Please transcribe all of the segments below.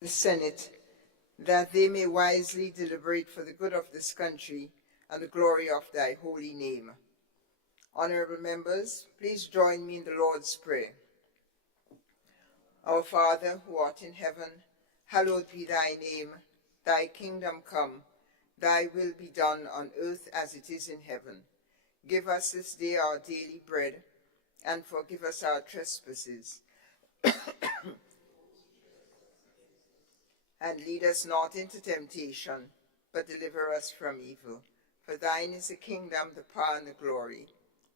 the Senate, that they may wisely deliberate for the good of this country and the glory of thy holy name. Honorable members, please join me in the Lord's Prayer. Our Father, who art in heaven, hallowed be thy name. Thy kingdom come, thy will be done on earth as it is in heaven. Give us this day our daily bread, and forgive us our trespasses. And lead us not into temptation, but deliver us from evil. For thine is the kingdom, the power, and the glory,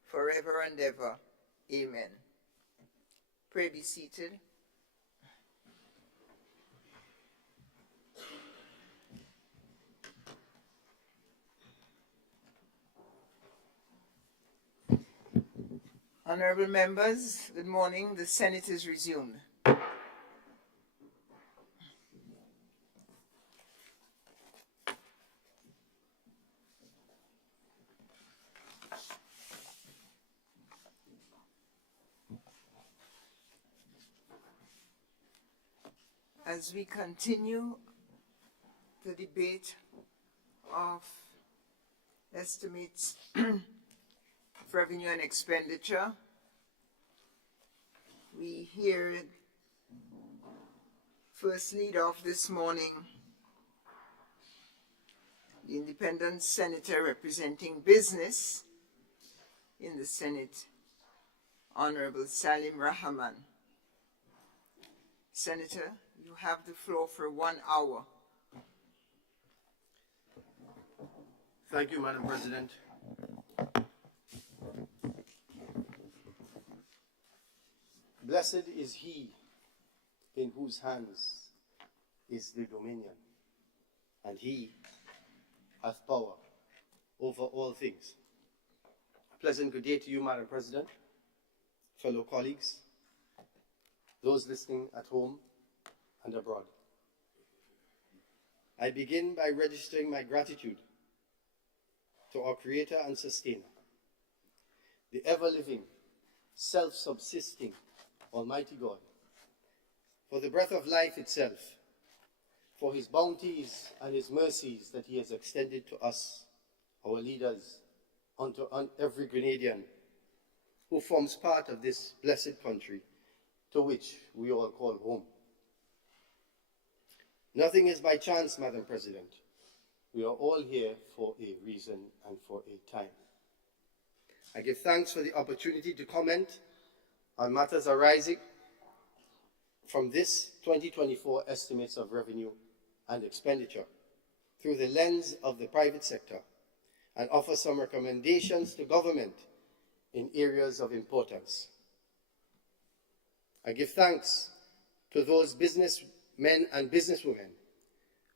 forever and ever. Amen. Pray be seated. Honorable members, good morning. The Senate is resumed. As we continue the debate of estimates of revenue and expenditure, we hear first lead off this morning the independent senator representing business in the Senate, Honorable Salim Rahman. Senator, you have the floor for 1 hour. Thank you, Madam President. Blessed is he in whose hands is the dominion, and he hath power over all things. A pleasant good day to you, Madam President, fellow colleagues, those listening at home and abroad. I begin by registering my gratitude to our Creator and Sustainer, the ever-living, self-subsisting Almighty God, for the breath of life itself, for his bounties and his mercies that he has extended to us, our leaders, unto every Grenadian who forms part of this blessed country to which we all call home. Nothing is by chance, Madam President. We are all here for a reason and for a time. I give thanks for the opportunity to comment on matters arising from this 2024 estimates of revenue and expenditure through the lens of the private sector and offer some recommendations to government in areas of importance. I give thanks to those businessmen and businesswomen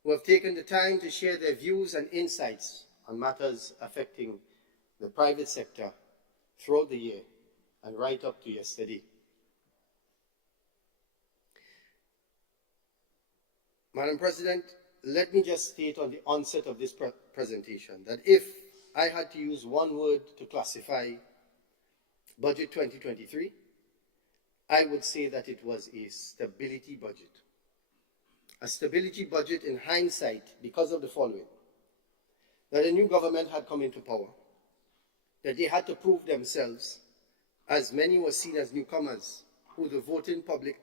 who have taken the time to share their views and insights on matters affecting the private sector throughout the year and right up to yesterday. Madam President, let me just state on the onset of this presentation that if I had to use one word to classify Budget 2023, I would say that it was a stability budget. A stability budget in hindsight because of the following: that a new government had come into power, that they had to prove themselves, as many were seen as newcomers who the voting public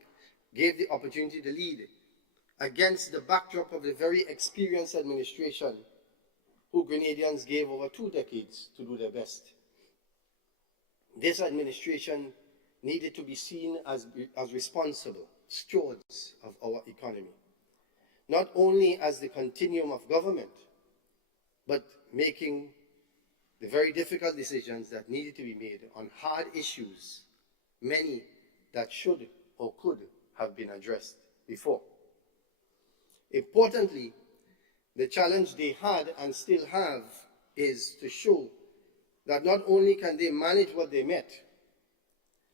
gave the opportunity to lead, against the backdrop of the very experienced administration who Grenadians gave over 2 decades to do their best. This administration needed to be seen as responsible stewards of our economy, not only as the continuum of government, but making the very difficult decisions that needed to be made on hard issues, many that should or could have been addressed before. Importantly, the challenge they had and still have is to show that not only can they manage what they met,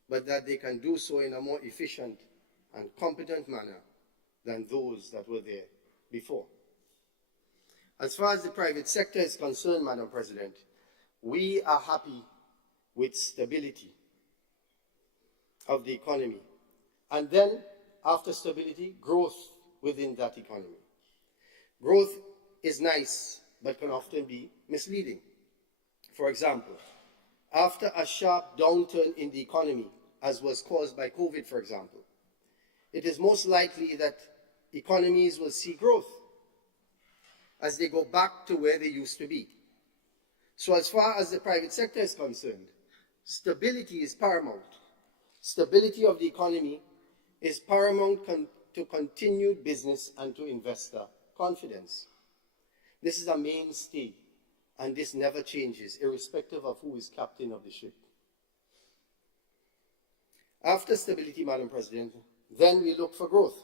but that they can do so in a more efficient and competent manner than those that were there before. As far as the private sector is concerned, Madam President, we are happy with stability of the economy. And then, after stability, growth within that economy. Growth is nice, but can often be misleading. For example, after a sharp downturn in the economy, as was caused by COVID, for example, it is most likely that economies will see growth as they go back to where they used to be. So as far as the private sector is concerned, stability is paramount. Stability of the economy is paramount to continued business and to investor confidence. This is a mainstay, and this never changes, irrespective of who is captain of the ship. After stability, Madam President, then we look for growth.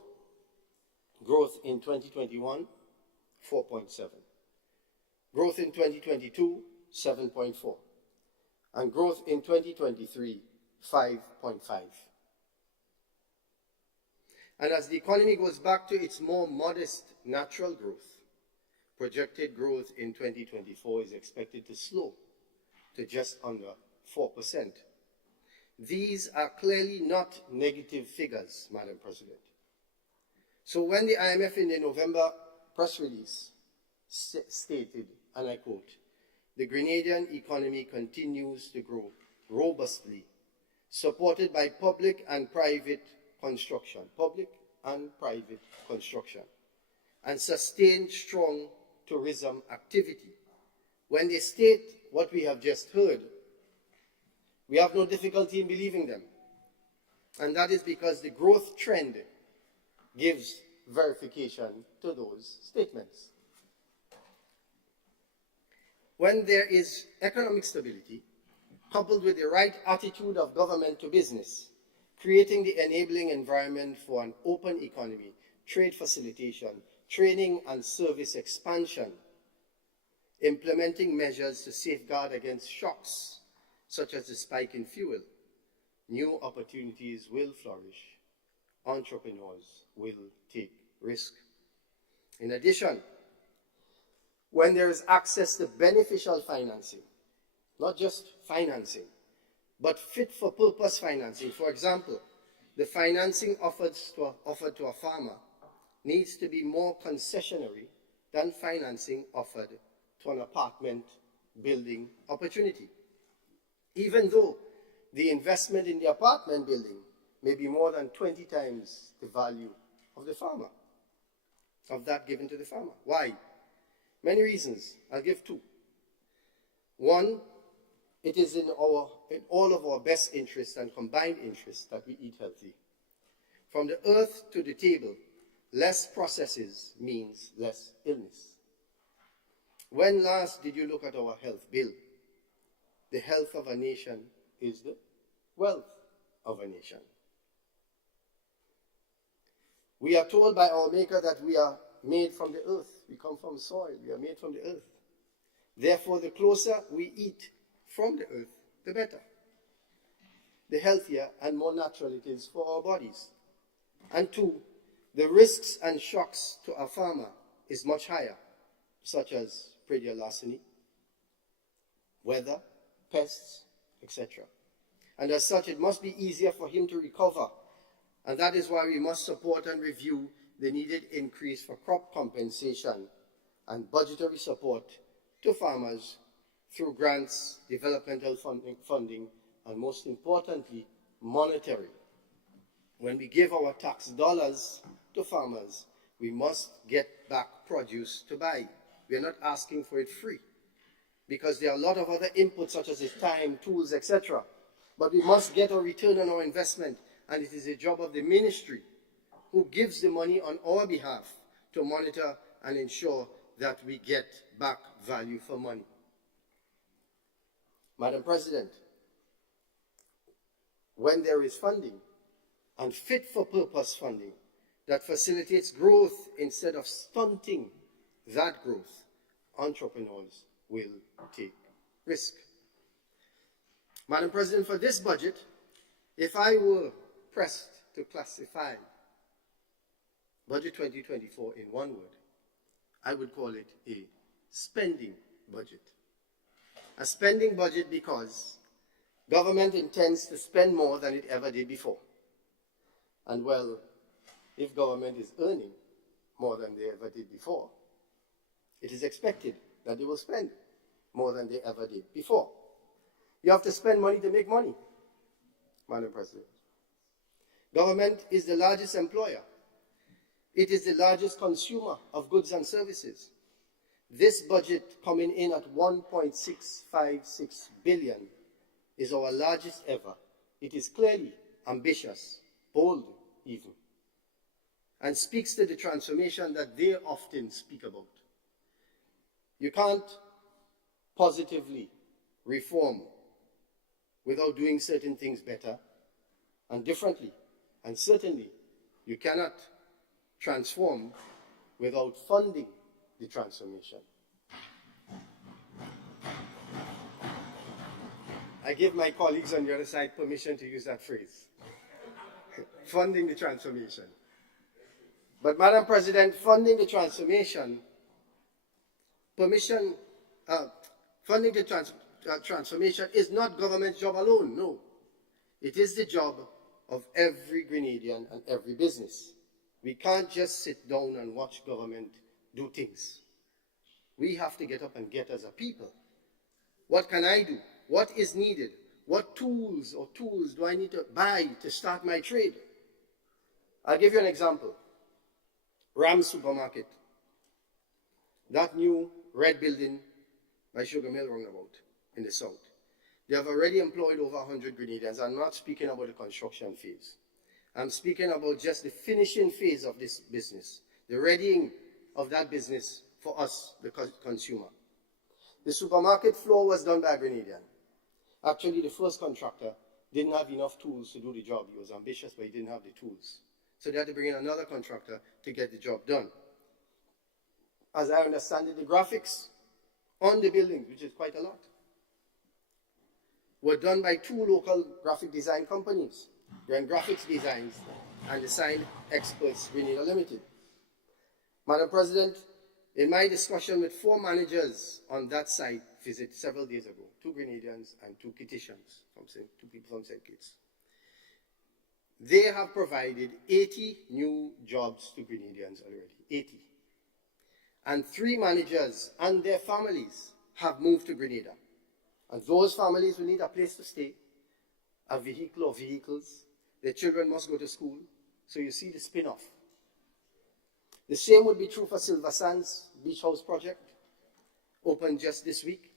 Growth in 2021, 4.7. Growth in 2022, 7.4. And growth in 2023, 5.5. And as the economy goes back to its more modest natural growth, projected growth in 2024 is expected to slow to just under 4%. These are clearly not negative figures, Madam President. So when the IMF in the November press release stated, and I quote, "The Grenadian economy continues to grow robustly, supported by public and private construction, and sustained strong tourism activity." When they state what we have just heard, we have no difficulty in believing them. And that is because the growth trend gives verification to those statements. When there is economic stability, coupled with the right attitude of government to business, creating the enabling environment for an open economy, trade facilitation, training and service expansion, implementing measures to safeguard against shocks, such as the spike in fuel, new opportunities will flourish. Entrepreneurs will take risk. In addition, when there is access to beneficial financing, not just financing, but fit-for-purpose financing. For example, the financing offered to a farmer needs to be more concessionary than financing offered to an apartment building opportunity, even though the investment in the apartment building may be more than 20 times the value of the farmer, of that given to the farmer. Why? Many reasons. I'll give two. One, it is in all of our best interests and combined interests that we eat healthy. From the earth to the table, less processes means less illness. When last did you look at our health bill? The health of a nation is the wealth of a nation. We are told by our Maker that we are made from the earth. We come from soil. We are made from the earth. Therefore, the closer we eat from the earth, the better. The healthier and more natural it is for our bodies. And two, the risks and shocks to a farmer is much higher, such as predial larceny, weather, pests, etc. And as such, it must be easier for him to recover. And that is why we must support and review the needed increase for crop compensation and budgetary support to farmers through grants, developmental funding, and most importantly, monetary. When we give our tax dollars to farmers, we must get back produce to buy. We are not asking for it free, because there are a lot of other inputs such as time, tools, etc. But we must get a return on our investment, and it is the job of the ministry who gives the money on our behalf to monitor and ensure that we get back value for money. Madam President, when there is funding, and fit-for-purpose funding that facilitates growth instead of stunting that growth, entrepreneurs will take risk. Madam President, for this budget, if I were pressed to classify Budget 2024 in one word, I would call it a spending budget. A spending budget because government intends to spend more than it ever did before. And well, if government is earning, more than they ever did before. It is expected that they will spend more than they ever did before. You have to spend money to make money, Madam President. Government is the largest employer. It is the largest consumer of goods and services. This budget coming in at 1.656 billion is our largest ever. It is clearly ambitious, bold even, and speaks to the transformation that they often speak about. You can't positively reform without doing certain things better and differently. And certainly, you cannot transform without funding the transformation. I give my colleagues on the other side permission to use that phrase. Funding the transformation. But Madam President, funding the transformation, funding the transformation is not government's job alone, no. It is the job of every Grenadian and every business. We can't just sit down and watch government do things. We have to get up and get as a people. What can I do? What is needed? What tools do I need to buy to start my trade? I'll give you an example. Ram Supermarket. That new red building by Sugar Mill roundabout in the south. They have already employed over 100 Grenadians. I'm not speaking about the construction phase. I'm speaking about just the finishing phase of this business, the readying of that business for us, the consumer. The supermarket floor was done by a Grenadian. Actually, the first contractor didn't have enough tools to do the job. He was ambitious, but he didn't have the tools. So they had to bring in another contractor to get the job done. As I understand it, the graphics on the buildings, which is quite a lot, were done by two local graphic design companies, Grand Graphics Designs and Design Experts Grenada Limited. Madam President, in my discussion with 4 managers on that site visit several days ago, 2 Grenadians and 2 Kittians, 2 people from St. Kitts, they have provided 80 new jobs to Grenadians already, 80. And 3 managers and their families have moved to Grenada. And those families will need a place to stay, a vehicle or vehicles. Their children must go to school. So you see the spin-off. The same would be true for Silver Sands Beach House project, opened just this week,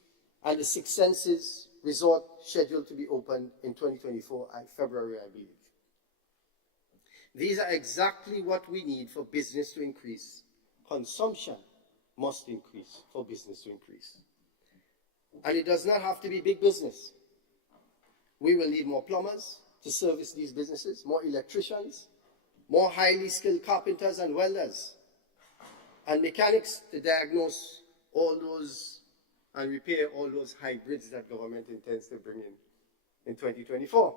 and the Six Senses Resort scheduled to be opened in 2024 and February, I believe. These are exactly what we need for business to increase. Consumption must increase for business to increase. And it does not have to be big business. We will need more plumbers to service these businesses, more electricians, more highly skilled carpenters and welders, and mechanics to diagnose all those and repair all those hybrids that government intends to bring in 2024.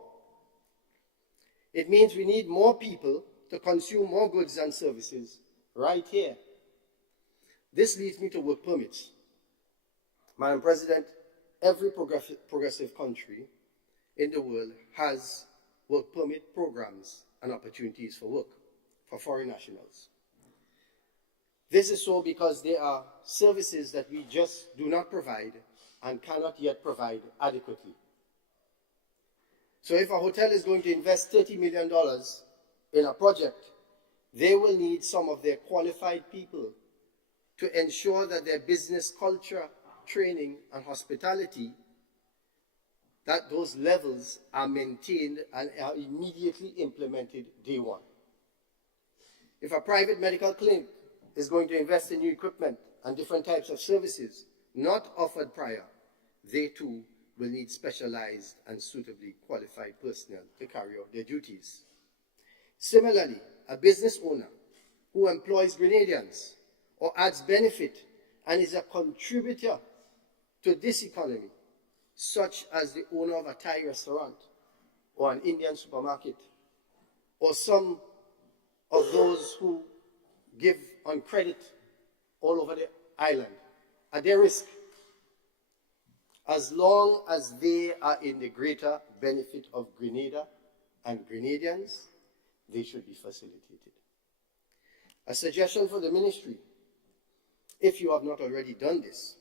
It means we need more people to consume more goods and services right here. This leads me to work permits. Madam President, every progressive country in the world has work permit programs and opportunities for work for foreign nationals. This is so because there are services that we just do not provide and cannot yet provide adequately. So if a hotel is going to invest $30 million in a project, they will need some of their qualified people to ensure that their business culture, training, and hospitality, that those levels are maintained and are immediately implemented day one. If a private medical clinic is going to invest in new equipment and different types of services not offered prior, they too will need specialized and suitably qualified personnel to carry out their duties. Similarly, a business owner who employs Grenadians or adds benefit and is a contributor to this economy, such as the owner of a Thai restaurant or an Indian supermarket, or some of those who give on credit all over the island, at their risk, as long as they are in the greater benefit of Grenada and Grenadians, they should be facilitated. A suggestion for the ministry, if you have not already done this,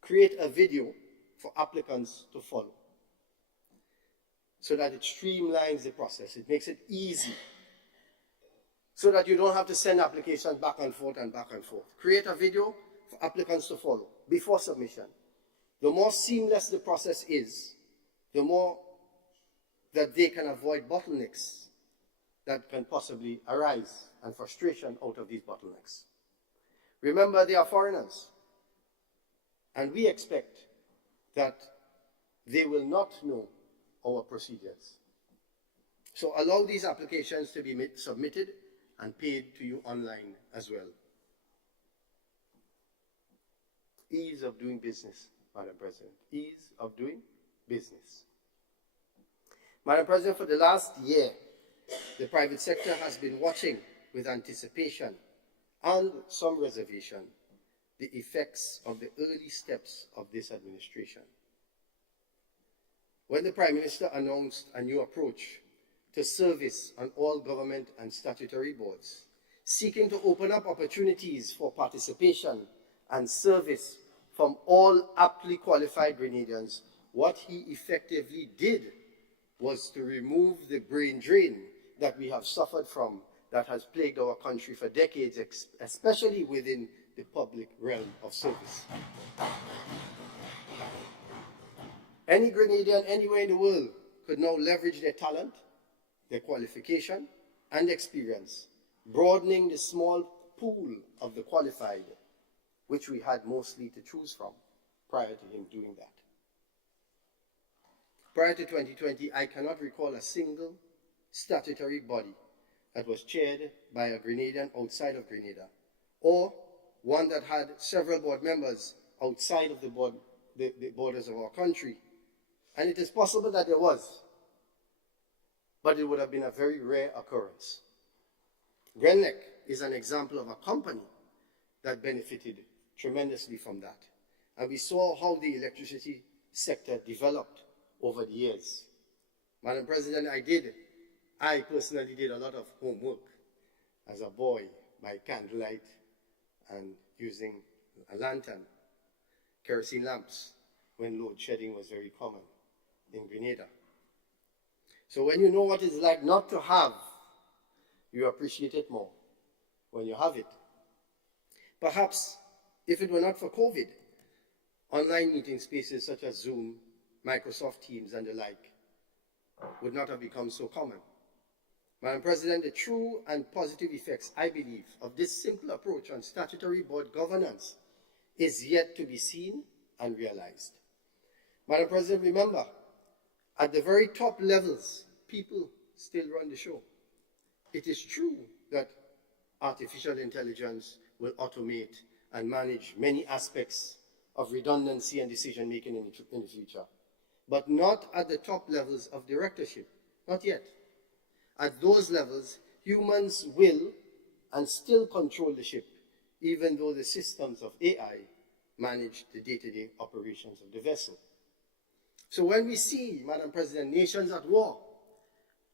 create a video for applicants to follow so that it streamlines the process. It makes it easy so that you don't have to send applications back and forth and back and forth. Create a video for applicants to follow before submission. The more seamless the process is, the more that they can avoid bottlenecks that can possibly arise and frustration out of these bottlenecks. Remember, they are foreigners, and we expect that they will not know our procedures. So allow these applications to be submitted and paid to you online as well. Ease of doing business, Madam President. Ease of doing business. Madam President, for the last year, the private sector has been watching with anticipation and some reservation the effects of the early steps of this administration. When the Prime Minister announced a new approach to service on all government and statutory boards, seeking to open up opportunities for participation and service from all aptly qualified Grenadians, what he effectively did was to remove the brain drain that we have suffered from, that has plagued our country for decades, especially within the public realm of service. Any Grenadian anywhere in the world could now leverage their talent, their qualification, and experience, broadening the small pool of the qualified, which we had mostly to choose from prior to him doing that. Prior to 2020, I cannot recall a single statutory body that was chaired by a Grenadian outside of Grenada, or one that had several board members outside of the borders of our country. And it is possible that there was, but it would have been a very rare occurrence. Grenlec is an example of a company that benefited tremendously from that. And we saw how the electricity sector developed over the years. Madam President, I personally did a lot of homework as a boy by candlelight and using a lantern, kerosene lamps, when load shedding was very common in Grenada. So when you know what it's like not to have, you appreciate it more when you have it. Perhaps if it were not for COVID, online meeting spaces such as Zoom, Microsoft Teams, and the like would not have become so common. Madam President, the true and positive effects, I believe, of this simple approach on statutory board governance is yet to be seen and realized. Madam President, remember, at the very top levels, people still run the show. It is true that artificial intelligence will automate and manage many aspects of redundancy and decision-making in the future, but not at the top levels of directorship, not yet. At those levels, humans will and still control the ship, even though the systems of AI manage the day-to-day operations of the vessel. So when we see, Madam President, nations at war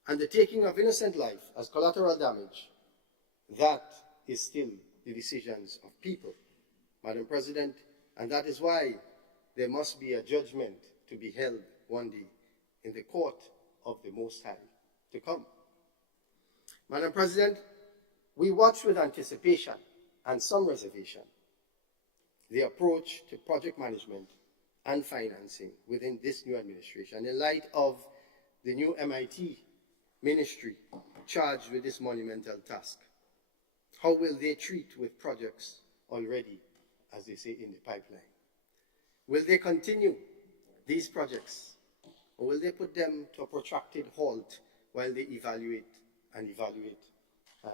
and the taking of innocent life as collateral damage, that is still the decisions of people, Madam President, and that is why there must be a judgment to be held one day in the court of the Most High to come. Madam President, we watch with anticipation and some reservation the approach to project management and financing within this new administration in light of the new MIT ministry charged with this monumental task. How will they treat with projects already, as they say, in the pipeline? Will they continue these projects, or will they put them to a protracted halt while they evaluate and evaluate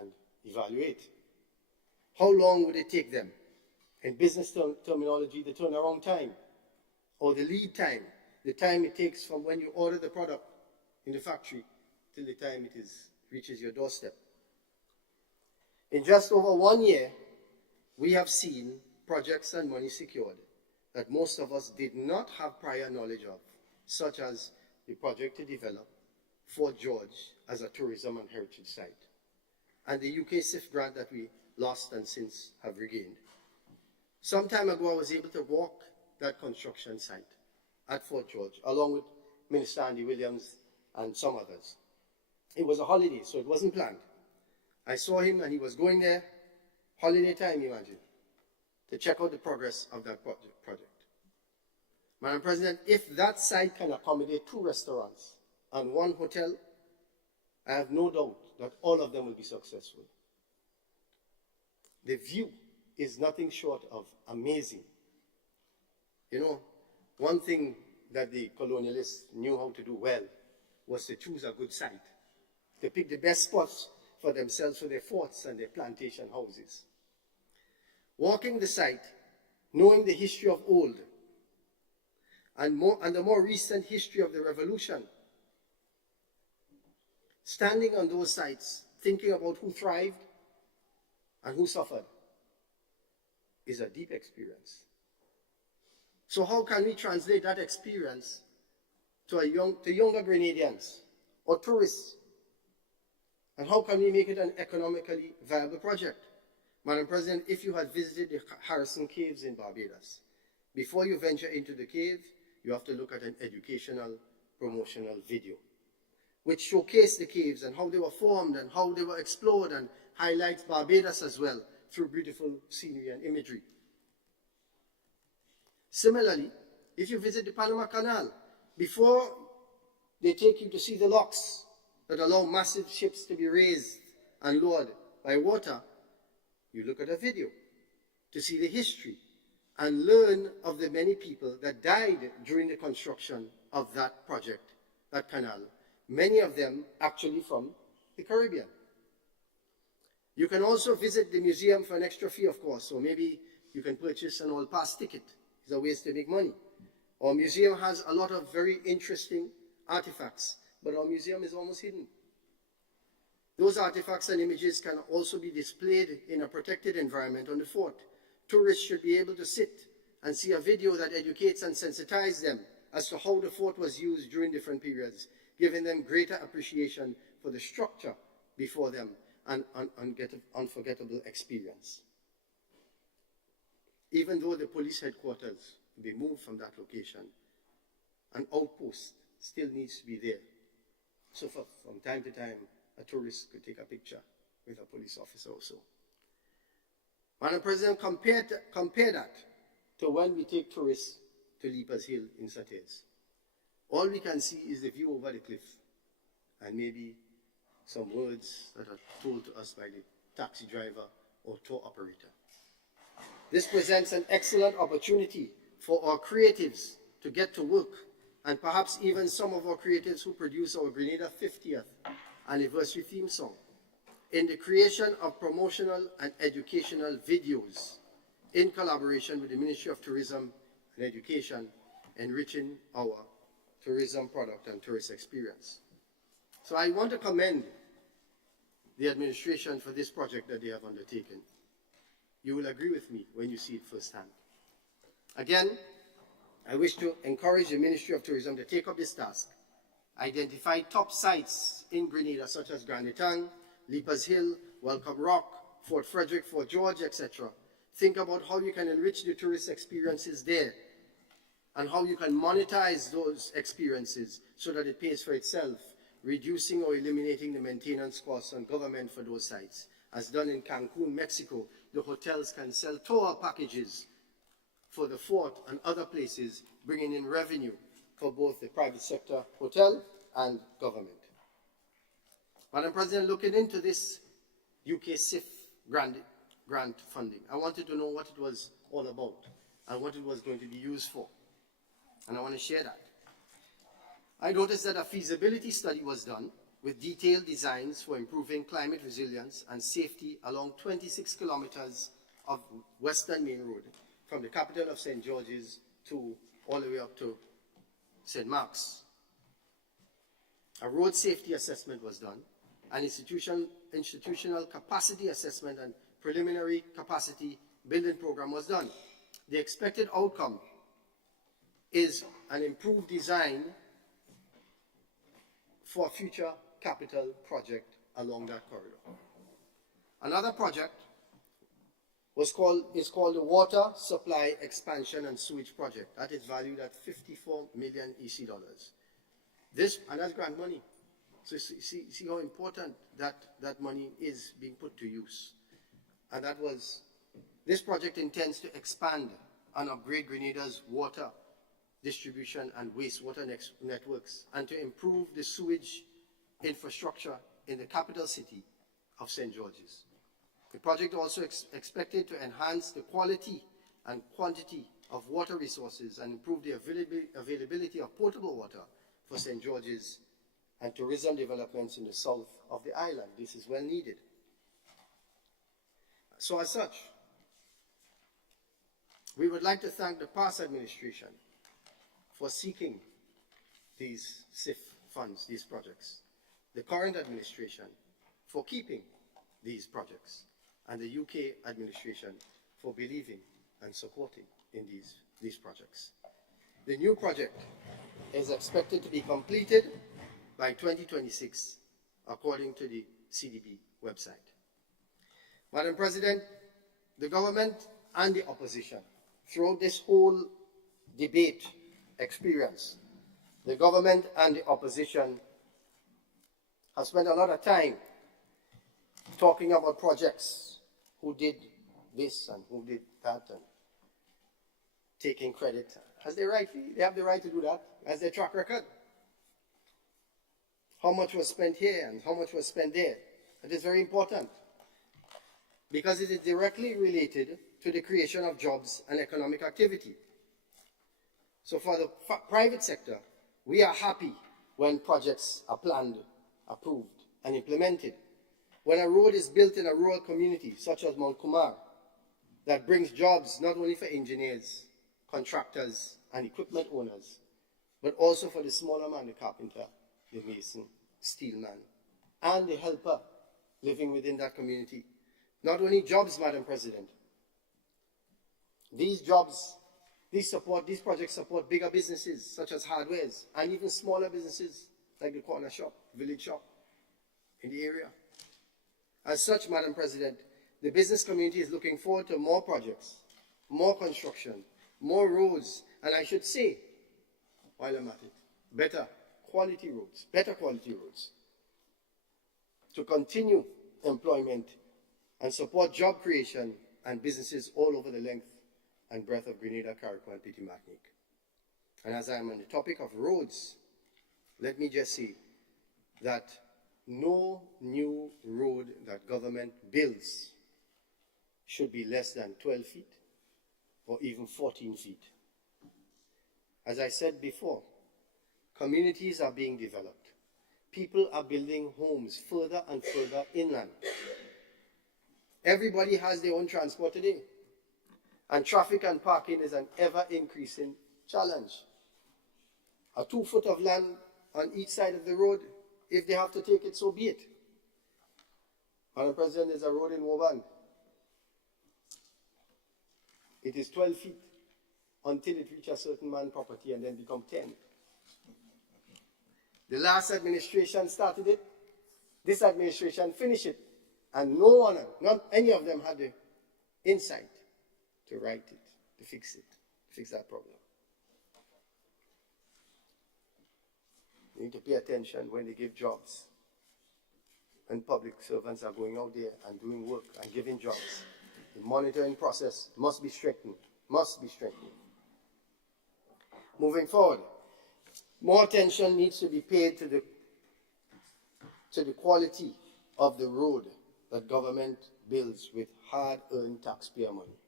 and evaluate? How long would it take them? In business terminology, the turnaround time, or the lead time, the time it takes from when you order the product in the factory till the time it reaches your doorstep. In just over 1 year, we have seen projects and money secured that most of us did not have prior knowledge of, such as the project to develop Fort George as a tourism and heritage site, and the UK SIF grant that we lost and since have regained. Some time ago, I was able to walk that construction site at Fort George, along with Minister Andy Williams and some others. It was a holiday, so it wasn't planned. I saw him and he was going there, holiday time, imagine, to check out the progress of that project. Madam President, if that site can accommodate 2 restaurants and 1 hotel, I have no doubt that all of them will be successful. The view is nothing short of amazing. You know, one thing that the colonialists knew how to do well was to choose a good site, to pick the best spots for themselves for their forts and their plantation houses. Walking the site, knowing the history of old, and the more recent history of the revolution, standing on those sites, thinking about who thrived and who suffered, is a deep experience. So how can we translate that experience to younger Grenadians or tourists? And how can we make it an economically viable project? Madam President, if you had visited the Harrison Caves in Barbados, before you venture into the cave, you have to look at an educational, promotional video, which showcased the caves and how they were formed and how they were explored, and highlights Barbados as well through beautiful scenery and imagery. Similarly, if you visit the Panama Canal, before they take you to see the locks that allow massive ships to be raised and lowered by water, you look at a video to see the history and learn of the many people that died during the construction of that project, that canal, many of them actually from the Caribbean. You can also visit the museum for an extra fee, of course, so maybe you can purchase an all-pass ticket. It's a ways to make money. Our museum has a lot of very interesting artifacts, but our museum is almost hidden. Those artifacts and images can also be displayed in a protected environment on the fort. Tourists should be able to sit and see a video that educates and sensitizes them as to how the fort was used during different periods, giving them greater appreciation for the structure before them and an unforgettable experience. Even though the police headquarters will be moved from that location, an outpost still needs to be there. So from time to time, a tourist could take a picture with a police officer also. Madam President, compare that to when we take tourists to Leapers Hill in Satés. All we can see is the view over the cliff and maybe some words that are told to us by the taxi driver or tour operator. This presents an excellent opportunity for our creatives to get to work, and perhaps even some of our creatives who produce our Grenada 50th anniversary theme song, in the creation of promotional and educational videos in collaboration with the Ministry of Tourism and Education, enriching our tourism product and tourist experience. So I want to commend the administration for this project that they have undertaken. You will agree with me when you see it firsthand. Again, I wish to encourage the Ministry of Tourism to take up this task, identify top sites in Grenada such as Grand Etang, Leapers Hill, Welcome Rock, Fort Frederick, Fort George, etc. Think about how you can enrich the tourist experiences there and how you can monetize those experiences so that it pays for itself, reducing or eliminating the maintenance costs on government for those sites. As done in Cancun, Mexico, the hotels can sell tour packages for the fort and other places, bringing in revenue for both the private sector, hotel, and government. Madam President, looking into this UK SIF grant funding, I wanted to know what it was all about and what it was going to be used for. And I want to share that. I noticed that a feasibility study was done with detailed designs for improving climate resilience and safety along 26 kilometers of Western Main Road, from the capital of St. George's to all the way up to St. Mark's. A road safety assessment was done, an institutional capacity assessment and preliminary capacity building program was done. The expected outcome is an improved design for a future capital project along that corridor. Another project is called the Water Supply Expansion and Sewage Project. That is valued at 54 million EC dollars. And that's grant money. So see how important that money is being put to use. And this project intends to expand and upgrade Grenada's water distribution and wastewater networks, and to improve the sewage infrastructure in the capital city of St. George's. The project also expected to enhance the quality and quantity of water resources and improve the availability of potable water for St. George's and tourism developments in the south of the island. This is well needed. So as such, we would like to thank the past administration for seeking these SIF funds, these projects, the current administration for keeping these projects, and the UK administration for believing and supporting in these projects. The new project is expected to be completed by 2026, according to the CDB website. Madam President, the government and the opposition, throughout this whole debate experience, the government and the opposition have spent a lot of time talking about projects, who did this and who did that, and taking credit. As they have the right to do that, as their track record. How much was spent here and how much was spent there. It is very important, because it is directly related to the creation of jobs and economic activity. So for the private sector, we are happy when projects are planned, approved, and implemented. When a road is built in a rural community, such as Mount Kumar, that brings jobs not only for engineers, contractors, and equipment owners, but also for the smaller man, the carpenter, the mason, steelman, and the helper living within that community. Not only jobs, Madam President. These projects support bigger businesses such as hardwares, and even smaller businesses like the corner shop, village shop in the area. As such, Madam President, the business community is looking forward to more projects, more construction, more roads, and I should say, while I'm at it, better quality roads, to continue employment and support job creation and businesses all over the length and breadth of Grenada, Carriacou, and Petite Martinique. And as I am on the topic of roads, let me just say that no new road that government builds should be less than 12 feet or even 14 feet. As I said before, communities are being developed. People are building homes further and further inland. Everybody has their own transport today. And traffic and parking is an ever-increasing challenge. A 2 foot of land on each side of the road, if they have to take it, so be it. Madam President, there's a road in Woban. It is 12 feet until it reaches a certain man's property and then become 10. The last administration started it. This administration finished it. And no one, not any of them had the insight to right it, to fix that problem. You need to pay attention when they give jobs. When public servants are going out there and doing work and giving jobs. The monitoring process must be strengthened. Moving forward, more attention needs to be paid to the quality of the road that government builds with hard-earned taxpayer money.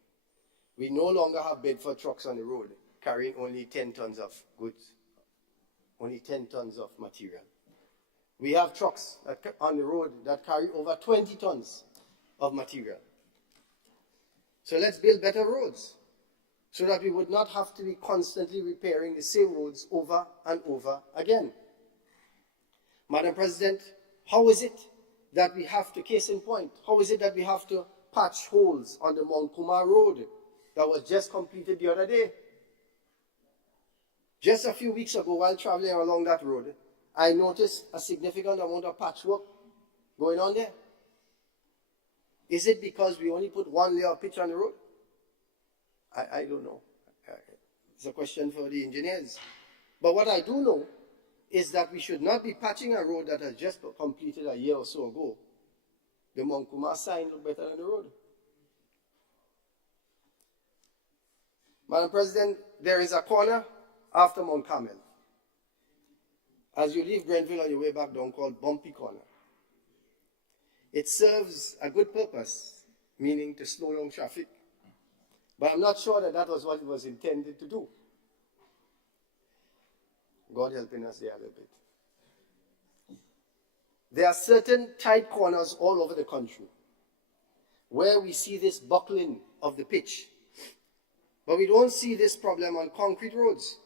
We no longer have Bedford trucks on the road carrying only 10 tons of goods, only 10 tons of material. We have trucks on the road that carry over 20 tons of material. So let's build better roads so that we would not have to be constantly repairing the same roads over and over again. Madam President, how is it that we have to, case in point, how is it that we have to patch holes on the Mount Kumar Road that was just completed the other day? Just a few weeks ago, while traveling along that road, I noticed a significant amount of patchwork going on there. Is it because we only put one layer of pitch on the road? I don't know. It's a question for the engineers. But what I do know is that we should not be patching a road that has just completed a year or so ago. The Monkuma sign look better than the road. Madam President, there is a corner after Mount Carmel, as you leave Grenville on your way back down, called Bumpy Corner. It serves a good purpose, meaning to slow down traffic. But I'm not sure that that was what it was intended to do. God helping us there a little bit. There are certain tight corners all over the country where we see this buckling of the pitch. But we don't see this problem on concrete roads.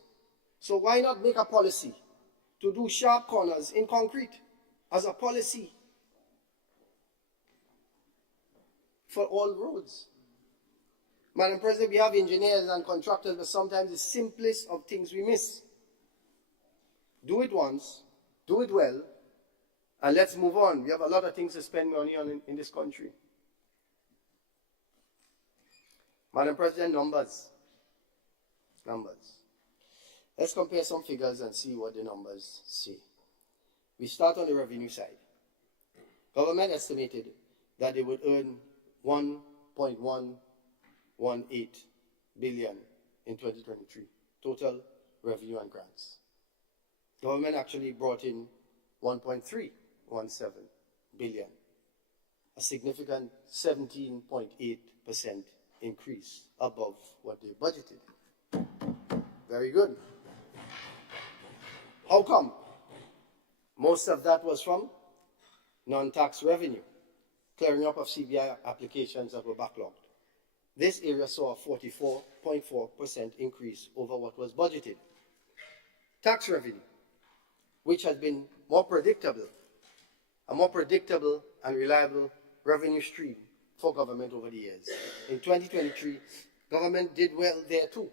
So why not make a policy to do sharp corners in concrete as a policy for all roads? Madam President, we have engineers and contractors, but sometimes the simplest of things we miss. Do it once, do it well, and let's move on. We have a lot of things to spend money on in this country. Madam President, numbers. Let's compare some figures and see what the numbers say. We start on the revenue side. Government estimated that they would earn 1.118 billion in 2023, total revenue and grants. Government actually brought in 1.317 billion, a significant 17.8% increase above what they budgeted. Very good. How come? Most of that was from non-tax revenue, clearing up of CBI applications that were backlogged. This area saw a 44.4% increase over what was budgeted. Tax revenue, which has been more predictable, a more predictable and reliable revenue stream for government over the years. In 2023, government did well there too.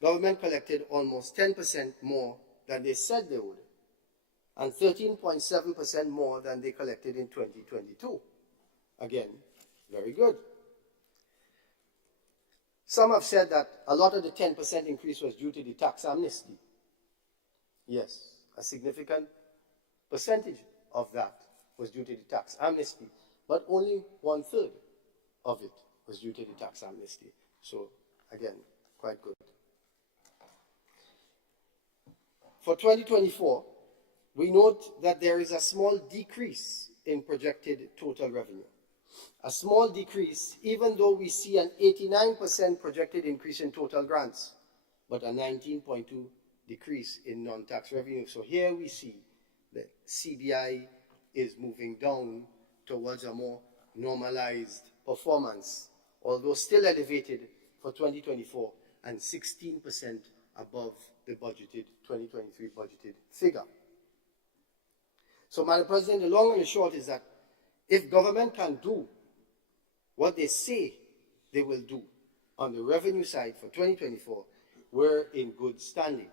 Government collected almost 10% more than they said they would, and 13.7% more than they collected in 2022. Again, very good. Some have said that a lot of the 10% increase was due to the tax amnesty. Yes, a significant percentage of that was due to the tax amnesty, but only 1/3 of it was due to the tax amnesty. So, again, quite good. For 2024, we note that there is a small decrease in projected total revenue. A small decrease, even though we see an 89% projected increase in total grants, but a 19.2% decrease in non-tax revenue. So here we see that CBI is moving down towards a more normalized performance, although still elevated for 2024 and 16% above the budgeted 2023 budgeted figure. So, Madam President, the long and the short is that if government can do what they say they will do on the revenue side for 2024, we're in good standing.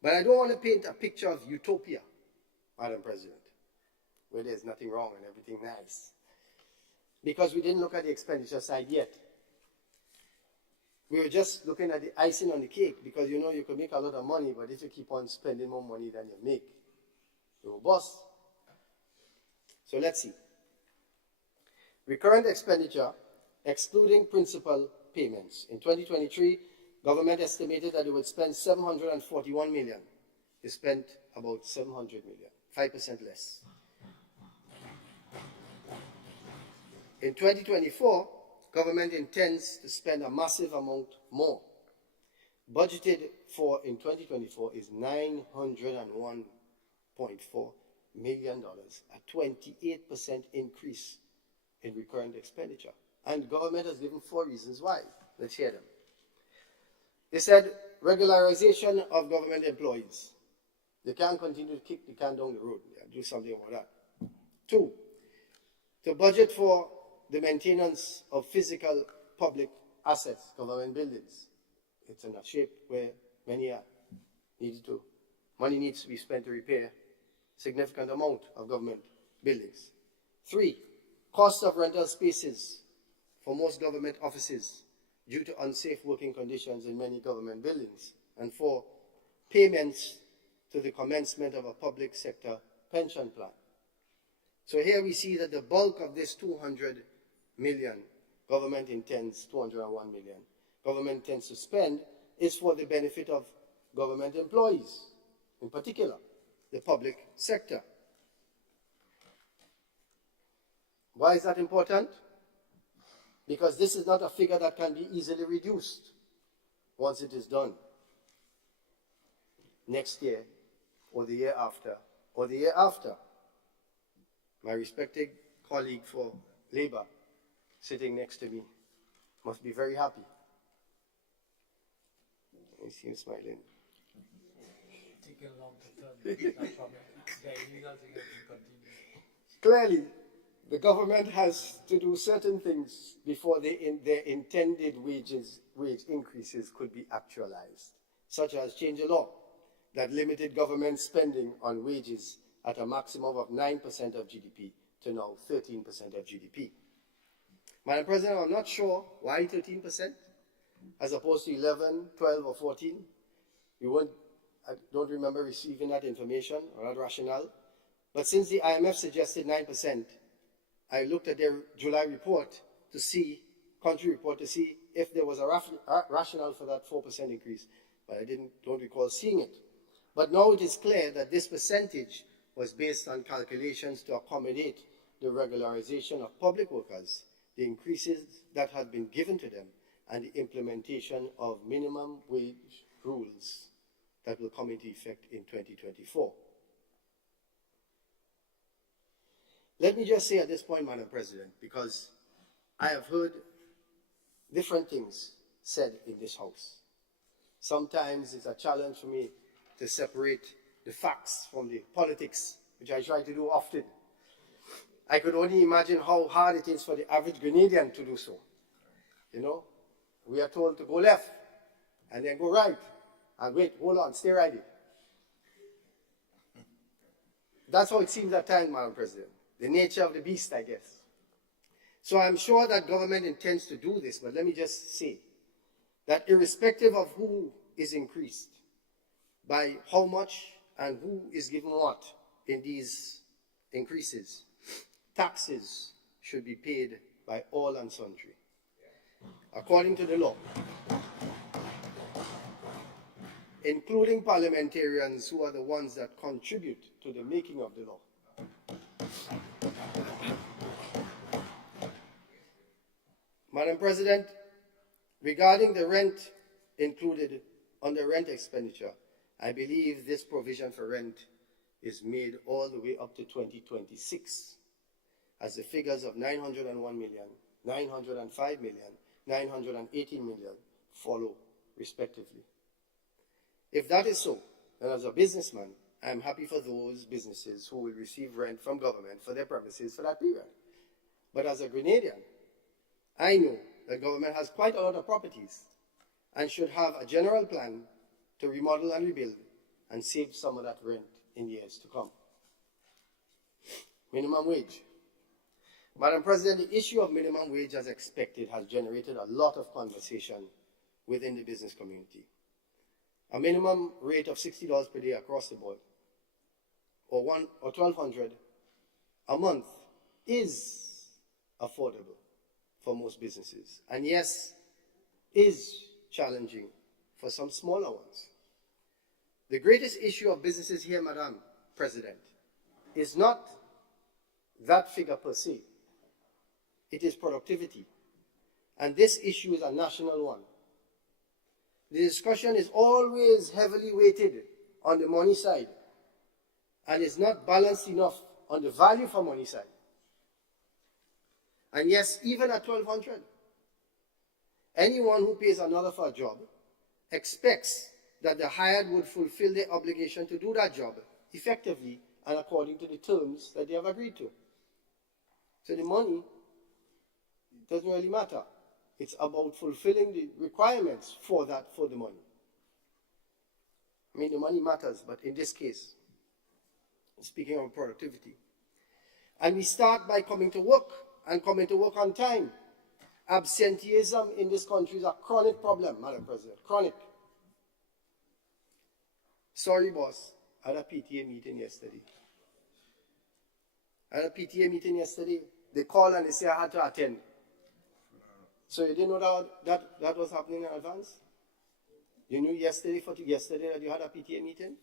But I don't want to paint a picture of utopia, Madam President, where there's nothing wrong and everything nice, because we didn't look at the expenditure side yet. We were just looking at the icing on the cake, because you know you can make a lot of money, but if you keep on spending more money than you make, you're a boss. So let's see. Recurrent expenditure, excluding principal payments. In 2023, government estimated that it would spend 741 million. They spent about 700 million, 5% less. In 2024, government intends to spend a massive amount more. Budgeted for in 2024 is $901.4 million, a 28% increase in recurrent expenditure. And government has given 4 reasons why. Let's hear them. They said regularization of government employees. They can't continue to kick the can down the road. They do something about that. 2, to budget for the maintenance of physical public assets, government buildings. It's in a shape where many are needed to. Money needs to be spent to repair significant amount of government buildings. 3, Cost of rental spaces for most government offices due to unsafe working conditions in many government buildings. And 4, payments to the commencement of a public sector pension plan. So here we see that the bulk of this 200 million government intends, 201 million, government intends to spend is for the benefit of government employees, in particular, the public sector. Why is that important? Because this is not a figure that can be easily reduced once it is done. Next year, or the year after, or the year after. My respected colleague for Labour, sitting next to me, must be very happy. I see him smiling. Clearly, the government has to do certain things before their intended wage increases could be actualized, such as change a law that limited government spending on wages at a maximum of 9% of GDP to now 13% of GDP. Madam President, I'm not sure why 13% as opposed to 11, 12, or 14. I don't remember receiving that information or that rationale. But since the IMF suggested 9%, I looked at their July report to see, country report, to see if there was a rationale for that 4% increase. But I don't recall seeing it. But now it is clear that this percentage was based on calculations to accommodate the regularization of public workers, the increases that had been given to them, and the implementation of minimum wage rules that will come into effect in 2024. Let me just say at this point, Madam President, because I have heard different things said in this House. Sometimes it's a challenge for me to separate the facts from the politics, which I try to do often. I could only imagine how hard it is for the average Grenadian to do so. You know, we are told to go left and then go right. And wait, hold on, stay ready. That's how it seems at times, Madam President. The nature of the beast, I guess. So I'm sure that government intends to do this, but let me just say that irrespective of who is increased, by how much and who is given what in these increases, taxes should be paid by all and sundry, according to the law, including parliamentarians who are the ones that contribute to the making of the law. Madam President, regarding the rent included under rent expenditure, I believe this provision for rent is made all the way up to 2026, as the figures of 901 million, 905 million, 918 million follow respectively. If that is so, then as a businessman, I am happy for those businesses who will receive rent from government for their premises for that period. But as a Grenadian, I know that government has quite a lot of properties and should have a general plan to remodel and rebuild and save some of that rent in years to come. Minimum wage. Madam President, the issue of minimum wage, as expected, has generated a lot of conversation within the business community. A minimum rate of $60 per day across the board, or $1,200 a month, is affordable for most businesses, and yes, is challenging for some smaller ones. The greatest issue of businesses here, Madam President, is not that figure per se. It is productivity. And this issue is a national one. The discussion is always heavily weighted on the money side and is not balanced enough on the value for money side. And yes, even at $1,200, anyone who pays another for a job expects that the hired would fulfill their obligation to do that job effectively and according to the terms that they have agreed to. So the money doesn't really matter. It's about fulfilling the requirements for the money. I mean, the money matters, but in this case, speaking of productivity. And we start by coming to work and coming to work on time. Absenteeism in this country is a chronic problem, Madam President. Chronic. Sorry, boss. I had a PTA meeting yesterday. They called and they said I had to attend. So you didn't know that was happening in advance? You knew yesterday that you had a PTA meeting?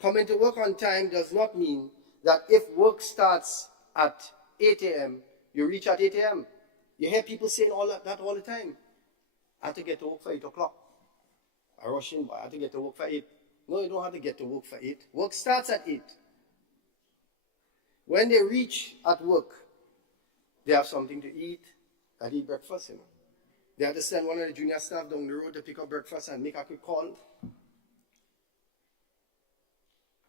Coming to work on time does not mean that if work starts at 8 a.m., you reach at 8 a.m. You hear people saying that all the time. I have to get to work for 8 o'clock. I rush in, but I have to get to work for 8. No, you don't have to get to work for 8. Work starts at 8. When they reach at work, they have something to eat. They eat breakfast, you know. They have to send one of the junior staff down the road to pick up breakfast and make a quick call.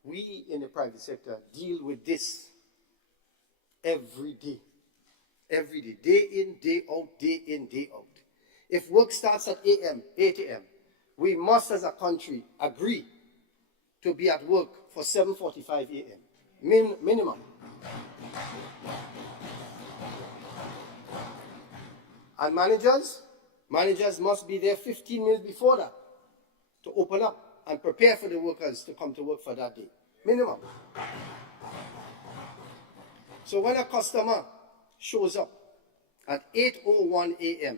We in the private sector deal with this every day. Every day. Day in, day out, day in, day out. If work starts at 8 a.m., we must as a country agree to be at work for 7:45 a.m. Minimum. And managers must be there 15 minutes before that to open up and prepare for the workers to come to work for that day. Minimum. So when a customer shows up at 8:01 a.m.,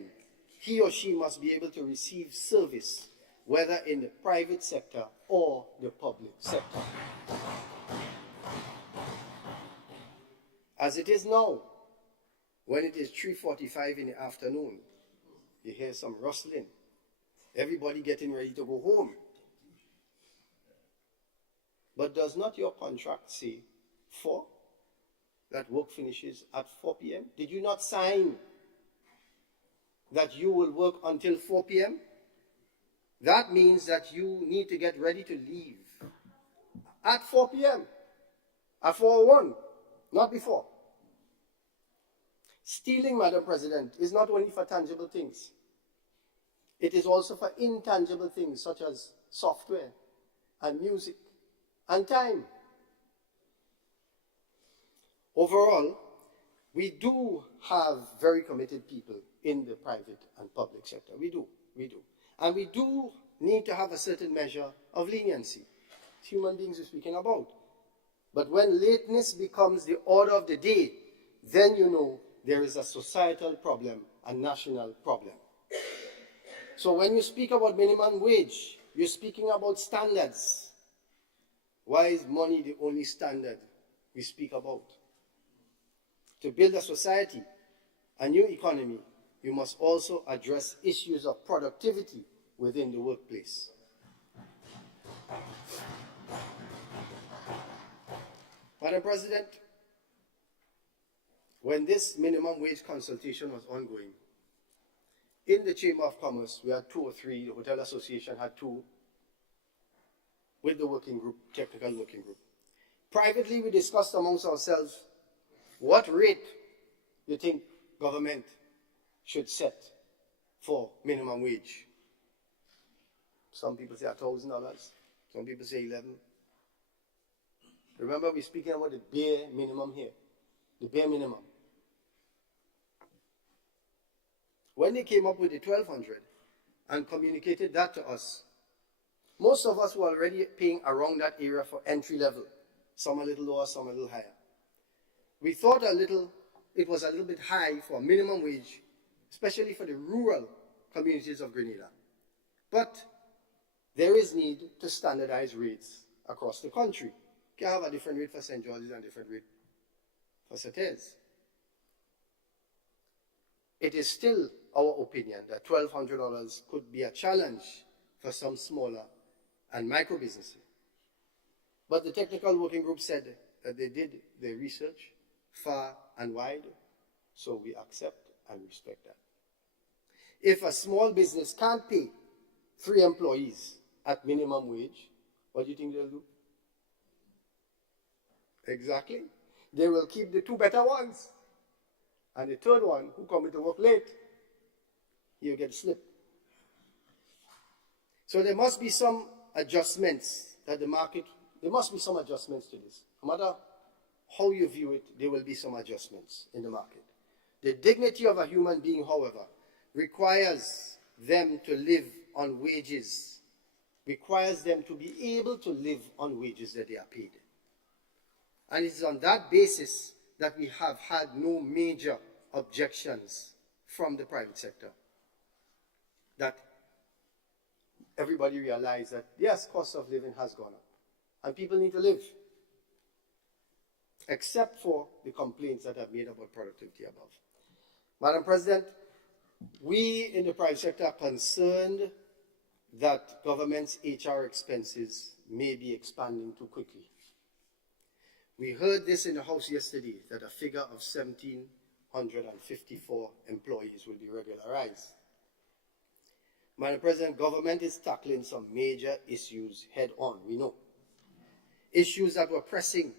he or she must be able to receive service, whether in the private sector or the public sector. As it is now, when it is 3:45 in the afternoon, you hear some rustling. Everybody getting ready to go home. But does not your contract say 4? That work finishes at 4 p.m.? Did you not sign that you will work until 4 p.m.? That means that you need to get ready to leave at 4 p.m. At 4:01, not before. Stealing, Madam President, is not only for tangible things. It is also for intangible things such as software and music and time. Overall, we do have very committed people in the private and public sector. We do. And we do need to have a certain measure of leniency. It's human beings we're speaking about. But when lateness becomes the order of the day, then you know there is a societal problem, a national problem. So when you speak about minimum wage, you're speaking about standards. Why is money the only standard we speak about? To build a society, a new economy, you must also address issues of productivity within the workplace. Madam President, when this minimum wage consultation was ongoing, in the Chamber of Commerce, we had 2 or 3, the Hotel Association had 2, with the working group, technical working group. Privately, we discussed amongst ourselves what rate you think government should set for minimum wage. Some people say $1,000, some people say 11. Remember, we're speaking about the bare minimum here, the bare minimum. When they came up with the 1,200 and communicated that to us, most of us were already paying around that area for entry level, some a little lower, some a little higher. We thought it was a little bit high for minimum wage, especially for the rural communities of Grenada. But there is need to standardize rates across the country. You can have a different rate for St. George's and a different rate for Sates. It is still our opinion that $1,200 could be a challenge for some smaller and micro businesses. But the technical working group said that they did their research far and wide, so we accept and respect that. If a small business can't pay 3 employees at minimum wage, what do you think they'll do? Exactly. They will keep the 2 better ones. And the 3rd one, who comes to work late, he'll get slipped. So there must be some adjustments that there must be some adjustments to this. No matter how you view it, there will be some adjustments in the market. The dignity of a human being, however, requires them to live on wages, requires them to be able to live on wages that they are paid. And it is on that basis that we have had no major objections from the private sector. That everybody realized that, yes, cost of living has gone up, and people need to live, except for the complaints that I've made about productivity above. Madam President, we in the private sector are concerned that government's HR expenses may be expanding too quickly. We heard this in the House yesterday, that a figure of 1,754 employees will be regularized. Madam President, government is tackling some major issues head on, we know. Issues that were pressing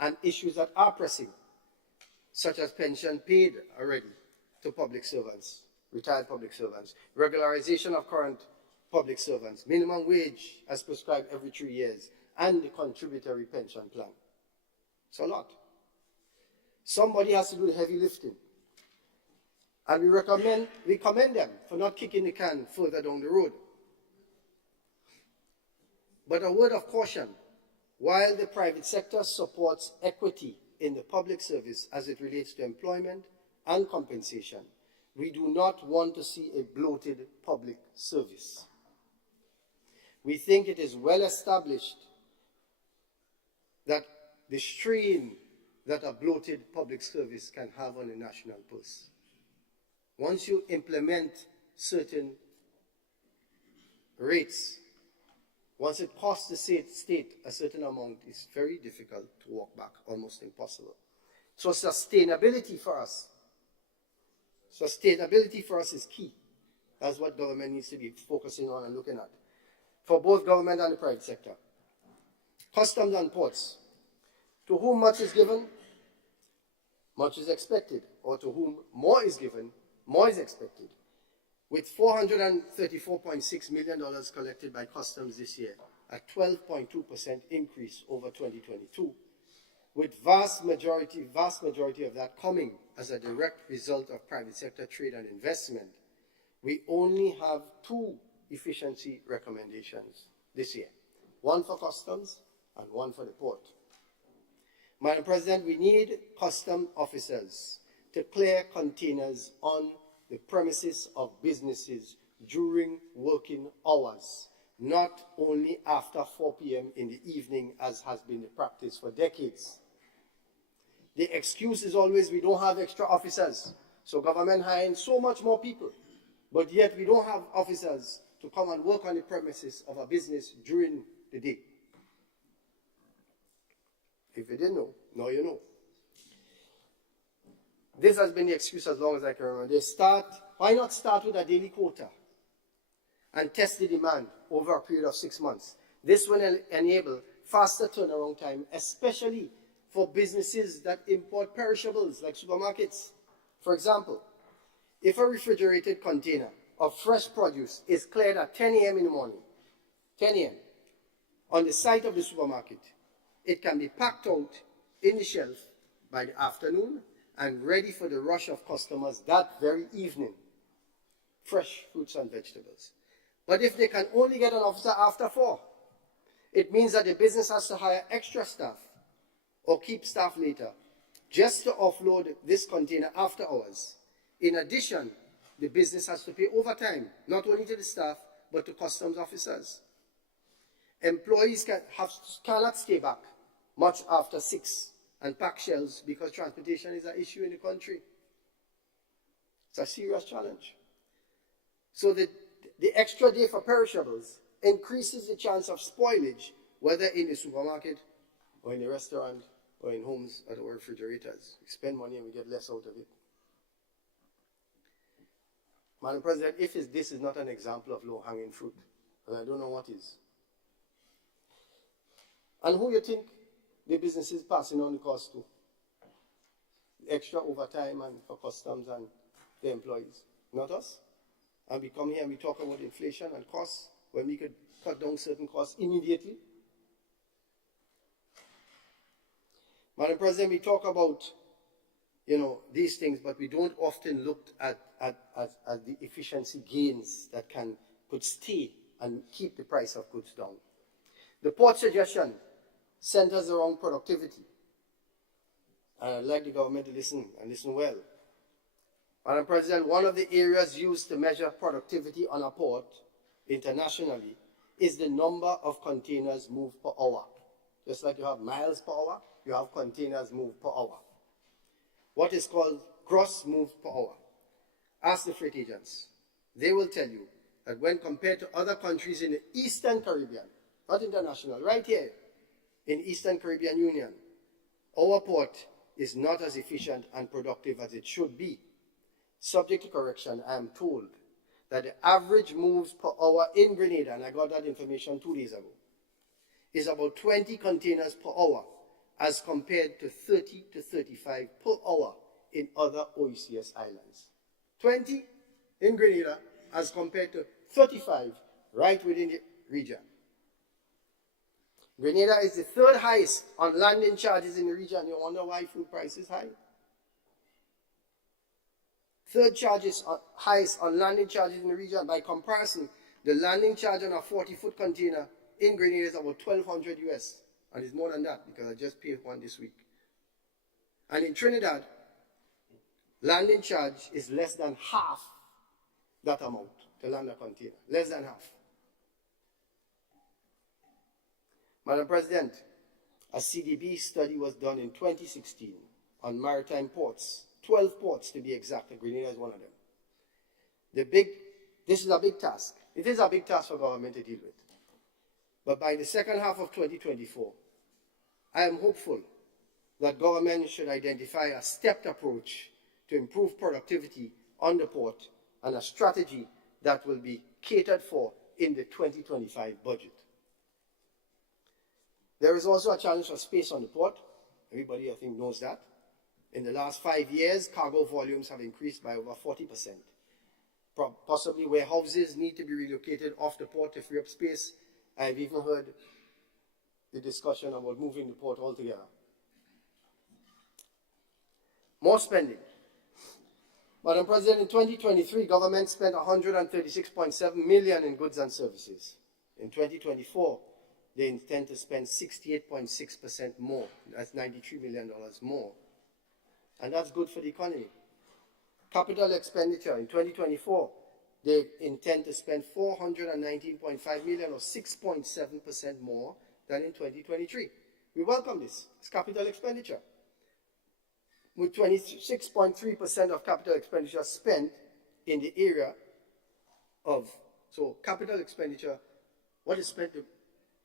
and issues that are pressing, such as pension paid already to public servants, retired public servants, regularization of current public servants, minimum wage as prescribed every 3 years, and the contributory pension plan. It's a lot. Somebody has to do the heavy lifting. And we commend them for not kicking the can further down the road. But a word of caution, while the private sector supports equity in the public service as it relates to employment and compensation, we do not want to see a bloated public service. We think it is well established that the strain that a bloated public service can have on the national purse. Once you implement certain rates, once it costs the state a certain amount, it's very difficult to walk back, almost impossible. So sustainability for us is key. That's what government needs to be focusing on and looking at, for both government and the private sector. Customs and ports. To whom much is given, much is expected, or to whom more is given, more is expected. With $434.6 million collected by customs this year, a 12.2% increase over 2022, with vast majority of that coming as a direct result of private sector trade and investment, we only have 2 efficiency recommendations this year, one for customs and one for the port. Madam President, we need custom officers to clear containers on the premises of businesses during working hours, not only after 4 p.m. in the evening, as has been the practice for decades. The excuse is always we don't have extra officers, so government hiring so much more people, but yet we don't have officers to come and work on the premises of a business during the day. If you didn't know, now you know. This has been the excuse as long as I can remember. Why not start with a daily quota and test the demand over a period of 6 months? This will enable faster turnaround time, especially for businesses that import perishables like supermarkets. For example, if a refrigerated container of fresh produce is cleared at 10 a.m. in the morning, 10 a.m., on the site of the supermarket, it can be packed out in the shelf by the afternoon and ready for the rush of customers that very evening. Fresh fruits and vegetables. But if they can only get an officer after 4, it means that the business has to hire extra staff or keep staff later just to offload this container after hours. In addition, the business has to pay overtime, not only to the staff, but to customs officers. Employees cannot stay back much after 6 and pack shelves because transportation is an issue in the country. It's a serious challenge. So the extra day for perishables increases the chance of spoilage, whether in the supermarket or in the restaurant or in homes at our refrigerators. We spend money and we get less out of it. Madam President, if this is not an example of low-hanging fruit, and I don't know what is. And who you think the business is passing on the cost to? The extra overtime and for customs and the employees, not us. And we come here and we talk about inflation and costs when we could cut down certain costs immediately. Madam President, we talk about these things, but we don't often look at the efficiency gains that could stay and keep the price of goods down. The port suggestion centers around productivity. And I'd like the government to listen and listen well. Madam President, one of the areas used to measure productivity on a port internationally is the number of containers moved per hour. Just like you have miles per hour, you have containers moved per hour. What is called gross moved per hour. Ask the freight agents. They will tell you that when compared to other countries in the Eastern Caribbean, not international, right here in Eastern Caribbean Union, our port is not as efficient and productive as it should be. Subject to correction, I am told that the average moves per hour in Grenada, and I got that information 2 days ago, is about 20 containers per hour as compared to 30 to 35 per hour in other OECS islands. 20 in Grenada as compared to 35 right within the region. Grenada is the third highest on landing charges in the region. You wonder why food price is high? Third highest on landing charges in the region. By comparison, the landing charge on a 40-foot container in Grenada is about $1,200 US. And it's more than that because I just paid one this week. And in Trinidad, landing charge is less than half that amount to land a container. Less than half. Madam President, a CDB study was done in 2016 on maritime ports, 12 ports to be exact, and Grenada is one of them. This is a big task. It is a big task for government to deal with. But by the second half of 2024, I am hopeful that government should identify a stepped approach to improve productivity on the port and a strategy that will be catered for in the 2025 budget. There is also a challenge for space on the port. Everybody, I think, knows that. In the last 5 years, cargo volumes have increased by over 40%. Possibly warehouses need to be relocated off the port to free up space. I've even heard the discussion about moving the port altogether. More spending. Madam President, in 2023, government spent $136.7 million in goods and services. In 2024, they intend to spend 68.6% more. That's $93 million more. And that's good for the economy. Capital expenditure in 2024, they intend to spend $419.5 million or 6.7% more than in 2023. We welcome this. It's capital expenditure. With 26.3% of capital expenditure spent in the area of, so capital expenditure, what is spent,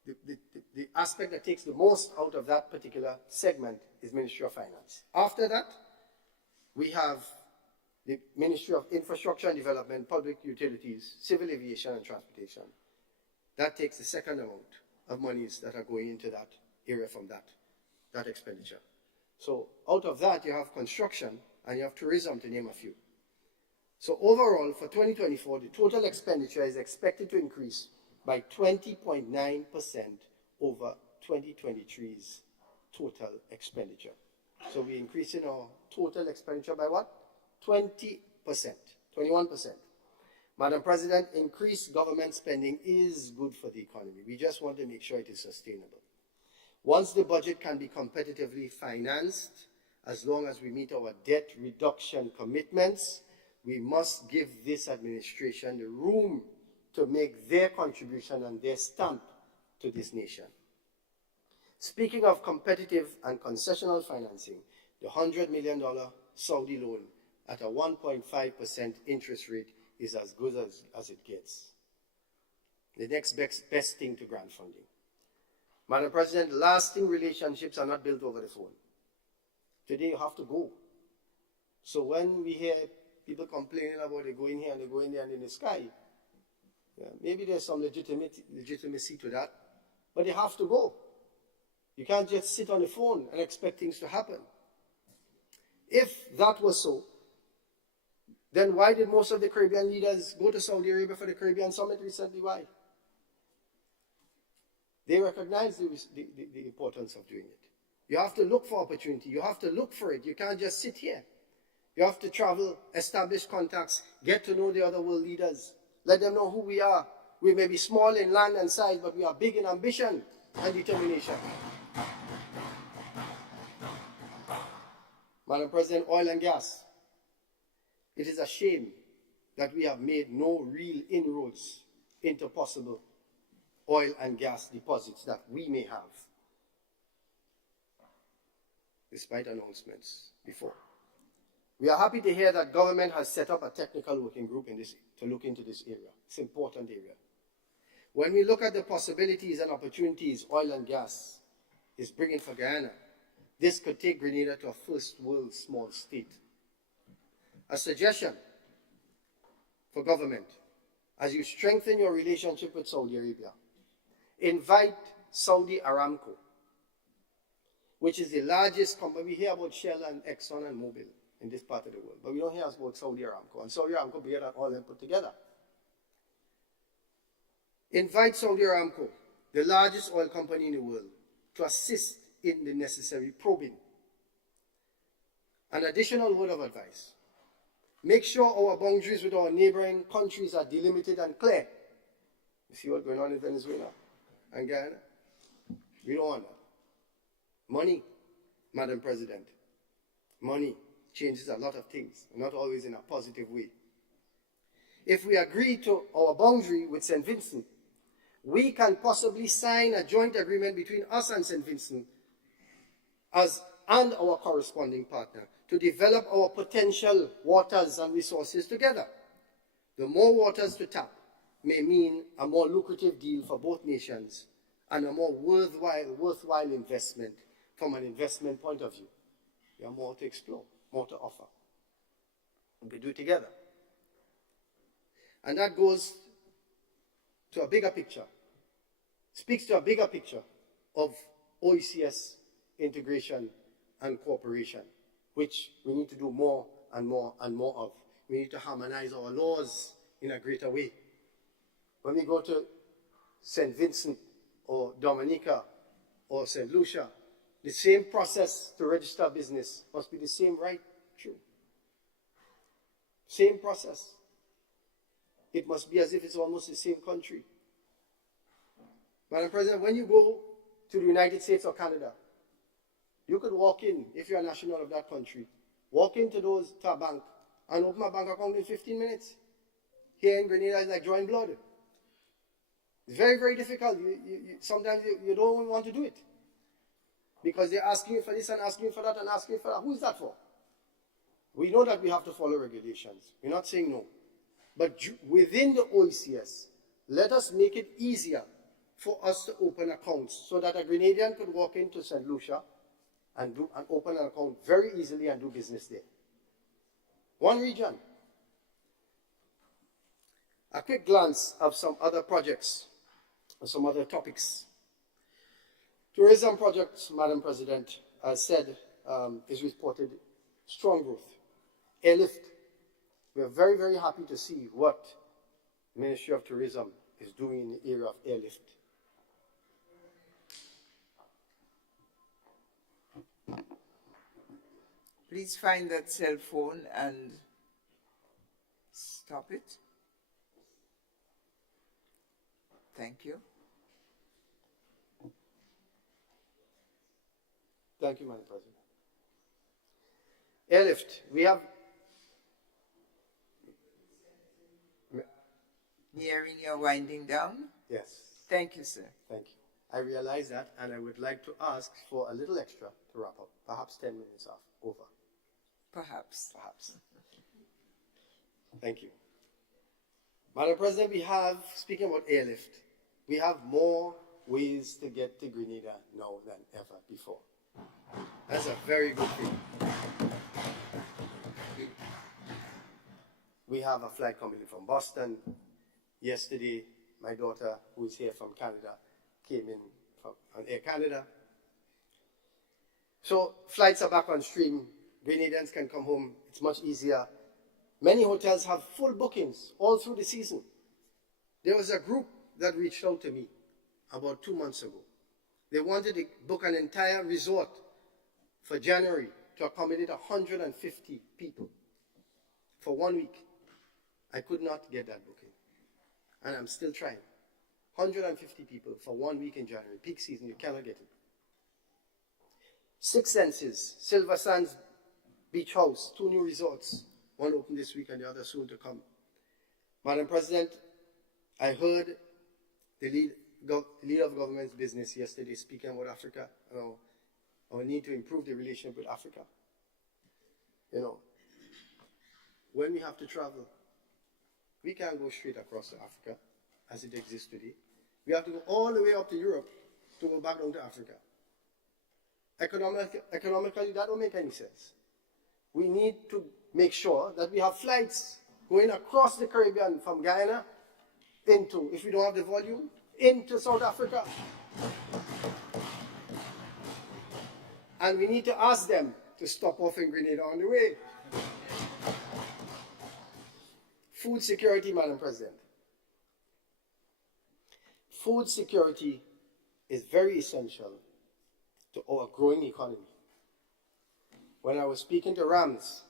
the aspect that takes the most out of that particular segment is Ministry of Finance. After that, we have the Ministry of Infrastructure and Development, Public Utilities, Civil Aviation and Transportation. That takes the second amount of monies that are going into that area from that expenditure. So out of that, you have construction and you have tourism, to name a few. So overall, for 2024, the total expenditure is expected to increase by 20.9% over 2023's total expenditure. So we're increasing our total expenditure by what? 20%, 21%. Madam President, increased government spending is good for the economy. We just want to make sure it is sustainable. Once the budget can be competitively financed, as long as we meet our debt reduction commitments, we must give this administration the room to make their contribution and their stamp to this nation. Speaking of competitive and concessional financing, the $100 million Saudi loan at a 1.5% interest rate is as good as it gets. The next best thing to grant funding. Madam President, lasting relationships are not built over the phone. Today you have to go. So when we hear people complaining about they go in here and they go in there and in the sky, maybe there's some legitimacy to that, but they have to go. You can't just sit on the phone and expect things to happen. If that was so, then why did most of the Caribbean leaders go to Saudi Arabia for the Caribbean Summit recently? Why? They recognize the importance of doing it. You have to look for opportunity. You have to look for it. You can't just sit here You have to travel, establish contacts, get to know the other world leaders, let them know who we are. We may be small in land and size, but we are big in ambition and determination. Madam President, oil and gas. It is a shame that we have made no real inroads into possible oil and gas deposits that we may have, despite announcements before. We are happy to hear that government has set up a technical working group to look into this area. It's an important area. When we look at the possibilities and opportunities oil and gas is bringing for Guyana, this could take Grenada to a first world small state. A suggestion for government, as you strengthen your relationship with Saudi Arabia, invite Saudi Aramco, which is the largest company. We hear about Shell and Exxon and Mobil in this part of the world, but we don't hear about Saudi Aramco. And Saudi Aramco began that all and put together. Invite Saudi Aramco, the largest oil company in the world, to assist in the necessary probing. An additional word of advice. Make sure our boundaries with our neighboring countries are delimited and clear. You see what's going on in Venezuela and Guyana? We don't want that. Money, Madam President, money changes a lot of things, not always in a positive way. If we agree to our boundary with St. Vincent, we can possibly sign a joint agreement between us and St. Vincent and our corresponding partner to develop our potential waters and resources together. The more waters to tap may mean a more lucrative deal for both nations and a more worthwhile investment from an investment point of view. We have more to explore, more to offer. And we do it together. And that goes to a bigger picture, speaks to a bigger picture of OECS integration and cooperation, which we need to do more and more and more of. We need to harmonize our laws in a greater way. When we go to St. Vincent or Dominica or St. Lucia, the same process to register business must be the same right through. Same process. It must be as if it's almost the same country. Madam President, when you go to the United States or Canada, you could walk in, if you're a national of that country, walk into to a bank and open a bank account in 15 minutes. Here in Grenada, it's like drawing blood. It's very, very difficult. Sometimes you don't want to do it. Because they're asking you for this and asking you for that and asking you for that. Who is that for? We know that we have to follow regulations. We're not saying no. But within the OECS, let us make it easier for us to open accounts so that a Grenadian could walk into St. Lucia and open an account very easily and do business there. One region. A quick glance of some other projects and some other topics. Tourism projects, Madam President, as said, is reported strong growth. Airlift. We are very, very happy to see what the Ministry of Tourism is doing in the area of airlift. Please find that cell phone and stop it. Thank you. Thank you, Madam President. Airlift. We have... Nearing your winding down? Yes. Thank you, sir. Thank you. I realize that, and I would like to ask for a little extra to wrap up. Perhaps 10 minutes over. Perhaps. Perhaps. Thank you. Madam President, we have, speaking about airlift, we have more ways to get to Grenada now than ever before. That's a very good thing. We have a flight coming in from Boston. Yesterday, my daughter, who is here from Canada, came in on Air Canada. So flights are back on stream. Grenadians can come home. It's much easier. Many hotels have full bookings all through the season. There was a group that reached out to me about 2 months ago. They wanted to book an entire resort for January to accommodate 150 people. for 1 week. I could not get that booking. And I'm still trying. 150 people for 1 week in January. Peak season, you cannot get it. Six Senses, Silver Sands Beach House, 2 new resorts. One open this week and the other soon to come. Madam President, I heard the leader of government's business yesterday speaking about Africa, our need to improve the relationship with Africa. You know, when we have to travel, we can't go straight across to Africa as it exists today. We have to go all the way up to Europe to go back down to Africa. Economically, that don't make any sense. We need to make sure that we have flights going across the Caribbean from Guyana into, if we don't have the volume, into South Africa. And we need to ask them to stop off in Grenada on the way. Food security, Madam President. Food security is very essential to our growing economy. When I was speaking to Rams,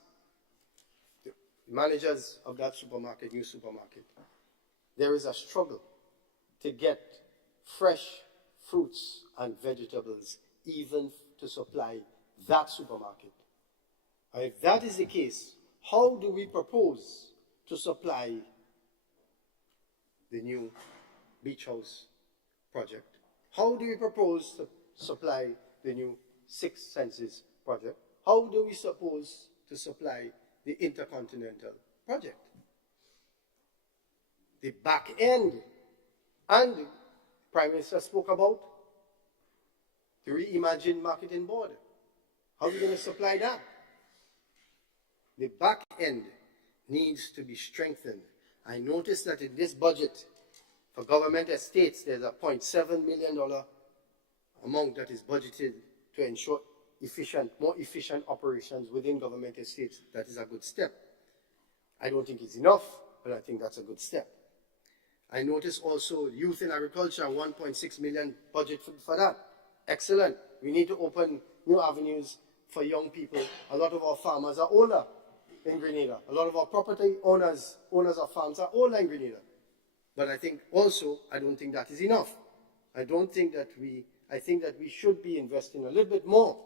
the managers of that supermarket, new supermarket, there is a struggle to get fresh fruits and vegetables even to supply that supermarket. And if that is the case, how do we propose to supply the new beach house project? How do we propose to supply the new Six Senses project? How do we suppose to supply the Intercontinental project? The back end, and the Prime Minister spoke about the reimagined marketing board. How are we going to supply that? The back end needs to be strengthened. I noticed that in this budget for government estates, there's a $0.7 million amount that is budgeted to ensure more efficient operations within government estates. That is a good step. I don't think it's enough, but I think that's a good step. I noticed also youth in agriculture, 1.6 million budget for that. Excellent. We need to open new avenues for young people. A lot of our farmers are older in Grenada. A lot of our property owners of farms are older in Grenada. But I think also, I don't think that is enough. I think that we should be investing a little bit more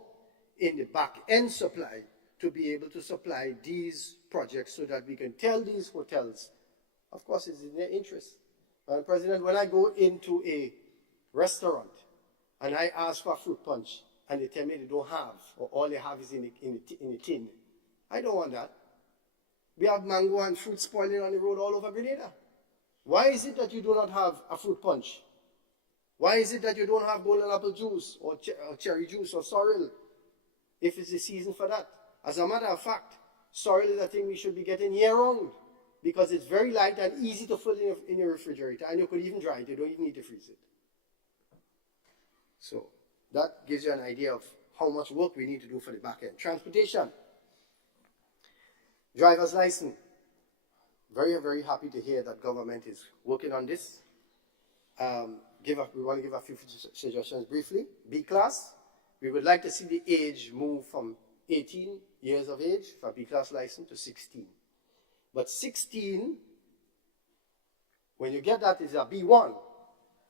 in the back-end supply to be able to supply these projects so that we can tell these hotels, of course it's in their interest. Madam President, when I go into a restaurant and I ask for fruit punch and they tell me they don't have, or all they have is in a tin, I don't want that. We have mango and fruit spoiling on the road all over Grenada. Why is it that you do not have a fruit punch? Why is it that you don't have golden apple juice or cherry juice or sorrel if it's the season for that? As a matter of fact, sorrel is a thing we should be getting year-round because it's very light and easy to fill in your refrigerator, and you could even dry it. You don't even need to freeze it. So that gives you an idea of how much work we need to do for the back end. Transportation. Driver's license. Very, very happy to hear that government is working on this. We want to give a few suggestions briefly. B class, we would like to see the age move from 18 years of age for B class license to 16. But 16, when you get that, is a B1,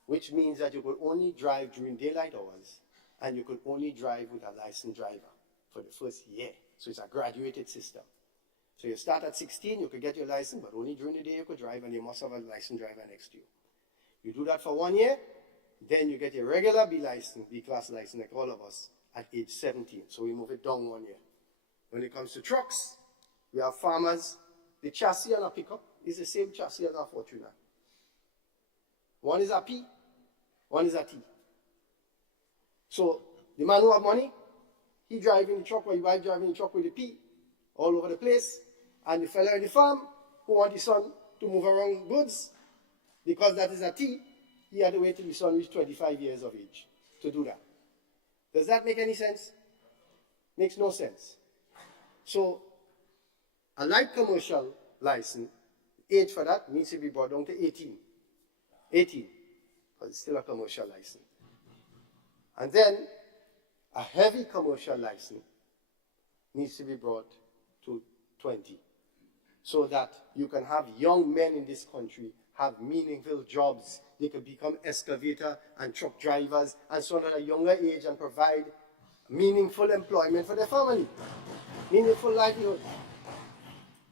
which means that you could only drive during daylight hours and you could only drive with a licensed driver for the first year. So it's a graduated system. So you start at 16, you could get your license, but only during the day you could drive, and you must have a licensed driver next to you. You do that for 1 year, then you get your regular B license, B class license, like all of us, at age 17. So we move it down 1 year. When it comes to trucks, we have farmers. The chassis on a pickup is the same chassis as a Fortuner. One is a P, one is a T. So the man who have money, he driving the truck, or his wife driving the truck with the P all over the place. And the fellow in the farm who want his son to move around goods, because that is a T, he had to wait till his son reached 25 years of age to do that. Does that make any sense? Makes no sense. So a light commercial license, age for that needs to be brought down to 18. 18, but it's still a commercial license. And then a heavy commercial license needs to be brought to 20. so that you can have young men in this country have meaningful jobs. They can become excavator and truck drivers and so on at a younger age and provide meaningful employment for their family, meaningful livelihood.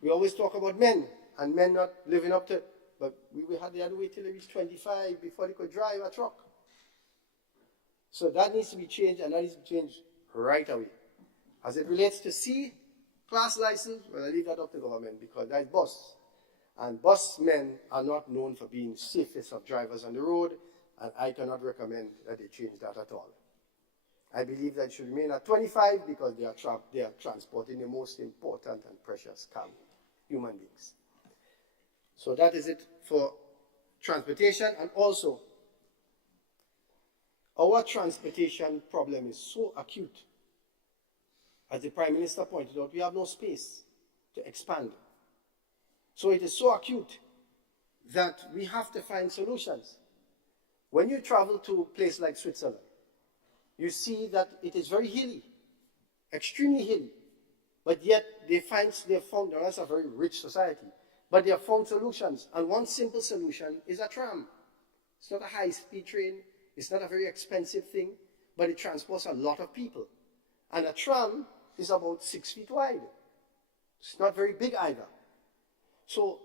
We always talk about men and men not living up to it, but we had to wait till they reached 25 before they could drive a truck. So that needs to be changed, and that needs to be changed right away. As it relates to C class license, well, I leave that up to government because that's bus. And bus men are not known for being safest of drivers on the road, and I cannot recommend that they change that at all. I believe that it should remain at 25 because they are transporting the most important and precious cargo, human beings. So that is it for transportation. And also, our transportation problem is so acute. As the Prime Minister pointed out, we have no space to expand. So it is so acute that we have to find solutions. When you travel to a place like Switzerland, you see that it is very hilly, extremely hilly, but yet they've found, now that's a very rich society, but they have found solutions, and one simple solution is a tram. It's not a high-speed train, it's not a very expensive thing, but it transports a lot of people. And a tram is about 6 feet wide. It's not very big either. So,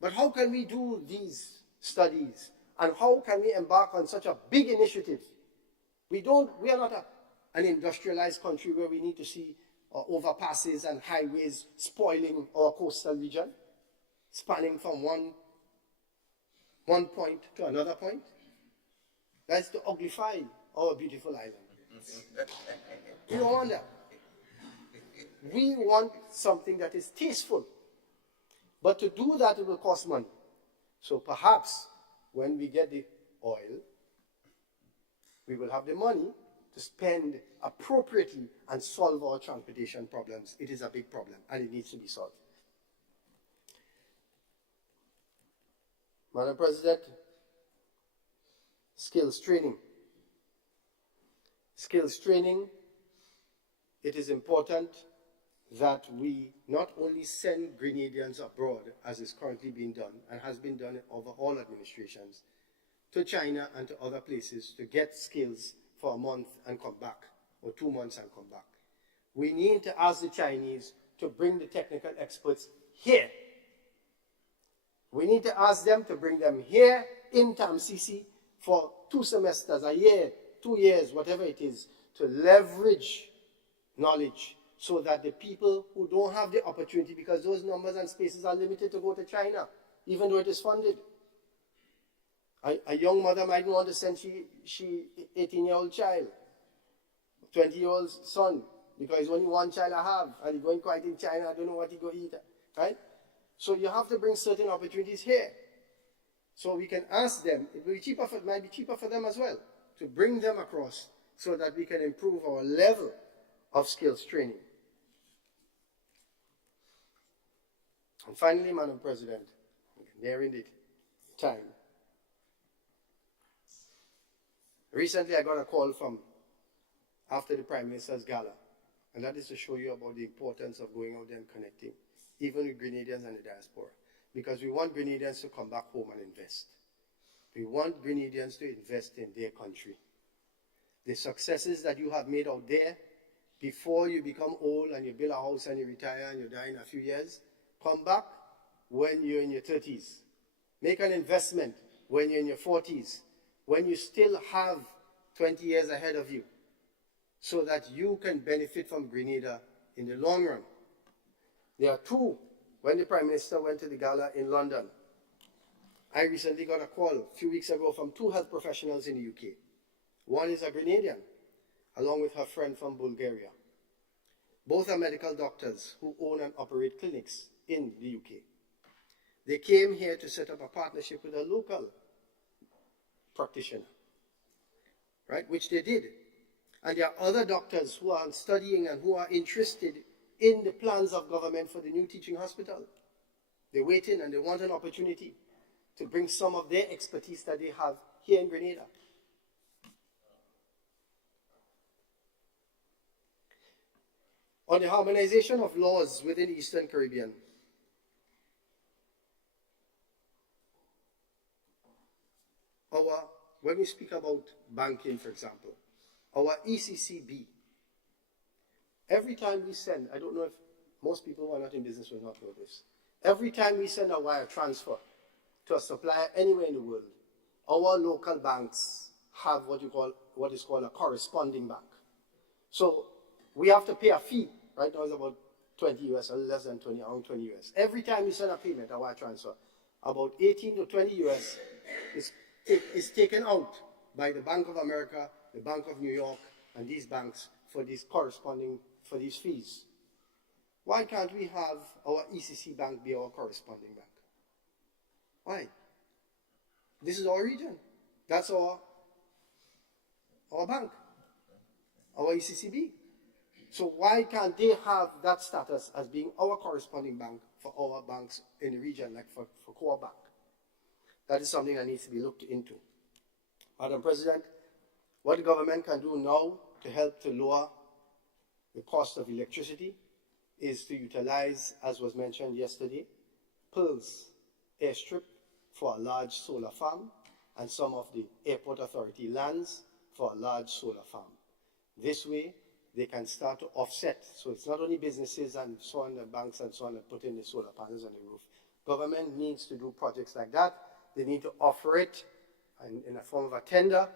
but how can we do these studies, and how can we embark on such a big initiative? We are not an industrialized country where we need to see overpasses and highways spoiling our coastal region, spanning from one point to another point. That's to uglify our beautiful island. We don't want that. We want something that is tasteful. But to do that, it will cost money. So perhaps when we get the oil, we will have the money to spend appropriately and solve our transportation problems. It is a big problem, and it needs to be solved. Madam President, skills training. Skills training, it is important that we not only send Grenadians abroad, as is currently being done, and has been done over all administrations, to China and to other places to get skills for a month and come back, or 2 months and come back. We need to ask the Chinese to bring the technical experts here. We need to ask them to bring them here in TAMCC for 2 semesters, a year, 2 years, whatever it is, to leverage knowledge so that the people who don't have the opportunity, because those numbers and spaces are limited to go to China, even though it is funded. A young mother might want to send she 18-year-old child, 20-year-old son, because it's only one child I have, and he's going quiet in China, I don't know what he go eat, right? So you have to bring certain opportunities here. So we can ask them, it will be cheaper it might be cheaper for them as well, to bring them across so that we can improve our level of skills training. And finally, Madam President, nearing the time. Recently, I got a call from after the Prime Minister's gala, and that is to show you about the importance of going out there and connecting, even with Grenadians and the diaspora, because we want Grenadians to come back home and invest. We want Grenadians to invest in their country. The successes that you have made out there, before you become old and you build a house and you retire and you die in a few years, come back when you're in your 30s. Make an investment when you're in your 40s, when you still have 20 years ahead of you, so that you can benefit from Grenada in the long run. There are 2. When the Prime Minister went to the gala in London, I recently got a call a few weeks ago from 2 health professionals in the UK. One is a Grenadian, along with her friend from Bulgaria. Both are medical doctors who own and operate clinics in the UK. They came here to set up a partnership with a local practitioner, right, which they did. And there are other doctors who are studying and who are interested in the plans of government for the new teaching hospital. They're waiting and they want an opportunity to bring some of their expertise that they have here in Grenada. On the harmonization of laws within the Eastern Caribbean, when we speak about banking, for example, our ECCB, every time we send, I don't know if most people who are not in business will not know this, every time we send a wire transfer to a supplier anywhere in the world, our local banks have what is called a corresponding bank. So we have to pay a fee. Right now it's about 20 US, or less than 20, around 20 US. Every time we send a payment, a wire transfer, about 18 to 20 US is taken out by the Bank of America, the Bank of New York, and these banks for these fees. Why can't we have our ECC bank be our corresponding bank? Why? This is our region. That's our bank, our ECCB. So why can't they have that status as being our corresponding bank for our banks in the region, like for Core Bank? That is something that needs to be looked into. Madam President, what the government can do now to help to lower the cost of electricity is to utilize, as was mentioned yesterday, Pearls airstrip for a large solar farm and some of the airport authority lands for a large solar farm. This way, they can start to offset. So it's not only businesses and so on, the banks and so on that put in the solar panels on the roof. Government needs to do projects like that. They need to offer it in a form of a tender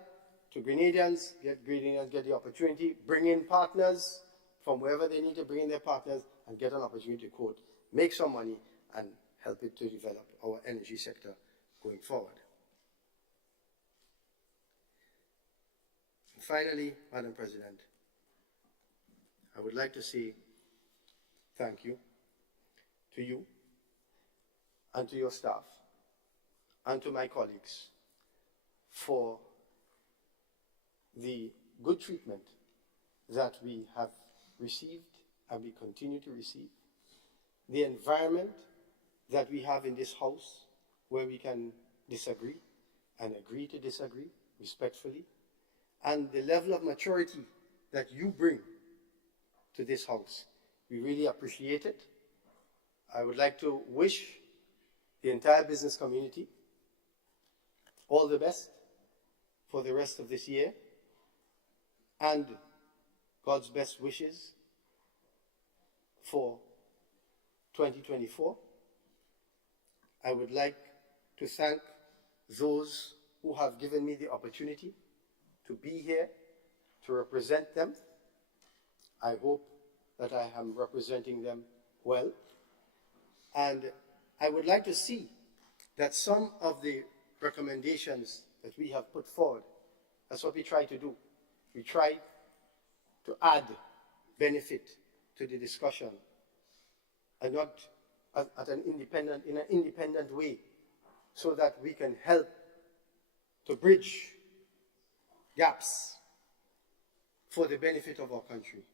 to Grenadians, get the opportunity, bring in partners from wherever they need to bring in their partners and get an opportunity to quote, make some money and help it to develop our energy sector going forward. And finally, Madam President, I would like to say thank you to you and to your staff and to my colleagues for the good treatment that we have received and we continue to receive, the environment that we have in this house where we can disagree and agree to disagree respectfully, and the level of maturity that you bring to this house. We really appreciate it. I would like to wish the entire business community all the best for the rest of this year and God's best wishes for 2024. I would like to thank those who have given me the opportunity to be here to represent them. I hope that I am representing them well. And I would like to see that some of the recommendations that we have put forward, that's what we try to do. We try to add benefit to the discussion and not in an independent way, so that we can help to bridge gaps for the benefit of our country.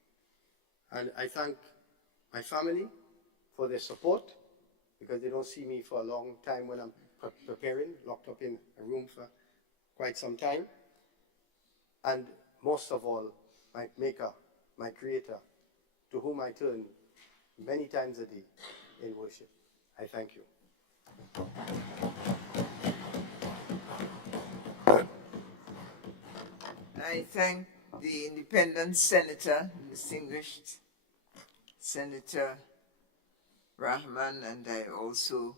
And I thank my family for their support, because they don't see me for a long time when I'm preparing, locked up in a room for quite some time. And most of all, my maker, my creator, to whom I turn many times a day in worship. I thank you. I thank the independent senator, distinguished Senator Rahman, and I also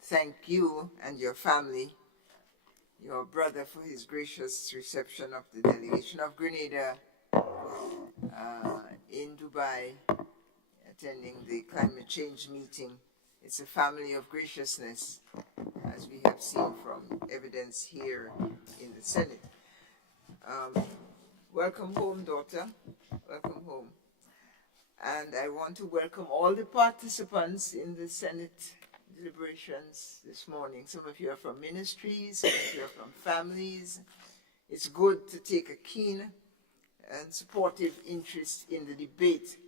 thank you and your family, your brother, for his gracious reception of the delegation of Grenada in Dubai, attending the climate change meeting. It's a family of graciousness, as we have seen from evidence here in the Senate. Welcome home, daughter. Welcome home. And I want to welcome all the participants in the Senate deliberations this morning. Some of you are from ministries, some of you are from families. It's good to take a keen and supportive interest in the debate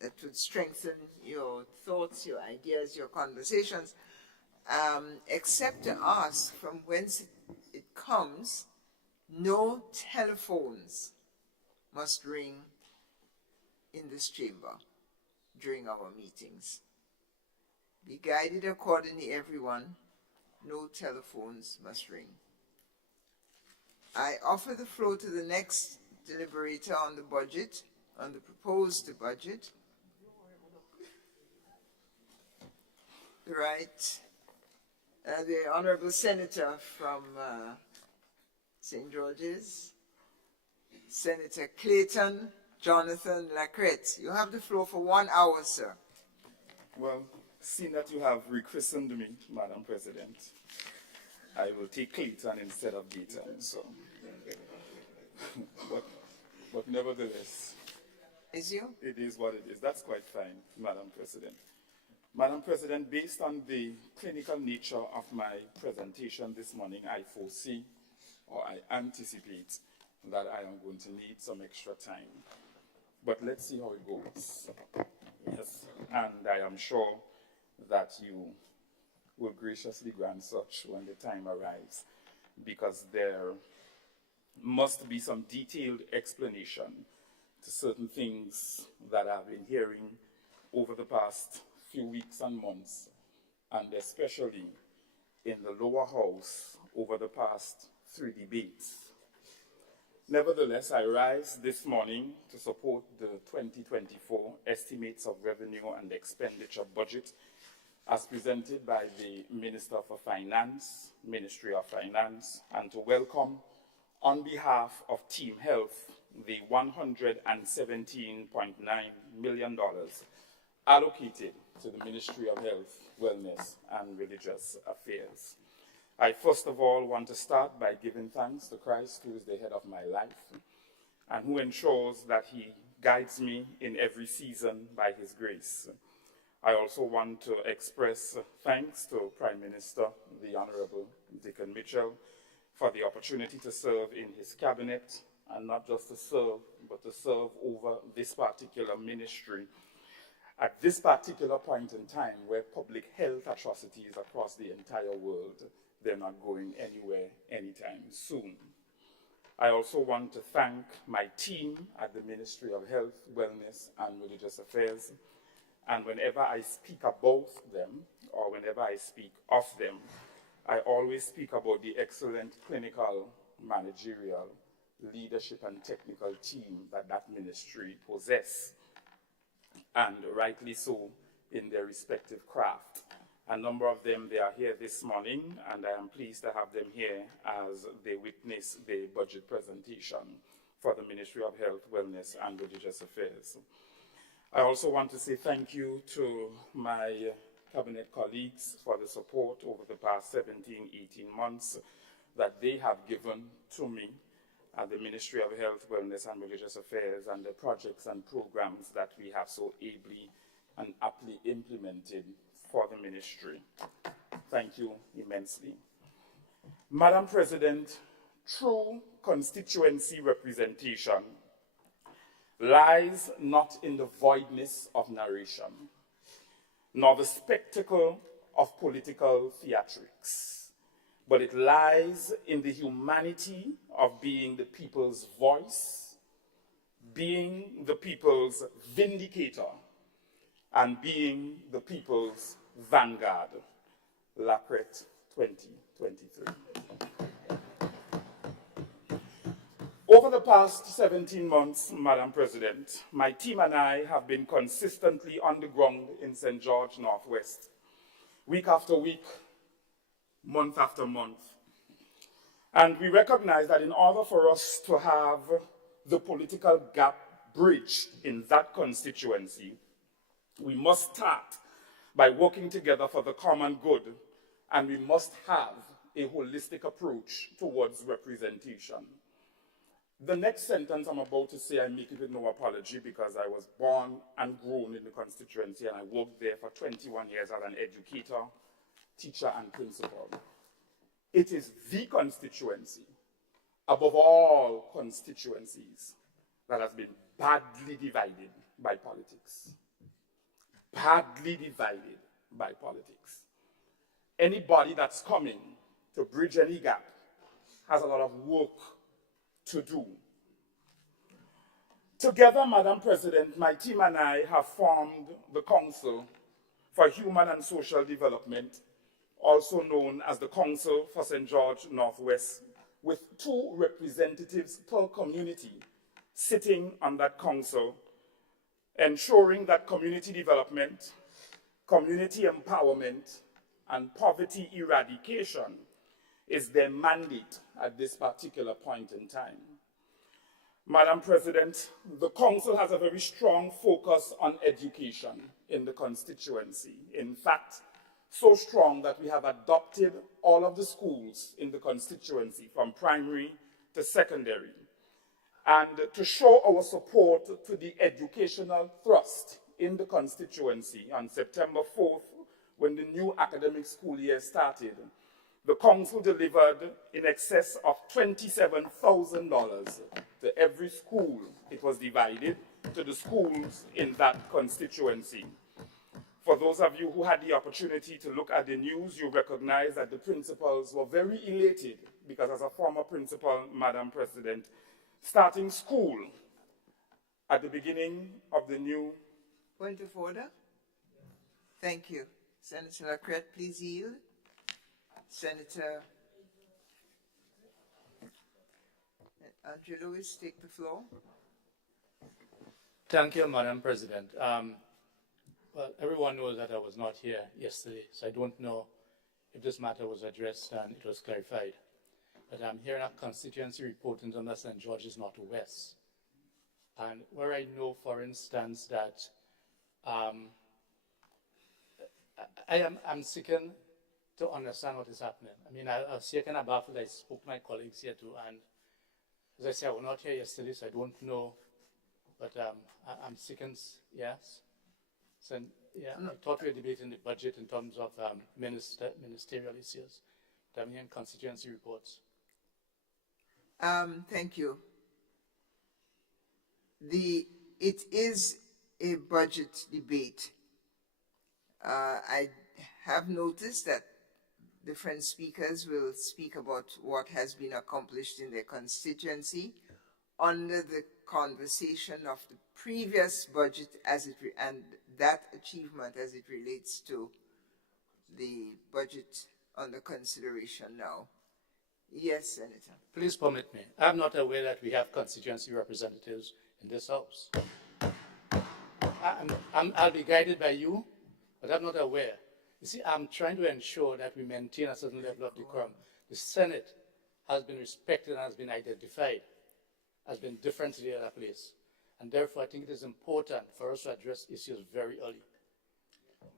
that would strengthen your thoughts, your ideas, your conversations, except to ask from whence it comes. No telephones must ring in this chamber during our meetings. Be guided accordingly, everyone, No telephones must ring. I offer the floor to the next deliberator on the budget, on the proposed budget. Right. The Honorable Senator from St. George's, Senator Clayton Jonathan Lacrette. You have the floor for 1 hour, sir. Well, seeing that you have rechristened me, Madam President, I will take Clayton instead of Gayton, so. but nevertheless, Is you? it is what it is. That's quite fine, Madam President. Madam President, based on the clinical nature of my presentation this morning, I foresee or I anticipate that I am going to need some extra time. But let's see how it goes. Yes, and I am sure that you will graciously grant such when the time arrives, because there must be some detailed explanation to certain things that I've been hearing over the past few weeks and months, and especially in the lower house over the past 3 debates. Nevertheless, I rise this morning to support the 2024 estimates of revenue and expenditure budget as presented by the Minister for Finance, Ministry of Finance, and to welcome on behalf of Team Health the $117.9 million allocated to the Ministry of Health, Wellness, and Religious Affairs. I first of all want to start by giving thanks to Christ, who is the head of my life, and who ensures that he guides me in every season by his grace. I also want to express thanks to Prime Minister, the Honorable Dickon Mitchell, for the opportunity to serve in his cabinet, and not just to serve, but to serve over this particular ministry at this particular point in time where public health atrocities across the entire world, they're not going anywhere anytime soon. I also want to thank my team at the Ministry of Health, Wellness, and Religious Affairs. And whenever I speak about them, or whenever I speak of them, I always speak about the excellent clinical, managerial, leadership, and technical team that that ministry possess, and rightly so in their respective craft. A number of them, they are here this morning, and I am pleased to have them here as they witness the budget presentation for the Ministry of Health, Wellness, and Religious Affairs. I also want to say thank you to my cabinet colleagues for the support over the past 17, 18 months that they have given to me at the Ministry of Health, Wellness, and Religious Affairs, and the projects and programs that we have so ably and aptly implemented for the ministry. Thank you immensely. Madam President, true constituency representation lies not in the voidness of narration, nor the spectacle of political theatrics, but it lies in the humanity of being the people's voice, being the people's vindicator, and being the people's vanguard. Lacrette 2023. Over the past 17 months, Madam President, my team and I have been consistently on the ground in St. George Northwest, week after week, month after month. And we recognize that in order for us to have the political gap bridged in that constituency, we must start by working together for the common good, and we must have a holistic approach towards representation. The next sentence I'm about to say, I make it with no apology, because I was born and grown in the constituency, and I worked there for 21 years as an educator, teacher, and principal. It is the constituency, above all constituencies, that has been badly divided by politics. Badly divided by politics. Anybody that's coming to bridge any gap has a lot of work to do. Together, Madam President, my team and I have formed the Council for Human and Social Development, also known as the Council for St. George Northwest, with 2 representatives per community sitting on that council, ensuring that community development, community empowerment, and poverty eradication is their mandate at this particular point in time. Madam President, the Council has a very strong focus on education in the constituency. In fact, so strong that we have adopted all of the schools in the constituency, from primary to secondary. And to show our support to the educational thrust in the constituency on September 4th, when the new academic school year started, the council delivered in excess of $27,000 to every school. It was divided to the schools in that constituency. For those of you who had the opportunity to look at the news, you recognize that the principals were very elated because, as a former principal, Madam President, starting school at the beginning of the new... Point of order. Thank you. Senator Lacrette, please yield. Senator Andrew Lewis, take the floor. Thank you, Madam President. Well, everyone knows that I was not here yesterday, so I don't know if this matter was addressed and it was clarified. But I'm hearing a constituency report in terms of St. George's Northwest. And where I know, for instance, that I'm seeking to understand what is happening. I mean, I was here kind of baffled. I spoke to my colleagues here too, and as I said, I was not here yesterday, so I don't know. But I'm seeking, yes. So, yeah, I thought we were debating the budget in terms of ministerial issues. But I'm hearing constituency reports. Thank you. It is a budget debate. I have noticed that different speakers will speak about what has been accomplished in their constituency under the conversation of the previous budget and that achievement as it relates to the budget under consideration now. Yes, Senator. Please permit me. I'm not aware that we have constituency representatives in this House. I'll be guided by you, but I'm not aware. You see, I'm trying to ensure that we maintain a certain level of decorum. The Senate has been respected and has been identified, has been different to the other place. And therefore, I think it is important for us to address issues very early.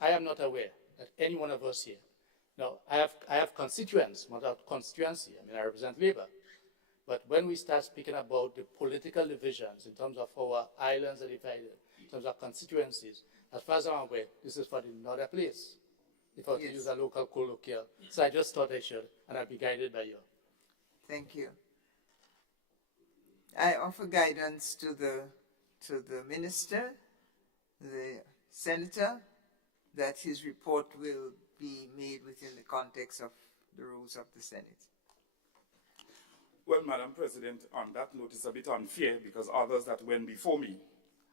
I am not aware that any one of us here. Now, I have constituents, not a constituency. I mean, I represent Labour. But when we start speaking about the political divisions in terms of how our islands are divided, in terms of constituencies, as far as I'm aware, this is for the northern place. If I were to use a local colloquial. So I just thought I should, and I'll be guided by you. Thank you. I offer guidance to the minister, the senator, that his report will be made within the context of the rules of the Senate. Well, Madam President, on that note, it's a bit unfair because others that went before me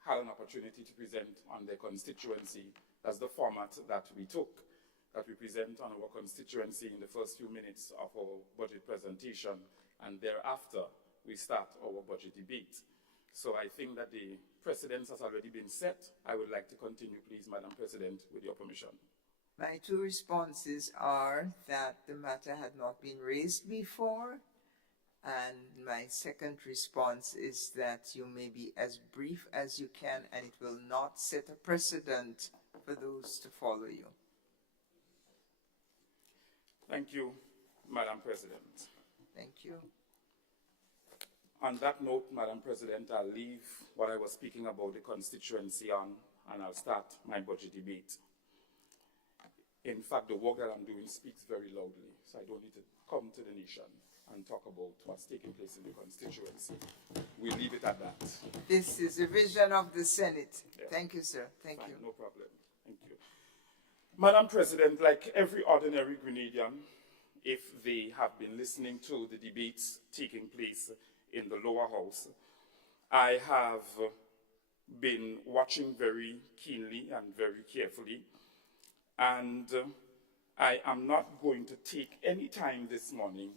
had an opportunity to present on their constituency. That's the format that we took, that we present on our constituency in the first few minutes of our budget presentation, and thereafter we start our budget debate. So I think that the precedence has already been set. I would like to continue, please, Madam President, with your permission. My two responses are that the matter had not been raised before, and my second response is that you may be as brief as you can, and it will not set a precedent for those to follow you. Thank you, Madam President. Thank you. On that note, Madam President, I'll leave what I was speaking about the constituency on, and I'll start my budget debate. In fact, the work that I'm doing speaks very loudly, so I don't need to come to the nation and talk about what's taking place in the constituency. We'll leave it at that. This is a vision of the Senate. Yeah. Thank you, sir. Thank you. No problem. Thank you. Madam President, like every ordinary Grenadian, if they have been listening to the debates taking place in the lower house, I have been watching very keenly and very carefully, and I am not going to take any time this morning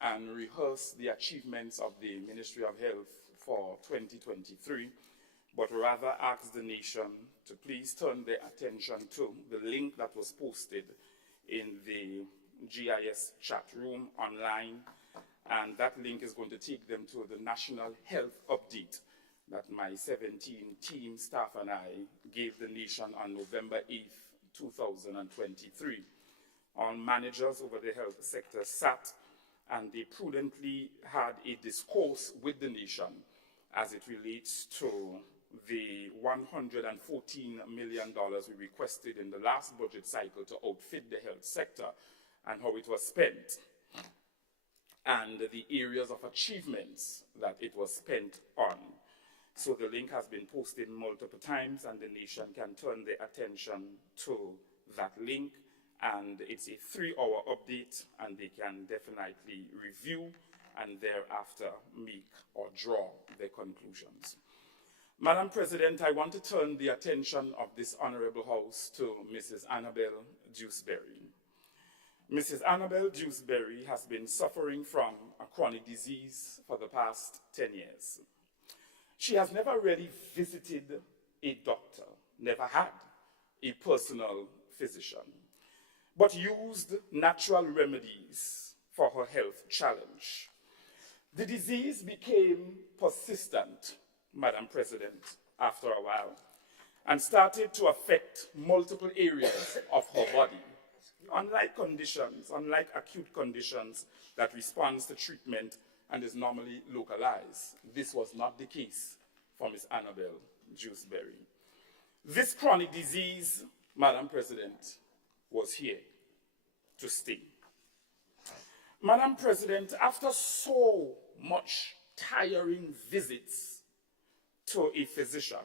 and rehearse the achievements of the Ministry of Health for 2023, but rather ask the nation to please turn their attention to the link that was posted in the GIS chat room online, and that link is going to take them to the National Health Update that my 17 team staff and I gave the nation on November 8th, 2023. All managers over the health sector sat and they prudently had a discourse with the nation as it relates to the $114 million we requested in the last budget cycle to outfit the health sector and how it was spent, and the areas of achievements that it was spent on. So the link has been posted multiple times and the nation can turn their attention to that link, and it's a 3-hour update and they can definitely review and thereafter make or draw their conclusions. Madam President, I want to turn the attention of this Honorable House to Mrs. Annabel Dewsbury. Mrs. Annabel Dewsbury has been suffering from a chronic disease for the past 10 years. She has never really visited a doctor, never had a personal physician, but used natural remedies for her health challenge. The disease became persistent, Madam President, after a while, and started to affect multiple areas of her body. Unlike acute conditions that responds to treatment and is normally localized, this was not the case for Ms. Annabel Dewsbury. This chronic disease, Madam President, was here to stay. Madam President, after so much tiring visits to a physician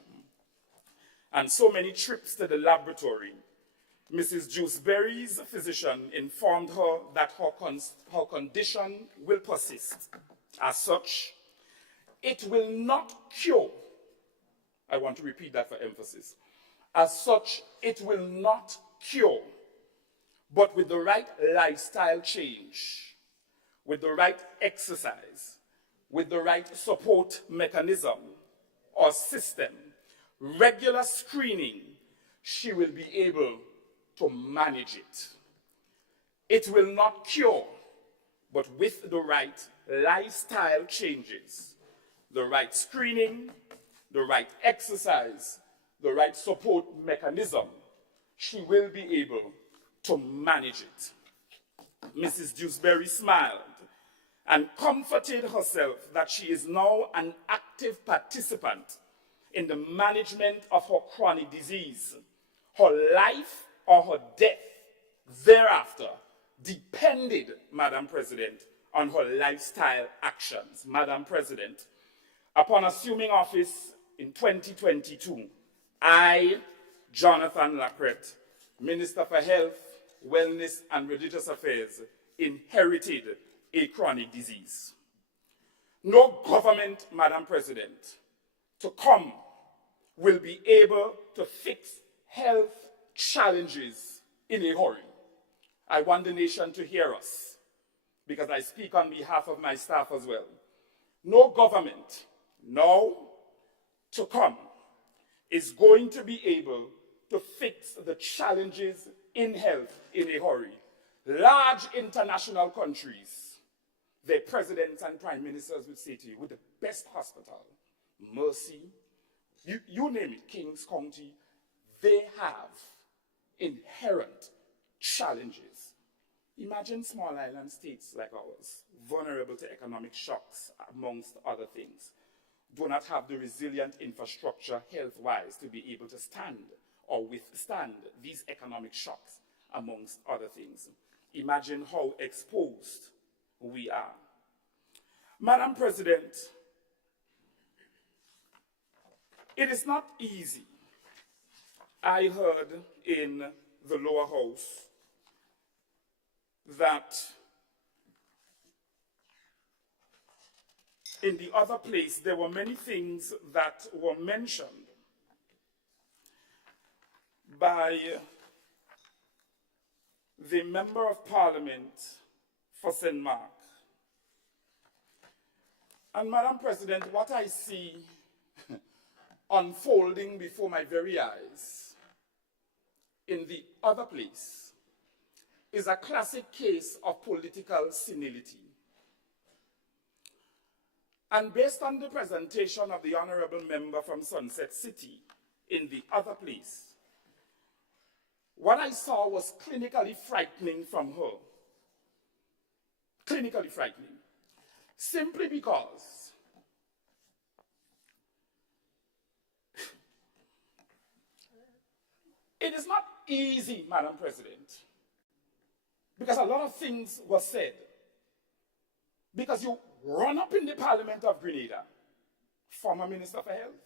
and so many trips to the laboratory, Mrs. Dewsbury's physician informed her that her condition will persist. As such, it will not cure. I want to repeat that for emphasis. As such, it will not cure, but with the right lifestyle change, with the right exercise, with the right support mechanism or system, regular screening, she will be able to manage it. It will not cure, but with the right lifestyle changes, the right screening, the right exercise, the right support mechanism, she will be able to manage it. Mrs. Dewsbury smiled and comforted herself that she is now an active participant in the management of her chronic disease. Her life or her death thereafter depended, Madam President, on her lifestyle actions. Madam President, upon assuming office in 2022, I, Jonathan Lacrette, Minister for Health, Wellness and Religious Affairs, inherited a chronic disease. No government, Madam President, to come will be able to fix health challenges in a hurry. I want the nation to hear us, because I speak on behalf of my staff as well. No government now to come is going to be able to fix the challenges in health in a hurry. Large international countries, their presidents and prime ministers would say to you, with the best hospital, Mercy, you name it, Kings County, they have inherent challenges. Imagine small island states like ours, vulnerable to economic shocks, amongst other things, do not have the resilient infrastructure health-wise to be able to stand or withstand these economic shocks, amongst other things. Imagine how exposed we are. Madam President, it is not easy. I heard in the lower house that in the other place there were many things that were mentioned by the Member of Parliament for St. Mark. And Madam President, what I see unfolding before my very eyes in the other place is a classic case of political senility. And based on the presentation of the Honorable Member from Sunset City in the other place, what I saw was clinically frightening from her. Clinically frightening. Simply because it is not easy, Madam President, because a lot of things were said. Because you run up in the Parliament of Grenada, former Minister for Health,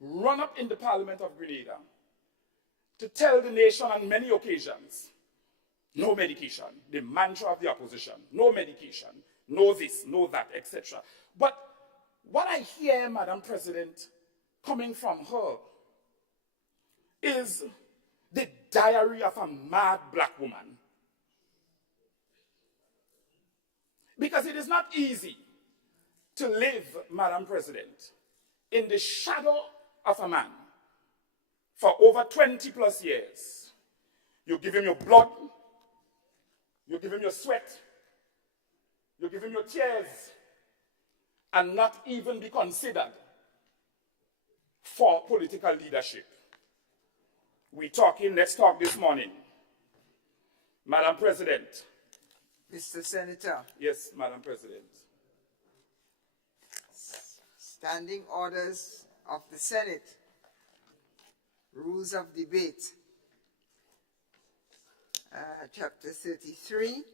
run up in the Parliament of Grenada to tell the nation on many occasions, no medication, the mantra of the opposition, no medication, no this, no that, etc. But what I hear, Madam President, coming from her is the diary of a mad black woman. Because it is not easy to live, Madam President, in the shadow of a man for over 20 plus years. You give him your blood, you give him your sweat, you give him your tears, and not even be considered for political leadership. Let's talk this morning. Madam President. Mr. Senator. Yes, Madam President. Standing orders of the Senate. Rules of debate. Chapter 33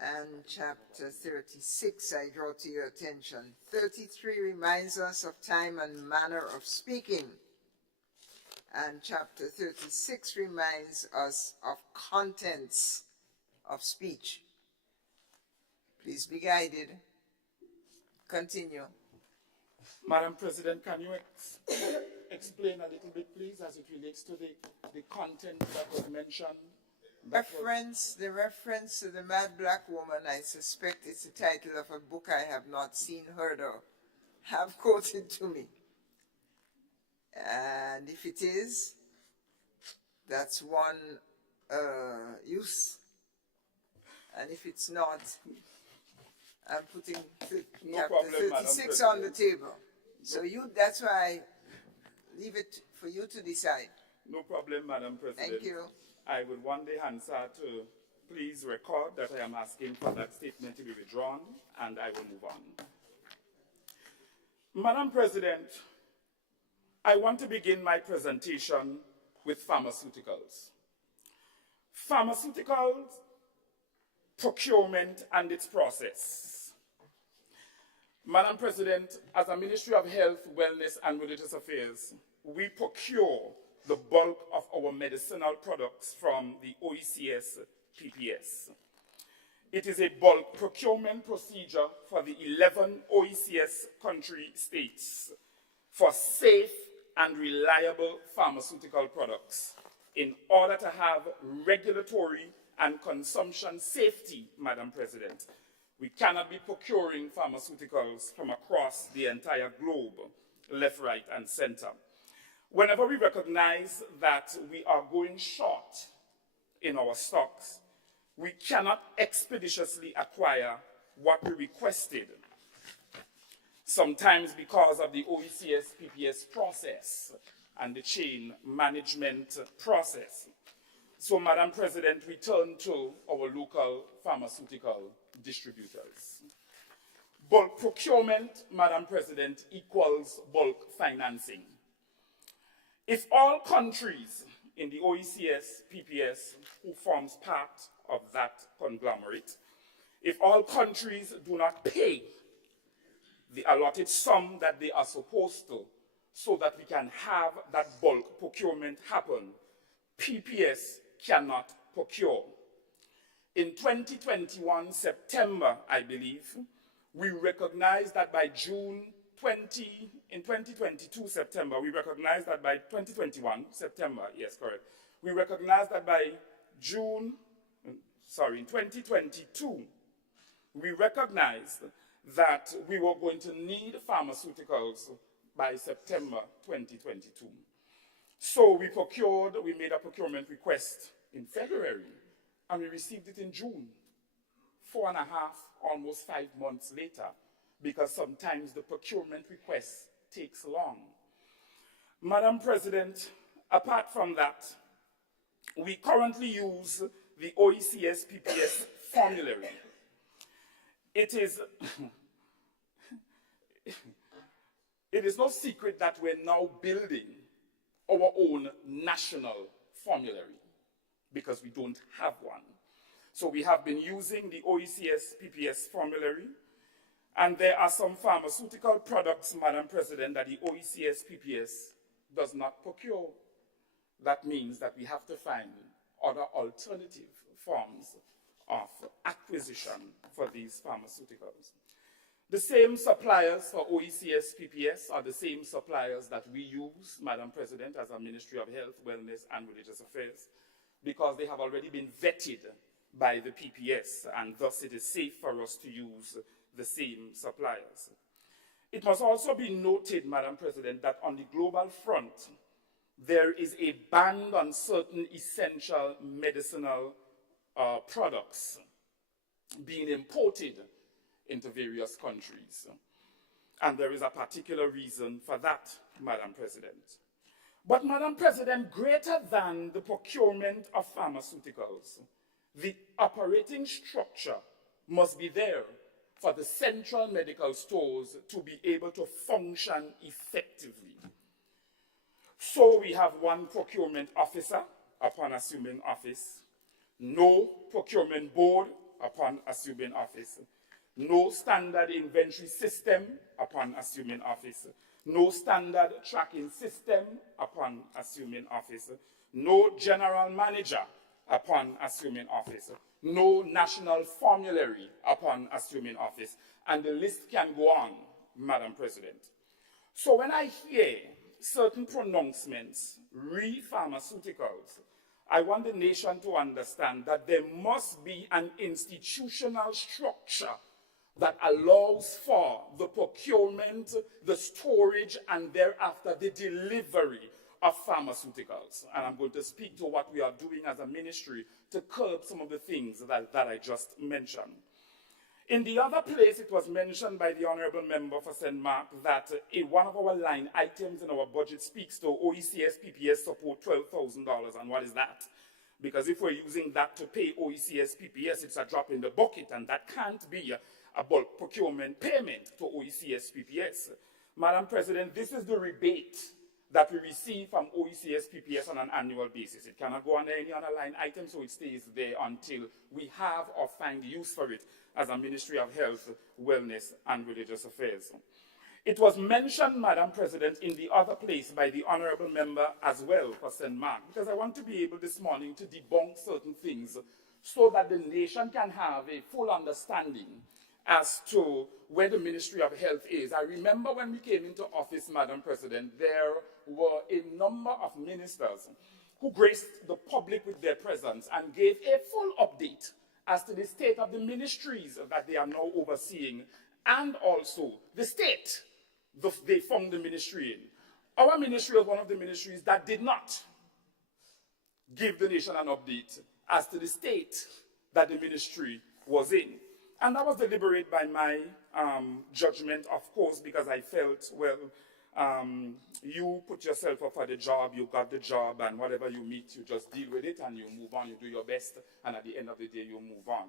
and chapter 36, I draw to your attention. 33 reminds us of time and manner of speaking. And chapter 36 reminds us of contents of speech. Please be guided. Continue. Madam President, can you explain a little bit, please, as it relates to the content that was mentioned? The reference to the mad black woman, I suspect it's the title of a book I have not seen, heard or have quoted to me. And if it is, that's one use. And if it's not, I'm putting chapter 36 on the table. So that's why I leave it for you to decide. No problem, Madam President. Thank you. I would one day answer to please record that I am asking for that statement to be withdrawn, and I will move on. Madam President, I want to begin my presentation with pharmaceuticals. Pharmaceuticals, procurement, and its process. Madam President, as a Ministry of Health, Wellness, and Religious Affairs, we procure the bulk of our medicinal products from the OECS PPS. It is a bulk procurement procedure for the 11 OECS country states for safe and reliable pharmaceutical products in order to have regulatory and consumption safety, Madam President. We cannot be procuring pharmaceuticals from across the entire globe, left, right, and center. Whenever we recognize that we are going short in our stocks, we cannot expeditiously acquire what we requested, sometimes because of the OECS PPS process and the chain management process. So, Madam President, we turn to our local pharmaceutical distributors. Bulk procurement, Madam President, equals bulk financing. If all countries in the OECS PPS, who forms part of that conglomerate, if all countries do not pay the allotted sum that they are supposed to, so that we can have that bulk procurement happen, PPS cannot procure. In 2021, September, I believe, we recognized that by in 2022, September, we recognized that by 2021, September, yes, correct, we recognized that by in 2022, we recognized that we were going to need pharmaceuticals by September 2022. So we made a procurement request in February, and we received it in June, 4.5, almost 5 months later, because sometimes the procurement request takes long. Madam President, apart from that, we currently use the OECS PPS formulary. It is no secret that we're now building our own national formulary because we don't have one. So we have been using the OECS PPS formulary, and there are some pharmaceutical products, Madam President, that the OECS PPS does not procure. That means that we have to find other alternative forms of acquisition for these pharmaceuticals. The same suppliers for OECS PPS are the same suppliers that we use, Madam President, as a Ministry of Health, Wellness and Religious Affairs, because they have already been vetted by the PPS, and thus it is safe for us to use the same suppliers. It must also be noted, Madam President, that on the global front, there is a ban on certain essential medicinal products being imported into various countries. And there is a particular reason for that, Madam President. But, Madam President, greater than the procurement of pharmaceuticals, the operating structure must be there for the central medical stores to be able to function effectively. So we have one procurement officer upon assuming office, no procurement board upon assuming office, no standard inventory system upon assuming office, no standard tracking system upon assuming office, no general manager upon assuming office, no national formulary upon assuming office, and the list can go on, Madam President. So when I hear certain pronouncements re pharmaceuticals, I want the nation to understand that there must be an institutional structure that allows for the procurement, the storage, and thereafter the delivery of pharmaceuticals. And I'm going to speak to what we are doing as a ministry to curb some of the things that I just mentioned. In the other place, it was mentioned by the Honorable Member for St. Mark that in one of our line items in our budget speaks to OECS PPS support $12,000. And what is that? Because if we're using that to pay OECS PPS, it's a drop in the bucket, and that can't be a bulk procurement payment to OECS PPS. Madam President, this is the rebate that we receive from OECS PPS on an annual basis. It cannot go under any other line item, so it stays there until we have or find use for it as a Ministry of Health, Wellness and Religious Affairs. It was mentioned, Madam President, in the other place by the Honorable Member as well for St. Mark, because I want to be able this morning to debunk certain things so that the nation can have a full understanding as to where the Ministry of Health is. I remember when we came into office, Madam President, there were a number of ministers who graced the public with their presence and gave a full update as to the state of the ministries that they are now overseeing, and also the state they formed the ministry in. Our ministry was one of the ministries that did not give the nation an update as to the state that the ministry was in. And that was deliberate by my judgment, of course, because I felt, well, you put yourself up for the job, you got the job, and whatever you meet, you just deal with it and you move on, you do your best, and at the end of the day, you move on.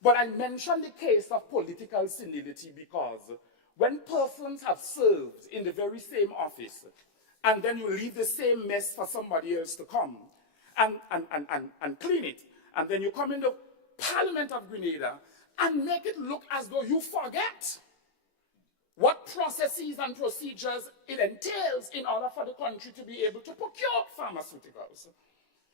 But I mentioned the case of political senility because when persons have served in the very same office, and then you leave the same mess for somebody else to come and clean it, and then you come in the Parliament of Grenada and make it look as though you forget what processes and procedures it entails in order for the country to be able to procure pharmaceuticals.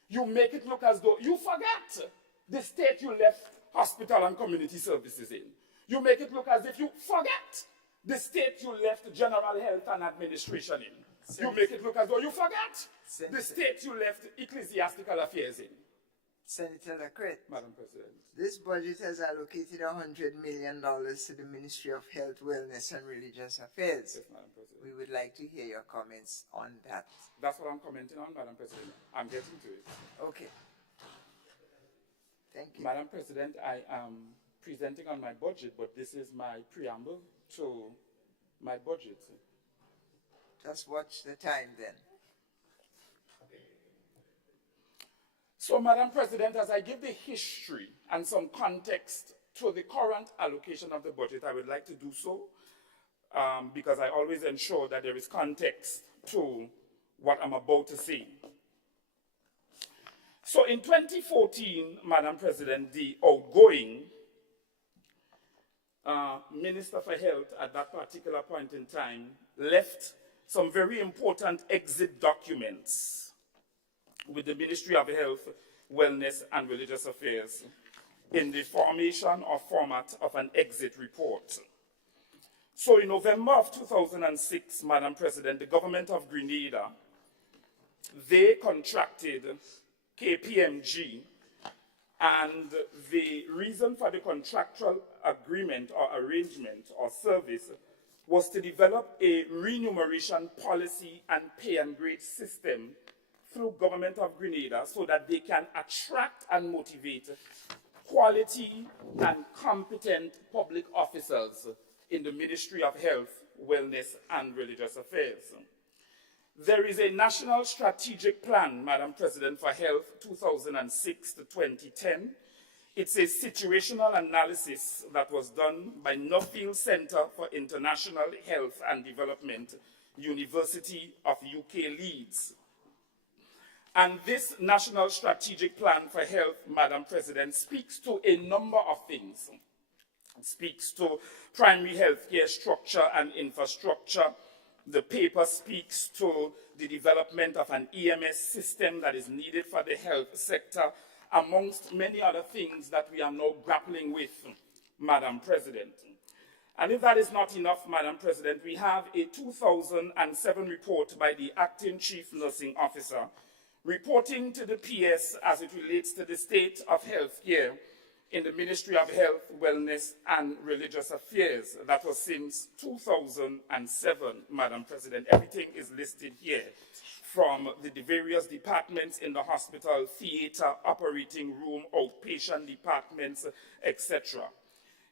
You make it look as though you forget the state you left hospital and community services in. You make it look as if you forget the state you left general health and administration in. You make it look as though you forgot Senator- the state you left ecclesiastical affairs in. Senator Lacrette, Madam President. this budget has allocated $100 million to the Ministry of Health, Wellness, and Religious Affairs. Yes, Madam President. We would like to hear your comments on that. That's what I'm commenting on, Madam President. I'm getting to it. Okay. Thank you. Madam President, I am presenting on my budget, but this is my preamble to my budget. Just watch the time then. So, Madam President, as I give the history and some context to the current allocation of the budget, I would like to do so because I always ensure that there is context to what I'm about to say. So in 2014, Madam President, the outgoing Minister for Health at that particular point in time left some very important exit documents with the Ministry of Health, Wellness, and Religious Affairs in the formation or format of an exit report. So in November of 2006, Madam President, the government of Grenada, they contracted KPMG, and the reason for the contractual agreement or arrangement or service was to develop a remuneration policy and pay and grade system through government of Grenada so that they can attract and motivate quality and competent public officers in the Ministry of Health, Wellness, and Religious Affairs. There is a national strategic plan, Madam President, for health 2006 to 2010. It's a situational analysis that was done by Nuffield Center for International Health and Development, University of UK, Leeds. And this national strategic plan for health, Madam President, speaks to a number of things. It speaks to primary healthcare structure and infrastructure. The paper speaks to the development of an EMS system that is needed for the health sector, amongst many other things that we are now grappling with, Madam President. And if that is not enough, Madam President, we have a 2007 report by the Acting Chief Nursing Officer reporting to the PS as it relates to the state of healthcare in the Ministry of Health, Wellness, and Religious Affairs. That was since 2007, Madam President. Everything is listed here, from the various departments in the hospital, theater, operating room, outpatient departments, etc.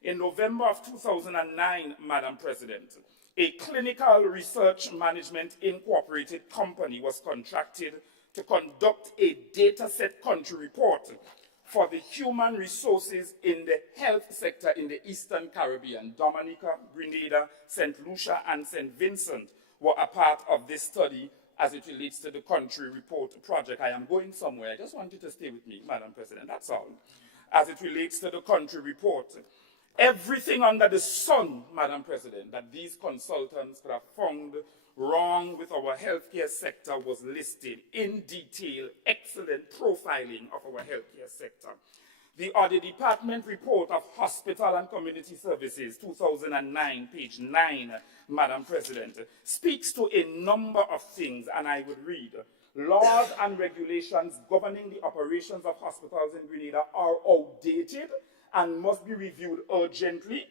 In November of 2009, Madam President, a clinical research management incorporated company was contracted to conduct a dataset country report for the human resources in the health sector in the Eastern Caribbean. Dominica, Grenada, St. Lucia, and St. Vincent were a part of this study as it relates to the country report project. I am going somewhere. I just want you to stay with me, Madam President, that's all. As it relates to the country report, everything under the sun, Madam President, that these consultants could have found wrong with our healthcare sector was listed in detail, excellent profiling of our healthcare sector. The Audit Department report of Hospital and Community Services, 2009, page 9, Madam President, speaks to a number of things, and I would read. Laws and regulations governing the operations of hospitals in Grenada are outdated and must be reviewed urgently.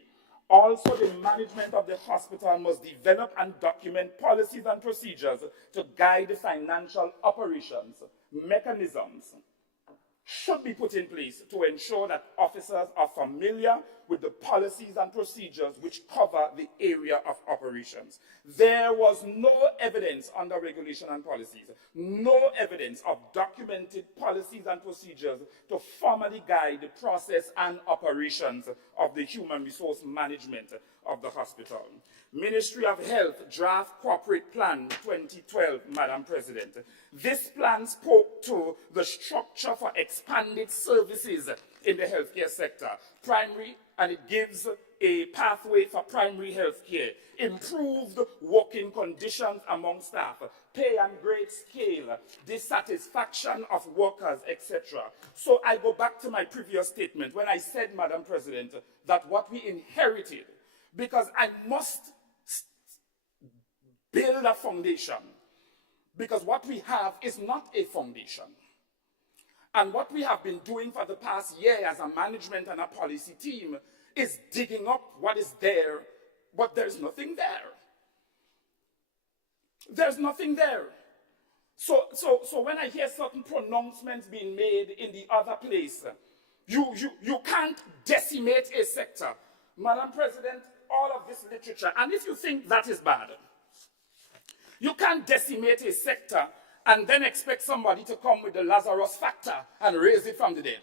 Also, the management of the hospital must develop and document policies and procedures to guide the financial operations. Mechanisms should be put in place to ensure that officers are familiar with the policies and procedures which cover the area of operations. There was no evidence under regulation and policies, no evidence of documented policies and procedures to formally guide the process and operations of the human resource management of the hospital. Ministry of Health Draft Corporate Plan 2012, Madam President. This plan spoke to the structure for expanded services in the healthcare sector, primary, and it gives a pathway for primary health care, improved working conditions among staff, pay and grade scale, dissatisfaction of workers, etc. So I go back to my previous statement when I said, Madam President, that what we inherited, because I must build a foundation Because what we have is not a foundation. And what we have been doing for the past year as a management and a policy team is digging up what is there, but there's nothing there. There's nothing there. So when I hear certain pronouncements being made in the other place, you can't decimate a sector. Madam President, all of this literature, and if you think that is bad, you can't decimate a sector and then expect somebody to come with the Lazarus factor and raise it from the dead.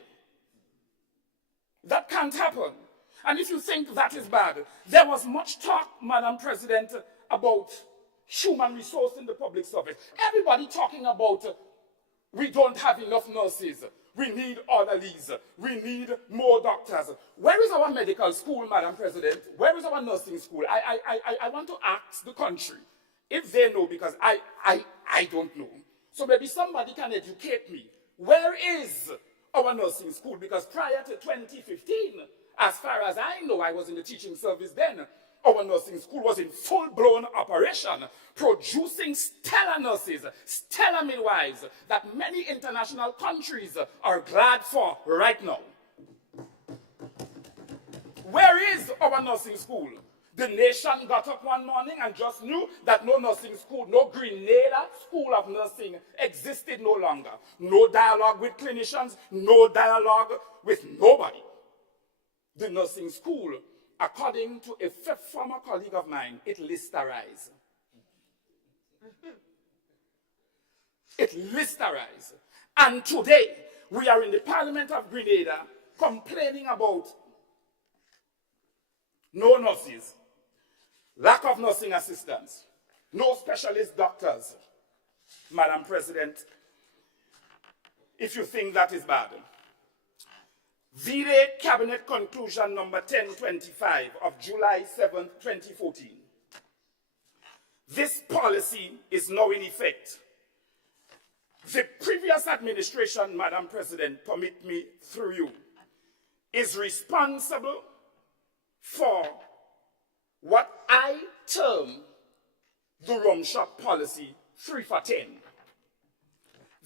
That can't happen. And if you think that is bad, there was much talk, Madam President, about human resource in the public service. Everybody talking about we don't have enough nurses, we need orderlies, we need more doctors. Where is our medical school, Madam President? Where is our nursing school? I want to ask the country if they know, because I don't know. So maybe somebody can educate me. Where is our nursing school? Because prior to 2015, as far as I know, I was in the teaching service then, our nursing school was in full-blown operation, producing stellar nurses, stellar midwives that many international countries are glad for right now. Where is our nursing school? The nation got up one morning and just knew that no nursing school, no Grenada School of Nursing existed no longer. No dialogue with clinicians, no dialogue with nobody. The nursing school, according to a former colleague of mine, it Listerized. It Listerized. And today, we are in the Parliament of Grenada complaining about no nurses, lack of nursing assistants, no specialist doctors. Madam President, if you think that is bad, VDA Cabinet Conclusion number 1025 of July 7, 2014. This policy is now in effect. The previous administration, Madam President, permit me through you, is responsible for what I term the rum shop policy 3 for 10.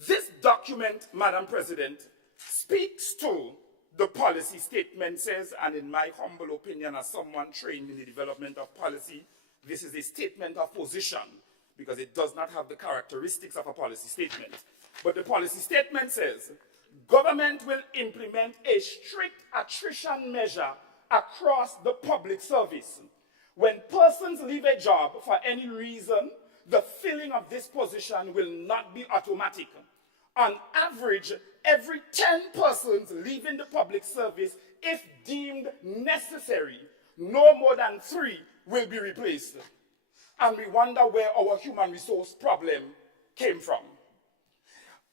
This document, Madam President, speaks to the policy statement says, and in my humble opinion as someone trained in the development of policy, this is a statement of position because it does not have the characteristics of a policy statement. But the policy statement says, government will implement a strict attrition measure across the public service. When persons leave a job for any reason, the filling of this position will not be automatic. On average, every 10 persons leaving the public service, if deemed necessary, no more than 3 will be replaced. And we wonder where our human resource problem came from.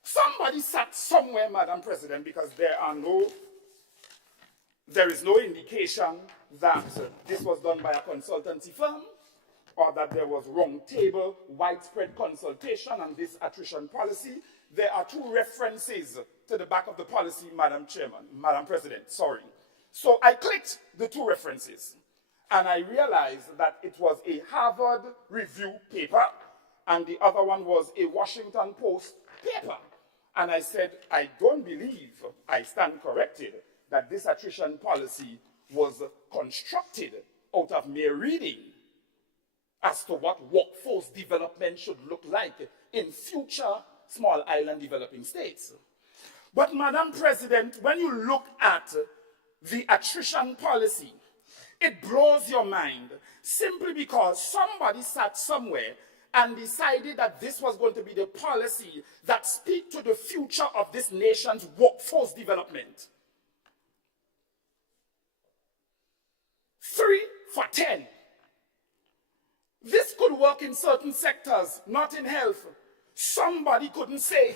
Somebody sat somewhere, Madam President, because there is no indication that this was done by a consultancy firm or that there was round table, widespread consultation on this attrition policy. There are 2 references to the back of the policy, Madam President, sorry. So I clicked the 2 references and I realized that it was a Harvard Review paper and the other one was a Washington Post paper. And I said, I don't believe, I stand corrected, that this attrition policy was constructed out of mere reading as to what workforce development should look like in future small island developing states. But Madam President, when you look at the attrition policy, it blows your mind simply because somebody sat somewhere and decided that this was going to be the policy that speaks to the future of this nation's workforce development. 3 for 10. This could work in certain sectors, not in health. Somebody couldn't say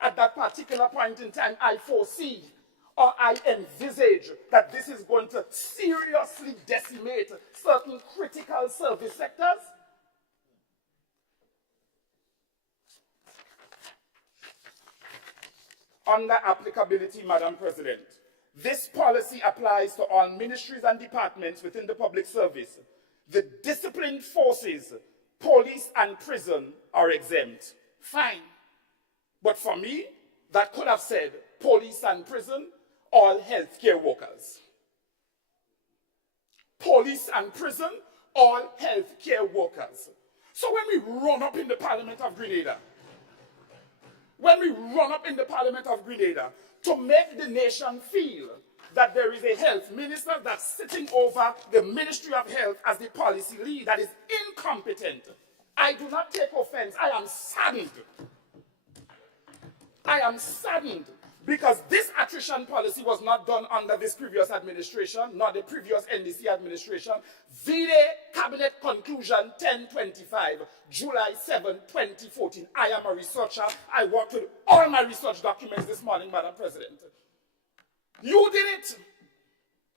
at that particular point in time, I foresee or I envisage that this is going to seriously decimate certain critical service sectors. Under applicability, Madam President, this policy applies to all ministries and departments within the public service. The disciplined forces, police and prison are exempt fine. But for me, that could have said police and prison, all healthcare workers. Police and prison, all healthcare workers. So when we run up in the Parliament of Grenada, to make the nation feel that there is a health minister that's sitting over the Ministry of Health as the policy lead that is incompetent, I do not take offense. I am saddened. I am saddened because this attrition policy was not done under this previous administration, not the previous NDC administration. Vide Cabinet Conclusion 1025, July 7, 2014. I am a researcher. I worked with all my research documents this morning, Madam President. You did it.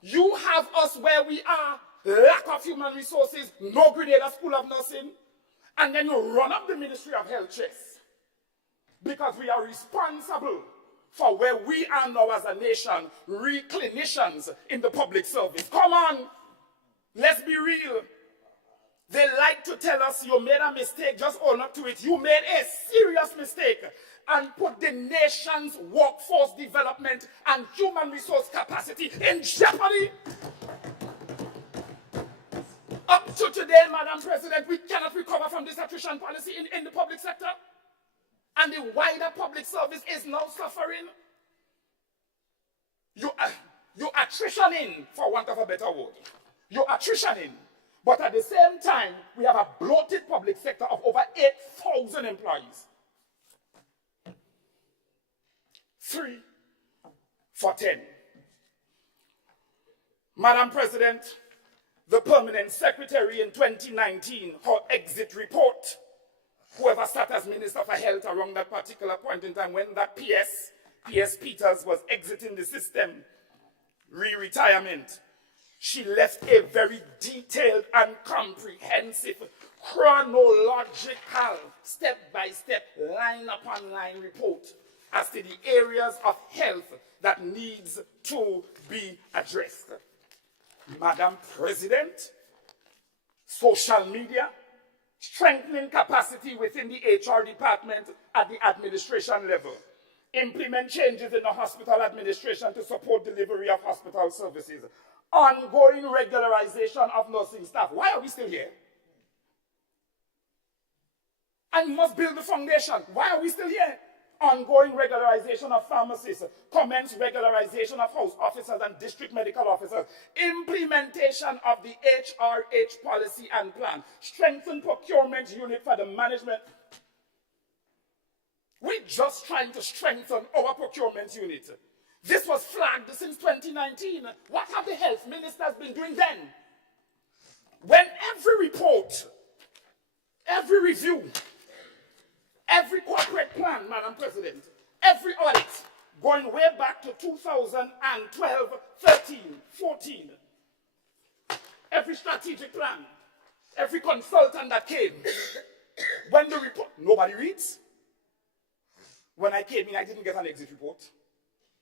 You have us where we are, lack of human resources, no Grenada School of Nursing, and then you run up the Ministry of Health chest because we are responsible for where we are now as a nation, clinicians in the public service. Come on, let's be real. They like to tell us you made a mistake, just own up to it. You made a serious mistake and put the nation's workforce development and human resource capacity in jeopardy. Up to today, Madam President, we cannot recover from this attrition policy in the public sector. And the wider public service is now suffering. You're attritioning, for want of a better word. You're attritioning. But at the same time, we have a bloated public sector of over 8,000 employees. 3 for 10. Madam President, the permanent secretary in 2019, her exit report, whoever sat as Minister for Health around that particular point in time when that P.S. Peters was exiting the system, re-retirement, she left a very detailed and comprehensive, chronological, step-by-step, line-upon-line report as to the areas of health that needs to be addressed. Madam President, social media, strengthening capacity within the HR department at the administration level, implement changes in the hospital administration to support delivery of hospital services, ongoing regularization of nursing staff. Why are we still here? And must build the foundation. Why are we still here? Ongoing regularization of pharmacists, commence regularization of house officers and district medical officers, implementation of the HRH policy and plan, strengthen procurement unit for the management. We're just trying to strengthen our procurement unit. This was flagged since 2019. What have the health ministers been doing then? When every report, every review, every corporate plan, Madam President, every audit, going way back to 2012, 13, 14, every strategic plan, every consultant that came, when the report, nobody reads. When I came in, I didn't get an exit report.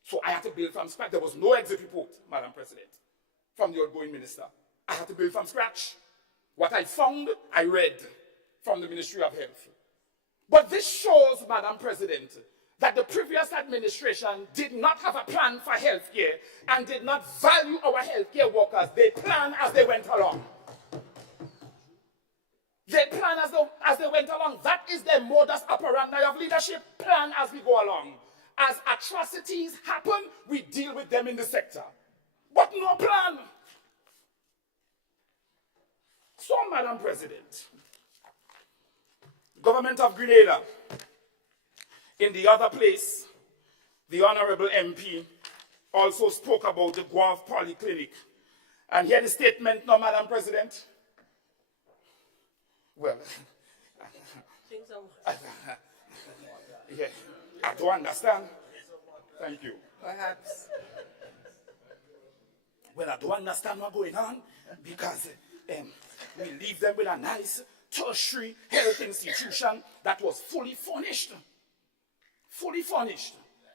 So I had to build from scratch. There was no exit report, Madam President, from the outgoing minister. I had to build from scratch. What I found, I read from the Ministry of Health. But this shows, Madam President, that the previous administration did not have a plan for healthcare and did not value our healthcare workers. They planned as they went along. They plan as they went along. That is their modus operandi of leadership. Plan as we go along. As atrocities happen, we deal with them in the sector. But no plan. So, Madam President, Government of Grenada, in the other place, the Honorable MP also spoke about the Guelph Polyclinic. And here the statement now, Madam President. Well, yeah, I don't understand. Thank you. Perhaps. Well, I don't understand what's going on because we leave them with a nice tertiary health institution that was fully furnished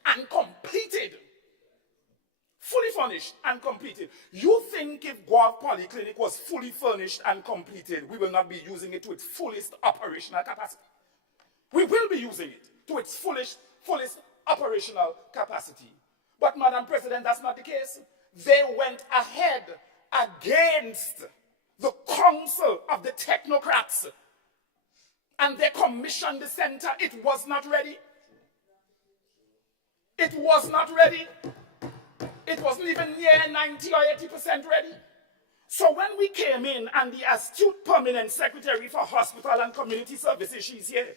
and completed. Fully furnished and completed. You think if Guelph Polyclinic was fully furnished and completed, we will not be using it to its fullest operational capacity? We will be using it to its fullest operational capacity. But, Madam President, that's not the case. They went ahead against the council of the technocrats, and they commissioned the center. It was not ready. It was not ready. It wasn't even near 90 or 80% ready. So when we came in, and the astute permanent secretary for hospital and community services, she's here,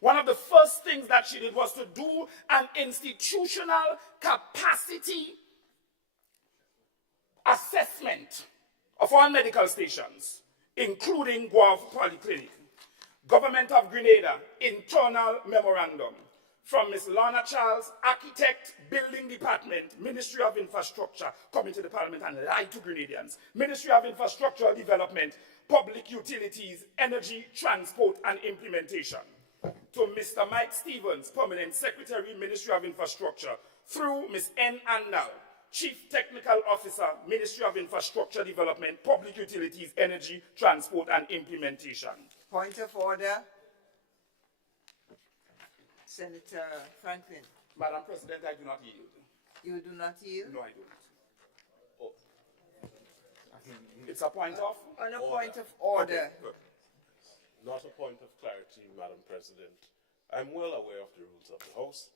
one of the first things that she did was to do an institutional capacity assessment of all medical stations, including Guelph Polyclinic. Government of Grenada, internal memorandum from Ms. Lorna Charles, architect, building department, Ministry of Infrastructure, coming to the parliament and lied to Grenadians. Ministry of Infrastructure Development, Public Utilities, Energy, Transport and Implementation. To Mr. Mike Stevens, Permanent Secretary, Ministry of Infrastructure, through Ms. N. Andal, Chief Technical Officer, Ministry of Infrastructure Development, Public Utilities, Energy, Transport and Implementation. Point of order. Senator Franklin, Madam President, I do not yield. you do not yield? No, I don't. It's a point of? On a point of order. Okay, good. Not a point of clarity, Madam President. I'm well aware of the rules of the House.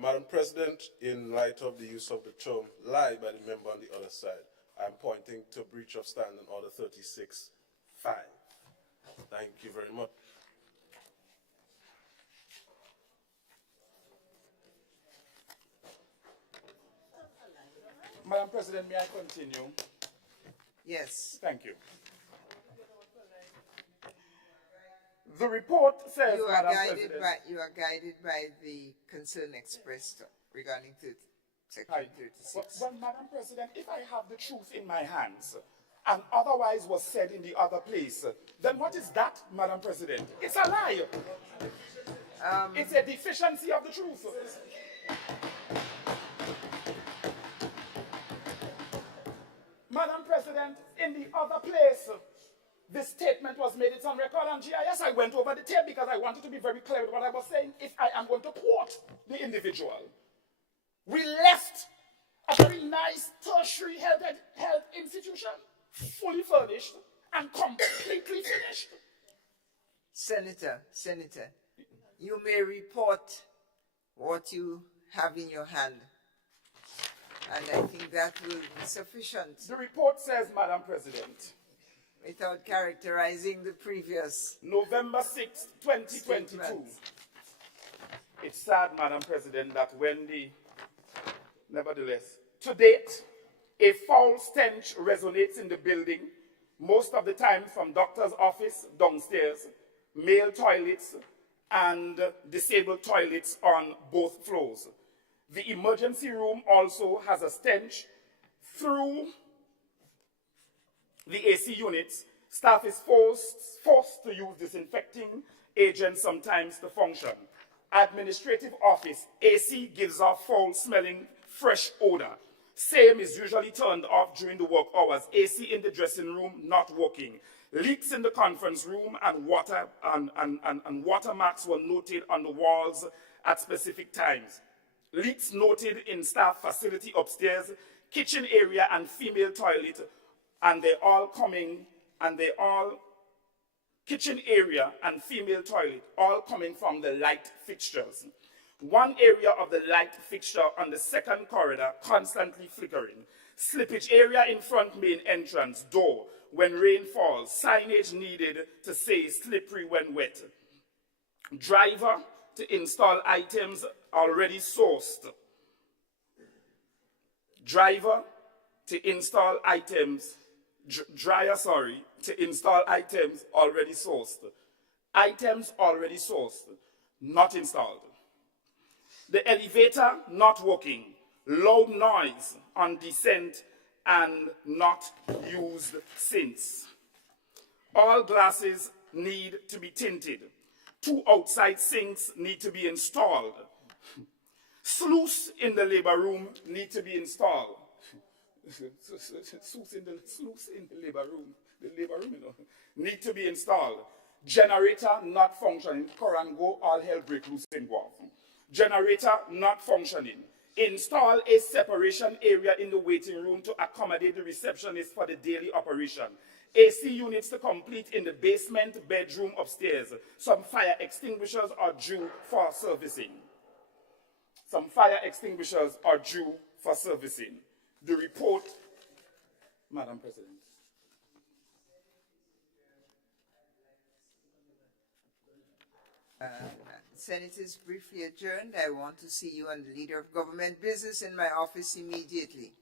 Madam President, in light of the use of the term lie by the member on the other side, I'm pointing to breach of standing order 36(5). Thank you very much. Madam President, may I continue? Yes. Thank you. The report says, You are Madam guided President, by the concern expressed regarding Section I- 36. well, Madam President, if I have the truth in my hands and otherwise was said in the other place, then what is that, Madam President? It's a lie. It's a deficiency of the truth. Madam President, in the other place, this statement was made. It's on record on GIS. I went over the tape because I wanted to be very clear with what I was saying. If I am going to quote the individual, we left a very nice tertiary health institution, fully furnished and completely finished. Senator, you may report what you have in your hand. And I think that will be sufficient The report says, Madam President, without characterizing the previous November 6, 2022. statements. It's sad, Madam President, that nevertheless, to date, a foul stench resonates in the building, most of the time from doctor's office downstairs, male toilets, and disabled toilets on both floors. The emergency room also has a stench. Through the AC units, staff is forced to use disinfecting agents sometimes to function. Administrative office, AC gives off foul-smelling, fresh odor. Same is usually turned off during the work hours. AC in the dressing room, not working. Leaks in the conference room and watermarks were noted on the walls at specific times. Leaks noted in staff facility upstairs, kitchen area and female toilet, kitchen area and female toilet, all coming from the light fixtures. One area of the light fixture on the second corridor constantly flickering. Slippage area in front main entrance door when rain falls. Signage needed to say slippery when wet. Driver to install items already sourced. Dryer to install items already sourced. Items already sourced, not installed. The elevator not working. Loud noise on descent and not used since. All glasses need to be tinted. 2 outside sinks need to be installed. Sluice in the labor room need to be installed. Sluice in the labor room, need to be installed. Generator not functioning. Current go, all hell break loose in Guelph. Generator not functioning. Install a separation area in the waiting room to accommodate the receptionist for the daily operation. AC units to complete in the basement bedroom upstairs. Some fire extinguishers are due for servicing. Some fire extinguishers are due for servicing. The report, Madam President. Senate is briefly adjourned. I want to see you and the Leader of Government Business in my office immediately.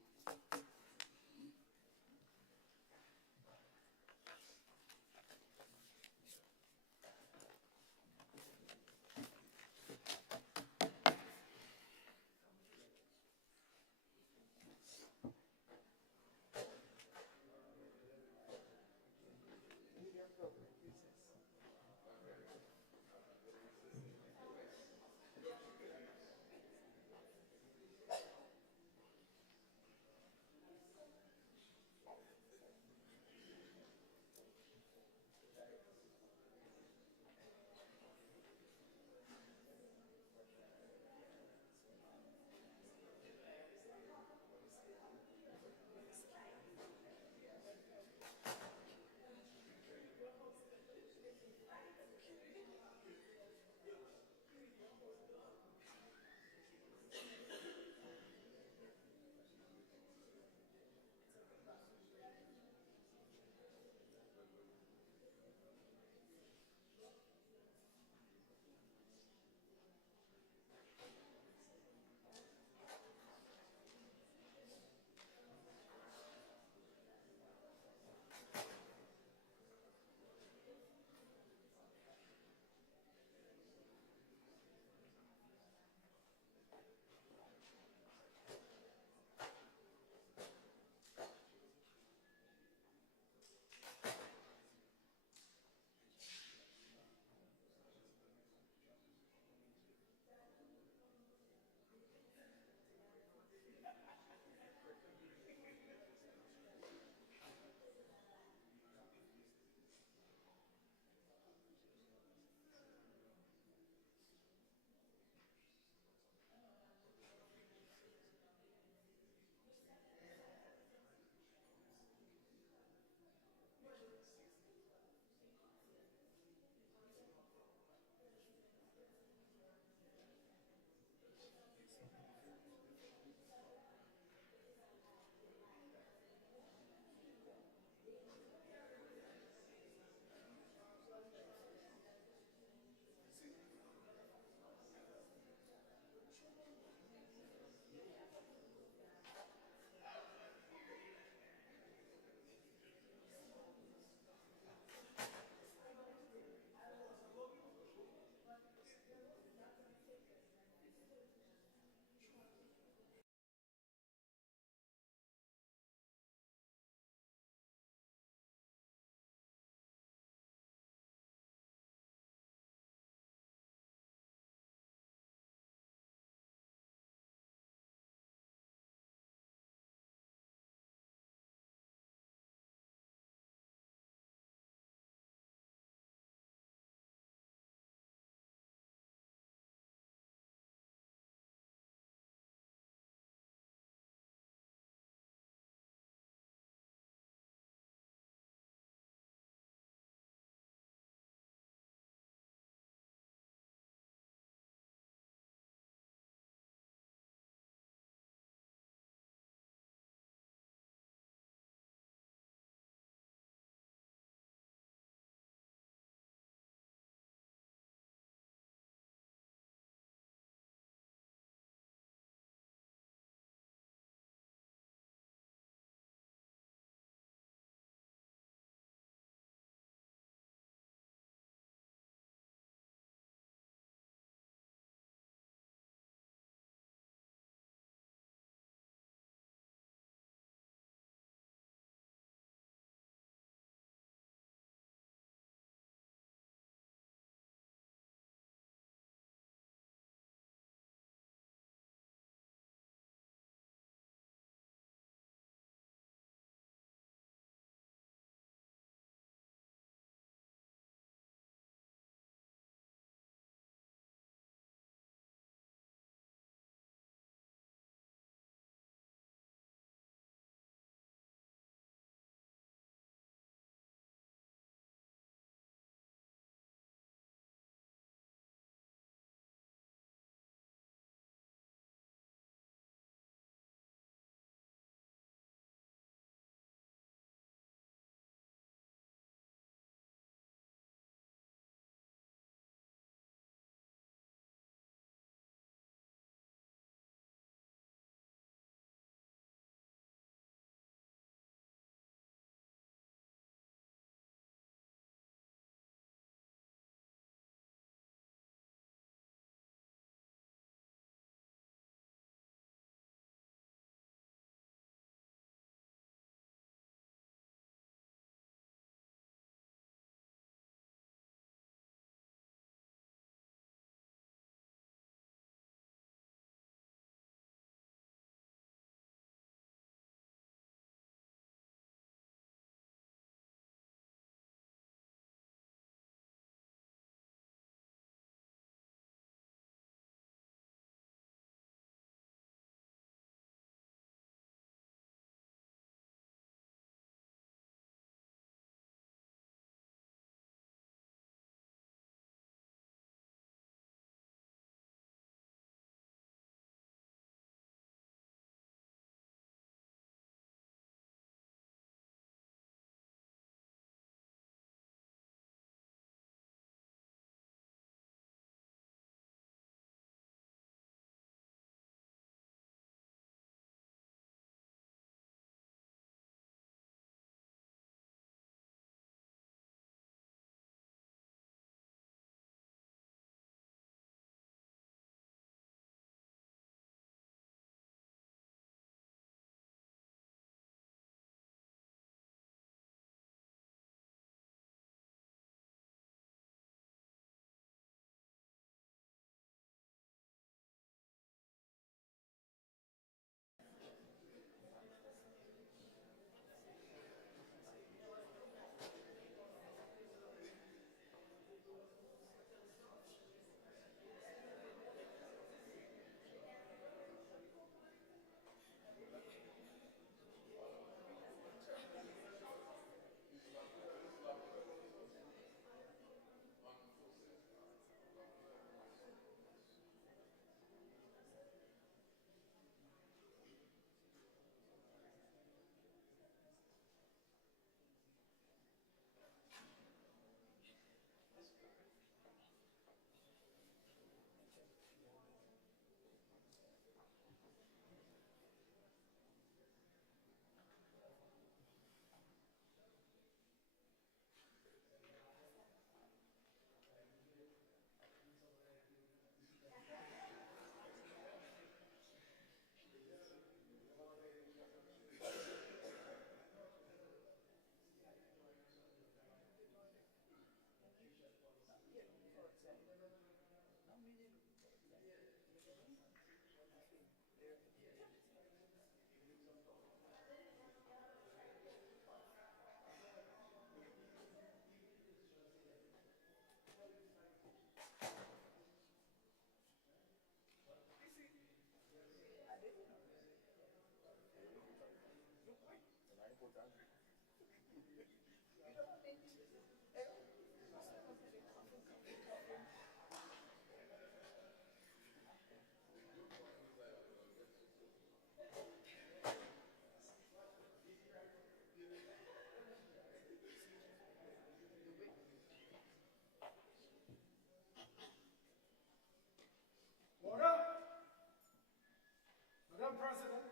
Madam President.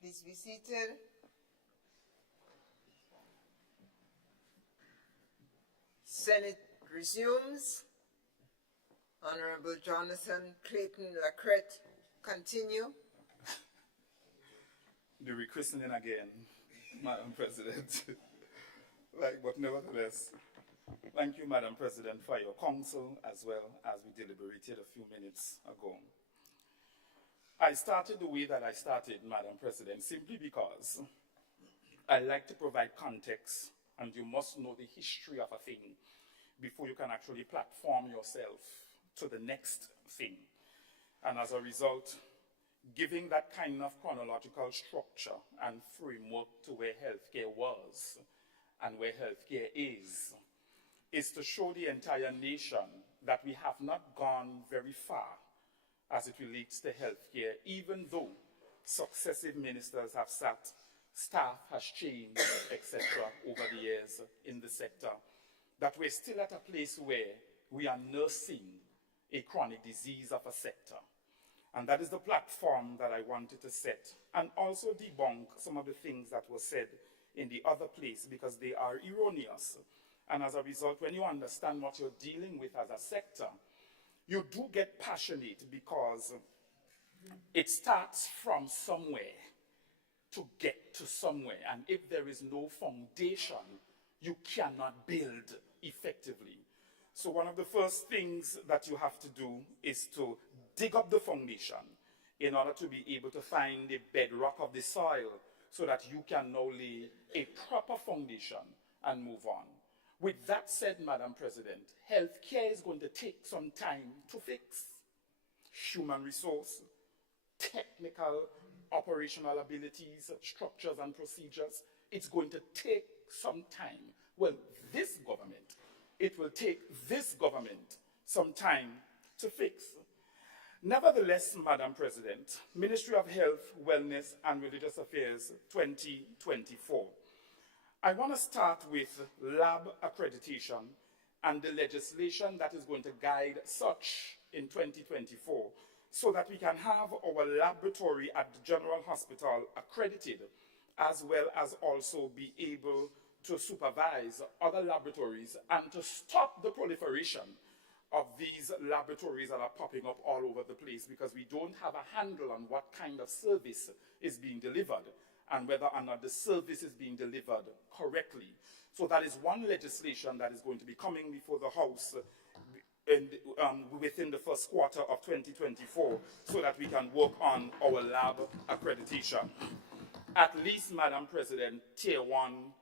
Please be seated. Senate resumes. Honorable Jonathan Clayton Lacrette, continue. The rechristening again, Madam President. Right, but nevertheless, thank you, Madam President, for your counsel as well as we deliberated a few minutes ago. I started the way that I started, Madam President, simply because I like to provide context, and you must know the history of a thing before you can actually platform yourself to the next thing. And as a result, giving that kind of chronological structure and framework to where healthcare was and where healthcare is to show the entire nation that we have not gone very far as it relates to healthcare, even though successive ministers have sat, staff has changed, etc., over the years in the sector, that we're still at a place where we are nursing a chronic disease of a sector. And that is the platform that I wanted to set, and also debunk some of the things that were said in the other place, because they are erroneous. And as a result, when you understand what you're dealing with as a sector, you do get passionate, because it starts from somewhere to get to somewhere. And if there is no foundation, you cannot build effectively. So one of the first things that you have to do is to dig up the foundation in order to be able to find the bedrock of the soil so that you can now lay a proper foundation and move on. With that said, Madam President, healthcare is going to take some time to fix. Human resource, technical, operational abilities, structures and procedures, it's going to take some time. Well, this government, it will take this government some time to fix. Nevertheless, Madam President, Ministry of Health, Wellness and Religious Affairs 2024. I want to start with lab accreditation and the legislation that is going to guide such in 2024, so that we can have our laboratory at the General Hospital accredited, as well as also be able to supervise other laboratories and to stop the proliferation of these laboratories that are popping up all over the place, because we don't have a handle on what kind of service is being delivered and whether or not the service is being delivered correctly. So that is one legislation that is going to be coming before the House within the first quarter of 2024, so that we can work on our lab accreditation. At least, Madam President, Tier 1,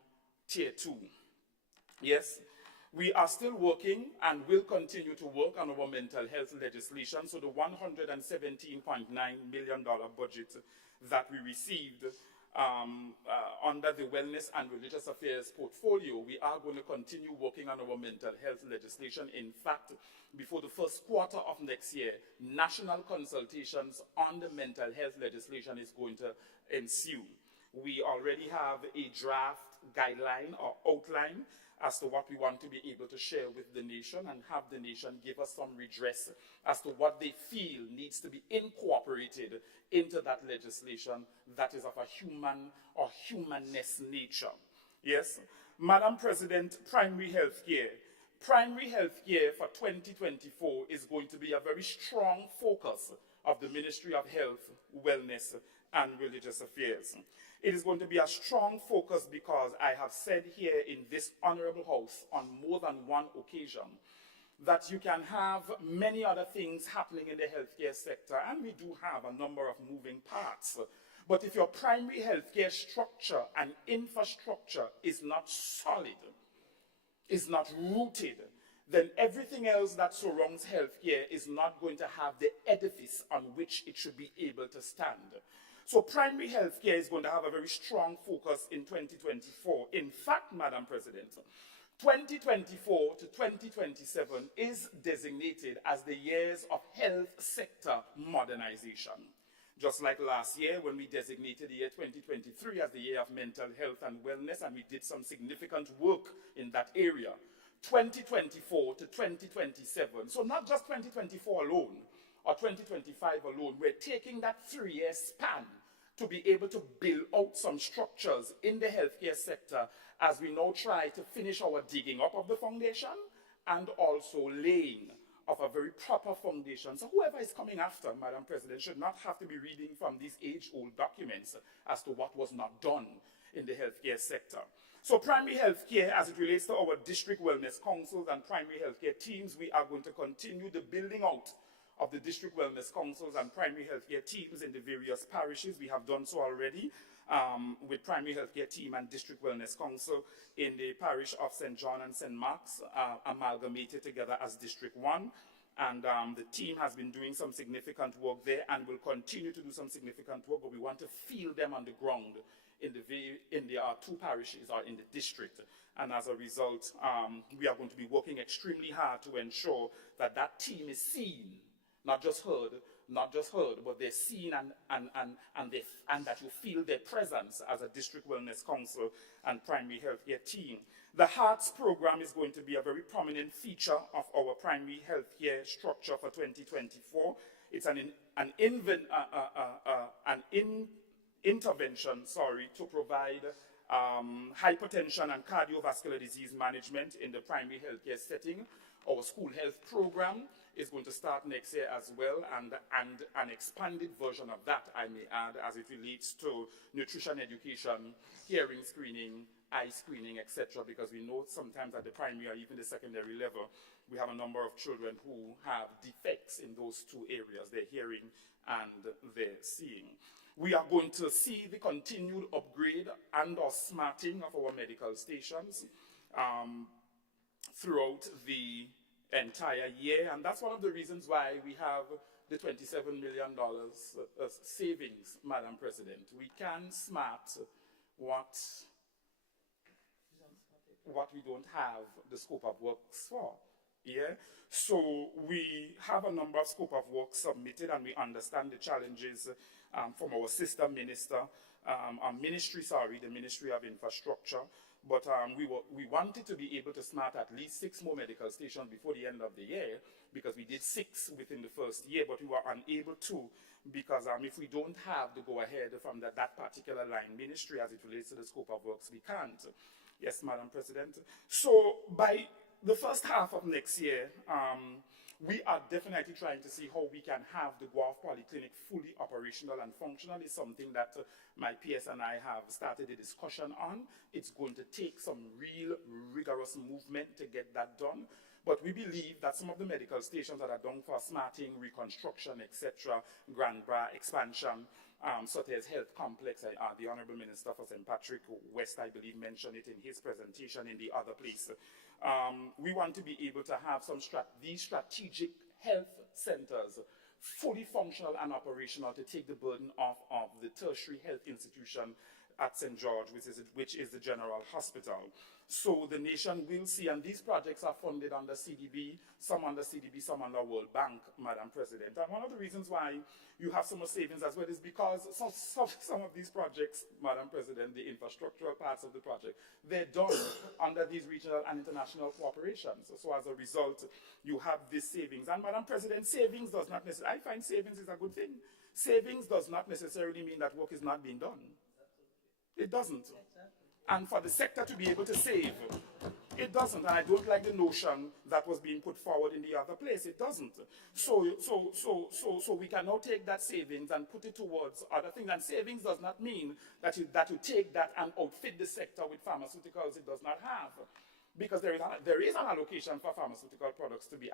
Tier 2. Yes, we are still working and will continue to work on our mental health legislation. So the $117.9 million budget that we received under the Wellness and Religious Affairs portfolio, we are going to continue working on our mental health legislation. In fact, before the first quarter of next year, national consultations on the mental health legislation is going to ensue. We already have a draft guideline or outline as to what we want to be able to share with the nation, and have the nation give us some redress as to what they feel needs to be incorporated into that legislation that is of a human or humanness nature. Yes, Madam President, primary health care. Primary health care for 2024 is going to be a very strong focus of the Ministry of Health, Wellness and Religious Affairs. It is going to be a strong focus because I have said here in this honorable house on more than one occasion that you can have many other things happening in the healthcare sector, and we do have a number of moving parts. But if your primary healthcare structure and infrastructure is not solid, is not rooted, then everything else that surrounds healthcare is not going to have the edifice on which it should be able to stand. So primary healthcare is going to have a very strong focus in 2024. In fact, Madam President, 2024 to 2027 is designated as the years of health sector modernization. Just like last year when we designated the year 2023 as the year of mental health and wellness, and we did some significant work in that area. 2024 to 2027, so not just 2024 alone, or 2025 alone, we're taking that 3-year span to be able to build out some structures in the healthcare sector as we now try to finish our digging up of the foundation and also laying of a very proper foundation. So whoever is coming after, Madam President, should not have to be reading from these age-old documents as to what was not done in the healthcare sector. So primary healthcare, as it relates to our district wellness councils and primary healthcare teams, we are going to continue the building out of the district wellness councils and primary healthcare teams in the various parishes. We have done so already with primary healthcare team and district wellness council in the parish of St. John and St. Mark's, amalgamated together as District 1. And the team has been doing some significant work there and will continue to do some significant work, but we want to feel them on the ground in the 2 parishes or in the district. And as a result, we are going to be working extremely hard to ensure that that team is seen, not just heard, but they're seen and that you feel their presence as a district wellness council and primary healthcare team. The HEARTS program is going to be a very prominent feature of our primary healthcare structure for 2024. It's an intervention to provide hypertension and cardiovascular disease management in the primary healthcare setting. Our school health program is going to start next year as well, and an expanded version of that, I may add, as it relates to nutrition education, hearing screening, eye screening, etc., because we know sometimes at the primary or even the secondary level, we have a number of children who have defects in those 2 areas, their hearing and their seeing. We are going to see the continued upgrade and or smarting of our medical stations throughout the entire year, and that's one of the reasons why we have the $27 million savings, Madam President. We can smart what we don't have the scope of works for. Yeah, so we have a number of scope of work submitted, and we understand the challenges from our sister minister, the Ministry of Infrastructure. But we wanted to be able to smart at least 6 more medical stations before the end of the year, because we did 6 within the first year, but we were unable to, because if we don't have the go-ahead from that particular line ministry as it relates to the scope of works, we can't. Yes, Madam President. So by the first half of next year, we are definitely trying to see how we can have the Guelph Polyclinic fully operational and functional. It's something that my PS and I have started a discussion on. It's going to take some real rigorous movement to get that done. But we believe that some of the medical stations that are done for smarting, reconstruction, etc., Grand Bras expansion, such as Health Complex, the Honorable Minister for St. Patrick West, I believe, mentioned it in his presentation in the other place. We want to be able to have these strategic health centers fully functional and operational to take the burden off of the tertiary health institution at St. George, which is the General Hospital. So the nation will see, and these projects are funded under CDB, some under World Bank, Madam President. And one of the reasons why you have so much savings as well is because some of these projects, Madam President, the infrastructural parts of the project, they're done under these regional and international cooperations. So as a result, you have these savings. And Madam President, savings does not necessarily, I find savings is a good thing. Savings does not necessarily mean that work is not being done. It doesn't. And for the sector to be able to save, it doesn't. And I don't like the notion that was being put forward in the other place. It doesn't. So we can now take that savings and put it towards other things. And savings does not mean that you take that and outfit the sector with pharmaceuticals. It does not have. Because there is an allocation for pharmaceutical products to be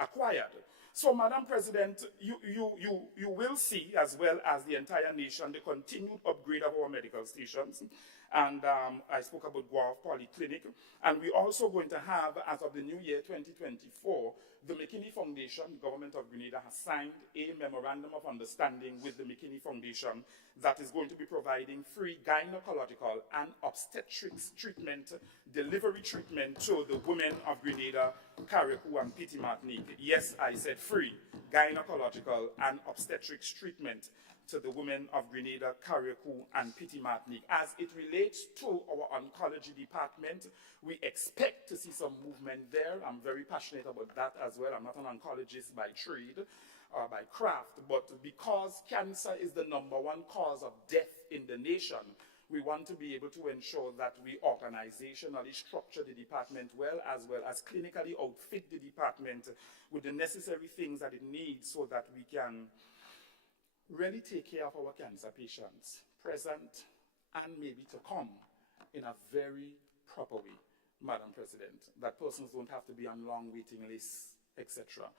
acquired. So, Madam President, you will see, as well as the entire nation, the continued upgrade of our medical stations. And I spoke about Guelph Polyclinic. And we're also going to have, as of the new year 2024, the McKinney Foundation, the government of Grenada, has signed a memorandum of understanding with the McKinney Foundation that is going to be providing free gynecological and obstetrics treatment, delivery treatment to the women of Grenada, Carriacou, and Petite Martinique. Yes, I said free gynecological and obstetrics treatment to the women of Grenada, Carriacou, and Petite Martinique. As it relates to our oncology department, we expect to see some movement there. I'm very passionate about that as well. I'm not an oncologist by trade or by craft, but because cancer is the #1 cause of death in the nation, we want to be able to ensure that we organizationally structure the department well as clinically outfit the department with the necessary things that it needs so that we can really take care of our cancer patients, present and maybe to come, in a very proper way, Madam President, that persons don't have to be on long waiting lists, etc.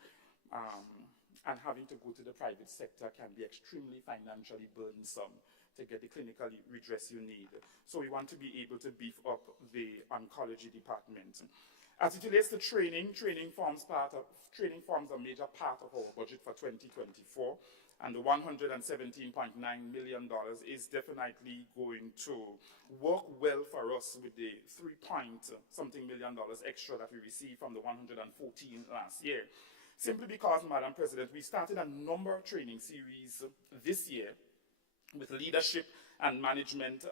And having to go to the private sector can be extremely financially burdensome to get the clinical redress you need. So we want to be able to beef up the oncology department. As it relates to training forms a major part of our budget for 2024. And the $117.9 million is definitely going to work well for us with the $3-something million extra that we received from the 114 last year. Simply because, Madam President, we started a number of training series this year with leadership and management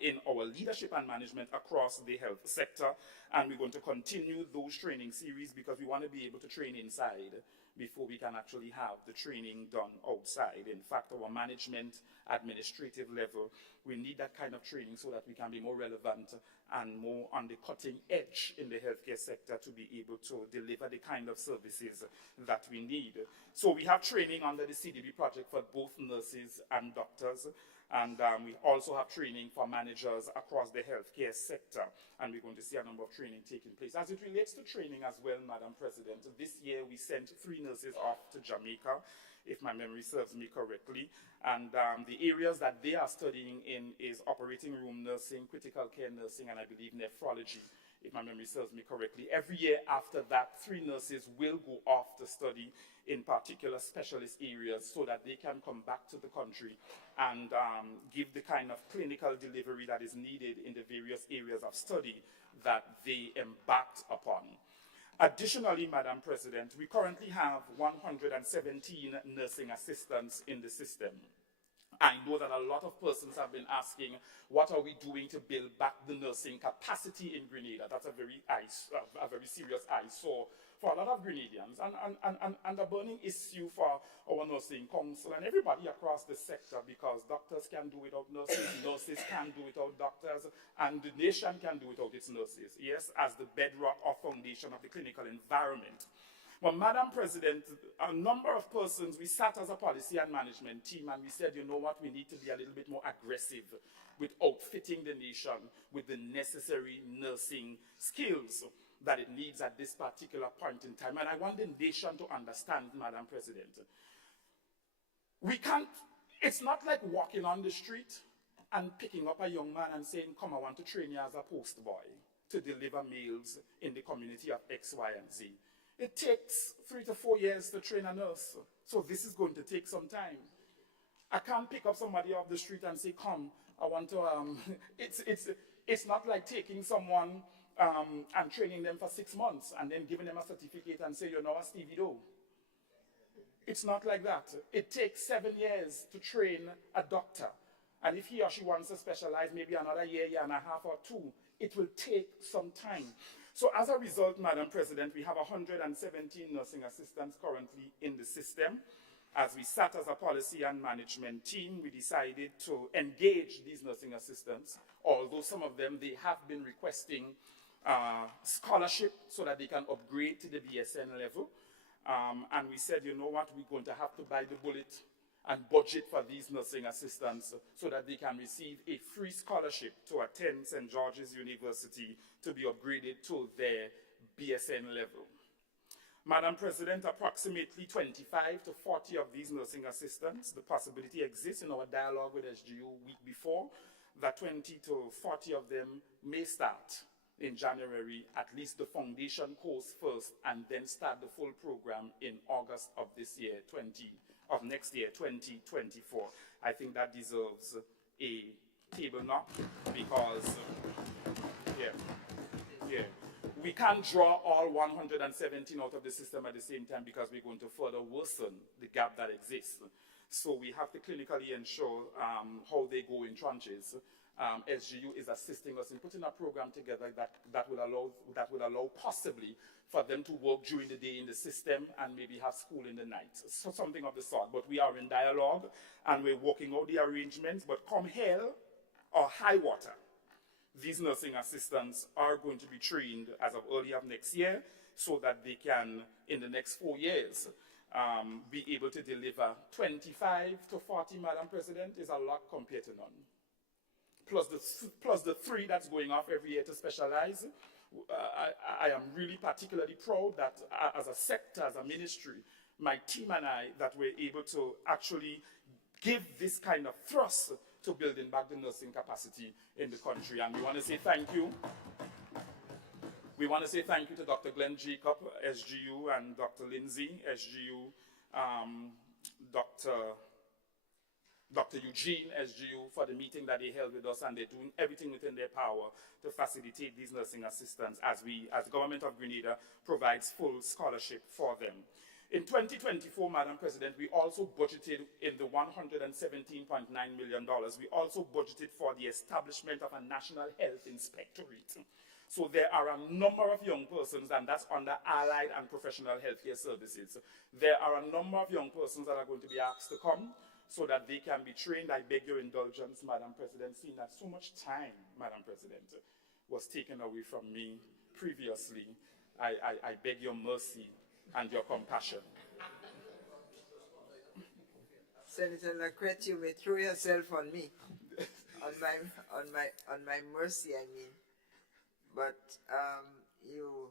in our leadership and management across the health sector. And we're going to continue those training series because we want to be able to train inside before we can actually have the training done outside. In fact, our management, administrative level, we need that kind of training so that we can be more relevant and more on the cutting edge in the healthcare sector to be able to deliver the kind of services that we need. So we have training under the CDB project for both nurses and doctors. And we also have training for managers across the healthcare sector. And we're going to see a number of training taking place. As it relates to training as well, Madam President, this year we sent 3 nurses off to Jamaica, if my memory serves me correctly. And the areas that they are studying in is operating room nursing, critical care nursing, and I believe nephrology, if my memory serves me correctly. Every year after that, 3 nurses will go off to study in particular specialist areas so that they can come back to the country and give the kind of clinical delivery that is needed in the various areas of study that they embarked upon. Additionally, Madam President, we currently have 117 nursing assistants in the system. I know that a lot of persons have been asking, what are we doing to build back the nursing capacity in Grenada? That's a very serious eyesore for a lot of Grenadians, and a burning issue for our nursing council and everybody across the sector, because doctors can do without nurses, nurses can do without doctors, and the nation can do without its nurses, yes, as the bedrock or foundation of the clinical environment. Well, Madam President, a number of persons, we sat as a policy and management team and we said, you know what, we need to be a little bit more aggressive with outfitting the nation with the necessary nursing skills that it needs at this particular point in time. And I want the nation to understand, Madam President, we can't, it's not like walking on the street and picking up a young man and saying, come, I want to train you as a post boy to deliver meals in the community of X, Y, and Z. It takes 3 to 4 years to train a nurse. So this is going to take some time. I can't pick up somebody off the street and say, come, I want to, it's not like taking someone and training them for 6 months and then giving them a certificate and say, you're now a Stevie Doe. It's not like that. It takes 7 years to train a doctor. And if he or she wants to specialize, maybe another year, year and a half or 2, it will take some time. So as a result, Madam President, we have 117 nursing assistants currently in the system. As we sat as a policy and management team, we decided to engage these nursing assistants, although some of them, they have been requesting scholarship so that they can upgrade to the BSN level. And we said, you know what, we're going to have to bite the bullet and budget for these nursing assistants so that they can receive a free scholarship to attend St. George's University to be upgraded to their BSN level. Madam President, approximately 25 to 40 of these nursing assistants, the possibility exists in our dialogue with SGU week before, that 20 to 40 of them may start in January, at least the foundation course first, and then start the full program in August of this year, next year, 2024. I think that deserves a table knock because, we can't draw all 117 out of the system at the same time because we're going to further worsen the gap that exists. So we have to clinically ensure how they go in tranches. SGU is assisting us in putting a program together that will allow possibly for them to work during the day in the system and maybe have school in the night, so something of the sort. But we are in dialogue and we're working out the arrangements. But come hell or high water, these nursing assistants are going to be trained as of early of next year so that they can, in the next 4 years, be able to deliver 25 to 40, Madam President, is a lot compared to none. Plus the 3 that's going off every year to specialize. I am really particularly proud that as a sector, as a ministry, my team and I, that we're able to actually give this kind of thrust to building back the nursing capacity in the country. And we want to say thank you. We want to say thank you to Dr. Glenn Jacob, SGU, and Dr. Lindsay, SGU, Dr. Eugene, SGU, for the meeting that they held with us, and they're doing everything within their power to facilitate these nursing assistants as the Government of Grenada provides full scholarship for them. In 2024, Madam President, we also budgeted in the $117.9 million, we also budgeted for the establishment of a National Health Inspectorate. So there are a number of young persons, and that's under Allied and Professional Healthcare Services. There are a number of young persons that are going to be asked to come so that they can be trained. I beg your indulgence, Madam President, seeing that so much time, Madam President, was taken away from me previously. I beg your mercy and your compassion. Senator Lacrette, you may throw yourself on me, on my mercy, I mean. But you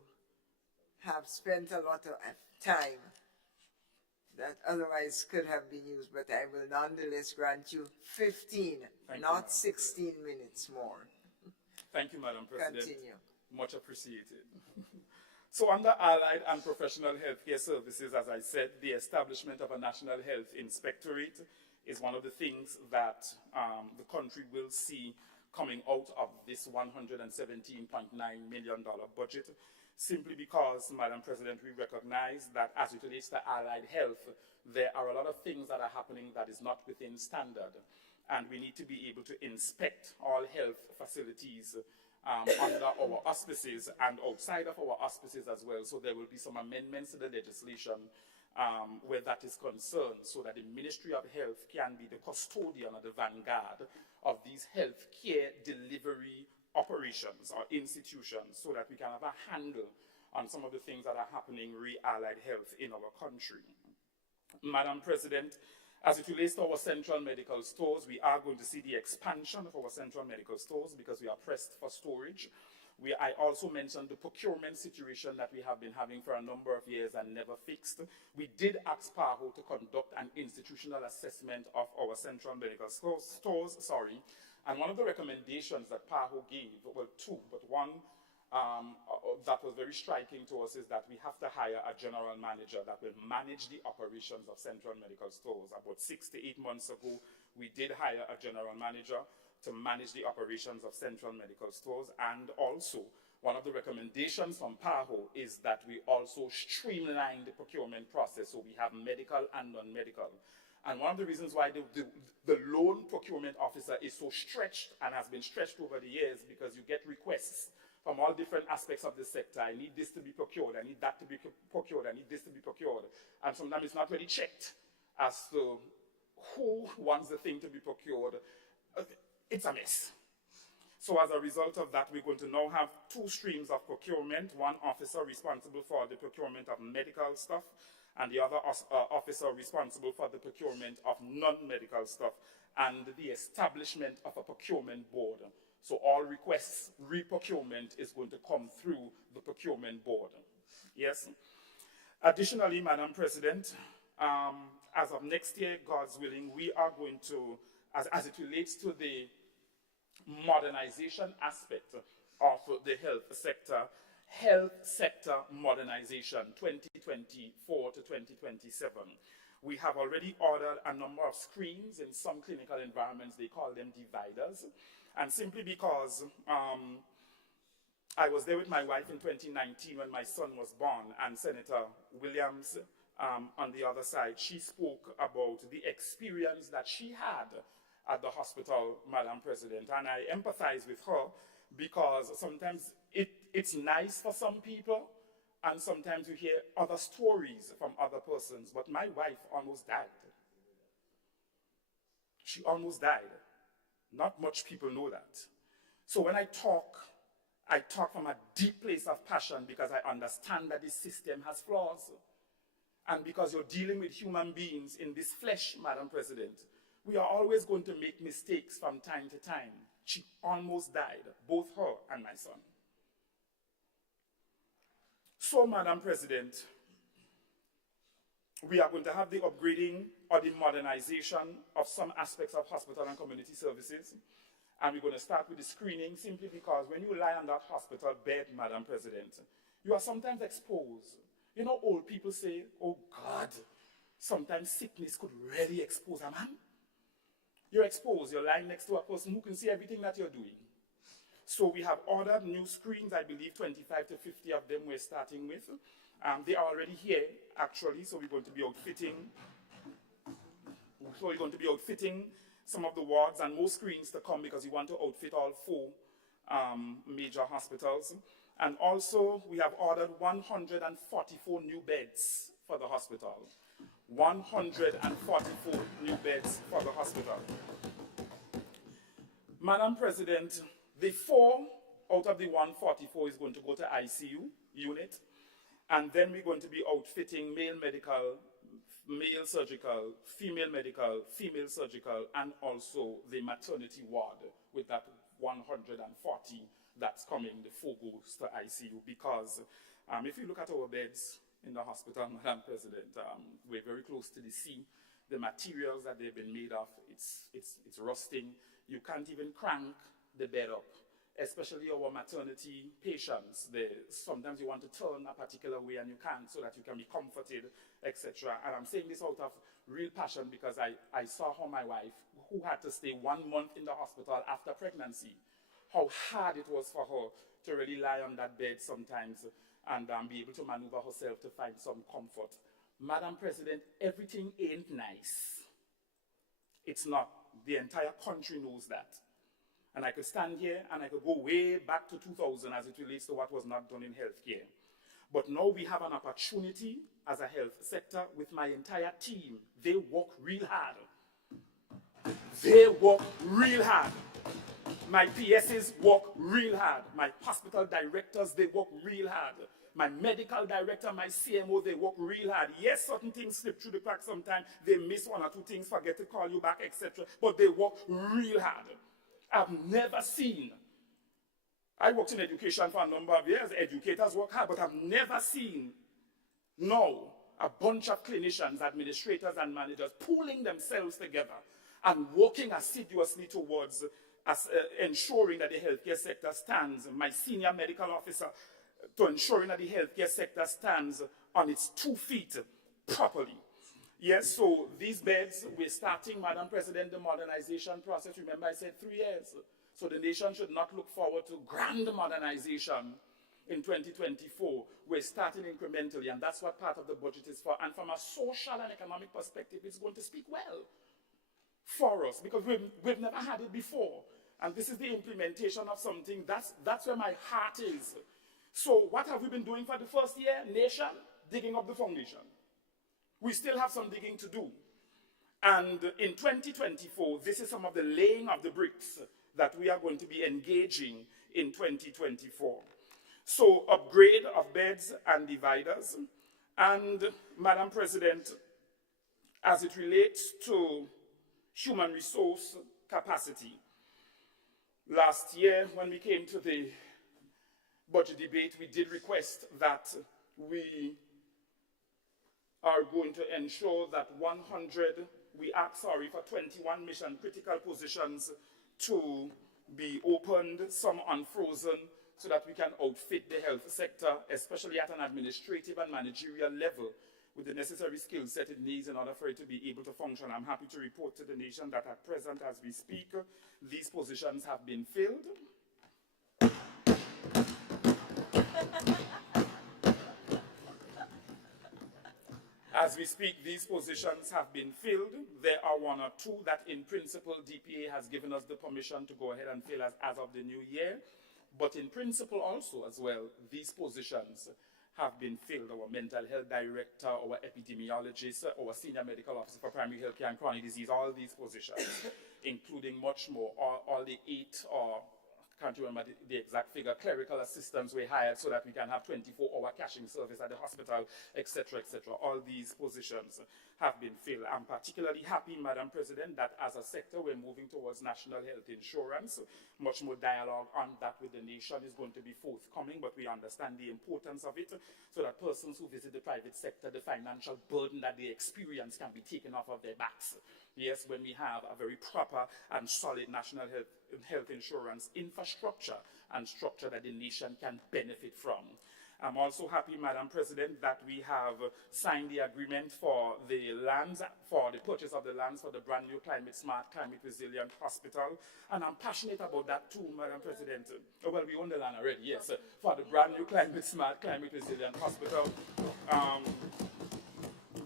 have spent a lot of time that otherwise could have been used, but I will nonetheless grant you 15, not 16 minutes more. Thank you, Madam President. Continue. Much appreciated. So under Allied and Professional Healthcare Services, as I said, the establishment of a National Health Inspectorate is one of the things that the country will see coming out of this $117.9 million budget, simply because, Madam President, we recognize that as it relates to allied health, there are a lot of things that are happening that is not within standard, and we need to be able to inspect all health facilities under our auspices and outside of our auspices as well. So there will be some amendments to the legislation where that is concerned, so that the Ministry of Health can be the custodian or the vanguard of these health care delivery operations or institutions, so that we can have a handle on some of the things that are happening re-allied health in our country. Madam President, as it relates to our central medical stores, we are going to see the expansion of our central medical stores because we are pressed for storage. I also mentioned the procurement situation that we have been having for a number of years and never fixed. We did ask PAHO to conduct an institutional assessment of our central medical stores, and one of the recommendations that PAHO gave, well, two, but one that was very striking to us is that we have to hire a general manager that will manage the operations of central medical stores. About 6 to 8 months ago, we did hire a general manager to manage the operations of central medical stores. And also, one of the recommendations from PAHO is that we also streamline the procurement process, so we have medical and non-medical. And one of the reasons why the lone procurement officer is so stretched and has been stretched over the years, because you get requests from all different aspects of the sector. I need this to be procured, I need that to be procured, I need this to be procured. And sometimes it's not really checked as to who wants the thing to be procured. It's a mess. So as a result of that, we're going to now have 2 streams of procurement, one officer responsible for the procurement of medical stuff, and the other officer responsible for the procurement of non-medical stuff, and the establishment of a procurement board. So all requests, re-procurement is going to come through the procurement board. Yes? Additionally, Madam President, as of next year, God's willing, we are going to, as it relates to the modernization aspect of the health sector modernization 2024 to 2027. We have already ordered a number of screens in some clinical environments. They call them dividers. And simply because I was there with my wife in 2019 when my son was born, and Senator Williams on the other side, she spoke about the experience that she had at the hospital, Madam President. And I empathize with her because sometimes it's nice for some people, and sometimes you hear other stories from other persons. But my wife almost died. She almost died. Not much people know that. So when I talk from a deep place of passion because I understand that this system has flaws. And because you're dealing with human beings in this flesh, Madam President, we are always going to make mistakes from time to time. She almost died, both her and my son. So, Madam President, we are going to have the upgrading or the modernization of some aspects of hospital and community services. And we're going to start with the screening simply because when you lie on that hospital bed, Madam President, you are sometimes exposed. You know, old people say, oh God, sometimes sickness could really expose a man. You're exposed. You're lying next to a person who can see everything that you're doing. So we have ordered new screens. I believe 25 to 50 of them we're starting with. They are already here, actually, so we're going to be outfitting. So we're going to be outfitting some of the wards and more screens to come because we want to outfit all 4 major hospitals. And also, we have ordered 144 new beds for the hospital. 144 new beds for the hospital. Madam President, the 4 out of the 144 is going to go to ICU unit. And then we're going to be outfitting male medical, male surgical, female medical, female surgical, and also the maternity ward with that 140 that's coming, the 4 goes to ICU. Because if you look at our beds in the hospital, Madam President, we're very close to the sea. The materials that they've been made of, it's rusting. You can't even crank the bed up, especially our maternity patients. Sometimes you want to turn a particular way and you can't, so that you can be comforted, etc. And I'm saying this out of real passion because I saw how my wife, who had to stay 1 month in the hospital after pregnancy, how hard it was for her to really lie on that bed sometimes and be able to maneuver herself to find some comfort. Madam President, everything ain't nice. It's not. The entire country knows that. And I could stand here and I could go way back to 2000 as it relates to what was not done in healthcare. But now we have an opportunity as a health sector with my entire team. They work real hard. They work real hard. My PSs work real hard. My hospital directors, they work real hard. My medical director, my CMO, they work real hard. Yes, certain things slip through the cracks sometimes. They miss 1 or 2 things, forget to call you back, etc. But they work real hard. I've never seen, I worked in education for a number of years. Educators work hard, but I've never seen, no, a bunch of clinicians, administrators, and managers pooling themselves together and working assiduously towards ensuring that the healthcare sector stands, my senior medical officer, to ensuring that the healthcare sector stands on its 2 feet properly. Yes, so these beds, we're starting, Madam President, the modernization process. Remember, I said 3 years. So the nation should not look forward to grand modernization in 2024. We're starting incrementally, and that's what part of the budget is for. And from a social and economic perspective, it's going to speak well for us, because we've never had it before. And this is the implementation of something. That's where my heart is. So what have we been doing for the first year? Nation, digging up the foundation. We still have some digging to do. And in 2024, this is some of the laying of the bricks that we are going to be engaging in 2024. So upgrade of beds and dividers. And Madam President, as it relates to human resource capacity, last year when we came to the budget debate, we did request that we are going to ensure that 21 mission critical positions to be opened, some unfrozen, so that we can outfit the health sector, especially at an administrative and managerial level, with the necessary skill set it needs in order for it to be able to function. I'm happy to report to the nation that at present, as we speak, these positions have been filled. As we speak, these positions have been filled. There are one or two that, in principle, DPA has given us the permission to go ahead and fill as of the new year. But in principle also as well, these positions have been filled. Our mental health director, our epidemiologist, our senior medical officer for primary health care and chronic disease, all these positions, including much more, all the 8 or I can't remember the exact figure, clerical assistants we hired so that we can have 24-hour caching service at the hospital, etc., etc. All these positions have been filled. I'm particularly happy, Madam President, that as a sector we're moving towards national health insurance. Much more dialogue on that with the nation is going to be forthcoming, but we understand the importance of it so that persons who visit the private sector, the financial burden that they experience can be taken off of their backs. Yes, when we have a very proper and solid national health insurance infrastructure and structure that the nation can benefit from. I'm also happy, Madam President, that we have signed the agreement for the lands, for the purchase of the lands for the brand new climate smart, climate resilient hospital. And I'm passionate about that too, Madam President. Oh, well, we own the land already, yes, for the brand new climate smart, climate resilient hospital.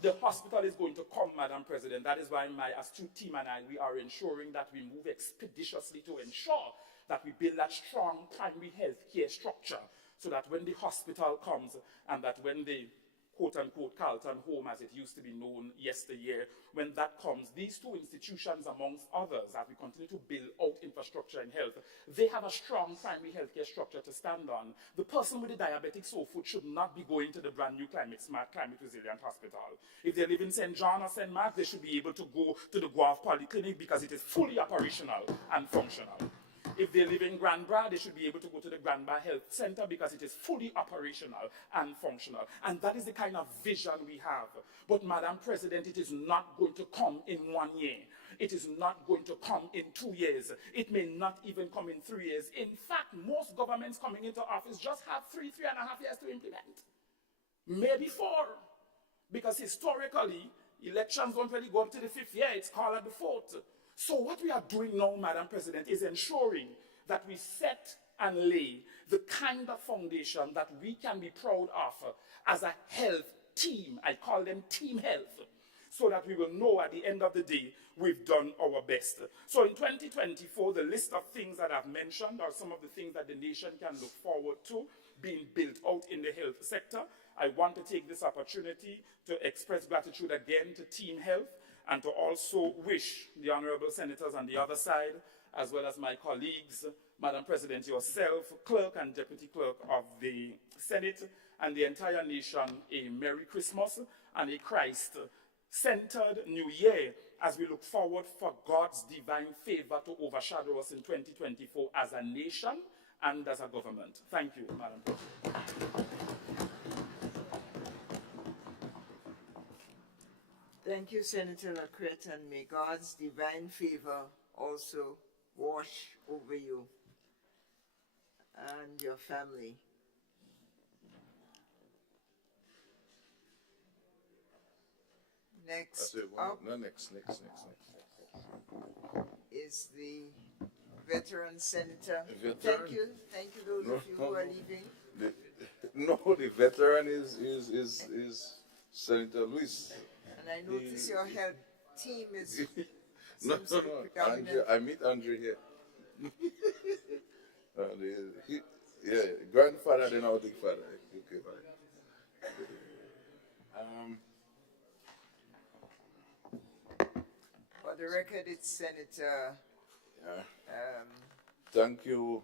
The hospital is going to come, Madam President. That is why my astute team and I, we are ensuring that we move expeditiously to ensure that we build that strong primary health care structure so that when the hospital comes and that when the quote-unquote Carlton home, as it used to be known yesteryear, when that comes, these two institutions, amongst others, as we continue to build out infrastructure in health, they have a strong primary healthcare structure to stand on. The person with the diabetic soul food should not be going to the brand new climate smart, climate resilient hospital. If they live in St. John or St. Mark, they should be able to go to the Guelph Polyclinic because it is fully operational and functional. If they live in Grand Bras, they should be able to go to the Grand Bras Health Center because it is fully operational and functional. And that is the kind of vision we have. But, Madam President, it is not going to come in 1 year. It is not going to come in 2 years. It may not even come in 3 years. In fact, most governments coming into office just have 3.5 years to implement. Maybe 4. Because historically, elections don't really go up to the 5th year. It's called at the 4th. So what we are doing now, Madam President, is ensuring that we set and lay the kind of foundation that we can be proud of as a health team. I call them team health, so that we will know at the end of the day we've done our best. So in 2024, the list of things that I've mentioned are some of the things that the nation can look forward to being built out in the health sector. I want to take this opportunity to express gratitude again to Team Health, and to also wish the honorable senators on the other side, as well as my colleagues, Madam President, yourself, clerk and deputy clerk of the Senate, and the entire nation a Merry Christmas and a Christ-centered New Year as we look forward for God's divine favor to overshadow us in 2024 as a nation and as a government. Thank you, Madam President. Thank you, Senator Lacrette, and may God's divine favor also wash over you and your family. Next up is the veteran senator. Thank you those of you who are leaving. The veteran is Senator Luis. And I notice your health team is No. Andrew, I meet Andrew here. Grandfather then our big father. Okay. For the record, it's Senator. Thank you,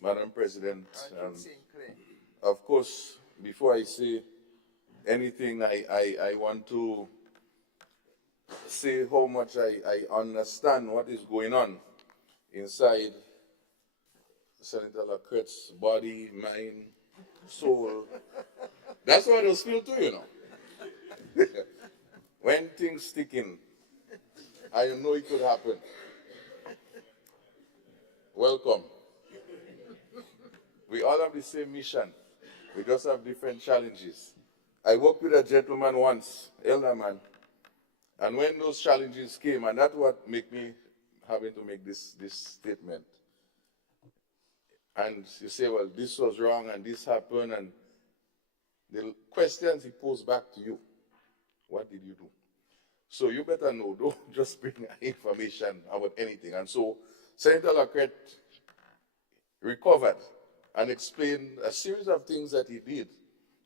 Madam President. Roderick Sinclair. Of course, before I say anything, I want to say how much I understand what is going on inside Senator Lacrette's body, mind, soul. That's what I feel too, you know. When things sticking, I know it could happen. Welcome. We all have the same mission. We just have different challenges. I worked with a gentleman once, elder man, and when those challenges came, and that's what made me having to make this statement. And you say, well, this was wrong and this happened, and the questions he posed back to you, what did you do? So you better know, don't just bring information about anything. And so Senator Lacrette recovered and explained a series of things that he did.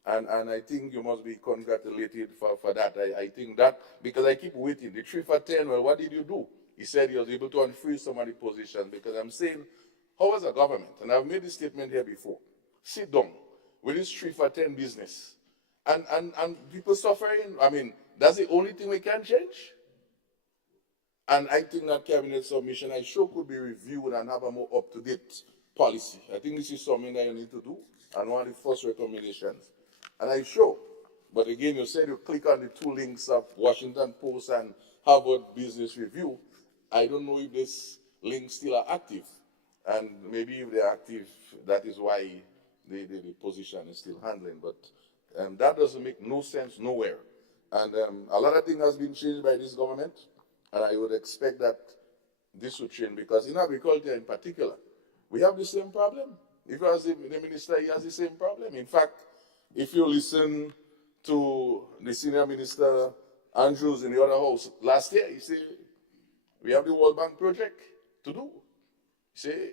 And I think you must be congratulated for that. I think that, because I keep waiting. The 3 for 10, well, what did you do? He said he was able to unfreeze some of the positions, because I'm saying, how was the government? And I've made this statement here before. Sit down with this 3 for 10 business. And people suffering, I mean, that's the only thing we can change. And I think that cabinet submission, I sure could be reviewed and have a more up-to-date policy. I think this is something that you need to do, and one of the first recommendations. And I sure, but again, you said you click on the 2 links of Washington Post and Harvard Business Review. I don't know if these links still are active. And maybe if they're active, that is why the position is still handling. But that doesn't make no sense nowhere. And a lot of things has been changed by this government, and I would expect that this would change, because in agriculture in particular, we have the same problem. If you ask the minister, he has the same problem. In fact, if you listen to the senior minister, Andrews, in the other house last year, he said, we have the World Bank project to do. He said,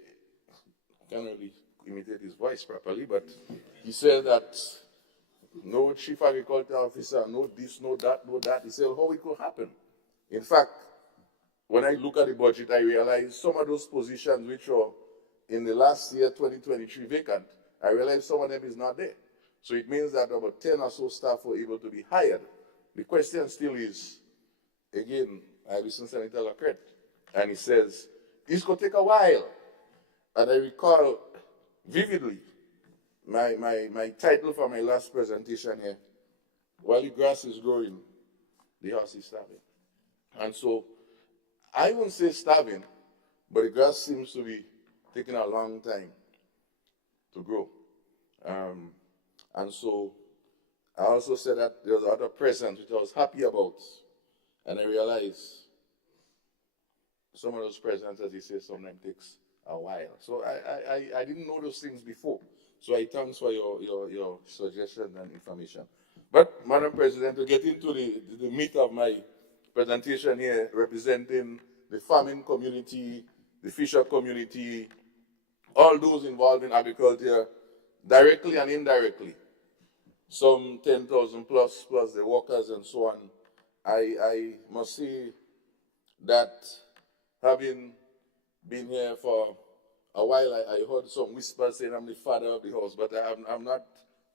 I can't really imitate his voice properly, but he said that no chief agriculture officer, no this, no that, no that. He said, how it could happen? In fact, when I look at the budget, I realize some of those positions which were in the last year, 2023, vacant, I realize some of them is not there. So it means that about 10 or so staff were able to be hired. The question still is, again, I listen to Senator Lacrette, and he says, it's going to take a while. And I recall vividly my title for my last presentation here, while the grass is growing, the horse is starving. And so I won't say starving, but the grass seems to be taking a long time to grow. And so I also said that there was other presents which I was happy about. And I realized some of those presents, as he says, sometimes takes a while. So I didn't know those things before. So I thanks for your suggestion and information. But, Madam President, to get into the meat of my presentation here, representing the farming community, the fisher community, all those involved in agriculture, directly and indirectly, some 10,000 plus the workers and so on, I must say that having been here for a while, I heard some whispers saying I'm the father of the house, but I'm not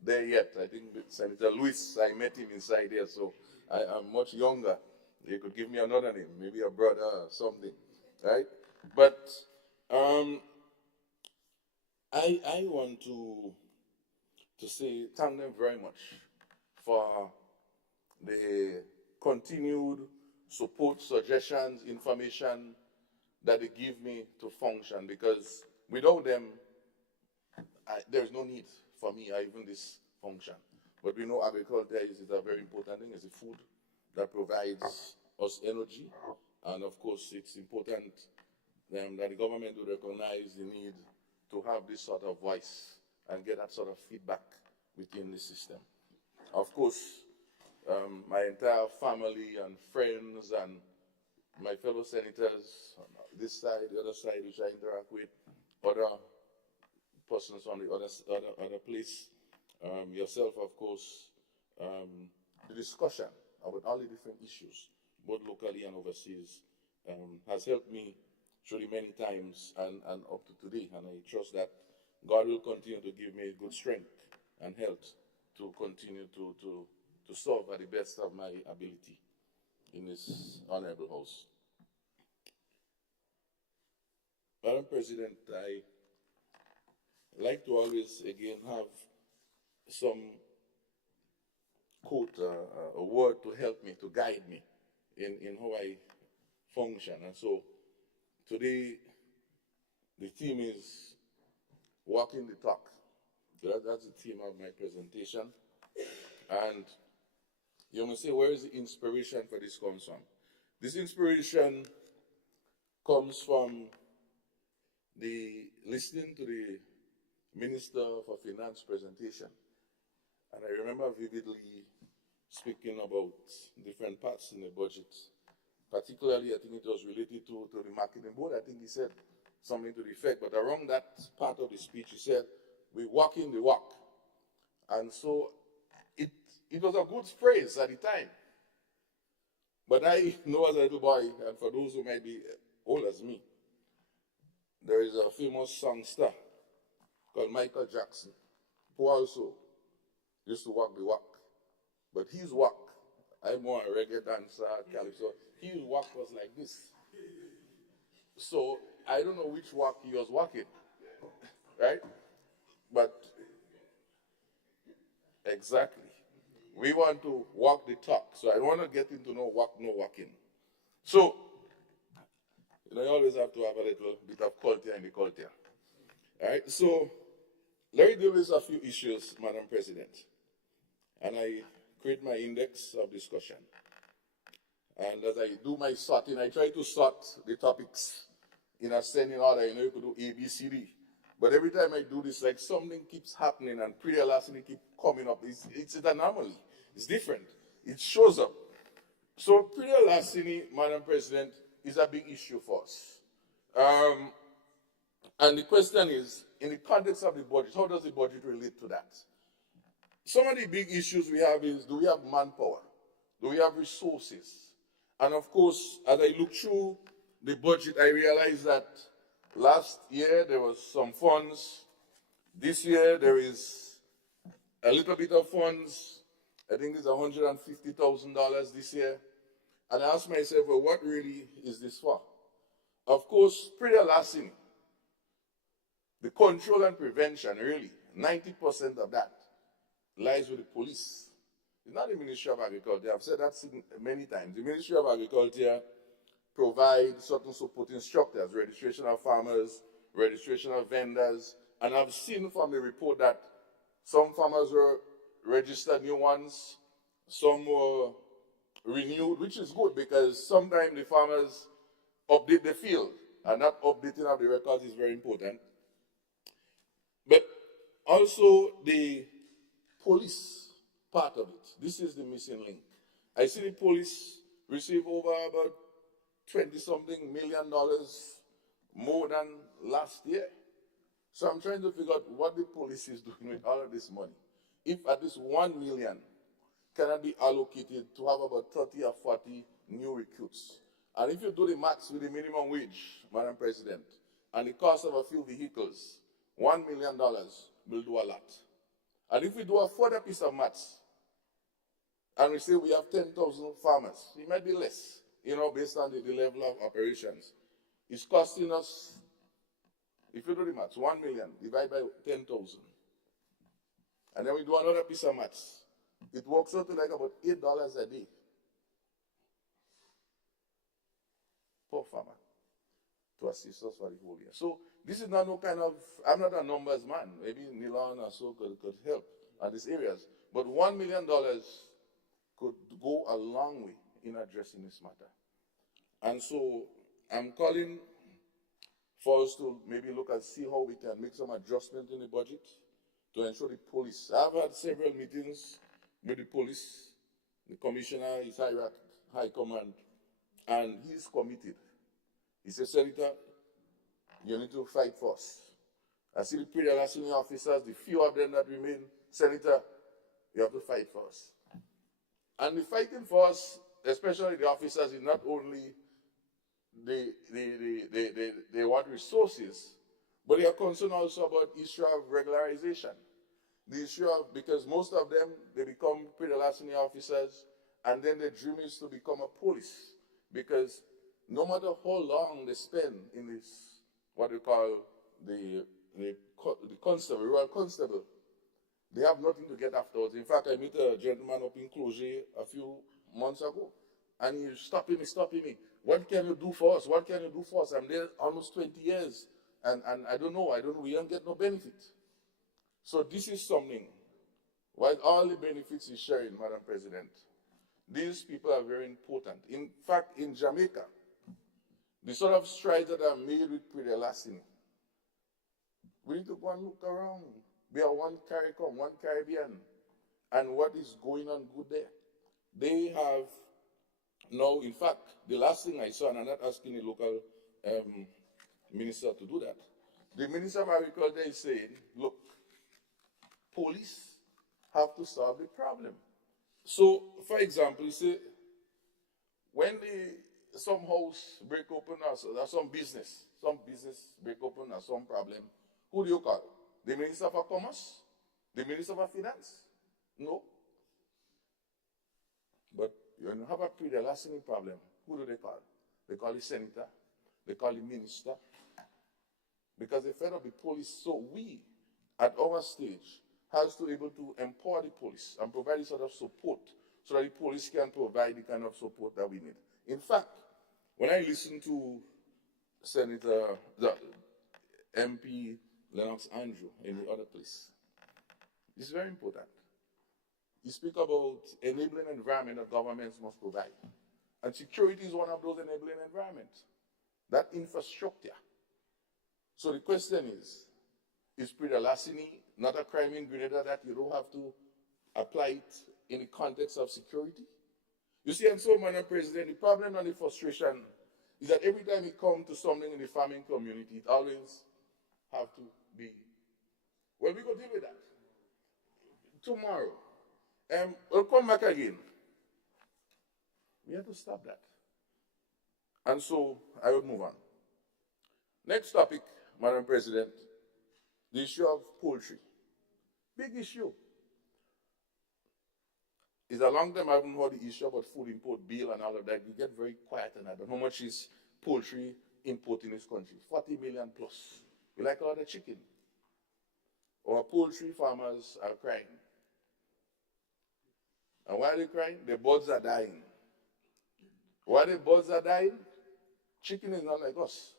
there yet. I think Senator Lewis, I met him inside here, so I'm much younger. They could give me another name, maybe a brother or something, right? But I want to say thank them very much for the continued support, suggestions, information that they give me to function, because without them, there's no need for me or even this function. But we know agriculture is a very important thing. It's the food that provides us energy. And of course, it's important that the government will recognize the need to have this sort of voice and get that sort of feedback within the system. Of course, my entire family and friends and my fellow senators on this side, the other side, which I interact with, other persons on the other place, yourself, of course, the discussion about all the different issues, both locally and overseas, has helped me truly many times and up to today. And I trust that God will continue to give me good strength and health to continue to serve at the best of my ability in this honorable house. Madam President, I like to always again have some quote a word to help me, to guide me in how I function. And so today, the theme is walking the talk. That's the theme of my presentation. And you may say, where is the inspiration for this comes from? This inspiration comes from the listening to the Minister for Finance presentation. And I remember vividly speaking about different parts in the budget. Particularly, I think it was related to the marketing board. I think he said something to the effect, but around that part of the speech, he said, we walk in the walk. And so it was a good phrase at the time. But I know as a little boy, and for those who might be old as me, there is a famous songster called Michael Jackson, who also used to walk the walk. But his walk, I'm more a reggae dancer, calypso, his walk was like this. So I don't know which walk he was walking, right? But exactly. We want to walk the talk. So I want to get into no walking. So, you always have to have a little bit of culture in the culture. All right, so let me deal with a few issues, Madam President. And I create my index of discussion. And as I do my sorting, I try to sort the topics in ascending order. You could do A, B, C, D. But every time I do this, like something keeps happening and pre-elasticity keep coming up. It's an anomaly. It's different. It shows up. So pre-elasticity, Madam President, is a big issue for us. And the question is, in the context of the budget, how does the budget relate to that? Some of the big issues we have is, do we have manpower? Do we have resources? And of course, as I look through the budget, I realize that last year there was some funds. This year there is a little bit of funds. I think it's $150,000 this year. And I asked myself, well, what really is this for? Of course, pre-elasticity, the control and prevention, really, 90% of that lies with the police. It's not the Ministry of Agriculture. I've said that many times. The Ministry of Agriculture provides certain support instructors, registration of farmers, registration of vendors. And I've seen from the report that some farmers were registered new ones, some were renewed, which is good because sometimes the farmers update the field, and that updating of the records is very important. But also the police part of it. This is the missing link. I see the police receive over about $20-something million more than last year. So I'm trying to figure out what the police is doing with all of this money. If at least 1 million cannot be allocated to have about 30 or 40 new recruits. And if you do the maths with the minimum wage, Madam President, and the cost of a few vehicles, $1 million will do a lot. And if we do a further piece of maths, and we say we have 10,000 farmers, it might be less, based on the level of operations. It's costing us, if you do the maths, 1 million divided by 10,000. And then we do another piece of maths. It works out to like about $8 a day per farmer to assist us for the whole year. So this is not no kind of, I'm not a numbers man. Maybe Nilan or so could help at these areas. But $1 million could go a long way in addressing this matter. And so I'm calling for us to maybe look and see how we can make some adjustment in the budget to ensure the police. I've had several meetings with the police, the commissioner, his high command, and he's committed. He said, Senator, you need to fight for us. I see the pre-elasticity officers, the few of them that remain, Senator, you have to fight for us. And the fighting for us, especially the officers, is not only they want resources, but they are concerned also about the issue of regularization. The issue of, because most of them, they become pre-elasticity officers, and then their dream is to become a police. Because no matter how long they spend in this, what they call the constable, rural constable, They have nothing to get afterwards. In fact, I met a gentleman up in Cloget a few months ago, and he's stopping me. What can you do for us? What can you do for us? I'm there almost 20 years, and I don't know, we don't get no benefit. So this is something, while all the benefits is sharing, Madam President, these people are very important. In fact, in Jamaica, the sort of strides that are made with Prix de Lassini, we need to go and look around. We are one CARICOM, one Caribbean, and what is going on good there? They have now, in fact, the last thing I saw, and I'm not asking the local minister to do that, the Minister of Agriculture is saying, look, police have to solve the problem. So, for example, you say, when some house break open or some business break open or some problem, who do you call? The Minister for Commerce? The Minister for Finance? No. But you have a Prix de Lassini problem, who do they call? They call the senator, they call the minister, because they fed up the police. So we, at our stage, has to be able to empower the police and provide the sort of support so that the police can provide the kind of support that we need. In fact, when I listen to the MP Lennox Andrew in the other place, it's very important. You speak about enabling environment that governments must provide. And security is one of those enabling environments. That infrastructure. So the question is Prix de Lassini not a crime in Grenada that you don't have to apply it in the context of security? You see, and so, Madam President, the problem and the frustration is that every time it comes to something in the farming community, it always have to be, well, we go deal with that. Tomorrow, we'll come back again. We have to stop that. And so, I will move on. Next topic, Madam President, the issue of poultry. Big issue. It's a long time I haven't heard the issue about food import bill and all of that. You get very quiet on that. How much is poultry import in this country? 40 million plus. We like all the chicken. Our poultry farmers are crying. And why are they crying? The birds are dying. Why the birds are dying? Chicken is not like us.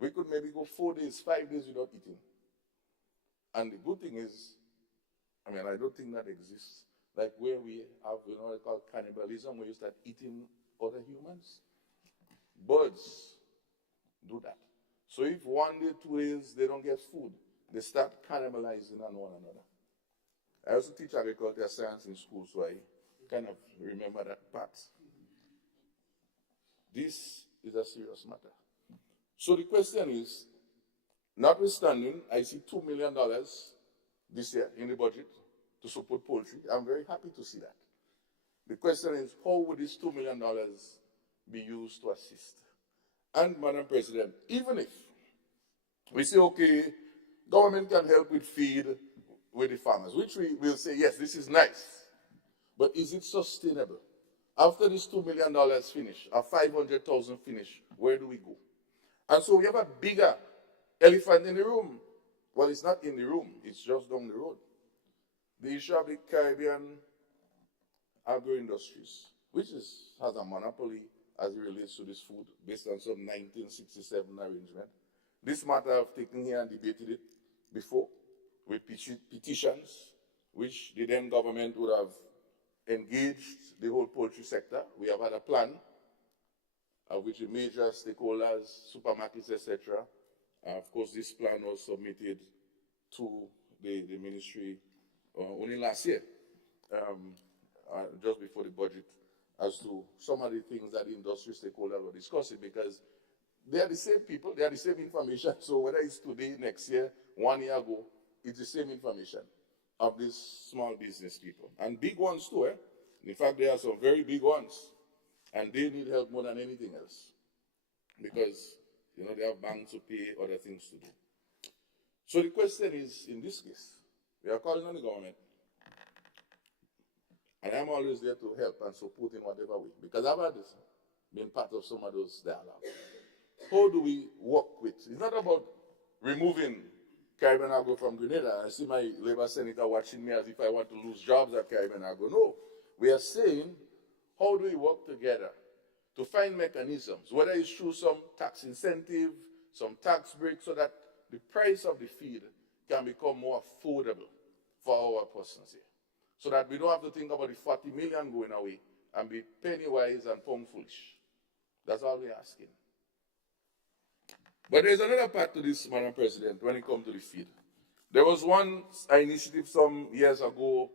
We could maybe go 4 days, 5 days without eating. And the good thing is, I don't think that exists. Like where we have, what called cannibalism, where you start eating other humans. Birds do that. So if 1 day, 2 days, they don't get food, they start cannibalizing on one another. I also teach agriculture science in school, so I kind of remember that part. This is a serious matter. So the question is, notwithstanding, I see $2 million this year in the budget to support poultry. I'm very happy to see that. The question is, how would this $2 million be used to assist? And, Madam President, even if we say, okay, government can help with feed with the farmers, which we will say, yes, this is nice, but is it sustainable? After this $2 million finish, or 500,000 finish, where do we go? And so we have a bigger elephant in the room. Well, it's not in the room, it's just down the road. The issue of the Caribbean agro-industries, which has a monopoly as it relates to this food based on some 1967 arrangement. This matter I've taken here and debated it before with petitions, which the then government would have engaged the whole poultry sector. We have had a plan which the major stakeholders, supermarkets, etc. Of course, this plan was submitted to the ministry only last year, just before the budget, as to some of the things that the industry stakeholders were discussing, because they are the same people, they are the same information. So whether it's today, next year, 1 year ago, it's the same information of these small business people. And big ones too, eh? In fact, there are some very big ones. And they need help more than anything else. Because, they have banks to pay, other things to do. So the question is, in this case, we are calling on the government. And I'm always there to help and support in whatever way. Because I've had been part of some of those dialogues. How do we work with? It's not about removing Caribbean Agro from Grenada. I see my Labour senator watching me as if I want to lose jobs at Caribbean Agro. No, we are saying, how do we work together to find mechanisms, whether it's through some tax incentive, some tax break, so that the price of the feed can become more affordable for our persons here. So that we don't have to think about the 40 million going away and be penny wise and pound foolish. That's all we're asking. But there's another part to this, Madam President, when it comes to the feed. There was one initiative some years ago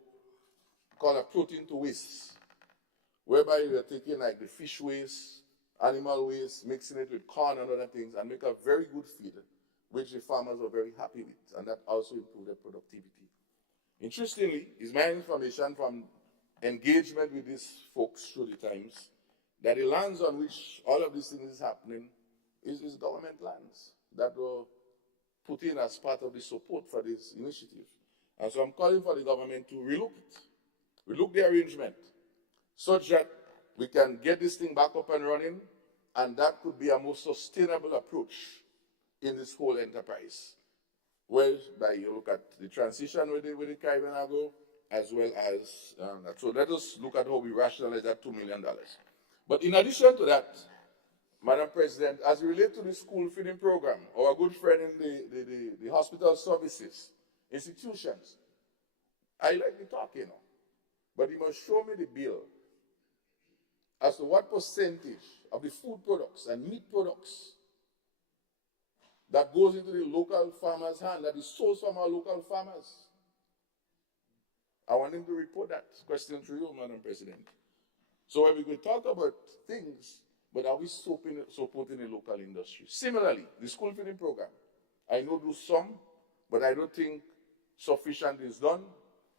called a protein to waste, whereby we are taking like the fish waste, animal waste, mixing it with corn and other things, and make a very good feed, which the farmers were very happy with, and that also improved their productivity. Interestingly, is my information from engagement with these folks through the times, that the lands on which all of these things is happening is government lands that were put in as part of the support for this initiative. And so I'm calling for the government to relook it, relook the arrangement, such that we can get this thing back up and running, and that could be a more sustainable approach in this whole enterprise. Whereby you look at the transition with the Caribbean Agro, as well as that. So let us look at how we rationalize that $2 million. But in addition to that, Madam President, as it relates to the school feeding program, our good friend in the hospital services, institutions, I like the talk, you know, but he must show me the bill as to what percentage of the food products and meat products that goes into the local farmer's hand, that is sourced from our local farmers. I want him to report that question to you, Madam President. So when we could talk about things, but are we supporting the local industry? Similarly, the school feeding program, I know do some, but I don't think sufficient is done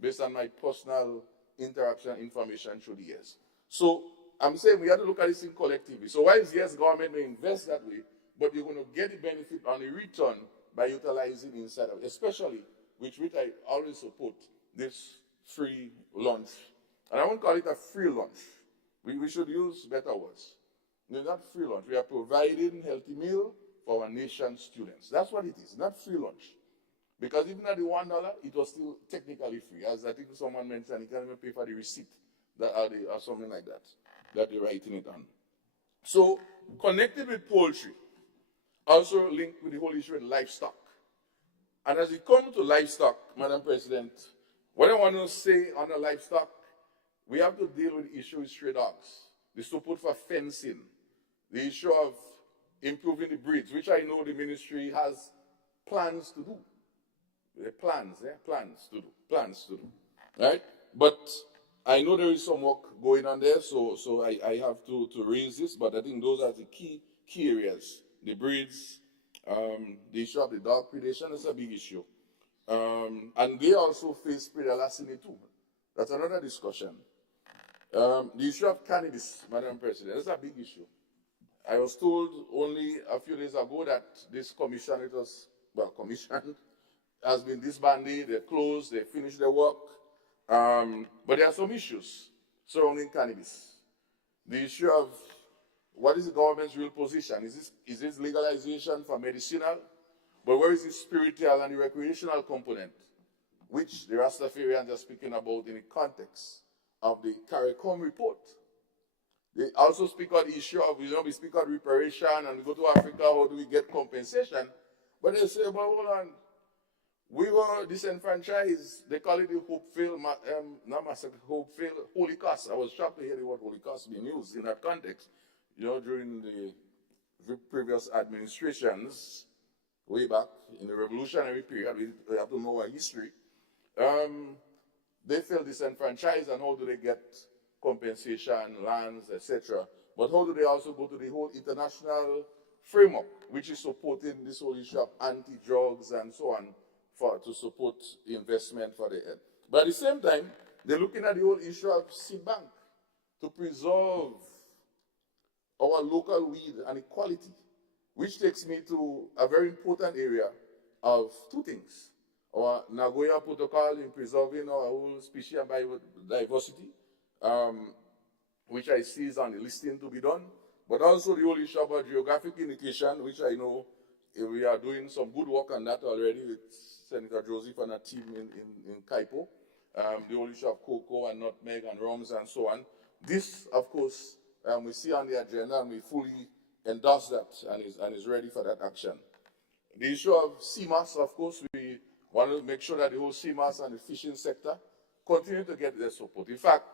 based on my personal interaction information through the years. So I'm saying we have to look at this thing collectively. So while yes, government may invest that way, but you're going to get the benefit on the return by utilizing inside of it, especially which I always support, this free lunch. And I won't call it a free lunch. We should use better words. No, not free lunch. We are providing healthy meal for our nation's students. That's what it is, not free lunch. Because even at the $1, it was still technically free. As I think someone mentioned, you can't even pay for the receipt or something like that they're writing it on. So, connected with poultry, also linked with the whole issue with livestock. And as it comes to livestock, Madam President, what I want to say on the livestock, we have to deal with the issue with stray dogs, the support for fencing, the issue of improving the breeds, which I know the ministry has plans to do. Plans to do, right? But I know there is some work going on there, so I have to raise this, but I think those are the key areas. The breeds, the issue of the dog predation is a big issue. And they also face larceny too. That's another discussion. The issue of cannabis, Madam President, is a big issue. I was told only a few days ago that this commission, commissioned, has been disbanded, they're closed, they finished their work. But there are some issues surrounding cannabis. The issue of what is the government's real position? Is this legalization for medicinal? But where is the spiritual and the recreational component, which the Rastafarians are speaking about in the context of the CARICOM report? They also speak on the issue of, we speak on reparation and we go to Africa, how do we get compensation? But they say, well, hold on, we were disenfranchised. They call it the Hope-filled, not massacre, Hope-filled Holocaust. I was shocked to hear the word Holocaust being used in that context. During the previous administrations, way back in the revolutionary period, we have to know our history. They feel disenfranchised, and how do they get compensation, lands, etc. But how do they also go to the whole international framework, which is supporting this whole issue of anti-drugs and so on, to support investment for the end. But at the same time, they're looking at the whole issue of seed bank to preserve our local weed and equality, which takes me to a very important area of two things. Our Nagoya Protocol in preserving our whole species and biodiversity, which I see is on the listing to be done, but also the whole issue about geographic indication, which I know we are doing some good work on that already with Senator Joseph and a team in Kaipo. The whole issue of cocoa and nutmeg and rums and so on. This, of course, we see on the agenda and we fully endorse that and is ready for that action. The issue of CMAS, of course, we want to make sure that the whole CMAS and the fishing sector continue to get their support. In fact,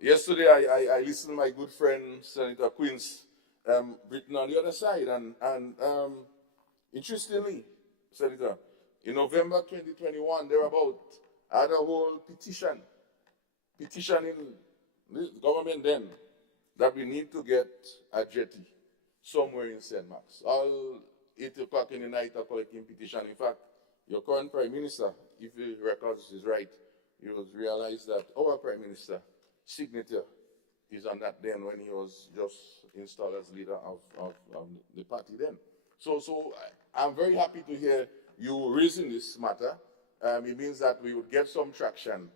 yesterday I listened to my good friend Senator Quince written on the other side, and interestingly, Senator, in November 2021, thereabout, I had a whole petitioning the government then that we need to get a jetty somewhere in St. Mark's. All 8 o'clock in the night are collecting petition. In fact, your current Prime Minister, if the records is right, you will realize that our Prime Minister signature is on that then when he was just installed as leader of the party then. So I'm very happy to hear you raising this matter. It means that we would get some traction.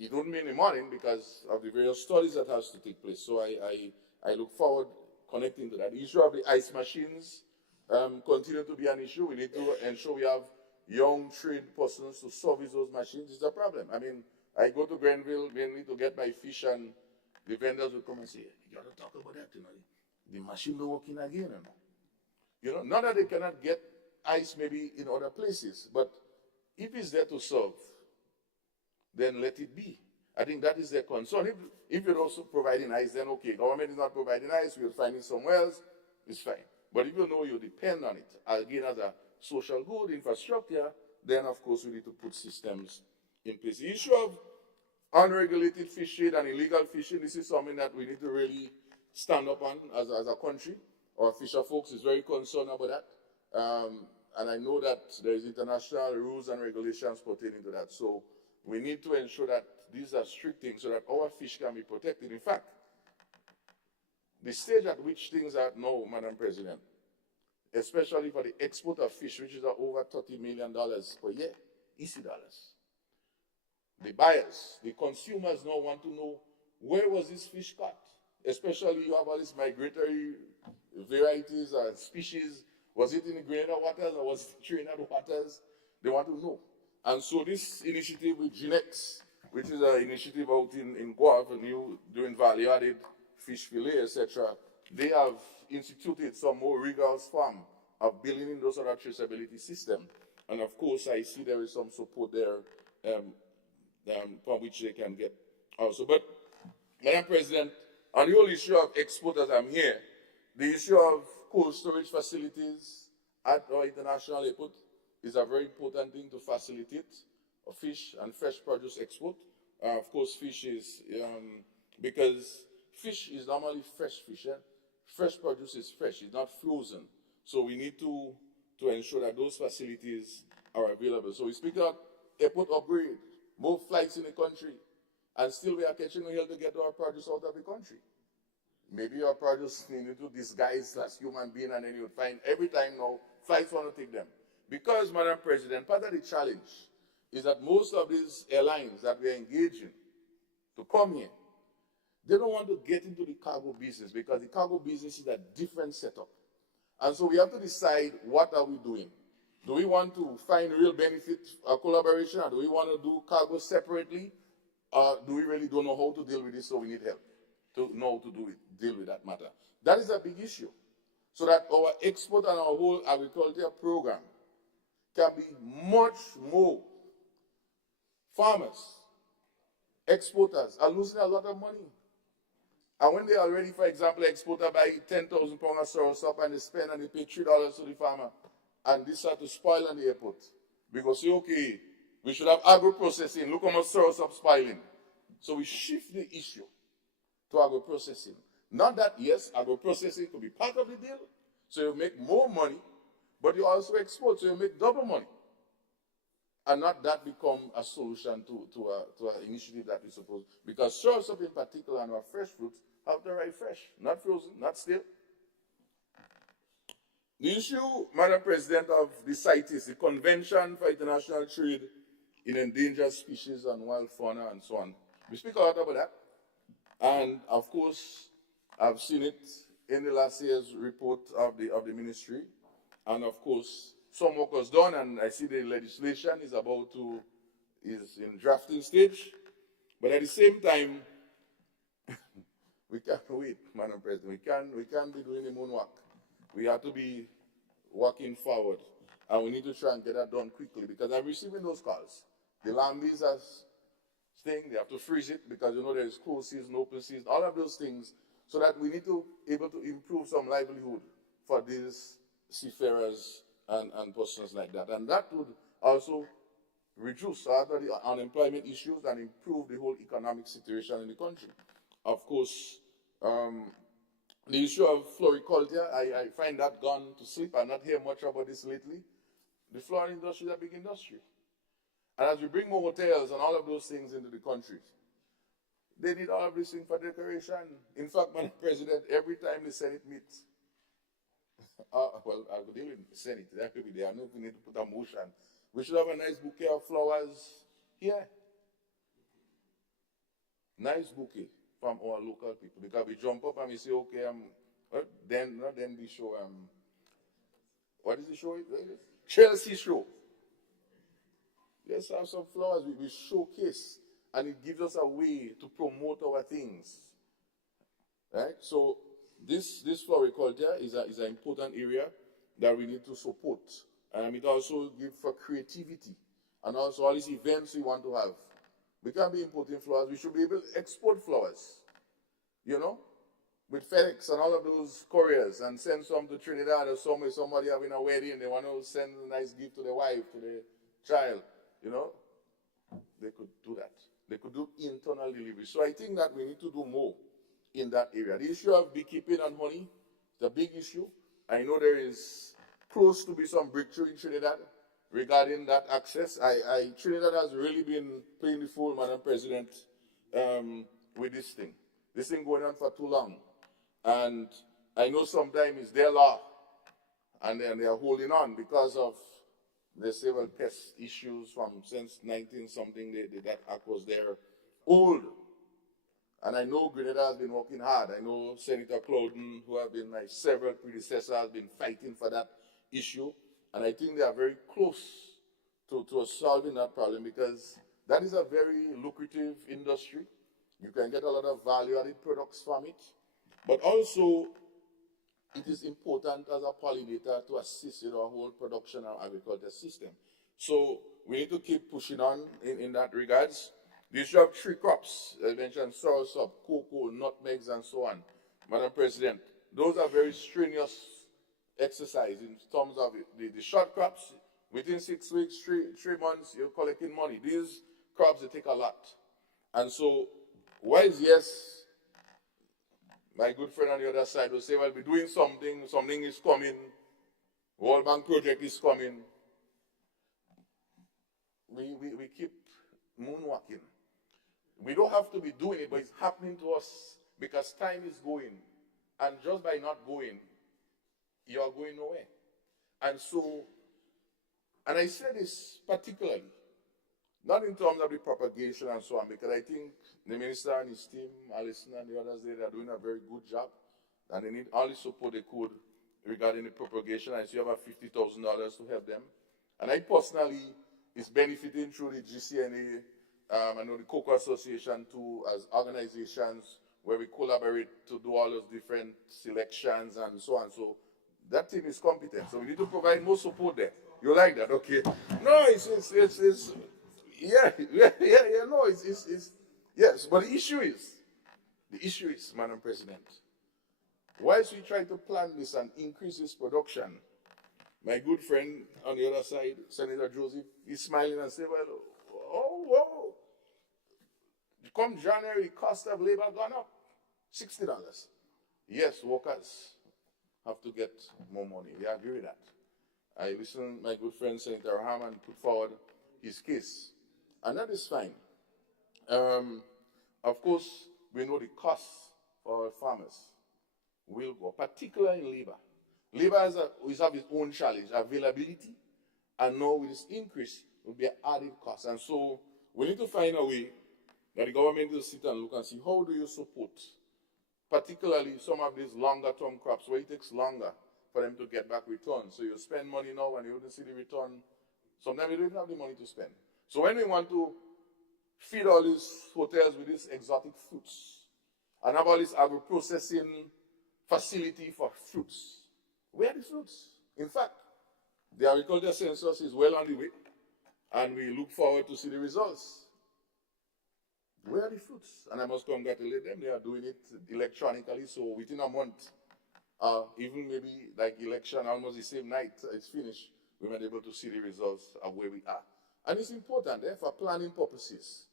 It wouldn't be in the morning because of the various studies that has to take place. So I look forward connecting to that. The issue of the ice machines continue to be an issue. We need to ensure we have young trained persons to service those machines. It's a problem. I mean, I go to Grenville mainly to get my fish, and the vendors will come and say, "You got to talk about that, you know. The machine not working again, you know. Not that they cannot get ice maybe in other places, but if it's there to serve, then let it be. I think that is their concern. If you're also providing ice, then okay, government is not providing ice, we'll find it somewhere else, it's fine. But if you know you depend on it, again, as a social good infrastructure, then of course we need to put systems in place. The issue of unregulated fish trade and illegal fishing, this is something that we need to really stand up on as a country. Our fisher folks is very concerned about that. And I know that there is international rules and regulations pertaining to that. So we need to ensure that these are strict things so that our fish can be protected. In fact, the stage at which things are now, Madam President, especially for the export of fish, which is over $30 million per year, EC dollars. The buyers, the consumers now want to know, where was this fish caught? Especially you have all these migratory varieties and species. Was it in the Grenada waters or was it in Trinidad waters? They want to know. And so this initiative with Ginex, which is an initiative out in Guave, doing value-added fish fillet, etc., they have instituted some more rigorous form of building in those other traceability system. And of course, I see there is some support there from which they can get also. But, Madam President, on the whole issue of exporters, I'm here. The issue of cold storage facilities at our international airport is a very important thing to facilitate fish and fresh produce export. Of course, fish is, because fish is normally fresh fish. Fresh produce is fresh, it's not frozen. So we need to ensure that those facilities are available. So we speak about airport upgrade, more flights in the country, and still we are catching a hill to get our produce out of the country. Maybe our produce need to disguise as human being, and then you'll find every time now flights want to take them. Because, Madam President, part of the challenge is that most of these airlines that we are engaging to come here, they don't want to get into the cargo business because the cargo business is a different setup. And so we have to decide, what are we doing? Do we want to find real benefit collaboration, or do we want to do cargo separately? Or do we really don't know how to deal with this, so we need help to know how to deal with that matter? That is a big issue. So that our export and our whole agriculture program can be much more. Farmers, exporters are losing a lot of money. And when they are already, for example, exporter buy 10,000 pounds of soursop and they spend and they pay $3 to the farmer, and this start to spoil on the airport, because say, okay, we should have agro-processing. Look how much soursop spoiling. So we shift the issue to agro-processing. Not that, yes, agro-processing could be part of the deal, so you make more money, but you also export, so you make double money. And not that become a solution to an initiative that we suppose. Because soursop in particular and our fresh fruits have to arrive fresh, not frozen, not stale. The issue, Madam President, of the CITES, the Convention for International Trade in Endangered Species and Wild Fauna and so on. We speak a lot about that. And of course, I've seen it in the last year's report of the ministry. And of course, some work was done, and I see the legislation is in drafting stage. But at the same time, we can't wait, Madam President. We can't be doing the moonwalk. We have to be walking forward. And we need to try and get that done quickly, because I'm receiving those calls. The land leases thing, they have to freeze it because there is closed season, open season, all of those things, so that we need to able to improve some livelihood for these seafarers and persons like that. And that would also reduce the unemployment issues and improve the whole economic situation in the country. Of course, the issue of floriculture, I find that gone to sleep. I not hear much about this lately. The flower industry is a big industry. And as we bring more hotels and all of those things into the country, they need all of this thing for decoration. In fact, Madam President, every time the Senate meets, well, I could deal with the Senate. They are not need to put a motion. We should have a nice bouquet of flowers here. Nice bouquet from our local people. Because we jump up and we say, okay, then we show, what is the show? Chelsea show. Let's have some flowers. We showcase, and it gives us a way to promote our things. Right? So this floriculture is an important area that we need to support. It also gives for creativity, and also all these events we want to have. We can't be importing flowers. We should be able to export flowers, with FedEx and all of those couriers, and send some to Trinidad or somewhere, somebody having a wedding and they want to send a nice gift to the wife, to the child. They could do that. They could do internal delivery. So I think that we need to do more in that area. The issue of beekeeping and honey is a big issue. I know there is close to be some breakthrough in Trinidad regarding that access. Trinidad has really been playing the fool, Madam President, with this thing. This thing going on for too long. And I know sometimes it's their law, and then they are holding on because of the several pest issues from since 19-something, that act was there old. And I know Grenada has been working hard. I know Senator Clouden, who have been my several predecessors, has been fighting for that issue. And I think they are very close to solving that problem, because that is a very lucrative industry. You can get a lot of value-added products from it. But also, it is important as a pollinator to assist in our whole production and agriculture system. So we need to keep pushing on in that regards. The issue of tree crops, I mentioned soursop, cocoa, nutmegs, and so on. Madam President, those are very strenuous exercise in terms of the short crops. Within 6 weeks, 3 months, you're collecting money. These crops, they take a lot. And so, whilst yes, my good friend on the other side will say, well, we're doing something is coming, World Bank project is coming. We keep moonwalking. We don't have to be doing it, but it's happening to us because time is going. And just by not going, you are going nowhere. And so, and I say this particularly, not in terms of the propagation and so on, because I think the minister and his team, Alison and the others, they are doing a very good job. And they need all the support they could regarding the propagation. I see about $50,000 to help them. And I personally is benefiting through the GCNA, I know the Cocoa Association too, as organizations where we collaborate to do all those different selections and so on. So that team is competent. So we need to provide more support there. You like that? Okay. No, it's yes, but the issue is, Madam President, whilst we try to plan this and increase this production, my good friend on the other side, Senator Joseph, is smiling and saying, well, whoa, come January, cost of labor gone up, $60. Yes, workers have to get more money. We agree with that. I listened, my good friend Senator Harman put forward his case, and that is fine. Of course, we know the costs for our farmers will go, particularly in labor. Labor has its own challenge, availability, and now with this increase, will be an added cost. And so we need to find a way that the government will sit and look and see how do you support, particularly some of these longer term crops where it takes longer for them to get back return. So you spend money now and you don't see the return. Sometimes you don't even have the money to spend. So when we want to feed all these hotels with these exotic fruits and have all this agro-processing facility for fruits, where are the fruits? In fact, the agriculture census is well on the way, and we look forward to see the results. Where are the fruits? And I must congratulate them. They are doing it electronically, so within a month, even maybe like election, almost the same night it's finished, we were able to see the results of where we are. And it's important for planning purposes.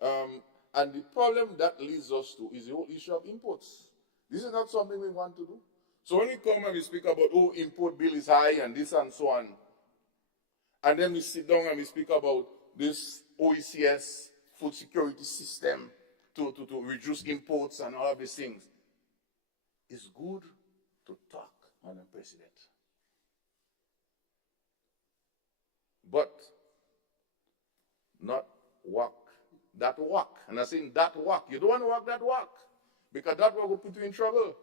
And the problem that leads us to is the whole issue of imports. This is not something we want to do. So when we come and we speak about, oh, import bill is high and this and so on, and then we sit down and we speak about this OECS food security system to reduce imports and all of these things, it's good to talk, Madam President. But not walk that walk. And I'm saying that walk. You don't want to walk that walk, because that walk will put you in trouble.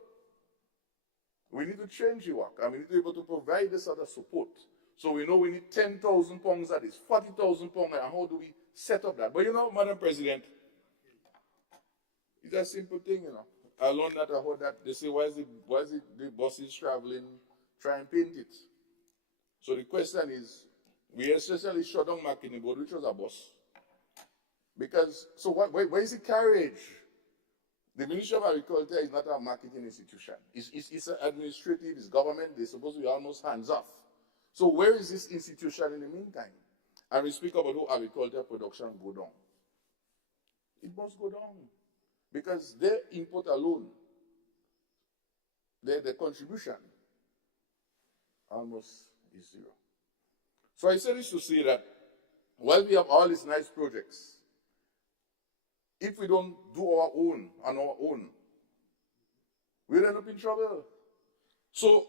We need to change the walk, and we need to be able to provide this other support. So we know we need 10,000 pounds at this, 40,000 pounds, and how do we set up that? But you know, Madam President, it's a simple thing, you know. I learned that, I heard that, they say, why is the buses traveling, try and paint it. So the question is, we essentially shut down Makini Board, which was a bus. Because, so where is the carriage? The Ministry of Agriculture is not a marketing institution. It's administrative, it's government, they're supposed to be almost hands off. So where is this institution in the meantime? And we speak about how agriculture production go down. It must go down. Because their input alone, their contribution, almost is zero. So I say this to say that while we have all these nice projects, if we don't do our own on our own, we'll end up in trouble. So,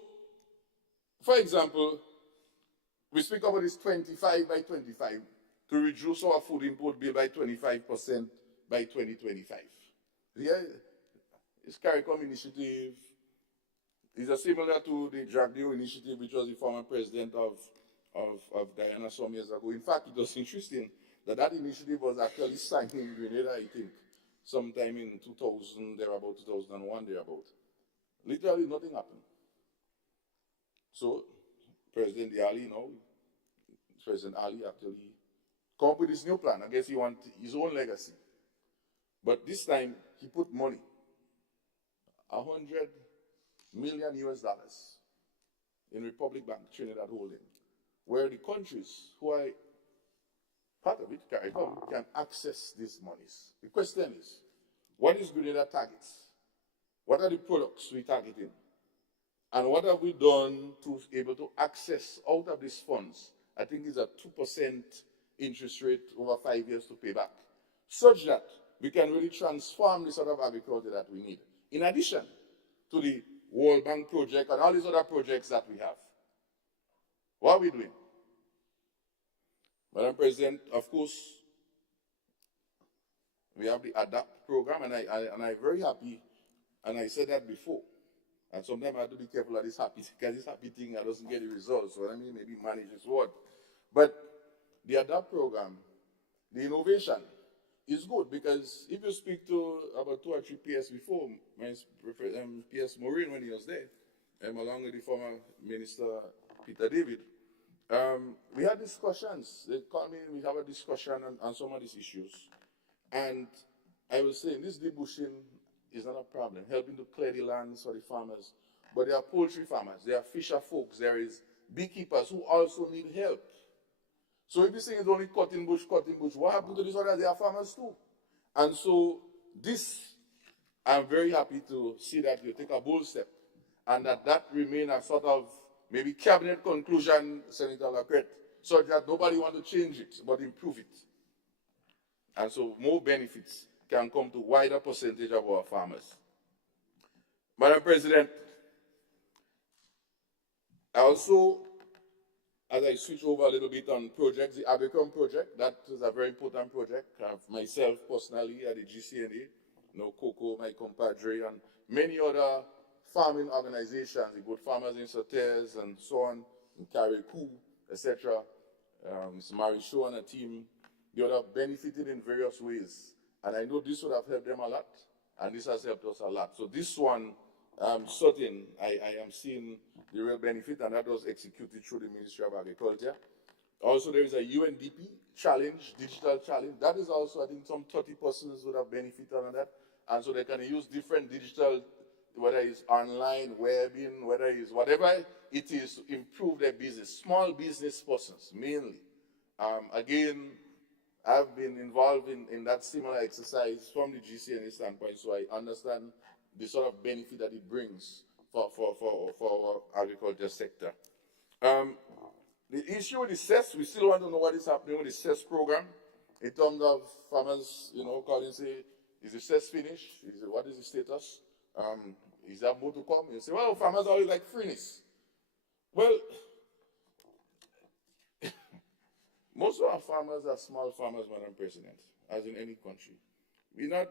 for example, we speak about this 25 by 25 to reduce our food import bill by 25% by 2025. Yeah, it's CARICOM initiative. It's similar to the Jagdeo initiative, which was the former president of Guyana some years ago. In fact, it was interesting that initiative was actually signed in Grenada, I think, sometime in 2000, thereabout, 2001, thereabout. Literally nothing happened. So, President Ali actually come up with this new plan. I guess he wants his own legacy. But this time, he put money, $100 million in Republic Bank, Trinidad Holding, where the countries who are part of it, CARICOM, can access these monies. The question is, what is Grenada targets? What are the products we're targeting? And what have we done to be able to access out of these funds? I think it's a 2% interest rate over 5 years to pay back, such that we can really transform the sort of agriculture that we need. In addition to the World Bank project and all these other projects that we have. What are we doing? Madam President, of course, we have the ADAPT program, and I'm very happy, and I said that before. And sometimes I have to be careful of this happy, because this happy thing doesn't get the results. So I mean, maybe manage this word. But the ADAPT program, the innovation, is good, because if you speak to about 2 or 3 PS before, PS Maureen when he was there, along with the former Minister Peter David, we had discussions. They called me, we have a discussion on some of these issues. And I was saying, this debushing is not a problem, helping to clear the lands for the farmers. But there are poultry farmers, there are fisher folks, there is beekeepers who also need help. So if you think it's only cutting bush, what happened to these others? They are farmers too. And so this, I'm very happy to see that you take a bold step, and that remain a sort of maybe cabinet conclusion, Senator Lacrette, so that nobody want to change it, but improve it. And so more benefits can come to wider percentage of our farmers. Madam President, I also, as I switch over a little bit on projects, the AgriCom project, that is a very important project. Myself personally at the GCNA, Coco, my compadre, and many other farming organizations, the Good Farmers in Sauterres and so on, in Carriacou, etc. Ms. Marichou and a team, they would have benefited in various ways. And I know this would have helped them a lot, and this has helped us a lot. So this one, I'm certain I am seeing the real benefit, and that was executed through the Ministry of Agriculture. Also, there is a UNDP challenge, digital challenge. That is also, I think, some 30 persons would have benefited on that. And so they can use different digital, whether it's online, webbing, whether it's whatever it is to improve their business. Small business persons, mainly. Again, I've been involved in that similar exercise from the GCNA standpoint, so I understand the sort of benefit that it brings for our agriculture sector. The issue with the CES, we still want to know what is happening with the CES program in terms of farmers, calling say, is the CES finished? What is the status? Is there more to come? You say, well, farmers always like freeness. Well, most of our farmers are small farmers, Madam President, as in any country. We're not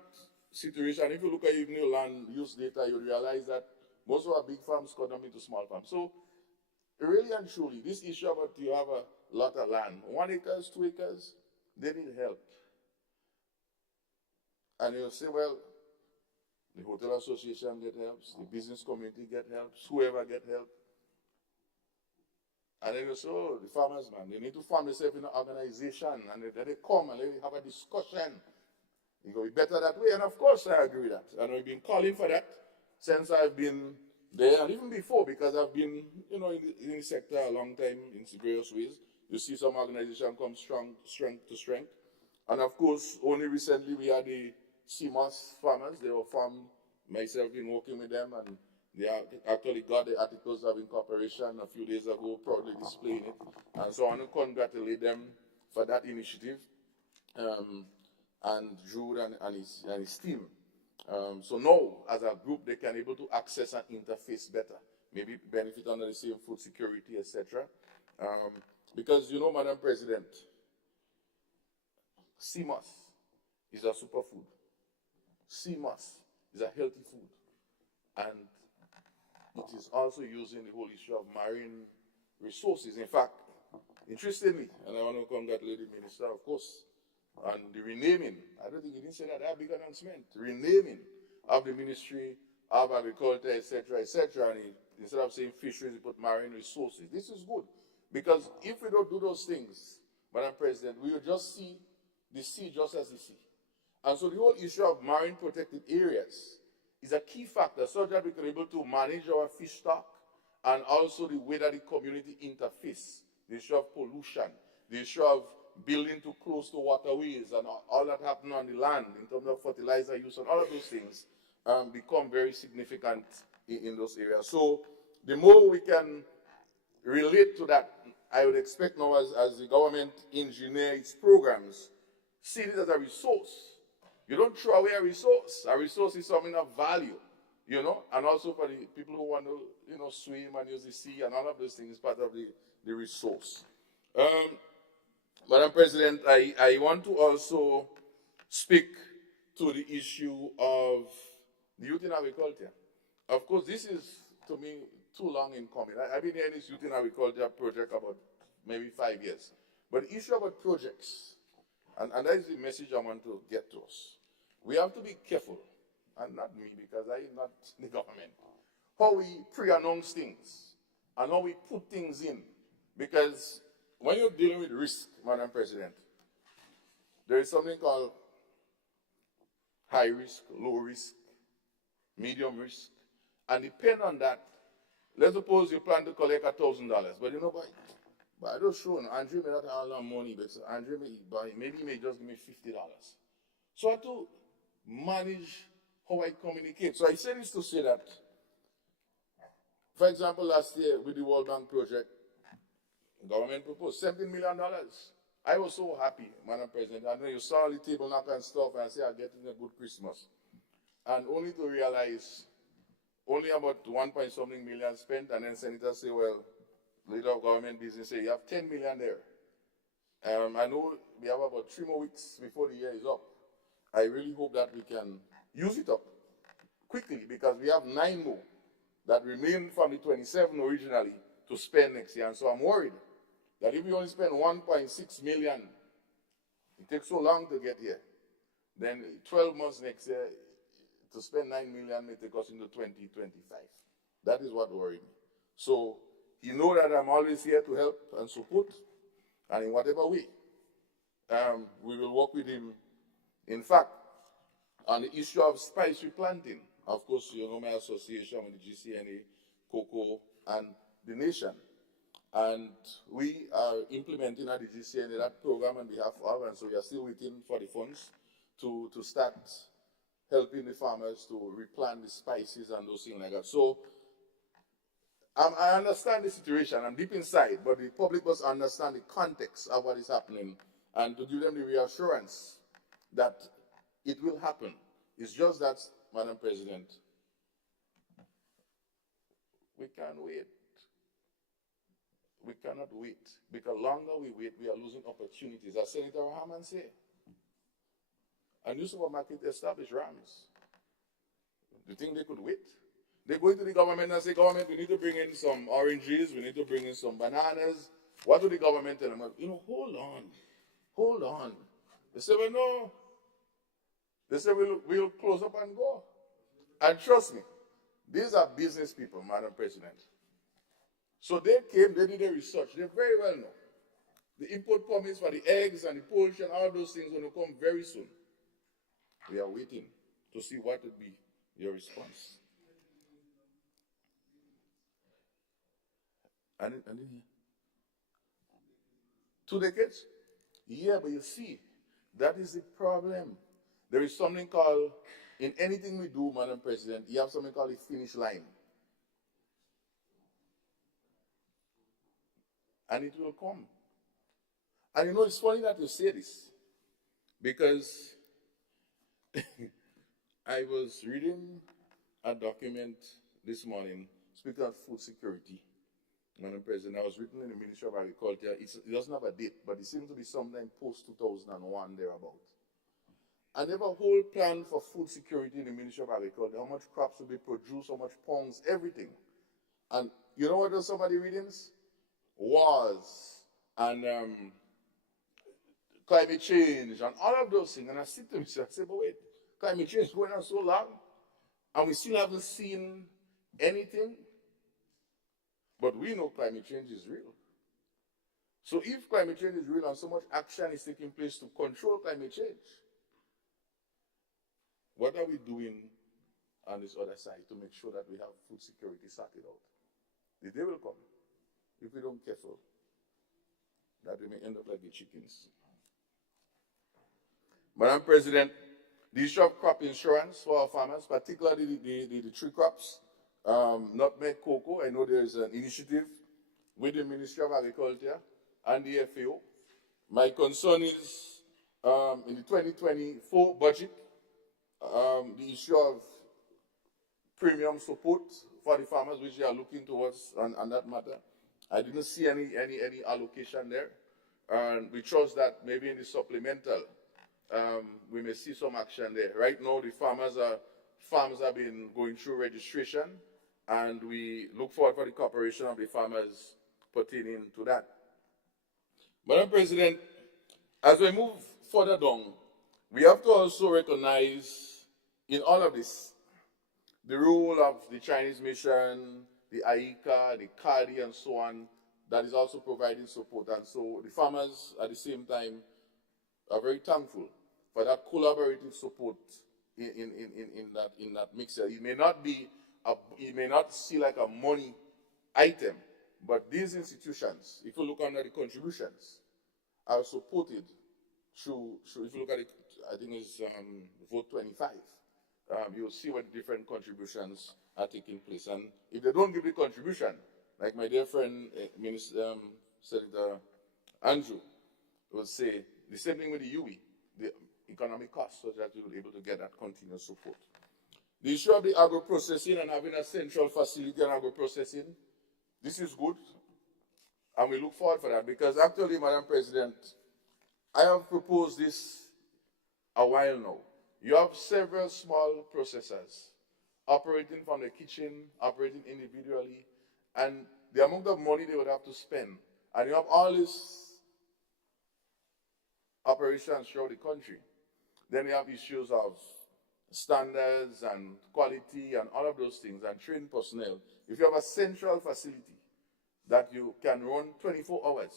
situation. If you look at even your land use data, you realize that most of our big farms cut them into small farms. So, really and truly, this issue about you have a lot of land, 1 acre, 2 acres, they need help. And you'll say, well, the hotel association get helps, the business community get helps, whoever get help. And then you say, oh, the farmers, man, they need to form themselves in an organization, and then they come and they have a discussion. It's going to be better that way, and of course I agree with that. And we've been calling for that since I've been there, and even before, because I've been, in the sector a long time in various ways. You see some organization come strength to strength. And of course, only recently we had the CMOS farmers. They were formed, myself been working with them, and they actually got the articles of incorporation a few days ago, proudly displaying it. And so I want to congratulate them for that initiative, and Jude and his team. So now, as a group, they can able to access and interface better, maybe benefit under the same food security, etc. Because, Madam President, CMOS is a superfood. CMOS is a healthy food. And it is also using the whole issue of marine resources. In fact, interestingly, and I want to congratulate the minister, of course, on the renaming. I don't think he didn't say that big announcement. Renaming of the Ministry of Agriculture, etc., etc. And instead of saying fisheries, he put marine resources. This is good. Because if we don't do those things, Madam President, we will just see the sea just as the sea. And so the whole issue of marine protected areas is a key factor so that we can be able to manage our fish stock and also the way that the community interface, the issue of pollution, the issue of building too close to waterways and all that happen on the land in terms of fertilizer use and all of those things become very significant in those areas. So the more we can relate to that, I would expect now as the government engineer its programs, see it as a resource. You don't throw away a resource. A resource is something of value, and also for the people who want to, swim and use the sea and all of those things is part of the resource. Madam President, I want to also speak to the issue of the youth in agriculture. Of course, this is, to me, too long in coming. I've been hearing this youth in agriculture project about maybe 5 years. But the issue about projects, and that is the message I want to get to us. We have to be careful, and not me, because I am not the government, how we pre-announce things and how we put things in. Because when you're dealing with risk, Madam President, there is something called high risk, low risk, medium risk, and depend on that. Let's suppose you plan to collect $1,000, but but I don't show Andre may not have a lot of money, but Andre maybe he may just give me $50. So I have to manage how I communicate. So I say this to say that, for example, last year with the World Bank project, the government proposed $17 million. I was so happy, Madam President. I know you saw the table knock and stuff and say, I'm getting a good Christmas. And only to realize only about 1-point-something million spent, and then senators say, well, leader of government business say, you have 10 million there. I know we have about 3 more weeks before the year is up. I really hope that we can use it up quickly because we have 9 more that remain from the 27 originally to spend next year. And so I'm worried that if we only spend 1.6 million, it takes so long to get here, then 12 months next year, to spend 9 million may take us into 2025. That is what worries me. So you know that I'm always here to help and support, and in whatever way, we will work with him. In fact, on the issue of spice replanting, of course, you know my association with the GCNA, Cocoa, and the nation. And we are implementing at the GCNA that program on behalf of, and so we are still waiting for the funds to start helping the farmers to replant the spices and those things like that. So I understand the situation. I'm deep inside, but the public must understand the context of what is happening and to give them the reassurance that it will happen. It's just that, Madam President, we can't wait. We cannot wait, because longer we wait, we are losing opportunities. As Senator Rahman said, a new supermarket established Rams. Do you think they could wait? They go into the government and say, government, we need to bring in some oranges, we need to bring in some bananas. What do the government tell them? You know, hold on. They say, well, no. They say, we'll close up and go. And trust me, these are business people, Madam President. So they came, they did their research. They very well know. The import permits for the eggs and the poultry and all those things will come very soon. We are waiting to see what would be your response. And 2 decades? Yeah, but you see, that is the problem. There is something called, in anything we do, Madam President, you have something called a finish line. And it will come. And you know, it's funny that you say this, because I was reading a document this morning speaking of food security. Madam President, I was written in the Ministry of Agriculture. It doesn't have a date, but it seems to be sometime post-2001 thereabout. And they have a whole plan for food security in the Ministry of Agriculture, how much crops will be produced, how much pounds, everything. And you know what are some of the readings? Wars and climate change and all of those things. And I sit to myself, I say, but wait, climate change is going on so long, and we still haven't seen anything. But we know climate change is real. So if climate change is real and so much action is taking place to control climate change, what are we doing on this other side to make sure that we have food security sorted out? The day will come, if we don't careful, that we may end up like the chickens. Madam President, the issue of crop insurance for our farmers, particularly the tree crops, nutmeg, cocoa, I know there is an initiative with the Ministry of Agriculture and the FAO. My concern is in the 2024 budget, the issue of premium support for the farmers, which they are looking towards on that matter. I didn't see any allocation there. And we trust that maybe in the supplemental, we may see some action there. Right now, the farmers have been going through registration, and we look forward for the cooperation of the farmers pertaining to that. Madam President, as we move further down, we have to also recognize in all of this the role of the Chinese mission, the AICA, the CARDI, and so on, that is also providing support. And so the farmers, at the same time, are very thankful for that collaborative support in that mixture. It may not see like a money item, but these institutions, if you look under the contributions, are supported through, if you look at it, I think it's vote 25, you'll see what different contributions are taking place. And if they don't give the contribution, like my dear friend, Senator Andrew would say, the same thing with the UE, the economic costs, so that we will be able to get that continuous support. The issue of the agro-processing and having a central facility on agro-processing, this is good, and we look forward for that, because actually, Madam President, I have proposed this a while now. You have several small processors, operating from the kitchen, operating individually, and the amount of money they would have to spend. And you have all these operations throughout the country. Then you have issues of standards and quality and all of those things and trained personnel. If you have a central facility that you can run 24 hours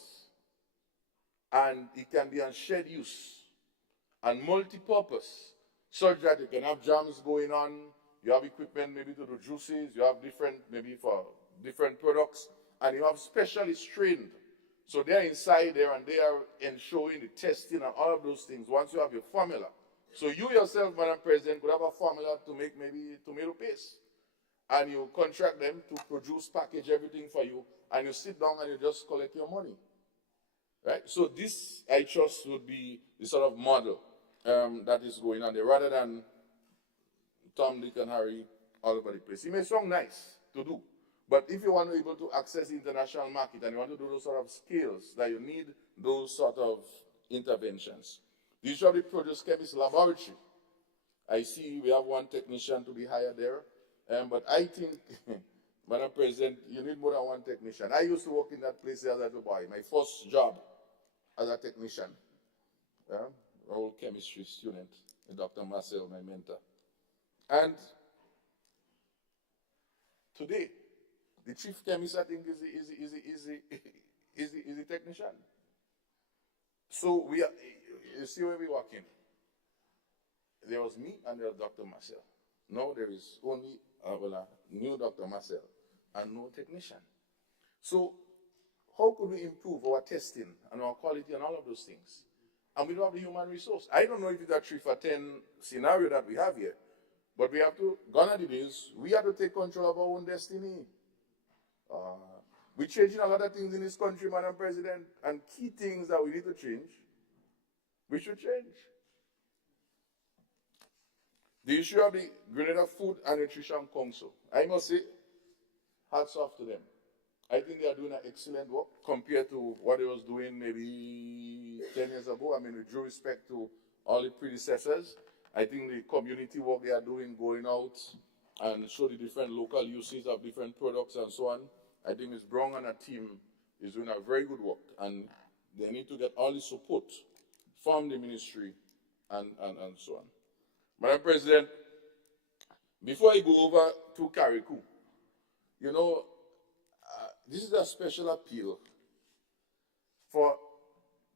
and it can be on shared use and multi-purpose, such that you can have jams going on, you have equipment maybe to do juices, you have different, maybe for different products, and you have specialists trained. So they're inside there and they are ensuring the testing and all of those things once you have your formula. So you yourself, Madam President, could have a formula to make maybe tomato paste. And you contract them to produce, package everything for you, and you sit down and you just collect your money. Right? So this, I trust, would be the sort of model that is going on there, rather than Tom, Dick, and Harry all over the place. It may sound nice to do, but if you want to be able to access the international market and you want to do those sort of skills, that you need those sort of interventions. The issue of the produce chemist laboratory, I see we have one technician to be hired there, but I think, Madam President, you need more than one technician. I used to work in that place as a boy, my first job as a technician, old chemistry student, Dr. Marcel, my mentor. And today, the chief chemist, I think, is the technician. So we are, you see where we walk in. There was me and there was Dr. Marcel. Now there is only a new Dr. Marcel and no technician. So how could we improve our testing and our quality and all of those things? And we don't have the human resource. I don't know if it's a 3 for 10 scenario that we have here, but we have to, gone are the days, we have to take control of our own destiny. We're changing a lot of things in this country, Madam President, and key things that we need to change, we should change. The issue of the Grenada Food and Nutrition Council, I must say, hats off to them. I think they are doing an excellent work compared to what they was doing maybe 10 years ago. I mean, with due respect to all the predecessors, I think the community work they are doing, going out and show the different local uses of different products and so on, I think Ms. Brown and her team is doing a very good work, and they need to get all the support from the ministry and so on. Madam President, before I go over to Carriacou, you know, this is a special appeal for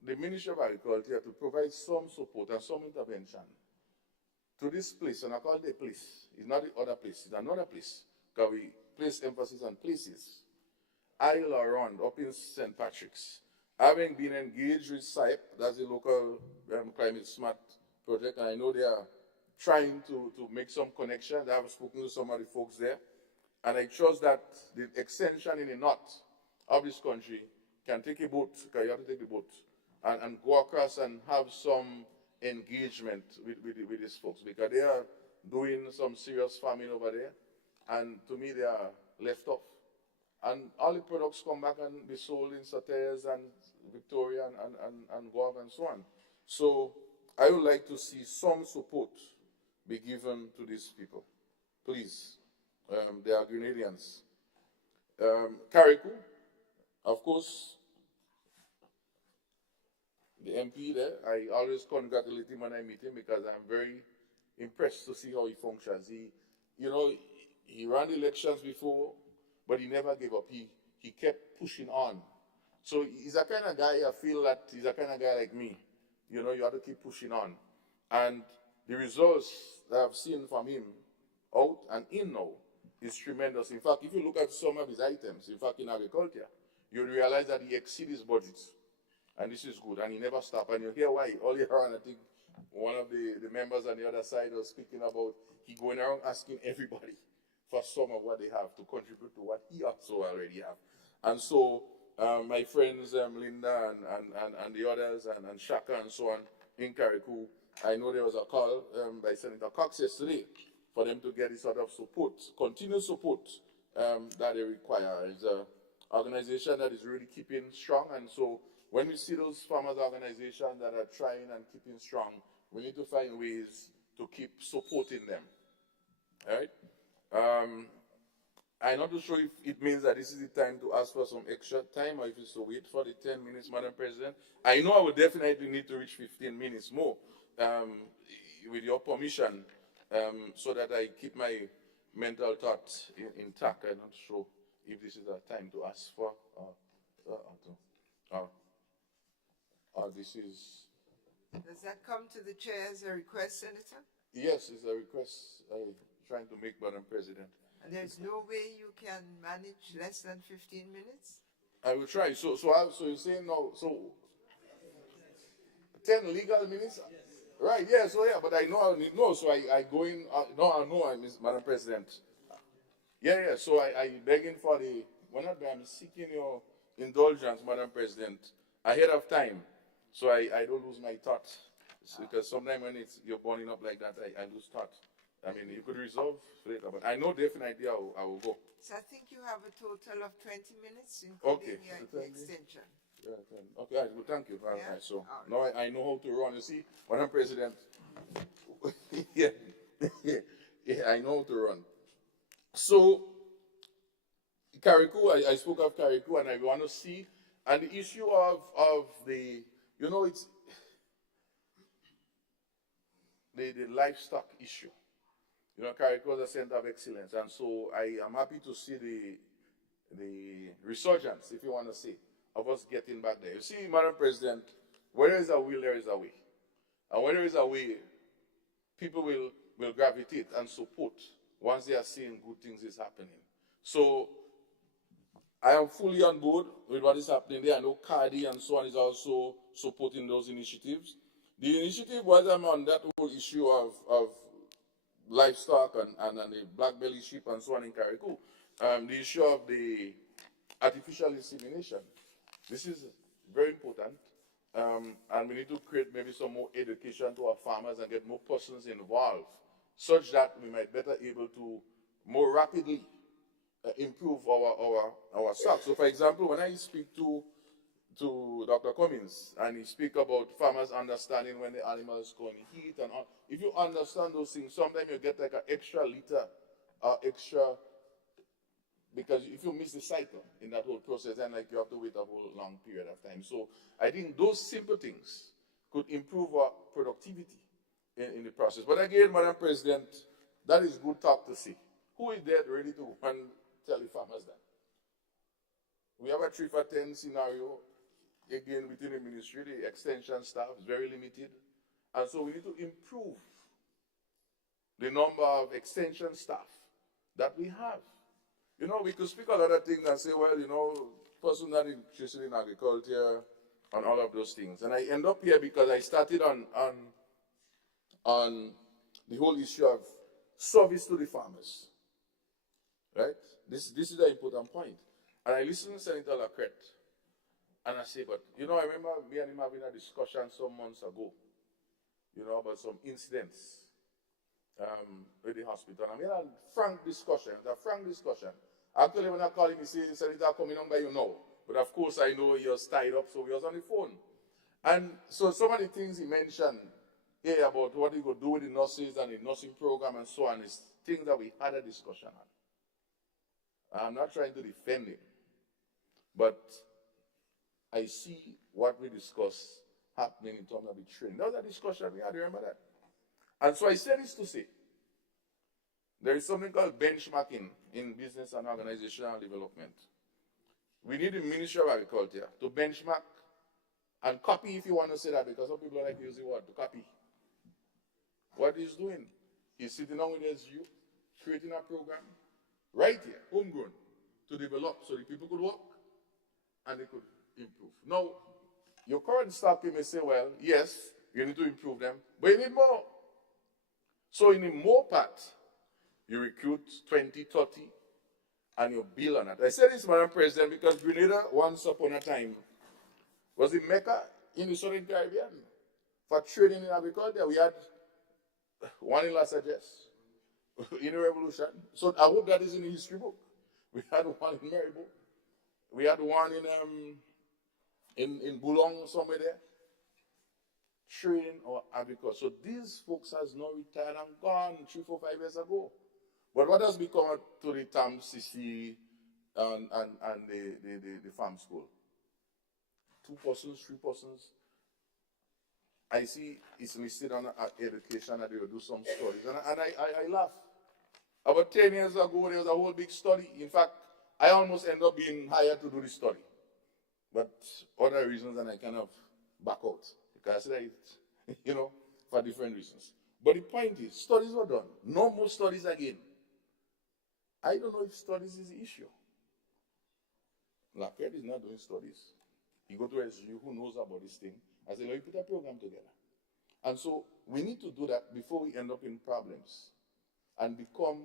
the Ministry of Agriculture to provide some support and some intervention to this place, and I call it a place. It's not the other place, it's another place, because we place emphasis on places. Isle around, up in St. Patrick's, having been engaged with SIPE, that's the local climate smart project, and I know they are trying to make some connections. I have spoken to some of the folks there, and I trust that the extension in the north of this country can take a boat, because you have to take the boat, and go across and have some engagement with these folks, because they are doing some serious farming over there, and to me they are left off. And all the products come back and be sold in Sauteurs and Victoria and Guave and so on. So I would like to see some support be given to these people. Please, they are Grenadians. Carriacou, of course, the MP there, I always congratulate him when I meet him, because I'm very impressed to see how he functions. He ran elections before, but he never gave up. He kept pushing on. So he's a kind of guy, I feel that he's a kind of guy like me. You know, you have to keep pushing on. And the results that I've seen from him out and in now is tremendous. In fact, if you look at some of his items, in fact, in agriculture, you realize that he exceeds his budgets. And this is good. And he never stopped. And you hear why. Earlier on, I think one of the members on the other side was speaking about he going around asking everybody for some of what they have to contribute to what he also already have. And so my friends Linda and the others and Shaka and so on in Carriacou, I know there was a call by Senator Cox yesterday for them to get the sort of support, continuous support that they require. It's an organization that is really keeping strong, and so when we see those farmers organizations that are trying and keeping strong, we need to find ways to keep supporting them. All right? I'm not too sure if it means that this is the time to ask for some extra time or if it's to wait for the 10 minutes, Madam President. I know I will definitely need to reach 15 minutes more, with your permission, so that I keep my mental thoughts intact. I'm not sure if this is a time to ask for, or this is. Does that come to the chair as a request, Senator? Yes, it's a request I'm trying to make, Madam President. And there's no way you can manage less than 15 minutes? I will try. So you're saying now, so 10 legal minutes? Right, yeah, so yeah, but I know I need, no, so I go in, no, I know, Madam President. Yeah, so I begging for the, well, not I'm seeking your indulgence, Madam President, ahead of time, so I don't lose my thought. Because sometimes when you're burning up like that, I lose thought. I mean, you could resolve later, but I know definitely I will go. So I think you have a total of 20 minutes, including Okay. the extension. Yeah, okay, all right, well, thank you. All Yeah? right, so All now I know how to run. You see, Madam President, yeah, I know how to run. So, Carriacou, I spoke of Carriacou, and I want to see, and the issue of the, you know, it's the livestock issue. You know, Carriacou is a center of excellence, and so I am happy to see the resurgence, if you want to say, of us getting back there. You see, Madam President, where there is a will, there is a way. And where there is a way, people will gravitate and support once they are seeing good things is happening. So, I am fully on board with what is happening there. I know Cardi and so on is also supporting those initiatives. The initiative was on that whole issue of livestock and the black belly sheep and so on in Carriacou. The issue of the artificial insemination. This is very important, and we need to create maybe some more education to our farmers and get more persons involved, such that we might better able to more rapidly improve our stock. So, for example, when I speak to Dr. Cummins and he speak about farmers understanding when the animals go in heat and all, if you understand those things, sometimes you get like an extra liter, extra. Because if you miss the cycle in that whole process, then like you have to wait a whole long period of time. So I think those simple things could improve our productivity in the process. But again, Madam President, that is good talk to see. Who is there ready to go and tell the farmers that? We have a 3 for 10 scenario. Again, within the ministry, the extension staff is very limited. And so we need to improve the number of extension staff that we have. You know, we could speak a lot of things and say, well, you know, person not interested in agriculture and all of those things. And I end up here because I started on the whole issue of service to the farmers. Right? This is the important point. And I listened to Senator Lacrette, and I say, but, you know, I remember me and him having a discussion some months ago, you know, about some incidents with the hospital. And we had a frank discussion, Actually, when I called him, he said, Senator, coming on by you now. But of course, I know he was tied up, so we was on the phone. And so some of the things he mentioned here about what he could do with the nurses and the nursing program and so on is things that we had a discussion on. I'm not trying to defend him, but I see what we discussed happening in terms of the training. That was a discussion we had, remember that? And so I say this to say, there is something called benchmarking in business and organizational development. We need the Ministry of Agriculture to benchmark and copy, if you want to say that, because some people like to use the word to copy. What he's doing, he's sitting down with his youth, creating a program right here, homegrown, to develop so the people could work and they could improve. Now, your current staff may say, well, yes, you need to improve them, but you need more. So in the more part, you recruit 20, 30, and you build on it. I say this, Madam President, because Grenada, once upon a time, was the Mecca in the Southern Caribbean for trading in agriculture. We had one in Las Angeles in the Revolution. So I hope that is in the history book. We had one in Maribor. We had one in Boulogne, somewhere there. Trading or agriculture. So these folks has now retired and gone 3, 4, 5 years ago. But what has become to the TAM CC and the farm school? 2 persons, 3 persons. I see it's listed on education that they will do some studies. And I laugh. About 10 years ago, there was a whole big study. In fact, I almost ended up being hired to do the study. But other reasons, and I kind of back out. Because I said, for different reasons. But the point is, studies were done. No more studies again. I don't know if studies is the issue. Lafayette is not doing studies. You go to SGU, who knows about this thing. I say, you put a program together. And so we need to do that before we end up in problems and become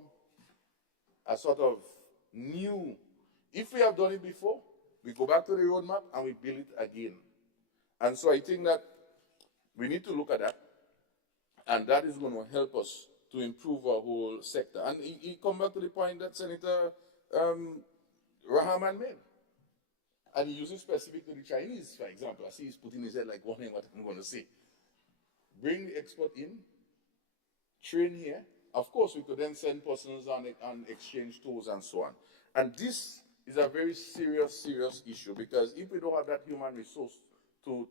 a sort of new. If we have done it before, we go back to the roadmap and we build it again. And so I think that we need to look at that. And that is going to help us to improve our whole sector. And he come back to the point that Senator Rahman made. And he uses specific to the Chinese, for example. I see he's putting his head like wondering what I'm going to say. Bring the export in, train here. Of course, we could then send persons on exchange tours and so on. And this is a very serious issue, because if we don't have that human resource to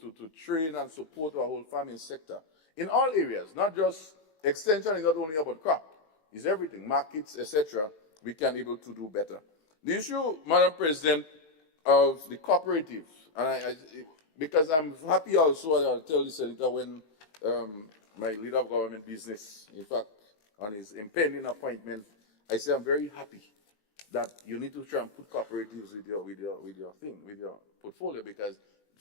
train and support our whole farming sector, in all areas, not just extension is not only about crop, it's everything, markets, etc., we can be able to do better. The issue, Madam President, of the cooperatives, and because I'm happy also, I'll tell the Senator when my leader of government business, in fact, on his impending appointment, I say I'm very happy that you need to try and put cooperatives with your portfolio, because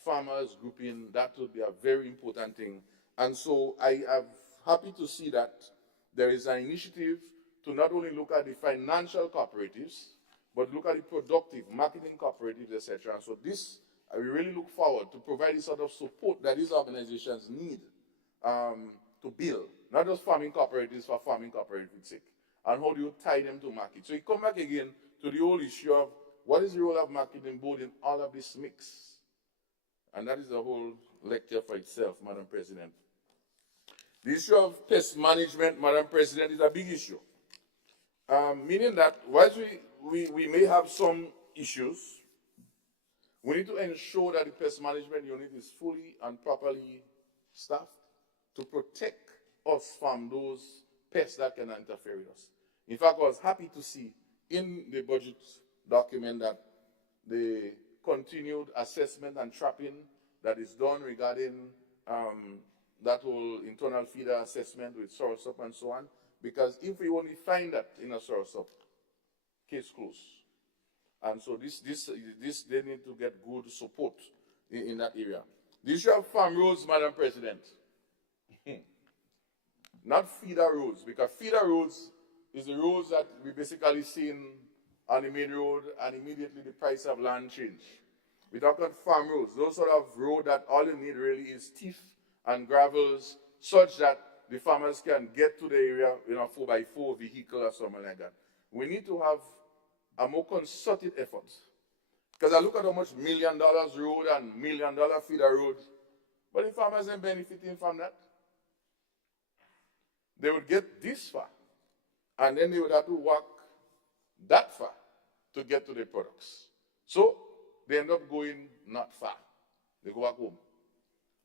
farmers grouping, that would be a very important thing. And so I am happy to see that there is an initiative to not only look at the financial cooperatives, but look at the productive marketing cooperatives, etc. So this, we really look forward to provide the sort of support that these organizations need to build, not just farming cooperatives for farming cooperatives' sake, and how do you tie them to market. So we come back again to the whole issue of what is the role of marketing board in all of this mix. And that is a whole lecture for itself, Madam President. The issue of pest management, Madam President, is a big issue. Meaning that whilst we may have some issues, we need to ensure that the pest management unit is fully and properly staffed to protect us from those pests that can interfere with us. In fact, I was happy to see in the budget document that the continued assessment and trapping that is done regarding that whole internal feeder assessment with Soursop and so on, because if we only find that in a Soursop, case closed. And so this they need to get good support in that area. The issue of farm roads, Madam President, not feeder roads, because feeder roads is the roads that we basically seen on the main road, and immediately the price of land change. We talk about farm roads, those sort of road that all you need really is teeth and gravels, such that the farmers can get to the area in a 4x4 vehicle or something like that. We need to have a more concerted effort. Because I look at how much $1 million road and $1 million feeder road, but the farmers ain't benefiting from that. They would get this far, and then they would have to walk that far to get to the products. So they end up going not far. They go back home.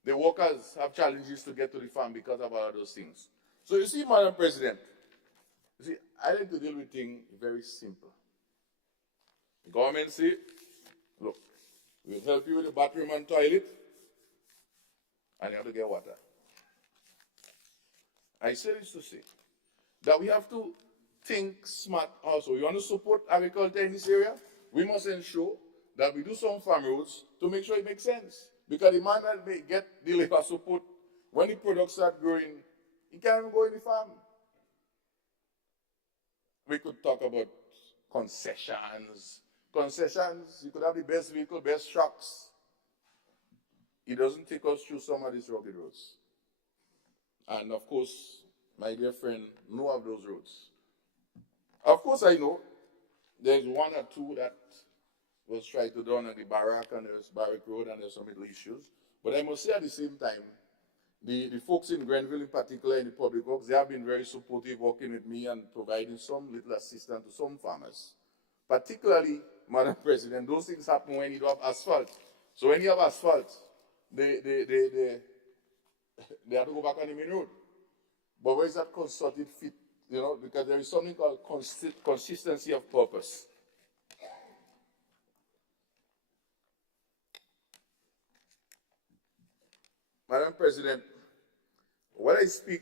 The workers have challenges to get to the farm because of all of those things. So you see, Madam President, I like to deal with things very simple. The government say, look, we'll help you with the bathroom and toilet, and you have to get water. I say this to say that we have to think smart also. We want to support agriculture in this area. We must ensure that we do some farm roads to make sure it makes sense. Because the man that may get the labor support, when the products start growing, he can't even go in the farm. We could talk about concessions. Concessions, you could have the best vehicle, best trucks. It doesn't take us through some of these rugged roads. And of course, my dear friend know of those roads. Of course, I know there's one or two that was tried to do on the Barrack, and there's Barrack Road, and there's some little issues. But I must say at the same time, The folks in Grenville in particular in the public works, they have been very supportive working with me and providing some little assistance to some farmers. Particularly, Madam President, those things happen when you don't have asphalt. So when you have asphalt, they have to go back on the main road. But where is that concerted fit? You know, because there is something called consistency of purpose. Madam President, when I speak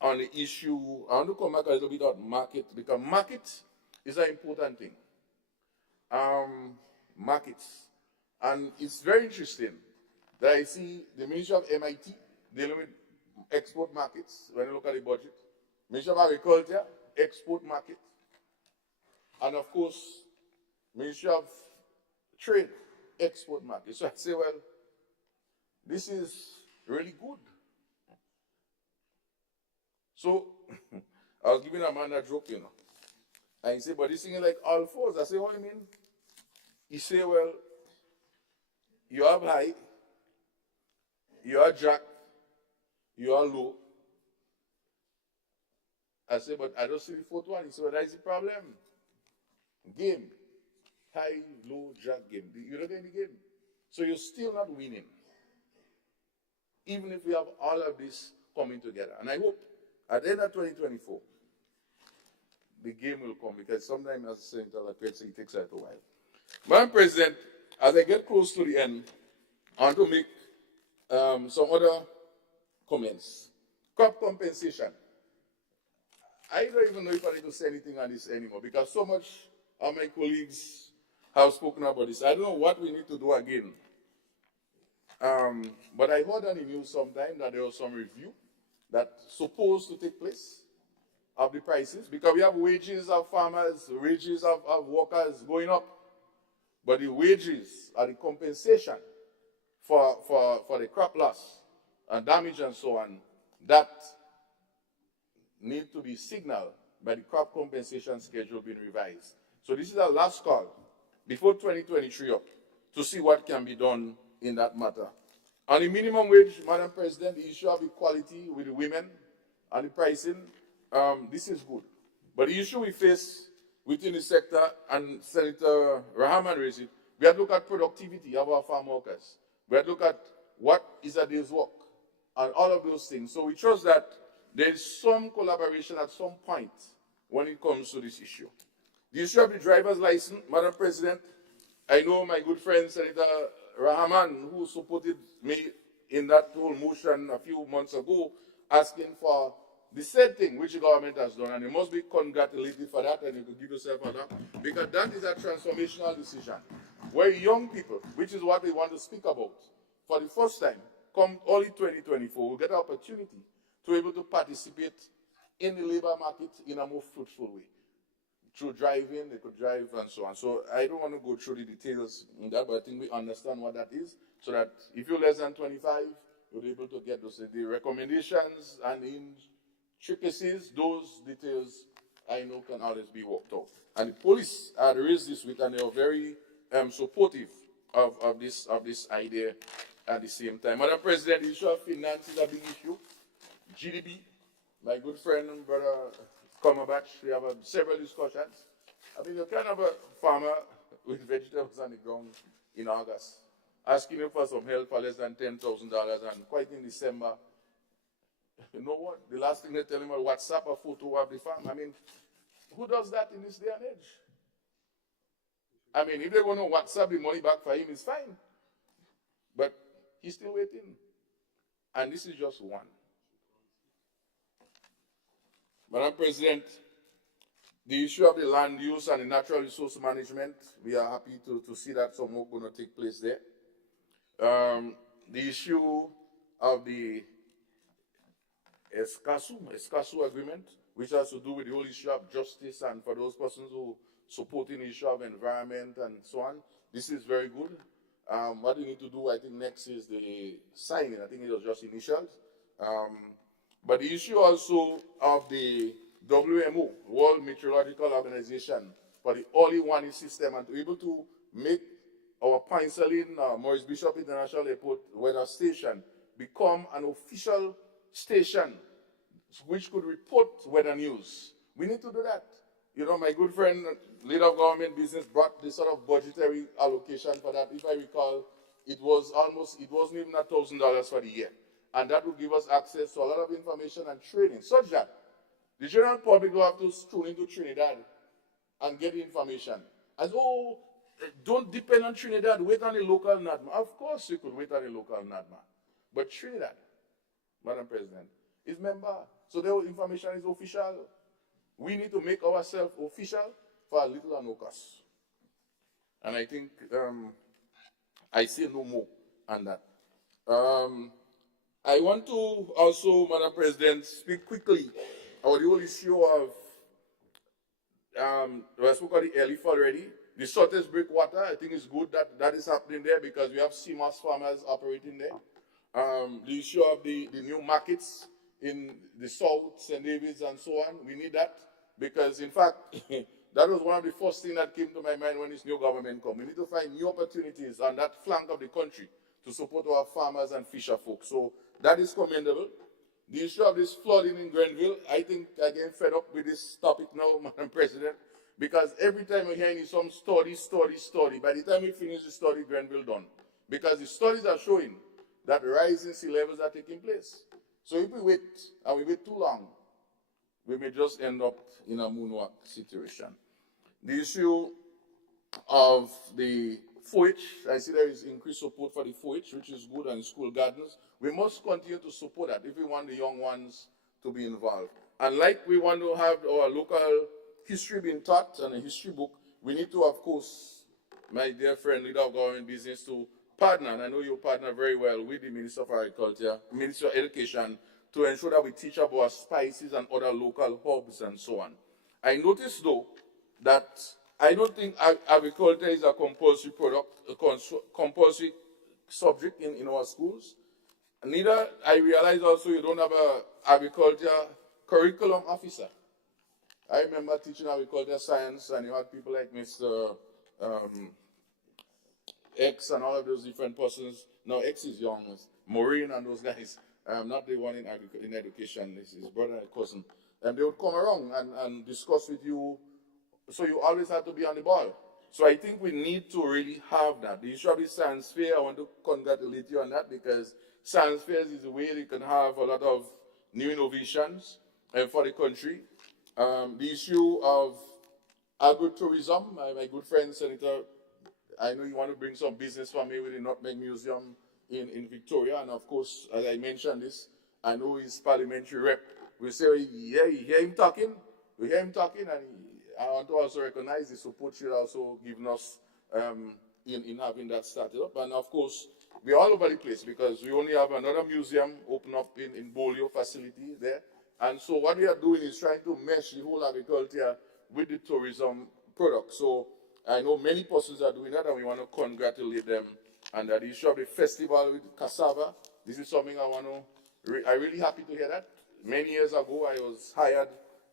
on the issue, I want to come back a little bit on market, because market is an important thing. Markets. And it's very interesting that I see the Ministry of MIT dealing with export markets when you look at the budget. Ministry of Agriculture, export market. And of course, Ministry of Trade, export market. So I say, well, this is really good. So I was giving a man a joke, you know. And he said, but this thing is like all fours. I said, what do you mean? He said, well, you have high, you are jack, you are low. I said, but I don't see the fourth one. He said, well, that is the problem. Game. High, low, jack game. You're not getting the game. So you're still not winning. Even if we have all of this coming together. And I hope at the end of 2024, the game will come, because sometimes, as Senator Lacquette said, it takes a little while. Madam President, as I get close to the end, I want to make some other comments. Crop compensation. I don't even know if I need to say anything on this anymore, because so much of my colleagues have spoken about this. I don't know what we need to do again. But I heard on the news sometime that there was some review that's supposed to take place of the prices, because we have wages of farmers, wages of workers going up. But the wages are the compensation for the crop loss and damage and so on, that need to be signaled by the crop compensation schedule being revised. So this is our last call before 2023 up to see what can be done in that matter. On the minimum wage, Madam President, the issue of equality with the women and the pricing, this is good. But the issue we face within the sector, and Senator Rahman raised it, we have to look at productivity of our farm workers. We have to look at what is a day's work and all of those things. So we trust that there is some collaboration at some point when it comes to this issue. The issue of the driver's license, Madam President, I know my good friend Senator Rahman, who supported me in that whole motion a few months ago, asking for the same thing which the government has done, and you must be congratulated for that, and you could give yourself a lot, because that is a transformational decision, where young people, which is what we want to speak about, for the first time, come early 2024, will get an opportunity to be able to participate in the labor market in a more fruitful way. Through driving, they could drive and so on. So I don't want to go through the details in that, but I think we understand what that is, so that if you're less than 25, you'll be able to get those the recommendations and intricacies, those details I know can always be worked out. And the police had raised this week, and they are very supportive of this idea at the same time. Madam President, the issue of finance is a big issue. GDP, my good friend and brother Cumberbatch, we have several discussions. I mean, you can't have a farmer with vegetables on the ground in August, asking him for some help for less than $10,000, and quite in December, you know what? The last thing they tell him is WhatsApp a photo of the farm. I mean, who does that in this day and age? I mean, if they want to WhatsApp the money back for him, it's fine. But he's still waiting. And this is just one. Madam President, the issue of the land use and the natural resource management, we are happy to see that some work going to take place there. The issue of the ESCASU agreement, which has to do with the whole issue of justice, and for those persons who supporting the issue of environment and so on, this is very good. What we need to do, I think, next is the signing. I think it was just initials. But the issue also of the WMO, World Meteorological Organization, for the early warning system, and to be able to make our Pine Saline, Maurice Bishop International Airport weather station become an official station which could report weather news. We need to do that. You know, my good friend, leader of government business, brought this sort of budgetary allocation for that. If I recall, it wasn't even $1,000 for the year. And that would give us access to a lot of information and training, such that the general public will have to tune into Trinidad and get the information. As, oh, don't depend on Trinidad, wait on the local NADMA. Of course you could wait on the local NADMA. But Trinidad, Madam President, is member. So the information is official. We need to make ourselves official for a little and no cost. And I think I say no more on that. I want to also, Madam President, speak quickly about the whole issue of, I spoke about the ELIF already. The shortest breakwater, I think it's good that that is happening there because we have CMOS farmers operating there. The issue of the new markets in the South, St. David's and so on, we need that because, in fact, that was one of the first things that came to my mind when this new government came. We need to find new opportunities on that flank of the country to support our farmers and fisher folk. So that is commendable. The issue of this flooding in Grenville, I think I get fed up with this topic now, Madam President, because every time we're hearing some story. By the time we finish the story, Grenville done. Because the studies are showing that rising sea levels are taking place. So if we wait, and we wait too long, we may just end up in a moonwalk situation. The issue of the FOH, I see there is increased support for the FOH, which is good, and school gardens. We must continue to support that if we want the young ones to be involved. And like we want to have our local history being taught and a history book, we need to, of course, my dear friend, leader of government business, to partner, and I know you partner very well with the Minister of Agriculture, Minister of Education, to ensure that we teach about spices and other local herbs and so on. I noticed, though, that I don't think agriculture is a compulsory product, a compulsory subject in our schools. Neither, I realize also you don't have an agriculture curriculum officer. I remember teaching agriculture science, and you had people like Mr. X and all of those different persons. Now X is young, Maureen and those guys. Not the one in education, this is his brother and cousin. And they would come around and discuss with you. So you always have to be on the ball. So I think we need to really have that. The issue of the science fair, I want to congratulate you on that because science fairs is a way you can have a lot of new innovations for the country. The issue of agritourism, my good friend, Senator, I know you want to bring some business for me with the Nutmeg Museum in Victoria. And of course, as I mentioned this, I know his parliamentary rep. We say, yeah, you hear him talking? We hear him talking, and I want to also recognize the support she's also given us in having that started up. And of course, we're all over the place because we only have another museum open up in Bolio facility there. And so what we are doing is trying to mesh the whole agriculture with the tourism product. So I know many persons are doing that, and we want to congratulate them. And the issue of the festival with cassava, this is something I'm really happy to hear that. Many years ago, I was hired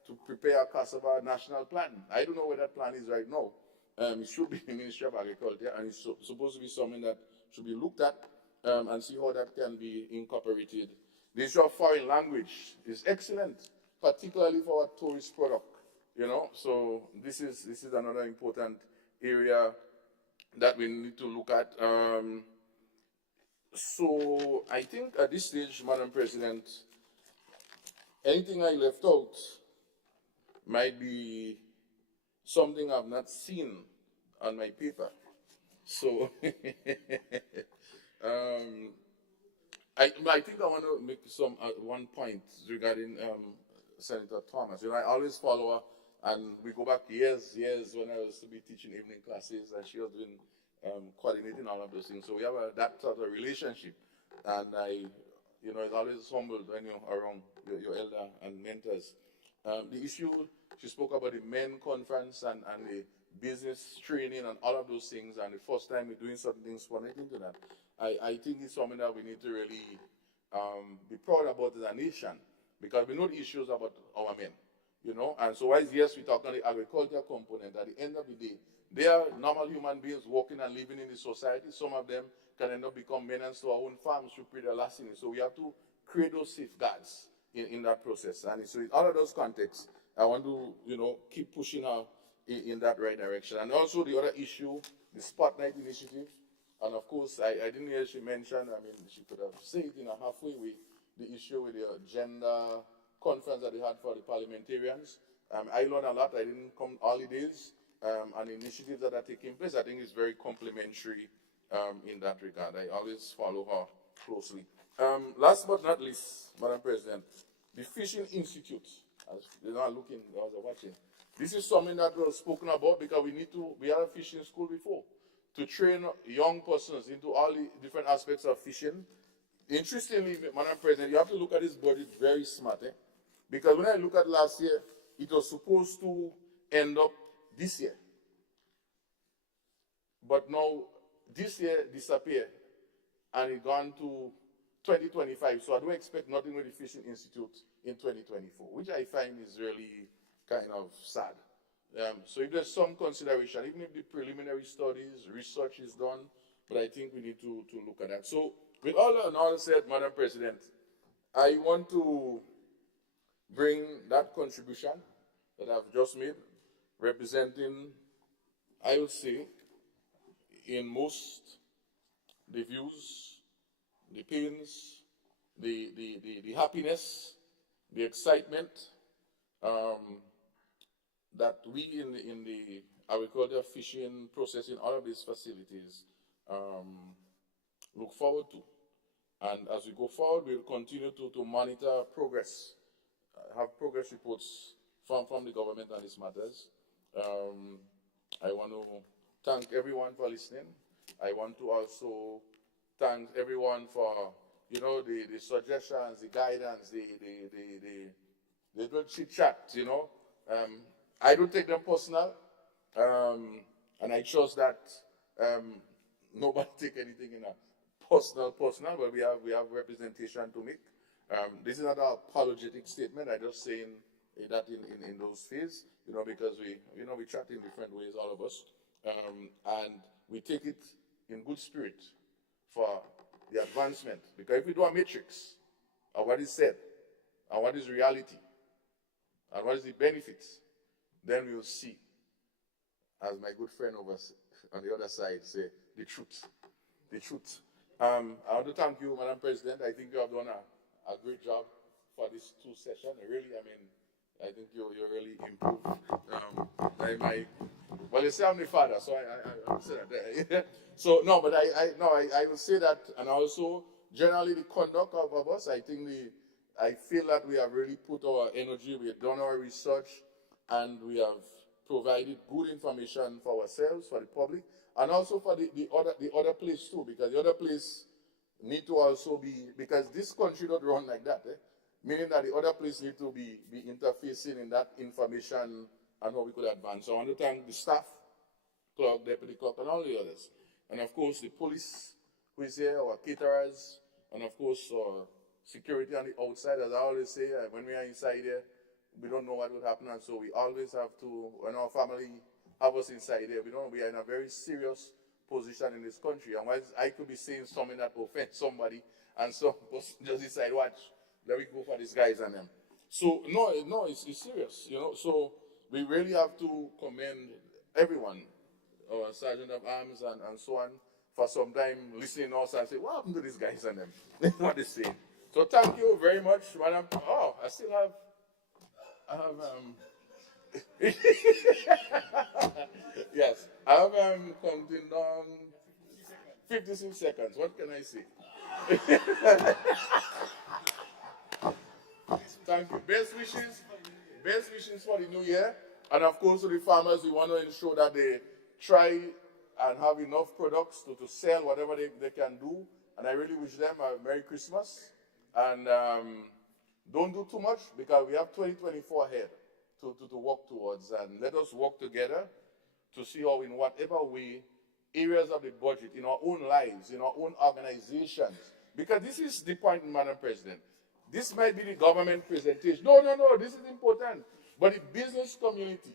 to prepare a cassava national plan. I don't know where that plan is right now. It should be the Ministry of Agriculture, and it's supposed to be something that should be looked at and see how that can be incorporated. The issue of foreign language is excellent, particularly for our tourist product. You know, so this is another important area that we need to look at. So I think at this stage, Madam President, anything I left out might be something I've not seen on my paper. So I think I want to make one point regarding Senator Thomas. You know, I always follow her, and we go back years when I was to be teaching evening classes, and she was doing coordinating all of those things. So we have that sort of relationship, and it's always humbled when you're around your elder and mentors. The issue, she spoke about the men conference and the business training and all of those things, and the first time we're doing certain things connecting to that. I think it's something that we need to really be proud about as a nation, because we know the issues about our men, you know. And so, yes, we talk on the agriculture component. At the end of the day, They are normal human beings working and living in the society. Some of them can end up become maintenance to our own farms to pay their last in it. So we have to create those safeguards in that process. And so in all of those contexts, I want to, keep pushing her in that right direction. And also the other issue, the Spotlight Initiative. And of course, I didn't hear she mention, she could have said it in a halfway way, the issue with the gender conference that they had for the parliamentarians. I learned a lot. I didn't come holidays, and initiatives that are taking place. I think it's very complimentary in that regard. I always follow her closely. Last but not least, Madam President, the Fishing Institute. As they're not looking, as they're watching. This is something that was spoken about because we had a fishing school before to train young persons into all the different aspects of fishing. Interestingly, Madam President, you have to look at this budget very smart, because when I look at last year, it was supposed to end up this year. But now, this year disappeared, and it gone to 2025. So I don't expect nothing with the Fishing Institute in 2024, which I find is really kind of sad. So if there's some consideration, even if the preliminary studies, research is done, but I think we need to look at that. So with all that and all said, Madam President, I want to bring that contribution that I've just made, representing, I would say, in most, the views, the pains, the happiness, the excitement, that we in the agriculture, fishing, processing, all of these facilities look forward to. And as we go forward, we'll continue to monitor progress, have progress reports from the government on these matters. I want to thank everyone for listening. I want to also thank everyone for, the suggestions, the guidance, the little chit chat, I don't take them personal, and I trust that nobody take anything in a personal, but we have representation to make. This is not an apologetic statement. I just saying that in those phases, because we chat in different ways, all of us, and we take it in good spirit for the advancement. Because if we do a matrix of what is said and what is reality and what is the benefits, then we will see, as my good friend over on the other side say, the truth. The truth. I want to thank you, Madam President. I think you have done a great job for this 2 sessions. Really, I think you really improved. Well, you say I'm the father, so I will say that there. So no, but I will say that, and also generally the conduct of us. I feel that we have really put our energy. We have done our research, and we have provided good information for ourselves, for the public, and also for the other place too, because the other place need to also be, because this country not run like that, meaning that the other place need to be interfacing in that information and how we could advance. So I want to thank the staff, clerk, deputy clerk, and all the others, and of course the police who is here, our caterers, and of course our security on the outside. As I always say, when we are inside here, we don't know what would happen, and so we always have to, when our family have us inside here, we are in a very serious position in this country. And while I could be saying something that offends somebody, and some person just decide, watch, let me go for these guys and them. So no, it's serious, So we really have to commend everyone, our Sergeant of Arms and so on, for some time listening to us and say, what happened to these guys and them? What they say. So thank you very much, Madam. Oh, I still have yes, I have counting down 56 seconds. What can I say? Thank you. Best wishes for the new year. And of course, to the farmers, we want to ensure that they try and have enough products to sell whatever they can do. And I really wish them a Merry Christmas. And don't do too much, because we have 2024 ahead to work towards. And let us work together to see how, in whatever way, areas of the budget, in our own lives, in our own organizations, because this is the point, Madam President. This might be the government presentation. No, this is important. But the business community,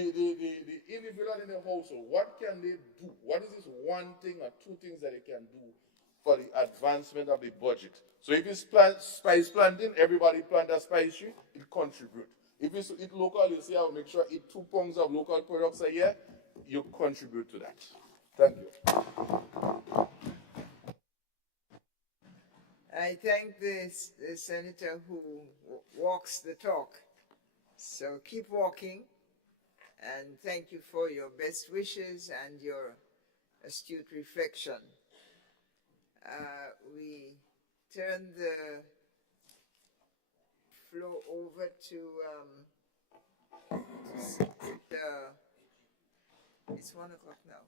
the individual in the household, what can they do? What is this one thing or two things that they can do for the advancement of the budget? So if it's spice planting, everybody plant a spice tree, it contribute. If it's eat local, you say, I'll make sure I eat 2 pounds of local products a year, you contribute to that. Thank you. I thank the senator who walks the talk. So keep walking, and thank you for your best wishes and your astute reflection. We turn the floor over to it's 1 o'clock now.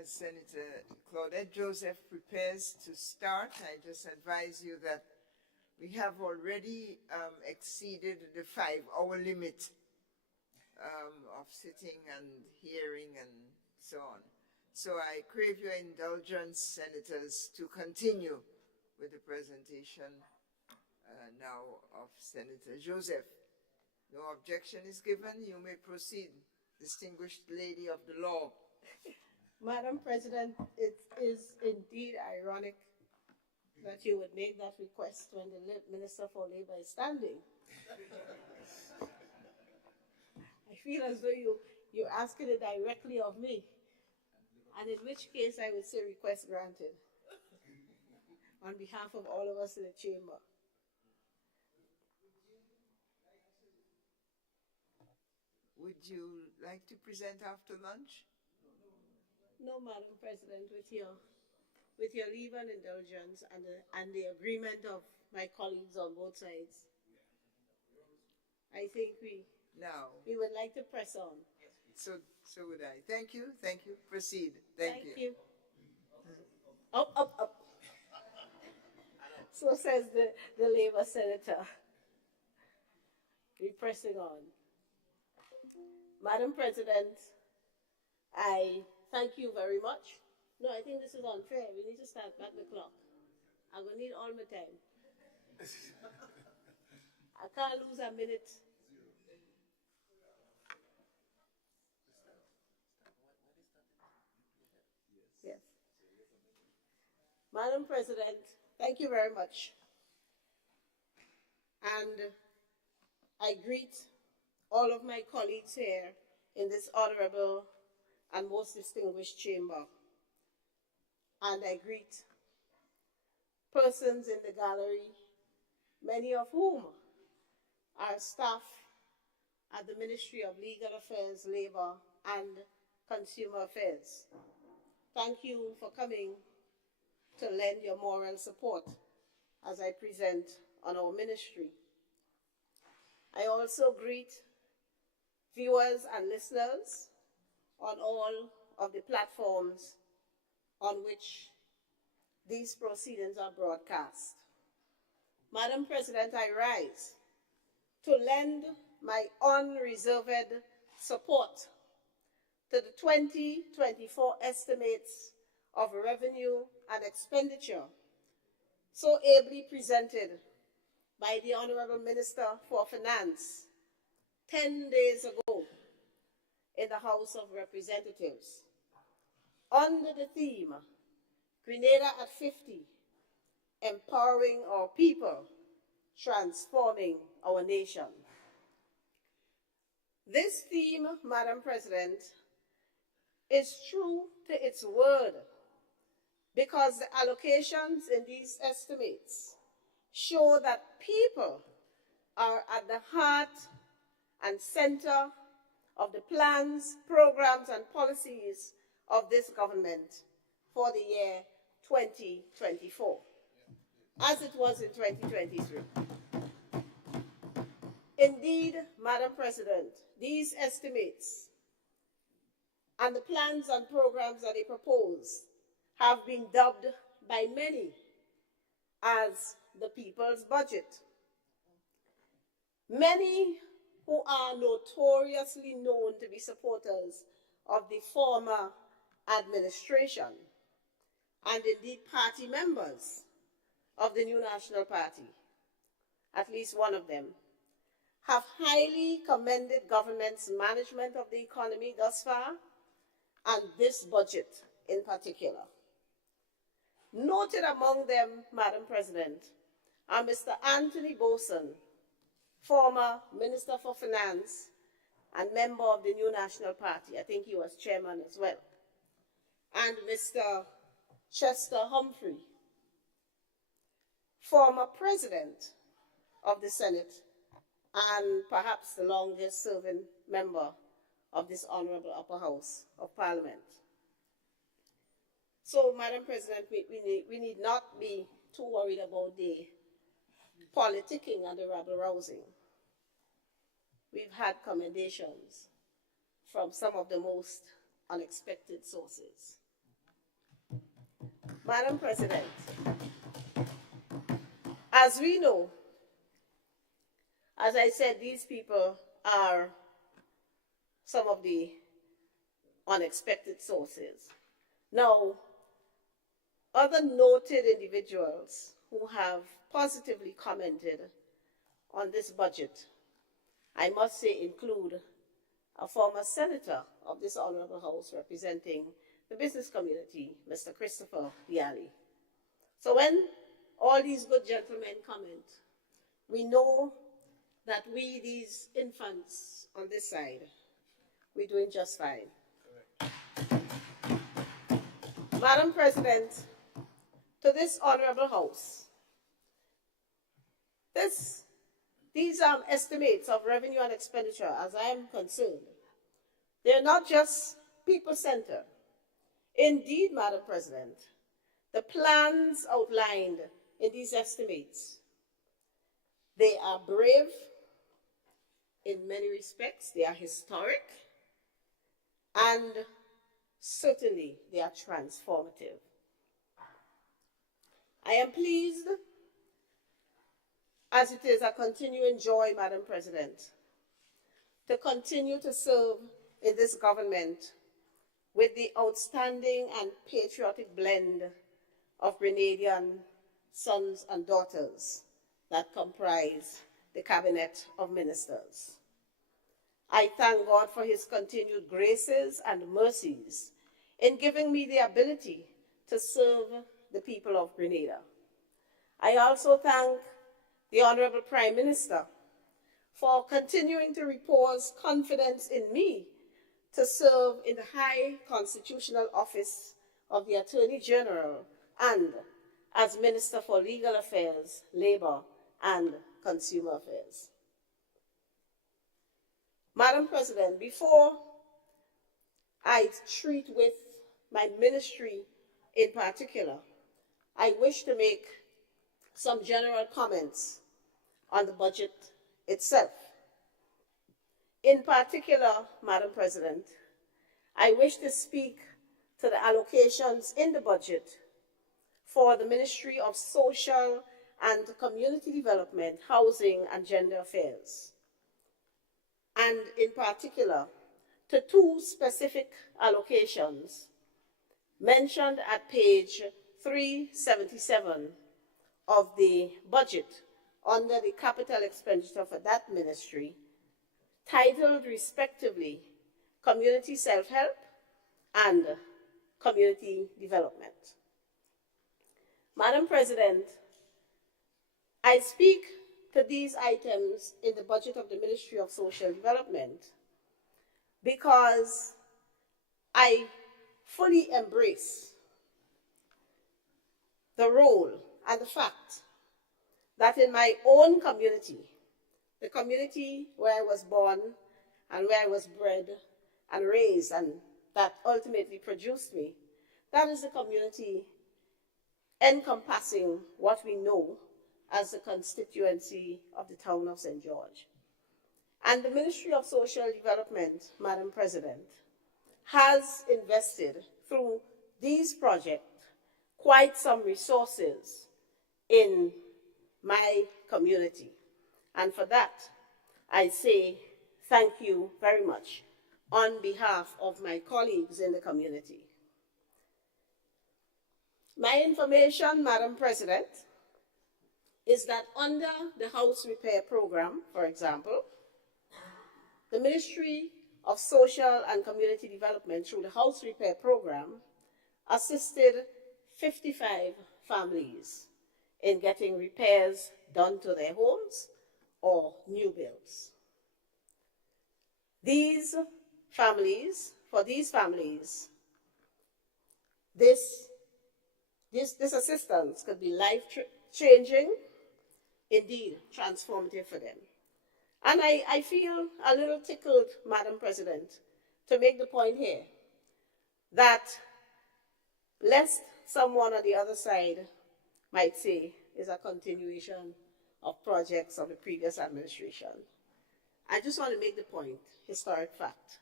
As Senator Claudette Joseph prepares to start, I just advise you that we have already exceeded the 5-hour limit of sitting and hearing and so on. So I crave your indulgence, senators, to continue with the presentation now of Senator Joseph. No objection is given. You may proceed, distinguished lady of the law. Madam President, it is indeed ironic that you would make that request when the Minister for Labor is standing. I feel as though you're asking it directly of me, and in which case I would say request granted on behalf of all of us in the chamber. Would you like to present after lunch? No, Madam President, with your leave and indulgence and the agreement of my colleagues on both sides, I think we would like to press on. So would I. Thank you. Thank you. Proceed. Thank you. Up. So says the Labour senator. We're pressing on. Madam President, I thank you very much. No, I think this is unfair. We need to start back the clock. I'm going to need all my time. I can't lose a minute. Yes. Madam President, thank you very much. And I greet all of my colleagues here in this honorable and most distinguished chamber. And I greet persons in the gallery, many of whom are staff at the Ministry of Legal Affairs, Labor, and Consumer Affairs. Thank you for coming to lend your moral support as I present on our ministry. I also greet viewers and listeners on all of the platforms on which these proceedings are broadcast. Madam President, I rise to lend my unreserved support to the 2024 estimates of revenue and expenditure so ably presented by the Honorable Minister for Finance 10 days ago in the House of Representatives under the theme, Grenada at 50, empowering our people, transforming our nation. This theme, Madam President, is true to its word because the allocations in these estimates show that people are at the heart and center of the plans, programs, and policies of this government for the year 2024, as it was in 2023. Indeed, Madam President, these estimates and the plans and programs that they propose have been dubbed by many as the people's budget. Many who are notoriously known to be supporters of the former administration and indeed party members of the New National Party, at least one of them, have highly commended government's management of the economy thus far and this budget in particular. Noted among them, Madam President, are Mr. Anthony Boson, former Minister for Finance and member of the New National Party. I think he was chairman as well. And Mr. Chester Humphrey, former president of the Senate and perhaps the longest serving member of this honorable upper house of Parliament. So, Madam President, we need not be too worried about the politicking and the rabble-rousing. We've had commendations from some of the most unexpected sources. Madam President, as we know, as I said, these people are some of the unexpected sources. Now, other noted individuals who have positively commented on this budget, I must say, include a former senator of this honorable house representing the business community, Mr. Christopher Bialy. So when all these good gentlemen comment, we know that we, these infants on this side, we're doing just fine. Madam President, to this honorable house, these estimates of revenue and expenditure, as I am concerned, they're not just people-centered. Indeed, Madam President, the plans outlined in these estimates, they are brave in many respects, they are historic, and certainly they are transformative. I am pleased, as it is a continuing joy, Madam President, to continue to serve in this government with the outstanding and patriotic blend of Grenadian sons and daughters that comprise the Cabinet of Ministers. I thank God for his continued graces and mercies in giving me the ability to serve the people of Grenada. I also thank the Honorable Prime Minister for continuing to repose confidence in me to serve in the high constitutional office of the Attorney General and as Minister for Legal Affairs, Labor, and Consumer Affairs. Madam President, before I treat with my ministry in particular, I wish to make some general comments on the budget itself. In particular, Madam President, I wish to speak to the allocations in the budget for the Ministry of Social and Community Development, Housing and Gender Affairs, and in particular to two specific allocations mentioned at page 377 of the budget under the capital expenditure for that ministry, titled respectively Community Self-Help and Community Development. Madam President, I speak to these items in the budget of the Ministry of Social Development because I fully embrace the role and the fact that in my own community, the community where I was born and where I was bred and raised and that ultimately produced me, that is a community encompassing what we know as the constituency of the town of St. George. And the Ministry of Social Development, Madam President, has invested through these projects quite some resources in my community. And for that, I say thank you very much on behalf of my colleagues in the community. My information, Madam President, is that under the house repair program, for example, the Ministry of Social and Community Development, through the house repair program, assisted 55 families in getting repairs done to their homes or new builds. For these families, this assistance could be life-changing, indeed transformative for them. And I feel a little tickled, Madam President, to make the point here that lest someone on the other side might say is a continuation of projects of the previous administration. I just want to make the point, historic fact,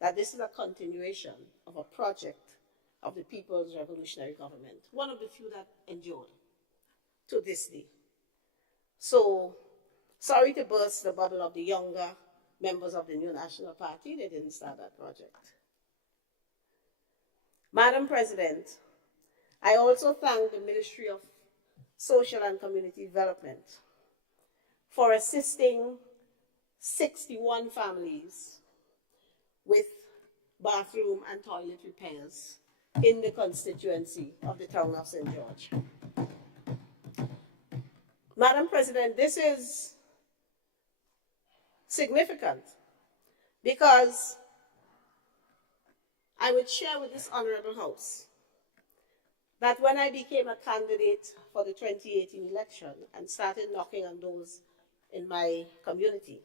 that this is a continuation of a project of the People's Revolutionary Government, one of the few that endured to this day. So, sorry to burst the bubble of the younger members of the New National Party, they didn't start that project. Madam President, I also thank the Ministry of Social and Community Development for assisting 61 families with bathroom and toilet repairs in the constituency of the town of St. George. Madam President, this is significant because I would share with this honorable House that when I became a candidate for the 2018 election and started knocking on doors in my community,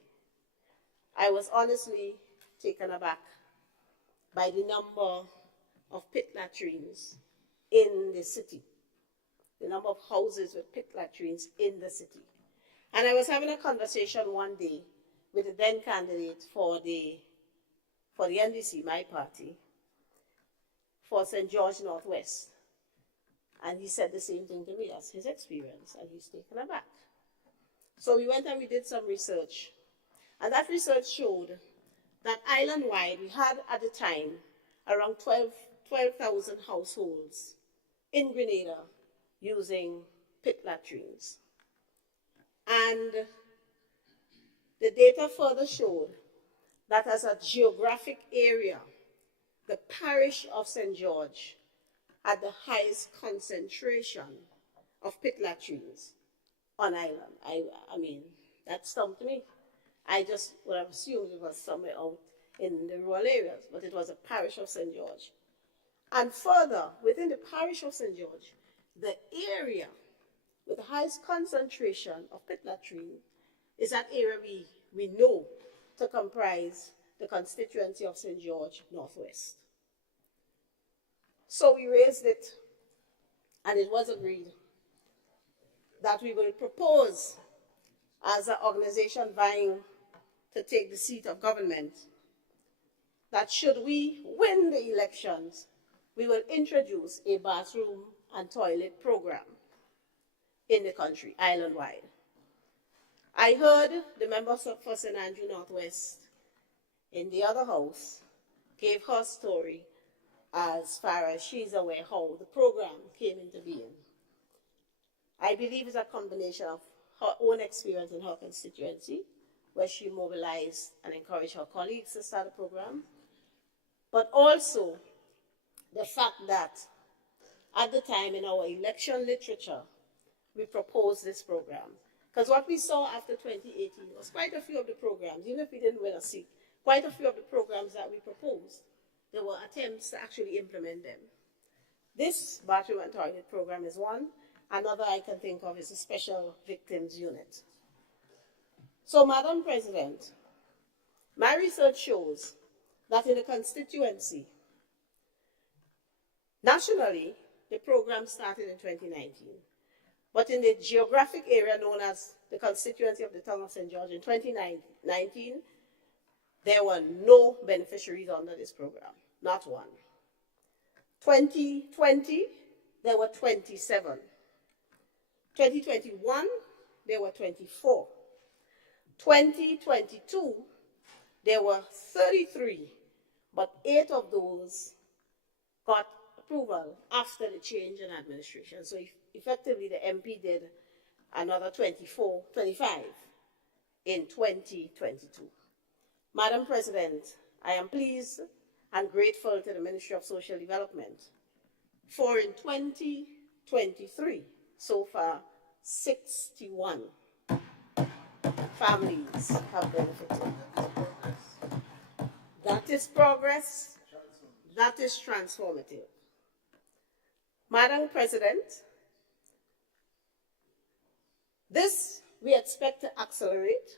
I was honestly taken aback by the number of pit latrines in the city, the number of houses with pit latrines in the city. And I was having a conversation one day with the then candidate for the NDC, my party, for St. George Northwest. And he said the same thing to me as his experience, and he's taken aback. So we went and we did some research. And that research showed that island-wide, we had at the time around 12,000 households in Grenada using pit latrines. And the data further showed that as a geographic area, the parish of St. George had the highest concentration of pit latrines on island. I mean, that stumped me. I just would have assumed it was somewhere out in the rural areas, but it was a parish of St. George. And further, within the parish of St. George, the area with the highest concentration of pit latrine is that area we know to comprise the constituency of St. George Northwest. So we raised it, and it was agreed that we will propose as an organization vying to take the seat of government, that should we win the elections, we will introduce a bathroom and toilet program in the country, island-wide. I heard the members for St. Andrew Northwest in the other house gave her story as far as she's aware how the program came into being. I believe it's a combination of her own experience in her constituency, where she mobilized and encouraged her colleagues to start a program, but also the fact that at the time in our election literature, we proposed this program. Because what we saw after 2018 was quite a few of the programs, even if we didn't win a seat, quite a few of the programs that we proposed, there were attempts to actually implement them. This bathroom and toilet program is one. Another I can think of is a special victims unit. So, Madam President, my research shows that in the constituency, nationally, the program started in 2019. But in the geographic area known as the constituency of the town of St. George in 2019, there were no beneficiaries under this program, not one. 2020, there were 27. 2021, there were 24. 2022, there were 33, but 8 of those got approval after the change in administration. So effectively, the MP did another 25 in 2022. Madam President, I am pleased and grateful to the Ministry of Social Development for in 2023, so far, 61 families have benefited. That is progress. That is transformative. Madam President, this we expect to accelerate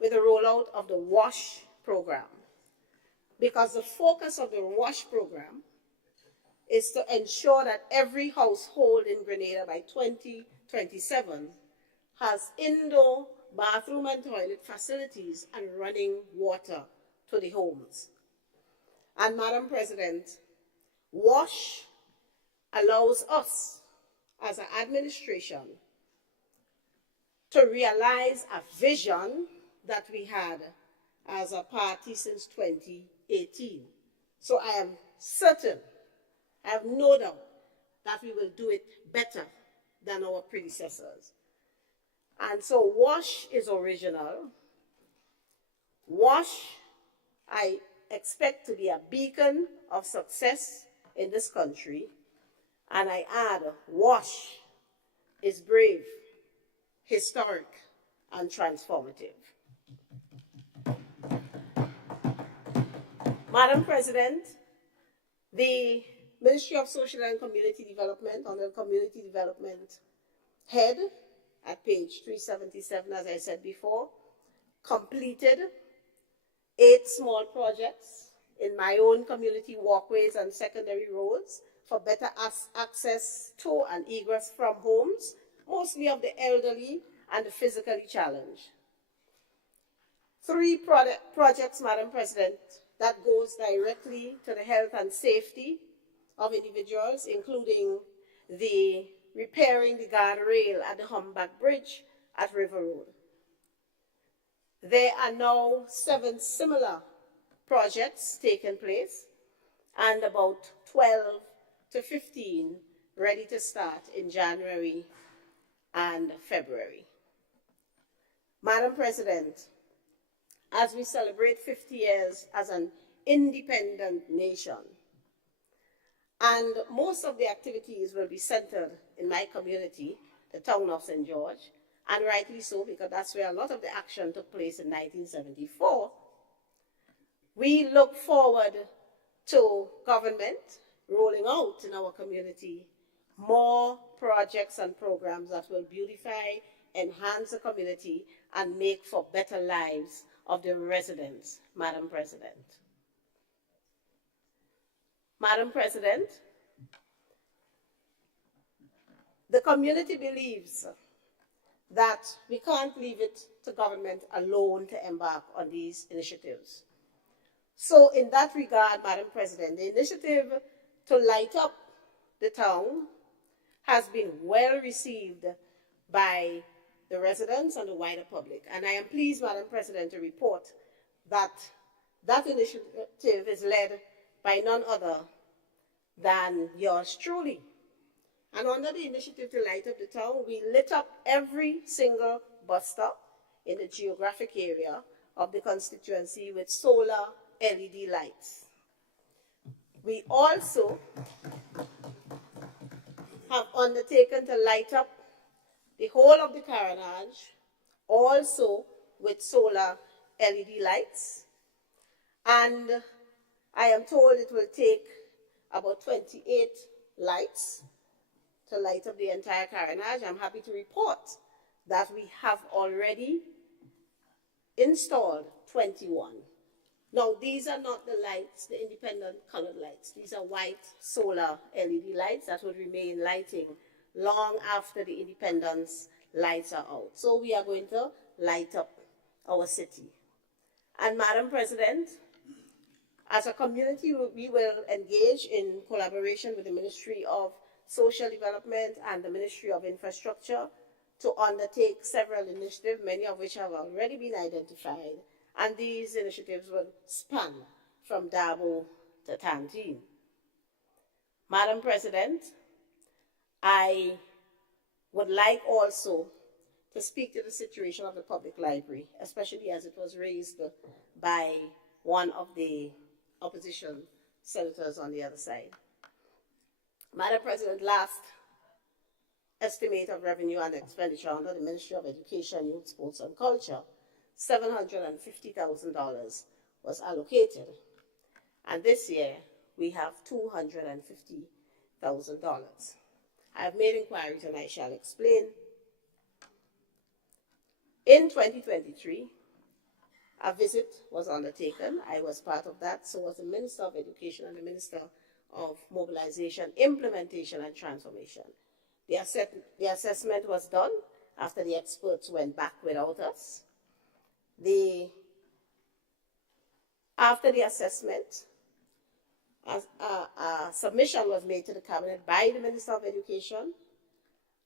with the rollout of the WASH program, because the focus of the WASH program is to ensure that every household in Grenada by 2027 has indoor bathroom and toilet facilities and running water to the homes. And Madam President, WASH allows us as an administration to realize a vision that we had as a party since 2018. So I am certain, I have no doubt that we will do it better than our predecessors. And so WASH is original. WASH, I expect to be a beacon of success in this country. And I add, WASH is brave, historic, and transformative. Madam President, the Ministry of Social and Community Development, under the Community Development head at page 377, as I said before, completed 8 small projects in my own community walkways and secondary roads for better access to and egress from homes, mostly of the elderly and the physically challenged. 3 projects, Madam President, that goes directly to the health and safety of individuals, including the repairing the guardrail at the Humpback Bridge at River Road. There are now 7 similar projects taking place and about 12 to 15 ready to start in January and February. Madam President, as we celebrate 50 years as an independent nation, and most of the activities will be centered in my community, the town of St. George, and rightly so, because that's where a lot of the action took place in 1974. We look forward to government rolling out in our community more projects and programs that will beautify, enhance the community, and make for better lives of the residents, Madam President. Madam President, the community believes that we can't leave it to government alone to embark on these initiatives. So in that regard, Madam President, the initiative to light up the town has been well received by the residents and the wider public. And I am pleased, Madam President, to report that that initiative is led by none other than yours truly. And under the initiative to light up the town, we lit up every single bus stop in the geographic area of the constituency with solar LED lights. We also have undertaken to light up the whole of the Carenage, also with solar LED lights. And I am told it will take about 28 lights to light up the entire Carenage. I'm happy to report that we have already installed 21. Now, these are not the lights, the independent colored lights. These are white solar LED lights that would remain lighting long after the independence lights are out. So we are going to light up our city. And Madam President, as a community, we will engage in collaboration with the Ministry of Social Development and the Ministry of Infrastructure to undertake several initiatives, many of which have already been identified, and these initiatives will span from Dabo to Tantine. Madam President, I would like also to speak to the situation of the public library, especially as it was raised by one of the opposition senators on the other side. Madam President, last estimate of revenue and expenditure under the Ministry of Education, Youth, Sports and Culture, $750,000 was allocated. And this year, we have $250,000. I have made inquiries and I shall explain. In 2023, a visit was undertaken. I was part of that. So was the Minister of Education and the Minister of Mobilization, Implementation and Transformation. The assessment was done after the experts went back without us. After the assessment, a submission was made to the Cabinet by the Minister of Education,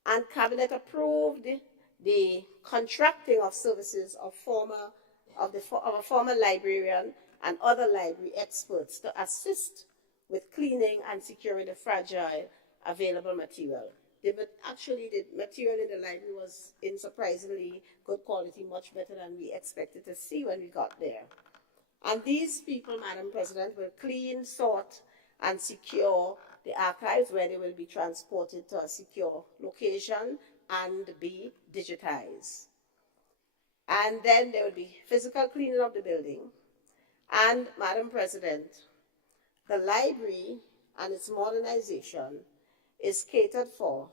and Cabinet approved the contracting of services of a former librarian and other library experts to assist with cleaning and securing the fragile available material. Actually, the material in the library was in surprisingly good quality, much better than we expected to see when we got there. And these people, Madam President, will clean, sort, and secure the archives where they will be transported to a secure location and be digitized. And then there will be physical cleaning of the building. And, Madam President, the library and its modernization is catered for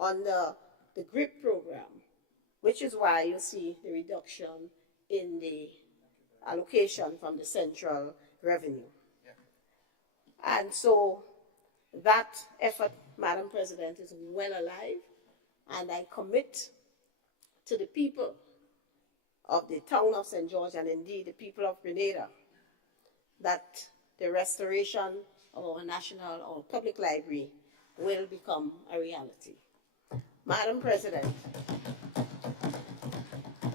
under the GRIP program, which is why you see the reduction in the allocation from the central revenue. Yeah. And so that effort, Madam President, is well alive, and I commit to the people of the town of St. George and indeed the people of Grenada that the restoration of our national or public library will become a reality. Madam President,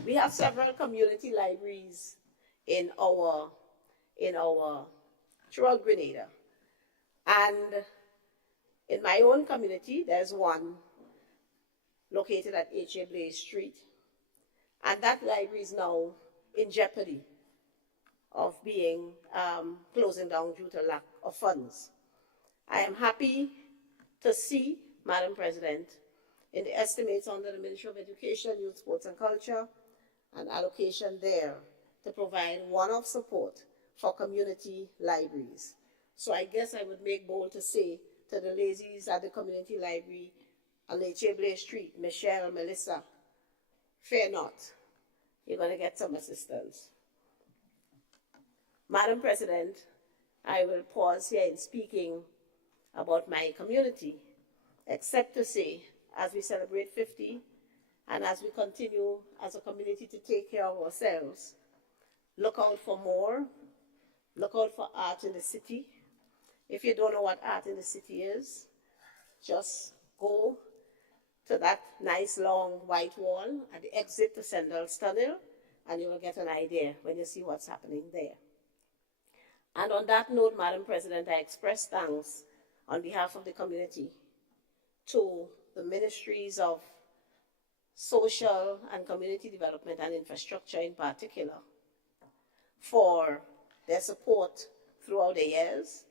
we have several community libraries in our throughout Grenada. And in my own community, there's one located at H.A. Blaze Street. And that library is now in jeopardy of being closing down due to lack of funds. I am happy to see, Madam President, in the estimates under the Ministry of Education, Youth, Sports and Culture, an allocation there to provide one-off support for community libraries. So I guess I would make bold to say to the ladies at the community library on H.A. Blaze Street, Michelle, Melissa, fear not, you're going to get some assistance. Madam President, I will pause here in speaking about my community, except to say, as we celebrate 50, and as we continue as a community to take care of ourselves, look out for more, look out for art in the city. If you don't know what art in the city is, just go to that nice long white wall at the exit to Sandals Tunnel, and you will get an idea when you see what's happening there. And on that note, Madam President, I express thanks on behalf of the community to the Ministries of Social and Community Development and Infrastructure in particular for their support throughout the years.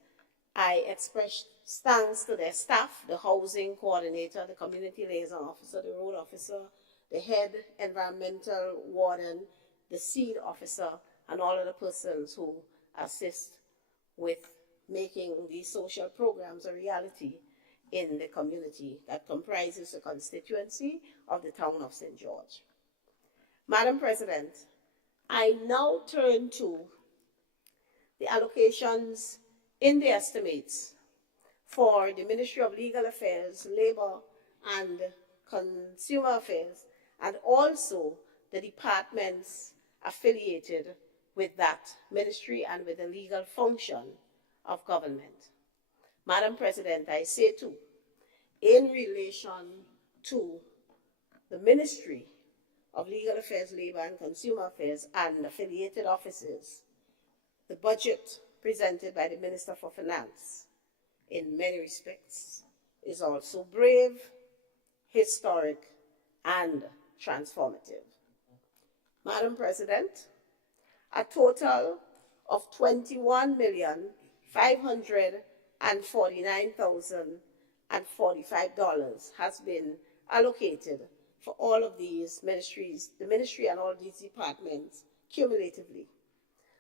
I express thanks to their staff, the housing coordinator, the community liaison officer, the road officer, the head environmental warden, the seed officer, and all of the persons who assist with making these social programs a reality in the community that comprises the constituency of the town of St. George. Madam President, I now turn to the allocations in the estimates for the Ministry of Legal Affairs, Labor and Consumer Affairs, and also the departments affiliated with that ministry and with the legal function of government. Madam President, I say too, in relation to the Ministry of Legal Affairs, Labor and Consumer Affairs and affiliated offices, the budget presented by the Minister for Finance in many respects is also brave, historic, and transformative. Madam President, a total of $21,549,045 has been allocated for all of these ministries, the ministry and all these departments cumulatively.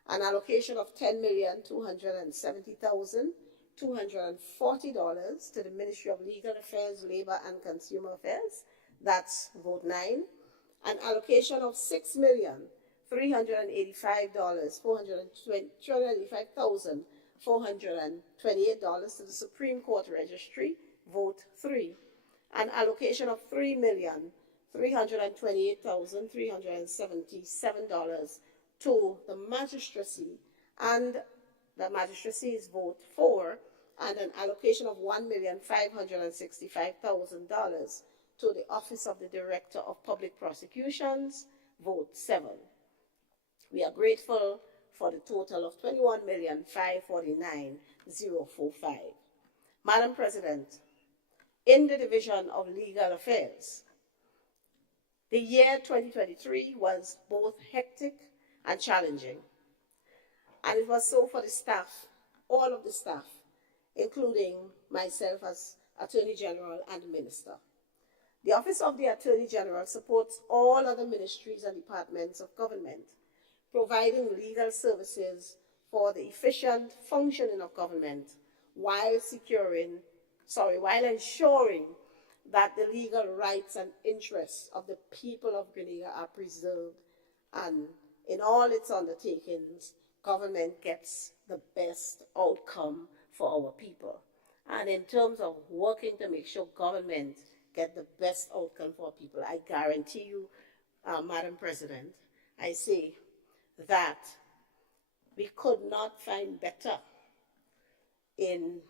An allocation of $10,270,240 to the Ministry of Legal Affairs, Labor and Consumer Affairs, that's vote 9. An allocation of $6,385,428 to the Supreme Court Registry, vote 3. An allocation of $3,328,377 to the magistracy, and the magistracy's vote 4, and an allocation of $1,565,000 to the Office of the Director of Public Prosecutions, vote 7. We are grateful for the total of $21,549,045. Madam President, in the Division of Legal Affairs, the year 2023 was both hectic and challenging. And it was so for the staff, all of the staff, including myself as Attorney General and Minister. The Office of the Attorney General supports all other ministries and departments of government, providing legal services for the efficient functioning of government while ensuring that the legal rights and interests of the people of Grenada are preserved, and in all its undertakings, government gets the best outcome for our people. And in terms of working to make sure government get the best outcome for people, I guarantee you, Madam President, I say that we could not find better in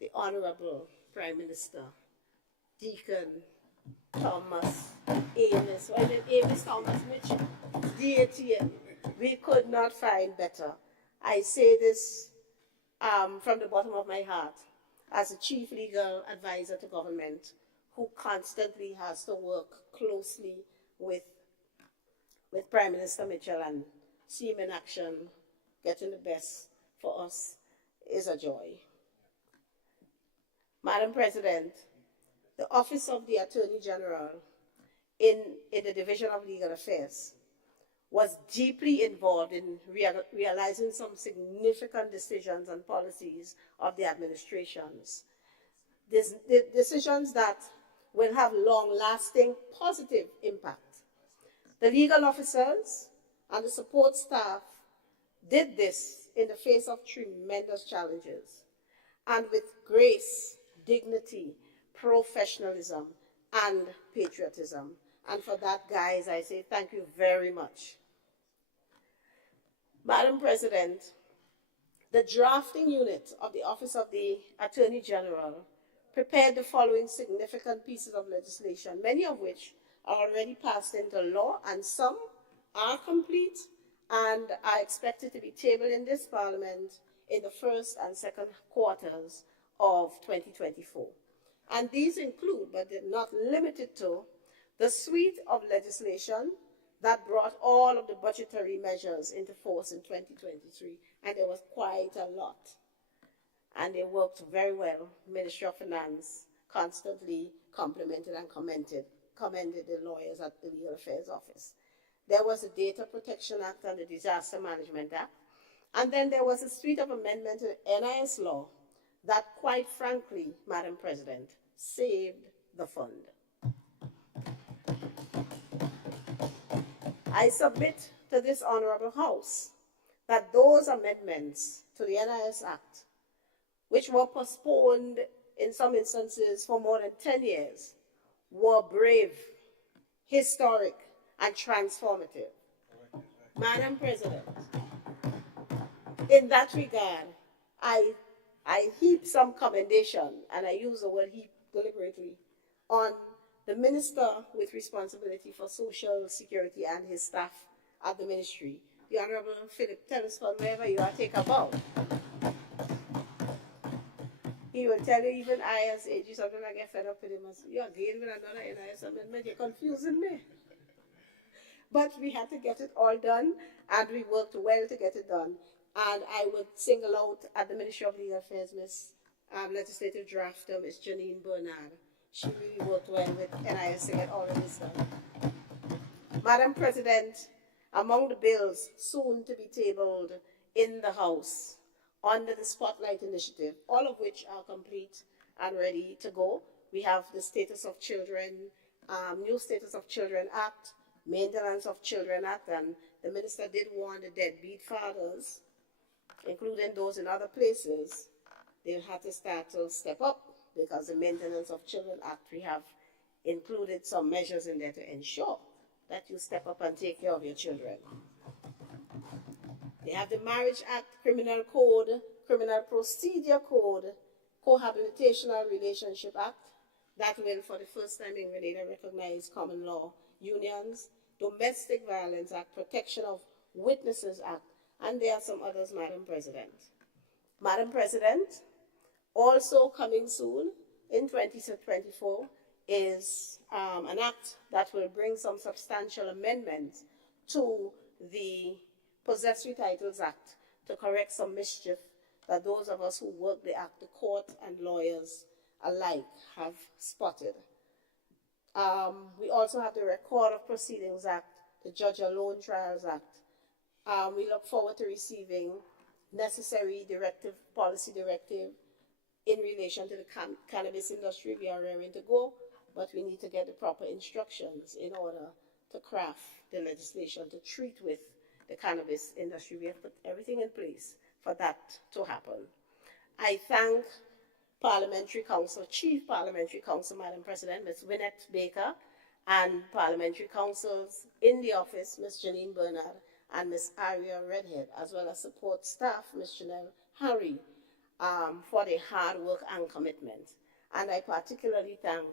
the Honorable Prime Minister, Deacon Thomas Amos, Amos Thomas Mitchell, DATM. We could not find better. I say this from the bottom of my heart as a Chief Legal Advisor to government who constantly has to work closely with Prime Minister Mitchell and see him in action, getting the best for us is a joy. Madam President, the Office of the Attorney General in the Division of Legal Affairs was deeply involved in realizing some significant decisions and policies of the administrations. The decisions that will have long-lasting positive impact. The legal officers and the support staff did this in the face of tremendous challenges and with grace, dignity, professionalism, and patriotism. And for that, guys, I say thank you very much. Madam President, the drafting unit of the Office of the Attorney General prepared the following significant pieces of legislation, many of which are already passed into law, and some are complete and are expected to be tabled in this Parliament in the first and second quarters of 2024. And these include, but they're not limited to, the suite of legislation that brought all of the budgetary measures into force in 2023, and there was quite a lot. And they worked very well. Ministry of Finance constantly complimented and commended the lawyers at the Legal Affairs Office. There was the Data Protection Act and the Disaster Management Act. And then there was a suite of amendments to the NIS law that, quite frankly, Madam President, saved the fund. I submit to this Honorable House that those amendments to the NIS Act, which were postponed in some instances for more than 10 years, were brave, historic, and transformative. Madam President, in that regard, I heap some commendation, and I use the word heap deliberately on the minister with responsibility for social security and his staff at the ministry, the Honorable Philip Telesford, wherever you are, take a bow. He will tell you, even I as AG, sometimes I get fed up with him. You're again with another NIS amendment, you're confusing me. But we had to get it all done, and we worked well to get it done. And I would single out at the Ministry of Legal Affairs, Ms. Legislative Drafter, Ms. Janine Bernard. She really worked well with NIS to get all of this done. Madam President, among the bills soon to be tabled in the House under the Spotlight Initiative, all of which are complete and ready to go, we have the Status of Children, New Status of Children Act, Maintenance of Children Act, and the minister did warn the deadbeat fathers, including those in other places, they had to start to step up, because the Maintenance of Children Act, we have included some measures in there to ensure that you step up and take care of your children. They have the Marriage Act, Criminal Code, Criminal Procedure Code, Cohabitational Relationship Act, that will for the first time in Grenada recognize common law unions, Domestic Violence Act, Protection of Witnesses Act, and there are some others, Madam President. Madam President, also coming soon in 2024 is an act that will bring some substantial amendments to the Possessory Titles Act to correct some mischief that those of us who work the act, the court and lawyers alike, have spotted. We also have the Record of Proceedings Act, the Judge Alone Trials Act. We look forward to receiving necessary policy directive in relation to the cannabis industry. We are raring to go, but we need to get the proper instructions in order to craft the legislation to treat with the cannabis industry. We have put everything in place for that to happen. I thank Parliamentary Counsel, Chief Parliamentary Counsel, Madam President, Ms. Winnet Baker, and Parliamentary Counsels in the office, Ms. Janine Bernard and Ms. Aria Redhead, as well as support staff, Ms. Janelle Harry, for their hard work and commitment. And I particularly thank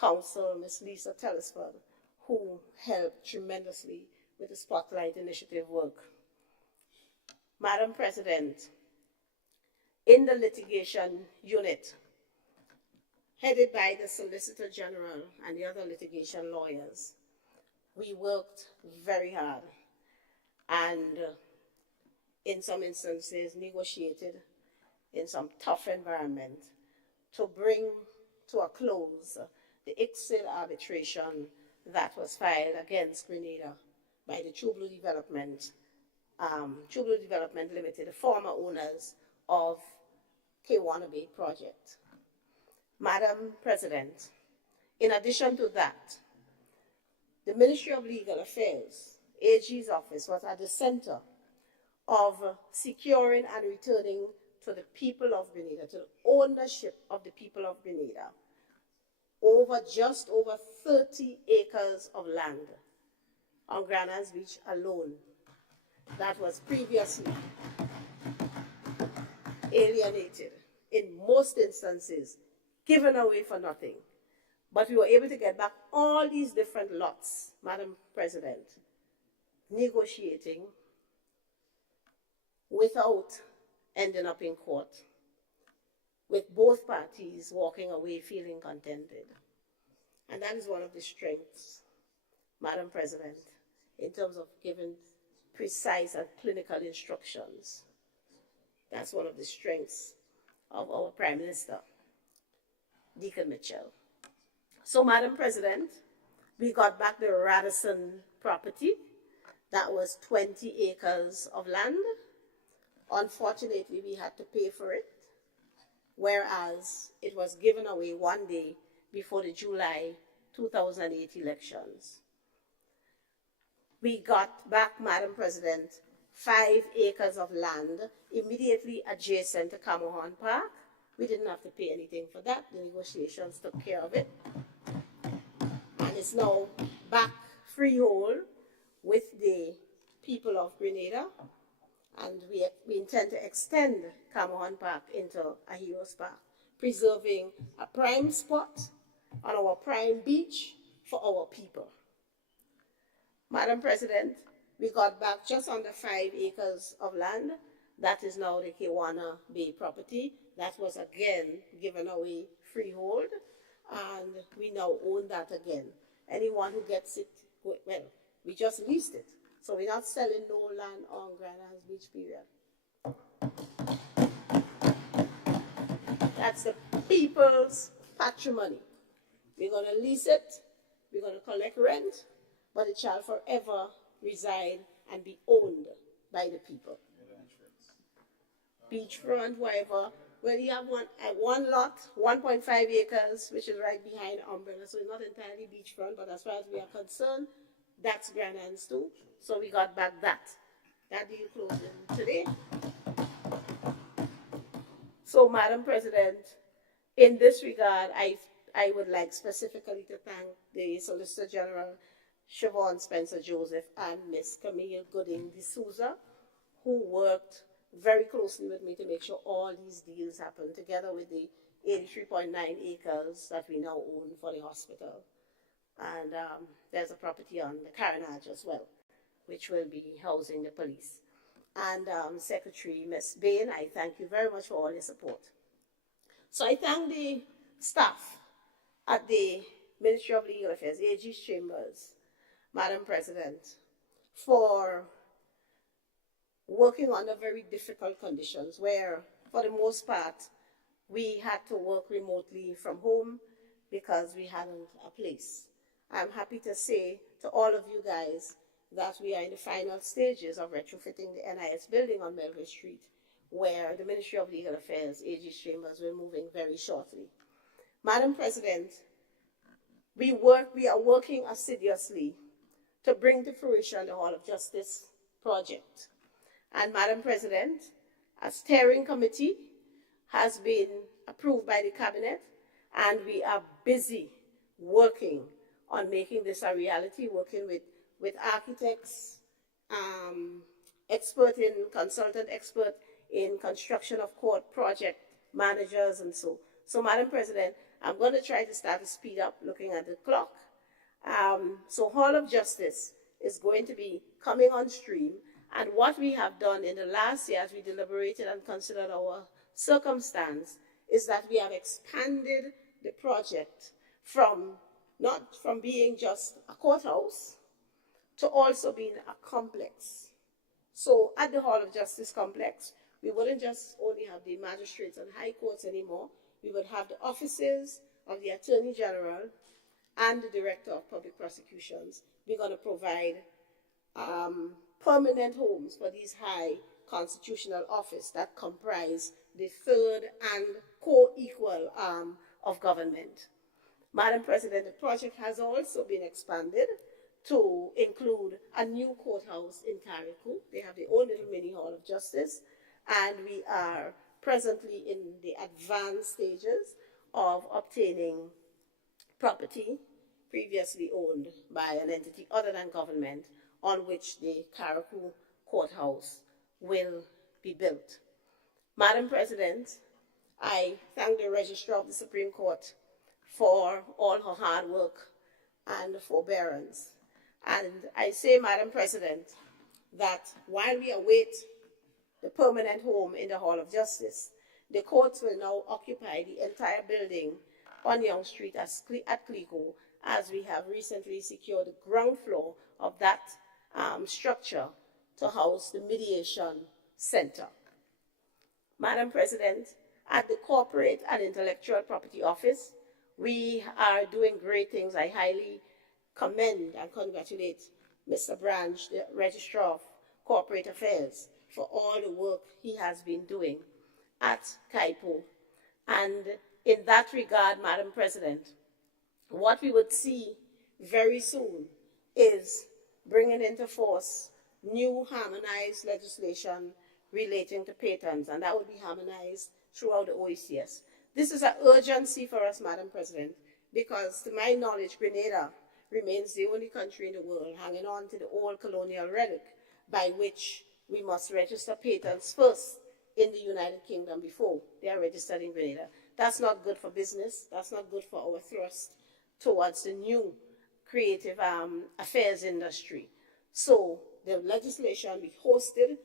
Counsel Ms. Lisa Telesford, who helped tremendously with the Spotlight Initiative work. Madam President, in the litigation unit, headed by the Solicitor General and the other litigation lawyers, we worked very hard and in some instances negotiated in some tough environment to bring to a close the ICSID arbitration that was filed against Grenada by the True Blue Development Limited, the former owners of K1 project. Madam President, in addition to that, the Ministry of Legal Affairs, AG's office, was at the center of securing and returning to the people of Grenada, to the ownership of the people of Grenada, just over 30 acres of land on Granans Beach alone that was previously alienated, in most instances given away for nothing. But we were able to get back all these different lots, Madam President, negotiating without ending up in court, with both parties walking away feeling contented. And that is one of the strengths, Madam President, in terms of giving precise and clinical instructions. That's one of the strengths of our Prime Minister, Deacon Mitchell. So, Madam President, we got back the Radisson property. That was 20 acres of land. Unfortunately, we had to pay for it, whereas it was given away one day before the July 2008 elections. We got back, Madam President, 5 acres of land immediately adjacent to Camohon Park. We didn't have to pay anything for that. The negotiations took care of it. And it's now back freehold with the people of Grenada. And we intend to extend Camohon Park into a Heroes Park. preserving a prime spot on our prime beach for our people. Madam President, we got back just under 5 acres of land. That is now the Kewanna Bay property. That was again given away freehold, and we now own that again. Anyone who gets it, well, we just leased it. So we're not selling no land on Grand Anse Beach, period. That's the people's patrimony. We're going to lease it, we're going to collect rent, but it shall forever reside and be owned by the people. Beachfront, whatever. Well, you have one lot, 1.5 acres, which is right behind Umbrella, so it's not entirely beachfront, but as far as we are concerned, that's Grand Anse too. So we got back that. That deal closed today. So, Madam President, in this regard, I would like specifically to thank the Solicitor General, Siobhan Spencer Joseph, and Miss Camille Gooding D'Souza, who worked very closely with me to make sure all these deals happen, together with the 83.9 acres that we now own for the hospital. And there's a property on the Carenage as well, which will be housing the police. And Secretary Ms. Bain, I thank you very much for all your support. So I thank the staff at the Ministry of Legal Affairs, AG's Chambers, Madam President, for working under very difficult conditions where, for the most part, we had to work remotely from home because we hadn't a place. I'm happy to say to all of you guys that we are in the final stages of retrofitting the NIS building on Melville Street, where the Ministry of Legal Affairs, AG's Chambers, will move in very shortly. Madam President, we are working assiduously to bring to fruition the Hall of Justice project. And Madam President, a steering committee has been approved by the Cabinet, and we are busy working on making this a reality, working with architects, consultant expert in construction of court project managers and so. So, Madam President, I'm going to try to start to speed up looking at the clock. So Hall of Justice is going to be coming on stream. And what we have done in the last year as we deliberated and considered our circumstance is that we have expanded the project not from being just a courthouse to also being a complex. So at the Hall of Justice complex, we wouldn't just only have the magistrates and high courts anymore. We would have the offices of the Attorney General and the Director of Public Prosecutions. We're going to provide permanent homes for these high constitutional office that comprise the third and co-equal arm of government. Madam President, the project has also been expanded to include a new courthouse in Carriacou. They have their own little mini Hall of Justice, and we are presently in the advanced stages of obtaining property previously owned by an entity other than government on which the Carriacou courthouse will be built. Madam President, I thank the Registrar of the Supreme Court for all her hard work and forbearance. And I say, Madam President, that while we await the permanent home in the Hall of Justice, the courts will now occupy the entire building on Yonge Street at Clico, as we have recently secured the ground floor of that structure to house the Mediation Center. Madam President, at the Corporate and Intellectual Property Office, we are doing great things. I highly commend and congratulate Mr. Branch, the Registrar of Corporate Affairs, for all the work he has been doing at CAIPO. And in that regard, Madam President, what we would see very soon is bringing into force new harmonized legislation relating to patents, and that would be harmonized throughout the OECS. This is an urgency for us, Madam President, because to my knowledge, Grenada remains the only country in the world hanging on to the old colonial relic by which we must register patents first in the United Kingdom before they are registered in Grenada. That's not good for business. That's not good for our thrust towards the new creative affairs industry. So the legislation, we hosted,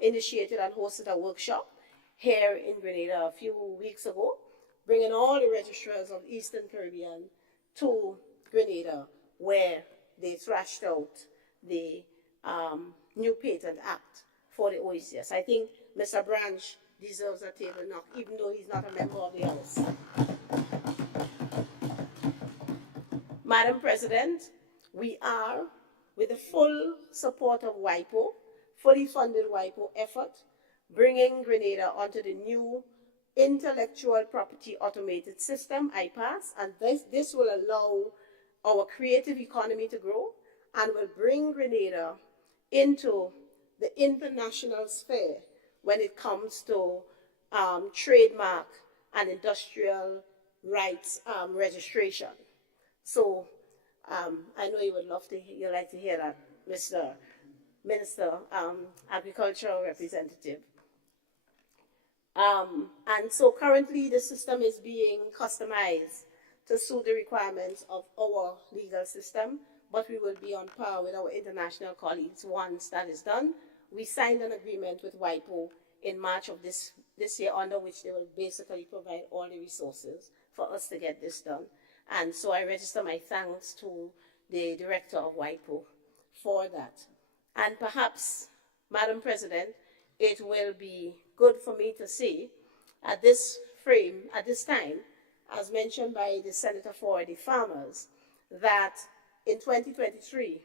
initiated and hosted a workshop here in Grenada a few weeks ago, bringing all the registrars of Eastern Caribbean to Grenada, where they thrashed out the new Patent Act for the OECS. I think Mr. Branch deserves a table knock, even though he's not a member of the House. Madam President, we are, with the full support of WIPO, fully funded WIPO effort, bringing Grenada onto the new Intellectual Property Automated System, IPAS, and this will allow our creative economy to grow and will bring Grenada into the international sphere when it comes to trademark and industrial rights registration. So I know you would love to, you'd like to hear that, Mr. Minister, Agricultural Representative. And so currently the system is being customized to suit the requirements of our legal system, but we will be on par with our international colleagues once that is done. We signed an agreement with WIPO in March of this year, under which they will basically provide all the resources for us to get this done. And so I register my thanks to the director of WIPO for that. And perhaps, Madam President, it will be good for me to say at this time, as mentioned by the Senator for the Farmers, that in 2023,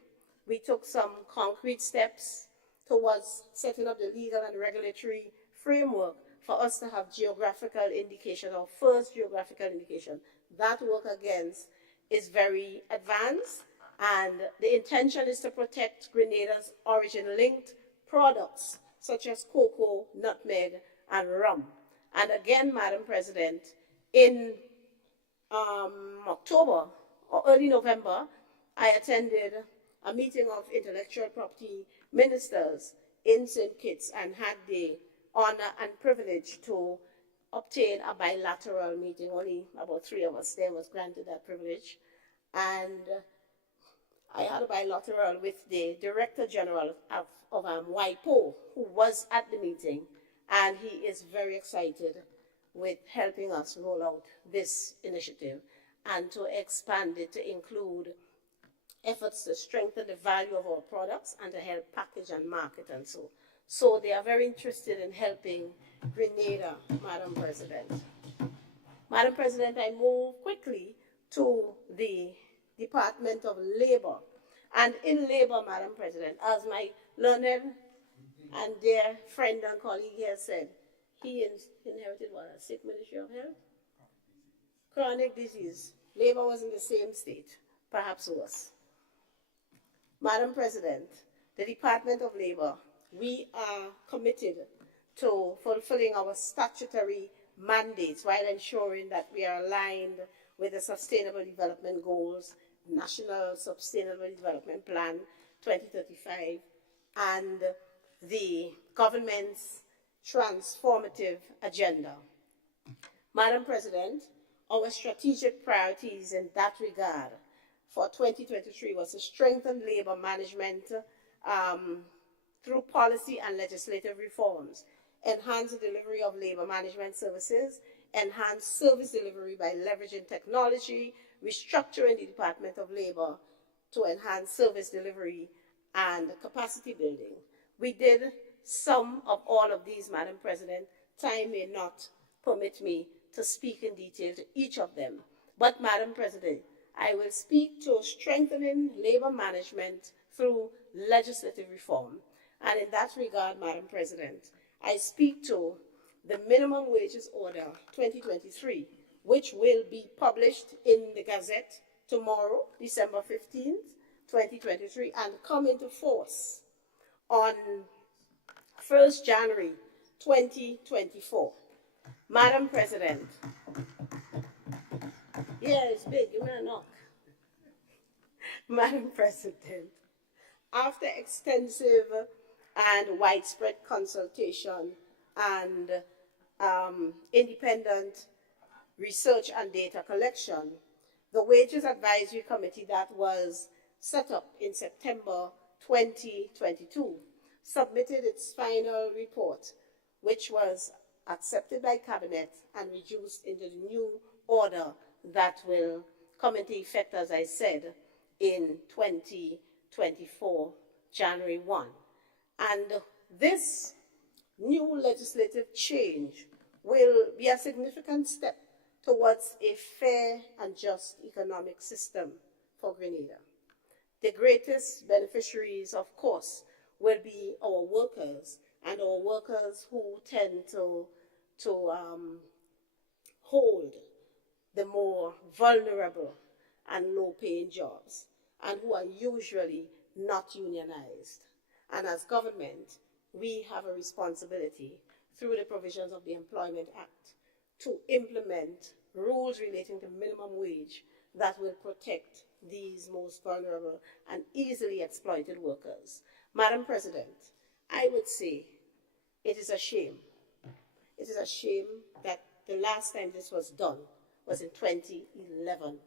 we took some concrete steps towards setting up the legal and regulatory framework for us to have geographical indication, or first geographical indication. That work, again, is very advanced, and the intention is to protect Grenada's origin-linked products, such as cocoa, nutmeg, and rum. And again, Madam President, in October or early November, I attended a meeting of intellectual property ministers in St. Kitts and had the honor and privilege to obtain a bilateral meeting. Only about 3 of us there was granted that privilege. And I had a bilateral with the Director General of WIPO, who was at the meeting, and he is very excited with helping us roll out this initiative and to expand it to include efforts to strengthen the value of our products and to help package and market and so. So they are very interested in helping Grenada, Madam President. Madam President, I move quickly to the Department of Labor. And in labor, Madam President, as my learned and dear friend and colleague here said, he inherited what, a sick Ministry of Health? Chronic disease. Labor was in the same state, perhaps worse. Madam President, the Department of Labor, we are committed to fulfilling our statutory mandates while ensuring that we are aligned with the Sustainable Development Goals, National Sustainable Development Plan 2035, and the government's transformative agenda. Madam President, our strategic priorities in that regard for 2023 was to strengthen labor management through policy and legislative reforms, enhance the delivery of labor management services, enhance service delivery by leveraging technology, restructuring the Department of Labor to enhance service delivery and capacity building. We did some of all of these, Madam President. Time may not permit me to speak in detail to each of them. But, Madam President, I will speak to strengthening labor management through legislative reform. And in that regard, Madam President, I speak to the Minimum Wages Order 2023, which will be published in the Gazette tomorrow, December 15th, 2023, and come into force on 1st January 2024. Madam President, yeah, it's big, you may knock. Madam President, after extensive and widespread consultation and independent research and data collection, the Wages Advisory Committee that was set up in September 2022 submitted its final report, which was accepted by Cabinet and reduced into the new order that will come into effect, as I said, in 2024, January 1. And this new legislative change will be a significant step towards a fair and just economic system for Grenada. The greatest beneficiaries, of course, will be our workers, and our workers who tend to hold the more vulnerable and low-paying jobs, and who are usually not unionized. And as government, we have a responsibility through the provisions of the Employment Act to implement rules relating to minimum wage that will protect these most vulnerable and easily exploited workers. Madam President, I would say it is a shame. It is a shame that the last time this was done was in 2011,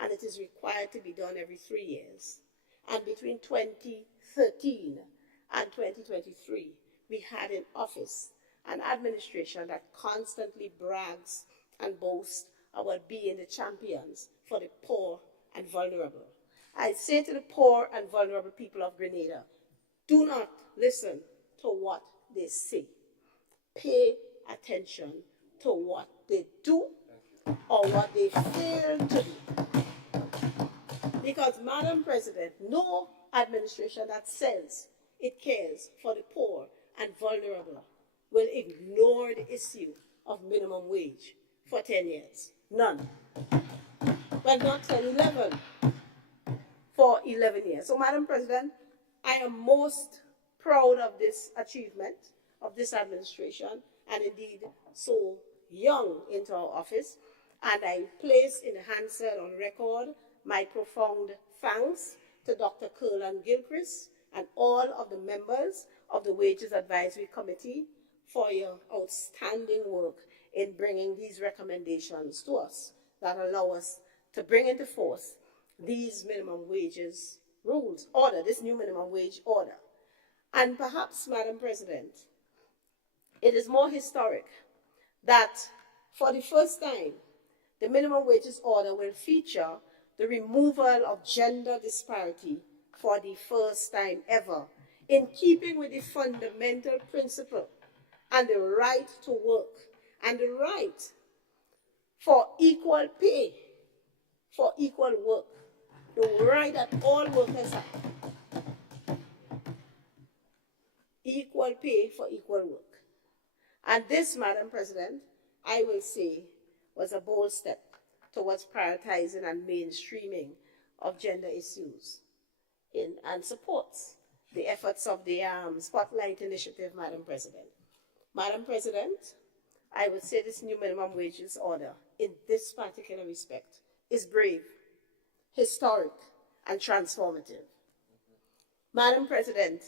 and it is required to be done every 3 years. And between 2013 and 2023, we had in office an administration that constantly brags and boasts about being the champions for the poor and vulnerable. I say to the poor and vulnerable people of Grenada, do not listen to what they say. Pay attention to what they do or what they fail to do. Because, Madam President, no administration that says it cares for the poor and vulnerable will ignore the issue of minimum wage for 10 years. None. Well, not 10, 11. For 11 years. So, Madam President, I am most proud of this achievement of this administration, and indeed so young into our office. And I place in the Hansard on record my profound thanks to Dr. Curlan Gilchrist and all of the members of the Wages Advisory Committee for your outstanding work in bringing these recommendations to us that allow us to bring into force these minimum wages rules, this new minimum wage order. And perhaps, Madam President, it is more historic that for the first time, the minimum wages order will feature the removal of gender disparity for the first time ever, in keeping with the fundamental principle and the right to work and the right for equal pay for equal work, the right that all workers have. Equal pay for equal work. And this, Madam President, I will say, was a bold step towards prioritizing and mainstreaming of gender issues and supports the efforts of the Spotlight Initiative, Madam President. Madam President, I would say this new minimum wages order, in this particular respect, is brave, historic, and transformative. Madam President,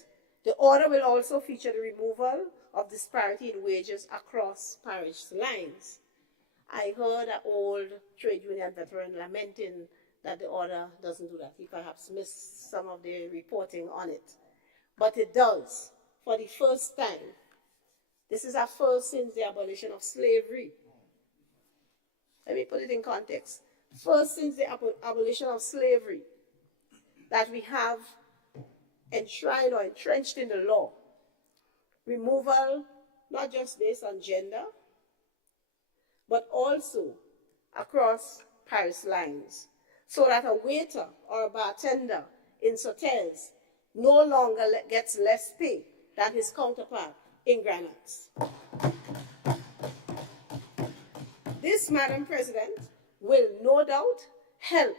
the order will also feature the removal of disparity in wages across parish lines. I heard an old trade union veteran lamenting that the order doesn't do that. He perhaps missed some of the reporting on it. But it does, for the first time. This is a first since the abolition of slavery. Let me put it in context. First since the abolition of slavery that we have enshrined or entrenched in the law removal, not just based on gender, but also across parish lines, so that a waiter or a bartender in hotels no longer gets less pay than his counterpart in granates. This, Madam President, will no doubt help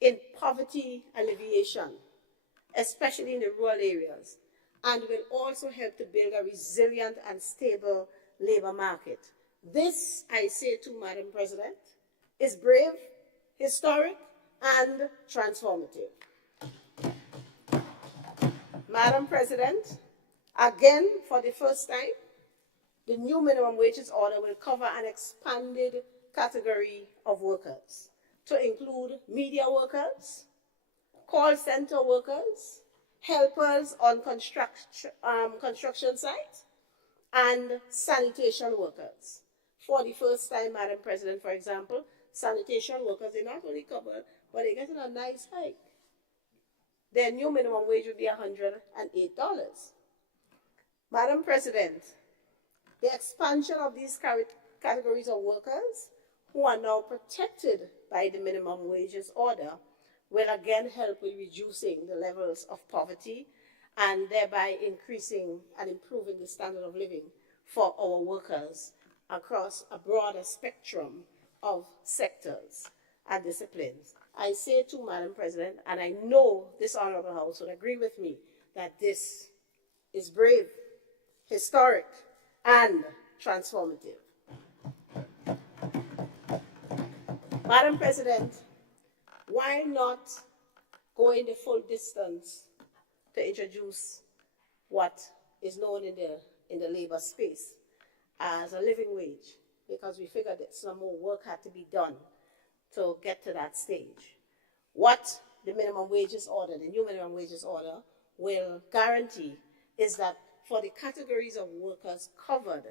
in poverty alleviation, especially in the rural areas, and will also help to build a resilient and stable labor market. This, I say to Madam President, is brave, historic, and transformative. Madam President, again, for the first time, The new minimum wages order will cover an expanded category of workers to include media workers, call center workers, helpers on construction sites, and sanitation workers. For the first time, Madam President, for example, sanitation workers, they're not only covered, but they're getting a nice hike. Their new minimum wage would be $108. Madam President, the expansion of these categories of workers who are now protected by the minimum wages order will again help with reducing the levels of poverty and thereby increasing and improving the standard of living for our workers across a broader spectrum of sectors and disciplines. I say to Madam President, and I know this Honorable House would agree with me, that this is brave, historic, and transformative. Madam President, why not going the full distance to introduce what is known in the labor space as a living wage? Because we figured that some more work had to be done to get to that stage. What the minimum wages order, the new minimum wages order, will guarantee is that for the categories of workers covered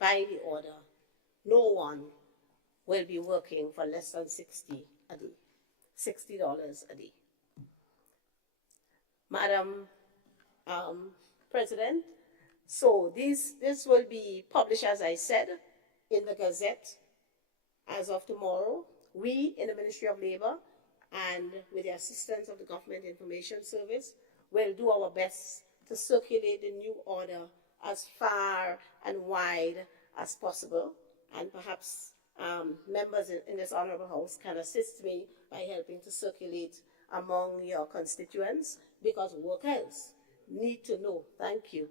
by the order, no one will be working for less than $60 a day. Madam President, so this will be published, as I said, in the Gazette as of tomorrow. We in the Ministry of Labor and with the assistance of the Government Information Service will do our best to circulate the new order as far and wide as possible, and perhaps members in this Honorable House can assist me by helping to circulate among your constituents, because workers need to know, thank you,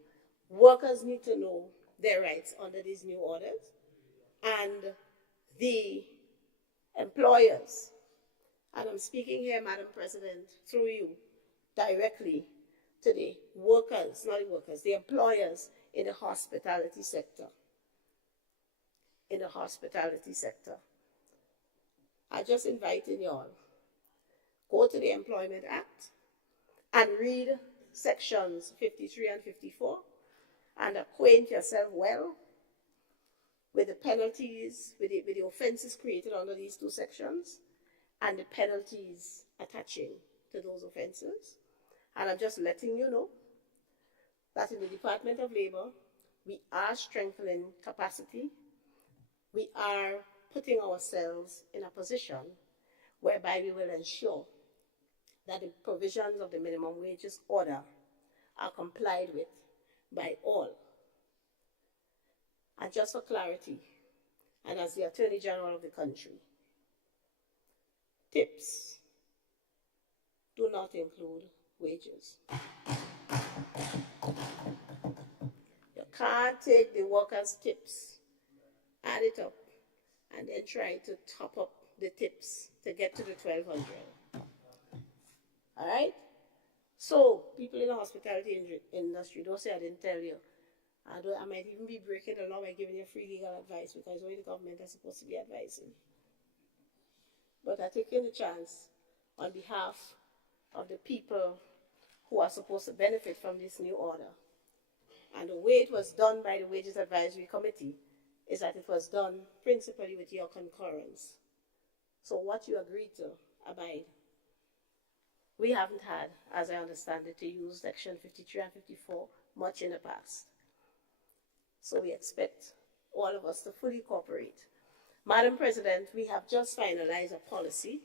workers need to know their rights under these new orders, and the employers, and I'm speaking here, Madam President, through you, directly to the workers, not the workers, the employers in the hospitality sector. In the hospitality sector. I just inviting you all, go to the Employment Act and read sections 53 and 54 and acquaint yourself well with the penalties, with the offenses created under these two sections and the penalties attaching to those offenses. And I'm just letting you know that in the Department of Labor, we are strengthening capacity. We are putting ourselves in a position whereby we will ensure that the provisions of the minimum wages order are complied with by all. And just for clarity, and as the Attorney General of the country, tips do not include wages. You can't take the workers' tips, add it up, and then try to top up the tips to get to the 1,200. All right? So, people in the hospitality industry, don't say I didn't tell you. I might even be breaking the law by giving you free legal advice, because only the government is supposed to be advising. But I'm taking the chance on behalf of the people who are supposed to benefit from this new order. And the way it was done by the Wages Advisory Committee is that it was done principally with your concurrence. So what you agreed to, abide. We haven't had, as I understand it, to use section 53 and 54 much in the past. So we expect all of us to fully cooperate. Madam President, we have just finalized a policy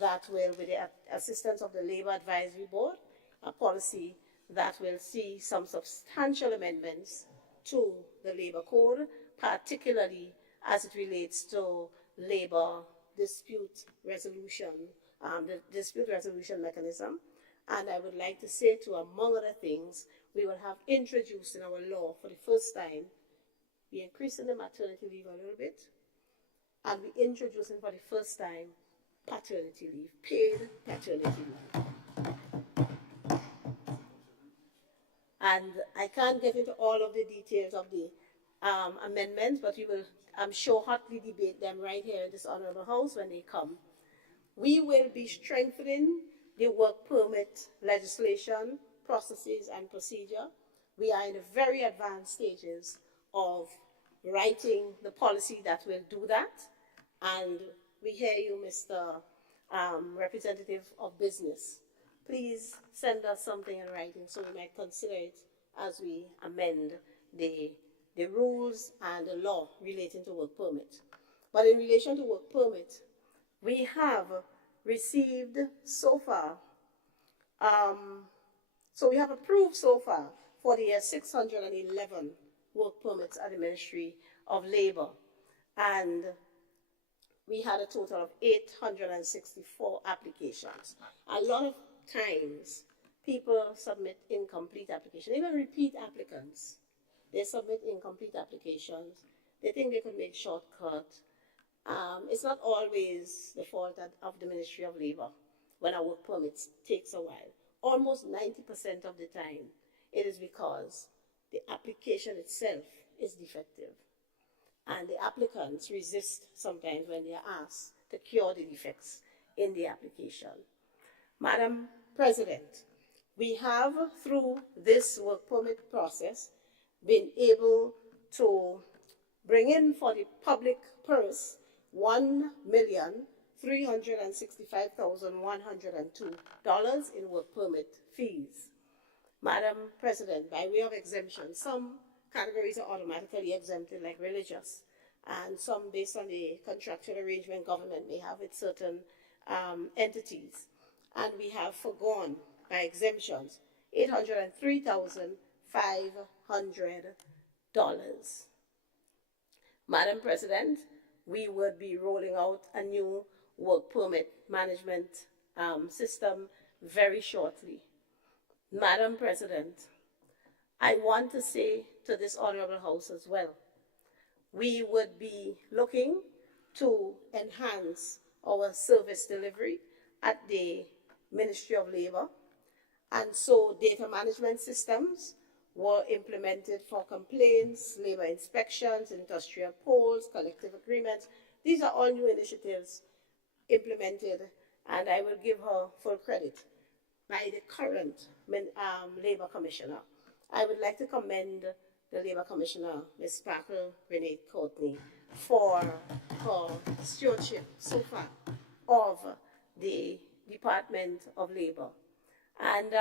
that will, with the assistance of the Labor Advisory Board, a policy that will see some substantial amendments to the Labor Code, particularly as it relates to labor dispute resolution, the dispute resolution mechanism. And I would like to say, to among other things, we will have introduced in our law for the first time, we increasing the maternity leave a little bit, and we introducing for the first time paternity leave, paid paternity leave. And I can't get into all of the details of the amendments, but we will, I'm sure, hotly debate them right here in this honorable house when they come. We will be strengthening the work permit legislation, processes, and procedure. We are in the very advanced stages of writing the policy that will do that. And we hear you, Mr. Representative of Business. Please send us something in writing so we might consider it as we amend the rules and the law relating to work permit. But in relation to work permit, we have received so far, so we have approved so far for the year 611 work permits at the Ministry of Labor. And we had a total of 864 applications. A lot of times, people submit incomplete applications, even repeat applicants. They submit incomplete applications. They think they could make shortcut. It's not always the fault of the Ministry of Labor when a work permit takes a while. Almost 90% of the time, it is because the application itself is defective. And the applicants resist sometimes when they are asked to cure the defects in the application. Madam President, we have, through this work permit process, been able to bring in for the public purse $1,365,102 in work permit fees. Madam President, by way of exemption, some categories are automatically exempted, like religious, and some based on the contractual arrangement government may have with certain entities. And we have forgone, by exemptions, $803,500. Madam President, we would be rolling out a new work permit management system very shortly. Madam President, I want to say to this honorable house as well, we would be looking to enhance our service delivery at the Ministry of Labor. And so data management systems were implemented for complaints, labor inspections, industrial polls, collective agreements. These are all new initiatives implemented, and I will give her full credit by the current Labor Commissioner. I would like to commend the Labor Commissioner, Ms. Sparkle Renee Courtney, for her stewardship so far of the Department of Labor. And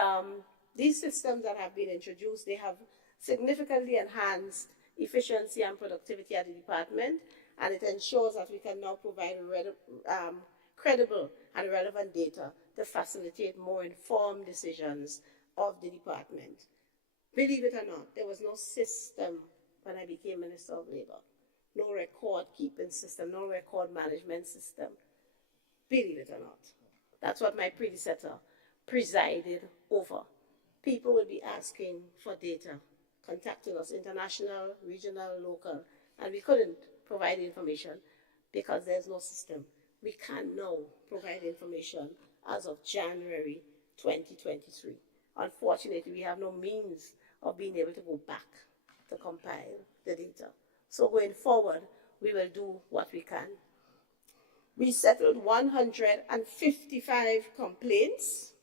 these systems that have been introduced, they have significantly enhanced efficiency and productivity at the department, and it ensures that we can now provide credible and relevant data to facilitate more informed decisions of the department. Believe it or not, there was no system when I became Minister of Labor. No record-keeping system, no record management system. Believe it or not. That's what my predecessor presided over. People would be asking for data, contacting us, international, regional, local, and we couldn't provide information because there's no system. We can now provide information as of January 2023. Unfortunately, we have no means of being able to go back to compile the data. So going forward, we will do what we can. We settled 155 complaints,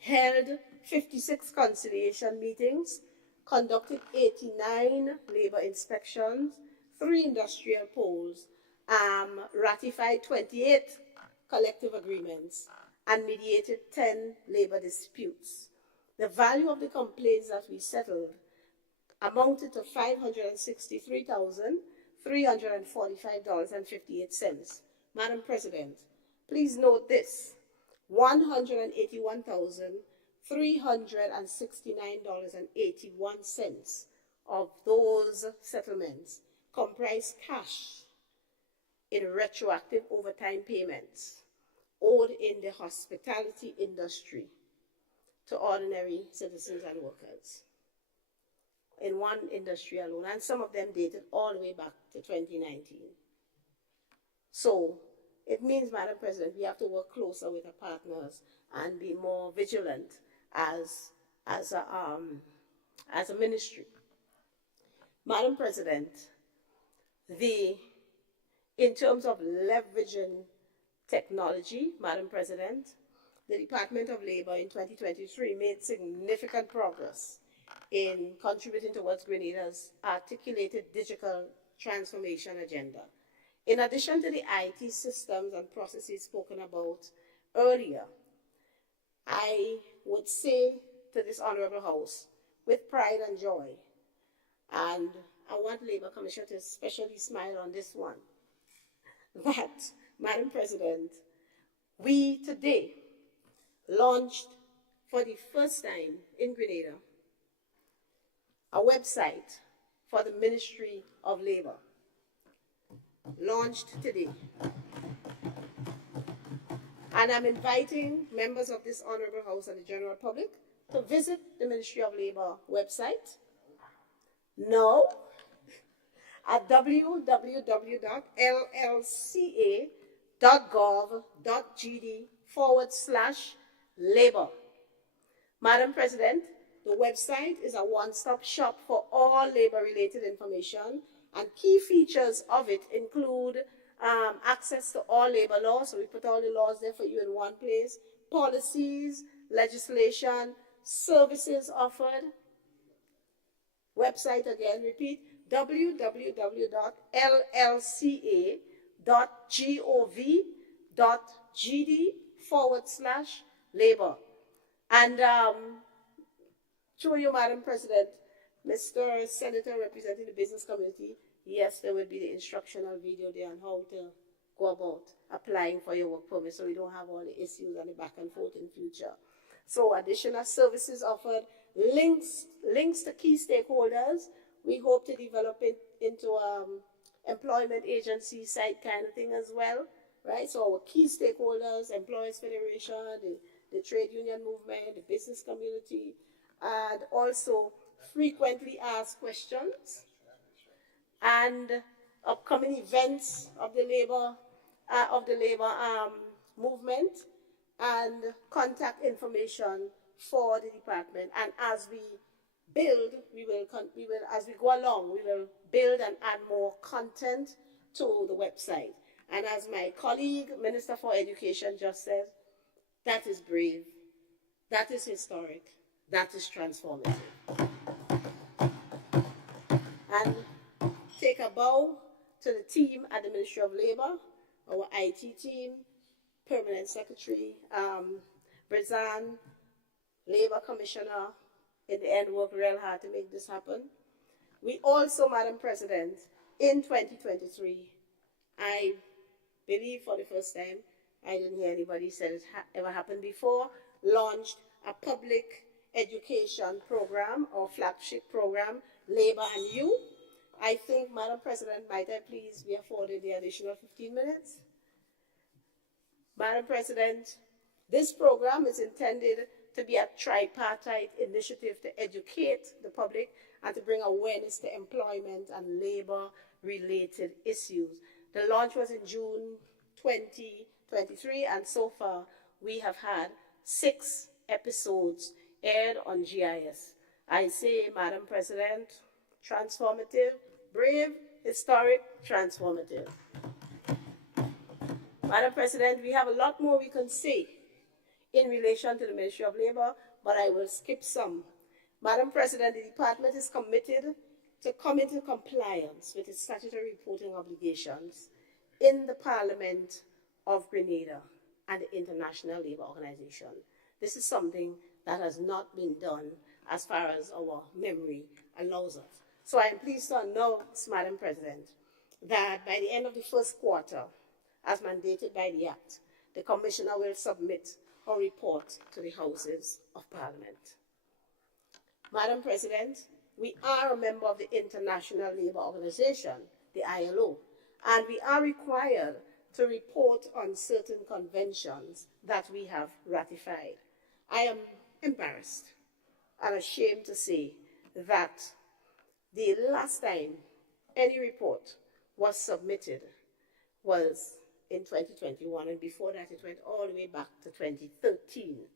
held 56 conciliation meetings, conducted 89 labor inspections, 3 industrial polls, ratified 28 collective agreements, and mediated 10 labor disputes. The value of the complaints that we settled amounted to $563,345.58. Madam President, please note this: $181,369.81 of those settlements comprise cash in retroactive overtime payments owed in the hospitality industry to ordinary citizens and workers in one industry alone, and some of them dated all the way back to 2019. So it means, Madam President, we have to work closer with our partners and be more vigilant as a ministry. Madam President, in terms of leveraging technology, Madam President, the Department of Labor in 2023 made significant progress in contributing towards Grenada's articulated digital transformation agenda. In addition to the IT systems and processes spoken about earlier, I would say to this Honorable House, with pride and joy, and I want Labour Commissioner to especially smile on this one, that, Madam President, we today launched for the first time in Grenada a website for the Ministry of Labour. Launched today. And I'm inviting members of this Honorable House and the general public to visit the Ministry of Labour website now at www.llca.gov.gd/labor. Madam President, the website is a one-stop shop for all labor-related information, and key features of it include access to all labor laws, so we put all the laws there for you in one place, policies, legislation, services offered. Website again, repeat, www.llca.gov.gd/labor. And through you, Madam President, Mr. Senator representing the business community, yes, there will be the instructional video there on how to go about applying for your work permit so we don't have all the issues and the back and forth in future. So additional services offered, links to key stakeholders. We hope to develop it into employment agency site kind of thing as well, right? So our key stakeholders, Employers Federation, the trade union movement, the business community, and also frequently asked questions and upcoming events of the labor movement, and contact information for the department. And as we build, as we go along, we will build and add more content to the website. And as my colleague, Minister for Education, just said, that is brave, that is historic, that is transformative. And take a bow to the team at the Ministry of Labour, our IT team, Permanent Secretary Brizan, Labour Commissioner, in the end worked real hard to make this happen. We also, Madam President, in 2023, I believe for the first time, I didn't hear anybody say it ever happened before, launched a public education program or flagship program, Labour and You. I think, Madam President, might I please be afforded the additional 15 minutes? Madam President, this program is intended to be a tripartite initiative to educate the public and to bring awareness to employment and labor-related issues. The launch was in June 2023, and so far we have had 6 episodes aired on GIS. I say, Madam President, transformative, brave, historic, transformative. Madam President, we have a lot more we can say in relation to the Ministry of Labour, but I will skip some. Madam President, the department is committed to come into compliance with its statutory reporting obligations in the Parliament of Grenada and the International Labour Organization. This is something that has not been done as far as our memory allows us. So I am pleased to announce, Madam President, that by the end of the first quarter, as mandated by the Act, the Commissioner will submit a report to the Houses of Parliament. Madam President, we are a member of the International Labour Organization, the ILO, and we are required to report on certain conventions that we have ratified. I am embarrassed and ashamed to say that the last time any report was submitted was in 2021, and before that it went all the way back to 2013.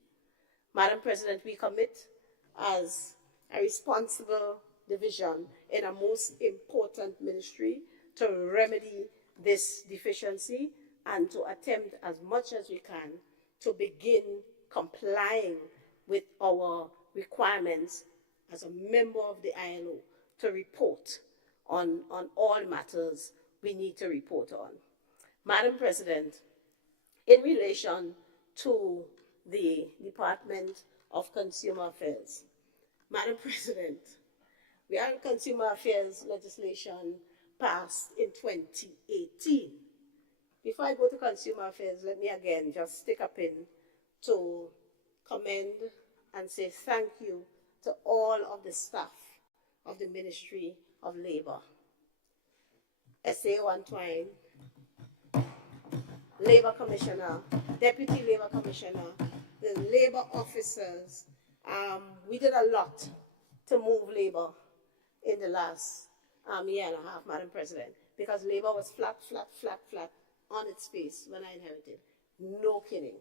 Madam President, we commit as a responsible division in a most important ministry to remedy this deficiency and to attempt as much as we can to begin complying with our requirements as a member of the ILO to report on all matters we need to report on. Madam President, in relation to the Department of Consumer Affairs, Madam President, we had consumer affairs legislation passed in 2018. Before I go to consumer affairs, let me again just stick a pin to commend and say thank you to all of the staff of the Ministry of Labor. S.A. Twine, Labor Commissioner, Deputy Labor Commissioner, the labor officers. We did a lot to move labor in the last year and a half, Madam President, because labor was flat on its face when I inherited. No kidding.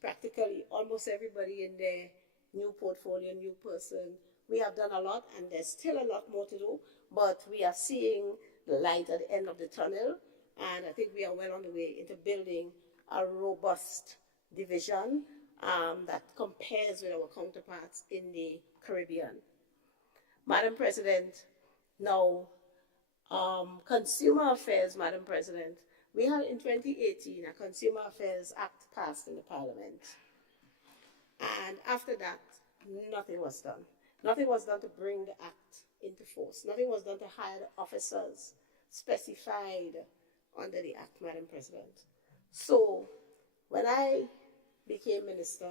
Practically almost everybody in their new portfolio, new person. We have done a lot and there's still a lot more to do, but we are seeing the light at the end of the tunnel, and I think we are well on the way into building a robust division that compares with our counterparts in the Caribbean. Madam President, now, Consumer Affairs, Madam President, we had in 2018 a Consumer Affairs Act passed in the Parliament. And after that, nothing was done. Nothing was done to bring the act into force. Nothing was done to hire the officers specified under the act, Madam President. So, when I became minister,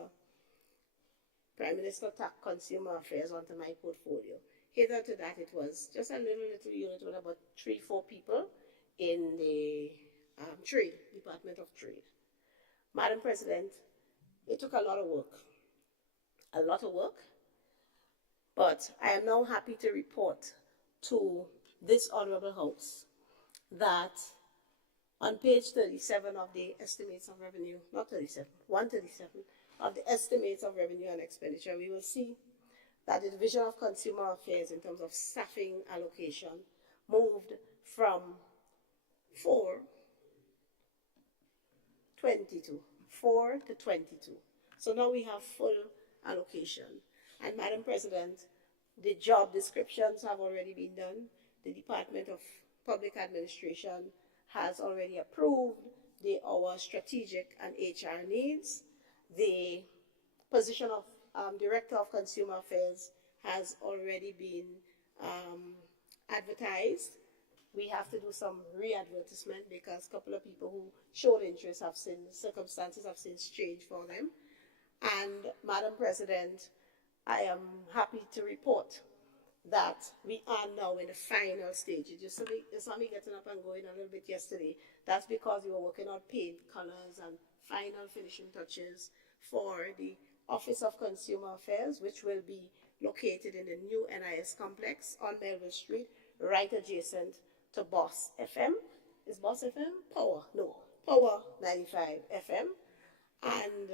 Prime Minister tacked Consumer Affairs onto my portfolio. Hither to that, it was just a little unit with about 3-4 people in the Trade, Department of Trade. Madam President, it took a lot of work, but I am now happy to report to this Honorable House that on page 37 of the estimates of revenue, not 37, 137 of the estimates of revenue and expenditure, we will see that the Division of Consumer Affairs in terms of staffing allocation moved from 4 to 22. So now we have full allocation. And Madam President, the job descriptions have already been done. The Department of Public Administration has already approved our strategic and HR needs. The position of Director of Consumer Affairs has already been advertised. We have to do some re-advertisement because a couple of people who showed interest have seen, circumstances have since changed for them. And Madam President, I am happy to report that we are now in the final stage. You saw me getting up and going a little bit yesterday. That's because we were working on paint, colors, and final finishing touches for the Office of Consumer Affairs, which will be located in the new NIS complex on Melville Street, right adjacent to Boss FM. Is Boss FM? Power? No. Power 95 FM. And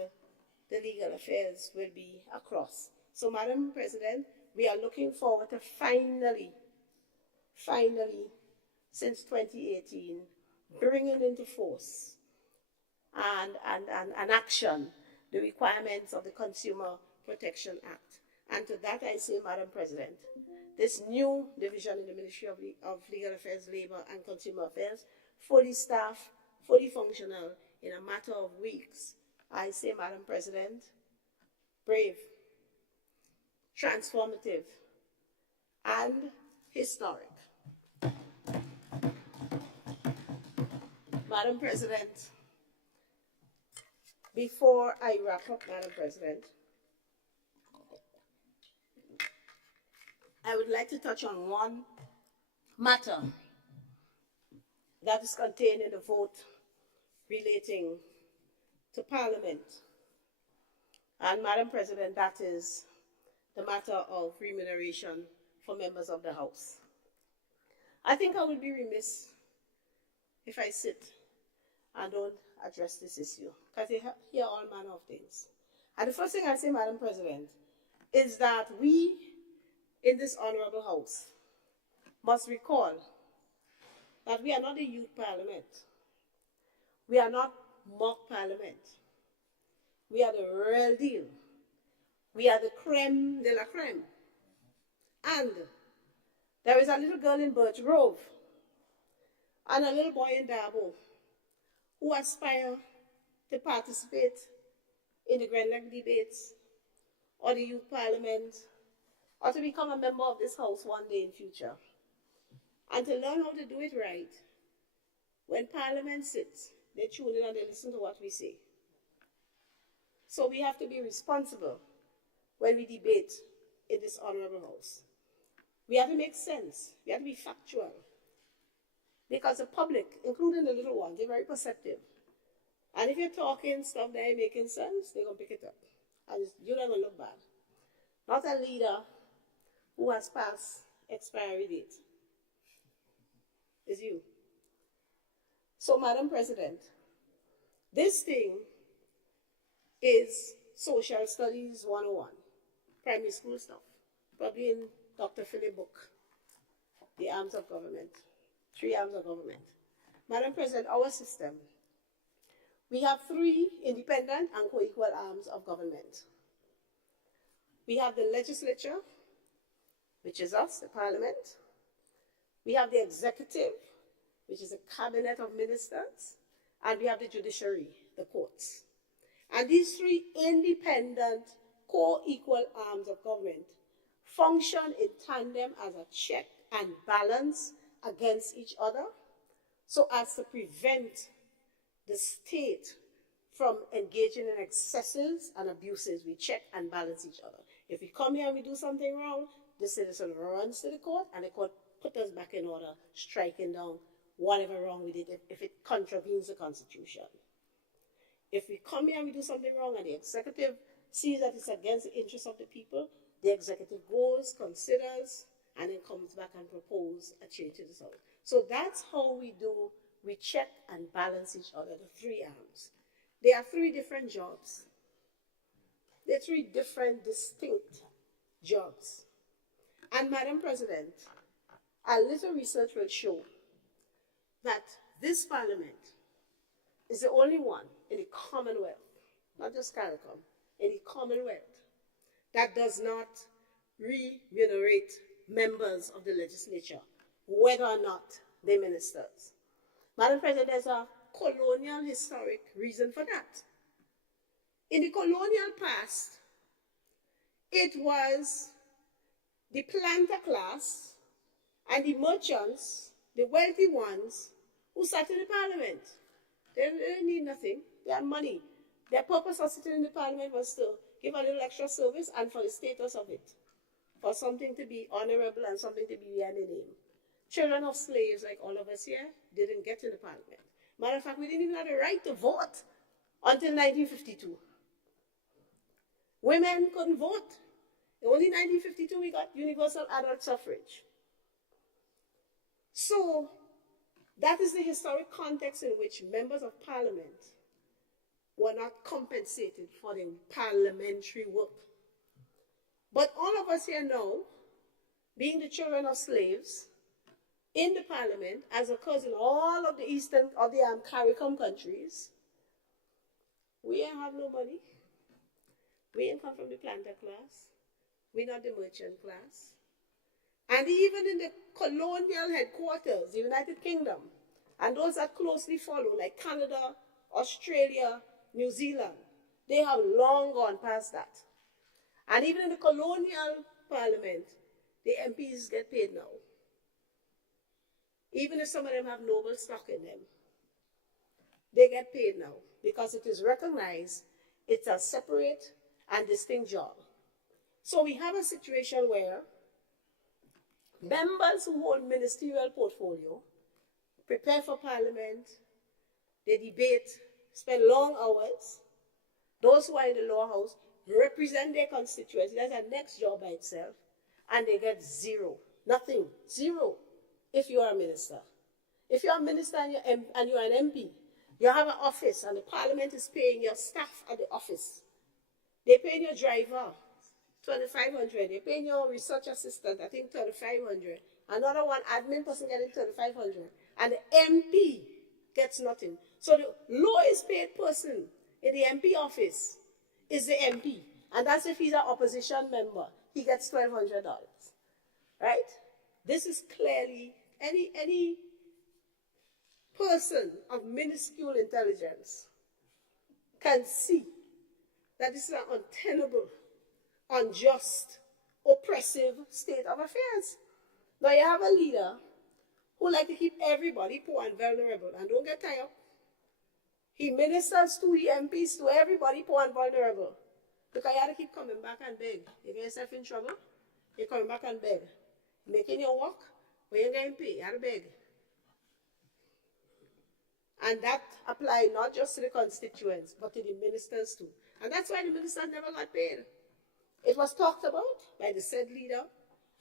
the legal affairs will be across. So, Madam President, we are looking forward to finally, since 2018, bringing into force and action the requirements of the Consumer Protection Act. And to that I say, Madam President, this new division in the Ministry of Legal Affairs, Labor and Consumer Affairs, fully staffed, fully functional in a matter of weeks. I say, Madam President, brave, transformative, and historic. Madam President, before I wrap up, Madam President, I would like to touch on one matter that is contained in the vote relating to Parliament. And Madam President, that is the matter of remuneration for members of the House. I think I would be remiss if I sit and don't address this issue, because they hear all manner of things. And the first thing I say, Madam President, is that we in this honorable house must recall that we are not a youth parliament. We are not mock parliament. We are the real deal. We are the creme de la creme. And there is a little girl in Birch Grove and a little boy in Dabo who aspire to participate in the Grand Lake debates or the youth parliament or to become a member of this house one day in future. And to learn how to do it right, when parliament sits, they tune in and they listen to what we say. So we have to be responsible when we debate in this honorable house. We have to make sense. We have to be factual. Because the public, including the little ones, they're very perceptive. And if you're talking stuff that ain't making sense, they're going to pick it up. And you're not going to look bad. Not a leader who has passed expiry date. It's you. So, Madam President, this thing is Social Studies 101, primary school stuff, probably in Dr. Philip book, The Arms of Government, 3 Arms of Government. Madam President, our system, we have 3 independent and co-equal arms of government. We have the legislature, which is us, the parliament. We have the executive, which is a cabinet of ministers. And we have the judiciary, the courts. And these 3 independent, co-equal arms of government function in tandem as a check and balance against each other, so as to prevent the state from engaging in excesses and abuses. We check and balance each other. If we come here and we do something wrong, the citizen runs to the court, and the court puts us back in order, striking down whatever wrong we did if it contravenes the Constitution. If we come here and we do something wrong and the executive sees that it's against the interests of the people, the executive goes, considers, and then comes back and proposes a change to the House. So that's how we do, we check and balance each other, the 3 arms. There are 3 different jobs. There are 3 different distinct jobs. And Madam President, a little research will show that this parliament is the only one in the Commonwealth, not just CARICOM, in the Commonwealth, that does not remunerate members of the legislature, whether or not they're ministers. Madam President, there's a colonial historic reason for that. In the colonial past, it was the planter class and the merchants, the wealthy ones, who sat in the parliament. They didn't need nothing. They had money. Their purpose of sitting in the parliament was to give a little extra service and for the status of it, for something to be honorable and something to be behind the name. Children of slaves, like all of us here, didn't get in the parliament. Matter of fact, we didn't even have the right to vote until 1952. Women couldn't vote. Only in 1952 we got universal adult suffrage. So that is the historic context in which members of parliament were not compensated for their parliamentary work. But all of us here now, being the children of slaves, in the parliament, as occurs in all of the eastern of the CARICOM countries, we ain't have no money. We ain't come from the planter class. We're not the merchant class. And even in the colonial headquarters, the United Kingdom, and those that closely follow, like Canada, Australia, New Zealand, they have long gone past that. And even in the colonial parliament, the MPs get paid now. Even if some of them have noble stock in them, they get paid now because it is recognized it's a separate and distinct job. So we have a situation where members who hold ministerial portfolio prepare for parliament, they debate, spend long hours. Those who are in the lower house represent their constituency. That's a next job by itself. And they get 0. Nothing. 0. If you are a minister. If you are a minister and you are an MP, you have an office and the parliament is paying your staff at the office. They're paying your driver 2,500. You're paying your research assistant, I think 2,500. Another one, admin person getting 2,500. And the MP gets nothing. So the lowest paid person in the MP office is the MP. And that's if he's an opposition member. He gets $1,200. Right? This is clearly any person of minuscule intelligence can see that this is an untenable, unjust, oppressive state of affairs. Now you have a leader who like to keep everybody poor and vulnerable, and don't get tired. He ministers to the MPs, to everybody poor and vulnerable, because you have to keep coming back and beg. You get yourself in trouble, you're coming back and beg. Making your work, but you're getting paid, you have to beg. And that applied not just to the constituents, but to the ministers too. And that's why the ministers never got paid. It was talked about by the said leader.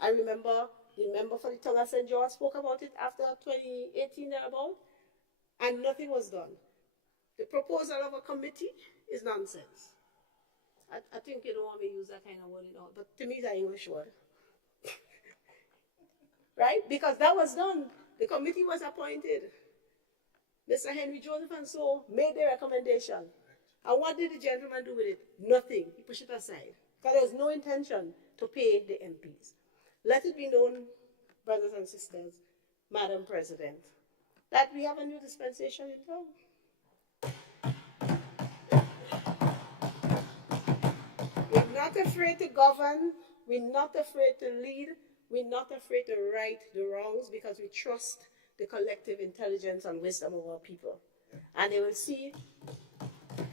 I remember the member for the Tonga St. George spoke about it after 2018 thereabout, and nothing was done. The proposal of a committee is nonsense. I think you don't want me to use that kind of word at all, but to me it's an English word. Right? Because that was done. The committee was appointed. Mr. Henry Joseph and so made the recommendation. And what did the gentleman do with it? Nothing. He pushed it aside. Because there was no intention to pay the MPs. Let it be known, brothers and sisters, Madam President, that we have a new dispensation in town. We're not afraid to govern. We're not afraid to lead. We're not afraid to right the wrongs because we trust the collective intelligence and wisdom of our people. And they will see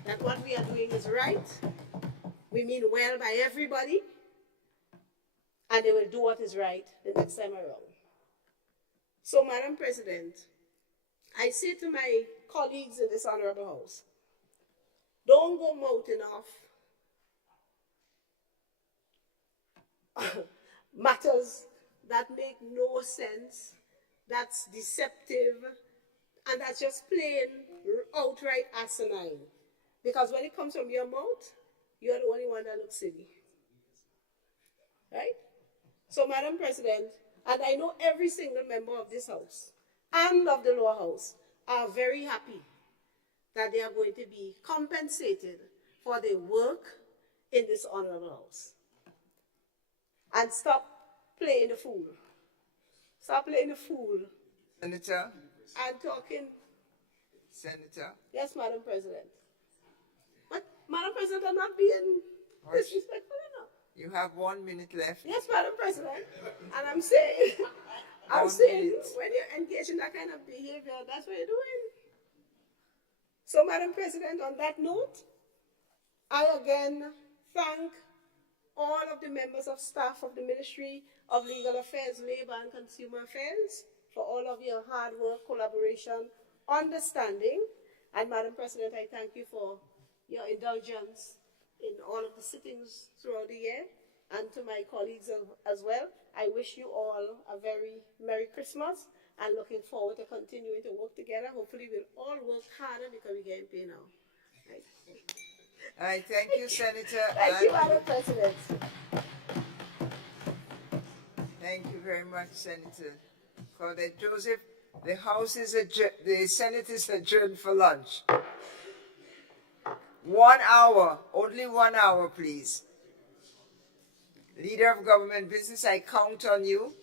that what we are doing is right. We mean well by everybody. And they will do what is right the next time around. So, Madam President, I say to my colleagues in this honorable house, don't go mouthing off matters that make no sense, that's deceptive, and that's just plain, outright asinine. Because when it comes from your mouth, you're the only one that looks silly. Right? So, Madam President, and I know every single member of this house and of the lower house are very happy that they are going to be compensated for their work in this honorable house. And stop playing the fool. Stop playing the fool. Senator? And talking. Senator? Yes, Madam President. But, Madam President, I'm not being disrespectful enough. You have 1 minute left. Yes, Madam President. And I'm saying, when you engage in that kind of behavior, that's what you're doing. So, Madam President, on that note, I again thank all of the members of staff of the Ministry of Legal Affairs, Labor and Consumer Affairs for all of your hard work, collaboration, understanding. And Madam President, I thank you for your indulgence in all of the sittings throughout the year. And to my colleagues as well, I wish you all a very Merry Christmas and looking forward to continuing to work together. Hopefully we'll all work harder because we're getting paid now. Right. All right, thank you, Senator. Thank you, Madam President. Thank you very much, Senator Claudette Joseph. The House is the Senate is adjourned for lunch. 1 hour, only 1 hour, please. Leader of Government Business, I count on you.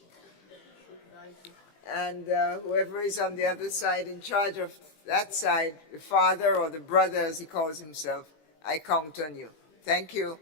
And whoever is on the other side, in charge of that side, the father or the brother as he calls himself, I count on you. Thank you.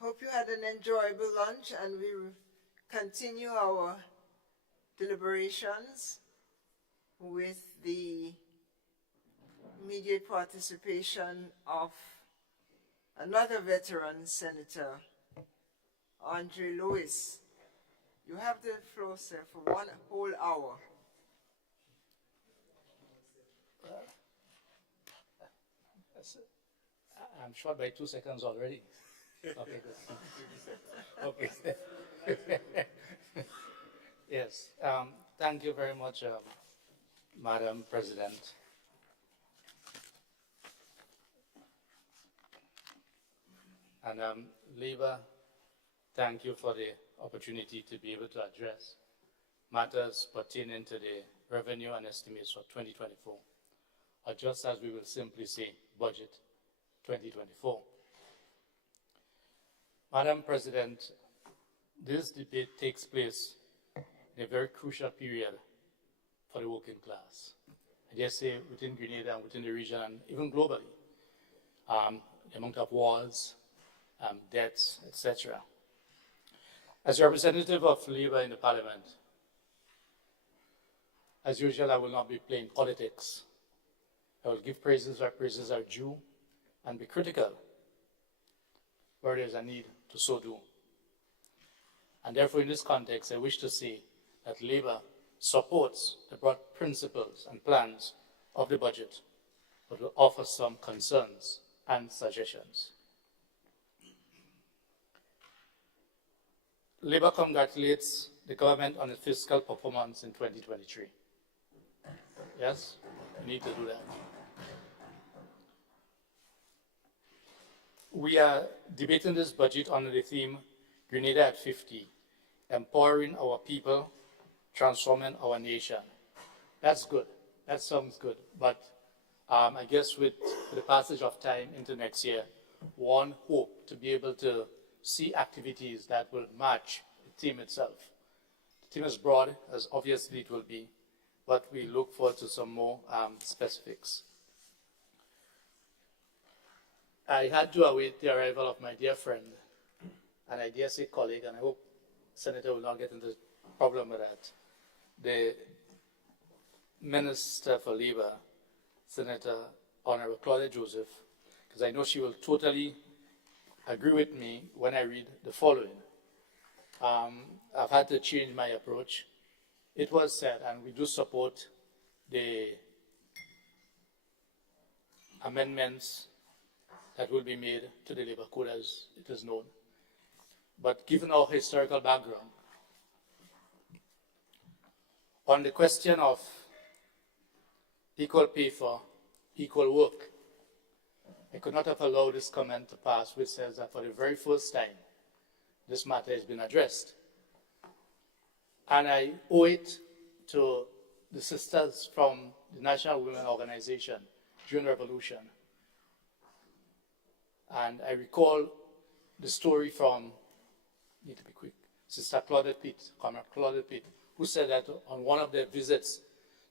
Hope you had an enjoyable lunch, and we will continue our deliberations with the immediate participation of another veteran senator, Andre Lewis. You have the floor, sir, for 1 whole hour. I'm short by 2 seconds already. Okay, good. Okay. Yes, thank you very much, Madam President. And Labour, thank you for the opportunity to be able to address matters pertaining to the revenue and estimates for 2024, or just as we will simply say, budget 2024. Madam President, this debate takes place in a very crucial period for the working class. I dare say within Grenada and within the region and even globally, the amount of wars, debts, etc. As a representative of Labour in the Parliament, as usual, I will not be playing politics. I will give praises where praises are due and be critical where there is a need to so do. And therefore, in this context, I wish to say that Labour supports the broad principles and plans of the budget, but will offer some concerns and suggestions. Labour congratulates the government on its fiscal performance in 2023. Yes, we need to do that. We are debating this budget under the theme Grenada at 50, empowering our people, transforming our nation. That's good. That sounds good. But I guess with the passage of time into next year, one hope to be able to see activities that will match the theme itself. The theme is broad, as obviously it will be, but we look forward to some more specifics. I had to await the arrival of my dear friend, and I dare say colleague, and I hope Senator will not get into a problem with that, the Minister for Labour, Senator Honorable Claudette Joseph, because I know she will totally agree with me when I read the following. I've had to change my approach. It was said, and we do support the amendments that will be made to the Labour Code as it is known. But given our historical background, on the question of equal pay for equal work, I could not have allowed this comment to pass, which says that for the very first time, this matter has been addressed. And I owe it to the sisters from the National Women Organization during the Revolution. And I recall the story from, need to be quick, Sister Claudette Pitt, Comrade Claudette Pitt, who said that on one of their visits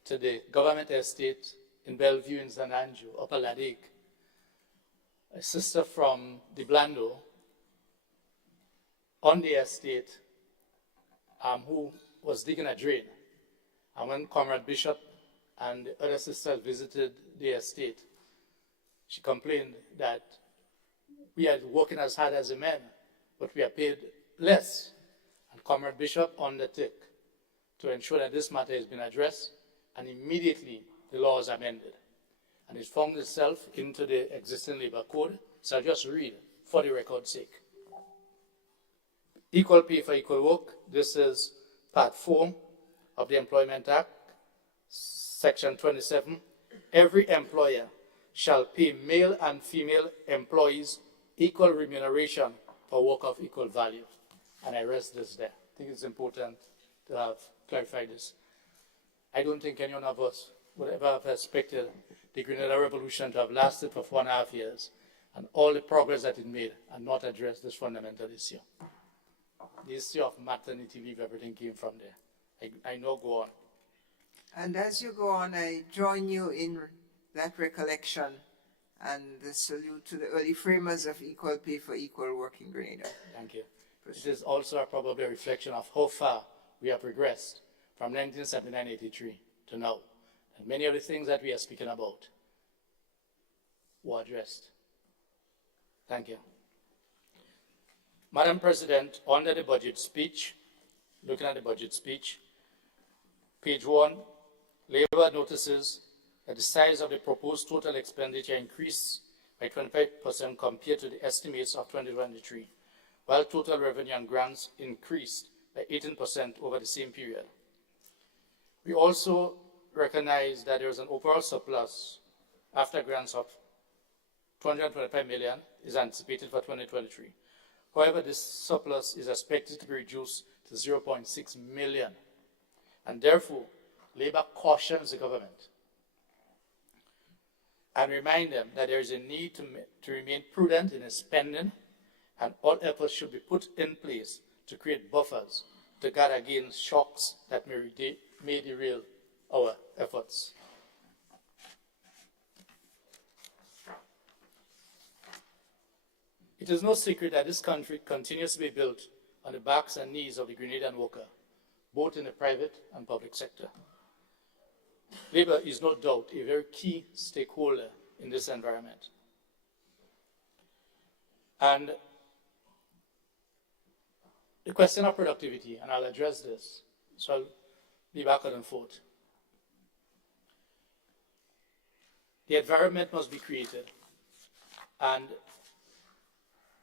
to the government estate in Bellevue in St. Andrew, Upper Ladig, a sister from the Blando on the estate who was digging a drain. And when Comrade Bishop and the other sisters visited the estate, she complained that we are working as hard as the men, but we are paid less. And Comrade Bishop undertook to ensure that this matter has been addressed, and immediately the law was amended. And it found itself into the existing Labour Code. So I'll just read for the record's sake. Equal pay for equal work. This is Part 4 of the Employment Act, Section 27. Every employer shall pay male and female employees equal remuneration for work of equal value. And I rest this there. I think it's important to have clarified this. I don't think any one of us would ever have expected the Grenada Revolution to have lasted for 4.5 years and all the progress that it made and not address this fundamental issue. The issue of maternity leave, everything came from there. I know go on. And as you go on, I join you in that recollection and the salute to the early framers of equal pay for equal work in Grenada. Thank you. It is also probably a reflection of how far we have progressed from 1979-83 to now. And many of the things that we are speaking about were addressed. Thank you. Madam President, under the budget speech, looking at the budget speech, page 1, Labour notices that the size of the proposed total expenditure increased by 25% compared to the estimates of 2023, while total revenue and grants increased by 18% over the same period. We also recognize that there is an overall surplus after grants of 225 million is anticipated for 2023. However, this surplus is expected to be reduced to 0.6 million, and therefore, Labour cautions the government and remind them that there is a need to remain prudent in its spending, and all efforts should be put in place to create buffers to guard against shocks that may derail our efforts. It is no secret that this country continues to be built on the backs and knees of the Grenadian worker, both in the private and public sector. Labour is no doubt a very key stakeholder in this environment. And the question of productivity, and I'll address this, so I'll be backward and forth. The environment must be created, and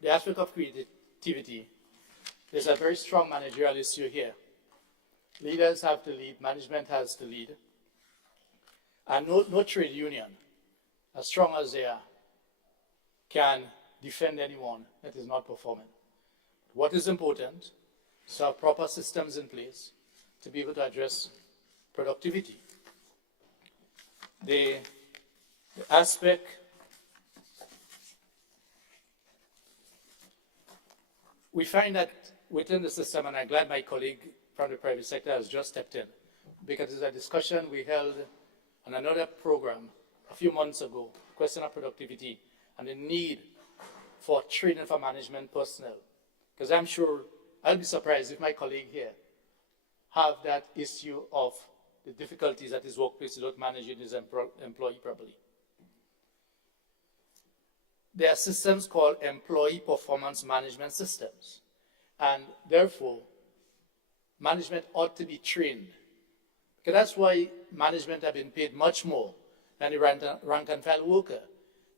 the aspect of creativity, there's a very strong managerial issue here. Leaders have to lead, management has to lead, and no trade union, as strong as they are, can defend anyone that is not performing. What is important is to have proper systems in place to be able to address productivity. The aspect we find that within the system, and I'm glad my colleague from the private sector has just stepped in, because it's a discussion we held on another program a few months ago, question of productivity and the need for training for management personnel. Because I'm sure, I'll be surprised if my colleague here have that issue of the difficulties at his workplace without managing his employee properly. There are systems called employee performance management systems, and therefore, management ought to be trained. Because that's why management have been paid much more than the rank and file worker.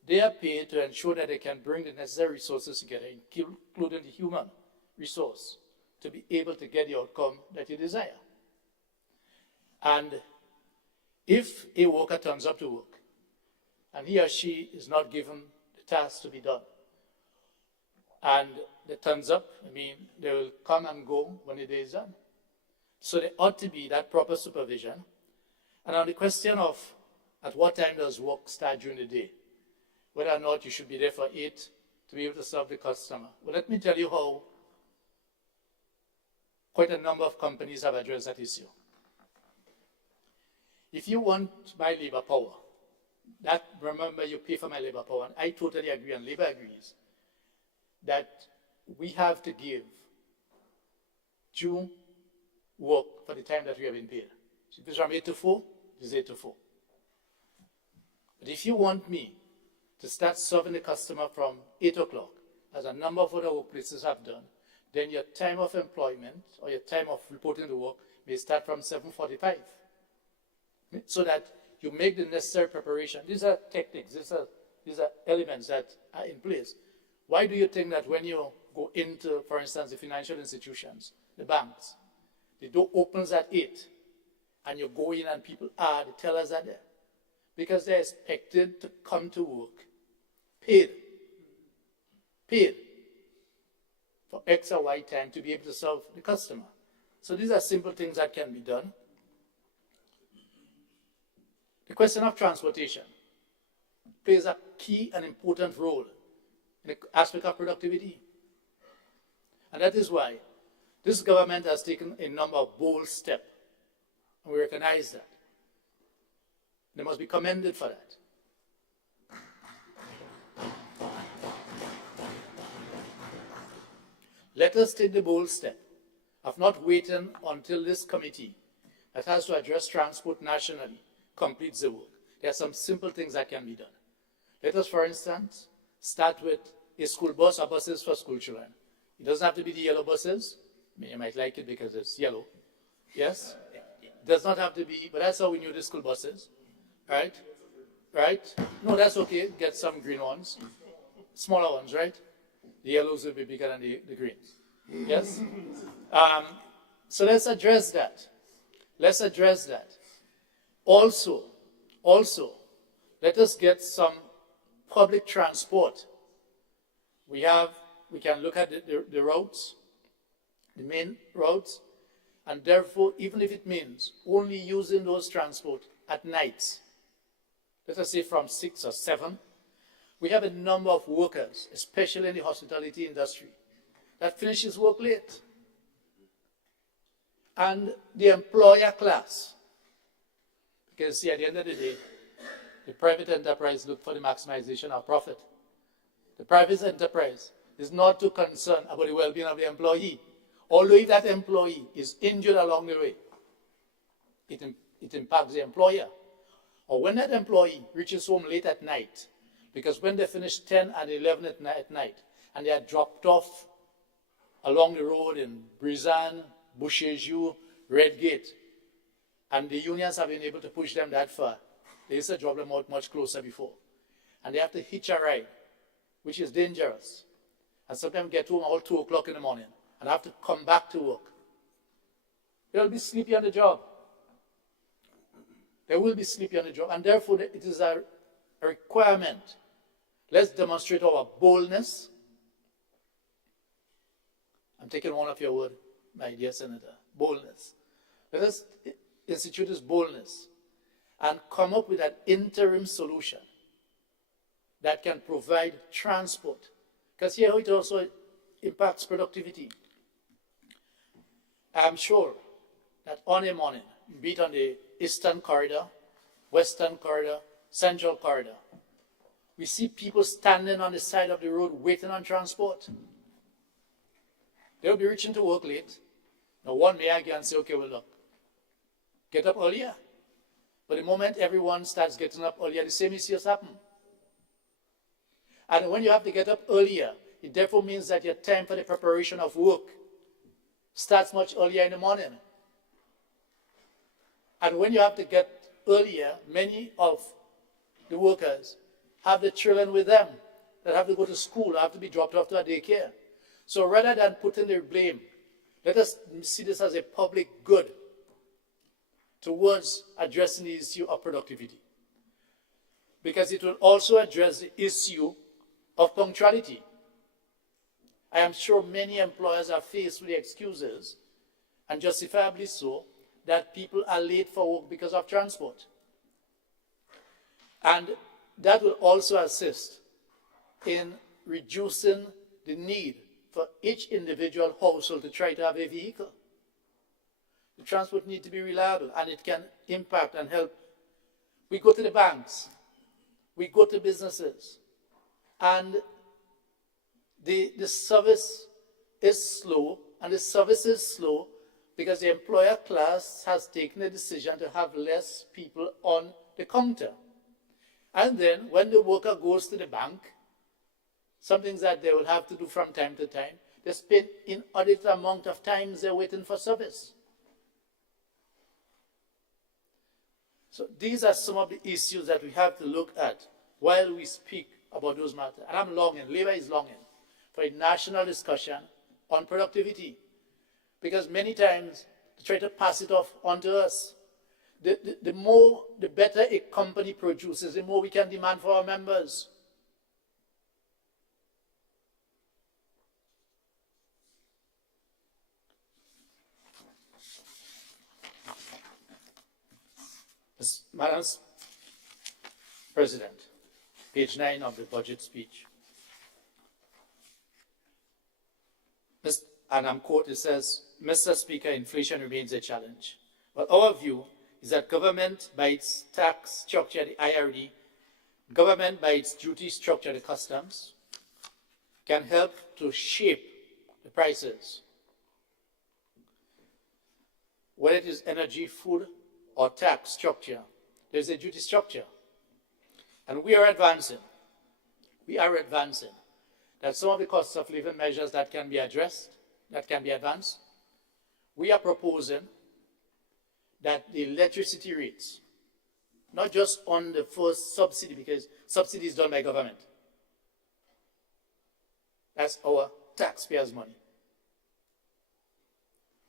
They are paid to ensure that they can bring the necessary resources together, including the human resource, to be able to get the outcome that you desire. And if a worker turns up to work, and he or she is not given the task to be done, and they turns up, they will come and go when the day is done. So there ought to be that proper supervision. And on the question of at what time does work start during the day, whether or not you should be there for 8 to be able to serve the customer. Well, let me tell you how quite a number of companies have addressed that issue. If you want my labor power, remember you pay for my labor power, and I totally agree, and Labour agrees, that we have to give due work for the time that we have been paid. So if it's from 8 to 4, it's 8 to 4. But if you want me to start serving the customer from 8 o'clock, as a number of other workplaces have done, then your time of employment or your time of reporting to work may start from 7:45. So that you make the necessary preparation. These are techniques, these are elements that are in place. Why do you think that when you go into, for instance, the financial institutions, the banks, the door opens at 8, and you go in and people the tellers are there? Because they're expected to come to work, paid for X or Y time to be able to serve the customer. So these are simple things that can be done. The question of transportation plays a key and important role in the aspect of productivity. And that is why this government has taken a number of bold steps, and we recognize that. They must be commended for that. let us take the bold step of not waiting until this committee that has to address transport nationally completes the work. There are some simple things that can be done. Let us, for instance, start with a school bus or buses for school children. It doesn't have to be the yellow buses. I mean, you might like it because it's yellow. Yes? It does not have to be, but that's how we knew the school buses. Right? Right? No, that's okay. Get some green ones. Smaller ones, right? The yellows will be bigger than the greens. Yes? So let's address that. Let's address that. Also, let us get some public transport. We can look at the roads, the main roads, and therefore, even if it means only using those transport at night, let us say from 6 or 7, we have a number of workers, especially in the hospitality industry, that finishes work late. And the employer class, because see, at the end of the day, the private enterprise look for the maximization of profit. The private enterprise is not too concerned about the well-being of the employee. Although if that employee is injured along the way, it impacts the employer. Or when that employee reaches home late at night, because when they finish 10 and 11 at night, and they are dropped off along the road in Brizan, Boucherville, Redgate, and the unions have been able to push them that far, they used to drop them out much closer before. And they have to hitch a ride, which is dangerous. And sometimes get home all 2 o'clock in the morning and have to come back to work. They'll be sleepy on the job. They will be sleepy on the job, and therefore it is a requirement. Let's demonstrate our boldness. I'm taking one of your words, my dear Senator, boldness. Let us institute this boldness and come up with an interim solution that can provide transport. Because here it also impacts productivity. I'm sure that on a morning, be it on the Eastern Corridor, Western Corridor, Central Corridor, we see people standing on the side of the road waiting on transport. They'll be reaching to work late. Now one may argue and say, okay, well look, get up earlier. But the moment everyone starts getting up earlier, the same issues happen. And when you have to get up earlier, it therefore means that your time for the preparation of work starts much earlier in the morning. And when you have to get earlier, many of the workers have the children with them that have to go to school, have to be dropped off to a daycare. So rather than putting the blame, let us see this as a public good towards addressing the issue of productivity. Because it will also address the issue of punctuality. I am sure many employers are faced with the excuses, and justifiably so, that people are late for work because of transport. And that will also assist in reducing the need for each individual household to try to have a vehicle. The transport needs to be reliable, and it can impact and help. We go to the banks, we go to businesses, and the service is slow, and the service is slow because the employer class has taken a decision to have less people on the counter. And then when the worker goes to the bank, some things that they will have to do from time to time, they spend inordinate amount of times they're waiting for service. So these are some of the issues that we have to look at while we speak about those matters. And I'm longing, Labour is longing, for a national discussion on productivity. Because many times they try to pass it off onto us. The better a company produces, the more we can demand for our members. Madam President, page 9 of the budget speech. And I'm quoted, it says, Mr. Speaker, inflation remains a challenge. But our view is that government, by its tax structure, the IRD, government, by its duty structure, the customs, can help to shape the prices. Whether it is energy, food, or tax structure, there's a duty structure. And we are advancing. We are advancing. That some of the cost of living measures that can be addressed, that can be advanced, we are proposing that the electricity rates, not just on the first subsidy, because subsidy is done by government. That's our taxpayers' money.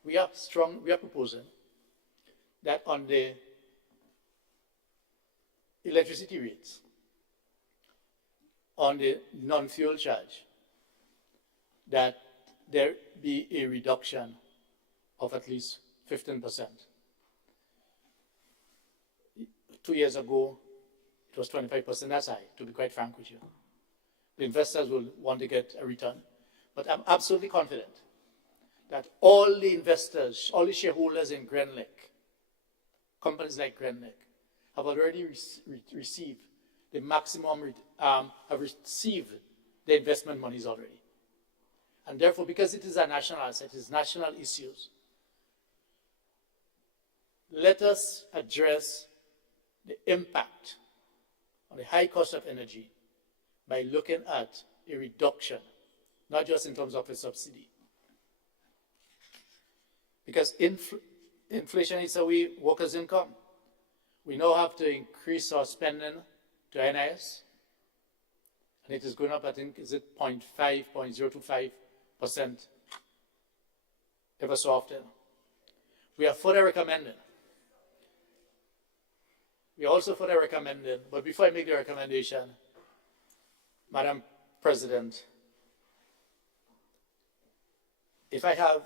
We are proposing that on the electricity rates, on the non-fuel charge, that there be a reduction of at least 15%. 2 years ago, it was 25%. That's high, to be quite frank with you. The investors will want to get a return. But I'm absolutely confident that all the investors, all the shareholders in Grand Lake, companies like Grand Lake, have already received the maximum, have received the investment monies already. And therefore, because it is a national asset, it is national issues, let us address the impact on the high cost of energy by looking at a reduction, not just in terms of a subsidy. Because inflation is how we workers' income. We now have to increase our spending to NIS, and it is going up, I think, is it 0.25% ever so often. We are further recommending. We are also further recommending, but before I make the recommendation, Madam President, if I have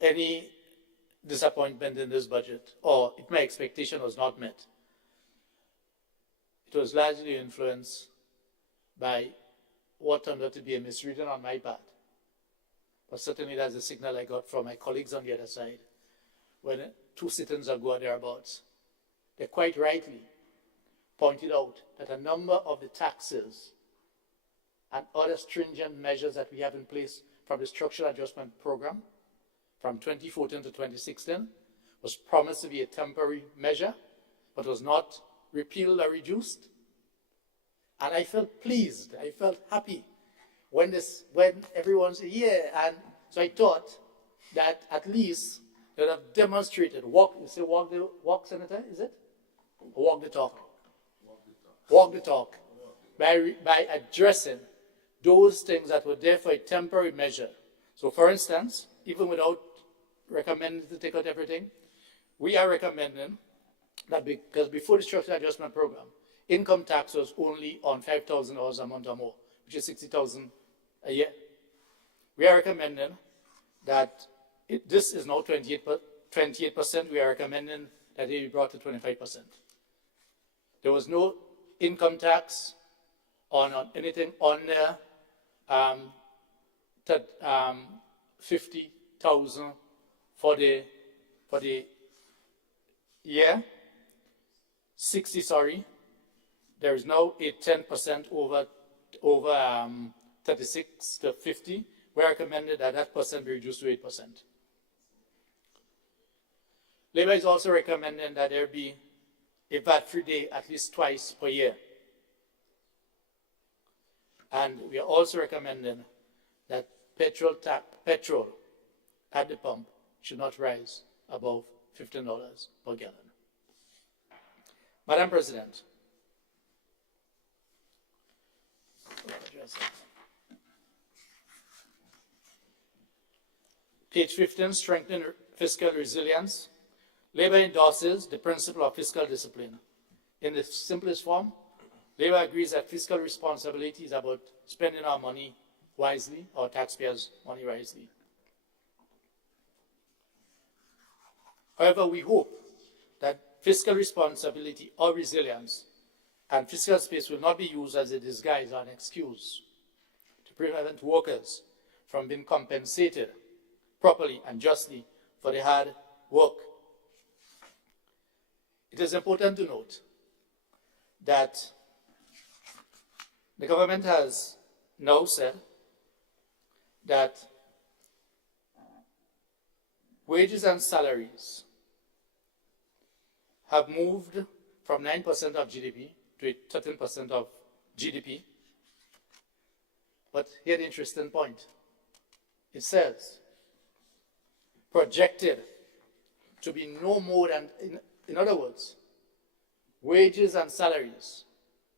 any disappointment in this budget, or if my expectation was not met, it was largely influenced by what turned out to be a misreading on my part. But certainly that's the signal I got from my colleagues on the other side when 2 sittings ago or thereabouts. They quite rightly pointed out that a number of the taxes and other stringent measures that we have in place from the Structural Adjustment Program from 2014 to 2016 was promised to be a temporary measure, but was not repealed or reduced. And I felt pleased, I felt happy when everyone said, yeah, and so I thought that at least they would have demonstrated, walk Senator, is it? Walk the talk. Walk the talk by addressing those things that were there for a temporary measure. So for instance, even without recommending to take out everything, we are recommending that because before the Structural Adjustment Program, income tax was only on $5,000 a month or more, which is $60,000 a year. We are recommending that this is now 28%. We are recommending that it be brought to 25%. There was no income tax on anything on there. $50,000 for the year. 60, sorry. There is now a 10% over 36 to 50. We recommended that percent be reduced to 8%. Labour is also recommending that there be a VAT-free day at least twice per year. And we are also recommending that petrol at the pump should not rise above $15 per gallon. Madam President, page 15, strengthening fiscal resilience. Labour endorses the principle of fiscal discipline. In the simplest form, Labour agrees that fiscal responsibility is about spending our money wisely, our taxpayers' money wisely. However, we hope that fiscal responsibility or resilience and fiscal space will not be used as a disguise or an excuse to prevent workers from being compensated properly and justly for their hard work. It is important to note that the government has now said that wages and salaries have moved from 9% of GDP to 13% of GDP. But here the interesting point. It says, projected to be no more than, in other words, wages and salaries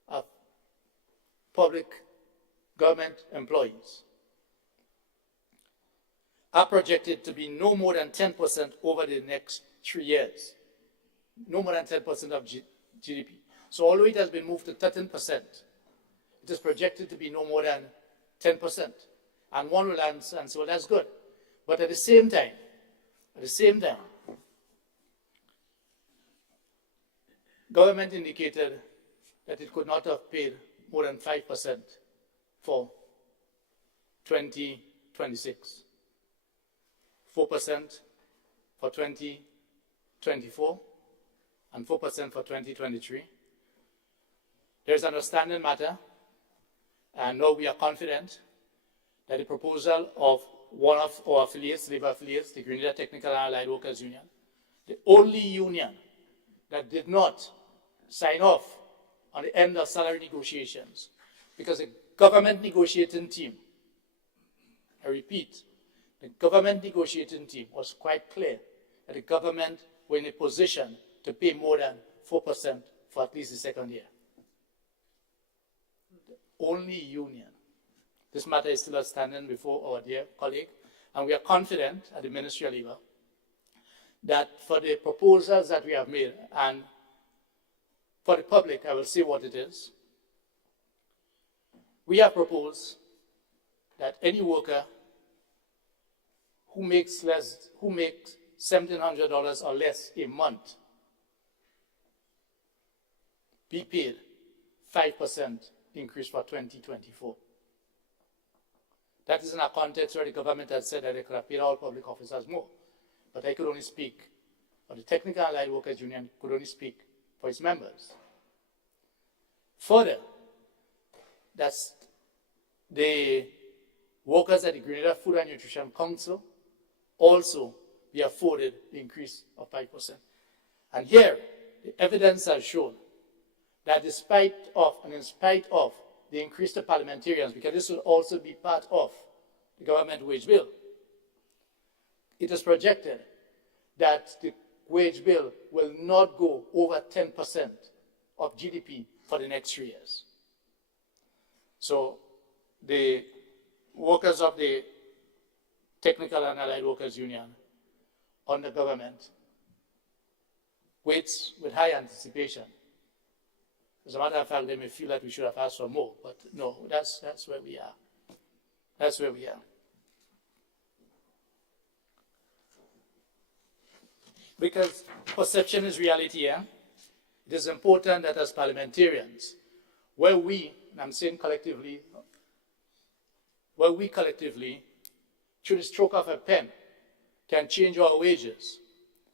of public government employees are projected to be no more than 10% over the next 3 years. No more than 10% of GDP. So although it has been moved to 13%, it is projected to be no more than 10%. And one will answer and say, well, that's good. But at the same time, government indicated that it could not have paid more than 5% for 2026, 4% for 2024, and 4% for 2023. There is an understanding matter, and now we are confident that the proposal of one of our affiliates, labor affiliates, the Grenada Technical and Allied Workers Union, the only union that did not sign off on the end of salary negotiations, because the government negotiating team, I repeat, the government negotiating team was quite clear that the government were in a position to pay more than 4% for at least the second year. The only union. This matter is still outstanding before our dear colleague, and we are confident at the Ministry of Labour that for the proposals that we have made, and for the public, I will say what it is. We have proposed that any worker who makes $1,700 or less a month be paid 5% increase for 2024. That is in a context where the government had said that they could have paid all public officers more. But I could only speak, or the Technical and Allied Workers Union could only speak for its members. Further, that's the workers at the Grenada Food and Nutrition Council also be afforded the increase of 5%. And here, the evidence has shown that despite of and in spite of the increase to parliamentarians, because this will also be part of the government wage bill, it is projected that the wage bill will not go over 10% of GDP for the next 3 years. So the workers of the Technical and Allied Workers Union on the government waits with high anticipation. As a matter of fact, they may feel that we should have asked for more, but no, that's where we are. That's where we are. Because perception is reality here. It is important that as parliamentarians, where we, and I'm saying collectively, where we collectively, through the stroke of a pen, can change our wages.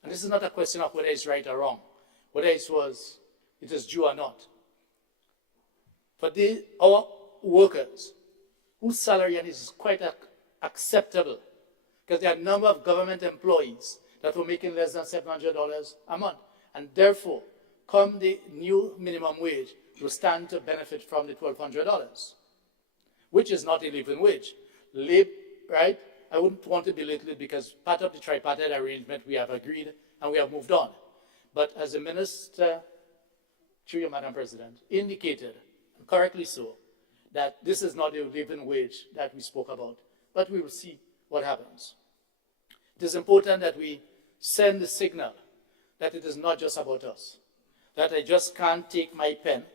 And this is not a question of whether it's right or wrong, whether it is due or not. For our workers, whose salary is quite acceptable, because there are a number of government employees that were making less than $700 a month. And therefore, come the new minimum wage, you stand to benefit from the $1,200, which is not a living wage. Right? I wouldn't want to belittle it because part of the tripartite arrangement we have agreed and we have moved on. But as the Minister, through you, Madam President, indicated, and correctly so, that this is not a living wage that we spoke about, but we will see what happens. It is important that we send the signal that it is not just about us, that I just can't take my pen,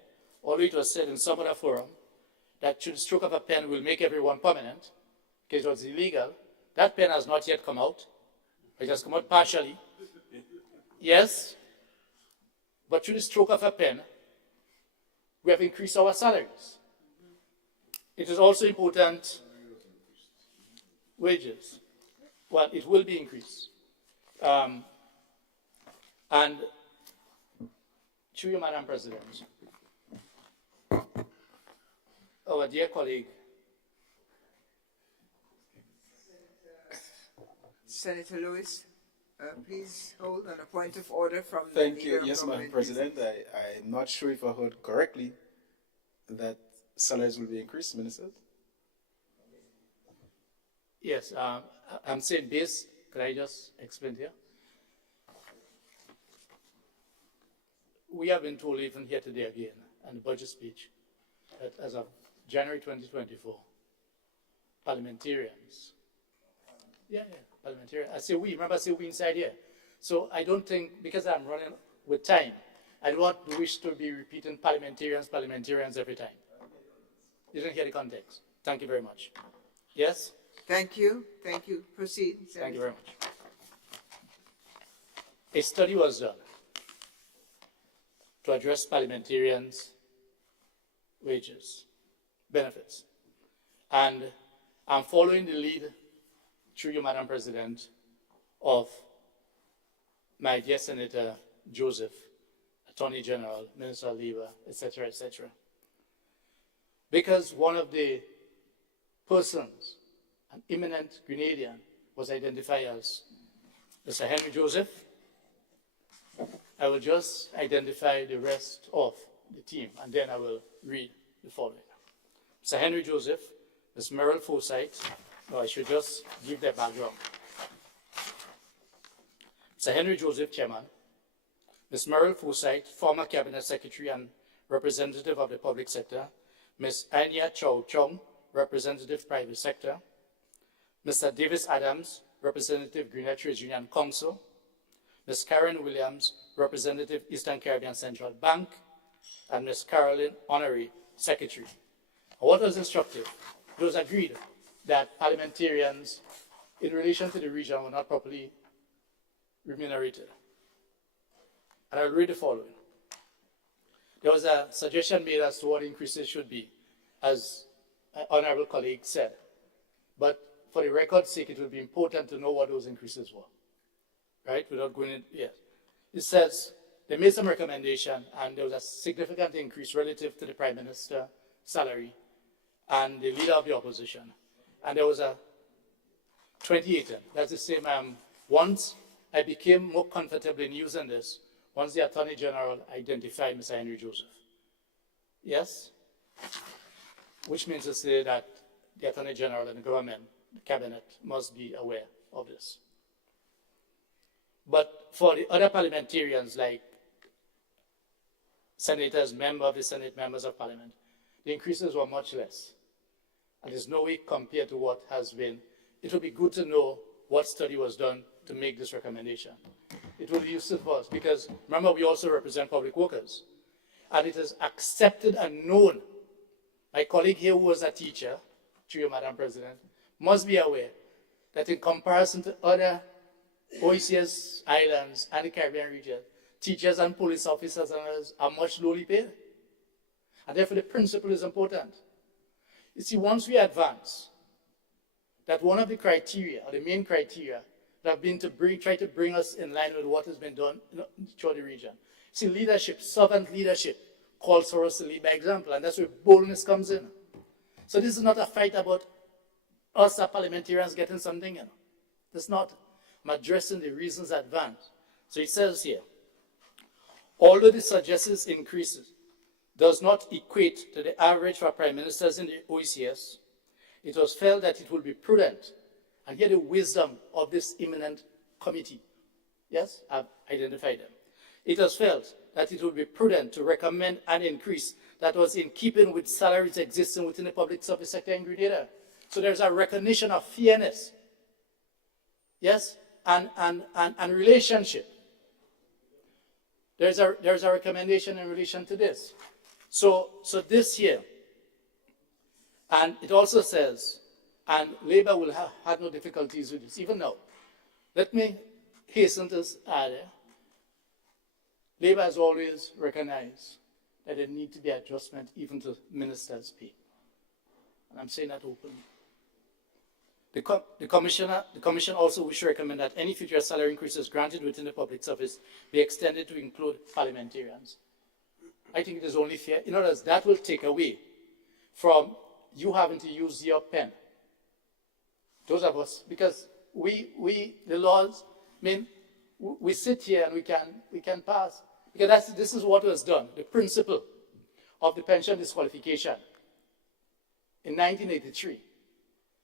although it was said in some other forum that through the stroke of a pen will make everyone permanent, because it was illegal. That pen has not yet come out. It has come out partially. Yes, but through the stroke of a pen, we have increased our salaries. It is also important, wages. Well, it will be increased. And through you, Madam President, our dear colleague, Senator Lewis. Please hold on a point of order from the Thank Leader you. of Yes, Madam Government President. Business. I'm not sure if I heard correctly that salaries will be increased, Minister. Yes, I'm saying this. Could I just explain here? We have been told even here today again, and the budget speech, that as of January 2024, parliamentarians, parliamentarians, I say we, remember I say we inside here. So I don't think, because I'm running with time, I don't wish to be repeating parliamentarians every time. You didn't hear the context. Thank you very much. Yes? Thank you. Thank you. Proceed. Thank you very much. A study was done to address parliamentarians' wages, benefits. And I'm following the lead, through you, Madam President, of my dear Senator Joseph, Attorney General, Minister of Labor, etc., etc. Because one of the persons, an eminent Grenadian, was identified as Mr. Henry Joseph, I will just identify the rest of the team, and then I will read the following. Mr. Henry Joseph, Ms. Merrill Forsyth. No, I should just give their background. Mr. Henry Joseph, Chairman. Ms. Merrill Forsyth, former Cabinet Secretary and representative of the public sector. Ms. Anya Chow Chong, representative private sector. Mr. Davis Adams, representative Greenwich Trades Union Council. Ms. Karen Williams, representative Eastern Caribbean Central Bank. And Ms. Caroline Honoré, secretary. And what was instructive? It was agreed that parliamentarians, in relation to the region, were not properly remunerated. And I'll read the following. There was a suggestion made as to what increases should be, as an honorable colleague said. But for the record's sake, it would be important to know what those increases were, right? Without going into, yes. It says, they made some recommendation, and there was a significant increase relative to the Prime Minister's salary and the leader of the opposition. And there was a 2018, that's the same, once I became more comfortable in using this, once the Attorney General identified Mr. Henry Joseph. Yes? Which means to say that the Attorney General and the government, the cabinet, must be aware of this. But for the other parliamentarians, like senators, members of the Senate, members of Parliament, the increases were much less. And there's no way compared to what has been. It would be good to know what study was done to make this recommendation. It will be useful for us because, remember, we also represent public workers. And it is accepted and known. My colleague here, who was a teacher, through you, Madam President, must be aware that in comparison to other OECS islands and the Caribbean region, teachers and police officers and others are much lowly paid. And therefore, the principle is important. You see, once we advance, that one of the criteria, or the main criteria, that have been to try to bring us in line with what has been done throughout the region. See, leadership, servant leadership, calls for us to lead by example, and that's where boldness comes in. So this is not a fight about us as parliamentarians getting something, It's not. I'm addressing the reasons advanced. So it says here, although the suggested increases does not equate to the average for prime ministers in the OECS, it was felt that it would be prudent, and here the wisdom of this eminent committee. Yes, I've identified them. It was felt that it would be prudent to recommend an increase that was in keeping with salaries existing within the public service sector in Grenada. So there's a recognition of fairness, yes, and relationship. There's a recommendation in relation to this. So this here, and it also says, and Labour will have had no difficulties with this, even now. Let me hasten to add, Labour has always recognized that there need to be adjustment even to ministers' pay. And I'm saying that openly. The Commission also wishes to recommend that any future salary increases granted within the public service be extended to include parliamentarians. I think it is only fair. In other words, that will take away from you having to use your pen. Those of us, because the laws, we sit here and we can pass. Because this is what was done, the principle of the pension disqualification in 1983,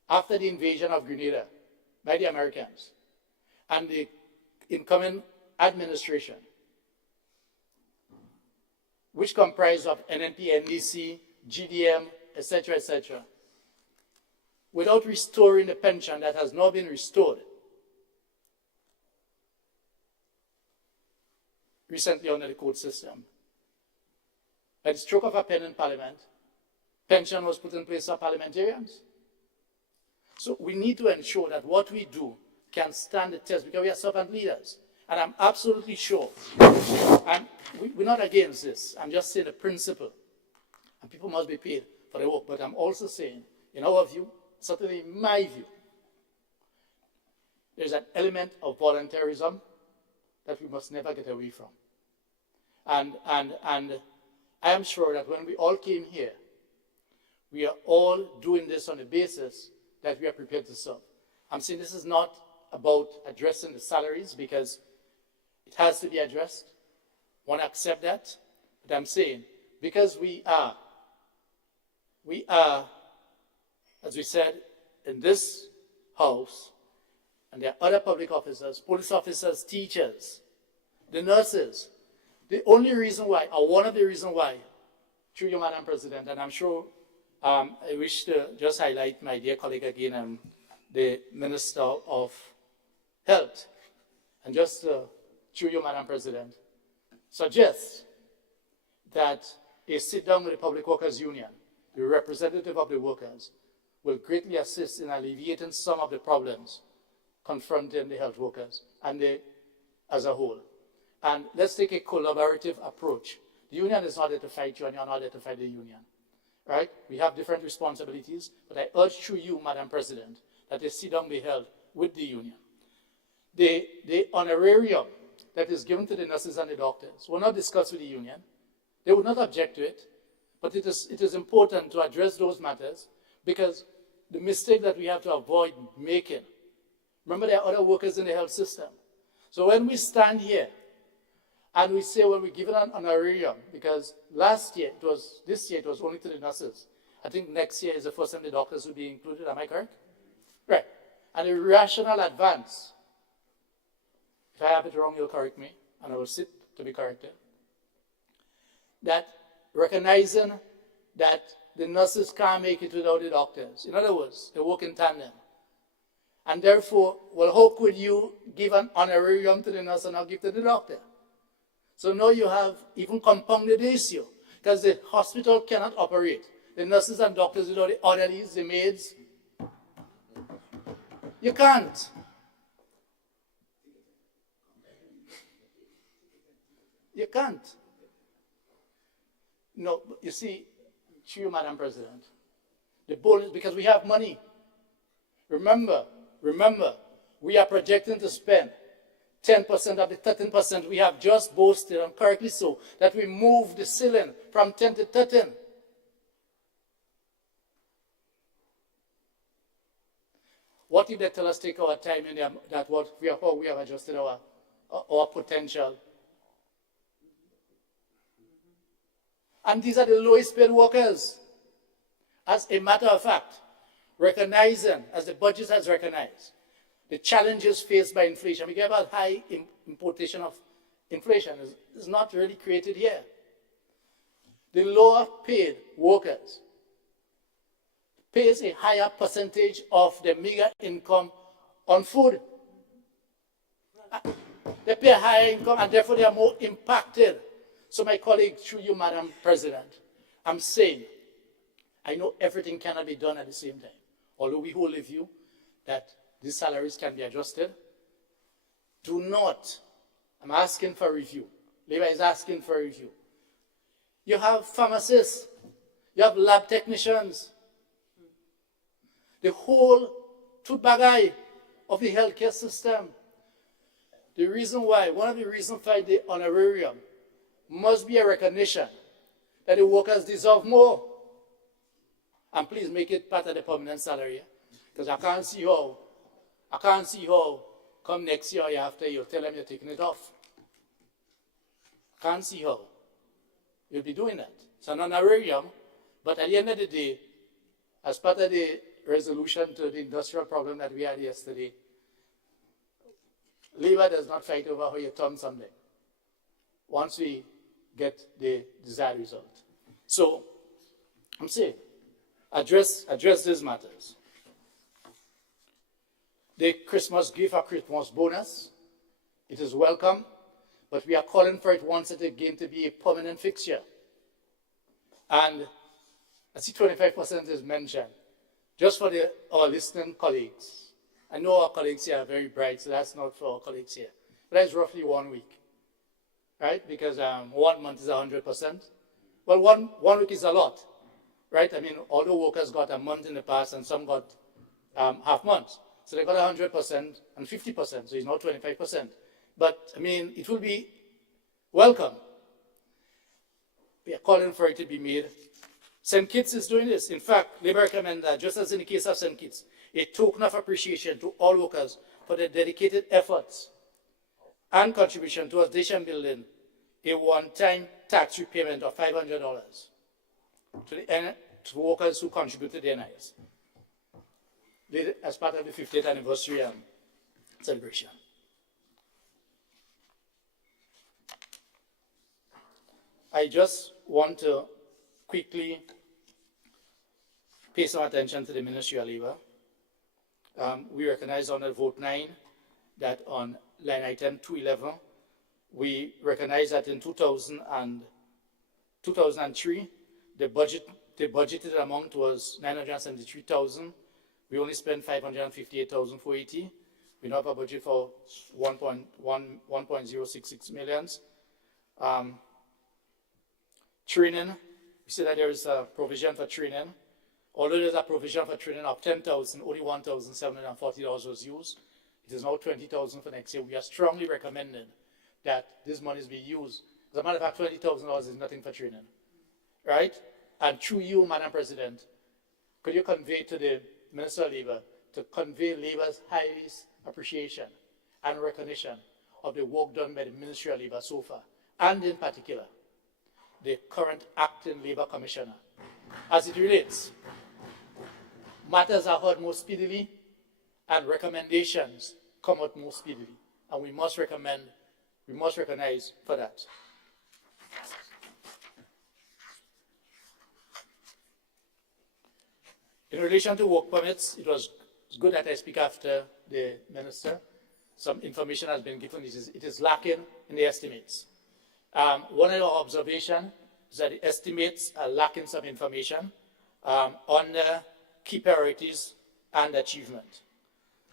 after the invasion of Grenada by the Americans and the incoming administration, which comprised of NNP, NDC, GDM, etc., without restoring the pension that has now been restored recently under the code system. By the stroke of a pen in Parliament, pension was put in place for parliamentarians. So we need to ensure that what we do can stand the test, because we are servant leaders. And I'm absolutely sure, and we're not against this, I'm just saying the principle. And people must be paid for their work. But I'm also saying, in our view, certainly in my view, there's an element of voluntarism that we must never get away from. And I am sure that when we all came here, we are all doing this on the basis that we are prepared to serve. I'm saying this is not about addressing the salaries, because it has to be addressed. I want to accept that. But I'm saying, because we are, as we said, in this house, and there are other public officers, police officers, teachers, the nurses. The only reason why, or one of the reasons why, through you, Madam President, and I'm sure I wish to just highlight my dear colleague again, the Minister of Health, and just through you, Madam President, suggest that a sit-down with the Public Workers Union, the representative of the workers, will greatly assist in alleviating some of the problems confronting the health workers and as a whole. And let's take a collaborative approach. The union is not there to fight you, and you're not there to fight the union. Right? We have different responsibilities, but I urge through you, Madam President, that a sit-down be held with the union. The honorarium that is given to the nurses and the doctors will not discuss with the union. They would not object to it, but it is important to address those matters, because the mistake that we have to avoid making, remember there are other workers in the health system. So when we stand here and we say, well, we give it an honorarium, because this year it was only to the nurses. I think next year is the first time the doctors will be included, am I correct? Right. And a rational advance, if I have it wrong, you'll correct me, and I will sit to be corrected, that recognizing that the nurses can't make it without the doctors. In other words, they work in tandem. And therefore, well, how could you give an honorarium to the nurse and not give to the doctor? So now you have even compounded the issue, because the hospital cannot operate. The nurses and doctors without the orderlies, the maids. You can't. You can't. No, you see, through you, Madam President, the bonus, because we have money. Remember, we are projecting to spend 10% of the 13% we have just boasted, and correctly so, that we move the ceiling from 10 to 13. What if they tell us take our time in that how we have adjusted our potential? And these are the lowest paid workers. As a matter of fact, recognizing, as the budget has recognized, the challenges faced by inflation. We get about high importation of inflation. It's not really created here. The lower paid workers pays a higher percentage of their meager income on food. They pay a higher income, and therefore they are more impacted. So my colleague, through you, Madam President, I'm saying, I know everything cannot be done at the same time. Although we hold a view that these salaries can be adjusted. Do not, I'm asking for review. Labour is asking for review. You have pharmacists, you have lab technicians. The whole tutbagay of the healthcare system. The reason why, one of the reasons for the honorarium must be a recognition that the workers deserve more. And please make it part of the permanent salary, because I can't see how come next year or year after, you'll tell them you're taking it off. Can't see how you'll be doing that. It's an honorarium, but at the end of the day, as part of the resolution to the industrial problem that we had yesterday, labor does not fight over how you turn something once we get the desired result. So, I'm saying, address these matters. The Christmas gift or Christmas bonus, it is welcome, but we are calling for it once again to be a permanent fixture. And I see 25% is mentioned. Just for our listening colleagues. I know our colleagues here are very bright, so that's not for our colleagues here. But that's roughly 1 week, right? Because 1 month is 100%. Well, one week is a lot, right? I mean, although workers got a month in the past and some got half months. So they got 100% and 50%, so it's not 25%. But, I mean, it will be welcome. We are calling for it to be made. St. Kitts is doing this. In fact, Labour recommend that, just as in the case of St. Kitts, a token of appreciation to all workers for their dedicated efforts and contribution towards nation building, a one-time tax repayment of $500 to workers who contributed to the NIS as part of the 50th anniversary celebration. I just want to quickly pay some attention to the Ministry of Labour. We recognize on vote 9 that on line item 211, we recognize that in 2003, the budgeted amount was 973,000. We only spent 558,480. We now have a budget for 1.066 millions. Training, we see that there is a provision for training. Although there's a provision for training of 10,000, only $1,740 was used. It is now 20,000 for next year. We are strongly recommending that this money is be used. As a matter of fact, $20,000 is nothing for training, right? And through you, Madam President, could you convey to the Minister of Labour to convey Labour's highest appreciation and recognition of the work done by the Ministry of Labour so far, and in particular, the current acting Labour Commissioner. As it relates, matters are heard more speedily and recommendations come out more speedily. And we must recognize for that. In relation to work permits, it was good that I speak after the Minister. Some information has been given. It is lacking in the estimates. One of our observations is that the estimates are lacking some information on the key priorities and achievement.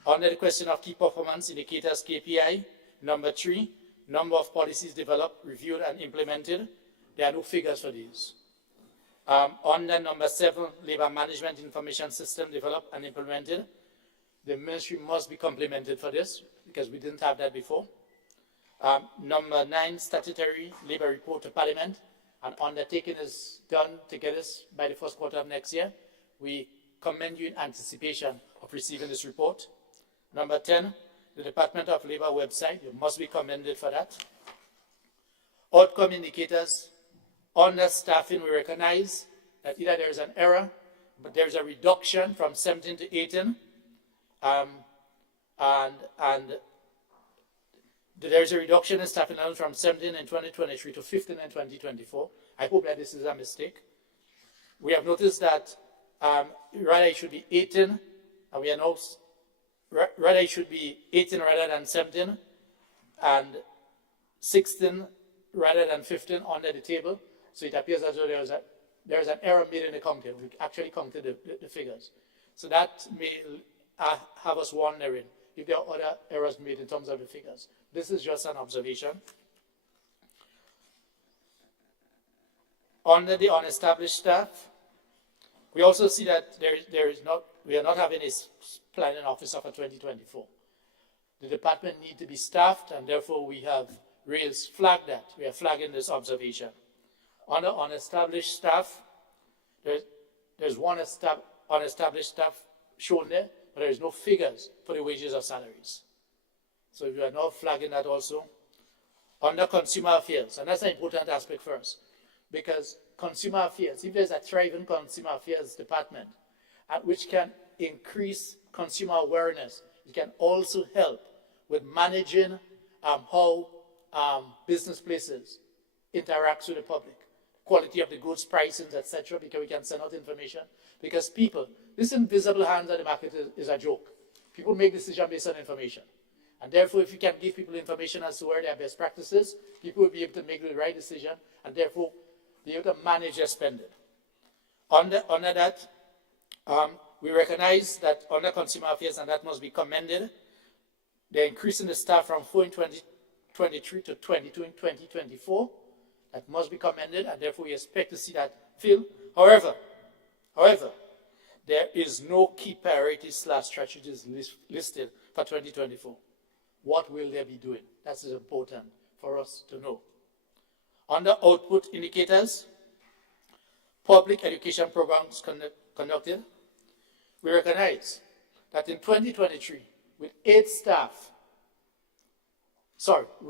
Under the question of key performance indicators KPI, number 3, number of policies developed, reviewed, and implemented, there are no figures for these. Under number 7, labor management information system developed and implemented, the ministry must be complimented for this because we didn't have that before. Number 9, statutory labor report to Parliament, and undertaking is done to get us by the first quarter of next year. We commend you in anticipation of receiving this report. Number 10, the Department of Labour website, you must be commended for that. Outcome indicators, under staffing, we recognize that either there is an error, but there is a reduction from 17 to 18, and there is a reduction in staffing levels from 17 in 2023 to 15 in 2024. I hope that this is a mistake. We have noticed that rather it should be 18, and we are now rather it should be 18 rather than 17, and 16 rather than 15 under the table. So it appears as though there is an error made in the counting. We actually counted the figures. So that may have us wondering if there are other errors made in terms of the figures. This is just an observation. Under the unestablished staff, we also see that we are not having a planning officer for 2024. The department needs to be staffed, and therefore we have flagged that. We are flagging this observation. Under unestablished staff, there's one unestablished staff shown there, but there is no figures for the wages or salaries. So we are now flagging that also. Under consumer affairs, and that's an important aspect for us, because consumer affairs, if there's a thriving consumer affairs department, which can increase consumer awareness, it can also help with managing how business places interact with the public, quality of the goods, pricing, etc., because we can send out information. Because people, this invisible hand of the market is a joke. People make decisions based on information. And therefore, if you can give people information as to where their best practices, people will be able to make the right decision and therefore be able to manage their spending. Under that, we recognize that under consumer affairs, and that must be commended, they're increasing the staff from 4 in 2023 to 22 in 2024. That must be commended, and therefore we expect to see that fill. However, there is no key priorities/strategies listed for 2024. What will they be doing? That is important for us to know. Under output indicators, public education programs conducted, we recognize that in 2023, with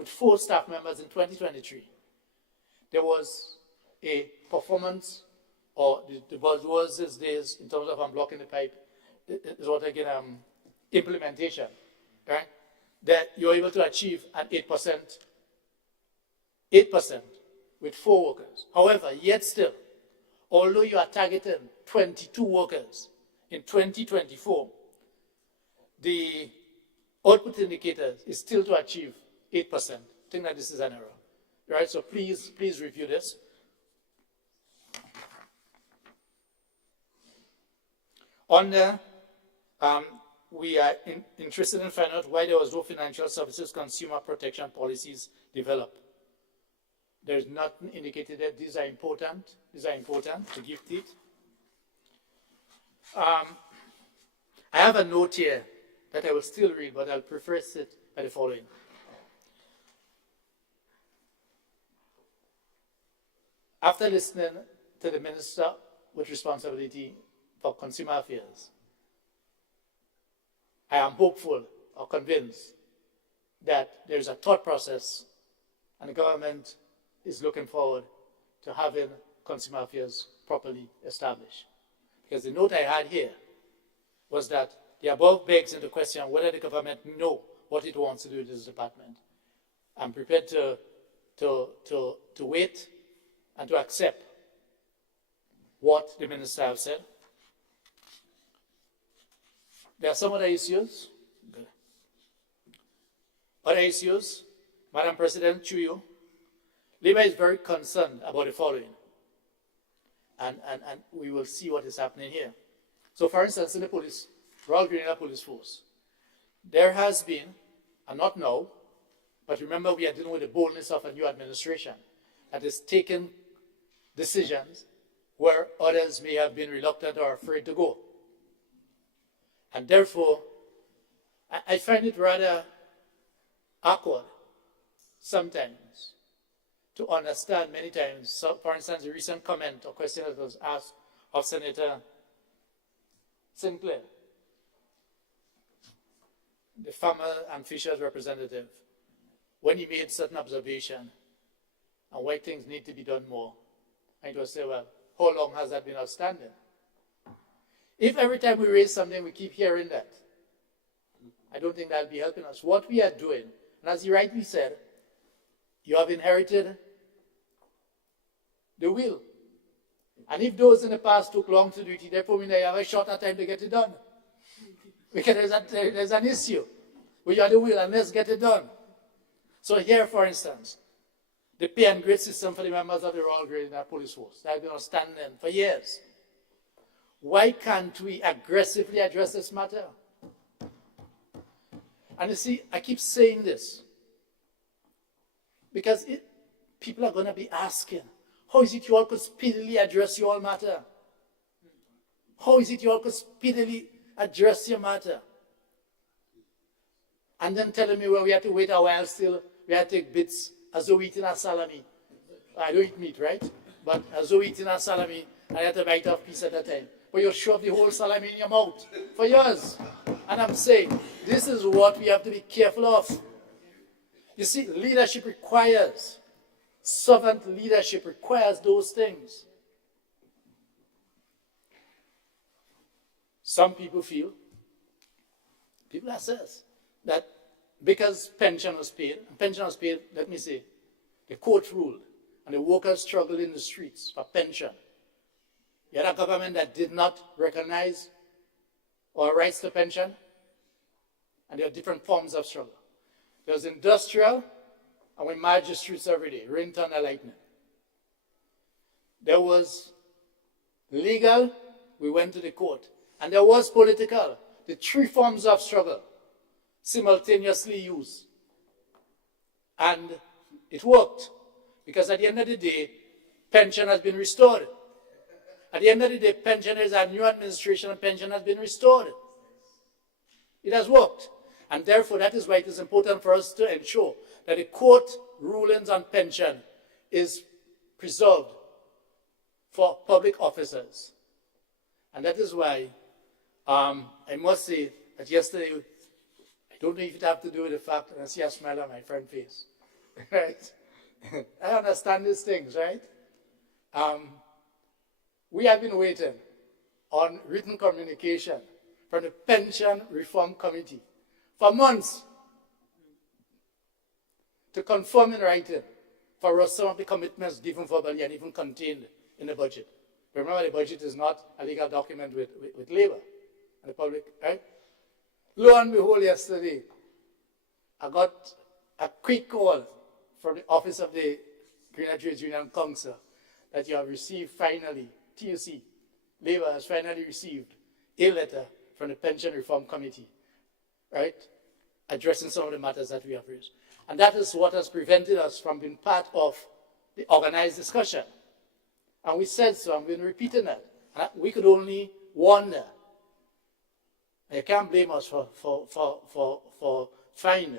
4 staff members in 2023, there was a performance, or the buzzwords these days in terms of unblocking the pipe, is what again, implementation, right? That you're able to achieve an 8% with 4 workers. However, yet still, although you are targeting 22 workers in 2024, the output indicator is still to achieve 8%. I think that this is an error, right? So please review this. On the, we are interested in finding out why there was no financial services consumer protection policies developed. There's nothing indicated that these are important. These are important to give teeth. I have a note here that I will still read, but I'll preface it by the following. After listening to the Minister with responsibility for consumer affairs, I am hopeful or convinced that there is a thought process and the government is looking forward to having consumer affairs properly established. Because the note I had here was that the above begs into question whether the government know what it wants to do with this department. I'm prepared to wait and to accept what the minister has said. There are some other issues. Good. Other issues, Madam President, through you, Labour is very concerned about the following. And we will see what is happening here. So for instance, in the police, Royal Grenadier Police Force, there has been, and not now, but remember we are dealing with the boldness of a new administration that is taking decisions where others may have been reluctant or afraid to go. And therefore, I find it rather awkward sometimes to understand many times. So, for instance, the recent comment or question that was asked of Senator Sinclair, the farmer and fishers representative, when he made certain observation and why things need to be done more. And it was say, well, how long has that been outstanding? If every time we raise something, we keep hearing that, I don't think that'll be helping us. What we are doing, and as you rightly said, you have inherited the will. And if those in the past took long to do it, therefore they have a shorter time to get it done. Because there's an issue. We are the will, and let's get it done. So here, for instance, the pay and grade system for the members of the Royal Grenadier Police Force, that has been outstanding for years. Why can't we aggressively address this matter? And you see, I keep saying this because people are going to be asking, how is it you all could speedily address your matter? How is it you all could speedily address your matter? And then telling me, well, we have to wait a while still, we have to take bits as though we eating a salami. I don't eat meat, right? But as though we eating a salami, I have to bite off a piece at a time. But you shove the whole salami in your mouth for years. And I'm saying, this is what we have to be careful of. You see, leadership requires, servant leadership requires those things. Some people feel, people assess, that because pension was paid, let me say, the court ruled, and the workers struggled in the streets for pension. You had a government that did not recognize our rights to pension, and there are different forms of struggle. There was industrial, and we marched the streets every day, rain, thunder, lightning. There was legal, we went to the court. And there was political, the three forms of struggle simultaneously used. And it worked, because at the end of the day, pension has been restored. At the end of the day, pensioners and new administration and pension has been restored. It has worked. And therefore, that is why it is important for us to ensure that the court rulings on pension is preserved for public officers. And that is why I must say that yesterday, I don't know if it has to do with the fact that I see a smile on my friend's face, right? I understand these things, right? We have been waiting on written communication from the Pension Reform Committee for months to confirm in writing for us some of the commitments given verbally and even contained in the budget. Remember, the budget is not a legal document with labor and the public, right? Lo and behold, yesterday, I got a quick call from the Office of the Greener Trades Union Council that you have received finally, TUC, Labour has finally received a letter from the Pension Reform Committee, right, addressing some of the matters that we have raised. And that is what has prevented us from being part of the organized discussion. And we said so, and we've been repeating that. And we could only wonder. And you can't blame us for finding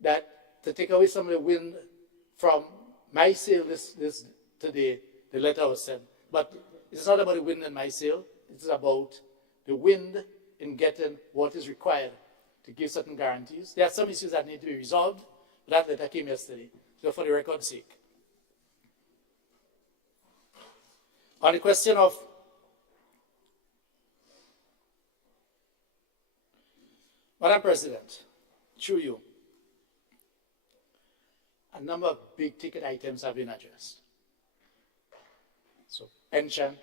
that to take away some of the wind from my sail this today, the letter was sent. But it's not about the wind in my sail. It's about the wind in getting what is required to give certain guarantees. There are some issues that need to be resolved, but that letter came yesterday. So for the record's sake. On the question of Madam President, through you, a number of big ticket items have been addressed. So pension,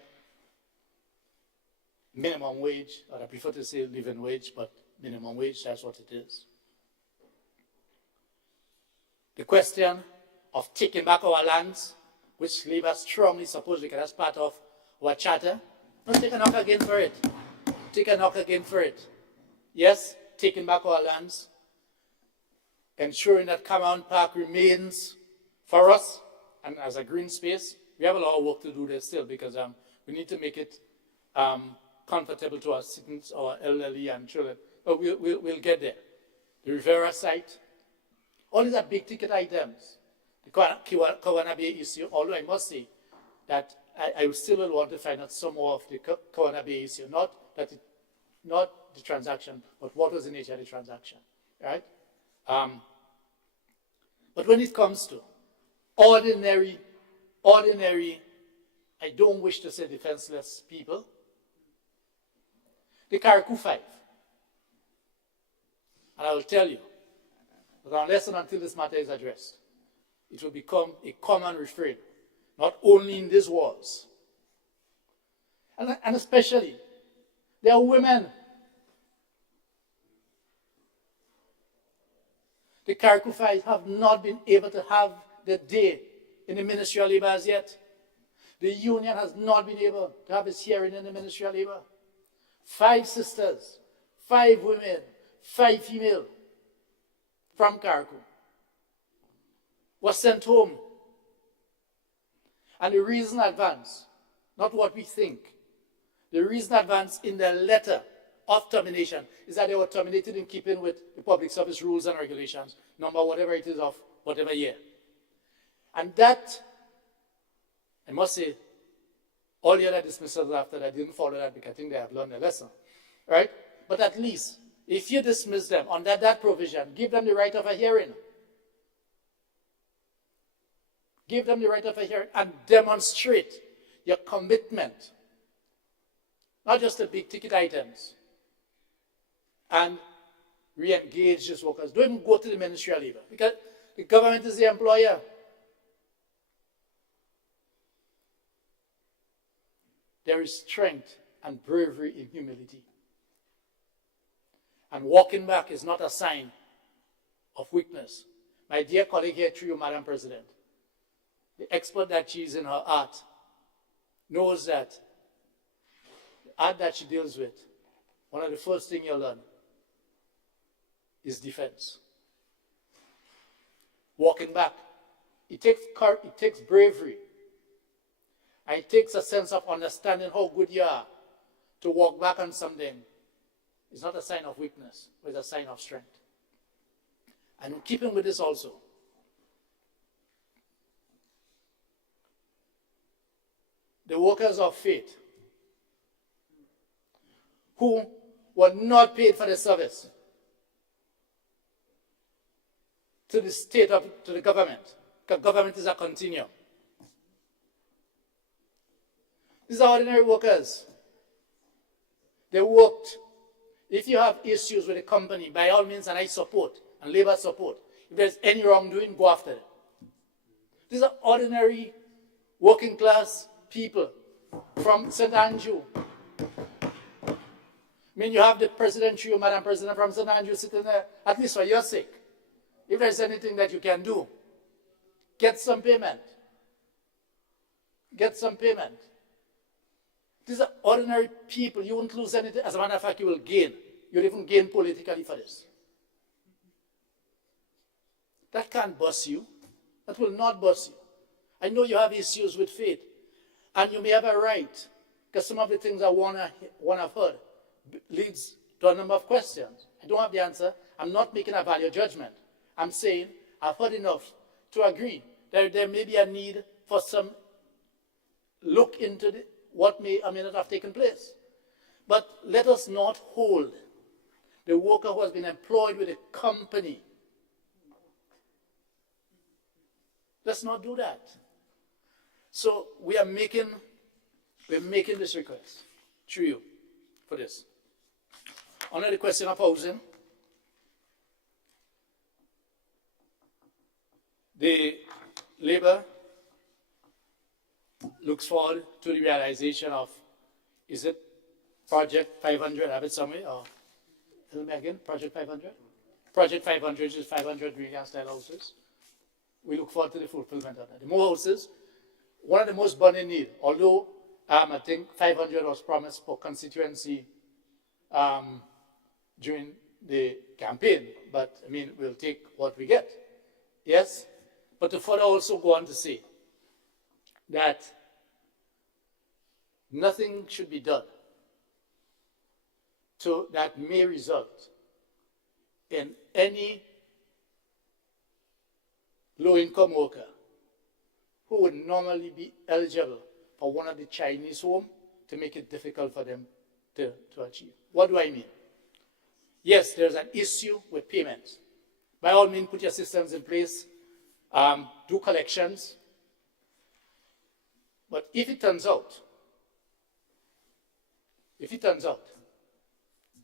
minimum wage, or I prefer to say living wage, but minimum wage, that's what it is. The question of taking back our lands, which Labour strongly supports because that's part of our charter. Don't take a knock again for it. Take a knock again for it. Yes, taking back our lands, ensuring that Cameron Park remains for us and as a green space. We have a lot of work to do there still because we need to make it comfortable to our citizens, our elderly and children. But we'll get there. The Rivera site, all these are big ticket items. The Kawana Bay issue, although I must say that I still will want to find out some more of the Kawana Bay issue, not the transaction, but what was the nature of the transaction, right? But when it comes to ordinary, I don't wish to say defenseless people, the Carriacou 5, and I will tell you, that unless and until this matter is addressed, it will become a common refrain, not only in these wars, and especially, there are women. The Carriacou 5 have not been able to have their day in the Ministry of Labour as yet. The union has not been able to have its hearing in the Ministry of Labour. 5 sisters, 5 women, 5 female from Carriacou was sent home. And the reason advanced, not what we think, the reason advanced in the letter of termination is that they were terminated in keeping with the public service rules and regulations, number whatever it is of whatever year. And that, I must say, all the other dismissals after that didn't follow that because I think they have learned their lesson, right? But at least If you dismiss them under that provision, give them the right of a hearing. Give them the right of a hearing and demonstrate your commitment, not just the big ticket items, and re-engage these workers. Don't even go to the Ministry of Labor, because the government is the employer. There is strength and bravery in humility. And walking back is not a sign of weakness. My dear colleague here, through you, Madam President, the expert that she is in her art knows that the art that she deals with, one of the first things you'll learn is defense. Walking back. It takes courage, it takes bravery, and it takes a sense of understanding how good you are to walk back on something. It's not a sign of weakness, but it's a sign of strength. And in keeping with this also, the workers of faith who were not paid for the service to the state of, to the government, because government is a continuum. These are ordinary workers. They worked. If you have issues with the company, by all means, and I support, and Labour support, if there's any wrongdoing, go after them. These are ordinary working class people from St. Andrew. I mean, you have the president, you, Madam President, from St. Andrew sitting there, at least for your sake. If there's anything that you can do, get some payment. Get some payment. These are ordinary people. You won't lose anything. As a matter of fact, you will gain. You'll even gain politically for this. That can't bust you. That will not bust you. I know you have issues with faith. And you may have a right, because some of the things I want to have heard leads to a number of questions. I don't have the answer. I'm not making a value judgment. I'm saying I've heard enough to agree that there may be a need for some look into what may or may not have taken place. But let us not hold the worker who has been employed with a company. Let's not do that. So we're making this request through you for this. On the question of housing, the Labour looks forward to the realization of, is it Project 500, I have it somewhere, or tell me again, Project 500? Project 500 is 500 Greenland style houses. We look forward to the fulfillment of that. The more houses, one of the most burning need, although I think 500 was promised for constituency during the campaign, but I mean, we'll take what we get. Yes? But to further also go on to say that nothing should be done that may result in any low-income worker who would normally be eligible for one of the Chinese homes to make it difficult for them to achieve. What do I mean? Yes, there's an issue with payments. By all means, put your systems in place, do collections. But if it turns out,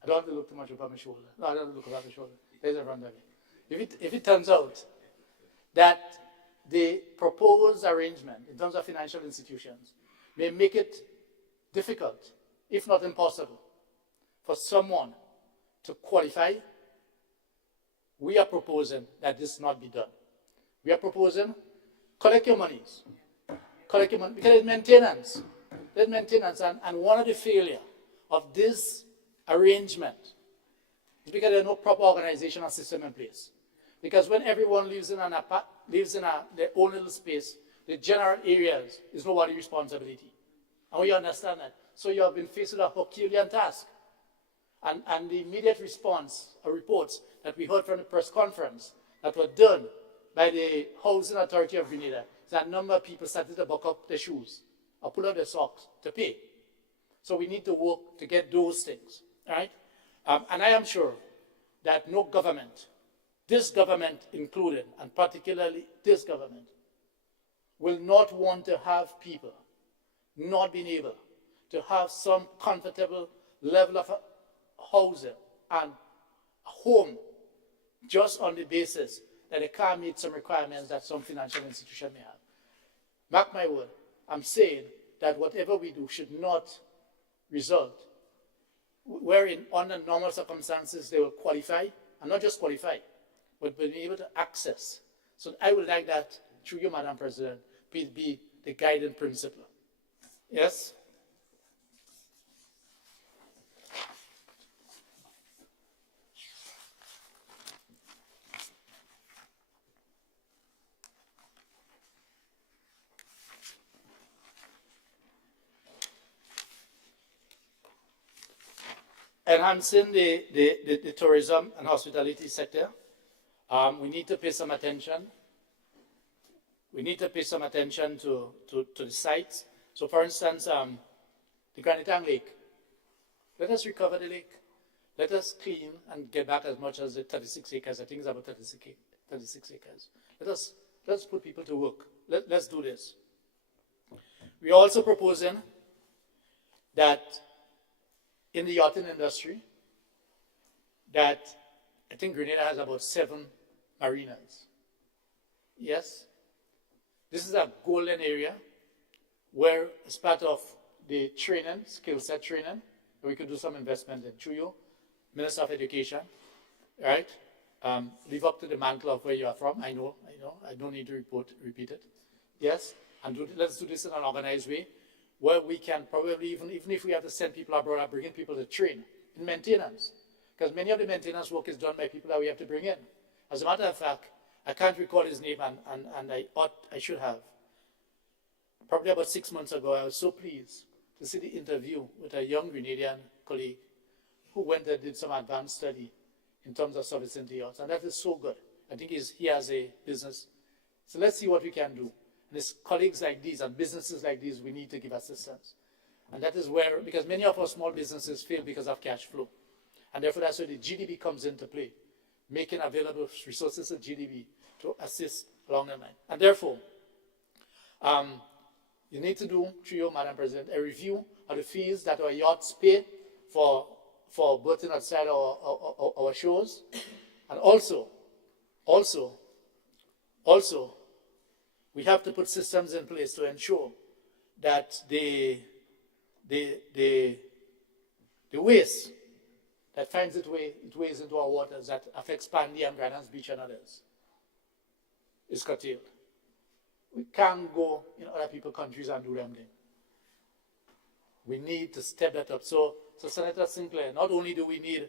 I don't have to look too much over my shoulder. No, I don't have to look over my shoulder. There's a front of me. If it turns out that the proposed arrangement in terms of financial institutions may make it difficult, if not impossible, for someone to qualify, we are proposing that this not be done. We are proposing, collect your monies. Collect your money, because there's maintenance. There's maintenance, and one of the failure of this arrangement is because there's no proper organizational system in place. Because when everyone lives in their own little space, the general areas is nobody's responsibility. And we understand that. So you have been faced with a Herculean task. And the immediate response or reports that we heard from the press conference that were done by the Housing Authority of Grenada is that a number of people started to buckle up their shoes or pull out their socks to pay. So we need to work to get those things, right? And I am sure that no government, this government included, and particularly this government, will not want to have people not being able to have some comfortable level of housing and a home just on the basis that they can't meet some requirements that some financial institution may have. Mark my word, I'm saying that whatever we do should not result wherein under normal circumstances they will qualify, and not just qualify, but be able to access. So I would like that, through you, Madam President, be the guiding principle. Yes? Enhancing the tourism and hospitality sector. We need to pay some attention. We need to pay some attention to the sites. So for instance, the Granitang Lake. Let us recover the lake. Let us clean and get back as much as the 36 acres. I think it's about 36 acres. Let's put people to work. Let's do this. We're also proposing that in the yachting industry, that I think Grenada has about 7 marinas. Yes? This is a golden area where, as part of the training, skill set training, we could do some investment in. Through you, Minister of Education, right? Live up to the mantle of where you are from. I know. I don't need to repeat it. Yes? And let's do this in an organized way, where we can probably, even if we have to send people abroad, bring in people to train in maintenance. Because many of the maintenance work is done by people that we have to bring in. As a matter of fact, I can't recall his name, and I should have. Probably about 6 months ago, I was so pleased to see the interview with a young Grenadian colleague who went and did some advanced study in terms of servicing the yachts. And that is so good. I think he has a business. So let's see what we can do. And it's colleagues like these and businesses like these we need to give assistance. And that is where, because many of our small businesses fail because of cash flow. And therefore that's where the GDB comes into play, making available resources of GDB to assist along the line. And therefore, you need to do, through you, Madam President, a review of the fees that our yachts pay for boating outside our shores. And also, we have to put systems in place to ensure that the waste that finds its ways into our waters that affects Pandy and Granans Beach and others is curtailed. We can't go in other people's countries and do them thing. We need to step that up. So Senator Sinclair, not only do we need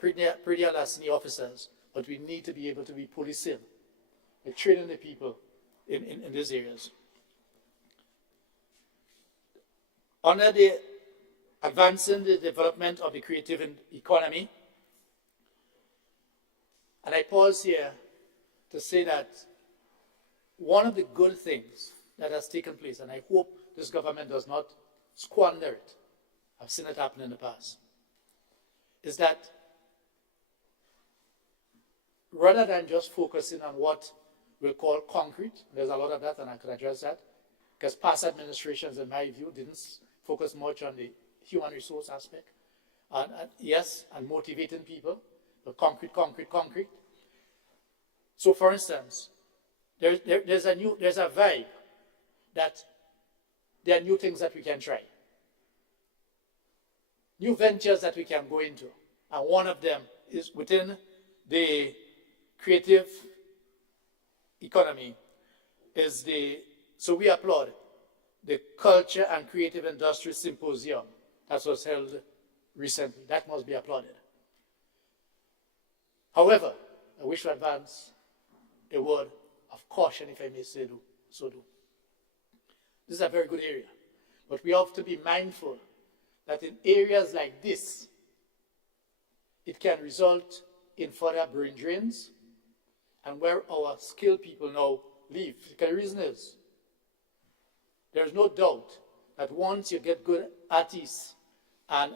pretty Alasani officers, but we need to be able to be policing and training the people in these areas. Under the advancing the development of the creative economy, and I pause here to say that one of the good things that has taken place, and I hope this government does not squander it, I've seen it happen in the past, is that rather than just focusing on what we'll call concrete, there's a lot of that and I could address that, because past administrations, in my view, didn't focus much on the human resource aspect. And motivating people, but concrete. So for instance, there's a vibe that there are new things that we can try. New ventures that we can go into. And one of them is within the creative economy so we applaud the Culture and Creative Industry Symposium that was held recently. That must be applauded. However, I wish to advance a word of caution, if I may say so do. This is a very good area, but we have to be mindful that in areas like this, it can result in further brain drains and where our skilled people now live. The reason is, there's no doubt that once you get good artists and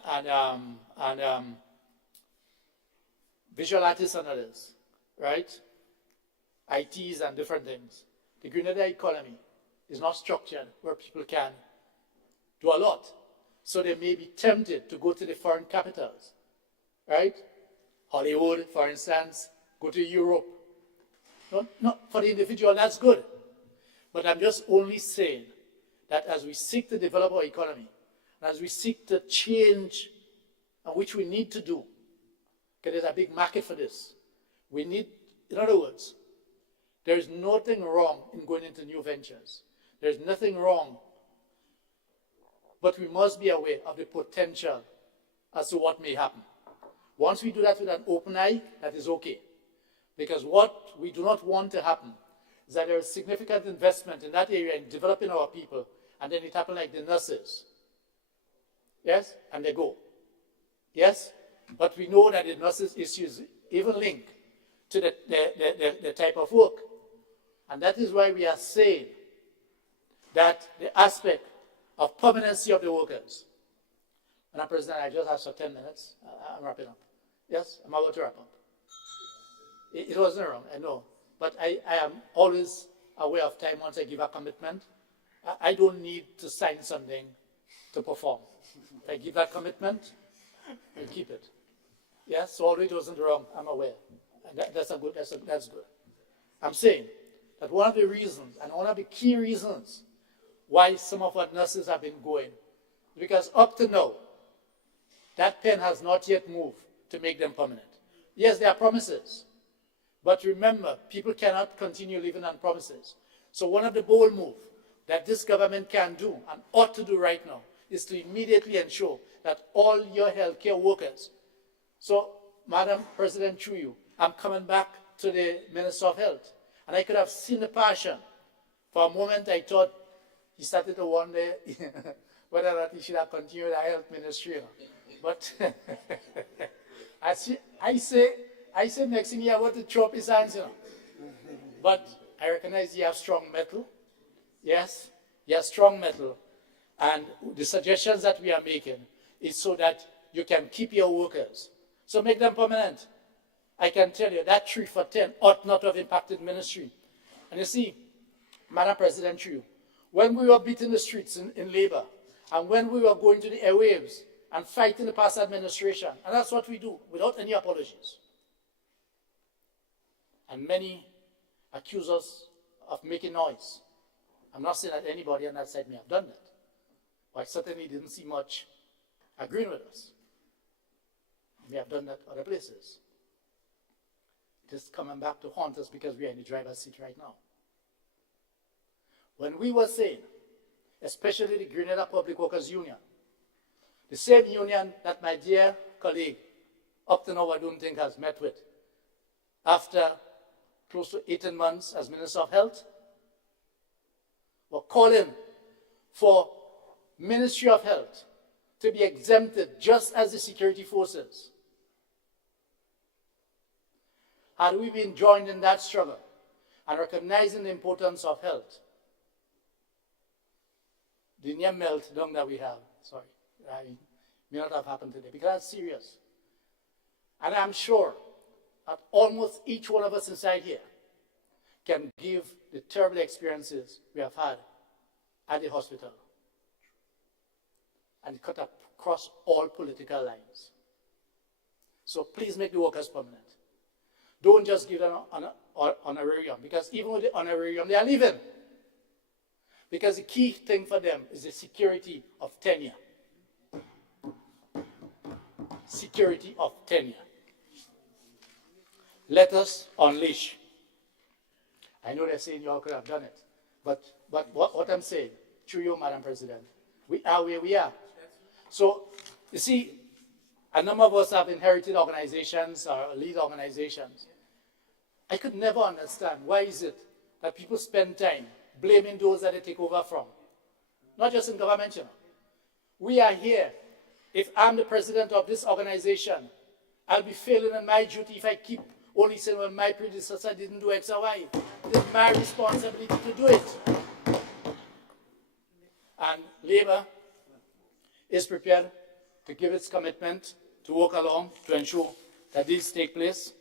visual artists and others, right? ITs and different things. The Grenada economy is not structured where people can do a lot. So they may be tempted to go to the foreign capitals, right? Hollywood, for instance, go to Europe. Not for the individual, that's good. But I'm just only saying that as we seek to develop our economy, and as we seek to change, which we need to do, because there's a big market for this, we need, in other words, there is nothing wrong in going into new ventures. There's nothing wrong, but we must be aware of the potential as to what may happen. Once we do that with an open eye, that is okay. Because what we do not want to happen is that there is significant investment in that area in developing our people, and then it happens like the nurses. Yes? And they go. Yes? But we know that the nurses issues even link to the type of work. And that is why we are saying that the aspect of permanency of the workers. Madam President, I just have 10 minutes. I'm wrapping up. Yes? I'm about to wrap up. It wasn't wrong, I know. But I am always aware of time once I give a commitment. I don't need to sign something to perform. If I give that commitment, I'll keep it. Yes, so although it wasn't wrong, I'm aware. And that's good. I'm saying that one of the reasons, and one of the key reasons why some of our nurses have been going, is because up to now, that pen has not yet moved to make them permanent. Yes, there are promises. But remember, people cannot continue living on promises. So one of the bold moves that this government can do and ought to do right now is to immediately ensure that all your healthcare workers. So, Madam President, through you, I'm coming back to the Minister of Health. And I could have seen the passion. For a moment, I thought he started to wonder whether or not he should have continued the health ministry. But I say next thing he about to chop his hands, But I recognize you have strong metal. Yes, you have strong metal. And the suggestions that we are making is so that you can keep your workers. So make them permanent. I can tell you that 3 for 10 ought not to have impacted ministry. And you see, Madam President, when we were beating the streets in labor, and when we were going to the airwaves and fighting the past administration, and that's what we do without any apologies. And many accuse us of making noise. I'm not saying that anybody on that side may have done that. But I certainly didn't see much agreeing with us. We have done that other places. It is coming back to haunt us because we are in the driver's seat right now. When we were saying, especially the Grenada Public Workers Union, the same union that my dear colleague, up to now I don't think has met with, after close to 18 months as Minister of Health, were calling for Ministry of Health to be exempted just as the security forces. Had we been joined in that struggle and recognizing the importance of health, the near meltdown that we have, may not have happened today, because that's serious. And I'm sure that almost each one of us inside here can give the terrible experiences we have had at the hospital and cut across all political lines. So please make the workers permanent. Don't just give them an honorarium, because even with the honorarium, they are leaving. Because the key thing for them is the security of tenure. Security of tenure. Let us unleash. I know they're saying you all could have done it, but what I'm saying, through you, Madam President, we are where we are. So, you see, a number of us have inherited organizations or lead organizations. I could never understand why is it that people spend time blaming those that they take over from. Not just in government, We are here. If I'm the president of this organization, I'll be failing in my duty if I keep only saying, well, my predecessor didn't do X or Y. It is my responsibility to do it. And Labour is prepared to give its commitment to work along to ensure that these take place.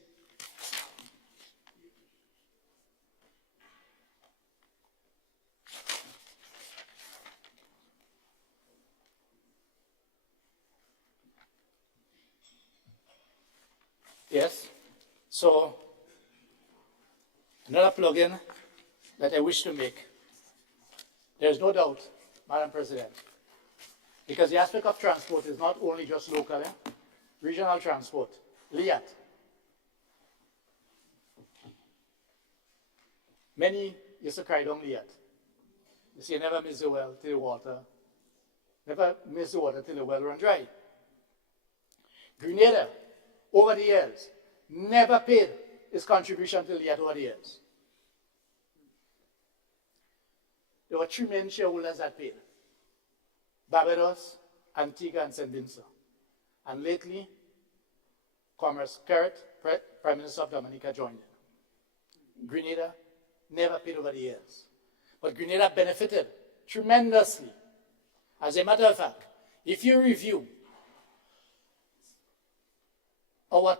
Yes, so another plug-in that I wish to make. There's no doubt, Madam President, because the aspect of transport is not only just local, regional transport, LIAT. Many used to cry down LIAT. You see, you never miss the well till the water, never miss the water till the well run dry. Grenada, over the years, never paid its contribution to LIAT over the years. There were three main shareholders that paid: Barbados, Antigua, and St. Vincent. And lately, Commerce Carrot, Prime Minister of Dominica, joined in. Grenada never paid over the years. But Grenada benefited tremendously. As a matter of fact, if you review our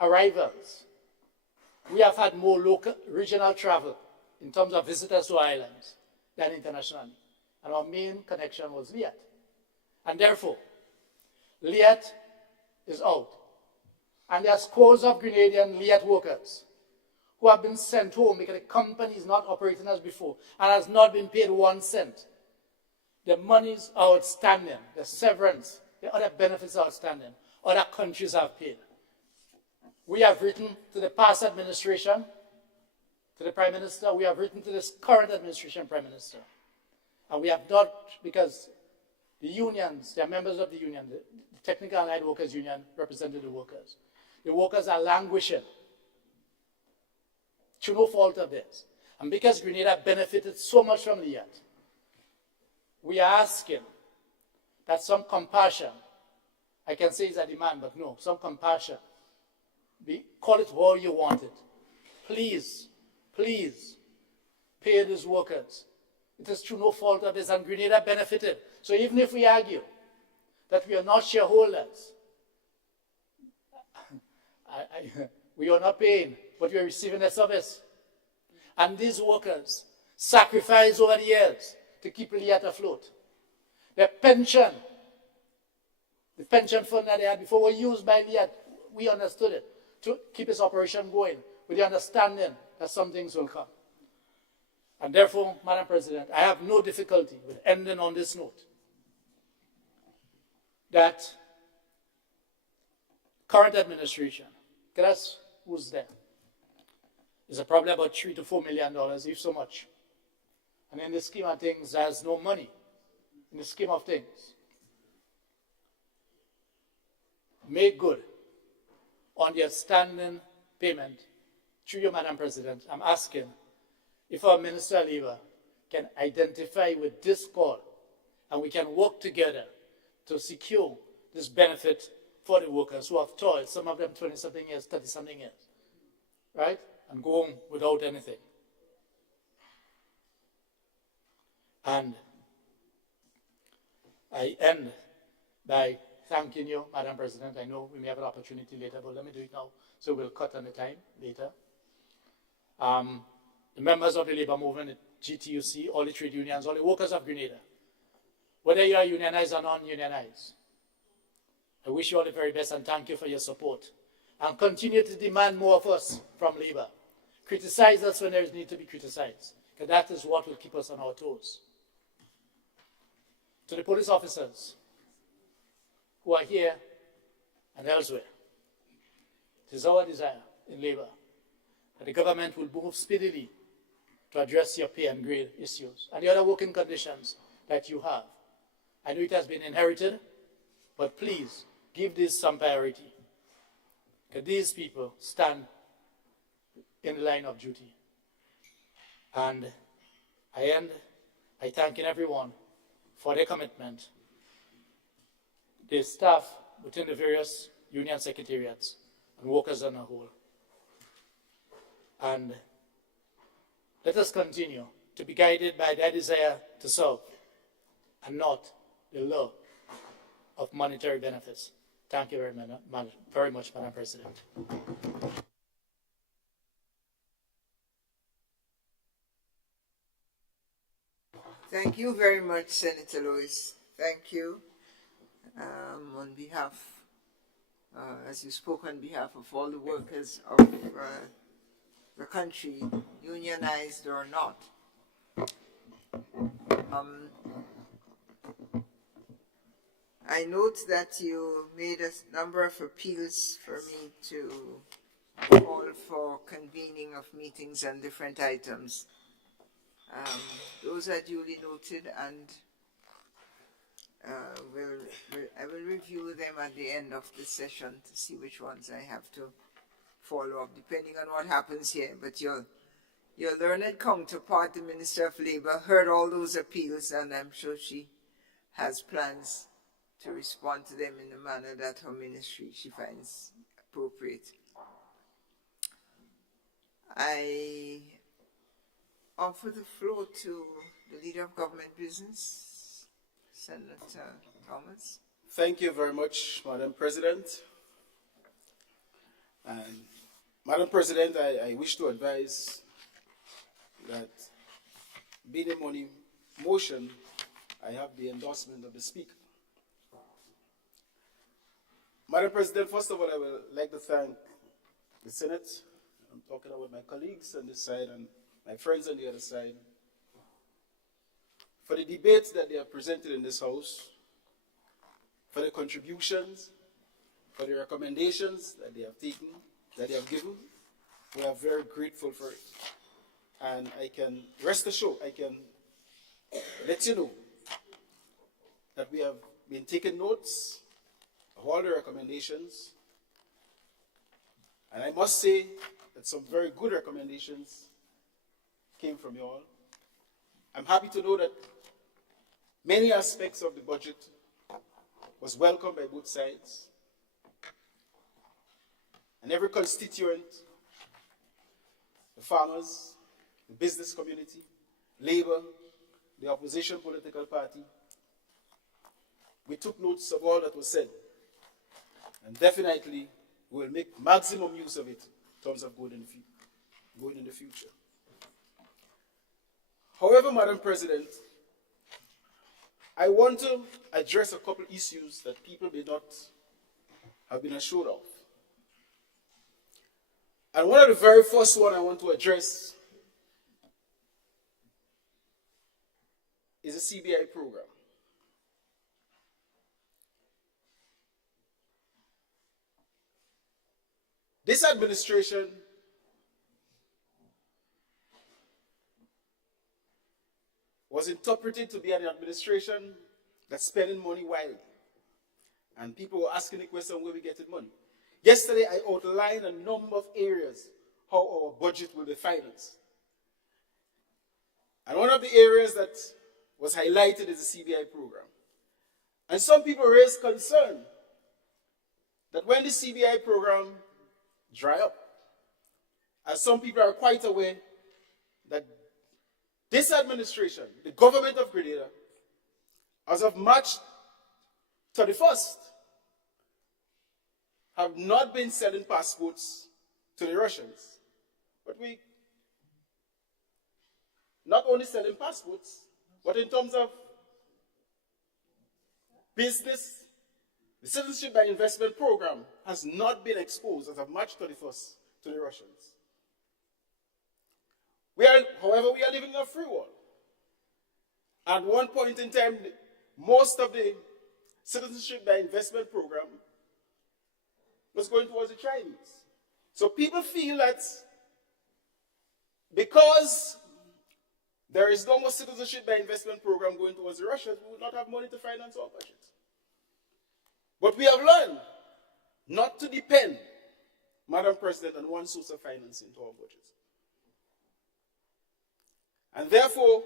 arrivals, we have had more local, regional travel in terms of visitors to islands than internationally. And our main connection was LIAT. And therefore, LIAT is out. And there are scores of Grenadian LIAT workers who have been sent home because the company is not operating as before and has not been paid 1 cent. The monies are outstanding, the severance, the other benefits are outstanding. Other countries have paid. We have written to the past administration, to the Prime Minister, we have written to this current administration Prime Minister. And we have not, because the unions, they are members of the union, the Technical Allied Workers Union represented the workers. The workers are languishing through no fault of theirs. And because Grenada benefited so much from LIAT, we are asking that some compassion, I can say it's a demand, but no, some compassion, call it how you want it. Please, please, pay these workers. It is through no fault of theirs, and Grenada benefited. So even if we argue that we are not shareholders, we are not paying, but we are receiving a service. And these workers sacrificed over the years to keep LIAT afloat. Their pension, the pension fund that they had before, were used by LIAT. We understood it to keep its operation going with the understanding that some things will come. And therefore, Madam President, I have no difficulty with ending on this note that current administration, that's who's there, is probably about $3 to $4 million, if so much. And in the scheme of things, there's no money in the scheme of things. Make good on the outstanding payment through you, Madam President. I'm asking if our Minister of Labour can identify with this call and we can work together to secure this benefit for the workers who have toiled, some of them 20-something years, 30-something years, right? And go home without anything. And I end by thanking you, Madam President. I know we may have an opportunity later, but let me do it now, so we'll cut on the time later. The members of the labor movement, the GTUC, all the trade unions, all the workers of Grenada, whether you are unionized or non-unionized, I wish you all the very best and thank you for your support. And continue to demand more of us from labor. Criticize us when there is need to be criticized, because that is what will keep us on our toes. To the police officers who are here and elsewhere, it is our desire in labor that the government will move speedily to address your pay and grade issues and the other working conditions that you have. I know it has been inherited, but please give this some priority, because these people stand in the line of duty. And I end by thanking everyone for their commitment, the staff within the various union secretariats and workers on the whole. And let us continue to be guided by their desire to serve and not the love of monetary benefits. Thank you very much, Madam President. Thank you very much, Senator Lewis. Thank you. On behalf, as you spoke on behalf of all the workers of the country, unionized or not. I note that you made a number of appeals for me to call for convening of meetings on different items. Those are duly noted, and I will review them at the end of the session to see which ones I have to follow up, depending on what happens here. But your learned counterpart, the Minister of Labour, heard all those appeals, and I'm sure she has plans to respond to them in the manner that her ministry she finds appropriate. I offer the floor to the Leader of Government Business, Senator Thomas. Thank you very much, Madam President. And Madam President, I wish to advise that being a money motion, I have the endorsement of the Speaker. Madam President, first of all, I would like to thank the Senate. I'm talking about my colleagues on this side and my friends on the other side for the debates that they have presented in this House, for the contributions, for the recommendations that they have taken, that they have given. We are very grateful for it. And I can rest assured, I can let you know that we have been taking notes of all the recommendations. And I must say that some very good recommendations came from you all. I'm happy to know that many aspects of the budget was welcomed by both sides. And every constituent, the farmers, the business community, Labour, the opposition political party, we took notes of all that was said. And definitely, we will make maximum use of it in terms of going in the future. However, Madam President, I want to address a couple issues that people may not have been assured of. And one of the very first one I want to address is the CBI program. This administration was interpreted to be an administration that's spending money wildly. And people were asking the question, where we getting money? Yesterday, I outlined a number of areas how our budget will be financed. And one of the areas that was highlighted is the CBI program. And some people raised concern that when the CBI program dry up, as some people are quite aware that this administration, the government of Grenada, as of March 31st, have not been selling passports to the Russians. But we not only selling passports, but in terms of business, the Citizenship by Investment program has not been exposed as of March 31st to the Russians. However, we are living in a free world. At one point in time, most of the Citizenship by Investment program was going towards the Chinese. So people feel that because there is no more Citizenship by Investment program going towards the Russians, we will not have money to finance our budget. But we have learned not to depend, Madam President, on one source of financing to our budget. And therefore,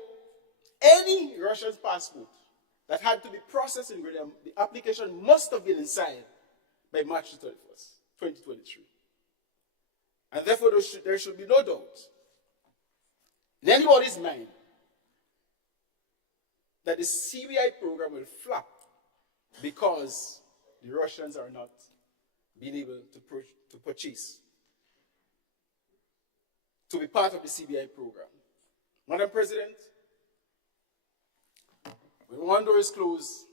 any Russian passport that had to be processed in Grenada, the application must have been inside by March 31st, 2023. And therefore, there should be no doubt in anybody's mind that the CBI program will flop because the Russians are not being able to purchase to be part of the CBI program. Madam President, when one door is closed,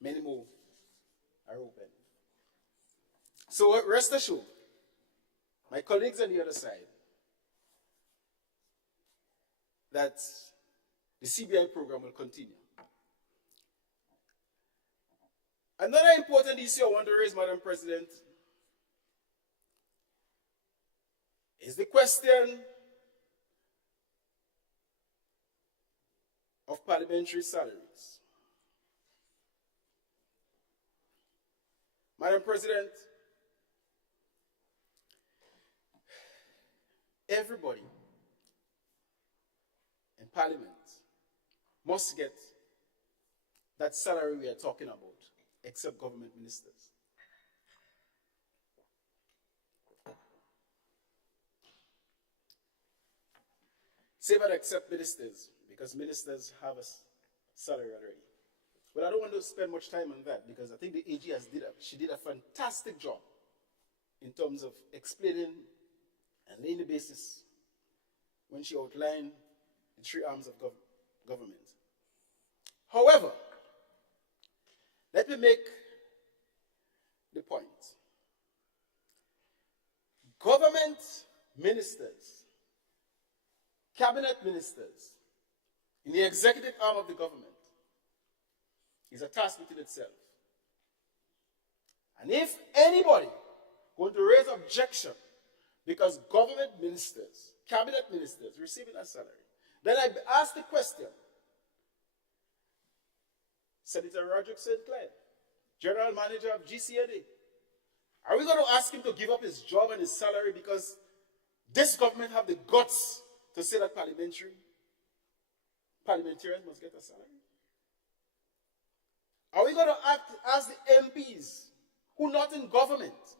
many more are open. So rest assured, my colleagues on the other side, that the CBI program will continue. Another important issue I want to raise, Madam President, is the question of parliamentary salaries. Madam President, everybody in Parliament must get that salary we are talking about, except government ministers. Say that except ministers, because ministers have a salary already. But I don't want to spend much time on that, because I think the AG she did a fantastic job in terms of explaining and laying the basis when she outlined the three arms of government. However, let me make the point. Government ministers, cabinet ministers, in the executive arm of the government is a task within itself. And if anybody going to raise objection because government ministers, cabinet ministers receiving a salary, then I ask the question, Senator Roderick St. Clair, General Manager of GCAD, are we going to ask him to give up his job and his salary because this government have the guts to say that parliamentarians must get a salary? Are we going to act as the MPs who are not in government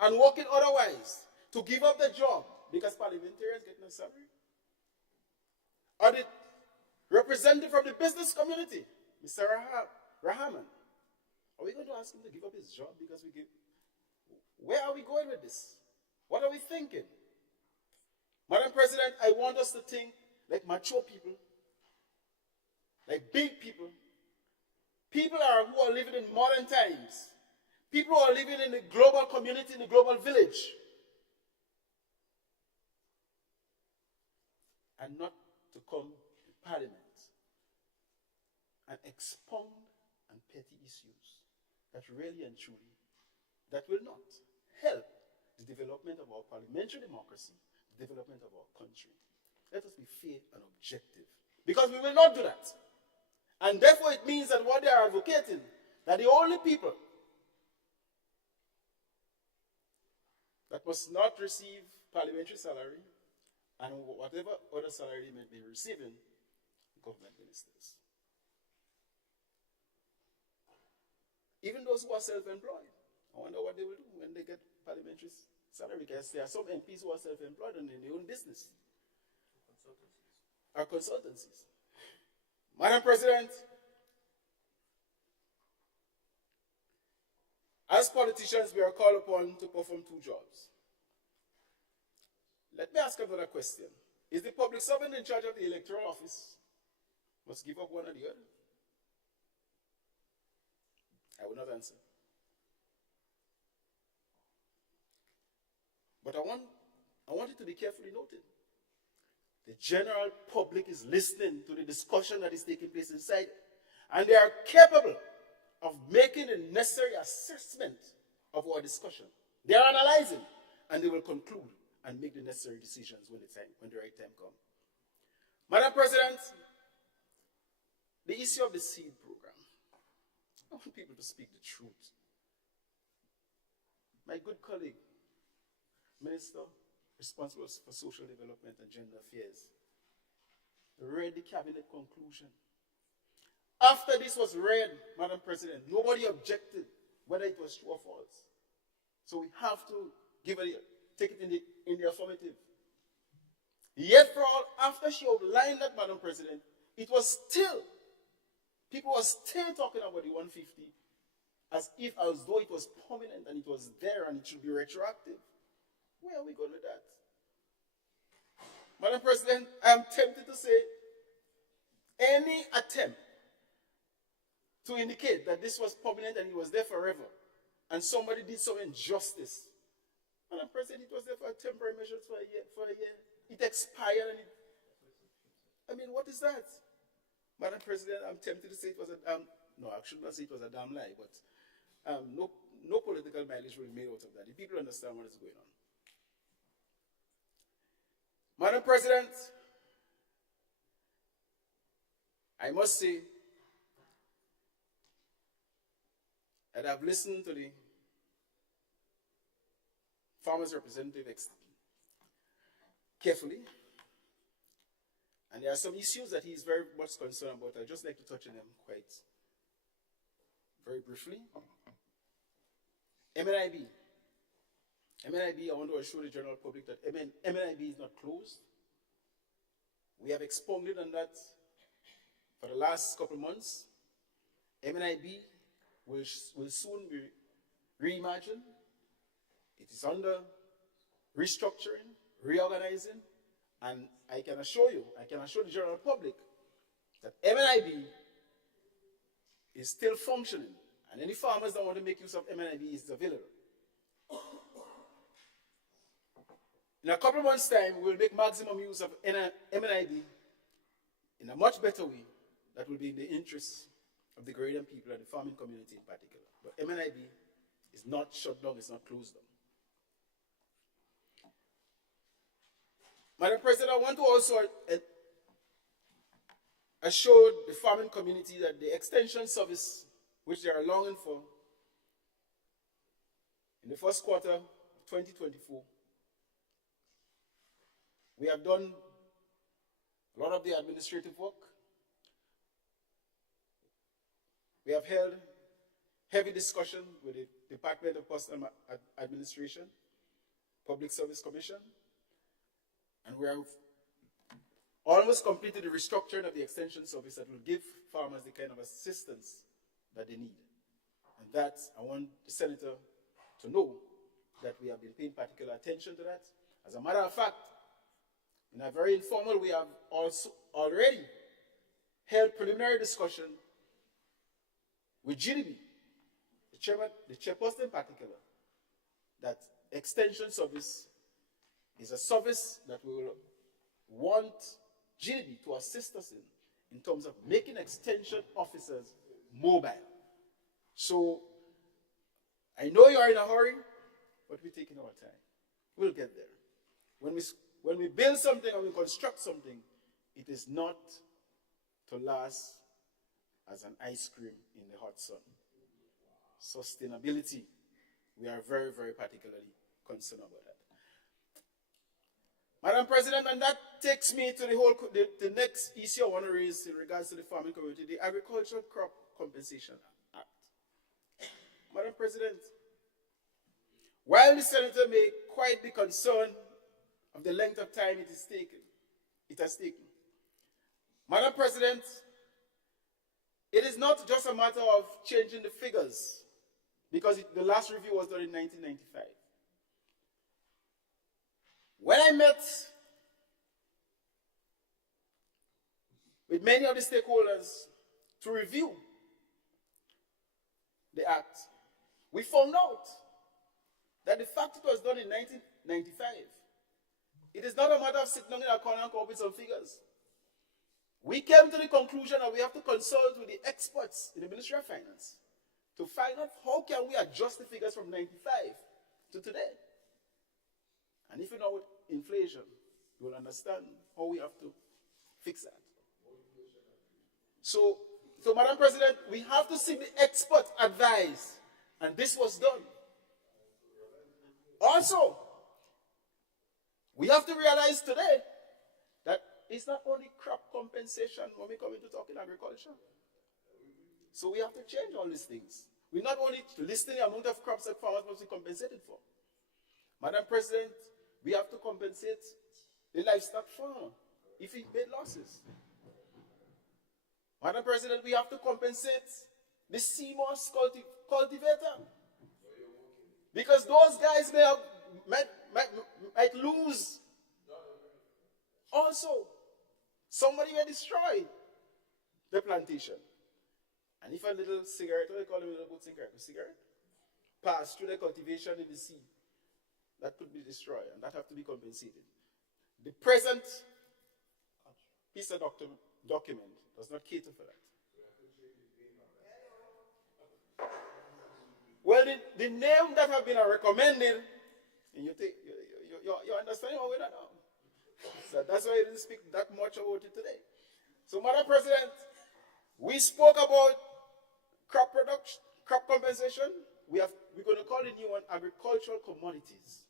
and working otherwise to give up their job because parliamentarians get no salary? Or the representative from the business community, Mr. Rahman, are we going to ask him to give up his job because we give? Where are we going with this? What are we thinking? Madam President, I want us to think like mature people, like big people, people who are living in modern times, people who are living in the global community, in the global village, and not to come to Parliament and expound on petty issues that really and truly, that will not help the development of our parliamentary democracy, the development of our country. Let us be fair and objective, because we will not do that. And therefore it means that what they are advocating, that the only people that must not receive parliamentary salary and whatever other salary they may be receiving, government ministers. Even those who are self-employed, I wonder what they will do when they get parliamentary salary, because there are some MPs who are self-employed and in their own business. Or consultancies. Madam President, as politicians, we are called upon to perform two jobs. Let me ask another question. Is the public servant in charge of the electoral office must give up one or the other? I will not answer. But I want it to be carefully noted. The general public is listening to the discussion that is taking place inside, and they are capable of making the necessary assessment of our discussion. They are analyzing, and they will conclude and make the necessary decisions when the right time comes. Madam President, the issue of the SEED program, I want people to speak the truth. My good colleague, Minister responsible for social development and gender affairs, read the cabinet conclusion. After this was read, Madam President, nobody objected whether it was true or false. So we have to take it in the affirmative. Yet for all, after she outlined that, Madam President, it was still, people were still talking about the 150 as though it was permanent and it was there and it should be retroactive. Where are we going with that? Madam President, I am tempted to say any attempt to indicate that this was permanent and it was there forever, and somebody did some injustice. Madam President, it was there for a temporary measure for a year. It expired and it, I mean, what is that? Madam President, I'm tempted to say it was a no, I should not say it was a damn lie, but no political mileage will be made out of that. The people understand what is going on. Madam President, I must say that I've listened to the farmers' representative carefully, and there are some issues that he's very much concerned about. I'd just like to touch on them quite very briefly. MNIB. MNIB, I want to assure the general public that MNIB is not closed. We have expounded on that for the last couple of months. MNIB will soon be reimagined. It is under restructuring, reorganizing, and I can assure the general public that MNIB is still functioning, and any farmers that want to make use of MNIB is available. In a couple of months' time, we will make maximum use of MNIB in a much better way that will be in the interests of the Grenadian people and the farming community in particular. But MNIB is not shut down, it's not closed down. Madam President, I want to also assure the farming community that the extension service which they are longing for in the first quarter of 2024, we have done a lot of the administrative work. We have held heavy discussion with the Department of Postal Administration, Public Service Commission, and we have almost completed the restructuring of the extension service that will give farmers the kind of assistance that they need. And that, I want the Senator to know that we have been paying particular attention to that. As a matter of fact, in a very informal, we have also already held preliminary discussion with GDB, the chairperson in particular, that extension service is a service that we will want GDB to assist us in terms of making extension officers mobile. So, I know you are in a hurry, but we're taking our time. We'll get there. When we build something or we construct something, it is not to last as an ice cream in the hot sun. Sustainability, we are very, very particularly concerned about that. Madam President, and that takes me to the next issue I want to raise in regards to the farming community, the Agricultural Crop Compensation Act. Madam President, while the Senator may quite be concerned of the length of time it has taken, Madam President, it is not just a matter of changing the figures, because the last review was done in 1995. When I met with many of the stakeholders to review the act, we found out that the fact it was done in 1995, it is not a matter of sitting down in a corner and come up with some figures. We came to the conclusion that we have to consult with the experts in the Ministry of Finance to find out how can we adjust the figures from 95 to today. And if you know inflation, you will understand how we have to fix that. So Madam President, we have to seek the expert advice, and this was done. Also, we have to realize today that it's not only crop compensation when we come into talking agriculture. So we have to change all these things. We're not only listing the amount of crops that farmers must be compensated for. Madam President, we have to compensate the livestock farmer if he made losses. Madam President, we have to compensate the CMOS cultivator. Because those guys might lose. Also, somebody may destroy the plantation. And if a little cigarette, what do they call it, a little good cigarette, pass through the cultivation in the sea, that could be destroyed, and that have to be compensated. The present piece of document does not cater for that. Well, the name that have been recommended, and you understand what we're not now. So that's why I didn't speak that much about it today. So, Madam President, we spoke about crop production, crop compensation. We're going to call the new one agricultural commodities.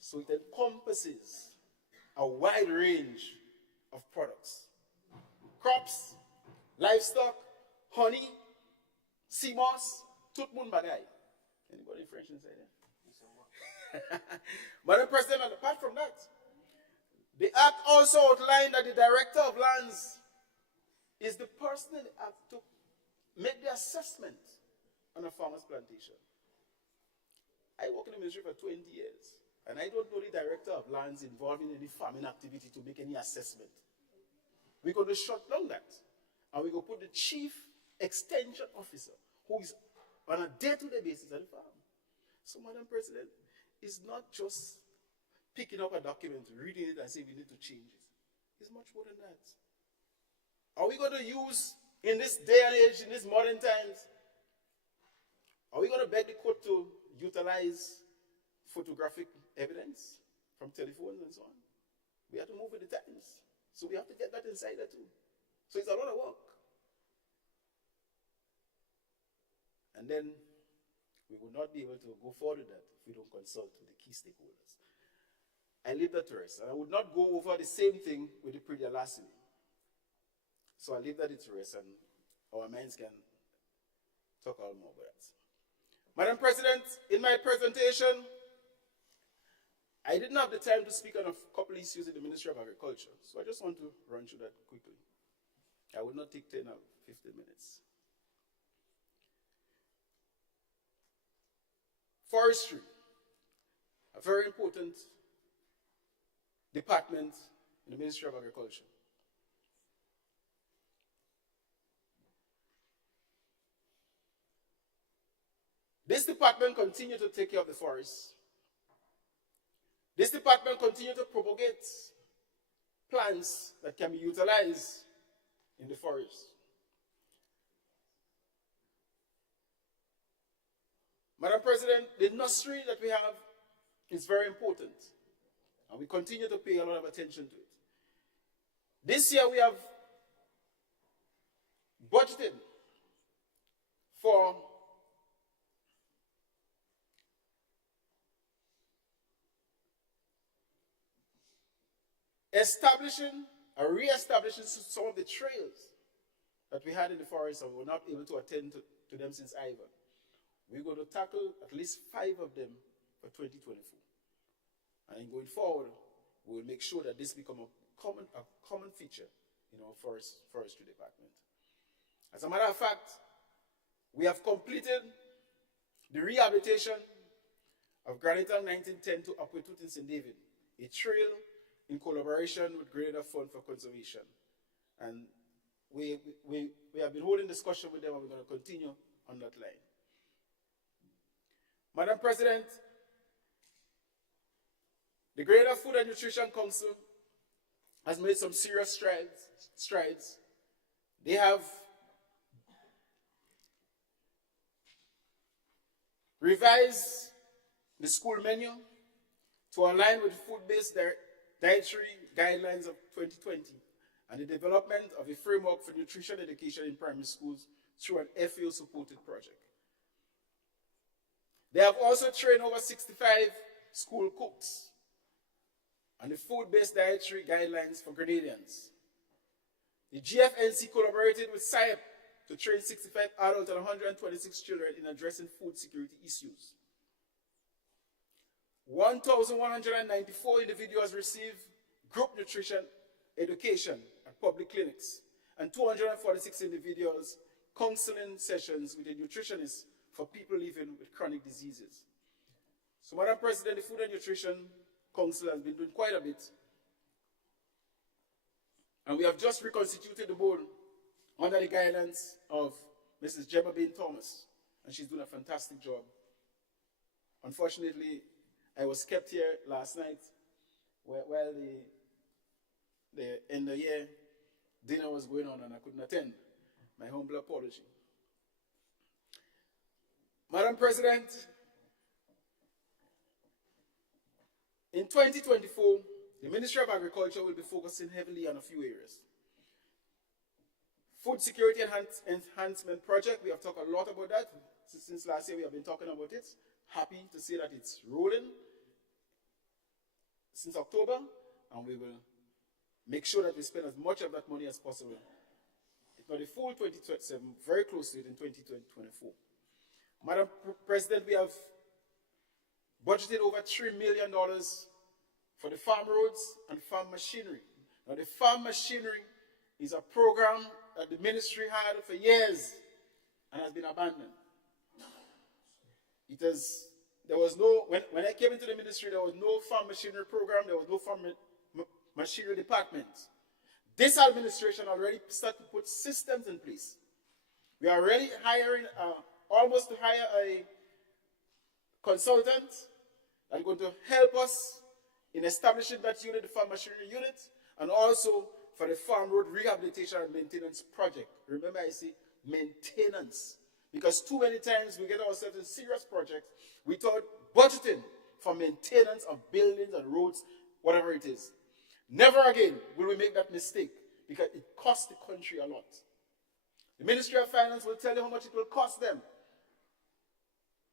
So it encompasses a wide range of products. Crops, livestock, honey, sea moss, tout moun bagay. Anybody French inside there? Madam President, and apart from that, the Act also outlined that the Director of Lands is the person in the Act to make the assessment on a farmer's plantation. I work in the ministry for 20 years, and I don't know the Director of Lands involved in any farming activity to make any assessment. We're going to shut down that, and we're going to put the Chief Extension Officer, who is on a day-to-day basis at the farm. So, Madam President, it's not just picking up a document, reading it, and saying we need to change it. It's much more than that. Are we going to use, in this day and age, in these modern times, are we going to beg the court to utilize photographic evidence from telephones and so on? We have to move with the times. So we have to get that inside there too. So it's a lot of work. And then we will not be able to go forward with that if we don't consult with the key stakeholders. I leave that to rest. And I would not go over the same thing with the Prix de l'Assemblée. So I leave that to rest, and our minds can talk all more about that. Madam President, in my presentation, I didn't have the time to speak on a couple issues in the Ministry of Agriculture, so I just want to run through that quickly. I will not take 10 or 15 minutes. Forestry, a very important department in the Ministry of Agriculture. This department continues to take care of the forests. This department continues to propagate plants that can be utilized in the forest. Madam President, the nursery that we have is very important, and we continue to pay a lot of attention to it. This year we have budgeted for establishing or re-establishing some of the trails that we had in the forest and we were not able to attend to them since Ivan. We're going to tackle at least 5 of them for 2024. And in going forward, we will make sure that this becomes a common feature in our forestry department. As a matter of fact, we have completed the rehabilitation of Granita 1910 to Akwetut in St. David, a trail in collaboration with Grenada Fund for Conservation. And we have been holding discussion with them, and we're going to continue on that line. Madam President, the Grenada Food and Nutrition Council has made some serious strides. They have revised the school menu to align with food-based dietary guidelines of 2020 and the development of a framework for nutrition education in primary schools through an FAO-supported project. They have also trained over 65 school cooks on the food-based dietary guidelines for Grenadians. The GFNC collaborated with SIEP to train 65 adults and 126 children in addressing food security issues. 1,194 individuals received group nutrition education at public clinics, and 246 individuals counseling sessions with a nutritionist for people living with chronic diseases. So, Madam President, the Food and Nutrition Council has been doing quite a bit. And we have just reconstituted the board under the guidance of Mrs. Gemma Bain Thomas, and she's doing a fantastic job. Unfortunately, I was kept here last night while the end of the year dinner was going on and I couldn't attend. My humble apology. Madam President, in 2024, the Ministry of Agriculture will be focusing heavily on a few areas. Food Security Enhancement Project, we have talked a lot about that. Since last year we have been talking about it. Happy to see that it's rolling since October, and we will make sure that we spend as much of that money as possible. If not the full 2027, very close to it in 2024. Madam President, we have budgeted over $3 million for the farm roads and farm machinery. Now, the farm machinery is a program that the ministry had for years and has been abandoned. There was no, when I came into the ministry, there was no farm machinery program, there was no farm machinery department. This administration already started to put systems in place. We are already hiring, almost to hire a consultant that's going to help us in establishing that unit, the farm machinery unit, and also for the farm road rehabilitation and maintenance project. Remember, I say maintenance, because too many times we get ourselves in serious projects without budgeting for maintenance of buildings and roads, whatever it is. Never again will we make that mistake, because it costs the country a lot. The Ministry of Finance will tell you how much it will cost them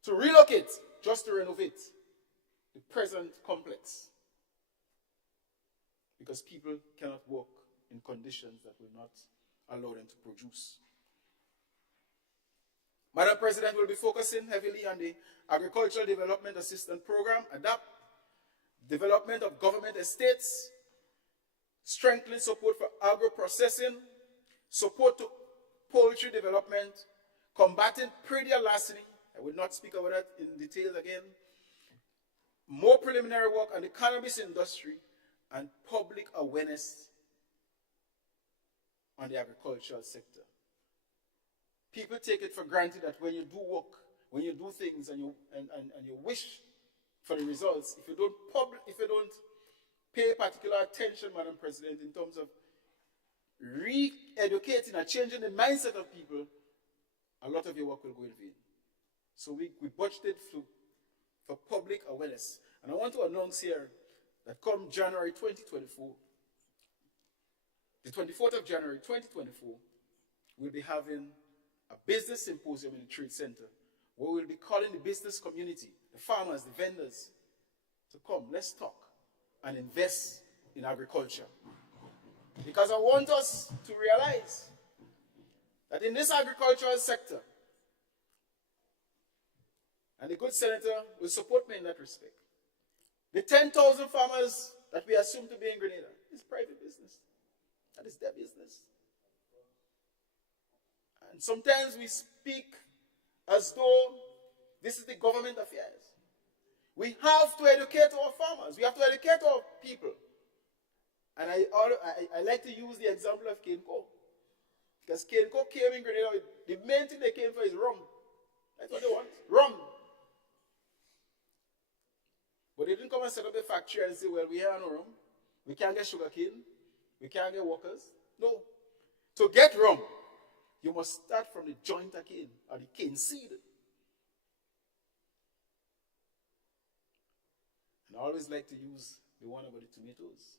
to relocate just to renovate the present complex, because people cannot work in conditions that will not allow them to produce. Madam President, will be focusing heavily on the Agricultural Development Assistance Program, ADAPT, development of government estates, strengthening support for agro-processing, support to poultry development, combating predial larceny. I will not speak about that in detail again. More preliminary work on the cannabis industry and public awareness on the agricultural sector. People take it for granted that when you do work, when you do things and you wish for the results, if you don't pay particular attention, Madam President, in terms of re-educating and changing the mindset of people, a lot of your work will go in vain. So we budgeted for public awareness. And I want to announce here that come January 2024, the 24th of January 2024, we'll be having a business symposium in the Trade Center, where we'll be calling the business community, the farmers, the vendors, to come. Let's talk and invest in agriculture. Because I want us to realize that in this agricultural sector, and the good senator will support me in that respect, the 10,000 farmers that we assume to be in Grenada is private business. That is their business. And sometimes we speak as though this is the government affairs. We have to educate our farmers. We have to educate our people. And I like to use the example of Kenco. Because Kenco came in Grenada, the main thing they came for is rum. That's what they want, rum. But they didn't come and set up a factory and say, well, we have no rum. We can't get sugar cane. We can't get workers. No. To get rum, you must start from the jointer cane, or the cane seed. And I always like to use the one about the tomatoes.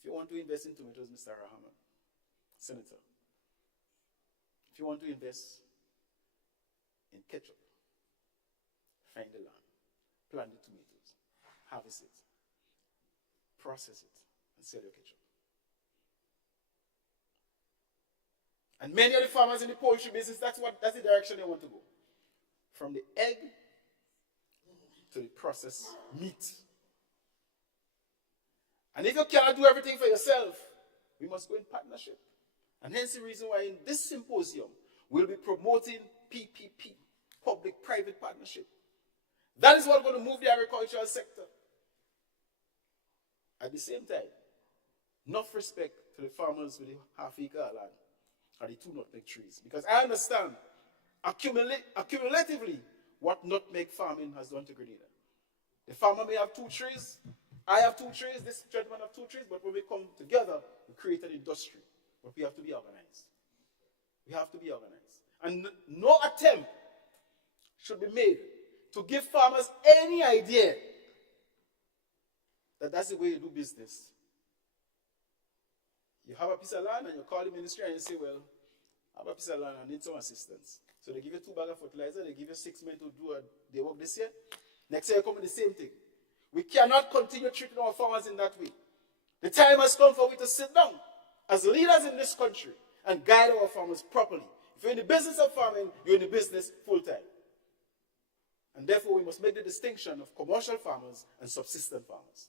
If you want to invest in tomatoes, Mr. Rahman, Senator, if you want to invest in ketchup, find the land, plant the tomatoes, harvest it, process it, and sell your ketchup. And many of the farmers in the poultry business, that's the direction they want to go. From the egg to the processed meat. And if you cannot do everything for yourself, we must go in partnership. And hence the reason why in this symposium, We'll be promoting PPP, public-private partnership. That is what's going to move the agricultural sector. At the same time, enough respect to the farmers with the half-acre land and the 2 nutmeg trees. Because I understand accumulatively what nutmeg farming has done to Grenada. The farmer may have 2 trees, I have 2 trees, this gentleman have 2 trees, but when we come together, we create an industry. But we have to be organized. We have to be organized. And no attempt should be made to give farmers any idea that that's the way you do business. You have a piece of land and you call the ministry and you say, well, I have a piece of land, I need some assistance. So they give you 2 bags of fertilizer, they give you 6 men to do their work this year. Next year you come with the same thing. We cannot continue treating our farmers in that way. The time has come for we to sit down as leaders in this country and guide our farmers properly. If you're in the business of farming, you're in the business full time. And therefore we must make the distinction of commercial farmers and subsistence farmers.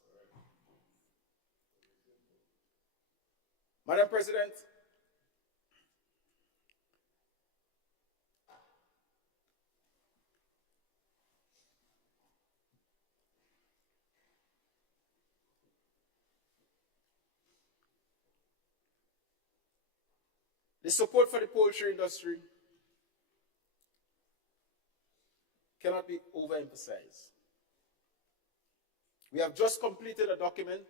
Madam President, the support for the poultry industry cannot be overemphasized. We have just completed a document,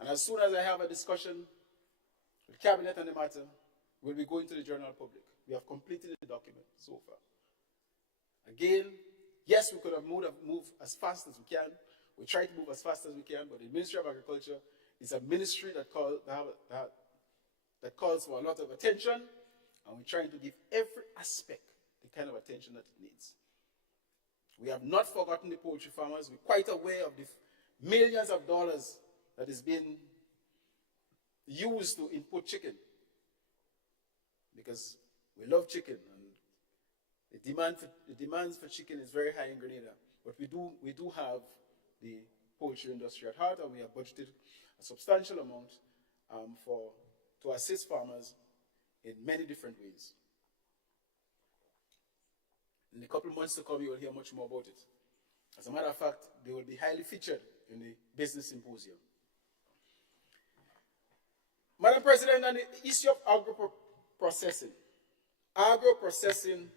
and as soon as I have a discussion with Cabinet on the matter, we'll be going to the general public. We have completed the document so far. Again, yes, we could have moved as fast as we can. We try to move as fast as we can, but the Ministry of Agriculture is a ministry that calls for a lot of attention, and we're trying to give every aspect the kind of attention that it needs. We have not forgotten the poultry farmers. We're quite aware of the millions of dollars that is being used to import chicken, because we love chicken, and the demands for chicken is very high in Grenada. But we do have the poultry industry at heart, and we have budgeted a substantial amount to assist farmers in many different ways. In a couple of months to come, you will hear much more about it. As a matter of fact, they will be highly featured in the business symposium. Madam President, on the issue of agro-processing. Agro-processing,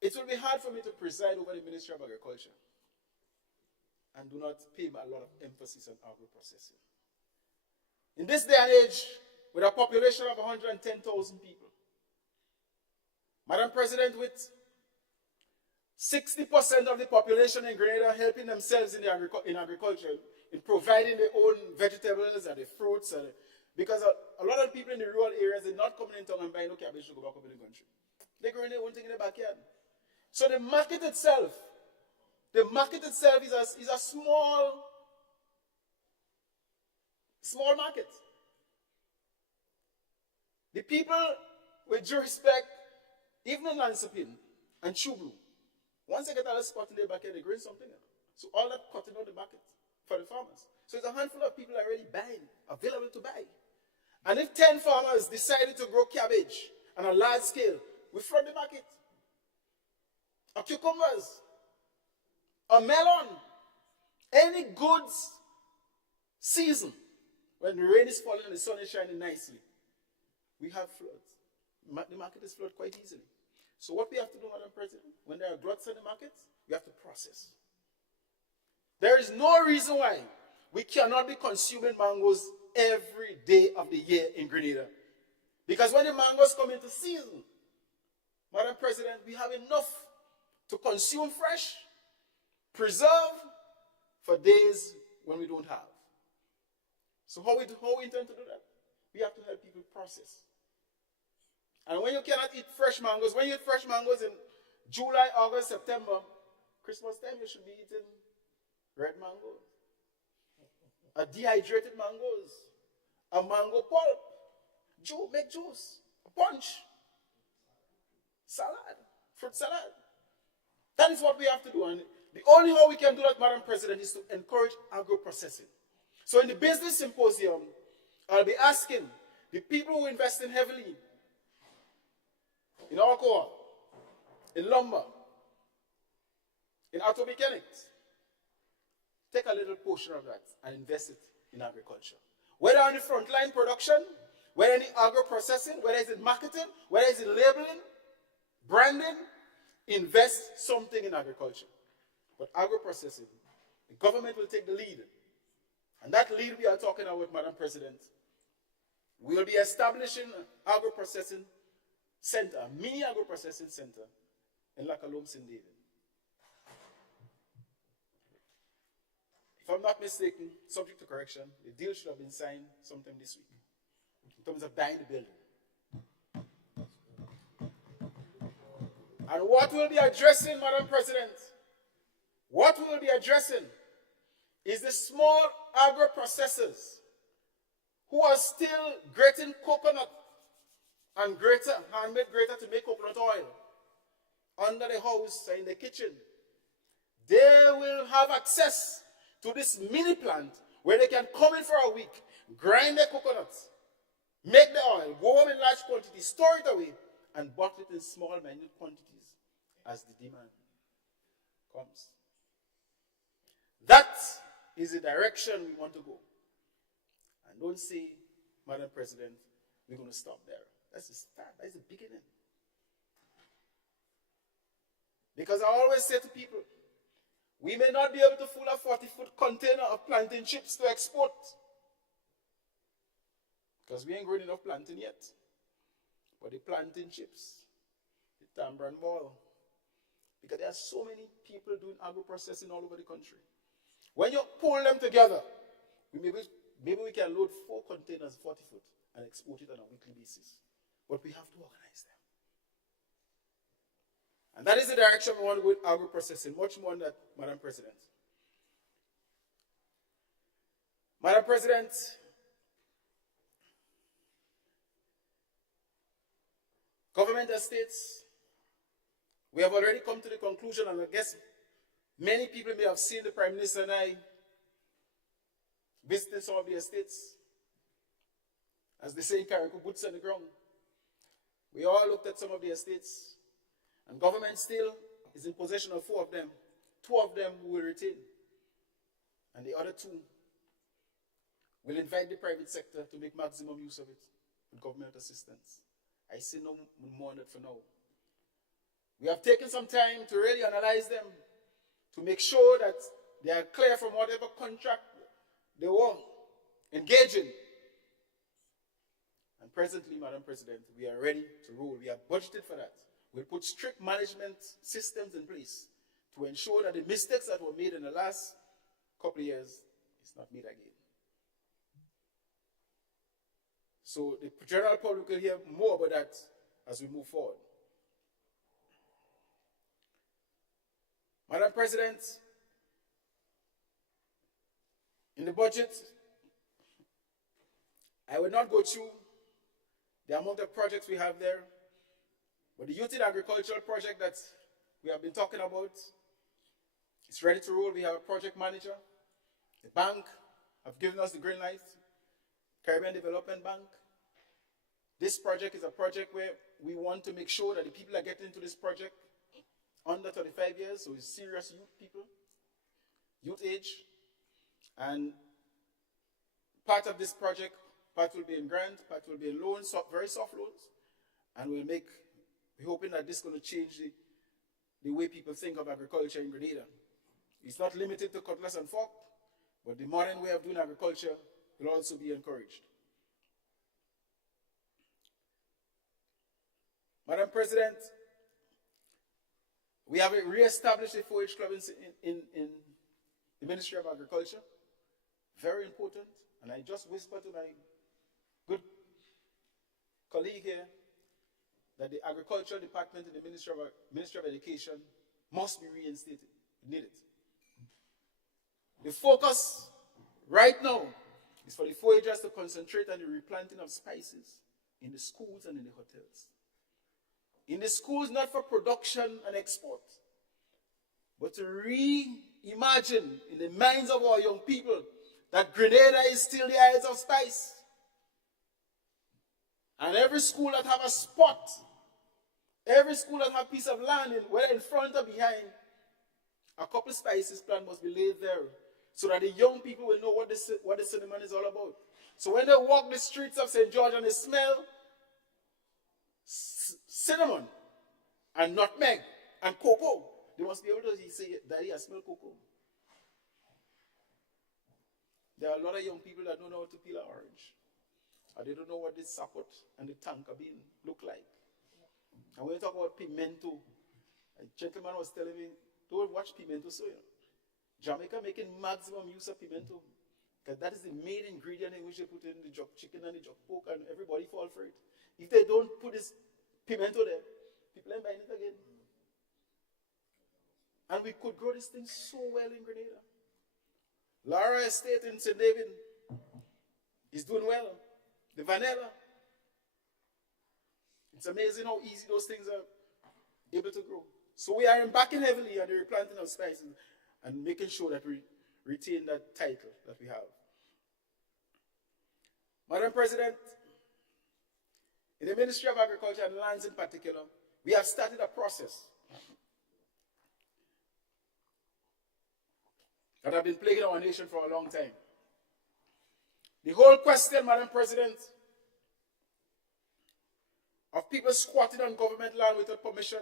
it will be hard for me to preside over the Ministry of Agriculture and do not pay a lot of emphasis on agro-processing. In this day and age, with a population of 110,000 people, Madam President, with 60% of the population in Grenada helping themselves in agriculture, in providing their own vegetables and the fruits, because a lot of people in the rural areas are not coming in town and buying no cabbage to go back up in the country. They're growing their own thing in the backyard. So the market itself is a small market. The people, with due respect, even in Lansopin and Chublu, once they get a spot in their backyard, they grow something else. So all that cutting out the market for the farmers. So it's a handful of people already buying, available to buy. And if 10 farmers decided to grow cabbage on a large scale, we flood the market. Or cucumbers, or melon, any goods season, when the rain is falling and the sun is shining nicely, we have floods. The market is flooded quite easily. So what we have to do, Madam President, when there are gluts in the market, we have to process. There is no reason why we cannot be consuming mangoes every day of the year in Grenada. Because when the mangoes come into season, Madam President, we have enough to consume fresh, preserve for days when we don't have. So how we intend to do that? We have to help people process. And when you cannot eat fresh mangoes, when you eat fresh mangoes in July, August, September, Christmas time, you should be eating red mangoes, a dehydrated mangoes, a mango pulp, make juice, a punch, salad, fruit salad. That is what we have to do. And the only way we can do that, Madam President, is to encourage agro-processing. So in the business symposium, I'll be asking the people who invest in heavily in alcohol, in lumber, in auto mechanics, take a little portion of that and invest it in agriculture. Whether on the frontline production, whether in the agro-processing, whether it's in marketing, whether it's in labeling, branding, invest something in agriculture. But agro-processing, the government will take the lead. And that lead we are talking about, Madam President. We will be establishing an agro-processing center, a mini agro-processing center in Lakalom, St. David. If I'm not mistaken, subject to correction, the deal should have been signed sometime this week in terms of buying the building. And what we'll be addressing, Madam President, what we will be addressing is the small agro-processors who are still grating coconut and handmade grater to make coconut oil under the house or in the kitchen. They will have access to this mini plant where they can come in for a week, grind their coconuts, make the oil, go home in large quantities, store it away, and bottle it in small, minute quantities as the demand comes. That is the direction we want to go. And don't say, Madam President, we're going to stop there. That's the start. That's the beginning. Because I always say to people, we may not be able to fill a 40-foot container of plantain chips to export. Because we ain't growing enough plantain yet. But the plantain chips, the tamarind ball, because there are so many people doing agro-processing all over the country. When you pull them together, maybe we can load 4 containers 40 foot and export it on a weekly basis. But we have to organize them. And that is the direction we want to go with agro-processing, much more than that, Madam President. Madam President, government estates, we have already come to the conclusion, and I guess many people may have seen the Prime Minister and I visiting some of the estates. As they say in Carriacou, boots on the ground. We all looked at some of the estates, and government still is in possession of 4 of them. 2 of them we will retain, and the other 2 will invite the private sector to make maximum use of it with government assistance. I say no more on that for now. We have taken some time to really analyze them, to make sure that they are clear from whatever contract they were engaged in. And presently, Madam President, we are ready to roll. We have budgeted for that. We'll put strict management systems in place to ensure that the mistakes that were made in the last couple of years is not made again. So the general public will hear more about that as we move forward. Madam President, in the budget, I will not go through the amount of projects we have there, but the Youth in Agricultural project that we have been talking about is ready to roll. We have a project manager. The bank have given us the green light, Caribbean Development Bank. This project is a project where we want to make sure that the people that get into this project under 35 years, so it's serious youth people, youth age, and part of this project, part will be in grant, part will be in loans, very soft loans, and we're hoping that this is going to change the way people think of agriculture in Grenada. It's not limited to cutlass and fork, but the modern way of doing agriculture will also be encouraged. Madam President, we have re-established a 4-H club in the Ministry of Agriculture. Very important. And I just whispered to my good colleague here that the Agricultural Department in the Ministry of Education must be reinstated. We need it. The focus right now is for the 4-Hers to concentrate on the replanting of spices in the schools and in the hotels. In the schools, not for production and export, but to reimagine in the minds of our young people that Grenada is still the Isles of Spice. And every school that have a spot, every school that have piece of land, whether in front or behind, a couple spices plant must be laid there so that the young people will know what the cinnamon is all about. So when they walk the streets of St. George and they smell cinnamon and nutmeg and cocoa, they must be able to say, Daddy, I smell cocoa. There are a lot of young people that don't know how to peel an orange. Or they don't know what the sapot and the tonka bean look like. And when you talk about pimento, a gentleman was telling me, don't watch pimento soya. Jamaica making maximum use of pimento. Because that is the main ingredient in which they put in the jerk chicken and the jerk pork, and everybody fall for it. If they don't put this pimento there, people ain't buying it again. And we could grow this thing so well in Grenada. Lara Estate in St. David is doing well. The vanilla. It's amazing how easy those things are able to grow. So we are embarking heavily on the replanting of spices and making sure that we retain that title that we have. Madam President, in the Ministry of Agriculture and Lands in particular, we have started a process that have been plaguing our nation for a long time. The whole question, Madam President, of people squatting on government land without permission.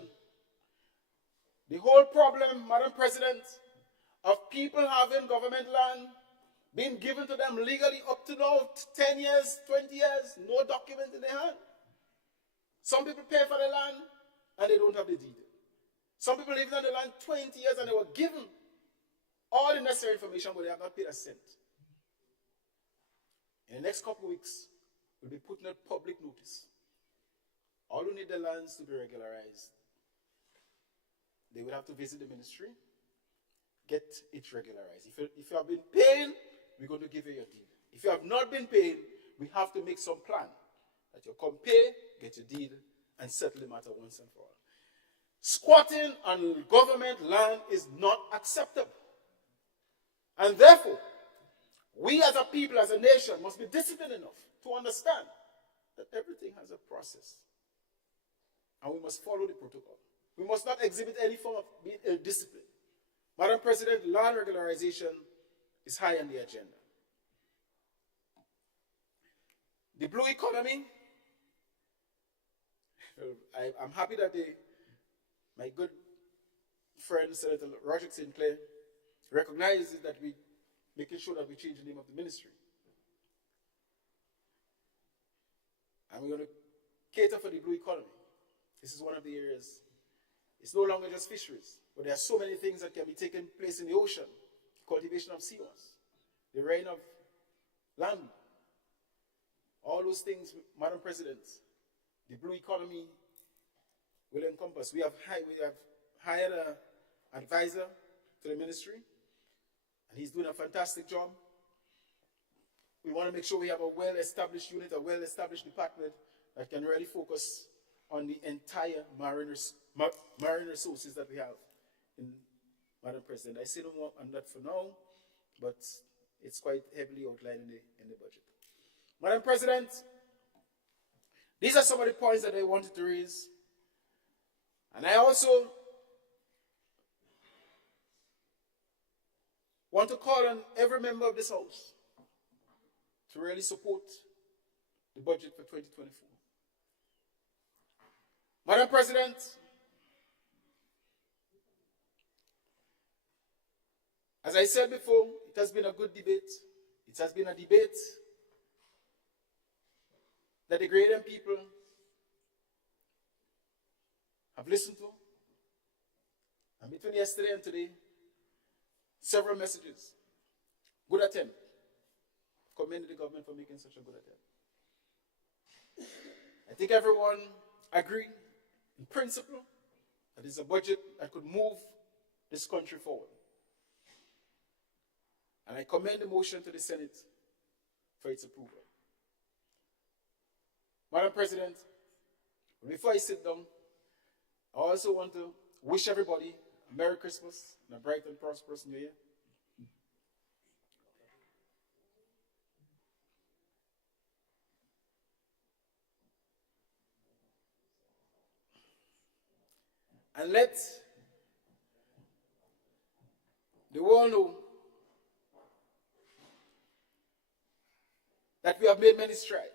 The whole problem, Madam President, of people having government land being given to them legally up to now 10 years, 20 years, no document in their hand. Some people pay for the land and they don't have the deed. Some people lived on the land 20 years and they were given all the necessary information, but they have not paid a cent. In the next couple of weeks, we'll be putting out public notice. All who need the lands to be regularized, they will have to visit the ministry, get it regularized. If you have been paying, we're going to give you your deed. If you have not been paying, we have to make some plan that you come pay, get your deed, and settle the matter once and for all. Squatting on government land is not acceptable. And therefore, we as a people, as a nation, must be disciplined enough to understand that everything has a process. And we must follow the protocol. We must not exhibit any form of being ill-disciplined. Madam President, land regularization is high on the agenda. The blue economy, I'm happy that my good friend, Senator Roger Sinclair, recognizes that we making sure that we change the name of the ministry. And we're going to cater for the blue economy. This is one of the areas. It's no longer just fisheries, but there are so many things that can be taking place in the ocean. Cultivation of seawater, the rain of land. All those things, Madam President, the blue economy will encompass. We have hired an advisor to the ministry, and he's doing a fantastic job. We want to make sure we have a well-established unit, a well-established department that can really focus on the entire marine resources that we have in Madam President. I say no more on that for now, but it's quite heavily outlined in the budget. Madam President, these are some of the points that I wanted to raise. And I also want to call on every member of this House to really support the budget for 2024. Madam President, as I said before, it has been a good debate. It has been a debate that the Grenadian people have listened to. And between yesterday and today, several messages. Good attempt. Commend the government for making such a good attempt. I think everyone agreed in principle that it's a budget that could move this country forward. And I commend the motion to the Senate for its approval. Madam President, before I sit down, I also want to wish everybody a Merry Christmas and a bright and prosperous New Year. and let the world know that we have made many strides.